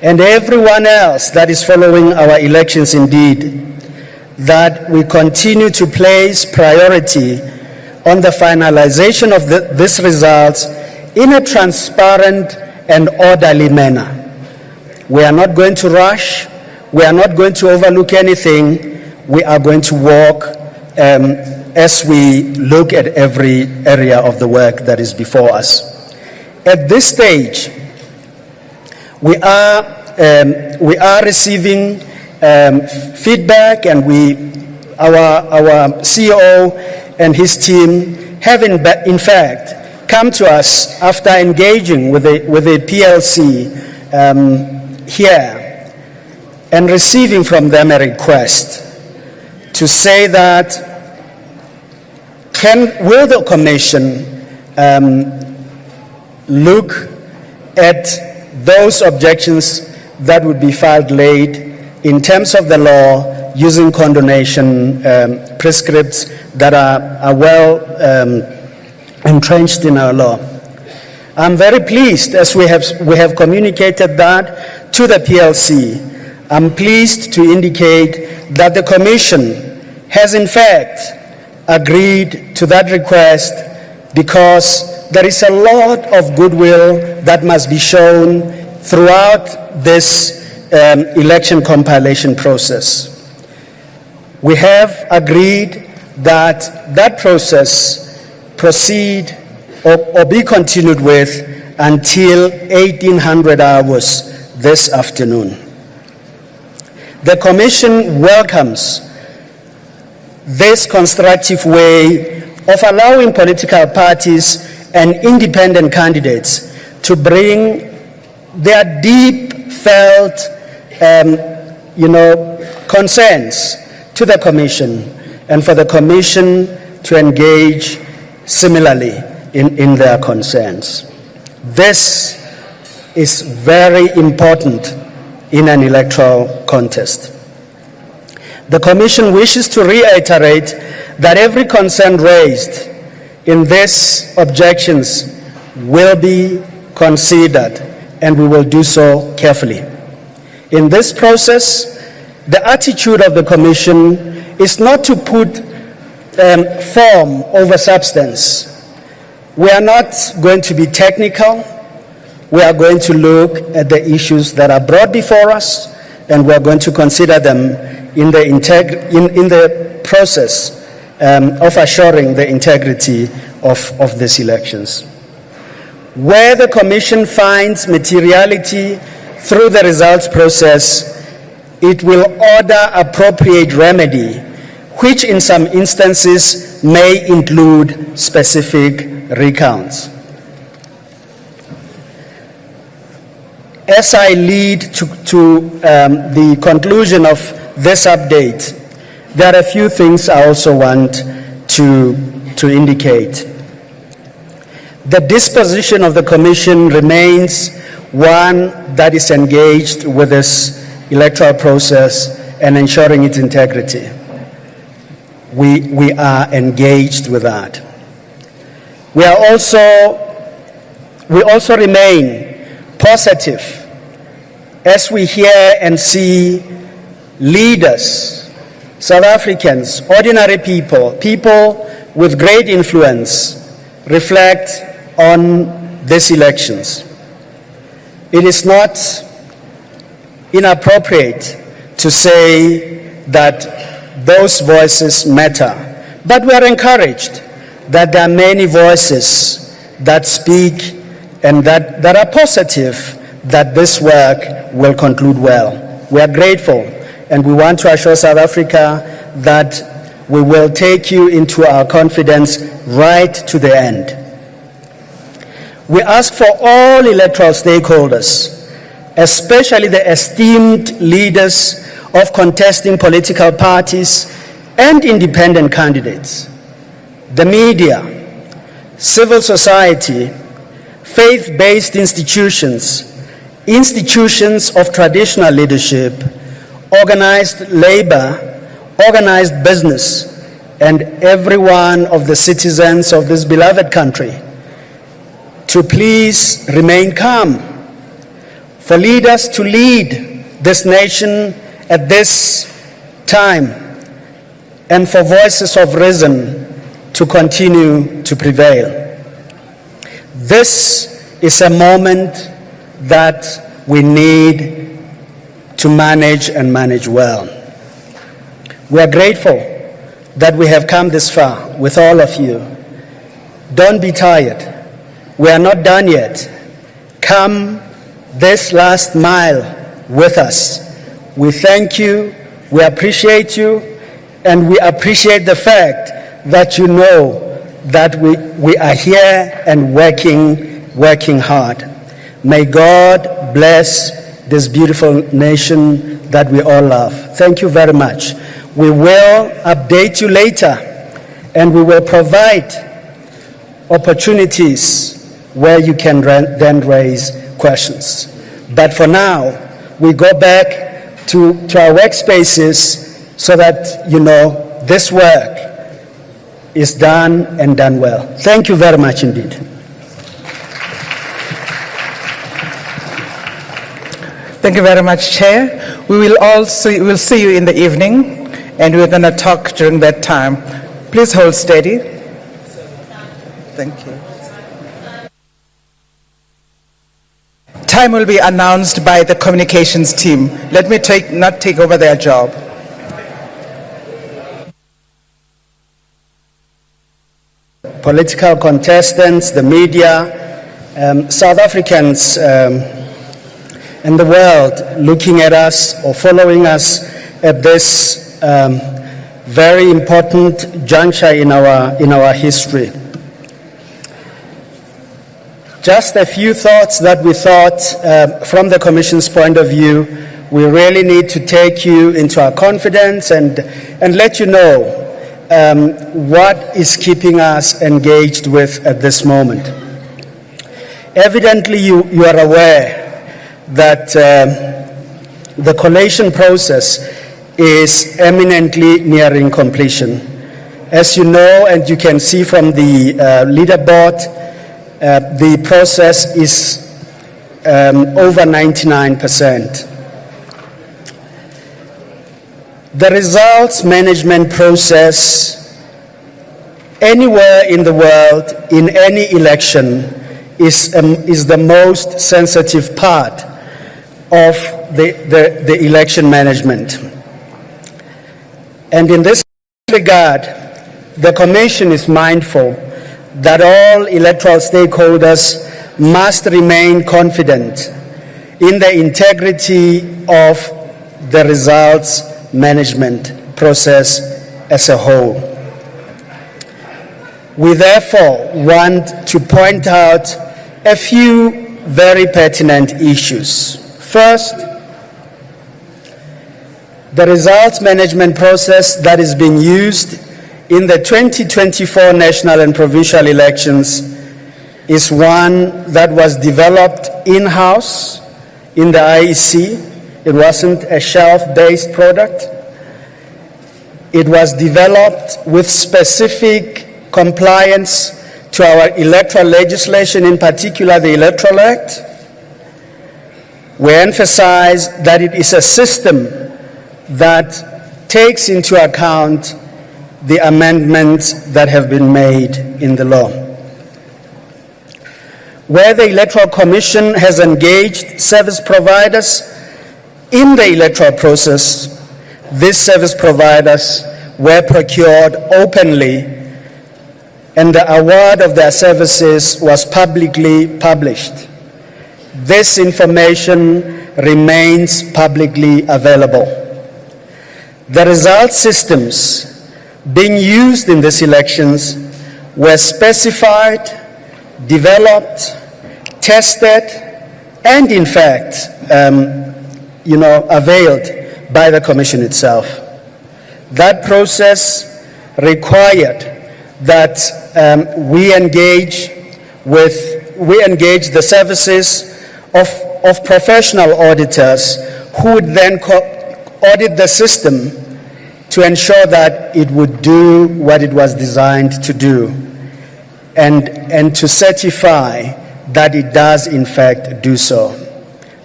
and everyone else that is following our elections indeed, that we continue to place priority on the finalization of these results in a transparent and orderly manner. We are not going to rush. We are not going to overlook anything. We are going to walk as we look at every area of the work that is before us. At this stage, we are receiving feedback, and our CEO and his team have in fact come to us after engaging with the PLC here and receiving from them a request to say that will the Commission look at those objections that would be filed late in terms of the law using condonation prescripts that are well entrenched in our law. I'm very pleased, as we have communicated that to the PLC. I'm pleased to indicate that the Commission has in fact agreed to that request, because there is a lot of goodwill that must be shown throughout this election compilation process. We have agreed that that process proceed or be continued with until 1800 hours this afternoon. The Commission welcomes this constructive way of allowing political parties and independent candidates to bring their deep felt concerns to the Commission, and for the Commission to engage similarly in their concerns. This is very important in an electoral contest. The Commission wishes to reiterate that every concern raised in these objections will be considered, and we will do so carefully. In this process, the attitude of the Commission is not to put form over substance. We are not going to be technical. We are going to look at the issues that are brought before us, and we are going to consider them in the process of assuring the integrity of these elections. Where the Commission finds materiality through the results process, it will order appropriate remedy, which in some instances may include specific recounts. As I lead to the conclusion of this update, there are a few things I also want to indicate. The disposition of the Commission remains one that is engaged with this electoral process and ensuring its integrity. We are engaged with that. We also remain positive as we hear and see leaders, South Africans, ordinary people, people with great influence, reflect on these elections. It is not inappropriate to say that those voices matter, but we are encouraged that there are many voices that speak and that are positive that this work will conclude well. We are grateful, and we want to assure South Africa that we will take you into our confidence right to the end. We ask for all electoral stakeholders, especially the esteemed leaders of contesting political parties and independent candidates, the media, civil society, faith-based institutions, institutions of traditional leadership, organized labor, organized business, and every one of the citizens of this beloved country to please remain calm, for leaders to lead this nation at this time, and for voices of reason to continue to prevail. This is a moment that we need to manage and manage well. We are grateful that we have come this far with all of you. Don't be tired. We are not done yet. Come this last mile with us. We thank you, we appreciate you, and we appreciate the fact that you know that we are here and working hard. May God bless this beautiful nation that we all love. Thank you very much. We will update you later, and we will provide opportunities where you can then raise questions. But for now, we go back to our workspaces so that you know this work is done and done well. Thank you very much indeed. Thank you very much, Chair. We'll see you in the evening, and we're going to talk during that time. Please hold steady. Thank you. Time will be announced by the communications team. Let me not take over their job. Political contestants, the media, South Africans, and the world looking at us or following us at this very important juncture in our history. Just a few thoughts that we thought from the Commission's point of view, we really need to take you into our confidence and let you know what is keeping us engaged with at this moment. Evidently, you are aware that the collation process is eminently nearing completion. As you know, and you can see from the leaderboard, the process is over 99%. The results management process anywhere in the world, in any election, is the most sensitive part of the election management. And in this regard, the Commission is mindful that all electoral stakeholders must remain confident in the integrity of the results management process as a whole. We therefore want to point out a few very pertinent issues. First, the results management process that is being used in the 2024 national and provincial elections is one that was developed in-house in the IEC. It wasn't a shelf-based product. It was developed with specific compliance to our electoral legislation, in particular the Electoral Act. We emphasize that it is a system that takes into account the amendments that have been made in the law. Where the Electoral Commission has engaged service providers in the electoral process, these service providers were procured openly, and the award of their services was publicly published. This information remains publicly available. The result systems being used in these elections were specified, developed, tested, and in fact, availed by the Commission itself. That process required that we engage the services of professional auditors who would then audit the system to ensure that it would do what it was designed to do, and to certify that it does in fact do so.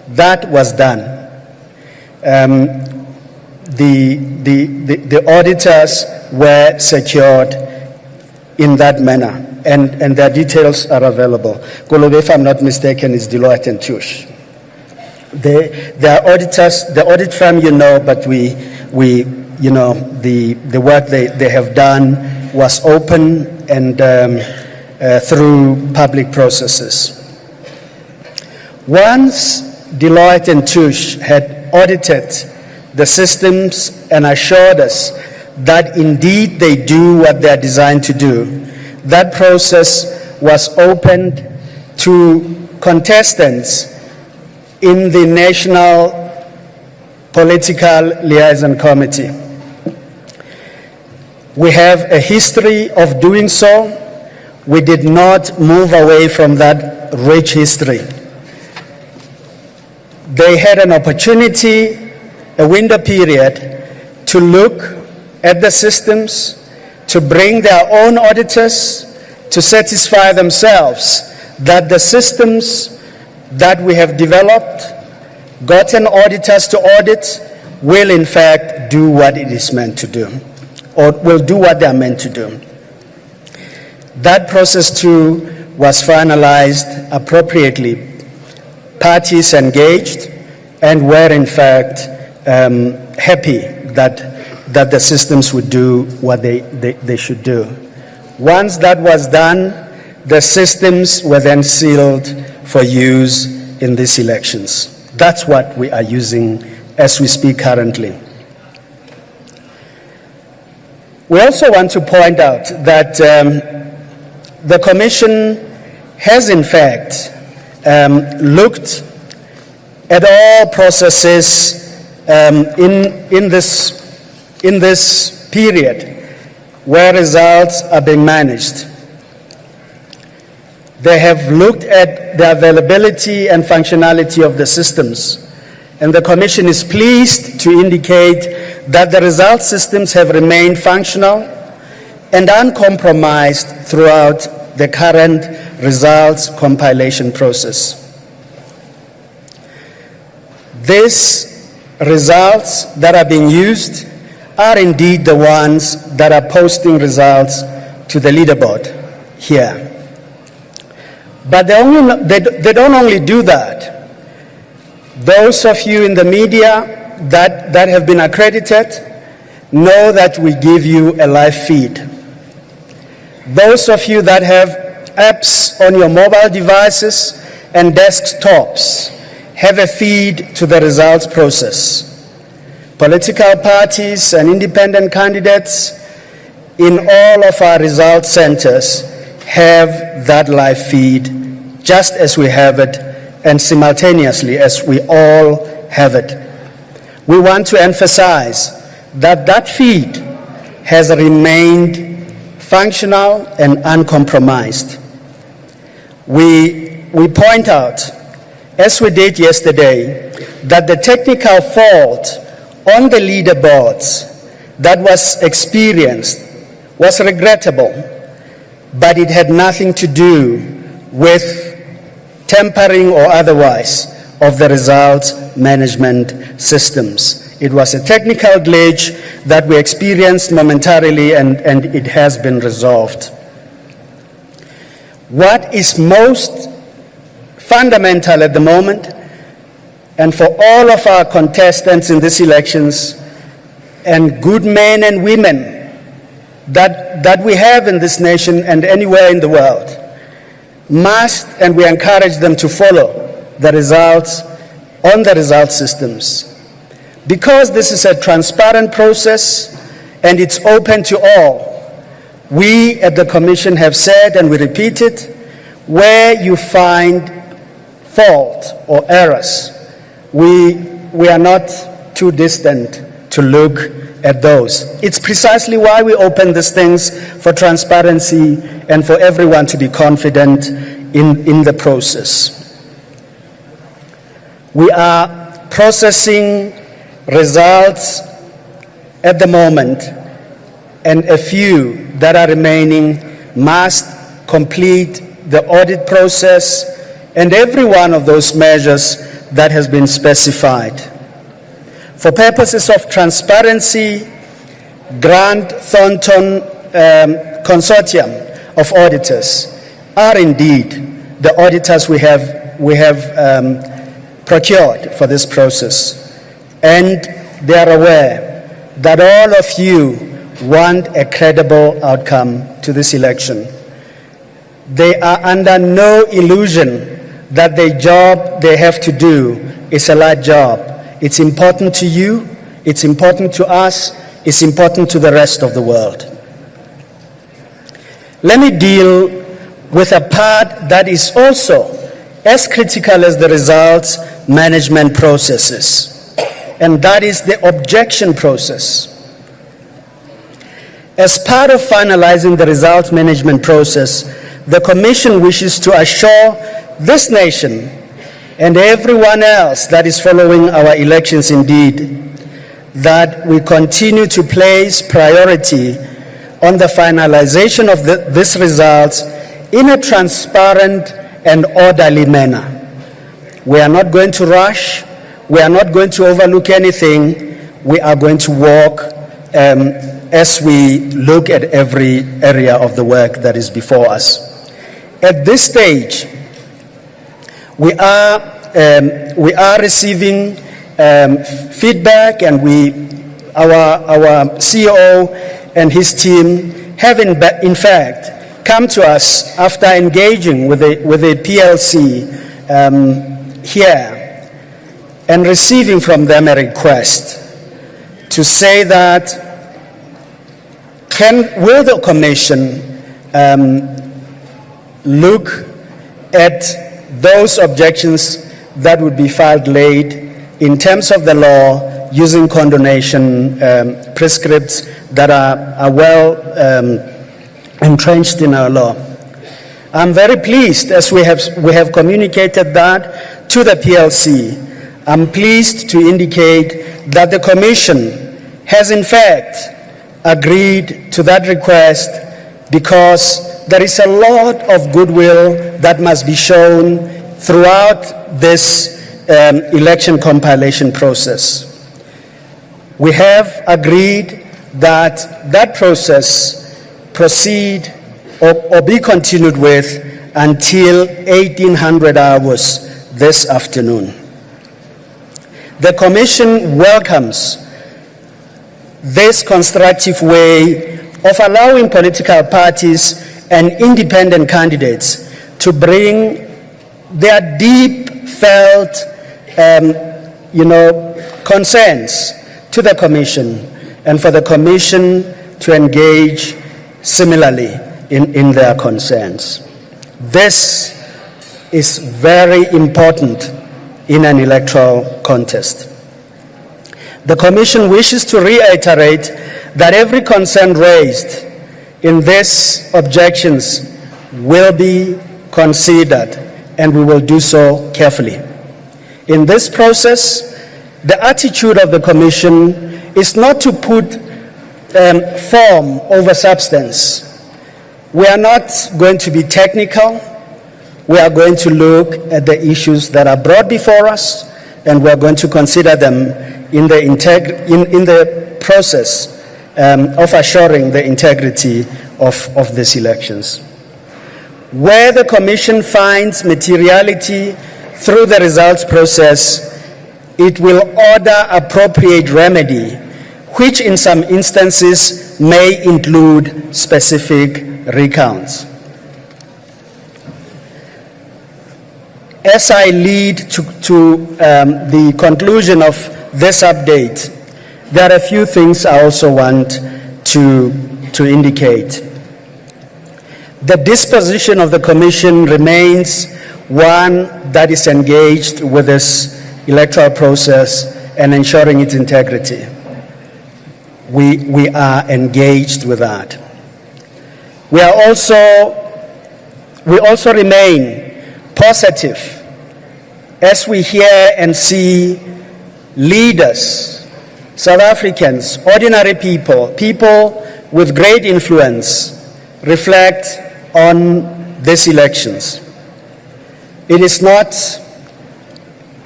That was done. The auditors were secured in that manner, and their details are available. Kolobe, if I'm not mistaken, is Deloitte and Touche. They are auditors, the audit firm, but the work they have done was open and through public processes. Once Deloitte and Touche had audited the systems and assured us that indeed they do what they are designed to do, that process was opened to contestants in the National Political Liaison Committee. We have a history of doing so. We did not move away from that rich history. They had an opportunity, a window period, to look at the systems, to bring their own auditors, to satisfy themselves that the systems that we have developed, gotten auditors to audit, will in fact do what it is meant to do, or will do what they are meant to do. That process too was finalized appropriately. Parties engaged and were in fact happy that the systems would do what they should do. Once that was done, the systems were then sealed for use in these elections. That's what we are using as we speak currently. We also want to point out that the Commission has in fact looked at all processes in this period where results are being managed. They have looked at the availability and functionality of the systems, and the Commission is pleased to indicate that the result systems have remained functional and uncompromised throughout the current results compilation process. These results that are being used are indeed the ones that are posting results to the leaderboard here. But they don't only do that. Those of you in the media that have been accredited know that we give you a live feed. Those of you that have apps on your mobile devices and desktops have a feed to the results process. Political parties and independent candidates in all of our results centers have that live feed just as we have it and simultaneously as we all have it. We want to emphasize that that feed has remained functional and uncompromised. We point out, as we did yesterday, that the technical fault on the leaderboards that was experienced was regrettable, but it had nothing to do with tampering or otherwise of the results management systems. It was a technical glitch that we experienced momentarily, and it has been resolved. What is most fundamental at the moment, and for all of our contestants in these elections, and good men and women that we have in this nation and anywhere in the world, must, and we encourage them to follow the results on the result systems. Because this is a transparent process and it's open to all, we at the Commission have said, and we repeat it, where you find fault or errors, we are not too distant to look at those. It's precisely why we open these things, for transparency and for everyone to be confident in the process. We are processing results at the moment, and a few that are remaining must complete the audit process, and every one of those measures that has been specified. For purposes of transparency, Grant Thornton Consortium of Auditors are indeed the auditors we have procured for this process, and they are aware that all of you want a credible outcome to this election. They are under no illusion that the job they have to do is a light job. It's important to you, it's important to us, it's important to the rest of the world. Let me deal with a part that is also as critical as the results management processes, and that is the objection process. As part of finalizing the results management process, the Commission wishes to assure this nation and everyone else that is following our elections indeed that we continue to place priority on the finalization of these results in a transparent and orderly manner. We are not going to rush. We are not going to overlook anything. We are going to walk as we look at every area of the work that is before us. At this stage, we are receiving feedback, and our CEO and his team have in fact come to us after engaging with the PLC here and receiving from them a request to say that will the Commission look at those objections that would be filed late in terms of the law using condonation prescripts that are well entrenched in our law. I'm very pleased, as we have communicated that to the PLC. I'm pleased to indicate that the Commission has in fact agreed to that request, because there is a lot of goodwill that must be shown throughout this election compilation process. We have agreed that that process proceed or be continued with until 1800 hours this afternoon. The Commission welcomes this constructive way of allowing political parties and independent candidates to bring their deep felt concerns to the Commission, and for the Commission to engage similarly in their concerns. This is very important in an electoral contest. The Commission wishes to reiterate that every concern raised in these objections will be considered, and we will do so carefully. In this process, the attitude of the Commission is not to put form over substance. We are not going to be technical. We are going to look at the issues that are brought before us, and we are going to consider them in the process of assuring the integrity of these elections. Where the Commission finds materiality through the results process, it will order appropriate remedy, which in some instances may include specific recounts. As I lead to the conclusion of this update, there are a few things I also want to indicate. The disposition of the Commission remains one that is engaged with this electoral process and ensuring its integrity. We are engaged with that. We also remain positive as we hear and see leaders, South Africans, ordinary people, people with great influence reflect on these elections. It is not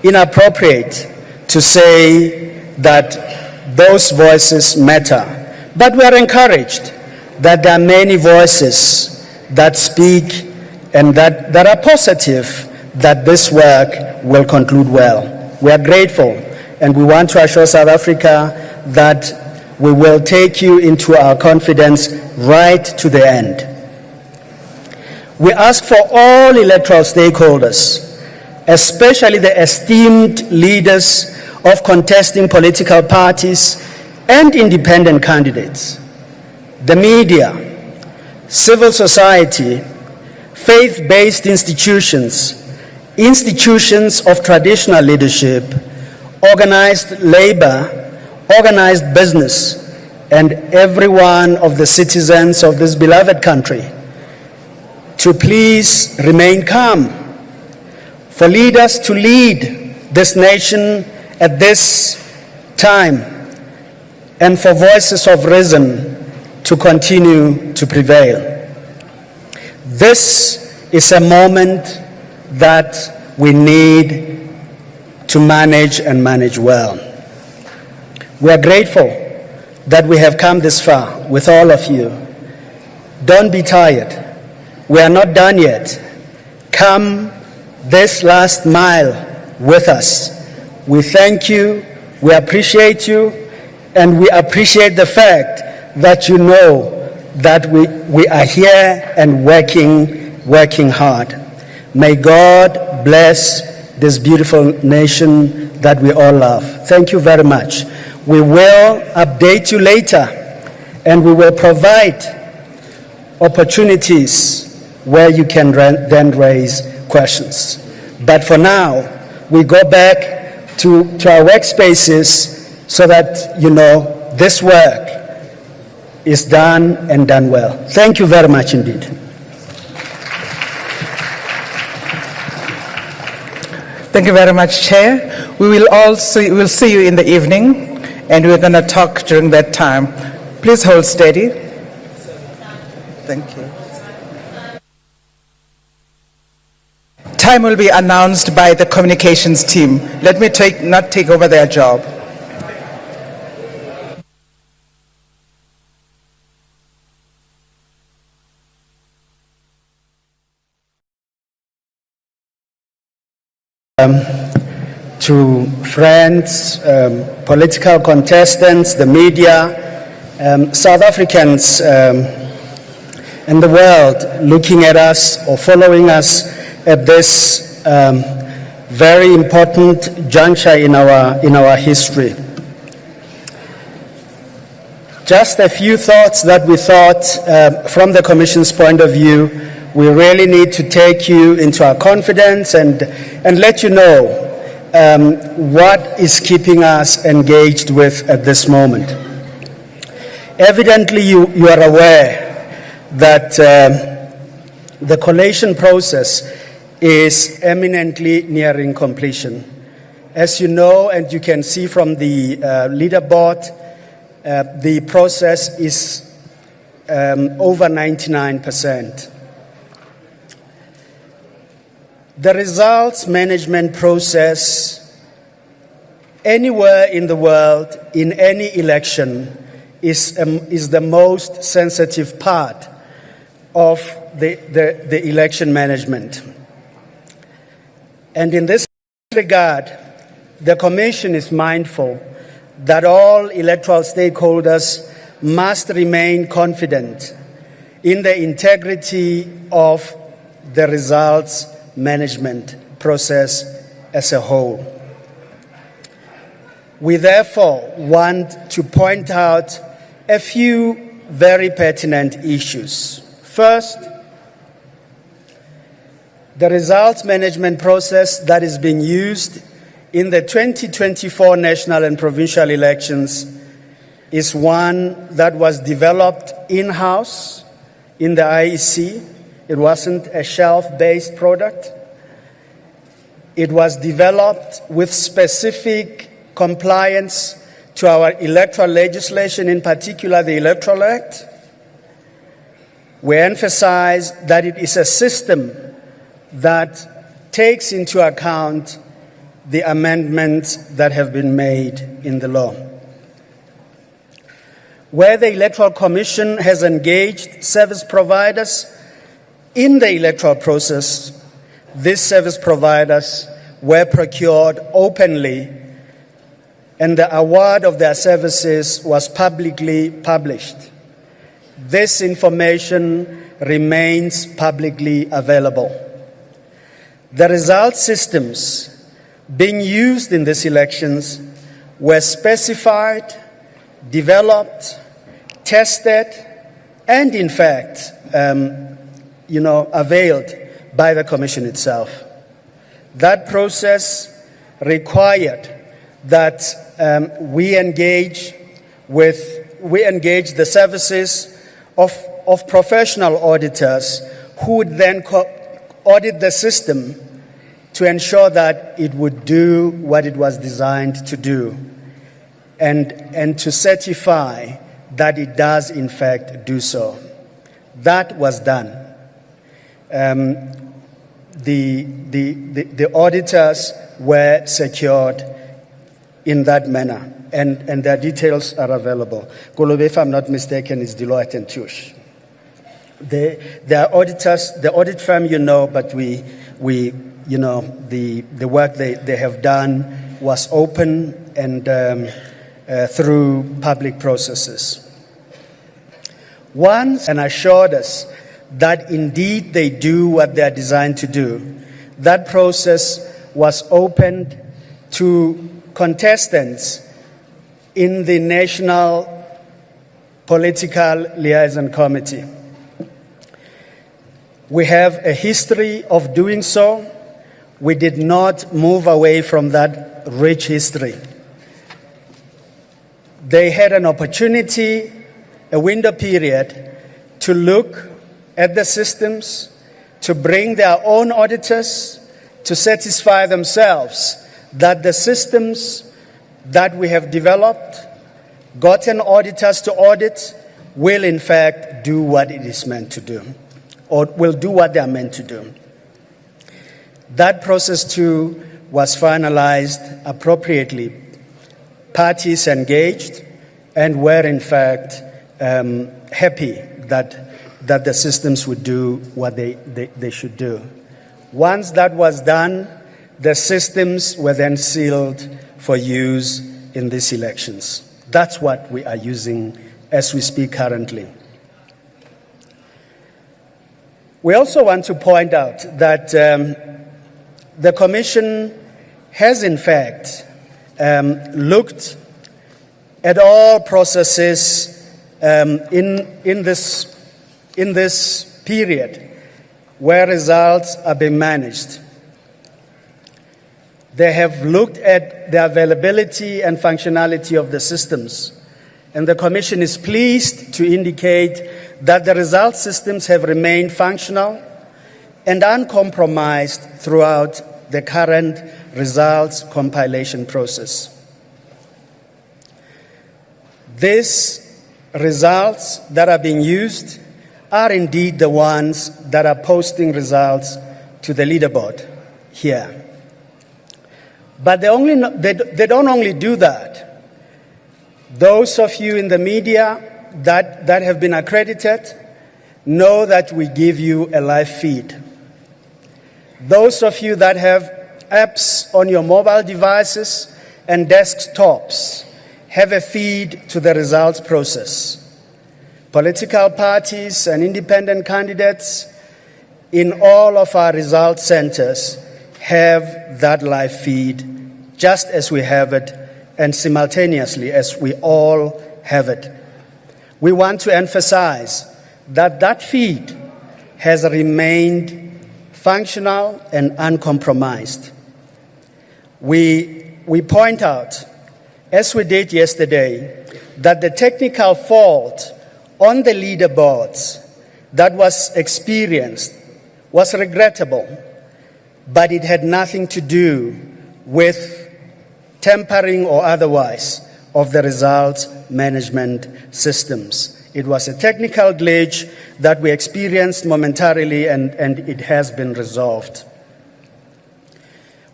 inappropriate to say that those voices matter. But we are encouraged that there are many voices that speak and that are positive that this work will conclude well. We are grateful, and we want to assure South Africa that we will take you into our confidence right to the end. We ask for all electoral stakeholders, especially the esteemed leaders of contesting political parties and independent candidates, the media, civil society, faith-based institutions, institutions of traditional leadership, organized labor, organized business, and every one of the citizens of this beloved country to please remain calm, for leaders to lead this nation at this time, and for voices of reason to continue to prevail. This is a moment that we need to manage and manage well. We are grateful that we have come this far with all of you. Don't be tired. We are not done yet. Come this last mile with us. We thank you, we appreciate you, and we appreciate the fact that you know that we are here and working hard. May God bless this beautiful nation that we all love. Thank you very much. We will update you later, and we will provide opportunities where you can then raise questions. But for now, we go back to our workspaces so that you know this work is done and done well. Thank you very much indeed. Thank you very much, Chair. We'll see you in the evening, and we're going to talk during that time. Please hold steady. Thank you. Time will be announced by the communications team. Let me not take over their job. To friends, political contestants, the media, South Africans in the world looking at us or following us at this very important juncture in our history. Just a few thoughts that we thought from the Commission's point of view, we really need to take you into our confidence and let you know what is keeping us engaged with at this moment. Evidently, you are aware that the collation process is eminently nearing completion. As you know, and you can see from the leaderboard, the process is over 99%. The results management process anywhere in the world, in any election, is the most sensitive part of the election management. And in this regard, the Commission is mindful that all electoral stakeholders must remain confident in the integrity of the results management process as a whole. We therefore want to point out a few very pertinent issues. First, the results management process that is being used in the 2024 national and provincial elections is one that was developed in-house in the IEC. It wasn't a shelf-based product. It was developed with specific compliance to our electoral legislation, in particular the Electoral Act. We emphasize that it is a system that takes into account the amendments that have been made in the law. Where the Electoral Commission has engaged service providers in the electoral process, these service providers were procured openly, and the award of their services was publicly published. This information remains publicly available. The result systems being used in these elections were specified, developed, tested, and in fact, availed by the Commission itself. That process required that we engage the services of professional auditors who would then audit the system to ensure that it would do what it was designed to do, and to certify that it does in fact do so. That was done. The auditors were secured in that manner, and their details are available. Kolobe, if I'm not mistaken, is Deloitte and Touche. Their auditors, the audit firm, but the work they have done was open and through public processes. Once and assured us that indeed they do what they are designed to do, that process was opened to contestants in the National Political Liaison Committee. We have a history of doing so. We did not move away from that rich history. They had an opportunity, a window period, to look at the systems, to bring their own auditors, to satisfy themselves that the systems that we have developed, gotten auditors to audit, will in fact do what it is meant to do, or will do what they are meant to do. That process too was finalized appropriately. Parties engaged and were in fact happy that the systems would do what they should do. Once that was done, the systems were then sealed for use in these elections. That's what we are using as we speak currently. We also want to point out that the Commission has in fact looked at all processes in this period where results are being managed. They have looked at the availability and functionality of the systems, and the Commission is pleased to indicate that the result systems have remained functional and uncompromised throughout the current results compilation process. These results that are being used are indeed the ones that are posting results to the leaderboard here. But they don't only do that. Those of you in the media that have been accredited know that we give you a live feed. Those of you that have apps on your mobile devices and desktops have a feed to the results process. Political parties and independent candidates in all of our results centers have that live feed, just as we have it, and simultaneously as we all have it. We want to emphasize that that feed has remained functional and uncompromised. We point out, as we did yesterday, that the technical fault on the leaderboards that was experienced was regrettable, but it had nothing to do with tampering or otherwise of the results management systems. It was a technical glitch that we experienced momentarily, and it has been resolved.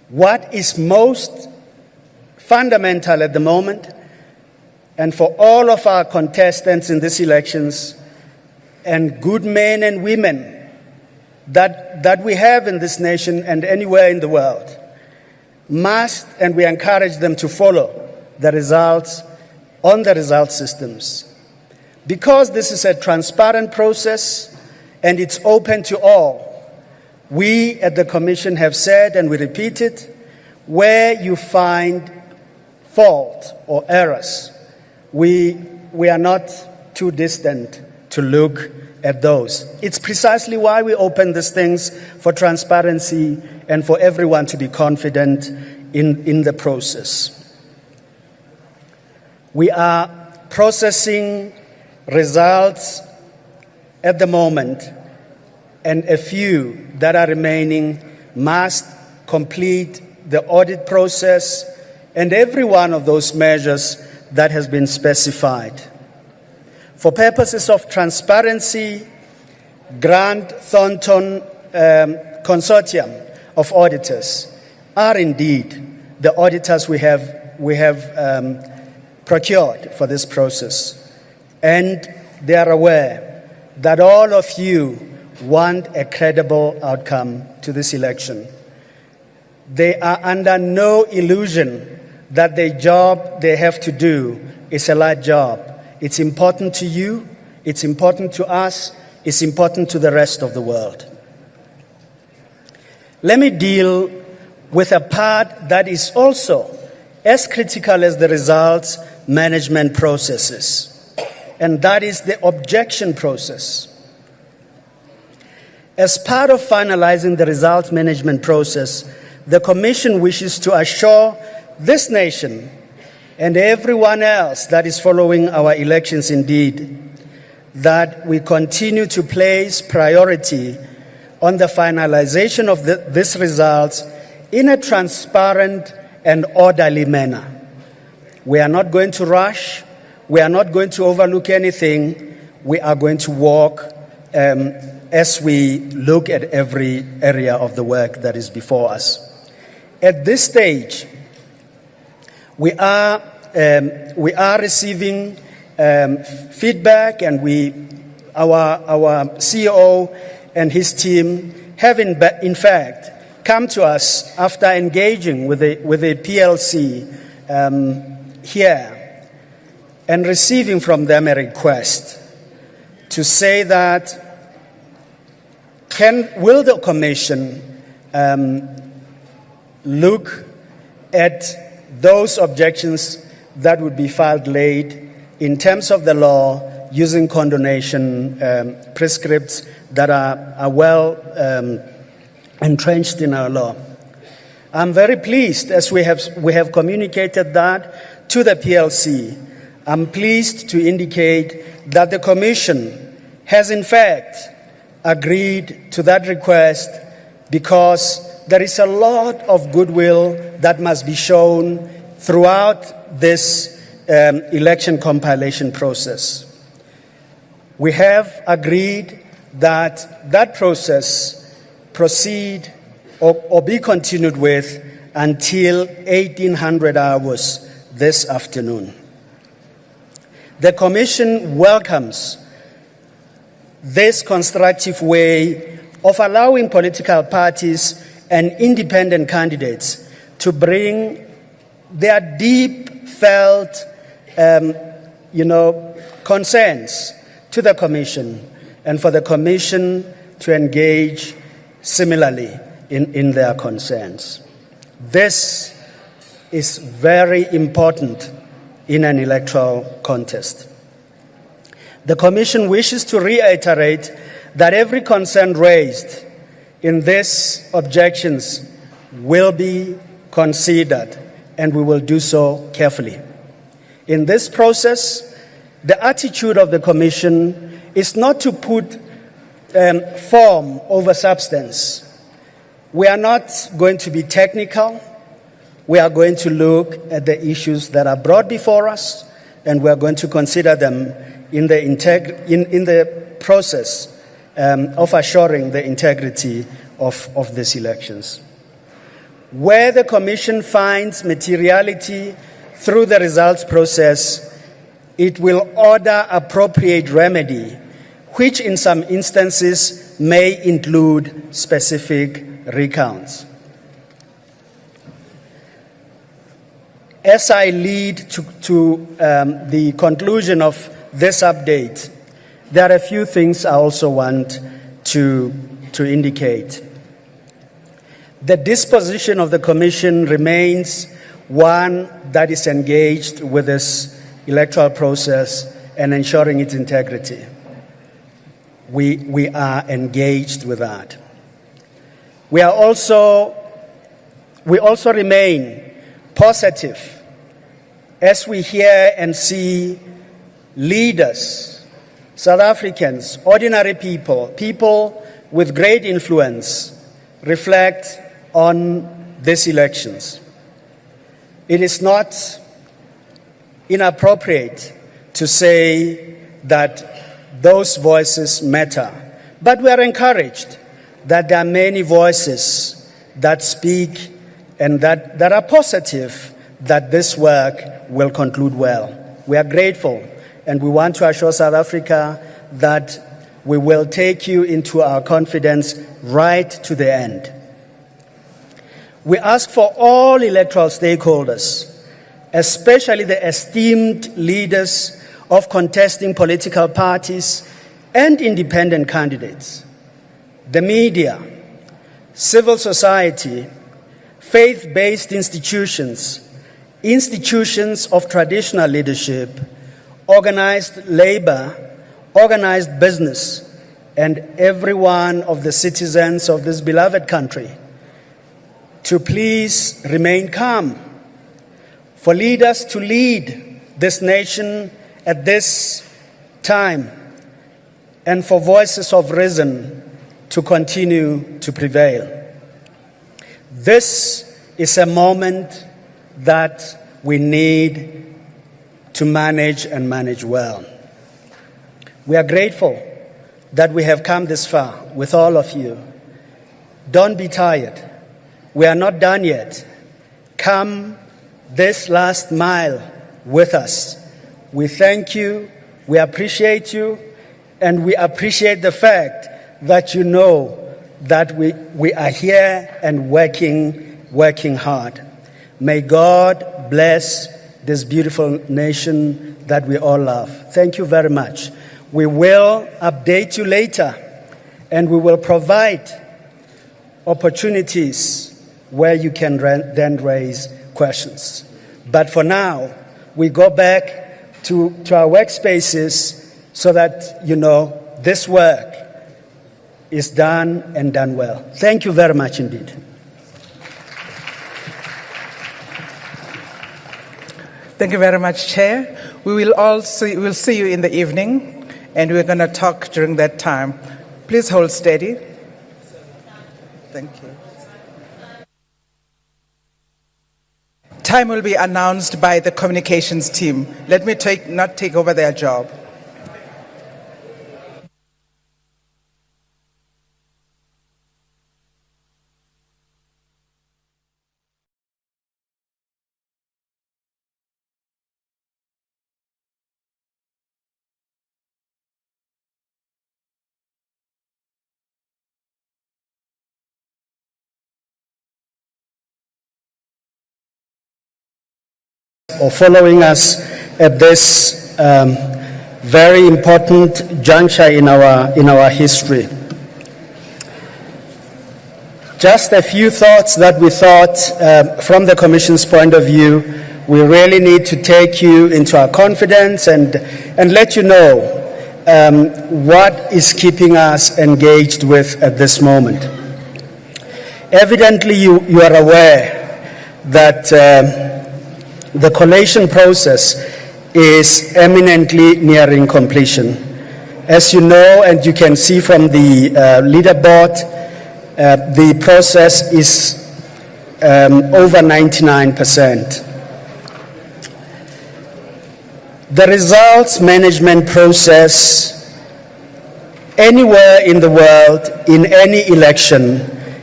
What is most fundamental at the moment, and for all of our contestants in these elections, and good men and women that we have in this nation and anywhere in the world, must, and we encourage them to follow the results on the result systems. Because this is a transparent process and it's open to all, we at the Commission have said, and we repeat it, where you find fault or errors, we are not too distant to look at those. It's precisely why we open these things for transparency and for everyone to be confident in the process. We are processing results at the moment, and a few that are remaining must complete the audit process and every one of those measures that has been specified. For purposes of transparency, Grant Thornton Consortium of Auditors are indeed the auditors we have procured for this process. And they are aware that all of you want a credible outcome to this election. They are under no illusion that the job they have to do is a light job. It's important to you, it's important to us, it's important to the rest of the world. Let me deal with a part that is also as critical as the results management processes, and that is the objection process. As part of finalizing the results management process, the Commission wishes to assure this nation and everyone else that is following our elections indeed, that we continue to place priority on the finalization of these results in a transparent and orderly manner. We are not going to rush. We are not going to overlook anything. We are going to walk as we look at every area of the work that is before us. At this stage, we are receiving feedback, and our CEO and his team have in fact come to us after engaging with the PLC here and receiving from them a request to say that will the Commission look at those objections that would be filed late in terms of the law using condonation prescripts that are well entrenched in our law. I'm very pleased, as we have communicated that to the PLC. I'm pleased to indicate that the Commission has in fact agreed to that request, because there is a lot of goodwill that must be shown throughout this election compilation process. We have agreed that that process proceed or be continued with until 1800 hours this afternoon. The Commission welcomes this constructive way of allowing political parties and independent candidates to bring their deep felt concerns to the Commission, and for the Commission to engage similarly in their concerns. This is very important in an electoral contest. The Commission wishes to reiterate that every concern raised in these objections will be considered, and we will do so carefully. In this process, the attitude of the Commission is not to put form over substance. We are not going to be technical. We are going to look at the issues that are brought before us, and we are going to consider them in the process of assuring the integrity of these elections. Where the Commission finds materiality through the results process, it will order appropriate remedy, which in some instances may include specific recounts. As I lead to the conclusion of this update, there are a few things I also want to indicate. The disposition of the Commission remains one that is engaged with this electoral process and ensuring its integrity. We are engaged with that. We also remain positive as we hear and see leaders, South Africans, ordinary people, people with great influence, reflect on these elections. It is not inappropriate to say that those voices matter, but we are encouraged that there are many voices that speak and that are positive that this work will conclude well. We are grateful, and we want to assure South Africa that we will take you into our confidence right to the end. We ask for all electoral stakeholders, especially the esteemed leaders of contesting political parties and independent candidates, the media, civil society, faith-based institutions, institutions of traditional leadership, organized labor, organized business, and every one of the citizens of this beloved country to please remain calm, for leaders to lead this nation at this time, and for voices of reason to continue to prevail. This is a moment that we need to manage and manage well. We are grateful that we have come this far with all of you. Don't be tired. We are not done yet. Come this last mile with us. We thank you, we appreciate you, and we appreciate the fact that you know that we are here and working hard. May God bless this beautiful nation that we all love. Thank you very much. We will update you later, and we will provide opportunities where you can then raise questions. But for now, we go back to our workspaces so that, you know, this work is done and done well. Thank you very much indeed. Thank you very much, Chair. We'll see you in the evening, and we're going to talk during that time. Please hold steady. Thank you. Time will be announced by the communications team. Let me not take over their job. Or following us at this very important juncture in our history. Just a few thoughts that we thought from the Commission's point of view, we really need to take you into our confidence and let you know what is keeping us engaged with at this moment. Evidently, you are aware that the collation process is eminently nearing completion. As you know, and you can see from the leaderboard, the process is over 99%. The results management process anywhere in the world, in any election,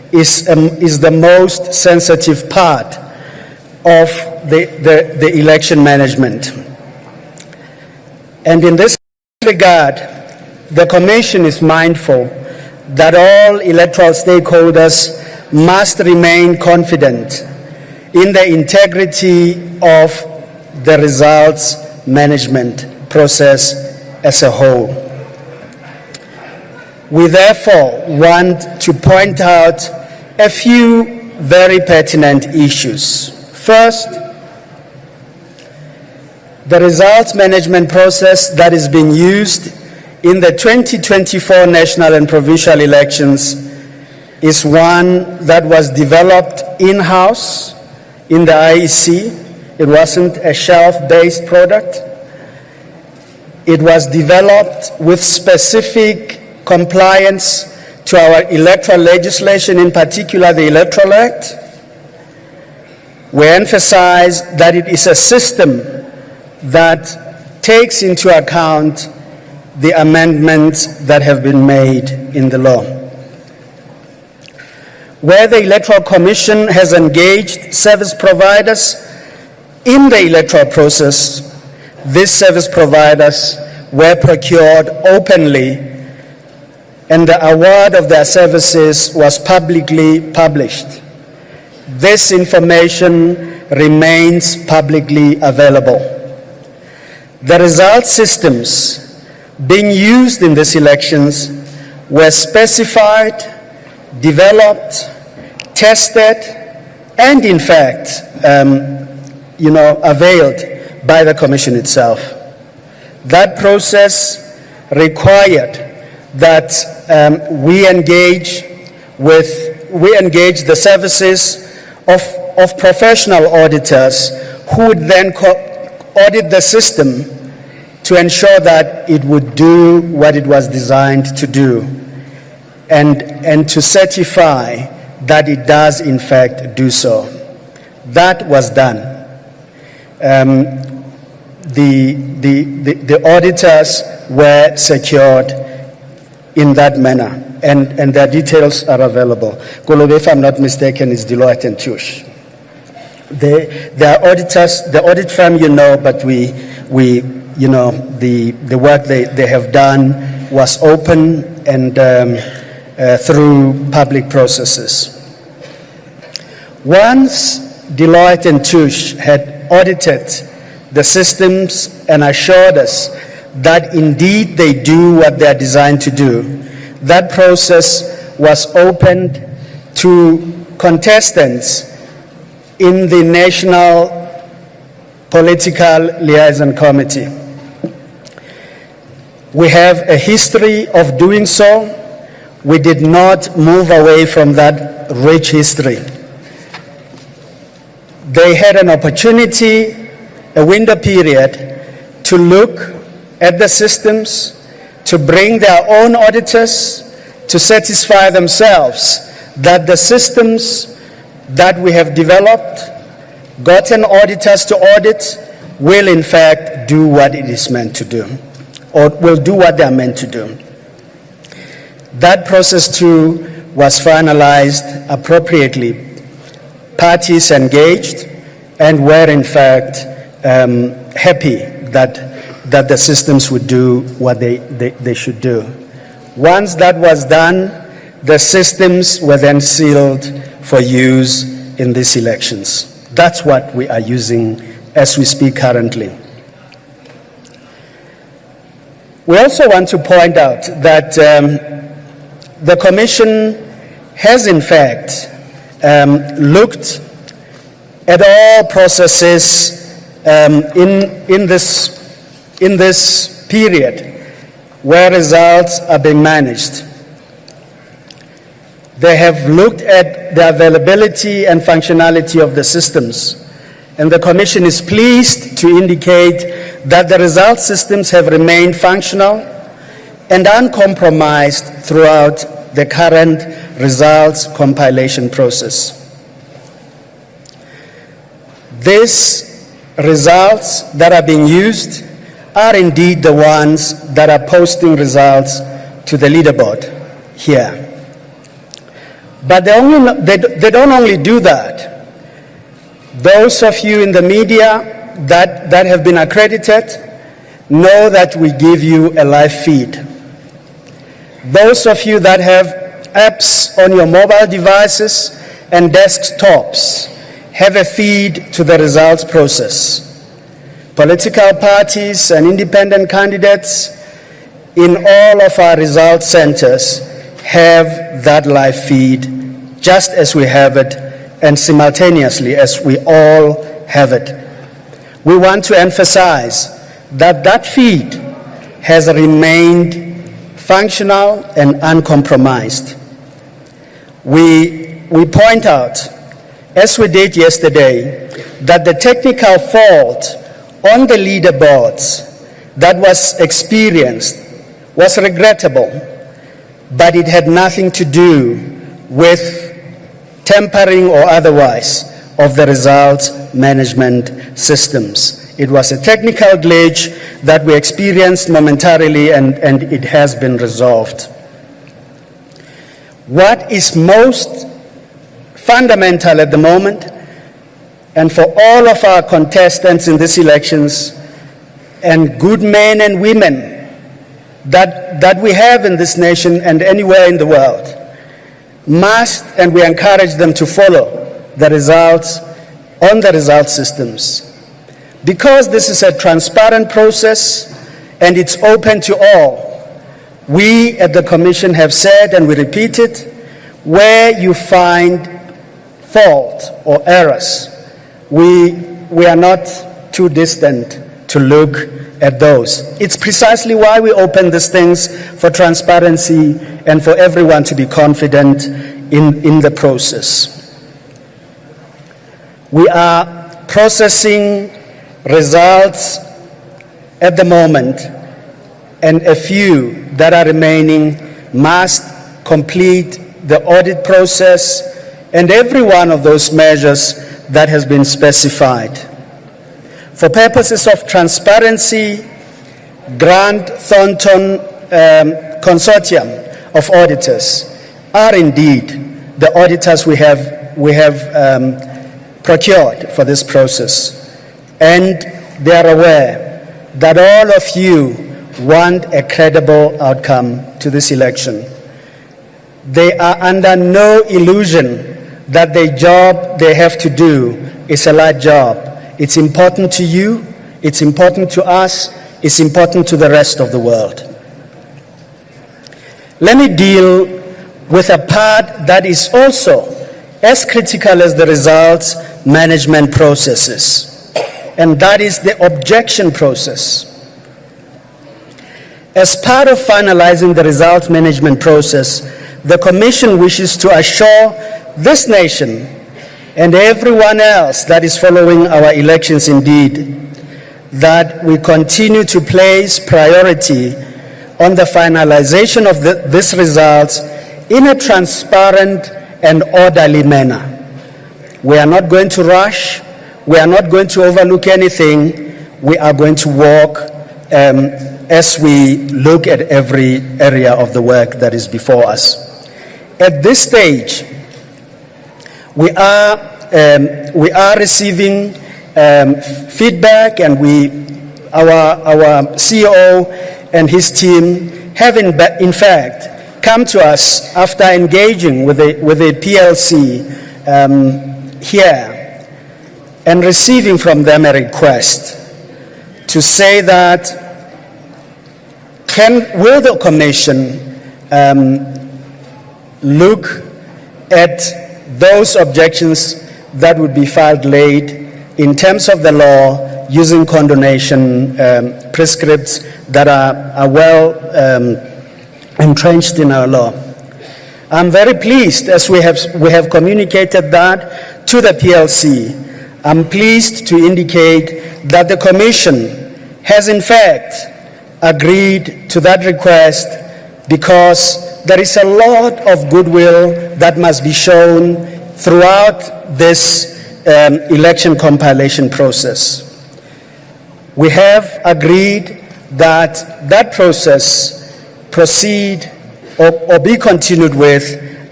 is the most sensitive part of the election management. And in this regard, the Commission is mindful that all electoral stakeholders must remain confident in the integrity of the results management process as a whole. We therefore want to point out a few very pertinent issues. First, the results management process that is being used in the 2024 national and provincial elections is one that was developed in-house in the IEC. It wasn't a shelf-based product. It was developed with specific compliance to our electoral legislation, in particular the Electoral Act. We emphasize that it is a system that takes into account the amendments that have been made in the law. Where the Electoral Commission has engaged service providers in the electoral process, these service providers were procured openly, and the award of their services was publicly published. This information remains publicly available. The result systems being used in these elections were specified, developed, tested, and in fact, availed by the Commission itself. That process required that we engage the services of professional auditors who would then audit the system to ensure that it would do what it was designed to do, and to certify that it does in fact do so. That was done. The auditors were secured in that manner, and their details are available. Kolobe, if I'm not mistaken, is Deloitte and Touche. They are auditors, the audit firm, but the work they have done was open and through public processes. Once Deloitte and Touche had audited the systems and assured us that indeed they do what they are designed to do, that process was opened to contestants in the National Political Liaison Committee. We have a history of doing so. We did not move away from that rich history. They had an opportunity, a window period, to look at the systems, to bring their own auditors, to satisfy themselves that the systems that we have developed, gotten auditors to audit, will in fact do what it is meant to do, or will do what they are meant to do. That process too was finalized appropriately. Parties engaged and were in fact happy that the systems would do what they should do. Once that was done, the systems were then sealed for use in these elections. That's what we are using as we speak currently. We also want to point out that the Commission has in fact looked at all processes in this period where results are being managed. They have looked at the availability and functionality of the systems, and the Commission is pleased to indicate that the result systems have remained functional and uncompromised throughout the current results compilation process. These results that are being used are indeed the ones that are posting results to the leaderboard here. But they don't only do that. Those of you in the media that have been accredited know that we give you a live feed. Those of you that have apps on your mobile devices and desktops have a feed to the results process. Political parties and independent candidates in all of our results centers have that live feed just as we have it and simultaneously as we all have it. We want to emphasize that that feed has remained functional and uncompromised. We point out, as we did yesterday, that the technical fault on the leaderboards that was experienced was regrettable, but it had nothing to do with tampering or otherwise of the results management systems. It was a technical glitch that we experienced momentarily, and it has been resolved. What is most fundamental at the moment, and for all of our contestants in these elections, and good men and women that we have in this nation and anywhere in the world, must, and we encourage them to follow the results on the result systems. Because this is a transparent process and it's open to all, we at the Commission have said, and we repeat it, where you find fault or errors, we are not too distant to look at those. It's precisely why we open these things for transparency and for everyone to be confident in the process. We are processing results at the moment, and a few that are remaining must complete the audit process and every one of those measures that has been specified. For purposes of transparency, Grant Thornton Consortium of Auditors are indeed the auditors we have procured for this process. And they are aware that all of you want a credible outcome to this election. They are under no illusion that the job they have to do is a light job. It's important to you, it's important to us, it's important to the rest of the world. Let me deal with a part that is also as critical as the results management processes, and that is the objection process. As part of finalizing the results management process, the Commission wishes to assure this nation and everyone else that is following our elections indeed, that we continue to place priority on the finalization of these results in a transparent and orderly manner. We are not going to rush. We are not going to overlook anything. We are going to walk as we look at every area of the work that is before us. At this stage, we are receiving feedback, and our CEO and his team have in fact come to us after engaging with the PLC here and receiving from them a request to say that will the Commission look at those objections that would be filed late in terms of the law using condonation prescripts that are well entrenched in our law. I'm very pleased, as we have communicated that to the PLC. I'm pleased to indicate that the Commission has in fact agreed to that request, because there is a lot of goodwill that must be shown throughout this election compilation process. We have agreed that that process proceed or be continued with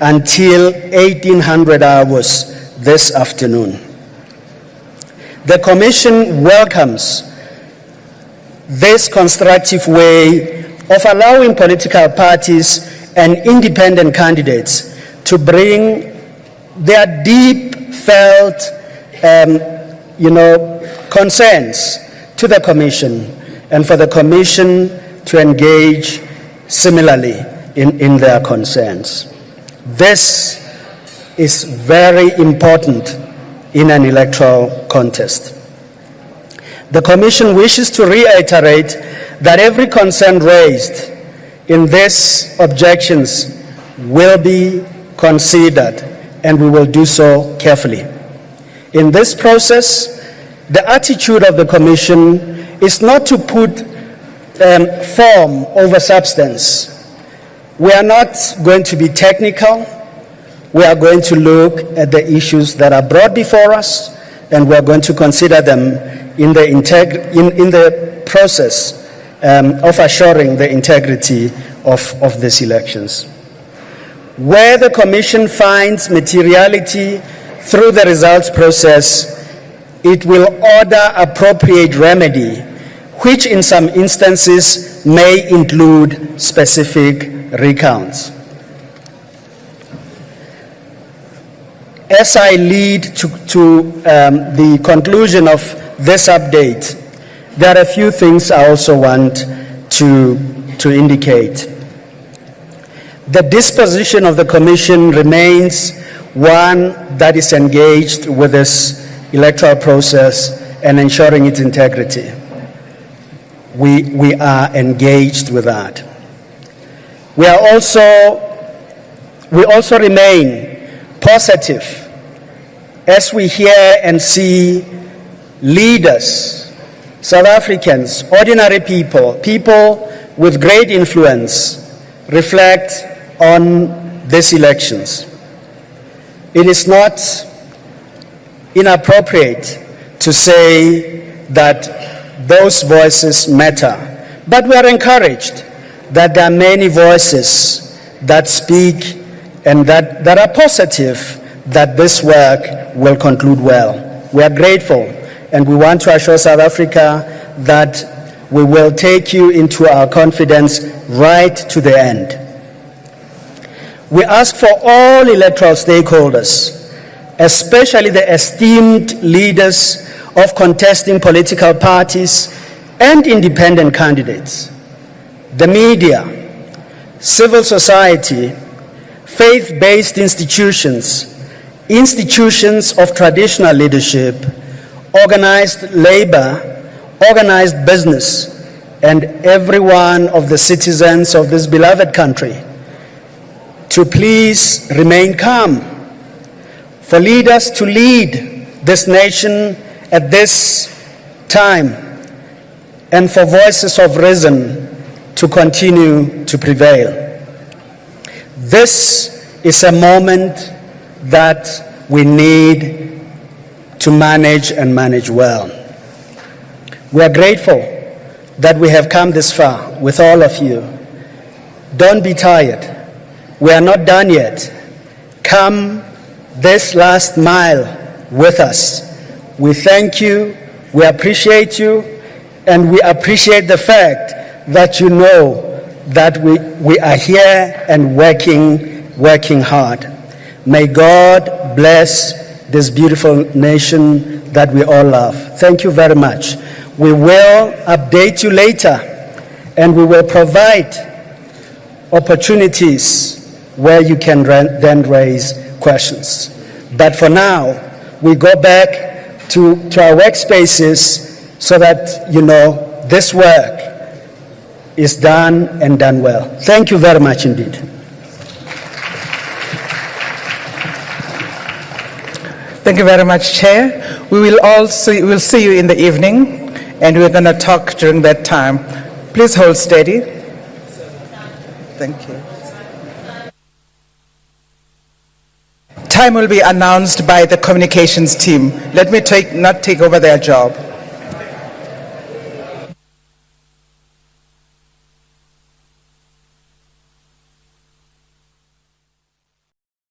until 1800 hours this afternoon. The Commission welcomes this constructive way of allowing political parties and independent candidates to bring their deep felt concerns to the Commission, and for the Commission to engage similarly in their concerns. This is very important in an electoral contest. The Commission wishes to reiterate that every concern raised in these objections will be considered, and we will do so carefully. In this process, the attitude of the Commission is not to put form over substance. We are not going to be technical. We are going to look at the issues that are brought before us, and we are going to consider them in the process of assuring the integrity of these elections. Where the Commission finds materiality through the results process, it will order appropriate remedy, which in some instances may include specific recounts. As I lead to the conclusion of this update, there are a few things I also want to indicate. The disposition of the Commission remains one that is engaged with this electoral process and ensuring its integrity. We are engaged with that. We also remain positive as we hear and see leaders, South Africans, ordinary people, people with great influence, reflect on these elections. It is not inappropriate to say that those voices matter, but we are encouraged that there are many voices that speak and that are positive that this work will conclude well. We are grateful, and we want to assure South Africa that we will take you into our confidence right to the end. We ask for all electoral stakeholders, especially the esteemed leaders of contesting political parties and independent candidates, the media, civil society, faith-based institutions, institutions of traditional leadership, organized labor, organized business, and every one of the citizens of this beloved country to please remain calm, for leaders to lead this nation at this time, and for voices of reason to continue to prevail. This is a moment that we need to manage and manage well. We are grateful that we have come this far with all of you. Don't be tired. We are not done yet. Come this last mile with us. We thank you, we appreciate you, and we appreciate the fact that you know that we are here and working hard. May God bless this beautiful nation that we all love. Thank you very much. We will update you later, and we will provide opportunities where you can then raise questions. But for now, we go back to our workspaces so that, you know, this work is done and done well. Thank you very much indeed. Thank you very much, Chair. We'll see you in the evening, and we're going to talk during that time. Please hold steady. Thank you. Time will be announced by the communications team. Let me not take over their job.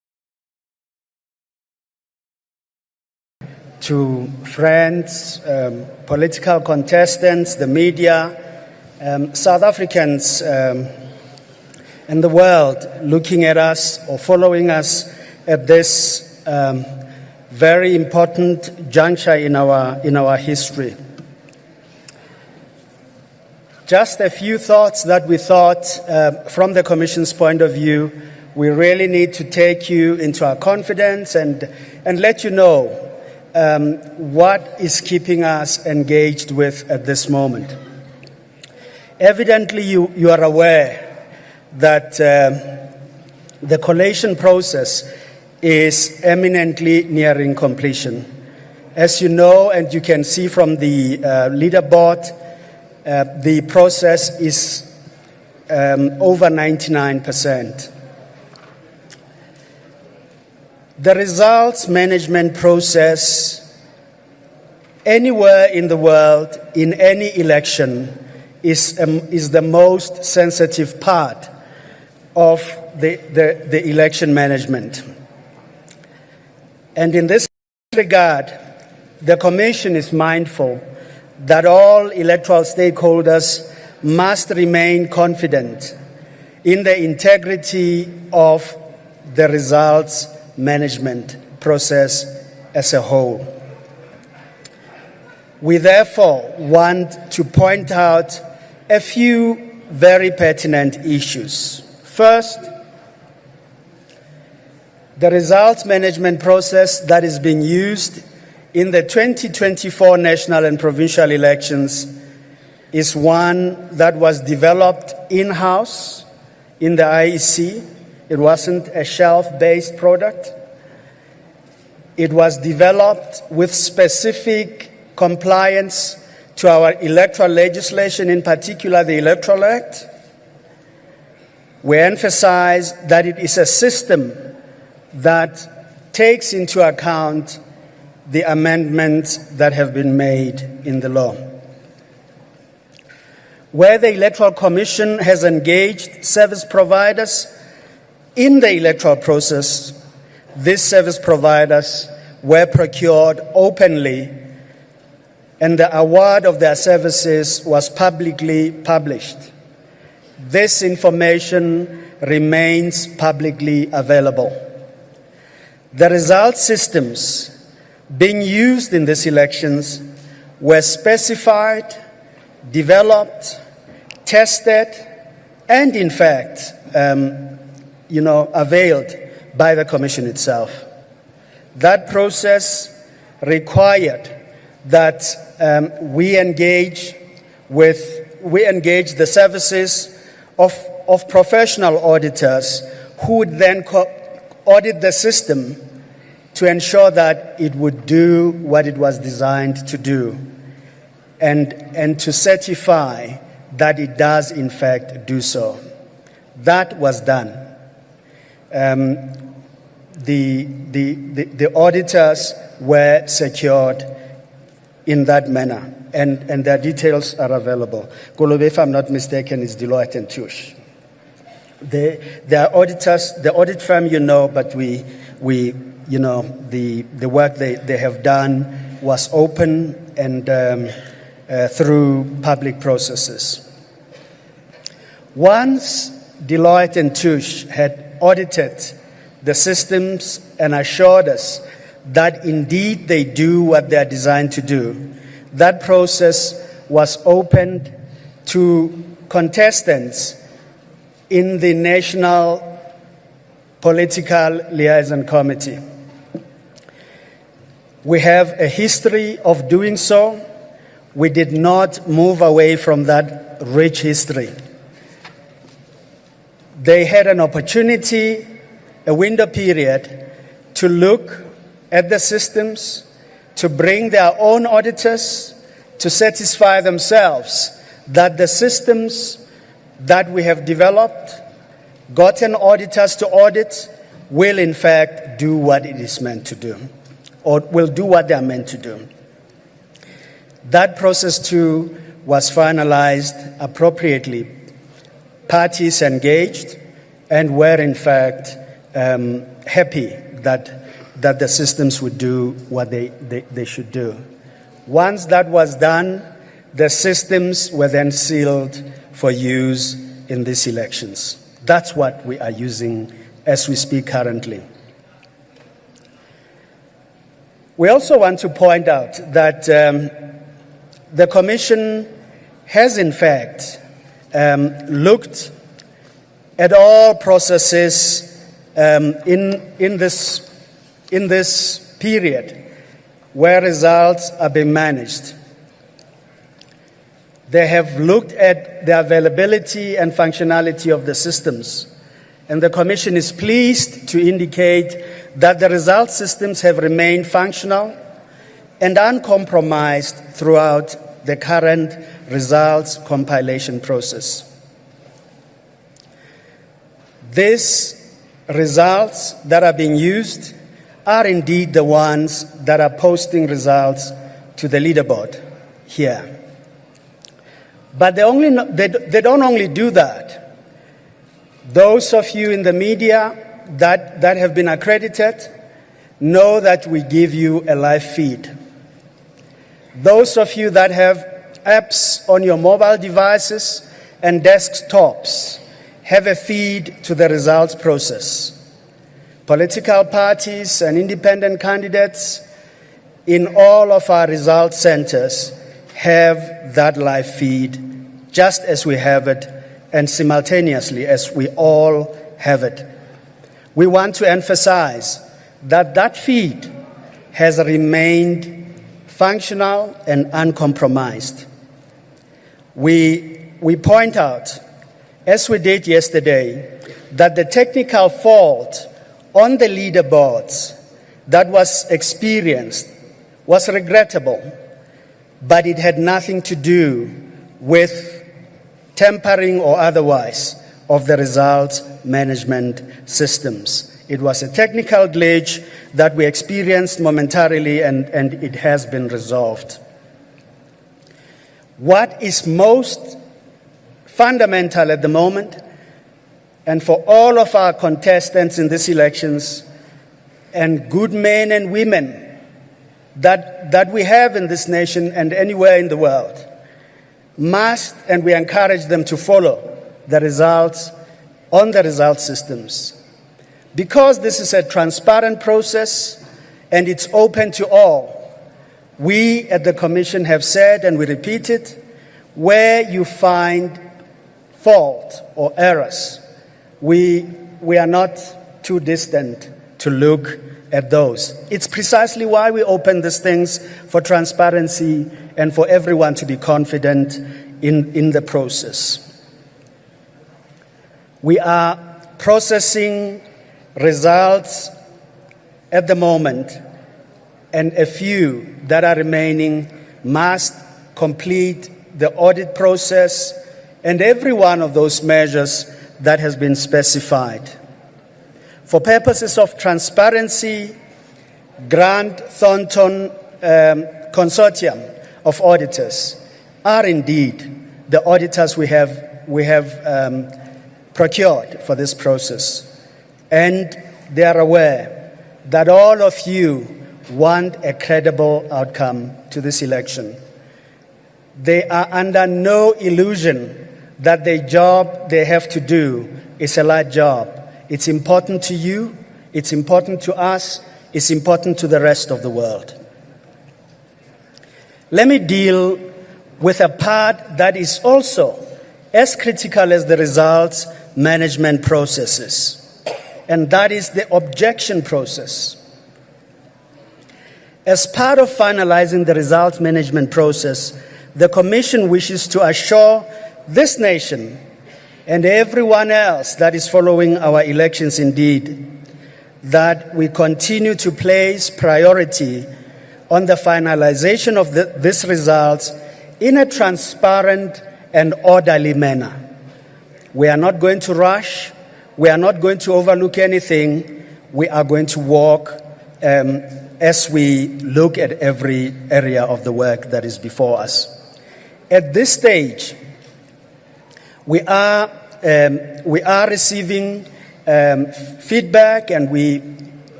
to friends, political contestants, the media, South Africans and the world looking at us or following us at this very important juncture in our history. Just a few thoughts that we thought from the Commission's point of view, we really need to take you into our confidence and let you know what is keeping us engaged with at this moment. Evidently, you are aware that the collation process is eminently nearing completion. As you know, and you can see from the leaderboard, the process is over 99%. The results management process anywhere in the world, in any election, is the most sensitive part of the election management. And in this regard, the Commission is mindful that all electoral stakeholders must remain confident in the integrity of the results management process as a whole. We therefore want to point out a few very pertinent issues. First, the results management process that is being used in the 2024 national and provincial elections is one that was developed in-house in the IEC. It wasn't a shelf-based product. It was developed with specific compliance to our electoral legislation, in particular the Electoral Act. We emphasize that it is a system that takes into account the amendments that have been made in the law. Where the Electoral Commission has engaged service providers in the electoral process, these service providers were procured openly, and the award of their services was publicly published. This information remains publicly available. The result systems being used in these elections were specified, developed, tested, and in fact, availed by the Commission itself. That process required that we engage the services of professional auditors who would then audit the system to ensure that it would do what it was designed to do, and to certify that it does in fact do so. That was done. The auditors were secured in that manner, and their details are available. Kolobe, if I'm not mistaken, is Deloitte and Touche. Their auditors, the audit firm, but the work they have done was open and through public processes. Once Deloitte and Touche had audited the systems and assured us that indeed they do what they are designed to do, that process was opened to contestants in the National Political Liaison Committee. We have a history of doing so. We did not move away from that rich history. They had an opportunity, a window period, to look at the systems, to bring their own auditors, to satisfy themselves that the systems that we have developed, gotten auditors to audit, will in fact do what it is meant to do, or will do what they are meant to do. That process too was finalized appropriately. Parties engaged and were in fact happy that that the systems would do what they should do. Once that was done, the systems were then sealed for use in these elections. That's what we are using as we speak currently. We also want to point out that the Commission has in fact looked at all processes in this period where results are being managed. They have looked at the availability and functionality of the systems, and the Commission is pleased to indicate that the result systems have remained functional and uncompromised throughout the current results compilation process. These results that are being used are indeed the ones that are posting results to the leaderboard here. But they don't only do that. Those of you in the media that have been accredited know that we give you a live feed. Those of you that have apps on your mobile devices and desktops have a feed to the results process. Political parties and independent candidates in all of our result centers have that live feed just as we have it and simultaneously as we all have it. We want to emphasize that that feed has remained functional and uncompromised. We point out, as we did yesterday, that the technical fault on the leaderboards that was experienced was regrettable, but it had nothing to do with tampering or otherwise of the results management systems. It was a technical glitch that we experienced momentarily, and it has been resolved. What is most fundamental at the moment, and for all of our contestants in these elections, and good men and women that we have in this nation and anywhere in the world, must, and we encourage them to follow the results on the result systems. Because this is a transparent process and it's open to all, we at the Commission have said, and we repeat it, where you find fault or errors, we are not too distant to look at those. It's precisely why we open these things, for transparency and for everyone to be confident in the process. We are processing results at the moment, and a few that are remaining must complete the audit process and every one of those measures that has been specified. For purposes of transparency, Grant Thornton Consortium of Auditors are indeed the auditors we have procured for this process. And they are aware that all of you want a credible outcome to this election. They are under no illusion that the job they have to do is a light job. It's important to you, it's important to us, it's important to the rest of the world. Let me deal with a part that is also as critical as the results management processes, and that is the objection process. As part of finalizing the results management process, the Commission wishes to assure this nation and everyone else that is following our elections indeed that we continue to place priority on the finalization of these results in a transparent and orderly manner. We are not going to rush. We are not going to overlook anything. We are going to walk as we look at every area of the work that is before us. At this stage, we are receiving feedback, and we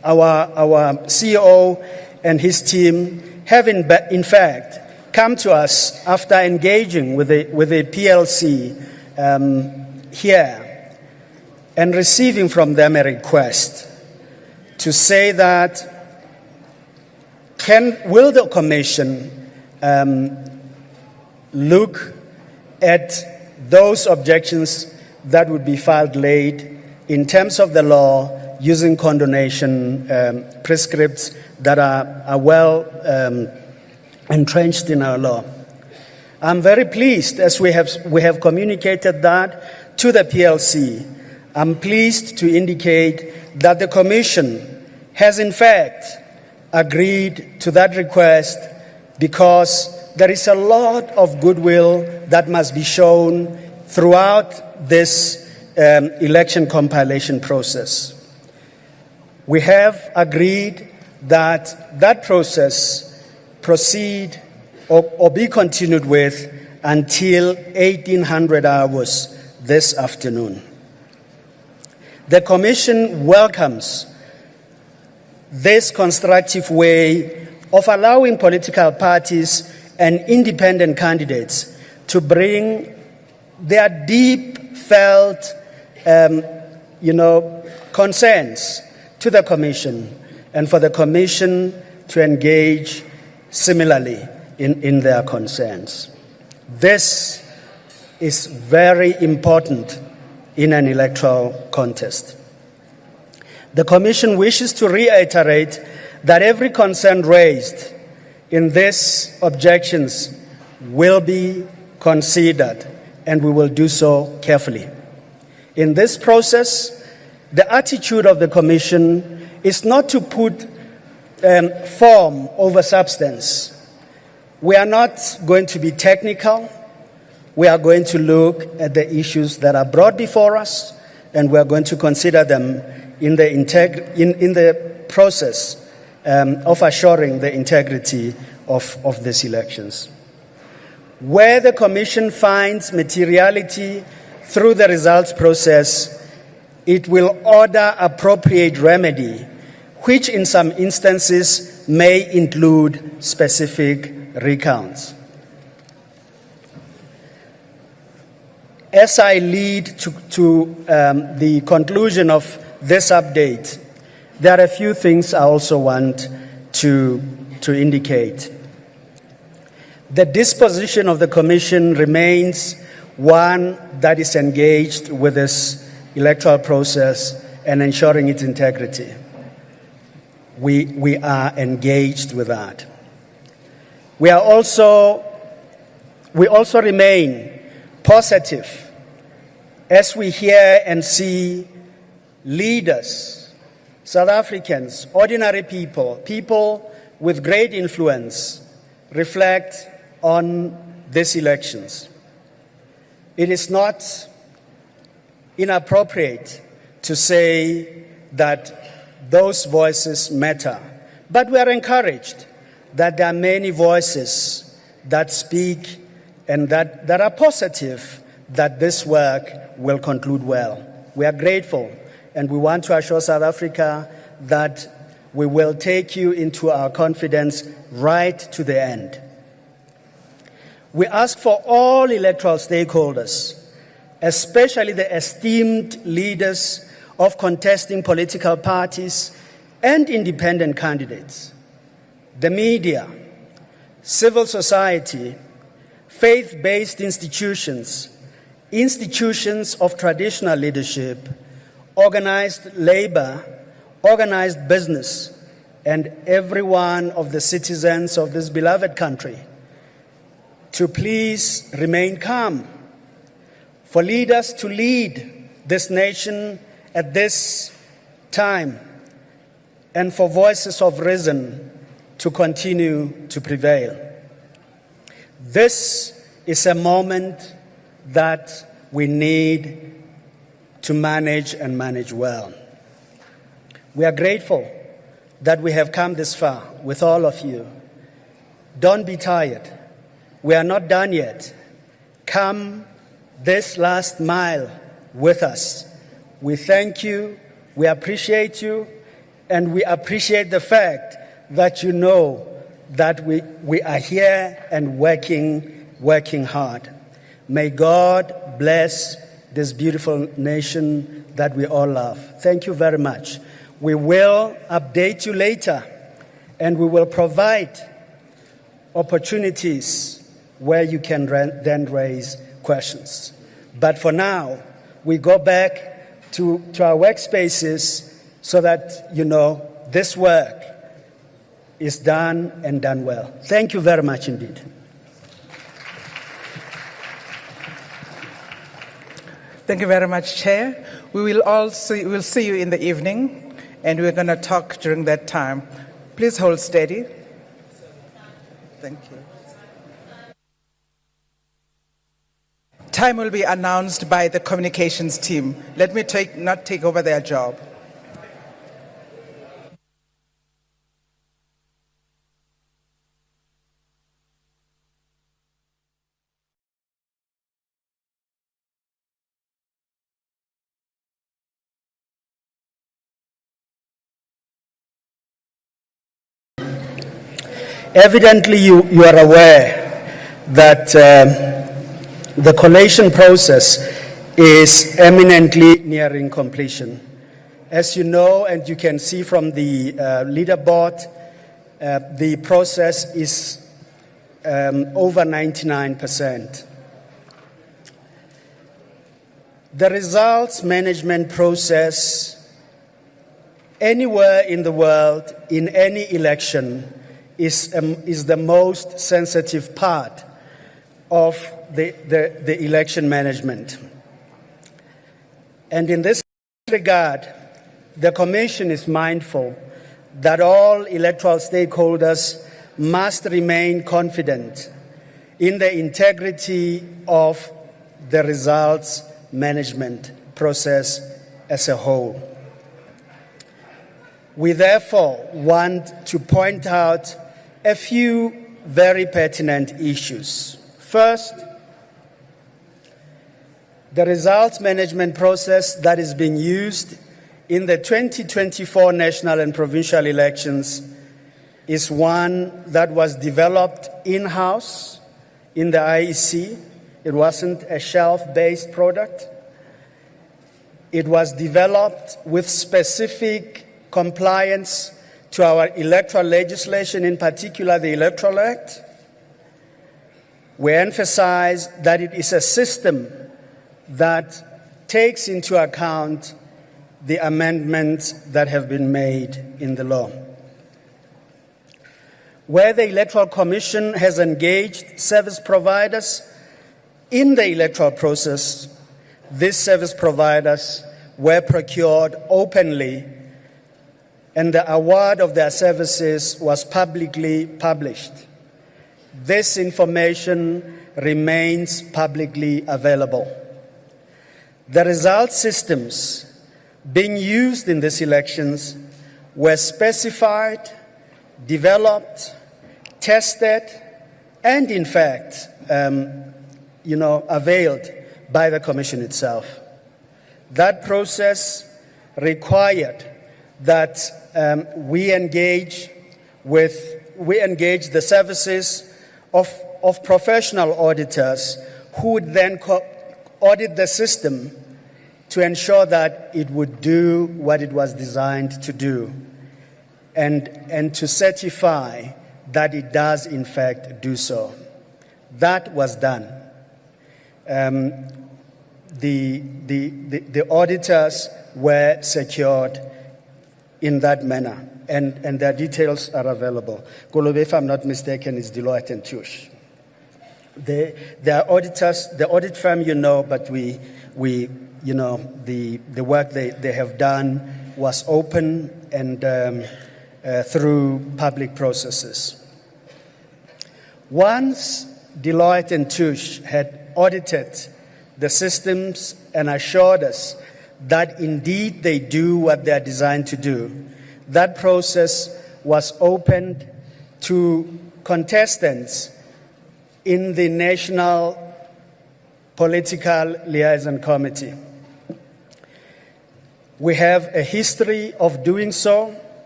our CEO and his team have in fact come to us after engaging with the PLC here and receiving from them a request to say that will the Commission look at those objections that would be filed late in terms of the law using condonation prescripts that are well entrenched in our law. I'm very pleased as we have communicated that to the PLC. I'm pleased to indicate that the Commission has in fact agreed to that request because there is a lot of goodwill that must be shown throughout this election compilation process. We have agreed that that process proceed or be continued with until 1800 hours this afternoon. The Commission welcomes this constructive way of allowing political parties and independent candidates to bring their deep felt concerns to the Commission and for the Commission to engage similarly in their concerns. This is very important in an electoral contest. The Commission wishes to reiterate that every concern raised in these objections will be considered, and we will do so carefully. In this process, the attitude of the Commission is not to put form over substance. We are not going to be technical. We are going to look at the issues that are brought before us, and we are going to consider them in the process of assuring the integrity of these elections. Where the Commission finds materiality through the results process, it will order appropriate remedy, which in some instances may include specific recounts. As I lead to the conclusion of this update, there are a few things I also want to indicate. The disposition of the Commission remains one that is engaged with this electoral process and ensuring its integrity. We are engaged with that. We also remain positive as we hear and see leaders, South Africans, ordinary people, people with great influence, reflect on these elections. It is not inappropriate to say that those voices matter, but we are encouraged that there are many voices that speak and that are positive that this work will conclude well. We are grateful, and we want to assure South Africa that we will take you into our confidence right to the end. We ask for all electoral stakeholders, especially the esteemed leaders of contesting political parties and independent candidates, the media, civil society, faith-based institutions, institutions of traditional leadership, organized labor, organized business, and every one of the citizens of this beloved country to please remain calm, for leaders to lead this nation at this time, and for voices of reason to continue to prevail. This is a moment that we need to manage and manage well. We are grateful that we have come this far with all of you. Don't be tired. We are not done yet. Come this last mile with us. We thank you, we appreciate you, and we appreciate the fact that you know that we are here and working hard. May God bless this beautiful nation that we all love. Thank you very much. We will update you later, and we will provide opportunities where you can then raise questions. But for now, we go back to our workspaces so that, you know, this work is done and done well. Thank you very much indeed. Thank you very much, Chair. We'll see you in the evening, and we're going to talk during that time. Please hold steady. Thank you. Time will be announced by the communications team. Let me not take over their job. Evidently, you are aware that the collation process is eminently nearing completion. As you know, and you can see from the leaderboard, the process is over 99%. The results management process anywhere in the world, in any election, is the most sensitive part of the election management. And in this regard, the Commission is mindful that all electoral stakeholders must remain confident in the integrity of the results management process as a whole. We therefore want to point out a few very pertinent issues. First, the results management process that is being used in the 2024 national and provincial elections is one that was developed in-house in the IEC. It wasn't a shelf-based product. It was developed with specific compliance to our electoral legislation, in particular the Electoral Act. We emphasize that it is a system that takes into account the amendments that have been made in the law. Where the Electoral Commission has engaged service providers in the electoral process, these service providers were procured openly, and the award of their services was publicly published. This information remains publicly available. The result systems being used in these elections were specified, developed, tested, and in fact, availed by the Commission itself. That process required that we engage the services of professional auditors who would then audit the system to ensure that it would do what it was designed to do, and to certify that it does in fact do so. That was done. The auditors were secured in that manner, and their details are available. Kolobe, if I'm not mistaken, is Deloitte and Touche. The auditors, the audit firm, but the work they have done was open and through public processes. Once Deloitte and Touche had audited the systems and assured us that indeed they do what they are designed to do, that process was opened to contestants in the National Political Liaison Committee. We have a history of doing so.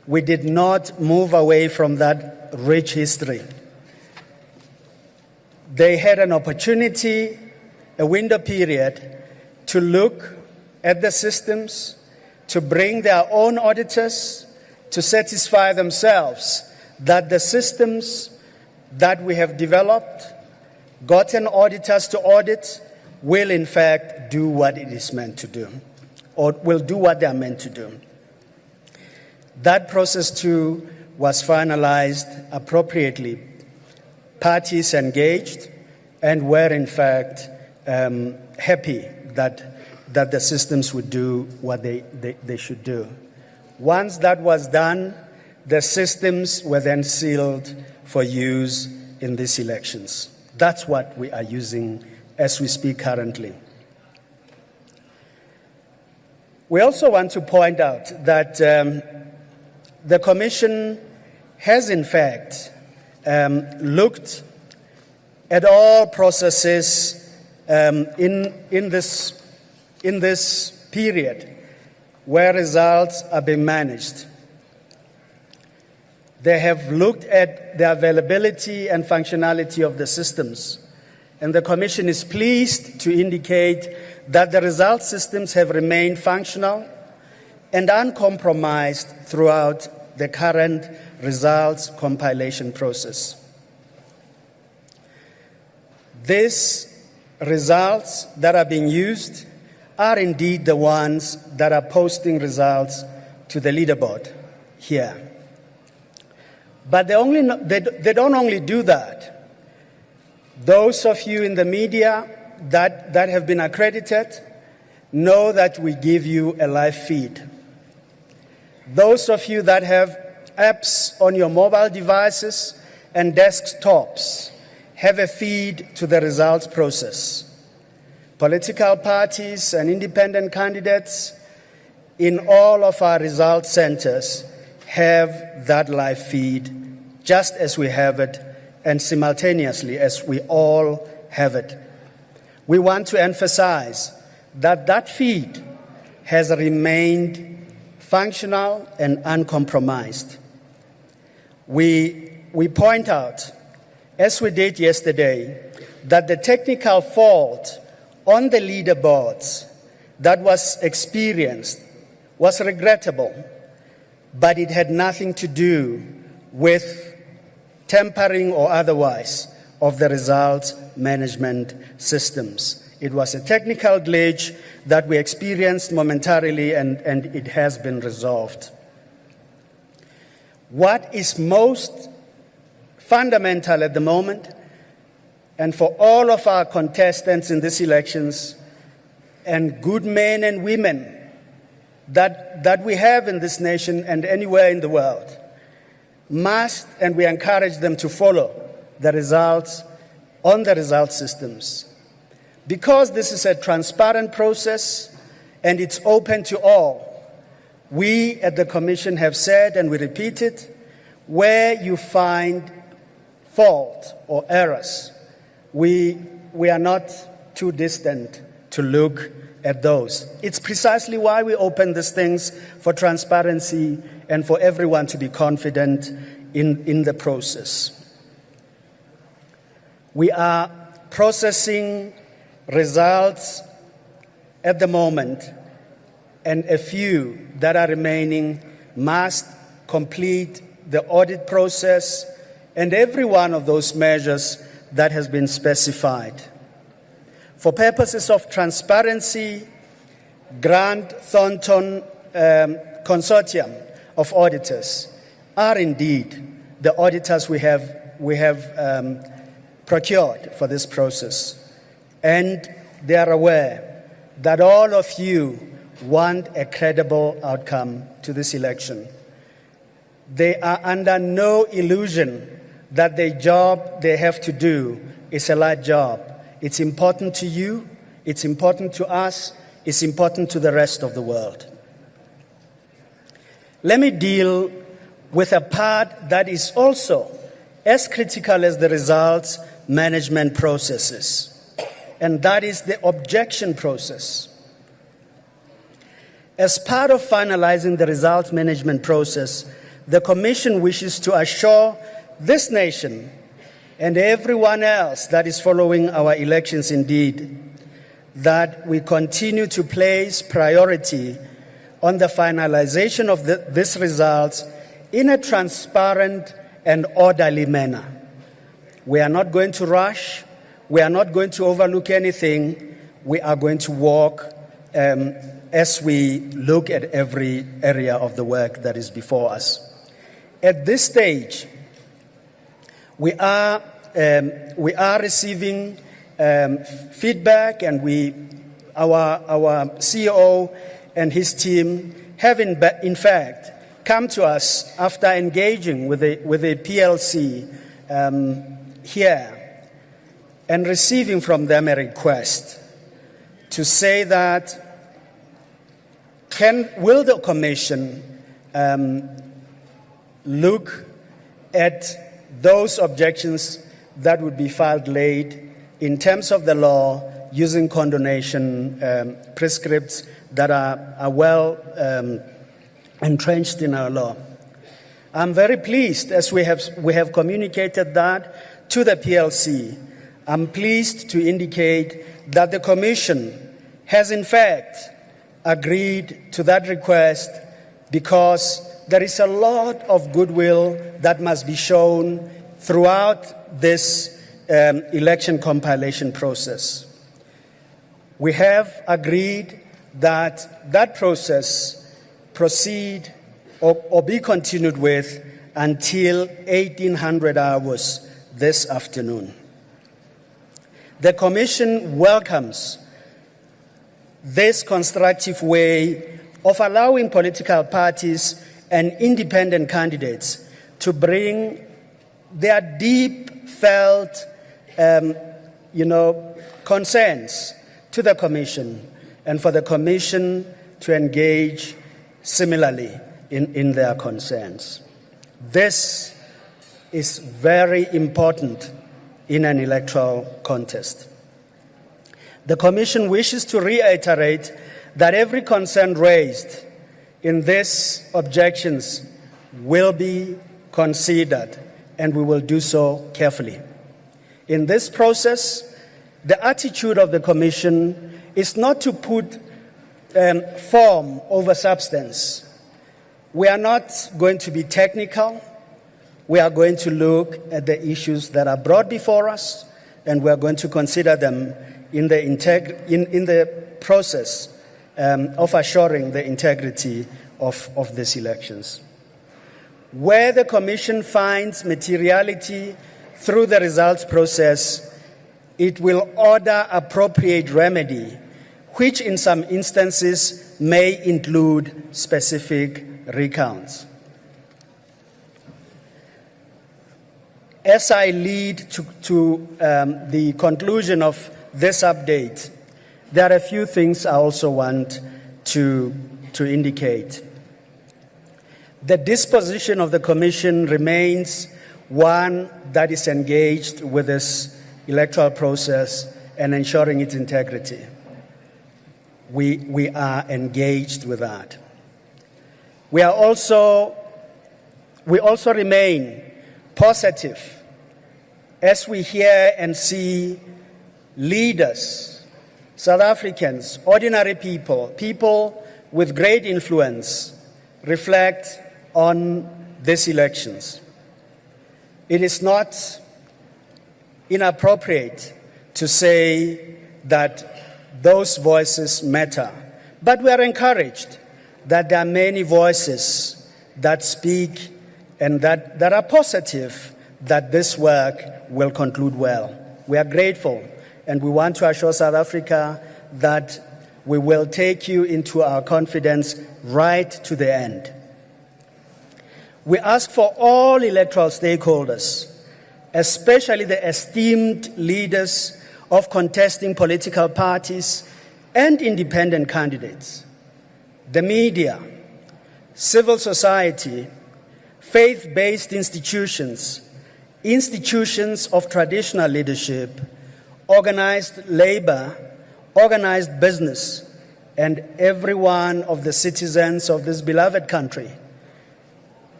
we did not move away from that rich history. They had an opportunity, a window period, to look at the systems, to bring their own auditors, to satisfy themselves that the systems that we have developed, gotten auditors to audit, will in fact do what it is meant to do, or will do what they are meant to do. That process too was finalized appropriately. Parties engaged and were in fact happy that the systems would do what they should do. Once that was done, the systems were then sealed for use in these elections. That's what we are using as we speak currently. We also want to point out that the Commission has in fact looked at all processes in this period where results are being managed. They have looked at the availability and functionality of the systems, and the Commission is pleased to indicate that the result systems have remained functional and uncompromised throughout the current results compilation process. These results that are being used are indeed the ones that are posting results to the leaderboard here. But they don't only do that. Those of you in the media that have been accredited know that we give you a live feed. Those of you that have apps on your mobile devices and desktops have a feed to the results process. Political parties and independent candidates in all of our result centers have that live feed, just as we have it, and simultaneously as we all have it. We want to emphasize that that feed has remained functional and uncompromised. We point out, as we did yesterday, that the technical fault on the leaderboards that was experienced was regrettable, but it had nothing to do with tampering or otherwise of the results management systems. It was a technical glitch that we experienced momentarily, and it has been resolved. What is most fundamental at the moment, and for all of our contestants in these elections, and good men and women that we have in this nation and anywhere in the world, must, and we encourage them to follow the results on the result systems. Because this is a transparent process and it's open to all, we at the Commission have said, and we repeat it, where you find fault or errors, we are not too distant to look at those. It's precisely why we open these things for transparency and for everyone to be confident in the process. We are processing results at the moment, and a few that are remaining must complete the audit process and every one of those measures that has been specified. For purposes of transparency, Grant Thornton Consortium of auditors are indeed the auditors we have procured for this process. And they are aware that all of you want a credible outcome to this election. They are under no illusion that the job they have to do is a light job. It's important to you, it's important to us, it's important to the rest of the world. Let me deal with a part that is also as critical as the results management processes, and that is the objection process. As part of finalizing the results management process, the Commission wishes to assure this nation and everyone else that is following our elections indeed that we continue to place priority on the finalization of these results in a transparent and orderly manner. We are not going to rush. We are not going to overlook anything. We are going to walk as we look at every area of the work that is before us. At this stage, we are receiving feedback, and our CEO and his team have in fact come to us after engaging with the PLC here and receiving from them a request to say that will the Commission look at those objections that would be filed late in terms of the law using condonation prescripts that are well entrenched in our law. I'm very pleased as we have communicated that to the PLC. I'm pleased to indicate that the Commission has in fact agreed to that request because there is a lot of goodwill that must be shown throughout this election compilation process. We have agreed that that process proceed or be continued with until 1800 hours this afternoon. The Commission welcomes this constructive way of allowing political parties and independent candidates to bring their deep felt concerns to the Commission, and for the Commission to engage similarly in their concerns. This is very important in an electoral contest. The Commission wishes to reiterate that every concern raised in these objections will be considered, and we will do so carefully. In this process, the attitude of the Commission is not to put form over substance. We are not going to be technical. We are going to look at the issues that are brought before us, and we are going to consider them in the process of assuring the integrity of these elections. Where the Commission finds materiality through the results process, it will order appropriate remedy, which in some instances may include specific recounts. As I lead to the conclusion of this update, there are a few things I also want to indicate. The disposition of the Commission remains one that is engaged with this electoral process and ensuring its integrity. We are engaged with that. We also remain positive as we hear and see leaders, South Africans, ordinary people, people with great influence reflect on these elections. It is not inappropriate to say that those voices matter, but we are encouraged that there are many voices that speak and that are positive that this work will conclude well. We are grateful, and we want to assure South Africa that we will take you into our confidence right to the end. We ask for all electoral stakeholders, especially the esteemed leaders of contesting political parties and independent candidates, the media, civil society, faith-based institutions, institutions of traditional leadership, organized labor, organized business, and every one of the citizens of this beloved country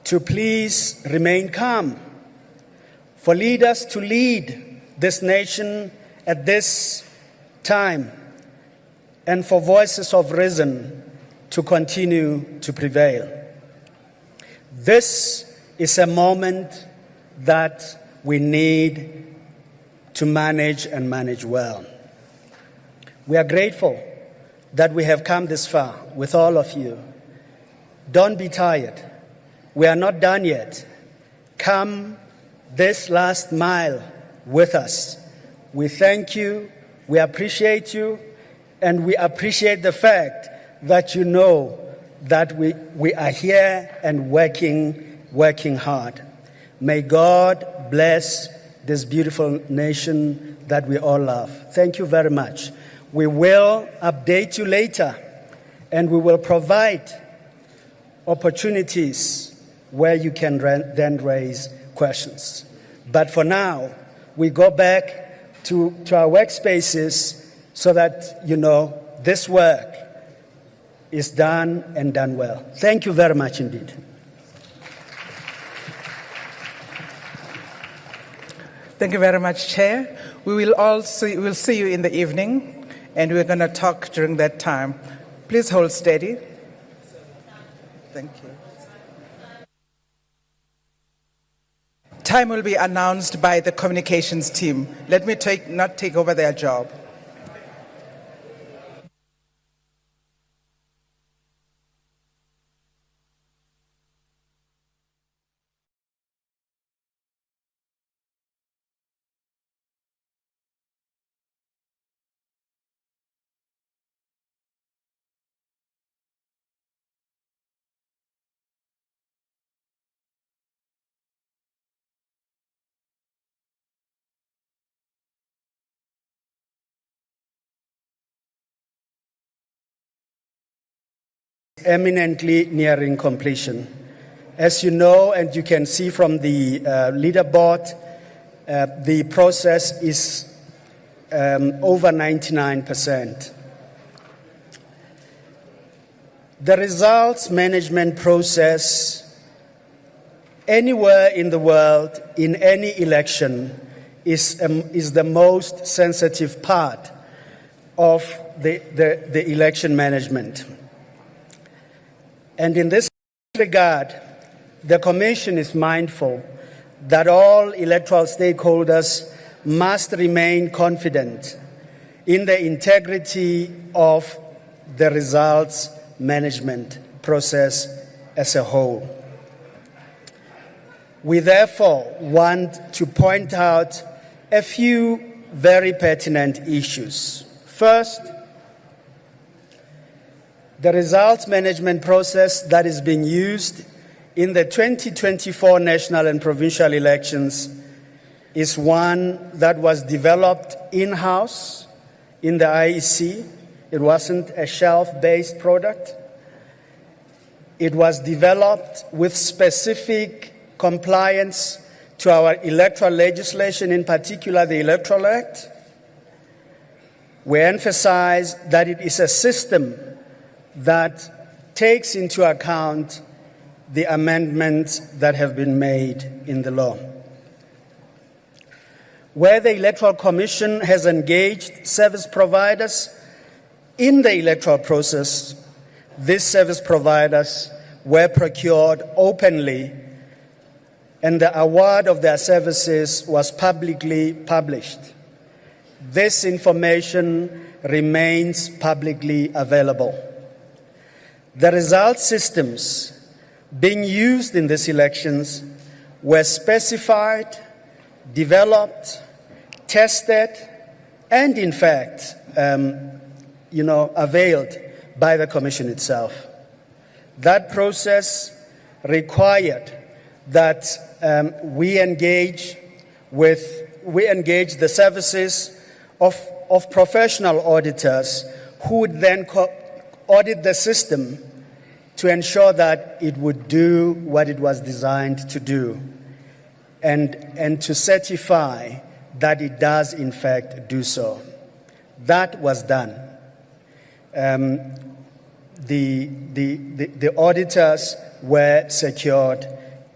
to please remain calm, for leaders to lead this nation at this time, and for voices of reason to continue to prevail. This is a moment that we need to manage and manage well. We are grateful that we have come this far with all of you. Don't be tired. We are not done yet. Come this last mile with us. We thank you, we appreciate you, and we appreciate the fact that you know that we are here and working hard. May God bless this beautiful nation that we all love. Thank you very much. We will update you later, and we will provide opportunities where you can then raise questions. But for now, we go back to our workspaces so that, you know, this work is done and done well. Thank you very much indeed. Thank you very much, Chair. We'll see you in the evening, and we're going to talk during that time. Please hold steady. Thank you. Time will be announced by the communications team. Let me not take over their job. Eminently nearing completion. As you know, and you can see from the leaderboard, the process is over 99%. The results management process anywhere in the world, in any election, is the most sensitive part of the election management. And in this regard, the Commission is mindful that all electoral stakeholders must remain confident in the integrity of the results management process as a whole. We therefore want to point out a few very pertinent issues. First, the results management process that is being used in the 2024 national and provincial elections is one that was developed in-house in the IEC. It wasn't a shelf-based product. It was developed with specific compliance to our electoral legislation, in particular the Electoral Act. We emphasize that it is a system that takes into account the amendments that have been made in the law. Where the Electoral Commission has engaged service providers in the electoral process, these service providers were procured openly, and the award of their services was publicly published. This information remains publicly available. The result systems being used in these elections were specified, developed, tested, and in fact, availed by the Commission itself. That process required that we engage the services of professional auditors who would then audit the system to ensure that it would do what it was designed to do, and to certify that it does in fact do so. That was done. The auditors were secured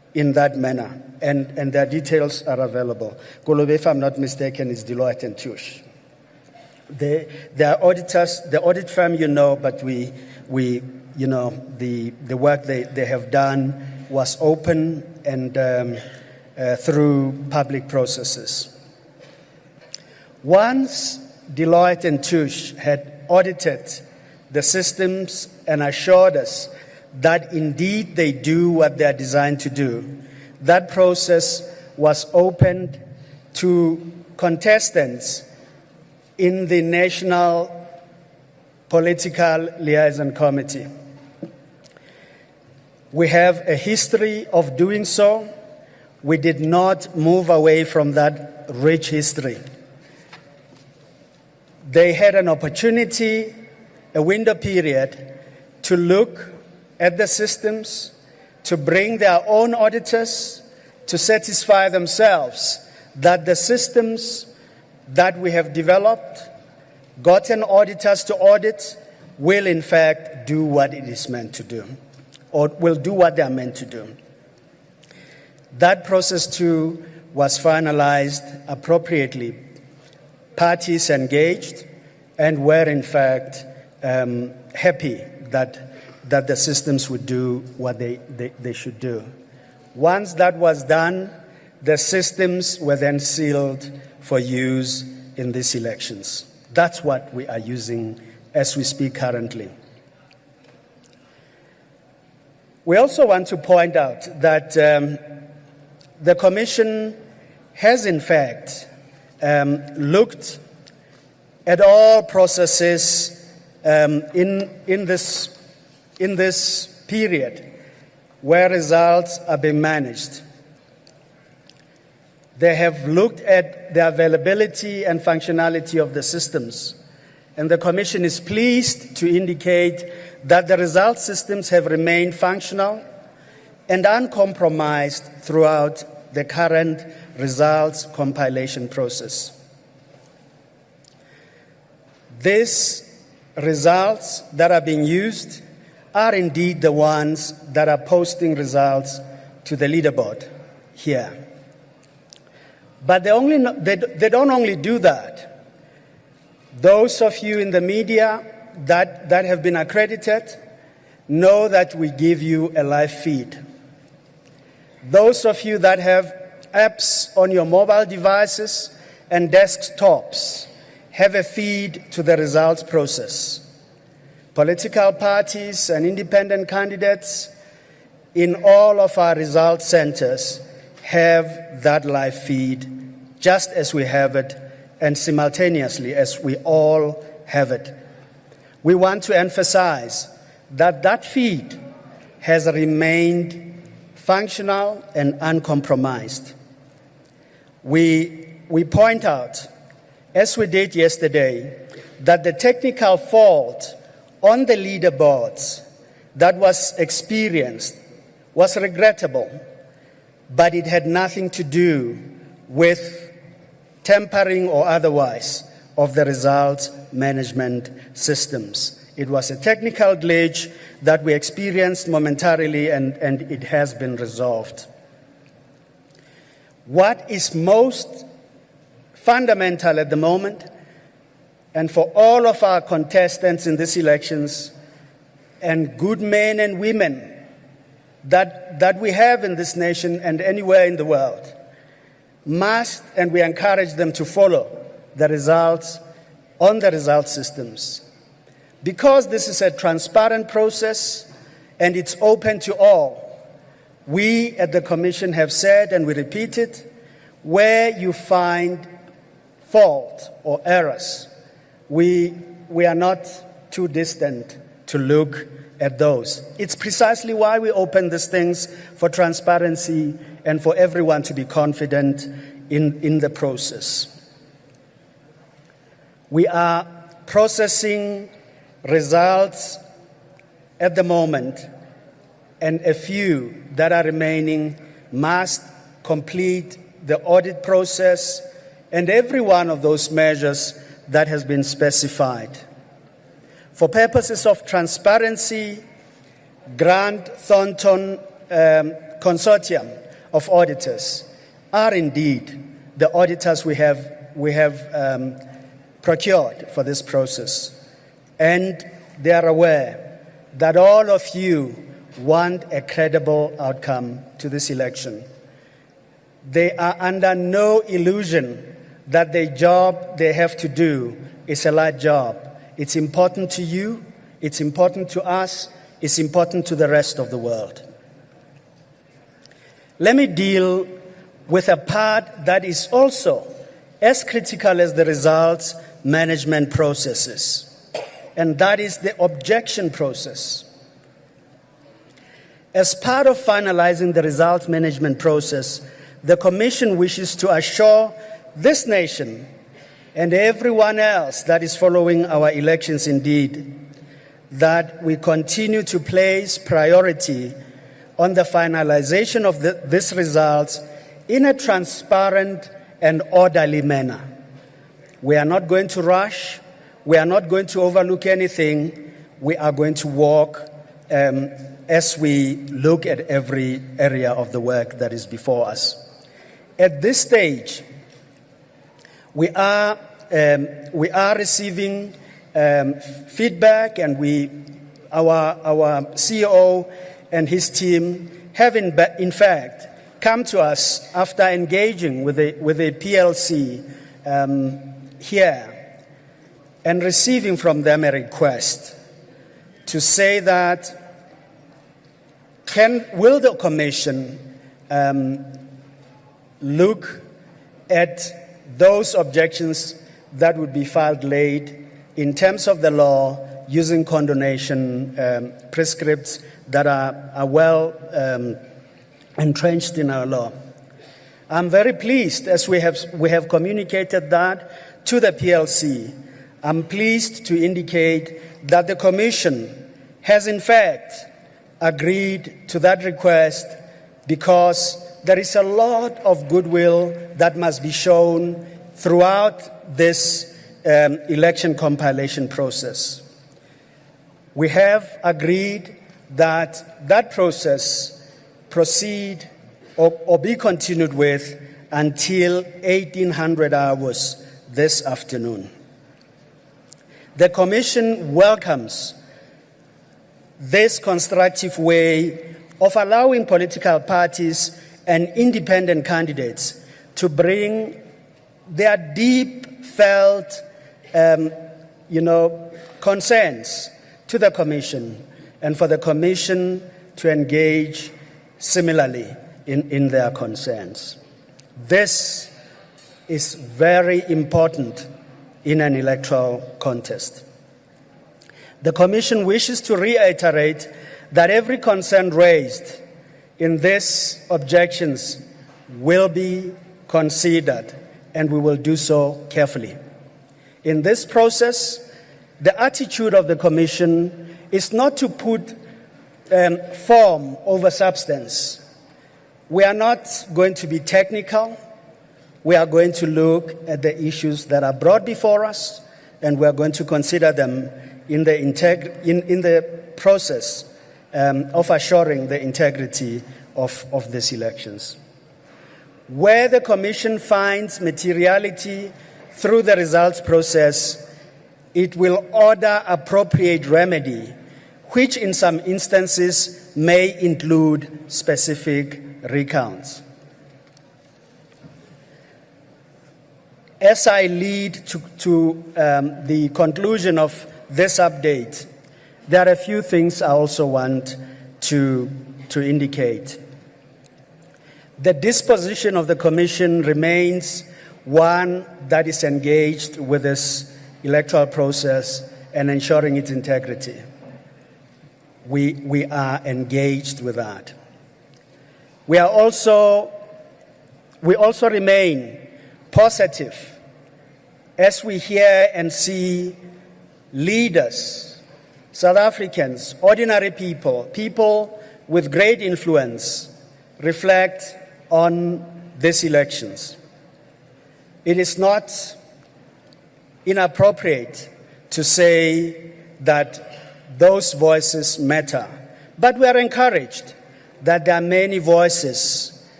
in that manner, and their details are available. Kolobe, if I'm not mistaken, is Deloitte and Touche. They are auditors, the audit firm, but the work they have done was open and through public processes. Once Deloitte and Touche had audited the systems and assured us that indeed they do what they are designed to do, that process was opened to contestants in the National Political Liaison Committee. We have a history of doing so. We did not move away from that rich history. They had an opportunity, a window period, to look at the systems, to bring their own auditors, to satisfy themselves that the systems that we have developed, gotten auditors to audit, will in fact do what it is meant to do, or will do what they are meant to do. That process too was finalized appropriately. Parties engaged and were in fact happy that the systems would do what they should do. Once that was done, the systems were then sealed for use in these elections. That's what we are using as we speak currently. We also want to point out that the Commission has in fact looked at all processes in this period where results are being managed. They have looked at the availability and functionality of the systems, and the Commission is pleased to indicate that the result systems have remained functional and uncompromised throughout the current results compilation process. These results that are being used are indeed the ones that are posting results to the leaderboard here. But they don't only do that. Those of you in the media that have been accredited know that we give you a live feed. Those of you that have apps on your mobile devices and desktops have a feed to the results process. Political parties and independent candidates in all of our result centers have that live feed, just as we have it, and simultaneously as we all have it. We want to emphasize that that feed has remained functional and uncompromised. We point out, as we did yesterday, that the technical fault on the leaderboards that was experienced was regrettable, but it had nothing to do with tampering or otherwise of the results management systems. It was a technical glitch that we experienced momentarily, and it has been resolved. What is most fundamental at the moment, and for all of our contestants in these elections, and good men and women that we have in this nation and anywhere in the world, must, and we encourage them to follow the results on the result systems. Because this is a transparent process and it's open to all, we at the Commission have said, and we repeat it, where you find fault or errors, we are not too distant to look at those. It's precisely why we open these things, for transparency and for everyone to be confident in the process. We are processing results at the moment, and a few that are remaining must complete the audit process and every one of those measures that has been specified. For purposes of transparency, Grant Thornton Consortium of auditors are indeed the auditors we have procured for this process. And they are aware that all of you want a credible outcome to this election. They are under no illusion that the job they have to do is a light job. It's important to you, it's important to us, it's important to the rest of the world. Let me deal with a part that is also as critical as the results management processes, and that is the objection process. As part of finalizing the results management process, the Commission wishes to assure this nation and everyone else that is following our elections indeed that we continue to place priority on the finalization of these results in a transparent and orderly manner. We are not going to rush. We are not going to overlook anything. We are going to walk as we look at every area of the work that is before us. At this stage, we are receiving feedback, and our CEO and his team have in fact come to us after engaging with the PLC here and receiving from them a request to say that will the Commission look at those objections that would be filed late in terms of the law using condonation prescripts that are well entrenched in our law. I'm very pleased as we have communicated that to the PLC. I'm pleased to indicate that the Commission has in fact agreed to that request because there is a lot of goodwill that must be shown throughout this election compilation process. We have agreed that that process proceed or be continued with until 1800 hours this afternoon. The Commission welcomes this constructive way of allowing political parties and independent candidates to bring their deep felt concerns to the Commission, and for the Commission to engage similarly in their concerns. This is very important in an electoral contest. The Commission wishes to reiterate that every concern raised in these objections will be considered, and we will do so carefully. In this process, the attitude of the Commission is not to put form over substance. We are not going to be technical. We are going to look at the issues that are brought before us, and we are going to consider them in the process of assuring the integrity of these elections. Where the Commission finds materiality through the results process, it will order appropriate remedy, which in some instances may include specific recounts. As I lead to the conclusion of this update, there are a few things I also want to indicate. The disposition of the Commission remains one that is engaged with this electoral process and ensuring its integrity. We are engaged with that. We also remain positive as we hear and see leaders, South Africans, ordinary people, people with great influence reflect on these elections. It is not inappropriate to say that those voices matter, but we are encouraged that there are many voices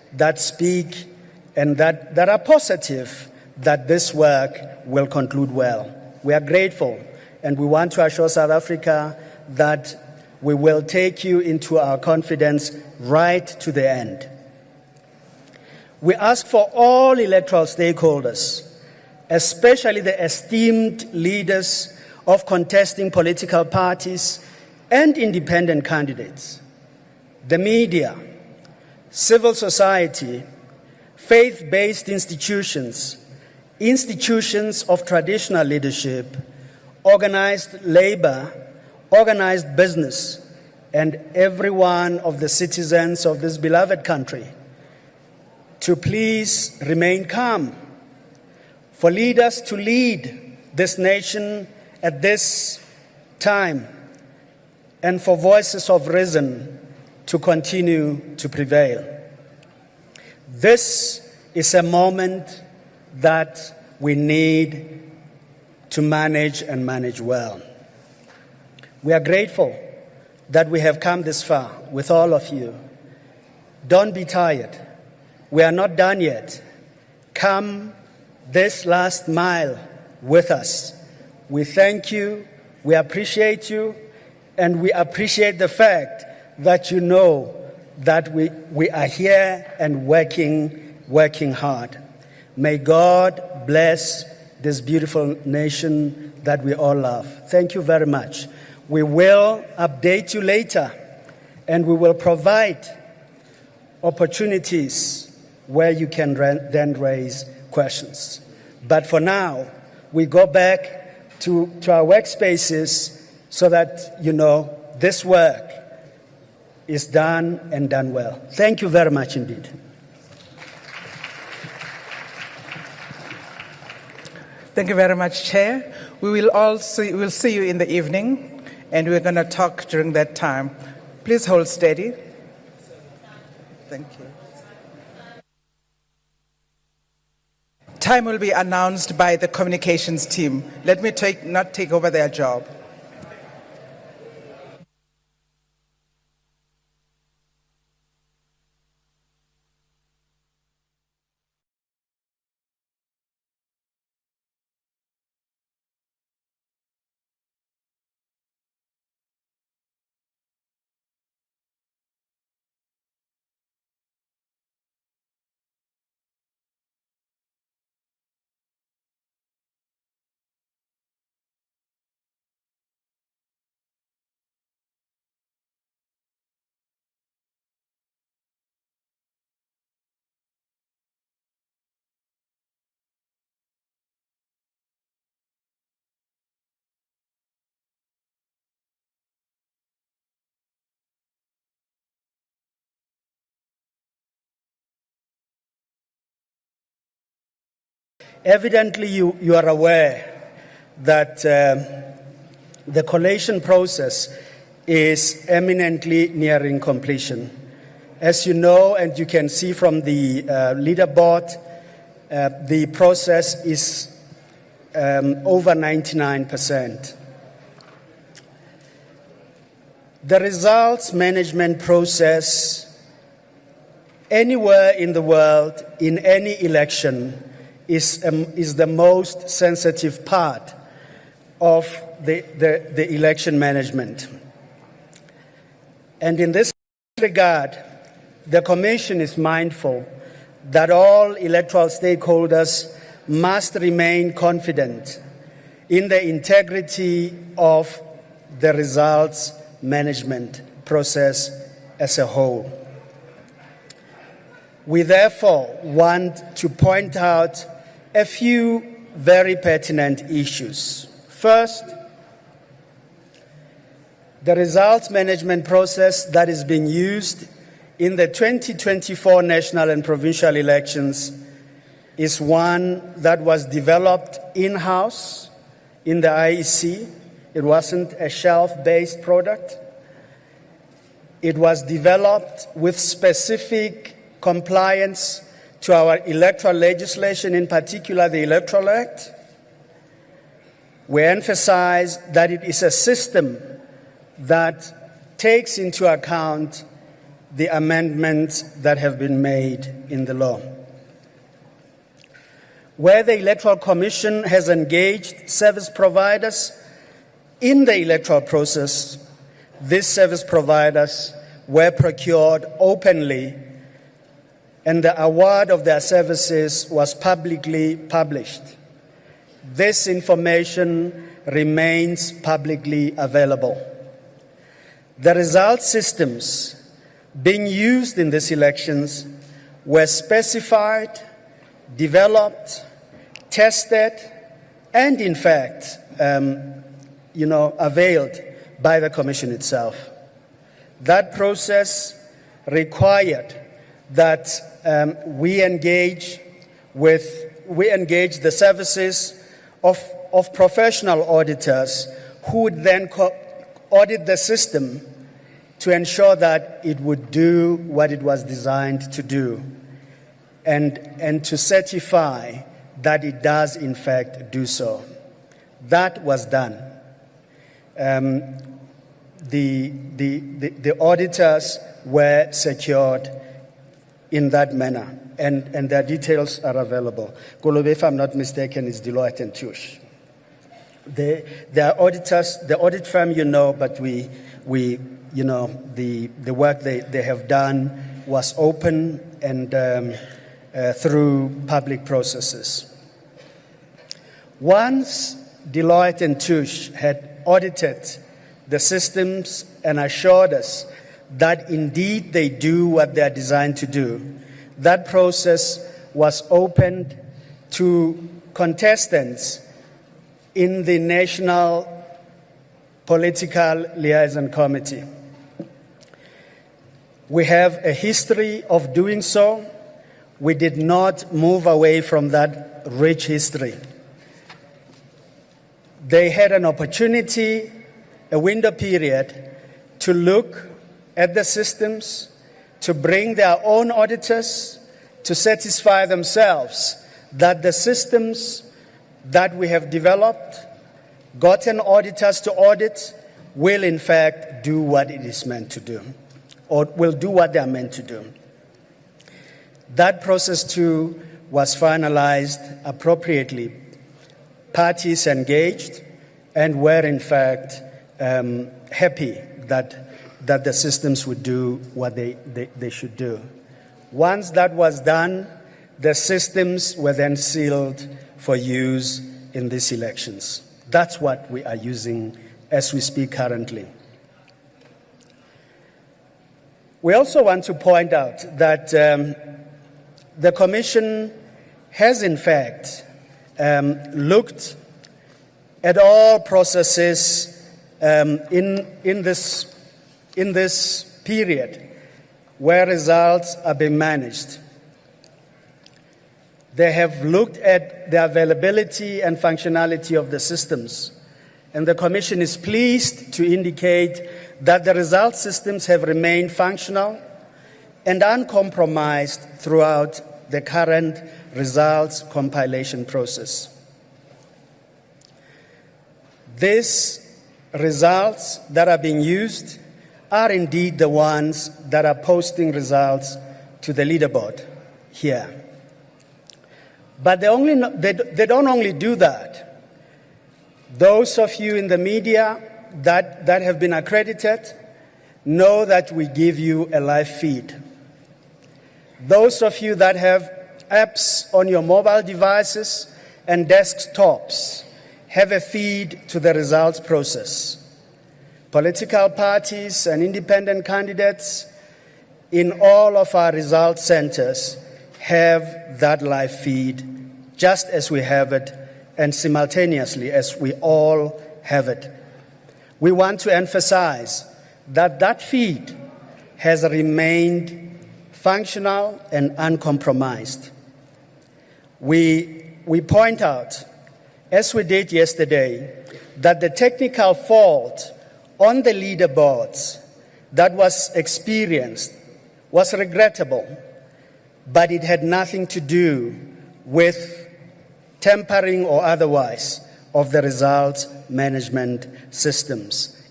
that speak and that are positive that this work will conclude well. We are grateful, and we want to assure South Africa that we will take you into our confidence right to the end. We ask for all electoral stakeholders, especially the esteemed leaders of contesting political parties and independent candidates, the media, civil society, faith-based institutions, institutions of traditional leadership, organized labor, organized business, and every one of the citizens of this beloved country to please remain calm, for leaders to lead this nation at this time, and for voices of reason to continue to prevail. This is a moment that we need to manage and manage well. We are grateful that we have come this far with all of you. Don't be tired. We are not done yet. Come this last mile with us. We thank you, we appreciate you, and we appreciate the fact that you know that we are here and working hard. May God bless this beautiful nation that we all love. Thank you very much. We will update you later, and we will provide opportunities where you can then raise questions. But for now, we go back to our workspaces so that you know this work is done and done well. Thank you very much indeed. Thank you very much, Chair. We'll see you in the evening, and we're going to talk during that time. Please hold steady. Thank you. Time will be announced by the communications team. Let me not take over their job. Evidently, you are aware that the collation process is eminently nearing completion. As you know, and you can see from the leaderboard, the process is over 99%. The results management process anywhere in the world, in any election, is the most sensitive part of the election management. And in this regard, the Commission is mindful that all electoral stakeholders must remain confident in the integrity of the results management process as a whole. We therefore want to point out a few very pertinent issues. First, the results management process that is being used in the 2024 national and provincial elections is one that was developed in-house in the IEC. It wasn't a shelf-based product. It was developed with specific compliance to our electoral legislation, in particular the Electoral Act. We emphasize that it is a system that takes into account the amendments that have been made in the law. Where the Electoral Commission has engaged service providers in the electoral process, these service providers were procured openly, and the award of their services was publicly published. This information remains publicly available. The result systems being used in these elections were specified, developed, tested, and in fact, availed by the Commission itself. That process required that we engage the services of professional auditors who would then audit the system to ensure that it would do what it was designed to do, and to certify that it does in fact do so. That was done. The auditors were secured in that manner, and their details are available. Kolobe, if I'm not mistaken, is Deloitte and Touche. They are auditors, the audit firm, but the work they have done was open and through public processes. Once Deloitte and Touche had audited the systems and assured us that indeed they do what they are designed to do, that process was opened to contestants in the National Political Liaison Committee. We have a history of doing so. We did not move away from that rich history. They had an opportunity, a window period, to look at the systems, to bring their own auditors, to satisfy themselves that the systems that we have developed, gotten auditors to audit, will in fact do what it is meant to do, or will do what they are meant to do. That process too was finalized appropriately. Parties engaged and were in fact happy that the systems would do what they should do. Once that was done, the systems were then sealed for use in these elections. That's what we are using as we speak currently. We also want to point out that the Commission has in fact looked at all processes in this period where results are being managed. They have looked at the availability and functionality of the systems, and the Commission is pleased to indicate that the result systems have remained functional and uncompromised throughout the current results compilation process. These results that are being used are indeed the ones that are posting results to the leaderboard here. But they don't only do that. Those of you in the media that have been accredited know that we give you a live feed. Those of you that have apps on your mobile devices and desktops have a feed to the results process. Political parties and independent candidates in all of our results centers have that live feed just as we have it and simultaneously as we all have it. We want to emphasize that that feed has remained functional and uncompromised. We point out, as we did yesterday, that the technical fault on the leaderboards that was experienced was regrettable, but it had nothing to do with tampering or otherwise of the results management systems.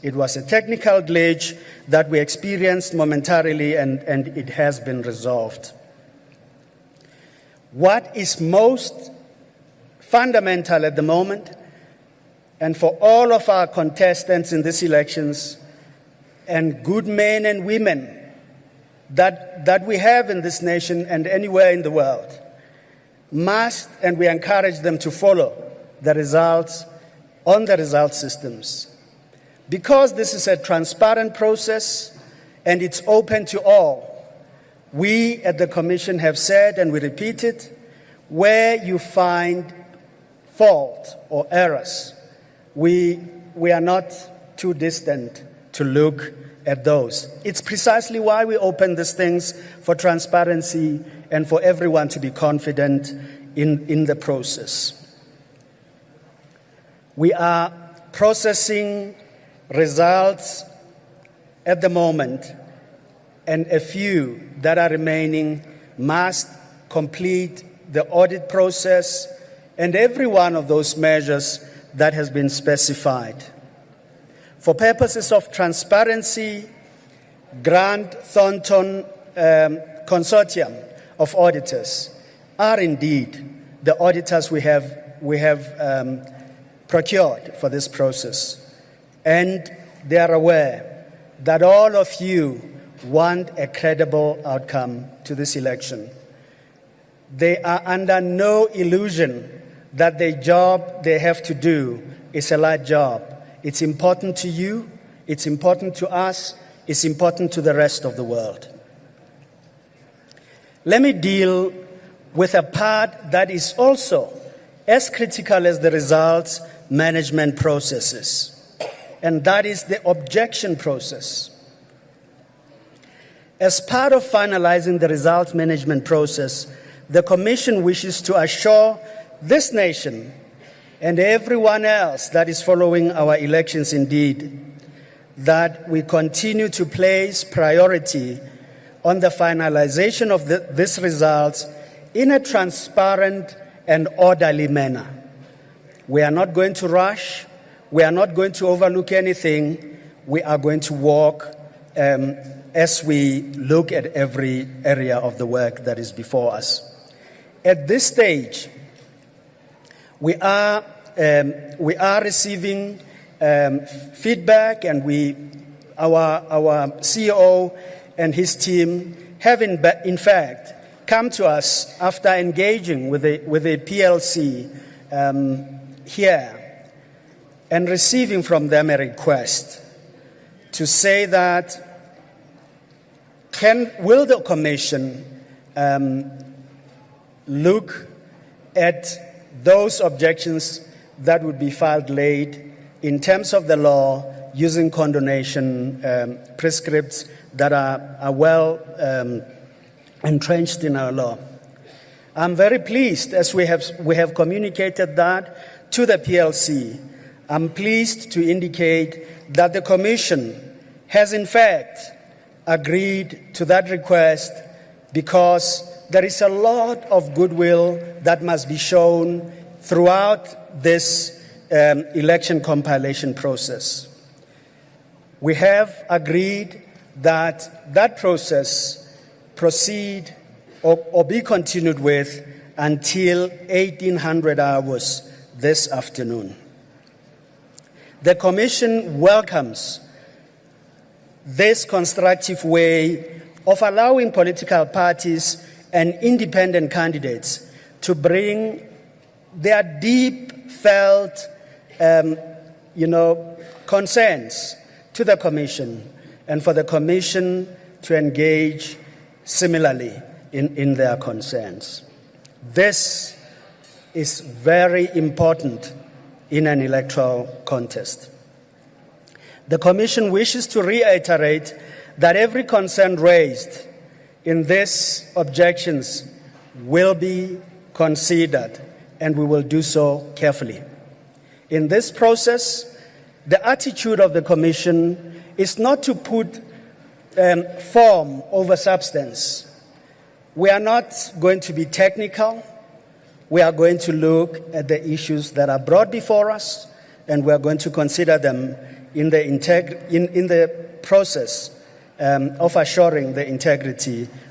It was a technical glitch that we experienced momentarily, and it has been resolved. What is most fundamental at the moment, and for all of our contestants in these elections, and good men and women that we have in this nation and anywhere in the world, must, and we encourage them to follow the results on the result systems. Because this is a transparent process and it's open to all, we at the Commission have said, and we repeat it, where you find fault or errors, we are not too distant to look at those. It's precisely why we open these things, for transparency and for everyone to be confident in the process. We are processing results at the moment, and a few that are remaining must complete the audit process and every one of those measures that has been specified. For purposes of transparency, Grant Thornton Consortium of auditors are indeed the auditors we have procured for this process. And they are aware that all of you want a credible outcome to this election. They are under no illusion that the job they have to do is a light job. It's important to you, it's important to us, it's important to the rest of the world. Let me deal with a part that is also as critical as the results management processes, and that is the objection process. As part of finalizing the results management process, the Commission wishes to assure this nation and everyone else that is following our elections indeed that we continue to place priority on the finalization of these results in a transparent and orderly manner. We are not going to rush. We are not going to overlook anything. We are going to walk as we look at every area of the work that is before us. At this stage, we are receiving feedback, and our CEO and his team have in fact come to us after engaging with the PLC here and receiving from them a request to say that will the Commission look at those objections that would be filed late in terms of the law, using condonation prescripts that are well entrenched in our law. I'm very pleased, as we have communicated that to the PLC. I'm pleased to indicate that the Commission has in fact agreed to that request, because there is a lot of goodwill that must be shown throughout this election compilation process. We have agreed that that process proceed or be continued with until 1800 hours this afternoon. The Commission welcomes this constructive way of allowing political parties and independent candidates to bring their deep felt concerns to the Commission, and for the Commission to engage similarly in their concerns. This is very important in an electoral contest. The Commission wishes to reiterate that every concern raised in these objections will be considered, and we will do so carefully. In this process, the attitude of the Commission is not to put form over substance. We are not going to be technical. We are going to look at the issues that are brought before us, and we are going to consider them in the process of assuring the integrity